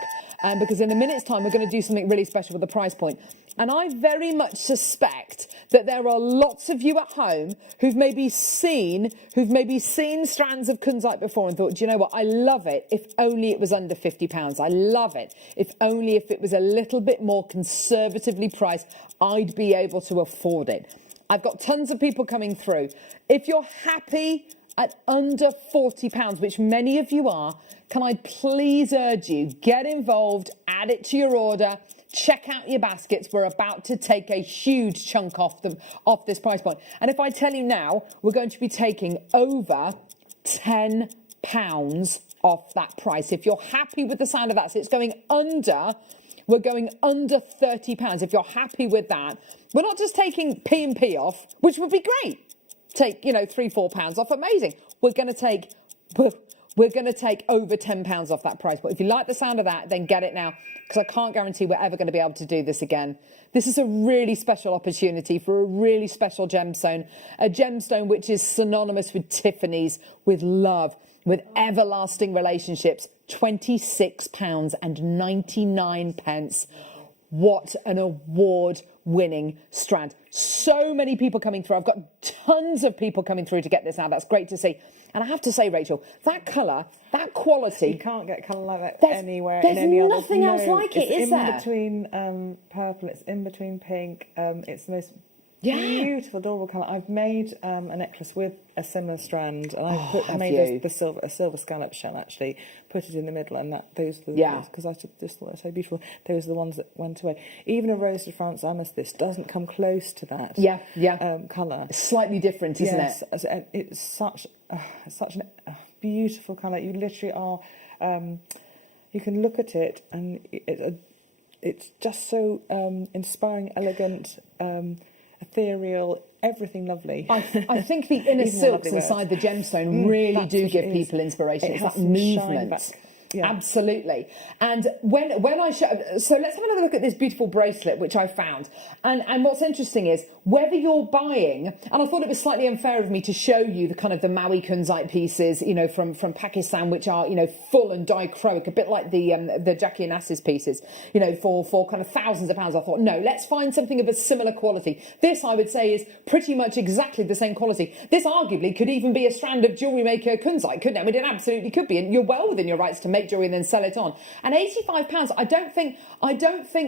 because in a minute's time we're going to do something really special with the price point. And I very much suspect that there are lots of you at home who've maybe seen strands of kunzite before and thought, do you know what, I love it if only it was under £50. I love it if only if it was a little bit more conservatively priced, I'd be able to afford it. I've got tons of people coming through. If you're happy at under £40, which many of you are, can I please urge you, get involved, add it to your order, check out your baskets. We're about to take a huge chunk off this price point. And if I tell you now, we're going to be taking over £10 off that price. If you're happy with the sound of that, so it's going under, we're going under £30. If you're happy with that, we're not just taking P&P off, which would be great. Take, £3-4 off, amazing. We're going to take over £10 off that price. But if you like the sound of that, then get it now, because I can't guarantee we're ever going to be able to do this again. This is a really special opportunity for a really special gemstone, a gemstone which is synonymous with Tiffany's, with love, with everlasting relationships. £26.99. What an award-winning strand. So many people coming through. I've got tons of people coming through to get this now. That's great to see. And I have to say, Rachel, that colour, that quality... You can't get colour like that anywhere. There's in any other... nothing else like it, is there? It's in between purple, it's in between pink. It's the most beautiful, adorable colour. I've made a necklace with a similar strand, and I made a silver scallop shell, actually, put it in the middle, and those were the because I just thought it was so beautiful. Those are the ones that went away. Even a roasted France amethyst doesn't come close to that. Colour. It's slightly different, isn't it? It's such a beautiful colour. You literally are. You can look at it, and it's just so inspiring, elegant. Ethereal, everything lovely. I think the inner silks inside the gemstone really do give people inspiration. It's that movement. Yeah. Absolutely. And when I show, so let's have another look at this beautiful bracelet which I found. And what's interesting is whether you're buying, and I thought it was slightly unfair of me to show you the kind of the Maui kunzite pieces, from Pakistan, which are full and dichroic, a bit like the Jackie Onassis pieces, for kind of thousands of pounds. I thought, no, let's find something of a similar quality. This, I would say, is pretty much exactly the same quality. This arguably could even be a strand of JewelleryMaker kunzite, couldn't it? I mean, it absolutely could be, and you're well within your rights to make jewellery and then sell it on. And £85, I don't think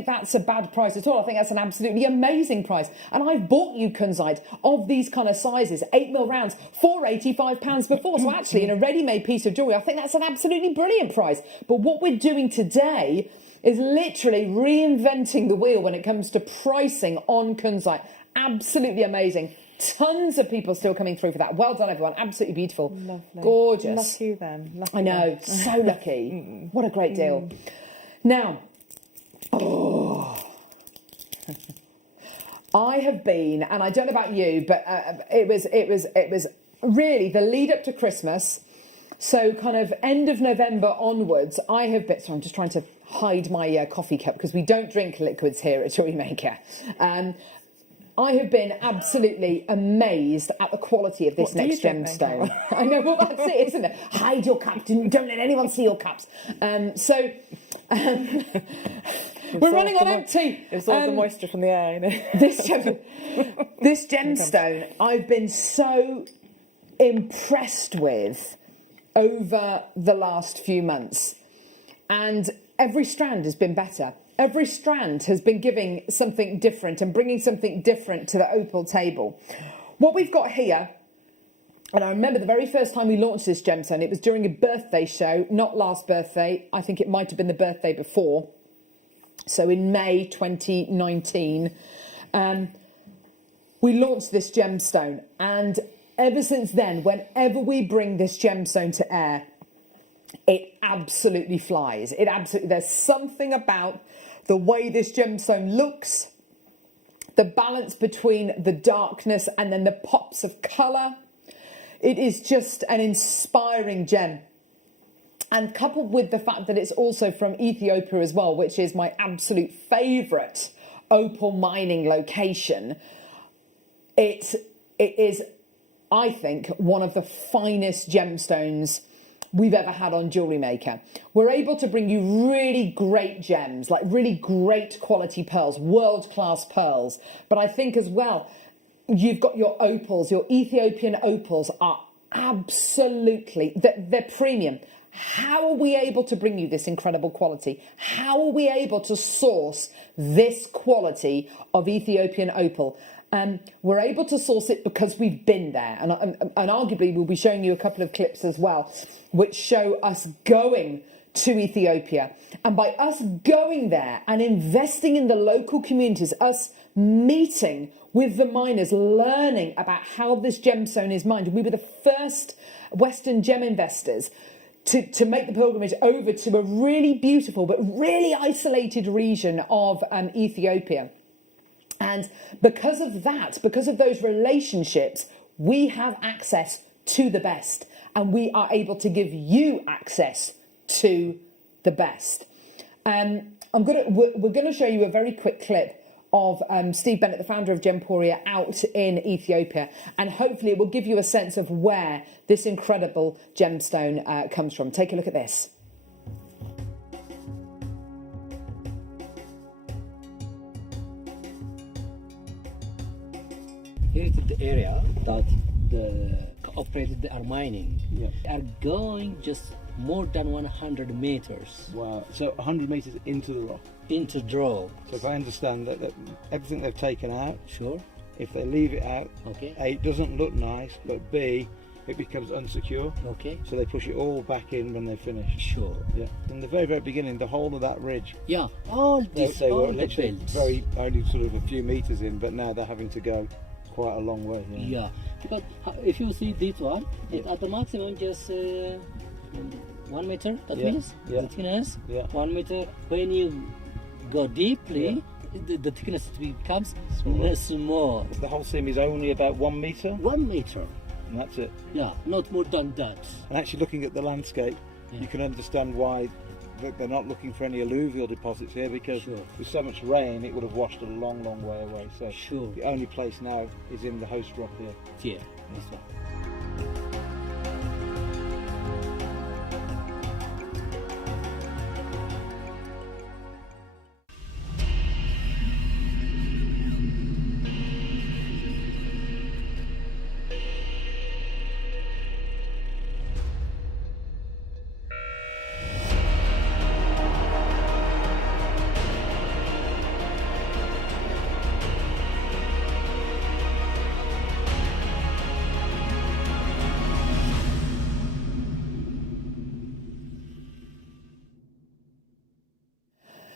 that's a bad price at all. I think that's an absolutely amazing price. And I've bought you kunzite of these kind of sizes, 8mm rounds, for £85 before. So actually, in a ready-made piece of jewellery, I think that's an absolutely brilliant price. But what we're doing today is literally reinventing the wheel when it comes to pricing on kunzite. Absolutely amazing. Tons of people still coming through for that. Well done, everyone. Absolutely beautiful. Lovely. Gorgeous. Lucky then. Lucky I know. then. So lucky. What a great deal. Now, I have been, and I don't know about you, but it was really the lead up to Christmas. So kind of end of November onwards, I have been... So I'm just trying to hide my coffee cup because we don't drink liquids here at JewelleryMaker. I have been absolutely amazed at the quality of this next gemstone. I know, well, that's it, isn't it? Hide your cups, don't let anyone see your cups. We're running on empty. It's all the moisture from the air, This gemstone, I've been so impressed with over the last few months. And every strand has been better. Every strand has been giving something different and bringing something different to the opal table. What we've got here, and I remember the very first time we launched this gemstone, it was during a birthday show, not last birthday, I think it might have been the birthday before. So in May 2019, we launched this gemstone. And ever since then, whenever we bring this gemstone to air, it absolutely flies. There's something about the way this gemstone looks, the balance between the darkness and then the pops of colour. It is just an inspiring gem. And coupled with the fact that it's also from Ethiopia as well, which is my absolute favourite opal mining location, it is, I think, one of the finest gemstones we've ever had on Jewellery Maker. We're able to bring you really great gems, like really great quality pearls, world-class pearls. But I think as well, you've got your opals, your Ethiopian opals are absolutely, they're premium. How are we able to bring you this incredible quality? How are we able to source this quality of Ethiopian opal? We're able to source it because we've been there. And arguably we'll be showing you a couple of clips as well, which show us going to Ethiopia. And by us going there and investing in the local communities, us meeting with the miners, learning about how this gemstone is mined. We were the first Western gem investors to make the pilgrimage over to a really beautiful but really isolated region of Ethiopia. And because of that, because of those relationships, we have access to the best, and we are able to give you access to the best. We're gonna show you a very quick clip of Steve Bennett, the founder of Gemporia, out in Ethiopia, and hopefully it will give you a sense of where this incredible gemstone comes from. Take a look at this. Here is the area that the operators are mining. Yeah. They are going just more than 100 meters. Wow. So 100 meters into the rock. Into draw. So if I understand that everything they've taken out, sure. If they leave it out, okay. A, it doesn't look nice, but B, it becomes unsecure. Okay. So they push it all back in when they finish. Sure. Yeah. In the very, very beginning, the whole of that ridge. Yeah. All this, they all were the literally belts. very only sort of a few meters in, but now they're having to go quite a long way. Yeah. Because if you see this one, it's at the maximum just 1 meter. That means the thickness. 1 meter. When you go deeply, the thickness becomes small. The whole seam is only about 1 meter? 1 meter. And that's it? Yeah, not more than that. And actually looking at the landscape, you can understand why they're not looking for any alluvial deposits here, because with so much rain it would have washed a long, long way away. So the only place now is in the host rock here. Here, this one.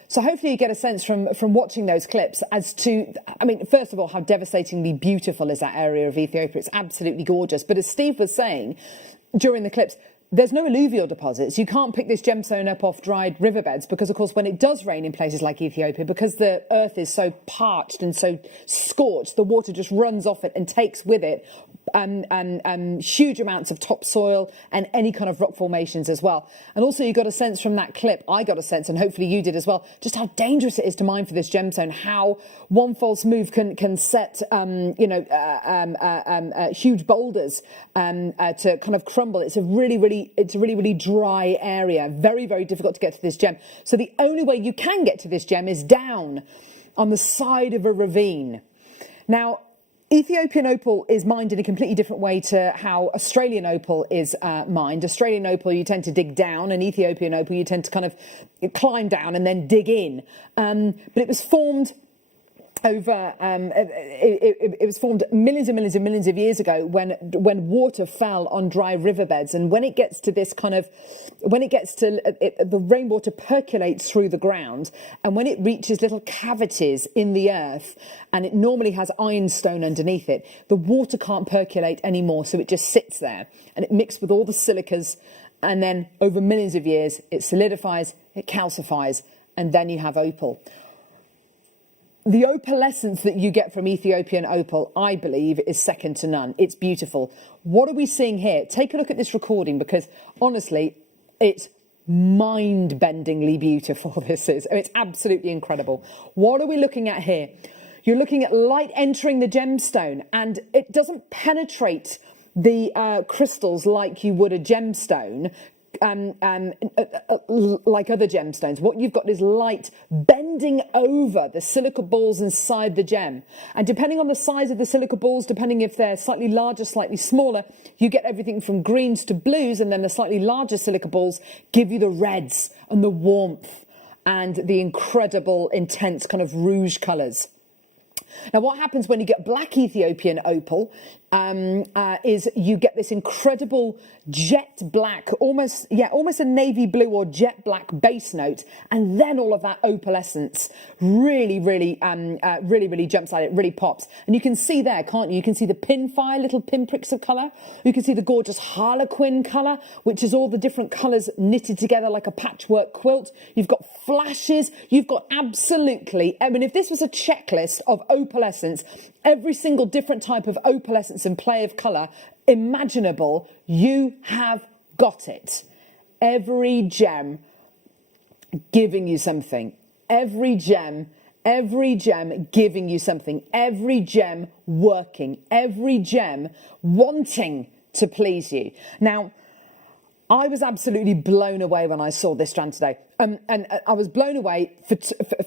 So hopefully you get a sense from watching those clips as to, I mean, first of all, how devastatingly beautiful is that area of Ethiopia. It's absolutely gorgeous. But as Steve was saying during the clips, there's no alluvial deposits. You can't pick this gemstone up off dried riverbeds because, of course, when it does rain in places like Ethiopia, because the earth is so parched and so scorched, the water just runs off it and takes with it huge amounts of topsoil and any kind of rock formations as well. And also you got a sense from that clip, I got a sense, and hopefully you did as well, just how dangerous it is to mine for this gemstone, how one false move can set huge boulders to kind of crumble. It's a really dry area, very, very difficult to get to this gem. So the only way you can get to this gem is down on the side of a ravine. Now, Ethiopian opal is mined in a completely different way to how Australian opal is mined. Australian opal, you tend to dig down, and Ethiopian opal, you tend to kind of climb down and then dig in. But it was formed over it was formed millions and millions and millions of years ago when water fell on dry riverbeds, and when it gets to this kind of the rainwater percolates through the ground, and when it reaches little cavities in the earth, and it normally has ironstone underneath it, the water can't percolate anymore, so it just sits there and it mixes with all the silicas, and then over millions of years it solidifies, it calcifies, and then you have opal. The opalescence that you get from Ethiopian opal, I believe, is second to none. It's beautiful. What are we seeing here? Take a look at this recording, because honestly, it's mind-bendingly beautiful, this is. It's absolutely incredible. What are we looking at here? You're looking at light entering the gemstone, and it doesn't penetrate the crystals like you would a gemstone. like other gemstones. What you've got is light bending over the silica balls inside the gem. And depending on the size of the silica balls, depending if they're slightly larger, slightly smaller, you get everything from greens to blues, and then the slightly larger silica balls give you the reds and the warmth and the incredible, intense kind of rouge colours. Now, what happens when you get black Ethiopian opal is you get this incredible jet black, almost a navy blue or jet black base note, and then all of that opalescence really jumps out. It really pops, and you can see there, can't you? You can see the pinfire, little pinpricks of colour. You can see the gorgeous harlequin colour, which is all the different colours knitted together like a patchwork quilt. You've got flashes. You've got absolutely. I mean, if this was a checklist of opalescence, every single different type of opalescence and play of colour imaginable, you have got it. Every gem giving you something. Every gem giving you something. Every gem working. Every gem wanting to please you. Now, I was absolutely blown away when I saw this strand today. And I was blown away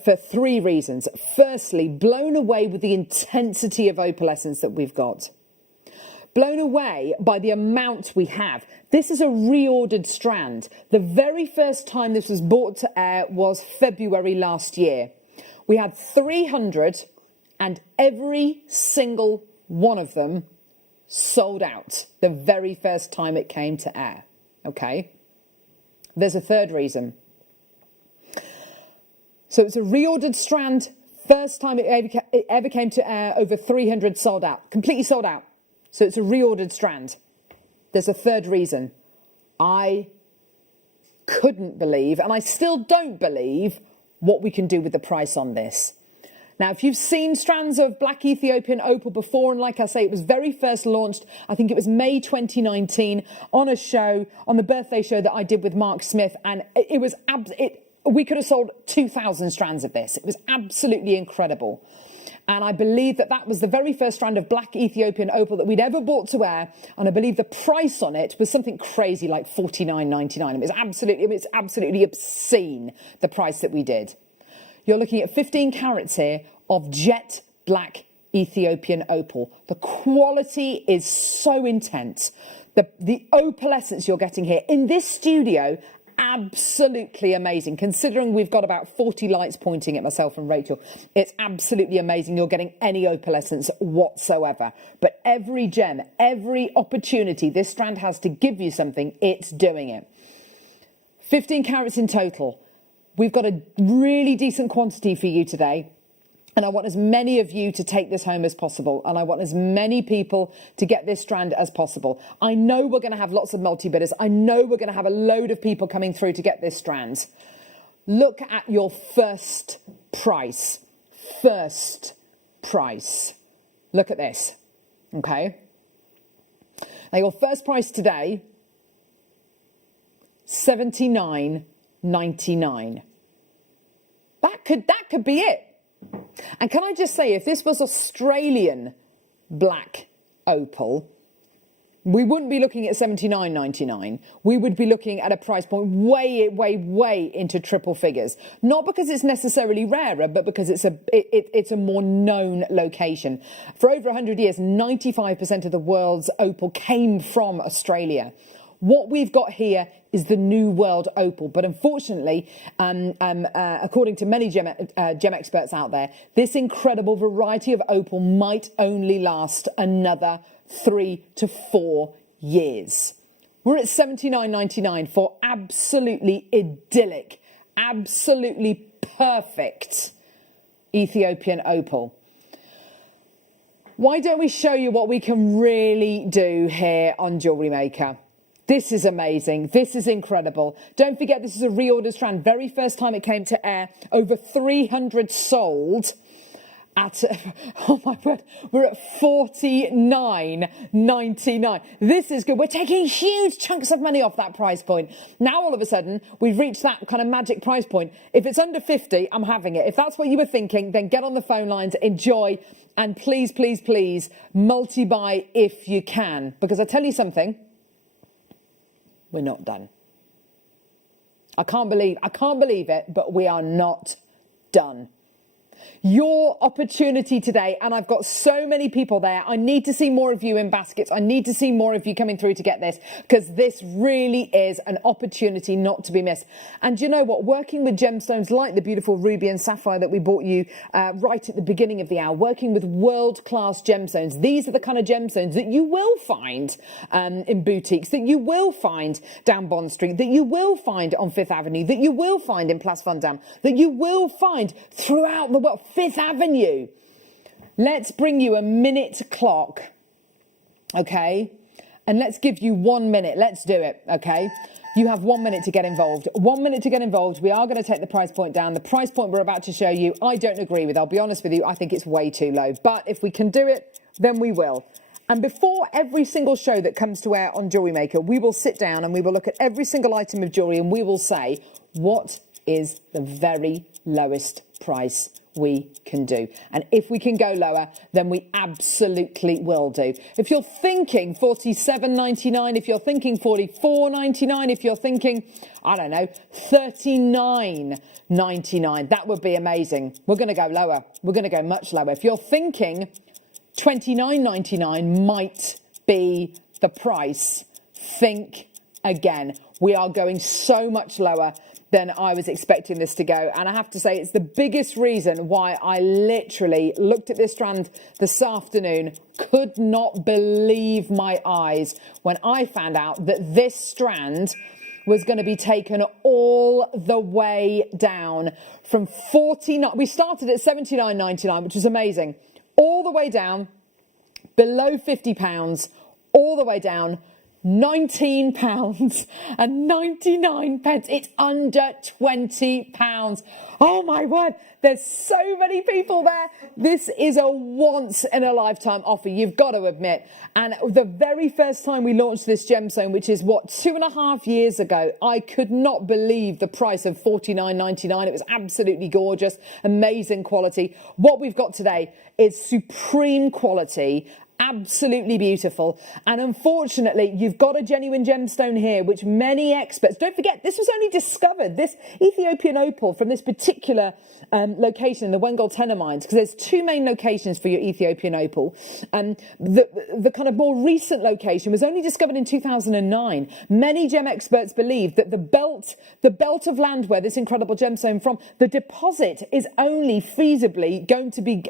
for three reasons. Firstly, blown away with the intensity of opalescence that we've got. Blown away by the amount we have. This is a reordered strand. The very first time this was brought to air was February last year. We had 300 and every single one of them sold out the very first time it came to air. Okay? There's a third reason. So it's a reordered strand. First time it ever came to air, over 300 sold out. Completely sold out. So it's a reordered strand. There's a third reason. I couldn't believe, and I still don't believe, what we can do with the price on this. Now, if you've seen strands of black Ethiopian opal before, and like I say, it was very first launched, I think it was May 2019, on a show, on the birthday show that I did with Mark Smith, and it was, we could have sold 2,000 strands of this. It was absolutely incredible. And I believe that that was the very first strand of black Ethiopian opal that we'd ever brought to air. And I believe the price on it was something crazy like $49.99. It was absolutely obscene, the price that we did. You're looking at 15 carats here of jet black Ethiopian opal. The quality is so intense. The opalescence you're getting here in this studio, absolutely amazing. Considering we've got about 40 lights pointing at myself and Rachel, it's absolutely amazing you're getting any opalescence whatsoever. But every gem, every opportunity this strand has to give you something, it's doing it. 15 carats in total. We've got a really decent quantity for you today. And I want as many of you to take this home as possible. And I want as many people to get this strand as possible. I know we're going to have lots of multi-bidders. I know we're going to have a load of people coming through to get this strand. Look at your first price. First price. Look at this. Okay. Now your first price today, $79.99. That could be it. And can I just say, if this was Australian black opal, we wouldn't be looking at $79.99. We would be looking at a price point way into triple figures. Not because it's necessarily rarer, but because it's a more known location. For over 100 years, 95% of the world's opal came from Australia. What we've got here is the new world opal. But unfortunately, according to many gem experts out there, this incredible variety of opal might only last another 3 to 4 years. We're at $79.99 for absolutely idyllic, absolutely perfect Ethiopian opal. Why don't we show you what we can really do here on Jewellery Maker? This is amazing. This is incredible. Don't forget, this is a reordered strand. Very first time it came to air, over 300 sold at, oh my word, we're at $49.99. This is good. We're taking huge chunks of money off that price point. Now, all of a sudden, we've reached that kind of magic price point. If it's under 50, I'm having it. If that's what you were thinking, then get on the phone lines, enjoy, and please, please, please, multi-buy if you can. Because I tell you something, we're not done. I can't believe it, but we are not done. Your opportunity today, and I've got so many people there. I need to see more of you in baskets. I need to see more of you coming through to get this, because this really is an opportunity not to be missed. And you know what? Working with gemstones like the beautiful ruby and sapphire that we brought you right at the beginning of the hour, working with world-class gemstones. These are the kind of gemstones that you will find in boutiques, that you will find down Bond Street, that you will find on Fifth Avenue, that you will find in Place Vendôme, that you will find throughout the world. Fifth Avenue. Let's bring you a minute clock, okay? And let's give you 1 minute. Let's do it, okay? You have 1 minute to get involved. 1 minute to get involved. We are going to take the price point down. The price point we're about to show you, I don't agree with. I'll be honest with you. I think it's way too low. But if we can do it, then we will. And before every single show that comes to air on Jewellery Maker, we will sit down and we will look at every single item of jewellery and we will say, what is the very lowest price we can do? And if we can go lower, then we absolutely will do. If you're thinking $47.99, if you're thinking $44.99, if you're thinking, I don't know, $39.99, that would be amazing. We're going to go lower. We're going to go much lower. If you're thinking $29.99 might be the price, think again. We are going so much lower than I was expecting this to go. And I have to say, it's the biggest reason why I literally looked at this strand this afternoon, could not believe my eyes when I found out that this strand was going to be taken all the way down from 49. We started at $79.99, which is amazing, all the way down below £50, all the way down £19.99. It's under £20. Oh my word, there's so many people there. This is a once in a lifetime offer, you've got to admit. And the very first time we launched this gemstone, which is what, 2.5 years ago, I could not believe the price of $49.99. It was absolutely gorgeous, amazing quality. What we've got today is supreme quality, absolutely beautiful. And unfortunately, you've got a genuine gemstone here, which many experts, don't forget, this was only discovered, this Ethiopian opal from this particular location in the Wengol Tenor mines, because there's two main locations for your Ethiopian opal. The kind of more recent location was only discovered in 2009. Many gem experts believe that the belt of land where this incredible gemstone from, the deposit is only feasibly going to be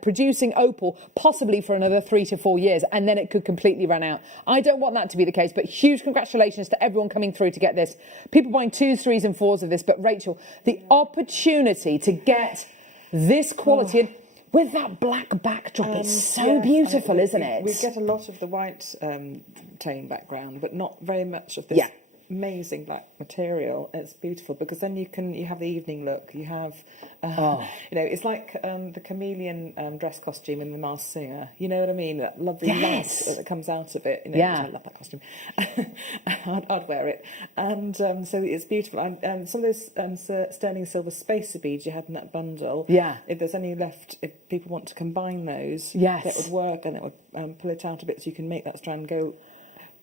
producing opal possibly for another 3 to 4 years, and then it could completely run out. I don't want that to be the case, but huge congratulations to everyone coming through to get this. People buying 2s, 3s and 4s of this, but Rachel, the opportunity to get this quality and with that black backdrop, it's so beautiful, isn't it? We get a lot of the white tone background, but not very much of this amazing black material. It's beautiful because then you have the evening look. You have, it's like the chameleon dress costume in The Masked Singer. You know what I mean? That lovely light that comes out of it. You know, I love that costume. I'd wear it. And so it's beautiful. And some of those sterling silver spacer beads you had in that bundle. Yeah. If there's any left, if people want to combine those, that would work, and it would pull it out a bit so you can make that strand go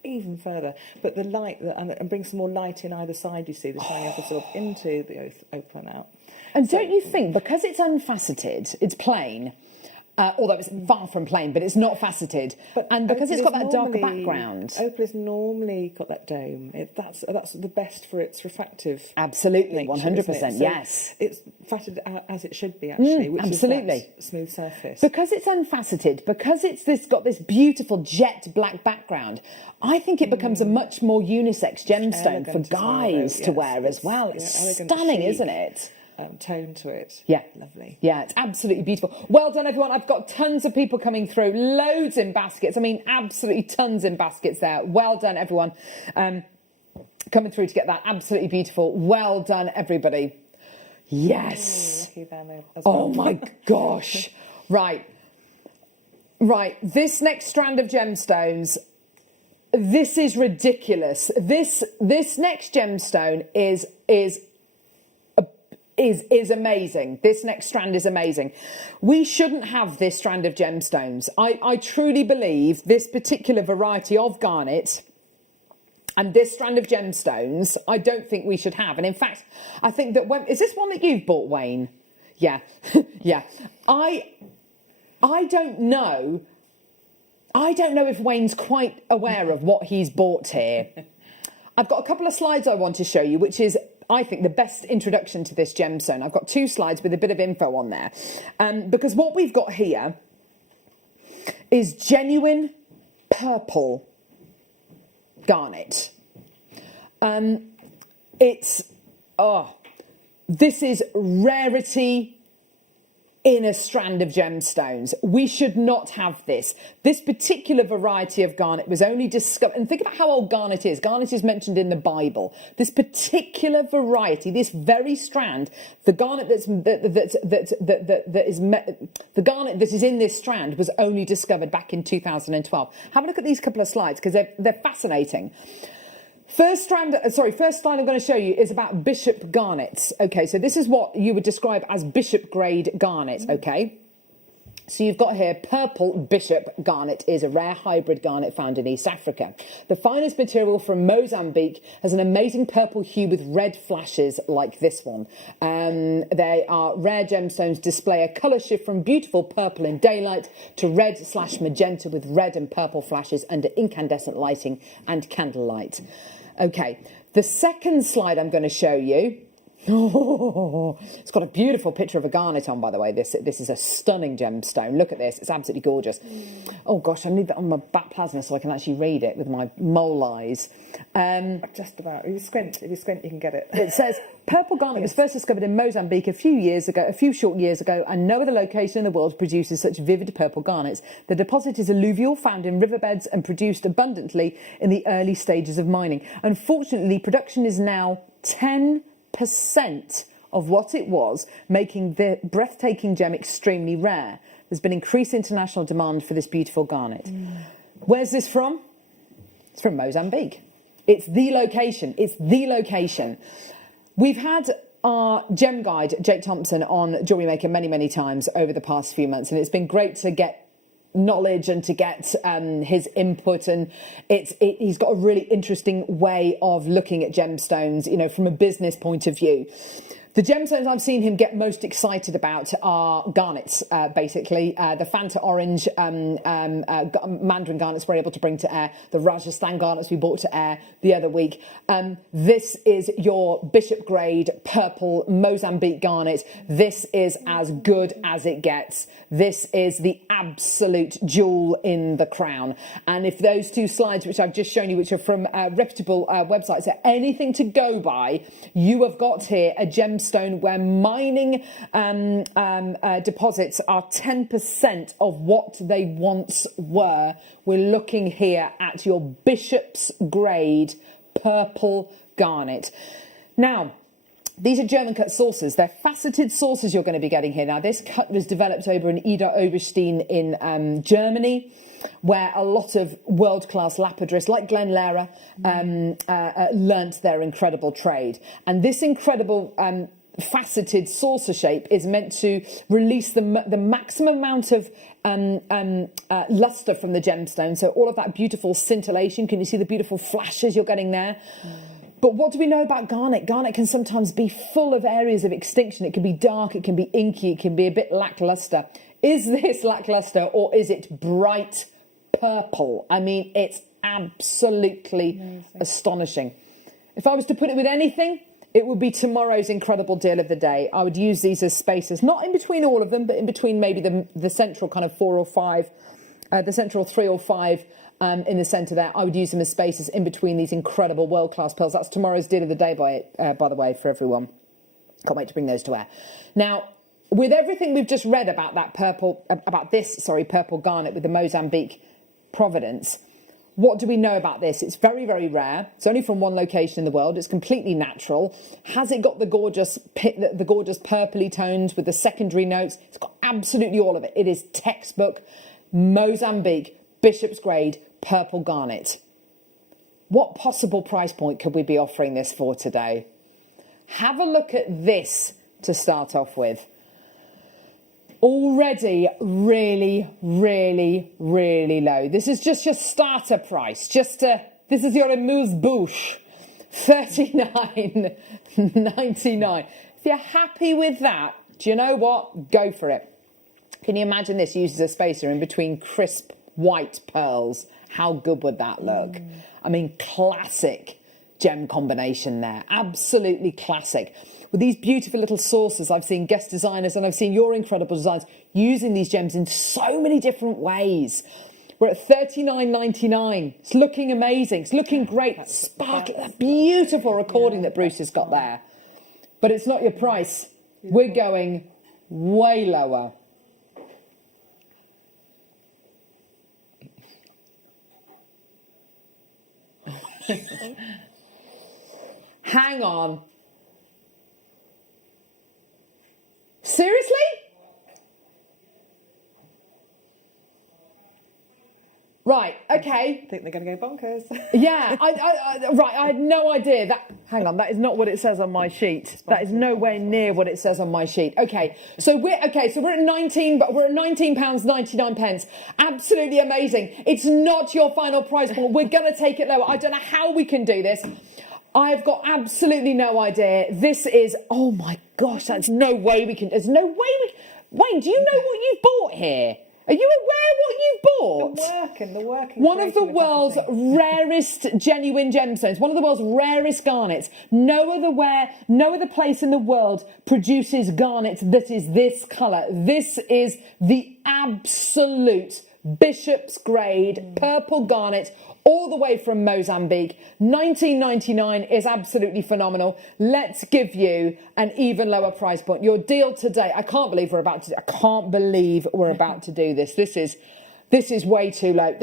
even further. But the light, and bring some more light in either side, you see, the shining upper sort of into the open out. And don't you think, because it's unfaceted, it's plain, although it's far from plain, but it's not faceted, and because it's got that darker background. Opal has normally got that dome. That's the best for its refractive. Absolutely, nature, 100%, so yes. It's faceted as it should be, actually, which absolutely. is that smooth surface. Because it's unfaceted, because it's got this beautiful jet black background, I think it becomes a much more unisex gemstone for guys to wear as well. It's stunning, isn't it? Tone to it. Yeah. Lovely. Yeah, it's absolutely beautiful. Well done, everyone. I've got tons of people coming through, loads in baskets. I mean, absolutely tons in baskets there. Well done, everyone. Coming through to get that. Absolutely beautiful. Well done, everybody. Yes. Oh, my gosh. Right. This next strand of gemstones, this is ridiculous. This next gemstone is amazing. This next strand is amazing. We shouldn't have this strand of gemstones. I truly believe this particular variety of garnet And this strand of gemstones, I don't think we should have. And in fact, I think that is this one that you've bought, Wayne? Yeah, yeah. I don't know. I don't know if Wayne's quite aware of what he's bought here. I've got a couple of slides I want to show you, which is, I think, the best introduction to this gemstone. I've got 2 slides with a bit of info on there. Because what we've got here is genuine purple garnet. This is rarity in a strand of gemstones. We should not have this. This particular variety of garnet was only discovered, and think about how old garnet is. Garnet is mentioned in the Bible. This particular variety, this very strand, the garnet the garnet that is in this strand was only discovered back in 2012. Have a look at these couple of slides because they're fascinating. First slide I'm going to show you is about bishop garnets. Okay, so this is what you would describe as bishop grade garnet, okay? So you've got here purple bishop garnet is a rare hybrid garnet found in East Africa. The finest material from Mozambique has an amazing purple hue with red flashes like this one. They are rare gemstones, display a colour shift from beautiful purple in daylight to red/magenta with red and purple flashes under incandescent lighting and candlelight. Okay, the second slide I'm going to show you. It's got a beautiful picture of a garnet on, by the way. This is a stunning gemstone. Look at this. It's absolutely gorgeous. Oh, gosh, I need that on my back plasma so I can actually read it with my mole eyes. Just about. If you squint, you can get it. It says, purple garnet was first discovered in Mozambique a few short years ago, and no other location in the world produces such vivid purple garnets. The deposit is alluvial, found in riverbeds, and produced abundantly in the early stages of mining. Unfortunately, production is now 10% of what it was, making the breathtaking gem extremely rare. There's been increased international demand for this beautiful garnet. Where's this from? It's from Mozambique. It's the location. It's the location. We've had our gem guide, Jake Thompson, on Jewellery Maker many, many times over the past few months, and it's been great to get knowledge and to get his input, and he's got a really interesting way of looking at gemstones, you know, from a business point of view. The gemstones I've seen him get most excited about are garnets, basically. The Fanta Orange Mandarin garnets we're able to bring to air. The Rajasthan garnets we brought to air the other week. This is your bishop grade purple Mozambique garnet. This is as good as it gets. This is the absolute jewel in the crown. And if those 2 slides, which I've just shown you, which are from reputable websites, are anything to go by, you have got here a gemstone where mining deposits are 10% of what they once were. We're looking here at your bishop's grade purple garnet. Now, these are German cut saucers. They're faceted saucers you're going to be getting here. Now, this cut was developed over in Ida Oberstein in Germany, where a lot of world-class lapidarists like Glenn Lehrer learnt their incredible trade. And this incredible faceted saucer shape is meant to release the maximum amount of luster from the gemstone. So all of that beautiful scintillation. Can you see the beautiful flashes you're getting there? But what do we know about garnet? Garnet can sometimes be full of areas of extinction. It can be dark, it can be inky, it can be a bit lackluster. Is this lackluster or is it bright purple? I mean, it's absolutely astonishing. If I was to put it with anything, it would be tomorrow's incredible deal of the day. I would use these as spacers, not in between all of them, but in between maybe the central kind of 4 or 5, the central 3 or 5 in the centre there. I would use them as spacers in between these incredible world-class pearls. That's tomorrow's deal of the day, by the way, for everyone. Can't wait to bring those to air. Now, with everything we've just read about that purple garnet with the Mozambique provenance, what do we know about this? It's very, very rare. It's only from one location in the world. It's completely natural. Has it got the gorgeous purpley tones with the secondary notes? It's got absolutely all of it. It is textbook Mozambique bishop's grade purple garnet. What possible price point could we be offering this for today? Have a look at this to start off with. Already really, really, really low. This is just your starter price, just to This is your amuse-bouche. $39.99. If you're happy with that, do you know what? Go for it. Can you imagine this uses a spacer in between crisp white pearls? How good would that look? I mean, classic gem combination there. Absolutely classic. With these beautiful little saucers, I've seen guest designers and I've seen your incredible designs using these gems in so many different ways. We're at $39.99. It's looking amazing. It's looking great. Sparkling. That beautiful recording that Bruce has got there. But it's not your price. We're going way lower. Hang on. Seriously? Right, okay. I think they're going to go bonkers. Yeah, right, I had no idea. Hang on, that is not what it says on my sheet. That is nowhere near what it says on my sheet. Okay, so we're at £19.99. Absolutely amazing. It's not your final price point. We're going to take it lower. I don't know how we can do this. I've got absolutely no idea. This is, oh my gosh, there's no way we can. Wayne, do you know what you've bought here? Are you aware what you've bought? The work. One of the world's rarest genuine gemstones. One of the world's rarest garnets. No other place in the world produces garnets that is this colour. This is the absolute bishop's grade purple garnet, all the way from Mozambique. $19.99 is absolutely phenomenal. Let's give you an even lower price point. Your deal today, I can't believe we're about to do this. This is way too low.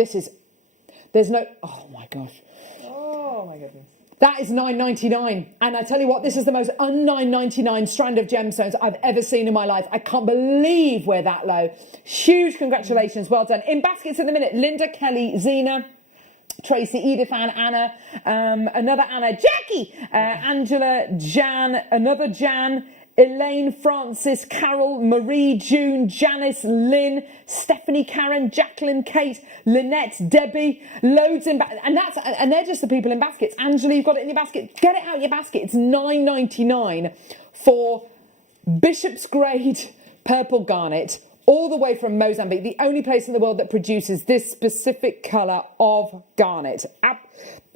Oh my gosh. Oh my goodness. That is $9.99. And I tell you what, this is the most un-$9.99 strand of gemstones I've ever seen in my life. I can't believe we're that low. Huge congratulations. Well done. In baskets in the minute, Linda, Kelly, Zena, Tracy, Edith, Anna, another Anna, Jackie, Angela, Jan, another Jan, Elaine, Francis, Carol, Marie, June, Janice, Lynn, Stephanie, Karen, Jacqueline, Kate, Lynette, Debbie, loads in and they're just the people in baskets. Angela, you've got it in your basket. Get it out of your basket. It's $9.99 for Bishop's grade purple garnet, all the way from Mozambique, the only place in the world that produces this specific colour of garnet.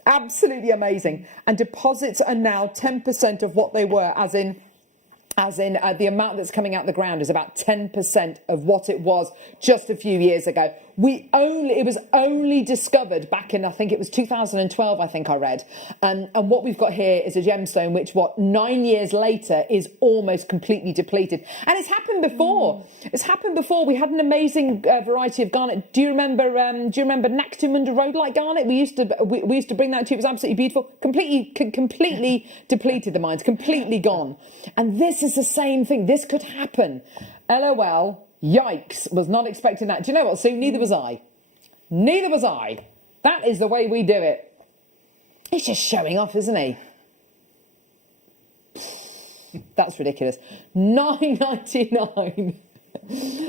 Absolutely amazing. And deposits are now 10% of what they were, as in the amount that's coming out the ground is about 10% of what it was just a few years ago. It was only discovered back in, I think it was 2012, I think I read. And what we've got here is a gemstone which, 9 years later is almost completely depleted. And it's happened before. It's happened before. We had an amazing variety of garnet. Do you remember Nactimunda rhodolite garnet? We used to bring that to you. It was absolutely beautiful. Completely depleted, the mines, completely gone. And this is the same thing. This could happen. LOL. Yikes, was not expecting that. Do you know what, Sue? Neither was I. Neither was I. That is the way we do it. He's just showing off, isn't he? That's ridiculous. $9.99.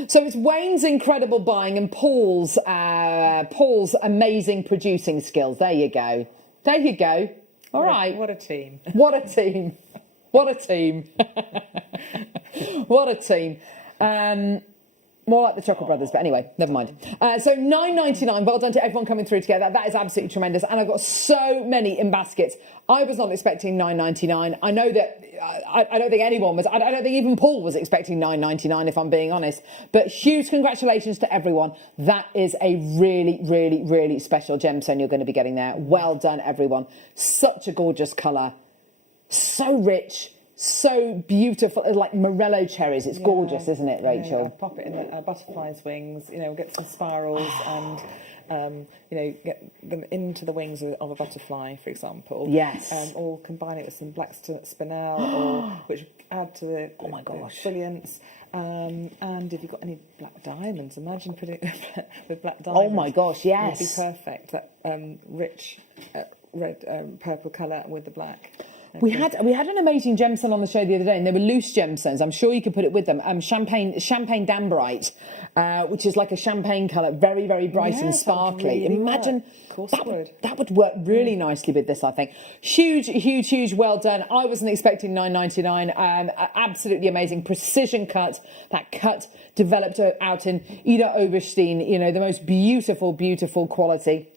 So it's Wayne's incredible buying and Paul's amazing producing skills. There you go. There you go. All right. What a team. What a team. What a team. What a team. More like the Chocolate Brothers, but anyway, never mind. So $9.99, well done to everyone coming through together. That is absolutely tremendous. And I've got so many in baskets. I was not expecting $9.99. I know that, I don't think anyone was, I don't think even Paul was expecting $9.99, if I'm being honest. But huge congratulations to everyone. That is a really, really, really special gemstone you're going to be getting there. Well done, everyone. Such a gorgeous colour. So rich. So beautiful, like morello cherries. It's gorgeous, isn't it, Rachel? Yeah, pop it in the butterfly's wings. Get some spirals and get them into the wings of a butterfly, for example. Yes. Or combine it with some black spinel, which add to the brilliance. And if you've got any black diamonds, imagine putting it with black diamonds. Oh my gosh, yes. It would be perfect. That rich red, purple colour with the black. We had an amazing gemstone on the show the other day, and they were loose gemstones. I'm sure you could put it with them. Champagne damberite, which is like a champagne colour, very, very bright and sparkly. Really Imagine work. that would work really nicely with this, I think. Huge, well done. I wasn't expecting $9.99. Absolutely amazing. Precision cut. That cut developed out in Ida Oberstein, you know, the most beautiful quality.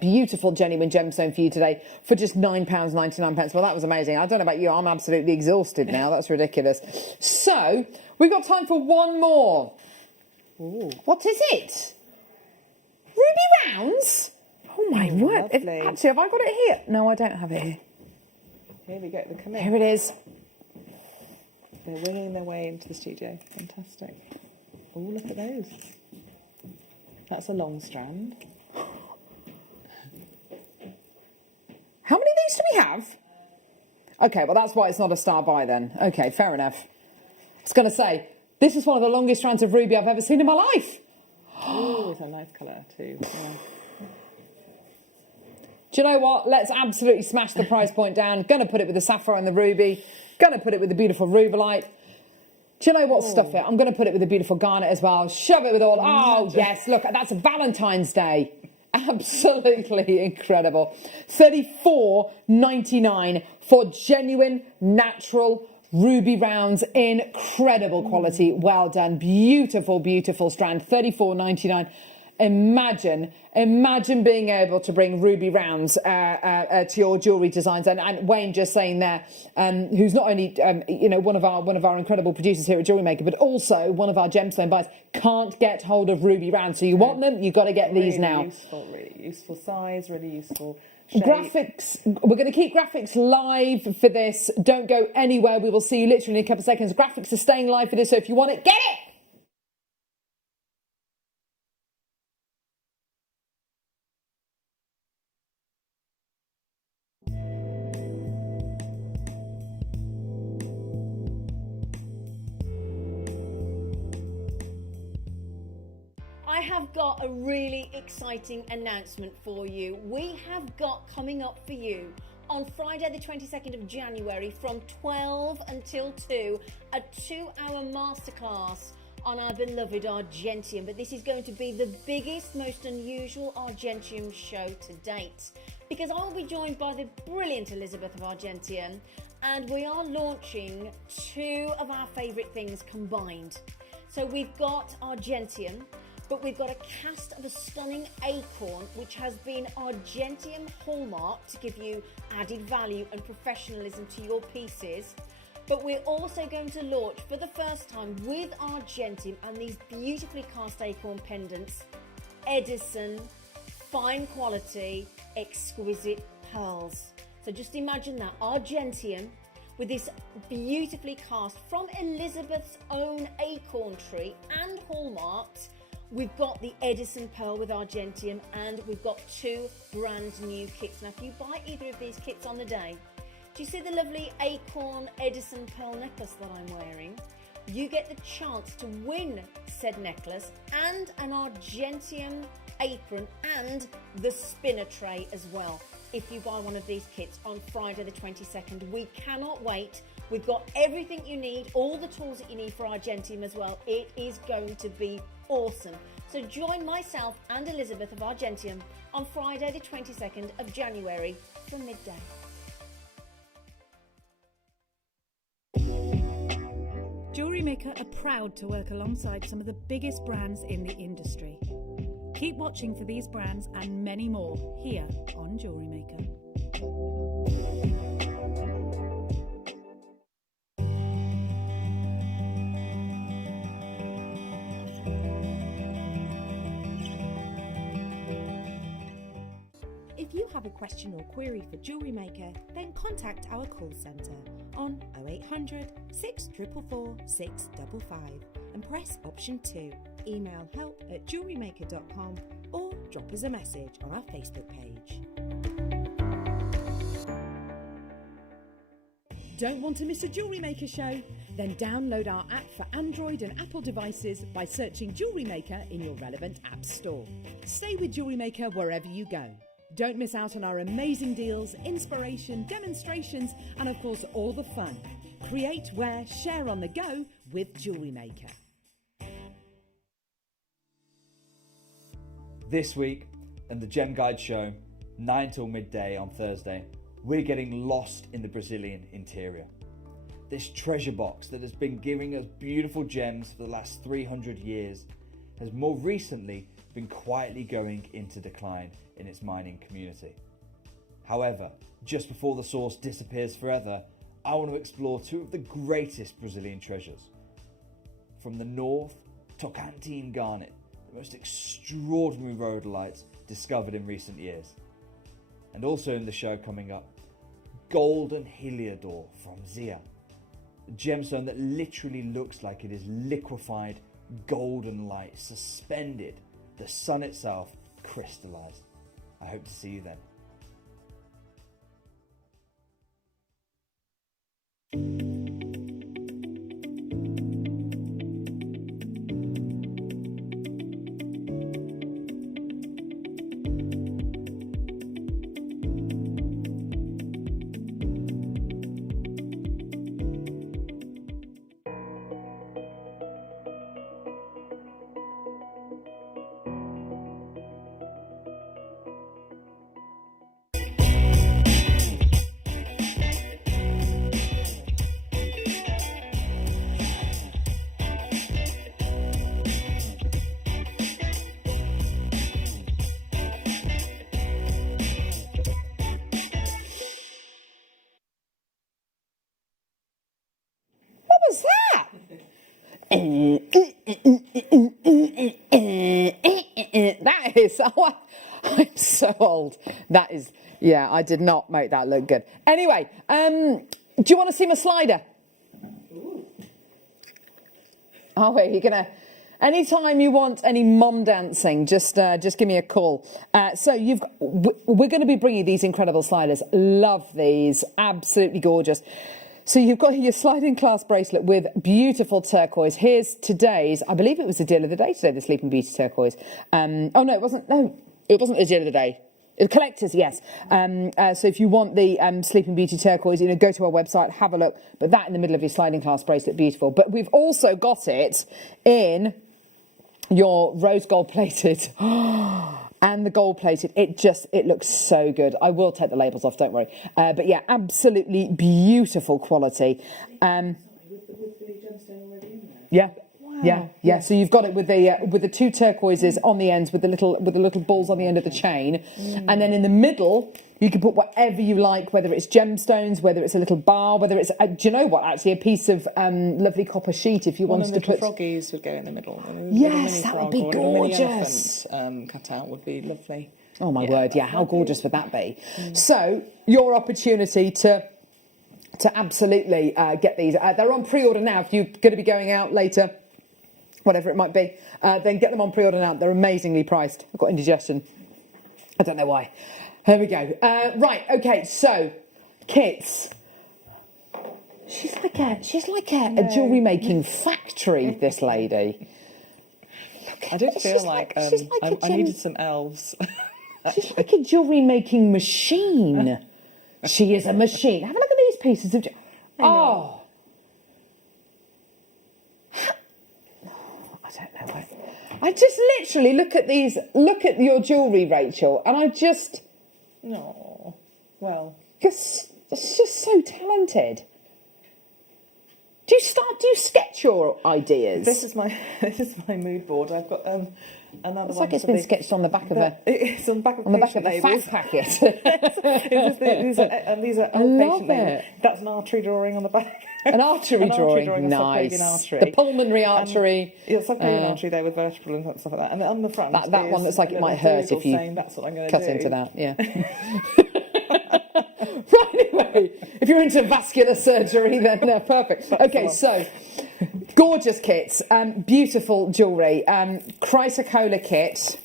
Beautiful genuine gemstone for you today for just £9.99. Well, that was amazing. I don't know about you, I'm absolutely exhausted now. That's ridiculous. So we've got time for one more. Ooh. What is it? Ruby rounds? Oh my word. Actually, have I got it here? No, I don't have it here. Here we go. They come in. Here it is. They're winging their way into the studio. Fantastic. Oh, look at those. That's a long strand. How many of these do we have? Okay, well, that's why it's not a star buy then. Okay, fair enough. I was going to say, this is one of the longest strands of ruby I've ever seen in my life. Oh, it's a nice colour too. Yeah. Do you know what? Let's absolutely smash the price point down. Going to put it with the sapphire and the ruby. Going to put it with the beautiful rubellite. Do you know what? Stuff it. I'm going to put it with the beautiful garnet as well. Shove it with all. Oh, yes. Look, that's Valentine's Day. Absolutely incredible. $34.99 for genuine, natural ruby rounds. Incredible quality. Well done. Beautiful strand. $34.99. Imagine being able to bring ruby rounds to your jewellery designs. And Wayne just saying there, who's not only one of our incredible producers here at JewelleryMaker, but also one of our gemstone buyers, can't get hold of ruby rounds. So you want them, you've got to get these now. Really useful size, really useful shape. Graphics, we're going to keep graphics live for this. Don't go anywhere. We will see you literally in a couple of seconds. Graphics are staying live for this, so if you want it, get it! I have got a really exciting announcement for you. We have got coming up for you on Friday the 22nd of January from 12 until 2 a 2-hour masterclass on our beloved Argentium. But this is going to be the biggest, most unusual Argentium show to date, because I will be joined by the brilliant Elizabeth of Argentium, and we are launching two of our favourite things combined. So we've got Argentium, but we've got a cast of a stunning acorn, which has been Argentium hallmark to give you added value and professionalism to your pieces. But we're also going to launch for the first time with Argentium and these beautifully cast acorn pendants, Edison, fine quality, exquisite pearls. So just imagine that, Argentium with this beautifully cast from Elizabeth's own acorn tree and hallmarked. We've got the Edison pearl with Argentium, and we've got two brand new kits. Now, if you buy either of these kits on the day, do you see the lovely acorn Edison pearl necklace that I'm wearing? You get the chance to win said necklace and an Argentium apron and the spinner tray as well, if you buy one of these kits on Friday the 22nd. We cannot wait. We've got everything you need, all the tools that you need for Argentium as well. It is going to be awesome. So join myself and Elizabeth of Argentium on Friday the 22nd of January from midday. JewelleryMaker are proud to work alongside some of the biggest brands in the industry. Keep watching for these brands and many more here on JewelleryMaker. If you have a question or query for JewelleryMaker, then contact our call centre on 0800 644 655 and press option 2. Email help@jewellerymaker.com or drop us a message on our Facebook page. Don't want to miss a JewelleryMaker show? Then download our app for Android and Apple devices by searching JewelleryMaker in your relevant app store. Stay with JewelleryMaker wherever you go. Don't miss out on our amazing deals, inspiration, demonstrations, and of course all the fun. Create, wear, share on the go with JewelleryMaker. This week, and the Gem Guide show, 9 till midday on Thursday, we're getting lost in the Brazilian interior. This treasure box that has been giving us beautiful gems for the last 300 years has more recently been quietly going into decline in its mining community. However, just before the source disappears forever, I want to explore two of the greatest Brazilian treasures. From the north, Tocantins garnet, the most extraordinary rhodolites discovered in recent years. And also in the show coming up, golden heliodor from Zia, a gemstone that literally looks like it is liquefied golden light suspended, the sun itself crystallized. I hope to see you then. That is, oh, I'm so old. That is, yeah, I did not make that look good. Anyway, do you want to see my slider? Oh, wait, you're gonna. Anytime you want any mom dancing, just give me a call. So we're going to be bringing these incredible sliders. Love these, absolutely gorgeous. So you've got your sliding clasp bracelet with beautiful turquoise. Here's today's, I believe it was the deal of the day today, the Sleeping Beauty turquoise. Oh no, it wasn't. No, it wasn't the deal of the day. Collectors, yes. So if you want the Sleeping Beauty turquoise, go to our website, have a look. But that in the middle of your sliding clasp bracelet, beautiful. But we've also got it in your rose gold plated. And the gold plated, it looks so good. I will take the labels off, don't worry. But yeah, absolutely beautiful quality. Yeah. Wow. Yeah. So you've got it with the two turquoises on the ends with the little balls on the end of the chain, and then in the middle you can put whatever you like, whether it's gemstones, whether it's a little bar, whether it's do you know what? Actually, a piece of lovely copper sheet if you wanted to put. Froggies would go in the middle. Yes, that would be gorgeous. A mini elephant cut out would be lovely. Oh my word! Yeah, how gorgeous would that be? So your opportunity to absolutely get these. They're on pre-order now. If you're going to be going out later, whatever it might be, then get them on pre-order now. They're amazingly priced. I've got indigestion. I don't know why. Here we go. Right, okay, so kits. She's like a jewellery making factory, this lady. I did feel like I needed some elves. She's like a jewellery making machine. She is a machine. Have a look at these pieces of I don't know. I just literally look at your jewellery, Rachel, and I just... No. Well... It's just so talented. Do you sketch your ideas? This is my mood board. I've got another one. It's like it's been sketched on the back of it's on the back of the fact packet. These are old patient labels. That's an artery drawing on the back. An artery drawing, nice. The pulmonary artery. Subclavian artery there with vertebral and stuff like that. And on the front, that one looks like it might hurt if you that's what I'm going to cut do. into that. Yeah. Right, anyway, if you're into vascular surgery, then perfect. Okay, so gorgeous kits, beautiful jewellery, chrysocolla kit.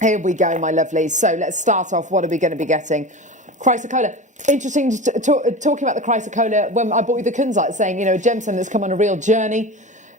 Here we go, my lovelies. So let's start off. What are we going to be getting? Chrysocolla. Interesting talking about the chrysocolla when I bought you the kunzite, saying, a gemstone that's come on a real journey.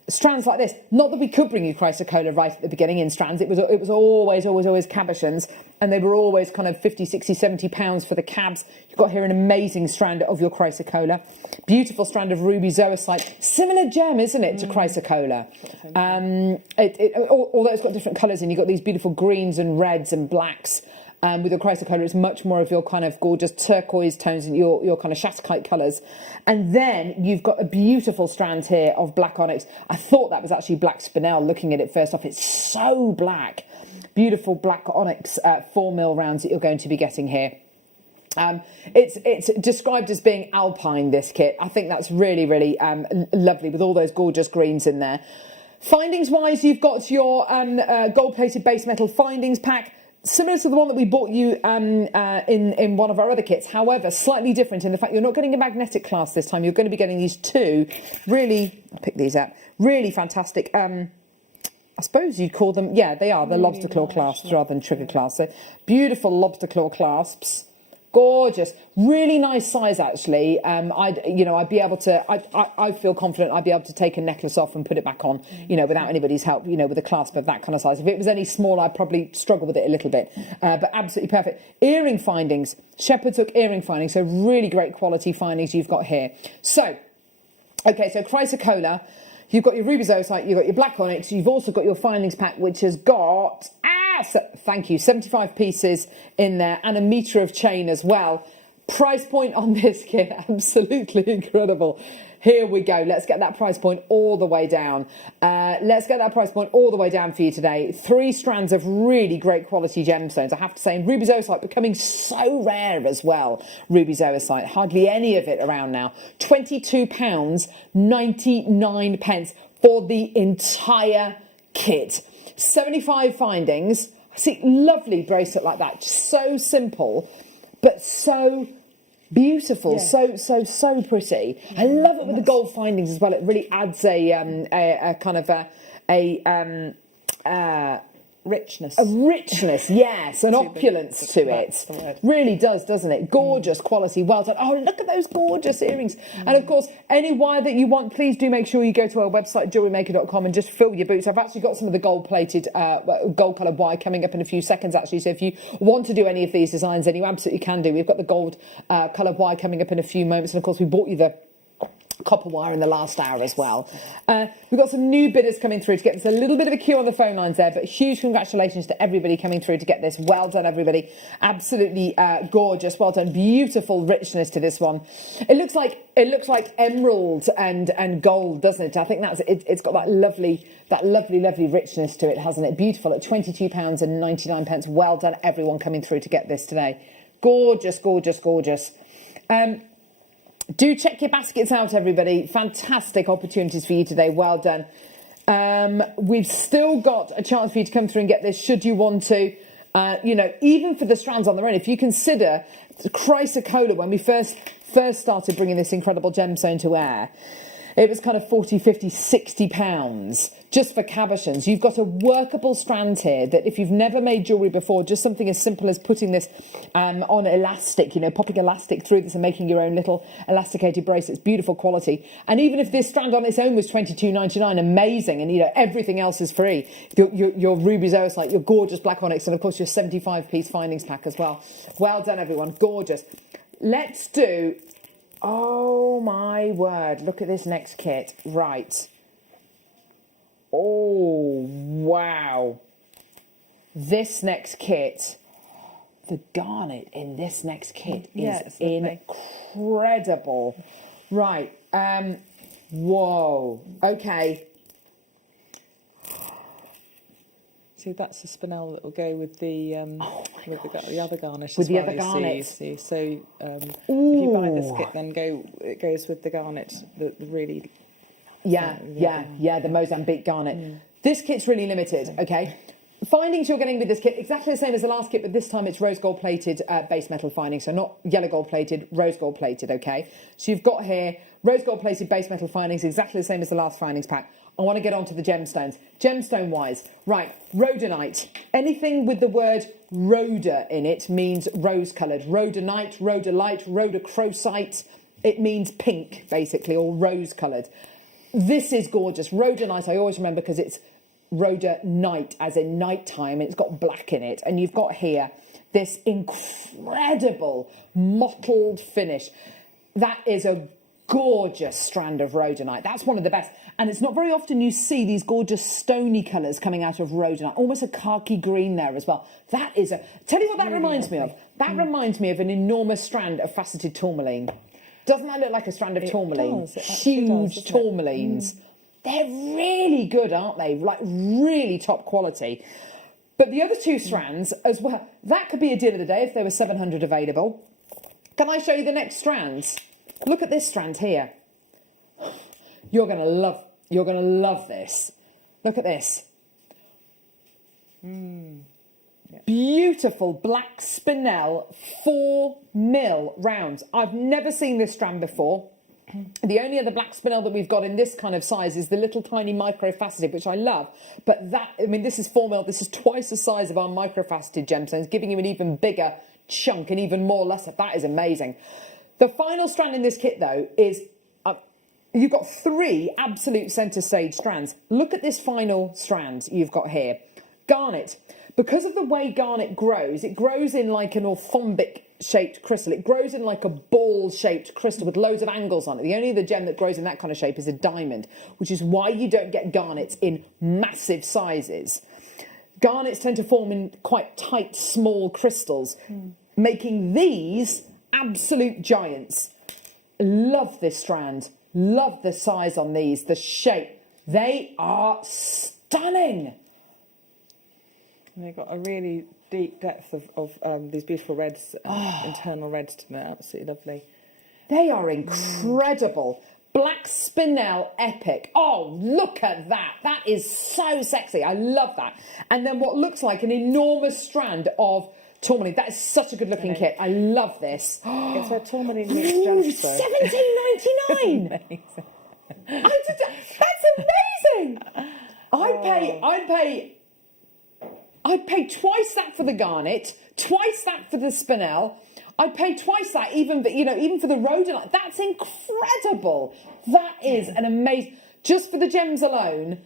strands like this. Not that we could bring you chrysocolla right at the beginning in strands. It was always cabochons, and they were always kind of 50, 60, 70 pounds for the cabs. You've got here an amazing strand of your chrysocolla. Beautiful strand of ruby zoisite. Similar gem, isn't it, to chrysocolla? Although it's got different colours, and you've got these beautiful greens and reds and blacks. With your chrysocolla, it's much more of your kind of gorgeous turquoise tones and your kind of shatterkite colours. And then you've got a beautiful strand here of black onyx. I thought that was actually black spinel looking at it first off. It's so black. Beautiful black onyx 4mm rounds that you're going to be getting here. It's described as being alpine, this kit. I think that's really, really lovely with all those gorgeous greens in there. Findings wise, you've got your gold plated base metal findings pack. Similar to the one that we bought you in one of our other kits, however, slightly different in the fact you're not getting a magnetic clasp this time. You're going to be getting these two really, I'll pick these up, really fantastic, I suppose you'd call them, yeah, they are, they're lobster claw clasps rather than trigger clasps. So beautiful lobster claw clasps. Gorgeous, really nice size actually. I'd be able to. I feel confident I'd be able to take a necklace off and put it back on, without anybody's help, with a clasp of that kind of size. If it was any smaller, I'd probably struggle with it a little bit. But absolutely perfect. Earring findings, shepherd's hook earring findings. So really great quality findings you've got here. So, okay, so chrysocolla. You've got your ruby zoisite, you've got your black onyx, you've also got your findings pack, which has got, thank you, 75 pieces in there and a metre of chain as well. Price point on this kit, absolutely incredible. Here we go. Let's get that price point all the way down. Let's get that price point all the way down for you today. 3 strands of really great quality gemstones, I have to say. And ruby zoisite becoming so rare as well. Ruby zoisite, hardly any of it around now. £22.99 for the entire kit. 75 findings. See, lovely bracelet like that. Just so simple, but so beautiful, yeah. so pretty. I love it with the gold findings as well. It really adds a kind of richness. A richness, yes, an opulence to it. Really does, doesn't it? Gorgeous quality, well done. Oh, look at those gorgeous earrings. And of course, any wire that you want, please do make sure you go to our website, JewelleryMaker.com, and just fill your boots. I've actually got some of the gold-plated, gold-coloured wire coming up in a few seconds, actually. So if you want to do any of these designs, then you absolutely can do. We've got the gold-coloured wire coming up in a few moments. And of course, we bought you the copper wire in the last hour as well. We've got some new bidders coming through to get this. A little bit of a queue on the phone lines there, but huge congratulations to everybody coming through to get this. Well done, everybody. Absolutely gorgeous. Well done. Beautiful richness to this one. It looks like emerald and gold, doesn't it? I think it's got that lovely richness to it, hasn't it? Beautiful at £22.99. Well done, everyone coming through to get this today. Gorgeous, gorgeous, gorgeous. Do check your baskets out, everybody. Fantastic opportunities for you today. Well done. We've still got a chance for you to come through and get this should you want to. Even for the strands on their own, if you consider chrysocolla, when we first started bringing this incredible gemstone to air, it was kind of 40, 50, 60 pounds just for cabochons. You've got a workable strand here that if you've never made jewellery before, just something as simple as putting this on elastic, popping elastic through this and making your own little elasticated bracelets, beautiful quality. And even if this strand on its own was $22.99, amazing, and everything else is free. Your ruby zoisite, your gorgeous black onyx, and of course your 75-piece findings pack as well. Well done, everyone. Gorgeous. Let's do... Oh my word, look at this next kit. Right. Oh, wow. This next kit, the garnet in this next kit is incredible. Right. Whoa. Okay. See, that's the spinel that will go with the other garnish. With the other garnet. See. So if you buy this kit, then it goes with the garnet, the really... the Mozambique garnet. This kit's really limited, okay? Findings you're getting with this kit, exactly the same as the last kit, but this time it's rose gold plated base metal findings, so not yellow gold plated, rose gold plated, okay? So you've got here rose gold plated base metal findings, exactly the same as the last findings pack. I want to get on to the gemstones. Gemstone wise, right, rhodonite. Anything with the word rhoda in it means rose coloured. Rhodonite, rhodolite, rhodochrosite, it means pink basically, or rose coloured. This is gorgeous. Rhodonite, I always remember because it's rhodonite, as in nighttime, and it's got black in it. And you've got here this incredible mottled finish. That is a gorgeous strand of rhodonite. That's one of the best. And it's not very often you see these gorgeous stony colours coming out of rhodonite. Almost a khaki green there as well. That is a... Tell you what that reminds me of. That reminds me of an enormous strand of faceted tourmaline. Doesn't that look like a strand of tourmaline? Huge tourmalines. They're really good, aren't they? Like, really top quality. But the other two strands as well, that could be a deal of the day if there were 700 available. Can I show you the next strands? Look at this strand here. You're going to love this. Look at this. Beautiful black spinel 4mm rounds. I've never seen this strand before. The only other black spinel that we've got in this kind of size is the little tiny microfaceted, which I love. But that, I mean, this is 4mm. This is twice the size of our microfaceted gemstones, giving you an even bigger chunk and even more luster. That is amazing. The final strand in this kit, though, is you've got 3 absolute centre stage strands. Look at this final strand you've got here. Garnet. Because of the way garnet grows, it grows in like an orthombic-shaped crystal. It grows in like a ball-shaped crystal with loads of angles on it. The only other gem that grows in that kind of shape is a diamond, which is why you don't get garnets in massive sizes. Garnets tend to form in quite tight, small crystals, making these absolute giants. Love this strand. Love the size on these, the shape. They are stunning. And they've got a really deep depth of these beautiful reds, internal reds to them. Absolutely lovely. They are incredible. Black spinel epic. Oh, look at that. That is so sexy. I love that. And then what looks like an enormous strand of tourmaline. That is such a good looking kit. I love this. It's a tourmaline mixed jasper. $17.99. That's amazing. I'd pay twice that for the garnet, twice that for the spinel. I'd pay twice that even for the rhodonite. That's incredible. That is an amazing. Just for the gems alone,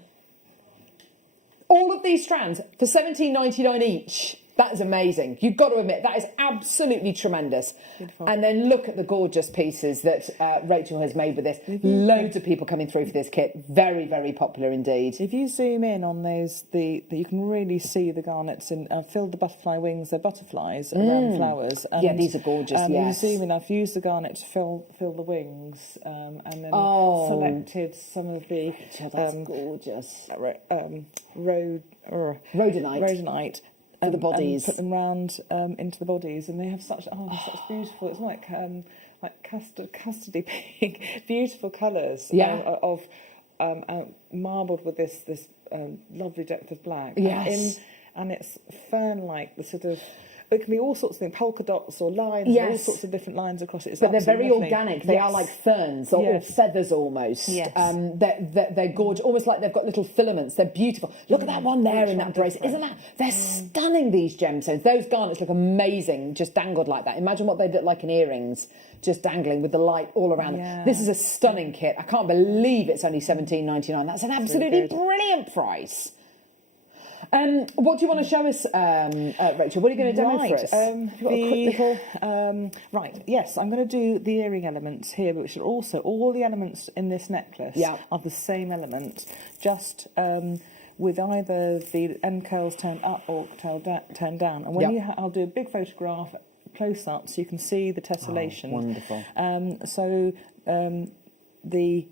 all of these strands for $17.99 each. That is amazing. You've got to admit, that is absolutely tremendous. Beautiful. And then look at the gorgeous pieces that Rachel has made with this. Loads of people coming through for this kit. Very, very popular indeed. If you zoom in on those, you can really see the garnets and filled the butterfly wings. They're butterflies around the flowers. And, yeah, these are gorgeous, yes. You zoom in, I've used the garnet to fill the wings and then selected some of the... that's gorgeous. Rhodonite. For the bodies, and put them round into the bodies, and they have such such beautiful. It's like custody pink, beautiful colours. Marbled with this lovely depth of black. Yes, and it's fern-like, the sort of. It can be all sorts of things, polka dots or lines, all sorts of different lines across it. It's but they're very lovely. Organic. They are like ferns or feathers almost. Yes. They're gorgeous, almost like they've got little filaments. They're beautiful. Look at that one there in that bracelet. Isn't that? They're stunning, these gemstones. Those garnets look amazing, just dangled like that. Imagine what they'd look like in earrings, just dangling with the light all around them. This is a stunning kit. I can't believe it's only $17.99. That's an absolutely brilliant price. What do you want to show us, Rachel? What are you going to demo for us? Have you got a quick little... Right, yes, I'm going to do the earring elements here, which are also all the elements in this necklace are the same element, just with either the end curls turned up or turned down. And when I'll do a big photograph close up so you can see the tessellation. Oh, wonderful. The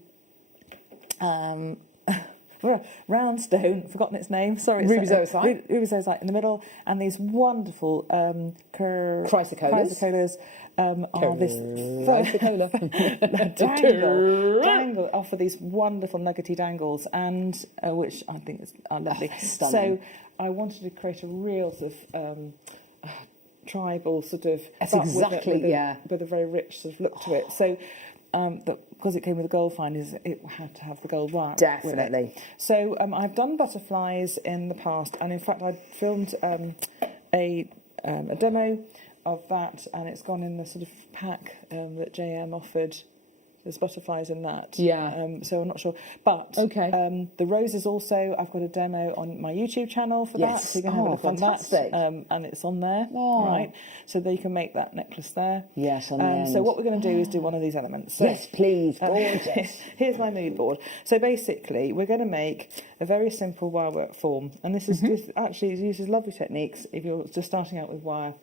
round stone, forgotten its name, sorry. Rubizoisite. Rubizoisite in the middle, and these wonderful chrysocollars are this dangle offer these wonderful nuggety dangles, and which I think are lovely. Stunning. So I wanted to create a real sort of tribal sort of... That's exactly, with a very rich sort of look to it. So because it came with the gold findings, it had to have the gold wire. Definitely. So I've done butterflies in the past, and in fact I filmed a demo of that, and it's gone in the sort of pack that JM offered There's butterflies in that. Yeah. So I'm not sure. But the roses also, I've got a demo on my YouTube channel for that. So you can have a look fantastic. on that. And it's on there, right? So that you can make that necklace there. Yes, on the end. So what we're going to do is do one of these elements. So, yes, please. Gorgeous. Here's my mood board. So basically, we're going to make a very simple wire work form. And this is just actually, it uses lovely techniques if you're just starting out with wire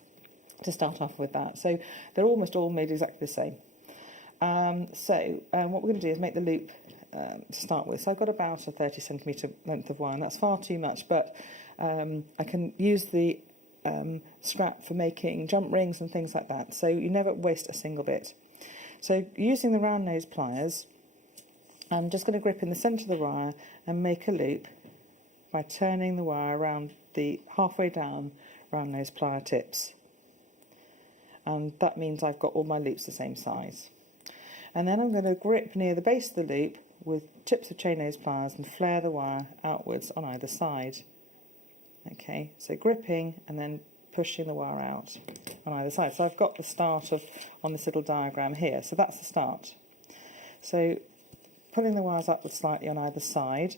to start off with that. So they're almost all made exactly the same. What we're going to do is make the loop to start with. So I've got about a 30 centimetre length of wire, and that's far too much, but I can use the scrap for making jump rings and things like that, so you never waste a single bit. So using the round nose pliers, I'm just going to grip in the centre of the wire and make a loop by turning the wire around the halfway down round nose plier tips. And that means I've got all my loops the same size. And then I'm going to grip near the base of the loop with tips of chain nose pliers and flare the wire outwards on either side. Okay, so gripping and then pushing the wire out on either side. So I've got the start on this little diagram here. So that's the start. So pulling the wires upwards slightly on either side,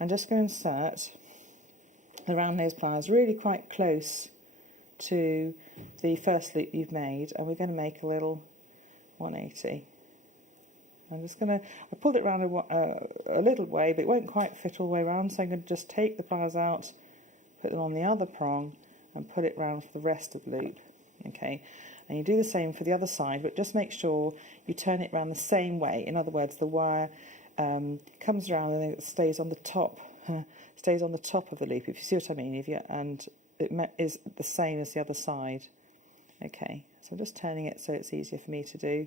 I'm just going to insert the round nose pliers really quite close to the first loop you've made, and we're going to make a little 180. I'm just going to, I pulled it around a little way, but it won't quite fit all the way around, so I'm going to just take the pliers out, put them on the other prong, and put it round for the rest of the loop. Okay, and you do the same for the other side, but just make sure you turn it around the same way. In other words, the wire comes around and it stays on the top, stays on the top of the loop, if you see what I mean, and it is the same as the other side. Okay, so I'm just turning it so it's easier for me to do.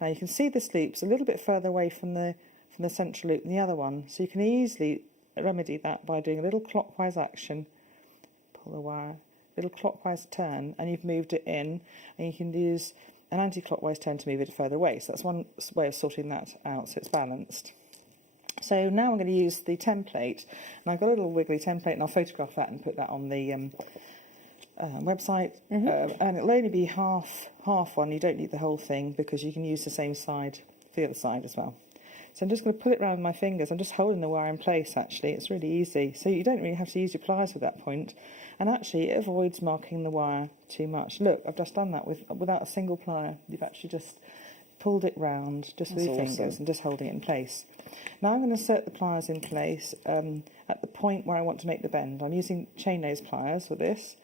Now you can see this loop's a little bit further away from the central loop than the other one, so you can easily remedy that by doing a little clockwise action. Pull the wire, little clockwise turn, and you've moved it in, and you can use an anti-clockwise turn to move it further away. So that's one way of sorting that out, so it's balanced. So now I'm going to use the template, and I've got a little wiggly template, and I'll photograph that and put that on the website, and it'll only be half one. You don't need the whole thing because you can use the same side for the other side as well. So I'm just going to pull it around with my fingers. I'm just holding the wire in place, actually. It's really easy. So you don't really have to use your pliers at that point, and actually it avoids marking the wire too much. Look, I've just done that without a single plier. You've actually just pulled it round just with your fingers and just holding it in place. Now I'm going to insert the pliers in place at the point where I want to make the bend. I'm using chain nose pliers for this.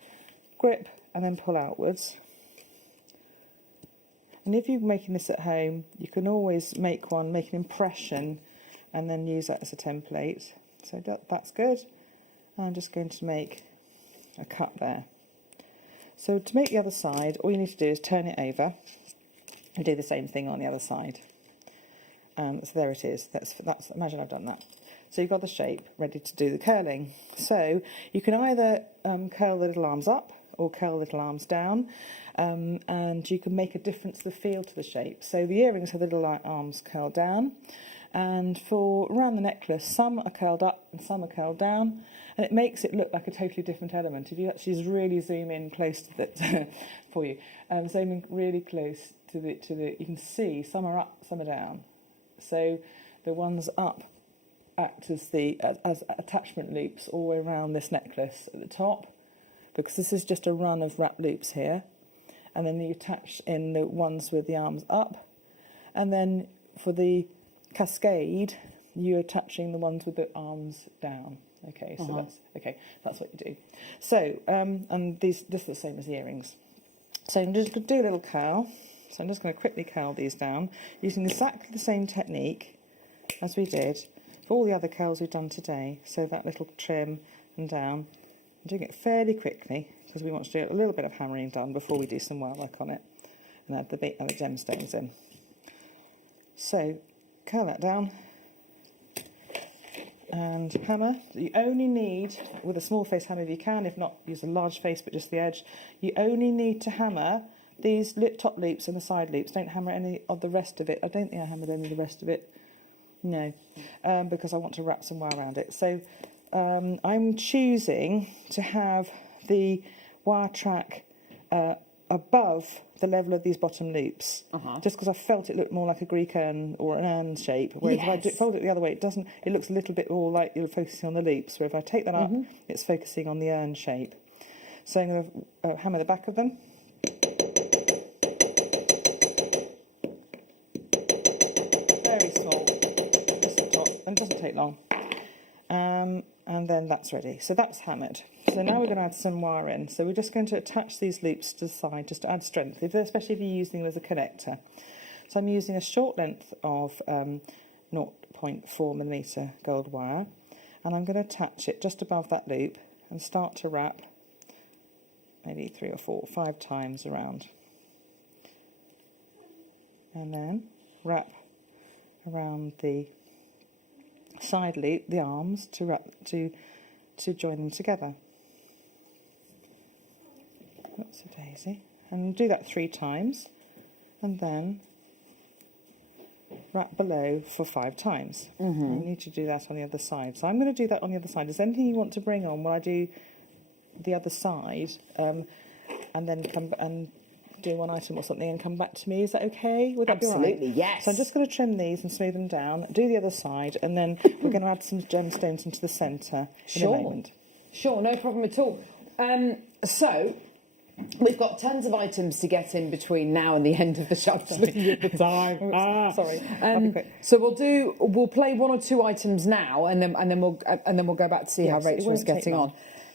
Grip and then pull outwards. And if you're making this at home, you can always make an impression and then use that as a template. So that's good. I'm just going to make a cut there. So to make the other side, all you need to do is turn it over and do the same thing on the other side. So there it is. That's imagine I've done that. So you've got the shape ready to do the curling. So you can either curl the little arms up or curl the little arms down, and you can make a difference to the feel to the shape. So the earrings have the little arms curled down, and for around the necklace, some are curled up and some are curled down, and it makes it look like a totally different element. If you actually really zoom in close to it for you, zoom in really close to the, you can see some are up, some are down. So the ones up act as attachment loops all the way around this necklace at the top, because this is just a run of wrap loops here, and then you attach in the ones with the arms up, and then for the cascade you're attaching the ones with the arms down. Okay, so that's what you do. So and this is the same as the earrings. So I'm just going to do a little curl. So I'm just going to quickly curl these down using exactly the same technique as we did for all the other curls we've done today. So that little trim and down. I'm doing it fairly quickly because we want to do a little bit of hammering done before we do some wire work on it and add the gemstones in. So curl that down and hammer. You only need, with a small face hammer if you can, if not use a large face but just the edge, you only need to hammer these top loops and the side loops. Don't hammer any of the rest of it. I don't think I hammered any of the rest of it. No, because I want to wrap some wire around it. So I'm choosing to have the wire track above the level of these bottom loops, just because I felt it looked more like a Greek urn or an urn shape. Whereas if I fold it the other way, it doesn't. It looks a little bit more like you're focusing on the loops. Where if I take that up, it's focusing on the urn shape. So I'm going to hammer the back of them. Very small, just the top, and it doesn't take long. And then that's ready. So that's hammered. So now we're going to add some wire in. So we're just going to attach these loops to the side just to add strength, especially if you're using them as a connector. So I'm using a short length of 0.4mm gold wire, and I'm going to attach it just above that loop and start to wrap maybe 3 or 4 or 5 times around. And then wrap around the side loop, the arms, to join them together. Whoops a daisy. And do that 3 times, and then wrap below for 5 times. You need to do that on the other side. So I'm going to do that on the other side. Is there anything you want to bring on while I do the other side, and then come and do one item or something and come back to me? Is that okay? Would that be all right? Absolutely, yes. So I'm just going to trim these and smooth them down, do the other side, and then we're going to add some gemstones into the centre in a moment. Sure, no problem at all. So we've got tons of items to get in between now and the end of the show. Just looking at the time. Sorry. I'll be quick. So we'll play 1 or 2 items now, and then we'll go back to see how Rachel's getting on.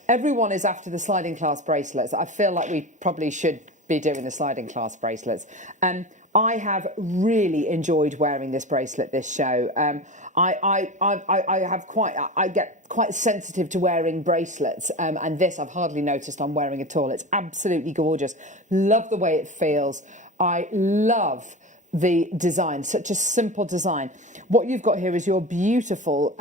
Everyone is after the sliding clasp bracelets. I feel like we probably should be doing the sliding clasp bracelets. I have really enjoyed wearing this bracelet this show. I get quite sensitive to wearing bracelets, and this I've hardly noticed I'm wearing at all. It's absolutely gorgeous. Love the way it feels. I love the design, such a simple design. What you've got here is your beautiful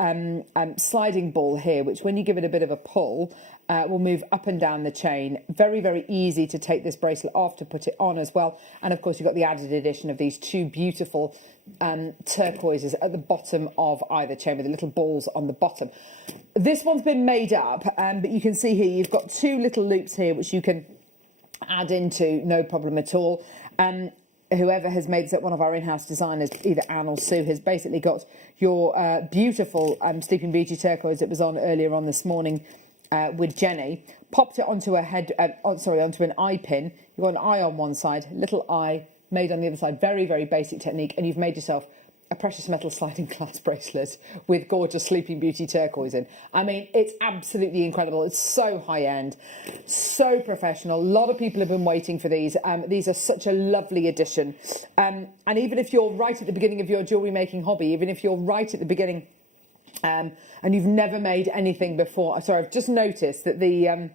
sliding ball here, which when you give it a bit of a pull, will move up and down the chain. Very, very easy to take this bracelet off, to put it on as well. And of course, you've got the added addition of these 2 beautiful turquoises at the bottom of either chain with the little balls on the bottom. This one's been made up, but you can see here you've got 2 little loops here which you can add into, no problem at all. Whoever has made it, one of our in-house designers, either Anne or Sue, has basically got your beautiful Sleeping Beauty turquoise that was on earlier on this morning with Jenny, popped it onto a onto an eye pin. You've got an eye on one side, little eye made on the other side. Very, very basic technique, and you've made yourself a precious metal sliding clasp bracelet with gorgeous Sleeping Beauty turquoise in. I mean, it's absolutely incredible. It's so high-end, so professional. A lot of people have been waiting for these. These are such a lovely addition. And even if you're right at the beginning of your jewellery making hobby, even if you're right at the beginning and you've never made anything before, sorry, I've just noticed that the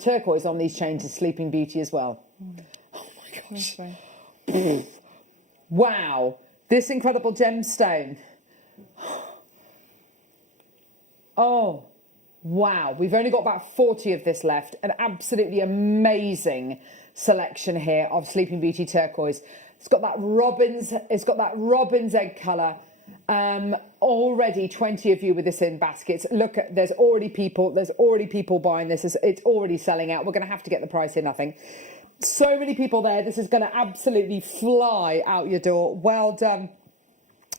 turquoise on these chains is Sleeping Beauty as well. Oh my gosh. Wow, this incredible gemstone. Oh, wow. We've only got about 40 of this left. An absolutely amazing selection here of Sleeping Beauty turquoise. It's got that robin's egg colour. Already 20 of you with this in baskets. Look, there's already people buying this. It's already selling out. We're going to have to get the price in, I think. So many people there. This is going to absolutely fly out your door. Well done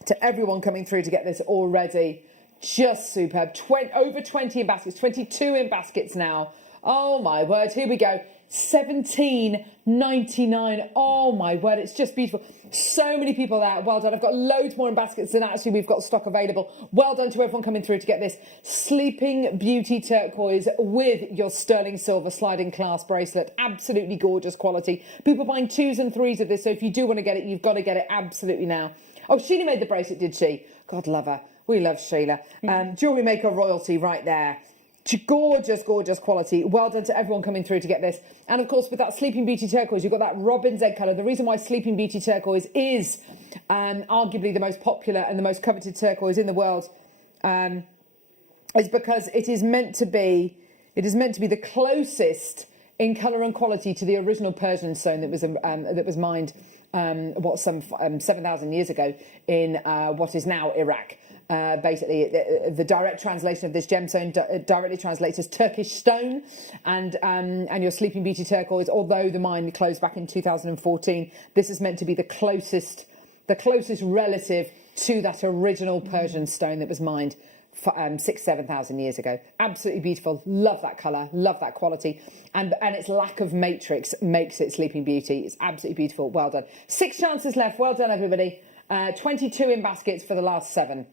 to everyone coming through to get this already. Just superb. Over 20 in baskets, 22 in baskets now. Oh my word, here we go. $17.99. Oh my word, it's just beautiful. So many people there. Well done. I've got loads more in baskets than actually we've got stock available. Well done to everyone coming through to get this Sleeping Beauty turquoise with your sterling silver sliding clasp bracelet. Absolutely gorgeous quality. People buying 2s and 3s of this, so if you do want to get it, you've got to get it absolutely now. Oh, Sheila made the bracelet, did she? God love her. We love Sheila. Jewellery Maker royalty right there. Gorgeous, gorgeous quality. Well done to everyone coming through to get this. And of course, with that Sleeping Beauty turquoise, you've got that robin's egg colour. The reason why Sleeping Beauty turquoise is arguably the most popular and the most coveted turquoise in the world is because it is meant to be the closest in colour and quality to the original Persian stone that was mined some 7,000 years ago in what is now Iraq. Basically, the direct translation of this gemstone directly translates as Turkish stone, and your Sleeping Beauty turquoise. Although the mine closed back in 2014, this is meant to be the closest relative to that original Persian stone that was mined 6,000-7,000 years ago. Absolutely beautiful. Love that colour. Love that quality. And its lack of matrix makes it Sleeping Beauty. It's absolutely beautiful. Well done. 6 chances left. Well done, everybody. 22 in baskets for the last 7.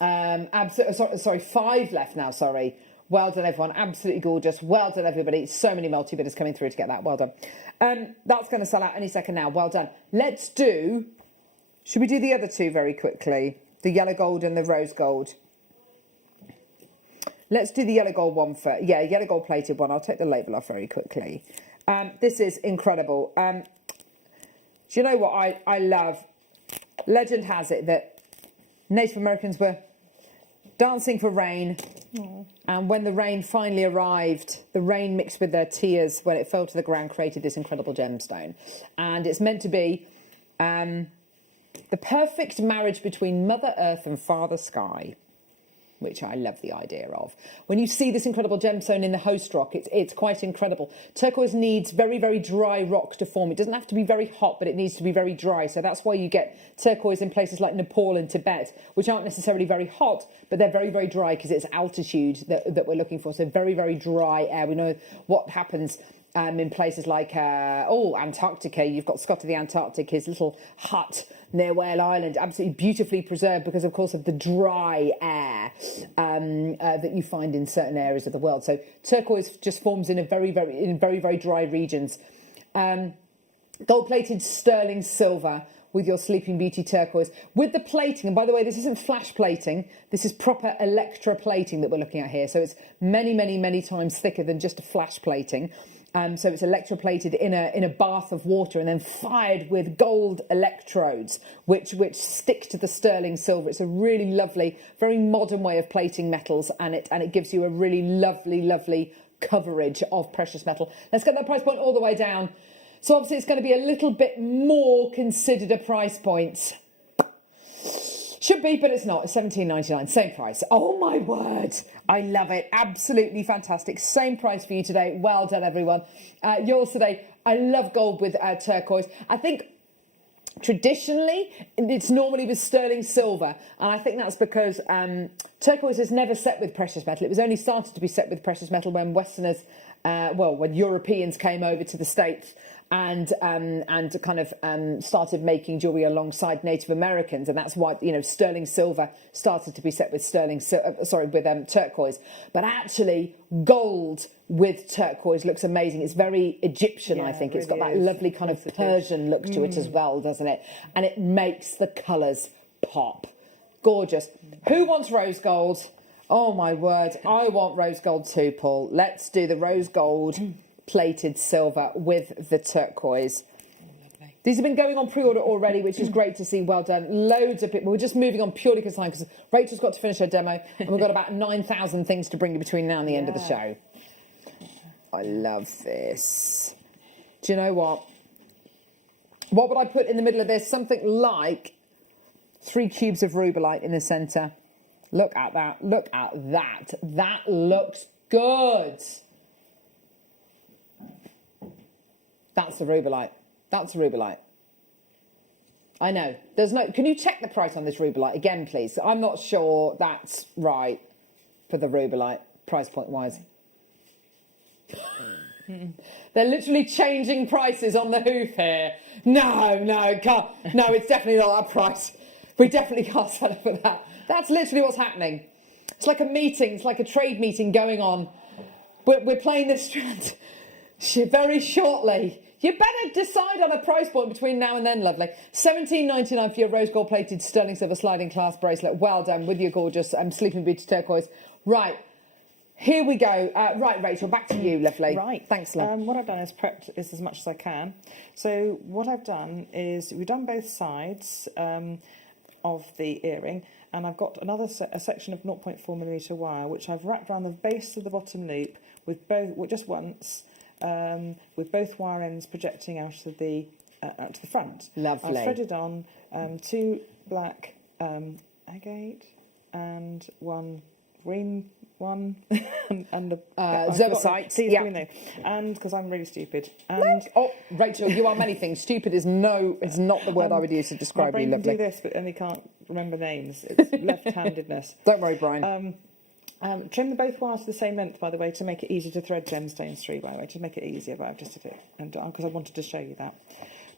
5 left now. Sorry. Well done, everyone. Absolutely gorgeous. Well done, everybody. So many multi-bidders coming through to get that. Well done. That's going to sell out any second now. Well done. Should we do the other 2 very quickly? The yellow gold and the rose gold. Let's do the yellow gold one first. Yeah, yellow gold plated one. I'll take the label off very quickly. This is incredible. Do you know what I love? Legend has it that Native Americans were dancing for rain. Aww. And when the rain finally arrived, the rain mixed with their tears when it fell to the ground created this incredible gemstone. And it's meant to be the perfect marriage between Mother Earth and Father Sky, which I love the idea of. When you see this incredible gemstone in the host rock, it's quite incredible. Turquoise needs very, very dry rock to form. It doesn't have to be very hot, but it needs to be very dry. So that's why you get turquoise in places like Nepal and Tibet, which aren't necessarily very hot, but they're very, very dry because it's altitude that we're looking for. So very, very dry air. We know what happens in places like Antarctica. You've got Scott of the Antarctic, his little hut near Whale Island, absolutely beautifully preserved because, of course, of the dry air that you find in certain areas of the world. So turquoise just forms in very, very dry regions. Gold-plated sterling silver with your Sleeping Beauty turquoise. With the plating, and by the way, this isn't flash plating, this is proper electroplating that we're looking at here. So it's many, many, many times thicker than just a flash plating. So it's electroplated in a bath of water and then fired with gold electrodes, which stick to the sterling silver. It's a really lovely, very modern way of plating metals, and it gives you a really lovely coverage of precious metal. Let's get that price point all the way down. So obviously it's going to be a little bit more considered a price point. Should be, but it's not. It's $17.99, same price. Oh my word. I love it. Absolutely fantastic. Same price for you today. Well done, everyone. Yours today. I love gold with turquoise. I think traditionally it's normally with sterling silver, and I think that's because turquoise is never set with precious metal. It was only started to be set with precious metal when Westerners, when Europeans came over to the States and kind of started making jewellery alongside Native Americans, and that's why sterling silver started to be set with turquoise. But actually, gold with turquoise looks amazing. It's very Egyptian, yeah, I think. It's got that lovely kind of Persian look to it as well, doesn't it? And it makes the colours pop. Gorgeous. Who wants rose gold? Oh my word, I want rose gold too, Paul. Let's do the rose gold plated silver with the turquoise. These have been going on pre-order already, which is great to see. Well done. Loads of people. We're just moving on purely because time, because Rachel's got to finish her demo, and we've got about 9,000 things to bring you between now and the end of the show. I love this. Do you know what? What would I put in the middle of this? Something like 3 cubes of rubellite in the centre. Look at that. Look at that. That looks good. That's the rubellite. That's rubellite. I know. There's no. Can you check the price on this rubellite again, please? I'm not sure that's right for the rubellite, price point wise. They're literally changing prices on the hoof here. No, can't. No, it's definitely not that price. We definitely can't sell it for that. That's literally what's happening. It's like a meeting. It's like a trade meeting going on. We're playing this strand very shortly. You better decide on a price point between now and then, lovely. $17.99 for your rose gold plated sterling silver sliding clasp bracelet. Well done with your gorgeous Sleeping Beauty turquoise. Right, here we go. Right, Rachel, back to you, lovely. Right. Thanks, love. What I've done is prepped this as much as I can. So what I've done is we've done both sides of the earring, and I've got a section of 0.4mm wire, which I've wrapped around the base of the bottom loop with just once. With both wire ends projecting out to the front. Lovely. I've threaded on 2 black agate. and one green one, and the Zergosite, please yeah. green though. And because I'm really stupid. And oh, Rachel, you are many things. Stupid is not the word I would use to describe my brain you. can do this, but only can't remember names. It's left-handedness. Don't worry, Brian. Trim both wires to the same length, by the way, to make it easier to thread gemstones through, by the way, to make it easier, but I've just did it, and because I wanted to show you that.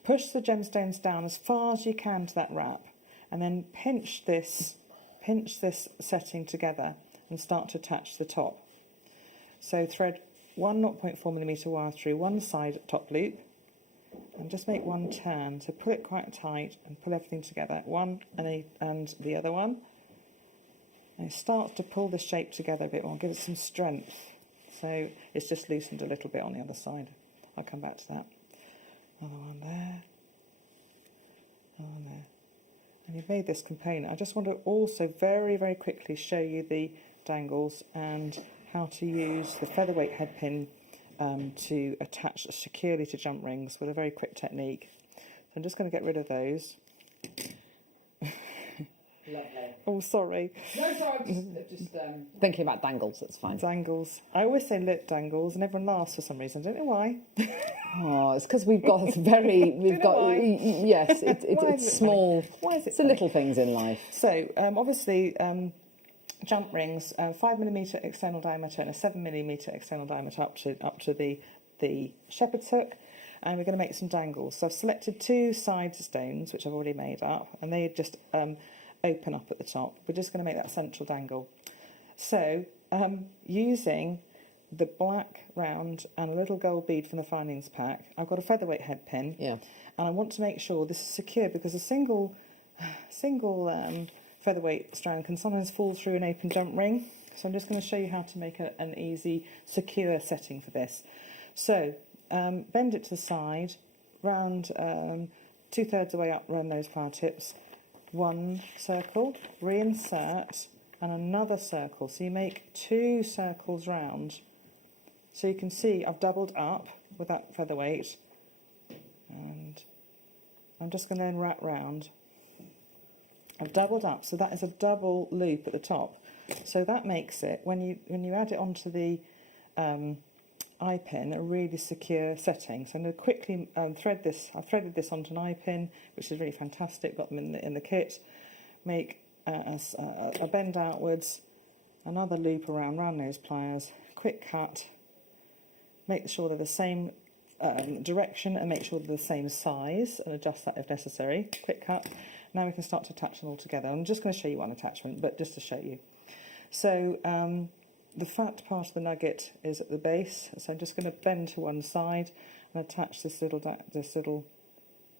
Push the gemstones down as far as you can to that wrap, and then pinch this setting together and start to attach the top. So thread one 0.4mm wire through one side top loop, and just make one turn. So pull it quite tight and pull everything together, one and the other one. And it starts to pull the shape together a bit more, give it some strength. So it's just loosened a little bit on the other side. I'll come back to that. Another one there. Another one there. And you've made this component. I just want to also very, very quickly show you the dangles and how to use the featherweight head pin to attach securely to jump rings with a very quick technique. So I'm just going to get rid of those. Lovely. Oh, sorry. No, sorry, I'm just thinking about dangles, that's fine. Dangles. I always say lip dangles, and everyone laughs for some reason. I don't know why. Oh, it's because we've got yes, it's small. Why is it it's the little things in life. So, obviously, jump rings, 5mm external diameter and a 7mm external diameter up to the shepherd's hook, and we're going to make some dangles. So I've selected two side stones, which I've already made up, and they just open up at the top. We're just going to make that central dangle. So, using the black round and a little gold bead from the findings pack, I've got a featherweight head pin, and I want to make sure this is secure, because a single featherweight strand can sometimes fall through an open jump ring. So I'm just going to show you how to make an easy, secure setting for this. So bend it to the side, round 2/3 the way up, run those flower tips, one circle, reinsert, and another circle. So you make two circles round. So you can see I've doubled up with that featherweight, and I'm just going to then wrap round. I've doubled up, so that is a double loop at the top. So that makes it, when you add it onto the eye pin, a really secure setting. So I'm going to quickly thread this. I've threaded this onto an eye pin, which is really fantastic. Got them in the kit. Make a bend outwards, another loop around those pliers. Quick cut. Make sure they're the same direction, and make sure they're the same size, and adjust that if necessary. Quick cut. Now we can start to attach them all together. I'm just going to show you one attachment, but just to show you. So the fat part of the nugget is at the base, so I'm just going to bend to one side and attach this little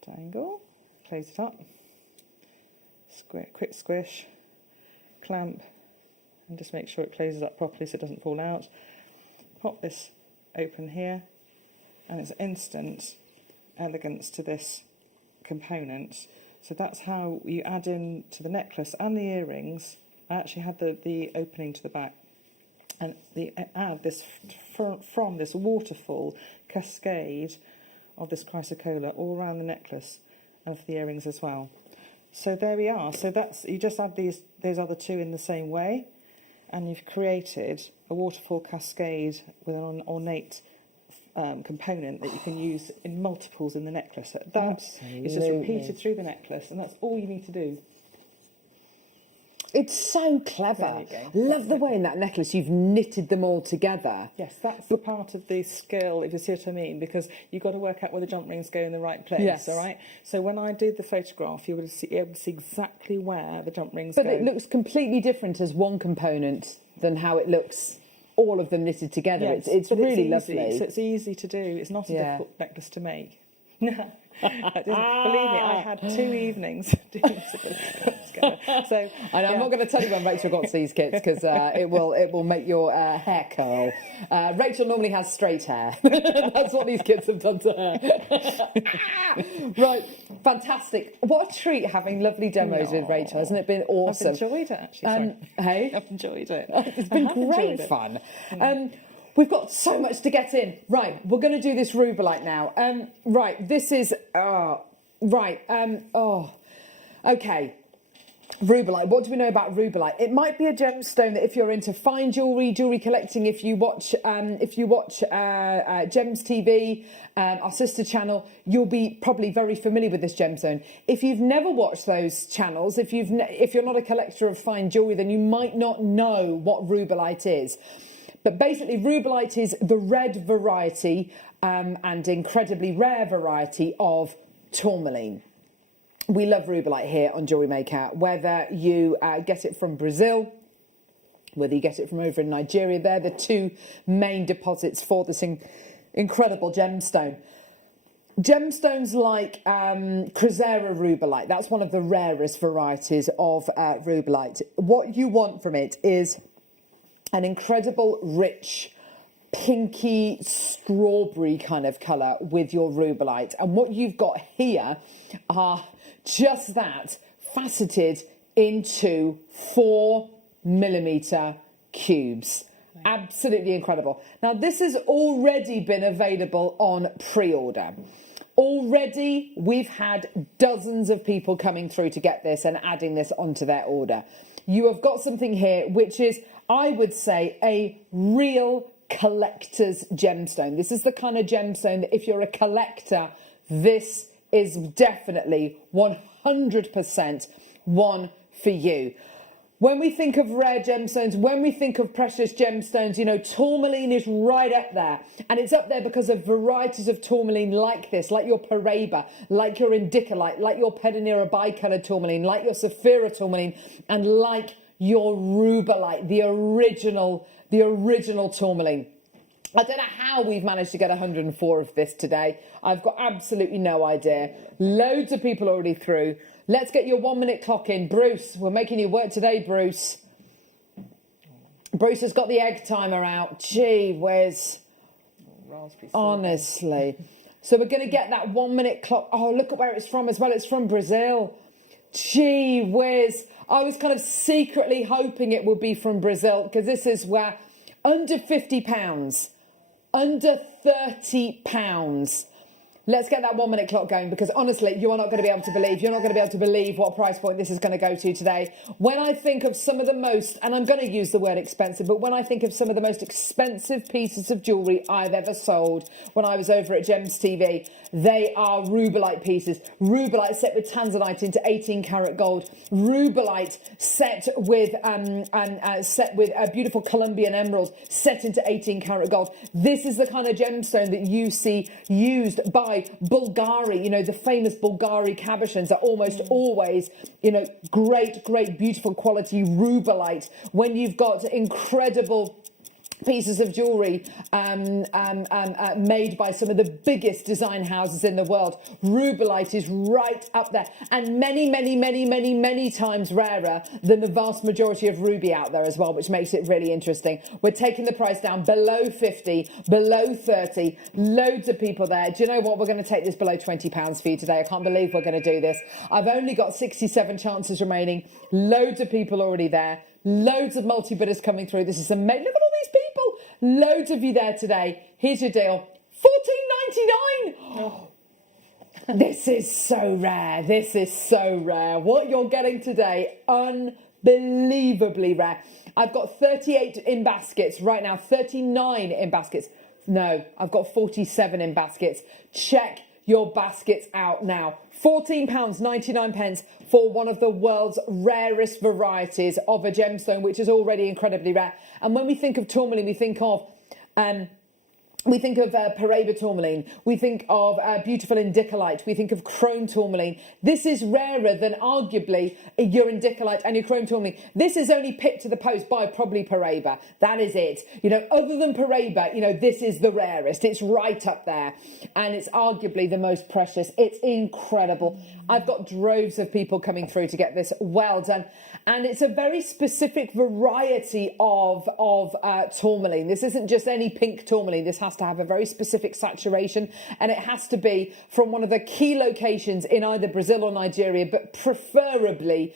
dangle. Close it up. Quick squish, clamp, and just make sure it closes up properly so it doesn't fall out. Pop this open here, and it's instant elegance to this component. So that's how you add in to the necklace and the earrings. I actually had the opening to the back, and add this from this waterfall cascade of this chrysocolla all around the necklace and for the earrings as well. So there we are. So that's, you just add those other two in the same way, and you've created a waterfall cascade with an ornate component that you can use in multiples in the necklace. So that is just repeated through the necklace, and that's all you need to do. It's so clever. Love the way in that necklace you've knitted them all together. Yes, that's the part of the skill, if you see what I mean, because you've got to work out where the jump rings go in the right place, Yes. all right? So when I do the photograph, you will be able to see exactly where the jump rings But go. it looks completely different as one component than how it looks all of them knitted together. Yes, it's but really easy. lovely. So it's easy to do. It's not a Yeah. difficult necklace to make. Believe me, I had 2 evenings doing together. So I'm not going to tell you when Rachel got these kits, because it will make your hair curl. Rachel normally has straight hair. That's what these kits have done to her. Right, fantastic. What a treat having lovely demos with Rachel. Hasn't it been awesome? I've enjoyed it, actually. Sorry. Hey? I've enjoyed it. It's been great fun. We've got so much to get in. Right, we're going to do this rubellite now. Right, this is... okay. Rubellite. What do we know about rubellite? It might be a gemstone that if you're into fine jewelry collecting, if you watch Gems TV, our sister channel, you'll be probably very familiar with this gemstone. If you've never watched those channels, if you're not a collector of fine jewelry, then you might not know what rubellite is. But basically, rubellite is the red variety and incredibly rare variety of tourmaline. We love rubellite here on Jewellery Maker, whether you get it from Brazil, whether you get it from over in Nigeria. They're the two main deposits for this incredible gemstone. Gemstones like Crozera rubellite, that's one of the rarest varieties of rubellite. What you want from it is an incredible, rich, pinky strawberry kind of colour with your rubellite. And what you've got here are just that, faceted into 4mm cubes. Absolutely incredible. Now, this has already been available on pre-order. Already, we've had dozens of people coming through to get this and adding this onto their order. You have got something here which is, I would say, a real collector's gemstone. This is the kind of gemstone that if you're a collector, this is definitely 100% one for you. When we think of rare gemstones, when we think of precious gemstones, you know, tourmaline is right up there. And it's up there because of varieties of tourmaline like this, like your Paraiba, like your Indicolite, like your Pedonera bicoloured tourmaline, like your Saphira tourmaline, and like your rubellite, the original tourmaline. I don't know how we've managed to get 104 of this today. I've got absolutely no idea. Loads of people already through. Let's get your 1 minute clock in. Bruce, we're making you work today, Bruce. Bruce has got the egg timer out. Gee whiz. Honestly. So we're going to get that 1 minute clock. Oh, look at where it's from as well. It's from Brazil. Gee whiz. I was kind of secretly hoping it would be from Brazil because this is where under £50. Under £30. Let's get that 1 minute clock going because honestly, you are not going to be able to believe. You're not going to be able to believe what price point this is going to go to today. When I think of some of the most, and I'm going to use the word expensive, but when I think of some of the most expensive pieces of jewellery I've ever sold when I was over at Gems TV, they are rubellite pieces. Rubellite set with Tanzanite into 18 karat gold. Rubellite set with a beautiful Colombian emerald set into 18 karat gold. This is the kind of gemstone that you see used by Bulgari. You know, the famous Bulgari cabochons are almost always, you know, great, beautiful quality rubellite. When you've got incredible pieces of jewellery made by some of the biggest design houses in the world, rubellite is right up there and many times rarer than the vast majority of ruby out there as well, which makes it really interesting. We're taking the price down below 50, below 30, loads of people there. Do you know what? We're going to take this below £20 for you today. I can't believe we're going to do this. I've only got 67 chances remaining, loads of people already there, loads of multi-bidders coming through. This is amazing. Look at all these people. Loads of you there today. Here's your deal. $14.99. Oh. This is so rare. This is so rare. What you're getting today, unbelievably rare. I've got 38 in baskets right now, 39 in baskets. No, I've got 47 in baskets. Check your baskets out now. £14.99 for one of the world's rarest varieties of a gemstone, which is already incredibly rare. And when we think of tourmaline, we think of Paraiba tourmaline, we think of beautiful Indicolite, we think of chrome tourmaline. This is rarer than arguably your Indicolite and your chrome tourmaline. This is only picked to the post by probably Paraiba. That is it. You know, other than Paraiba, you know, this is the rarest. It's right up there. And it's arguably the most precious. It's incredible. I've got droves of people coming through to get this. Well done. And it's a very specific variety of tourmaline. This isn't just any pink tourmaline. This has to have a very specific saturation, and it has to be from one of the key locations in either Brazil or Nigeria, but preferably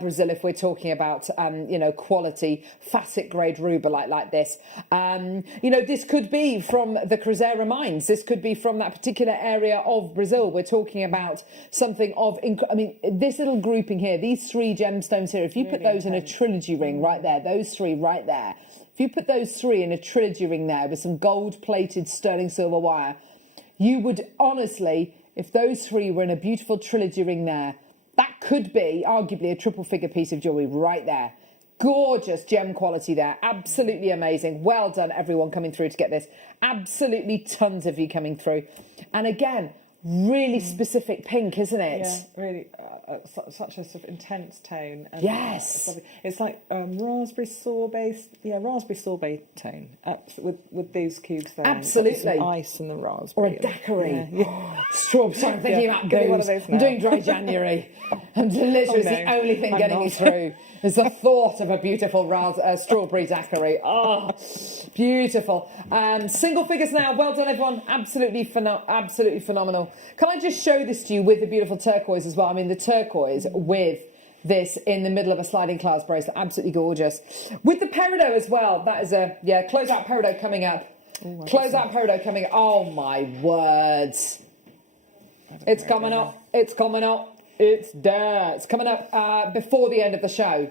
Brazil if we're talking about, you know, quality facet grade rubellite like this. You know, this could be from the Cruzeiro mines. This could be from that particular area of Brazil. We're talking about something of, I mean, this little grouping here, these 3 gemstones here, if you put those in a trilogy ring right there, those 3 right there, if you put those 3 in a trilogy ring there with some gold-plated sterling silver wire, you would honestly, if those 3 were in a beautiful trilogy ring there, that could be arguably a triple figure piece of jewellery right there. Gorgeous gem quality there. Absolutely amazing. Well done, everyone coming through to get this. Absolutely tons of you coming through. And again, really specific pink, isn't it? Yeah, really. Such a sort of intense tone. And yes. It's like raspberry sorbet. Yeah, raspberry sorbet tone with these cubes there. Absolutely. Some ice and the raspberry. Or a daiquiri. Yeah. Strawberry. Sorry, I'm thinking about Give me one of booze. those I'm now. doing dry January. And literally it's the only thing I'm getting me not. through is the thought of a beautiful strawberry daiquiri. Oh, beautiful. Single figures now. Well done, everyone. Absolutely phenomenal. Can I just show this to you with the beautiful turquoise as well? I mean, the turquoise with this in the middle of a sliding clasp bracelet. Absolutely gorgeous. With the peridot as well. That is a, closeout peridot coming up. Closeout peridot coming up. Oh, my words. It's coming up. It's coming up. It's there. It's coming up before the end of the show.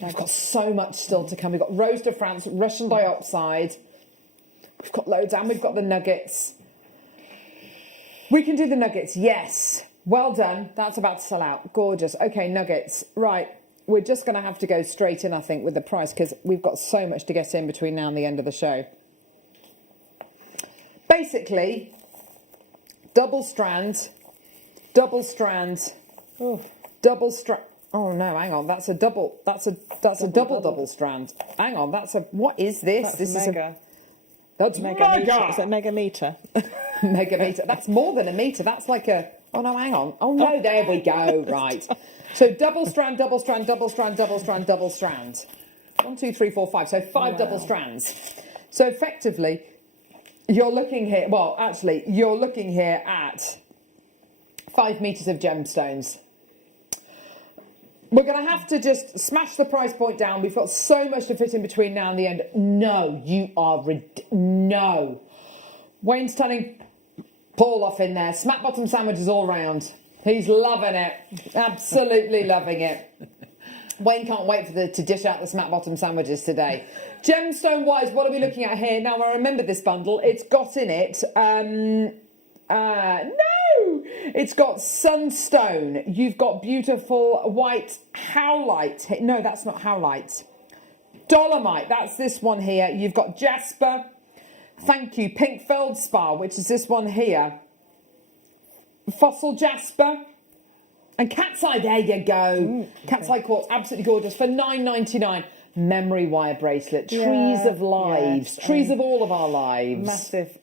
We've got so much still to come. We've got Rose de France, Russian diopside. We've got loads, and we've got the nuggets. We can do the nuggets, yes. Well done. That's about to sell out. Gorgeous. Okay, nuggets. Right. We're just going to have to go straight in, I think, with the price because we've got so much to get in between now and the end of the show. Basically, double strand. Oh no, hang on. That's a double. That's a double strand. Hang on. What is this? This is mega. That's mega meter. Is that mega meter? Mega meter. That's more than a meter. That's like a. Oh no, hang on. Oh no, there we go. Right. So double strand, double strand, double strand, double strand, double strand. 1, 2, 3, 4, 5. So 5 double strands. So effectively, you're looking here. Well, actually, you're looking here at 5 meters of gemstones. We're going to have to just smash the price point down. We've got so much to fit in between now and the end. No, you are... No. Wayne's telling Paul off in there. Smack bottom sandwiches all round. He's loving it. Absolutely loving it. Wayne can't wait to dish out the smack bottom sandwiches today. Gemstone-wise, what are we looking at here? Now, I remember this bundle. It's got in it... no! It's got sunstone. You've got beautiful white howlite. No, that's not howlite. Dolomite. That's this one here. You've got jasper. Thank you. Pink feldspar, which is this one here. Fossil jasper. And cat's eye. There you go. Cat's eye quartz. Absolutely gorgeous. For $9.99. Memory wire bracelet. Trees of lives. Yes, trees of all of our lives. Massive...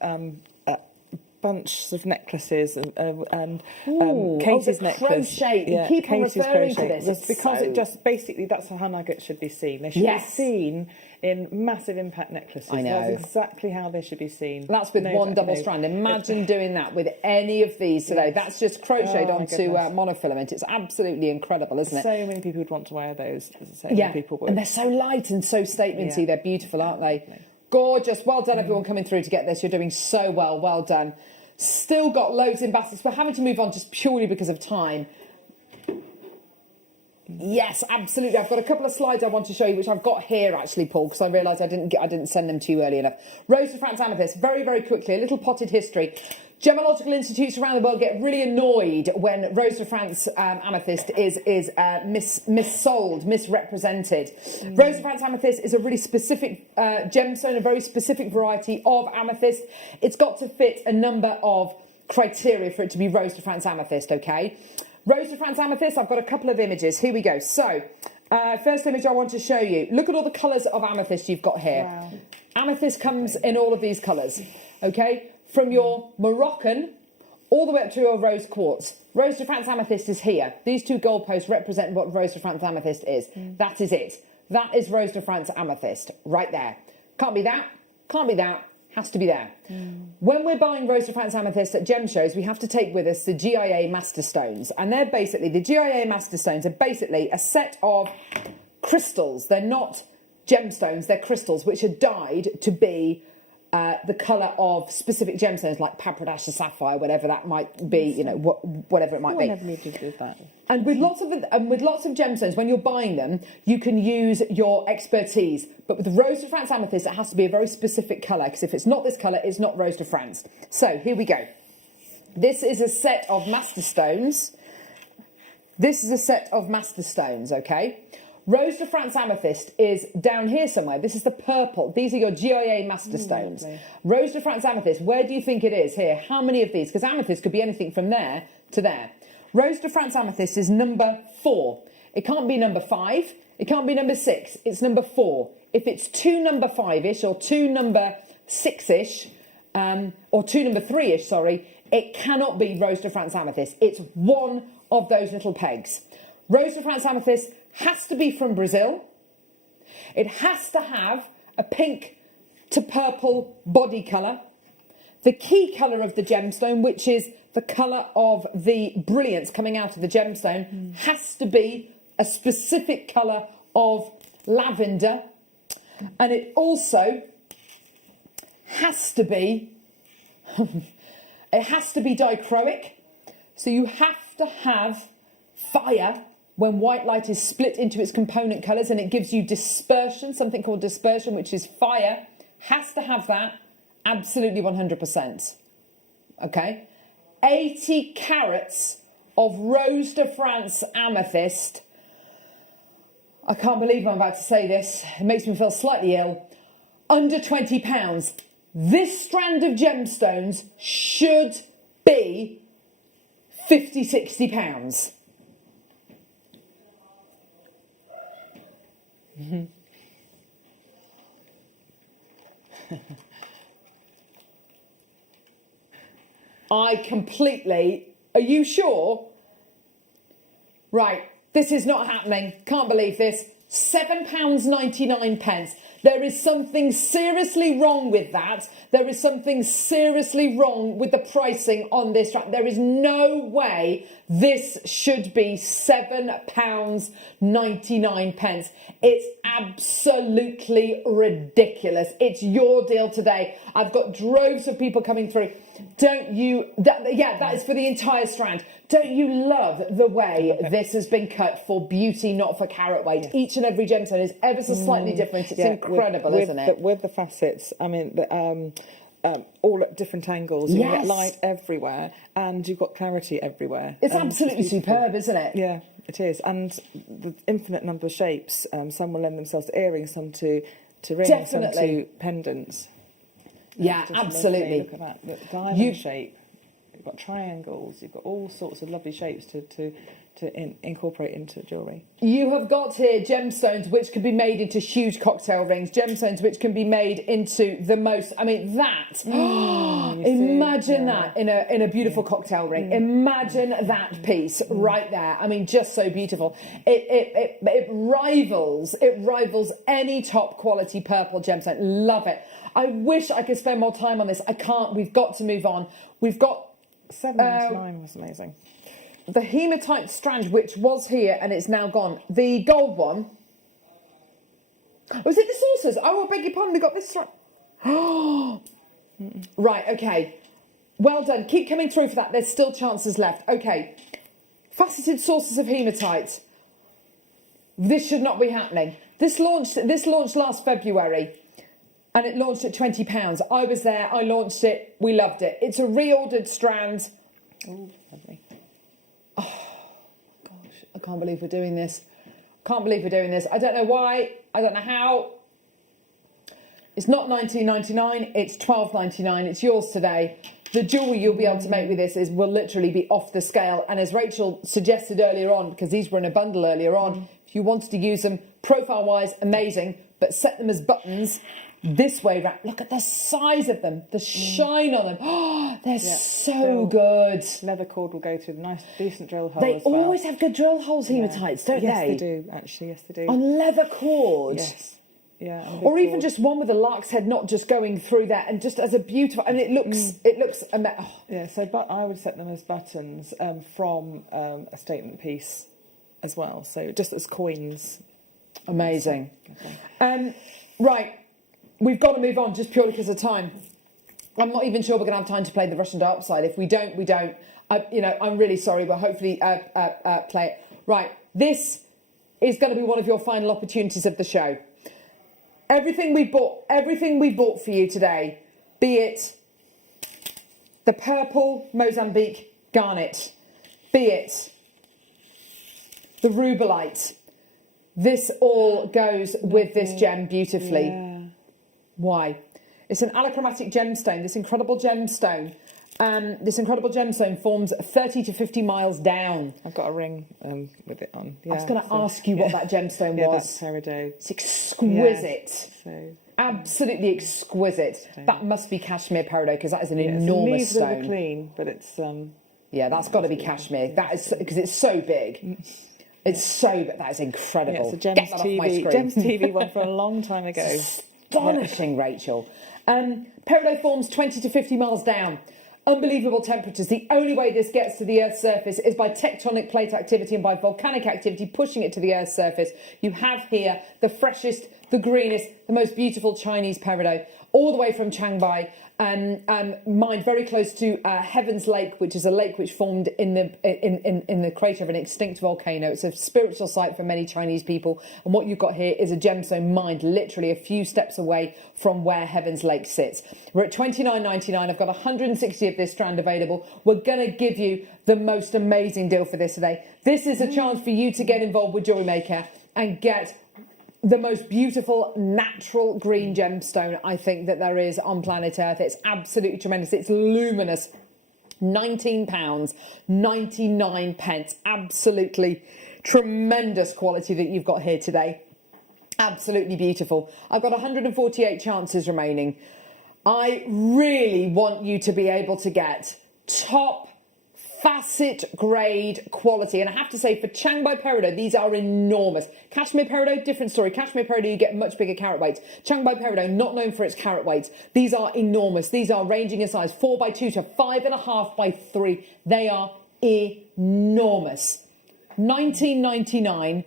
bunch of necklaces and the Katie's necklace. Crochet. You keep on referring to this. It's because it just basically that's how nuggets should be seen. They should be seen in massive impact necklaces. I know. That's exactly how they should be seen. That's with one double strand. Imagine doing that with any of these today. That's just crocheted onto monofilament. It's absolutely incredible, isn't it? So many people would want to wear those. So many people would. And they're so light and so statementy. They're beautiful, aren't they? Gorgeous. Well done, everyone coming through to get this. You're doing so well. Well done. Still got loads in baskets. We're having to move on just purely because of time. Yes, absolutely. I've got a couple of slides I want to show you, which I've got here actually, Paul, because I realised I didn't send them to you early enough. Rose de France amethyst. Very, very quickly, a little potted history. Gemological institutes around the world get really annoyed when Rose de France amethyst is missold, misrepresented. Rose de France amethyst is a really specific gemstone, a very specific variety of amethyst. It's got to fit a number of criteria for it to be Rose de France amethyst, okay? Rose de France amethyst, I've got a couple of images. Here we go. So, first image I want to show you. Look at all the colours of amethyst you've got here. Wow. Amethyst comes in all of these colours, okay? From your Moroccan all the way up to your rose quartz. Rose de France amethyst is here. These two goalposts represent what Rose de France amethyst is. That is it. That is Rose de France amethyst right there. Can't be that. Can't be that. Has to be there. When we're buying Rose de France amethyst at gem shows, we have to take with us the GIA Masterstones. And they're basically, the GIA Masterstones are basically a set of crystals. They're not gemstones, they're crystals, which are dyed to be the colour of specific gemstones, like papradash or sapphire, whatever that might be, you know, whatever it might be. Whatever you do with that. And with lots of gemstones, when you're buying them, you can use your expertise. But with Rose de France amethyst, it has to be a very specific colour, because if it's not this colour, it's not Rose de France. So here we go. This is a set of Masterstones. This is a set of Masterstones, okay? Rose de France amethyst is down here somewhere. This is the purple. These are your GIA Masterstones. Rose de France amethyst, where do you think it is here? How many of these? Because amethyst could be anything from there to there. Rose de France amethyst is number 4. It can't be number 5. It can't be number 6. It's number 4. If it's 2 number 5-ish or 2 number 6-ish, or 2 number 3-ish, sorry, it cannot be Rose de France amethyst. It's one of those little pegs. Rose de France amethyst has to be from Brazil. It has to have a pink to purple body colour. The key colour of the gemstone, which is the colour of the brilliance coming out of the gemstone, has to be a specific colour of lavender. And it also has to be, it has to be dichroic. So you have to have fire when white light is split into its component colours, and it gives you dispersion, something called dispersion, which is fire. Has to have that, absolutely 100%. Okay? 80 carats of Rose de France amethyst. I can't believe I'm about to say this. It makes me feel slightly ill. Under £20. This strand of gemstones should be £50, £60. I completely... Are you sure? Right, this is not happening. Can't believe this. £7.99. There is something seriously wrong with that. There is something seriously wrong with the pricing on this strap. There is no way this should be £7.99. It's absolutely ridiculous. It's your deal today. I've got droves of people coming through. Don't you... that is for the entire strand. Don't you love the way this has been cut for beauty, not for carat weight? Each and every gemstone is ever so slightly different. It's incredible, isn't it? With the facets, I mean, all at different angles. You get light everywhere, and you've got clarity everywhere. It's absolutely superb, isn't it? Yeah, it is. And the infinite number of shapes. Some will lend themselves to earrings, some to rings, some to pendants. Yeah, absolutely. Look at that. The diamond shape. You've got triangles. You've got all sorts of lovely shapes to incorporate into jewellery. You have got here gemstones which can be made into huge cocktail rings, gemstones which can be made into the most... I mean, that... imagine that in a beautiful cocktail ring. Imagine that piece right there. I mean, just so beautiful. It rivals any top quality purple gemstone. Love it. I wish I could spend more time on this. I can't. We've got to move on. We've got... $7.99 was amazing. The hematite strand, which was here and it's now gone. The gold one. Was it the saucers? Oh, I beg your pardon. We got this strand. Right, okay. Well done. Keep coming through for that. There's still chances left. Okay. Faceted saucers of hematite. This should not be happening. This launched last February. And it launched at £20. I was there. I launched it. We loved it. It's a reordered strand. Oh, lovely. Oh, gosh. I can't believe we're doing this. Can't believe we're doing this. I don't know why. I don't know how. It's not £19.99. It's £12.99. It's yours today. The jewellery you'll be able to make with this will literally be off the scale. And as Rachel suggested earlier on, because these were in a bundle earlier on, if you wanted to use them profile-wise, amazing. but set them as buttons this way round. Look at the size of them, the shine on them. Oh, they're so good. Leather cord will go through a nice, decent drill hole. They as well. always have good drill holes, hematites, don't yes, they? Yes, they do, actually. Yes, they do. On leather cord. Yes. Yeah, or even just one with a lark's head not just going through that, and just as a beautiful, and it looks yeah. So, but I would set them as buttons from a statement piece as well. So just as coins. Amazing. Right, we've got to move on just purely because of time. I'm not even sure we're going to have time to play the Russian diopside. If we don't, we don't. I'm really sorry, but hopefully play it. Right, this is going to be one of your final opportunities of the show. Everything we bought for you today, be it the purple Mozambique garnet, be it the rubellite, this all goes with this gem beautifully. Yeah. Why? It's an allochromatic gemstone, this incredible gemstone. This incredible gemstone forms 30 to 50 miles down. I've got a ring with it on. Yeah, I was going to ask you what that gemstone was. That's peridot. It's exquisite. So absolutely exquisite. That must be cashmere peridot because that is an enormous it's a stone. clean, but it's yeah, that's got to be cashmere. That is because it's so big. It's so that is incredible. Yeah, it's a Gems TV one from a long time ago. Astonishing, Rachel. Peridot forms 20 to 50 miles down. Unbelievable temperatures. The only way this gets to the Earth's surface is by tectonic plate activity and by volcanic activity pushing it to the Earth's surface. You have here the freshest, the greenest, the most beautiful Chinese peridot, all the way from Chiangmai, mined very close to Heaven's Lake, which is a lake which formed in the crater of an extinct volcano. It's a spiritual site for many Chinese people. And what you've got here is a gemstone mined literally a few steps away from where Heaven's Lake sits. We're at $29.99. I've got 160 of this strand available. We're going to give you the most amazing deal for this today. This is a chance for you to get involved with JewelleryMaker and get the most beautiful natural green gemstone I think that there is on planet Earth. It's absolutely tremendous. It's luminous. £19.99. Absolutely tremendous quality that you've got here today. Absolutely beautiful. I've got 148 chances remaining. I really want you to be able to get top facet grade quality, and I have to say for Chiangmai peridot these are enormous. Cashmere peridot, different story. Cashmere peridot you get much bigger carat weights. Chiangmai peridot not known for its carat weights. These are enormous. These are ranging in size 4x2 to 5.5x3. They are enormous. $19.99.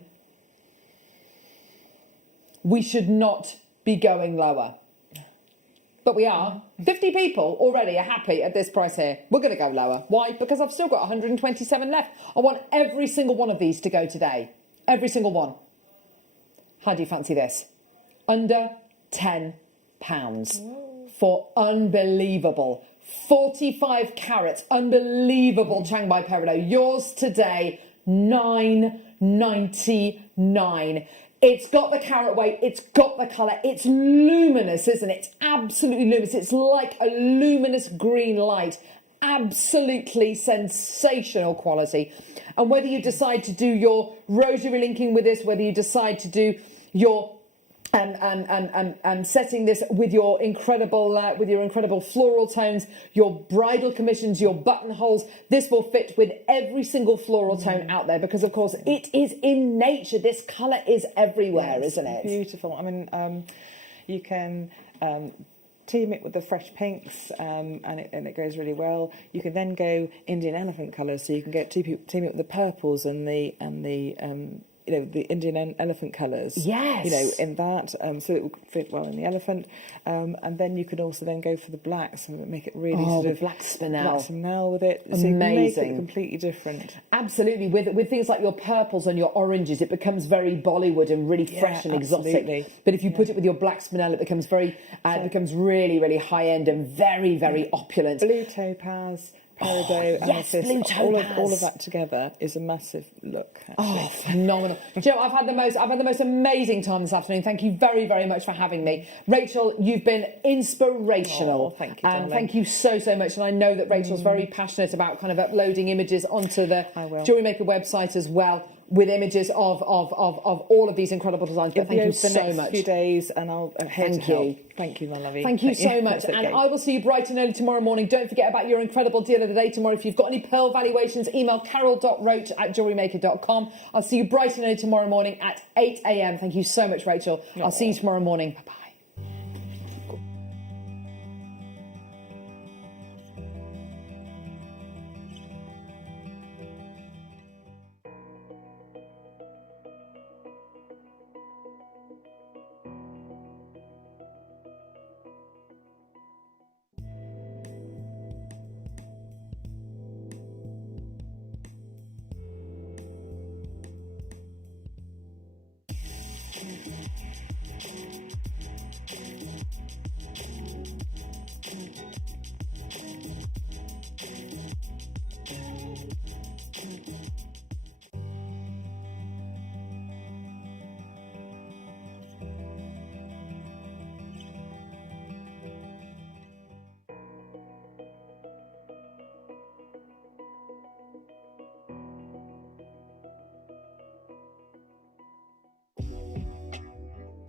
We should not be going lower. But we are. 50 people already are happy at this price here. We're going to go lower. Why? Because I've still got 127 left. I want every single one of these to go today. Every single one. How do you fancy this? Under £10 for unbelievable 45 carat unbelievable Chiangmai peridot. Yours today, $9.99. It's got the carat weight, it's got the colour, it's luminous, isn't it? It's absolutely luminous. It's like a luminous green light. Absolutely sensational quality. And whether you decide to do your rosary linking with this, whether you decide to do your setting this with your incredible floral tones, your bridal commissions, your buttonholes, this will fit with every single floral tone out there because, of course, it is in nature. This colour is everywhere, isn't it? Beautiful. I mean, you can team it with the fresh pinks, and it goes really well. You can then go Indian elephant colours, so you can team it with the purples and the the Indian elephant colours. Yes. In that, so it will fit well in the elephant. And then you can also then go for the blacks and make it really sort of black spinel. Black spinel with it. So amazing. You can make it completely different. Absolutely. With things like your purples and your oranges, it becomes very Bollywood and really fresh and absolutely. exotic. But if you put it with your black spinel, it becomes very, becomes really, really high end and very, very opulent. Blue topaz. Peridot, amethyst, all of that together is a massive look. Oh, phenomenal! Joe, I've had the most amazing time this afternoon. Thank you very, very much for having me, Rachel. You've been inspirational. Oh, thank you, darling. Thank you so much. And I know that Rachel's very passionate about kind of uploading images onto the JewelleryMaker website as well. with images of all of these incredible designs. But thank you so next much. Few days, and I'll head Thank to help. you. Thank you, my lovey. Thank you so much. That's okay. And I will see you bright and early tomorrow morning. Don't forget about your incredible deal of the day tomorrow. If you've got any pearl valuations, email carol.roach@jewellerymaker.com. I'll see you bright and early tomorrow morning at 8 a.m. Thank you so much, Rachel. I'll see you tomorrow morning. Bye-bye.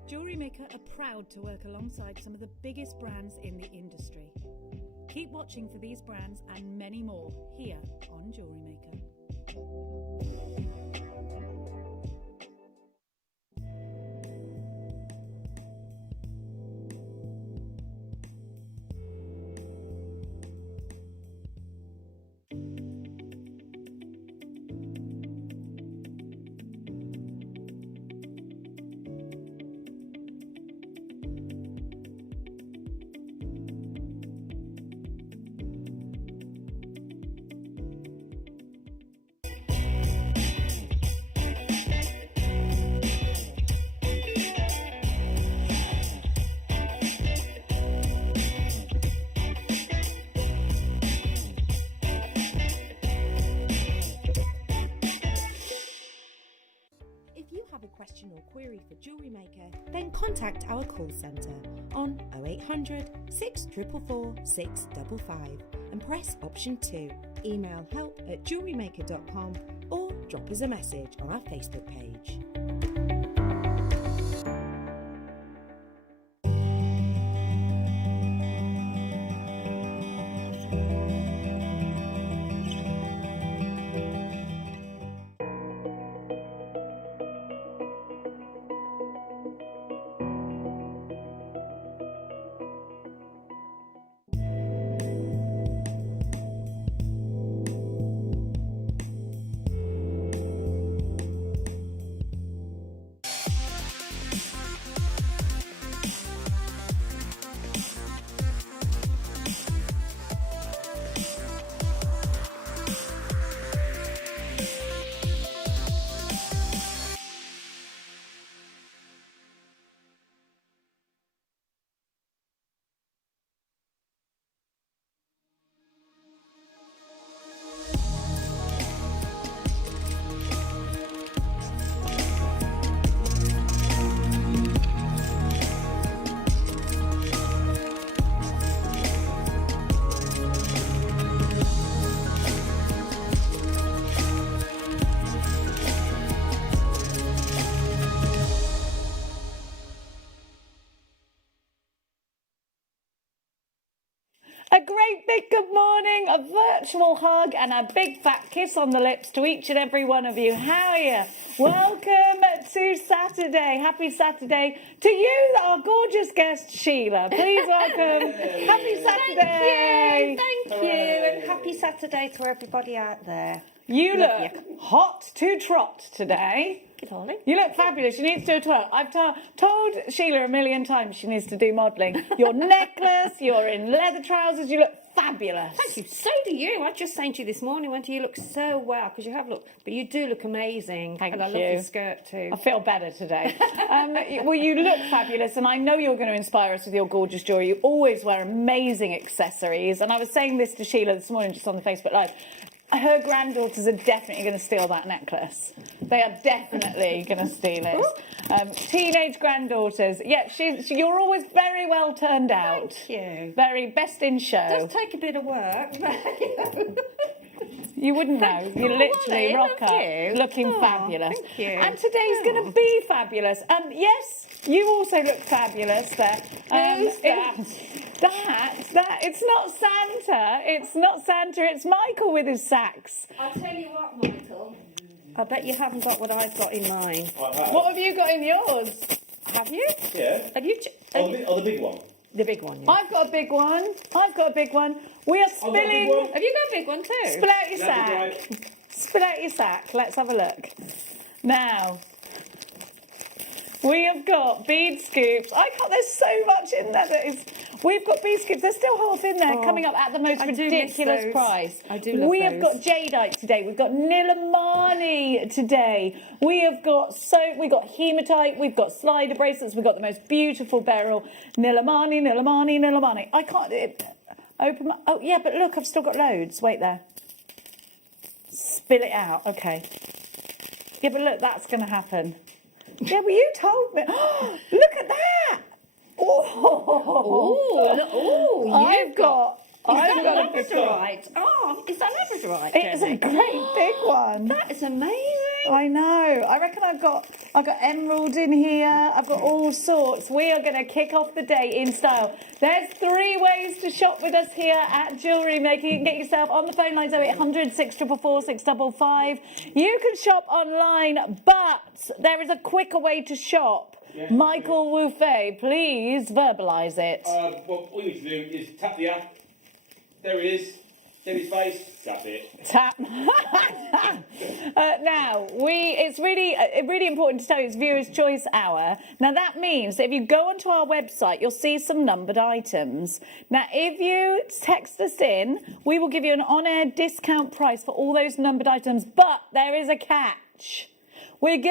JewelleryMaker are proud to work alongside some of the biggest brands in the industry. Keep watching for these brands and many more here on JewelleryMaker. If you have a question or query for JewelleryMaker, then contact our call centre on 0800 644 655 and press option 2. Email help@jewellerymaker.com or drop us a message on our Facebook page. A great big good morning, a virtual hug and a big fat kiss on the lips to each and every one of you. How are you? Welcome to Saturday. Happy Saturday to you, our gorgeous guest, Sheila. Please welcome. Happy Saturday. Thank you. And happy Saturday to everybody out there. You Love look hot to trot today. Good morning. You look fabulous. She needs to do a twirl. I've told Sheila a million times she needs to do modelling. Your necklace, you're in leather trousers, you look fabulous. Thank you. So do you. I was just saying to you this morning, when do you look so well? Because you have looked, but you do look amazing. Thank and I you. love your skirt too. I feel better today. Well, you look fabulous, and I know you're going to inspire us with your gorgeous jewellery. You always wear amazing accessories. And I was saying this to Sheila this morning just on the Facebook Live. Her granddaughters are definitely going to steal that necklace. They are definitely going to steal it. Teenage granddaughters. Yeah, you're always very well turned out. Thank you. Very best in show. It does take a bit of work. You wouldn't know. You're literally rock up, looking fabulous. Thank you. And today's going to be fabulous. Yes, you also look fabulous there. Who's that? That. It's not Santa. It's not Santa. It's Michael with his sacks. I'll tell you what, Michael. I bet you haven't got what I've got in mine. What have you got in yours? Have you? Yeah. Have you? The big one. The big one, yeah. I've got a big one. We are spilling. Have you got a big one too? Spill out your sack. Spill out your sack. Let's have a look. Now, we have got bead scoops. There's so much in there that is. We've got bead scoops. There's still half in there, coming up at the most ridiculous price. I do love We have got jadeite today. We've got Nilamani today. We've got hematite. We've got slider bracelets. We've got the most beautiful Beryl. Nilamani. I can't open my. Oh yeah, but look, I've still got loads. Wait there. Spill it out. Okay. Yeah, but look, that's going to happen. Yeah, well, you told me. Look at that. I've got labradorite. Oh, is that labradorite? It's a great big one. That is amazing. I know. I reckon I've got emerald in here. I've got all sorts. We are going to kick off the day in style. There's 3 ways to shop with us here at Jewellery Maker. You can get yourself on the phone lines 0800 644 655. You can shop online, but there is a quicker way to shop. Yeah. Michael Woofay, please verbalise it. Well, all you need to do is tap the app. There he is. In his face. Tap it. Tap. Now, it's really important to tell you it's Viewer's Choice Hour. Now, that means that if you go onto our website, you'll see some numbered items. Now, if you text us in, we will give you an on-air discount price for all those numbered items, but there is a catch. We're going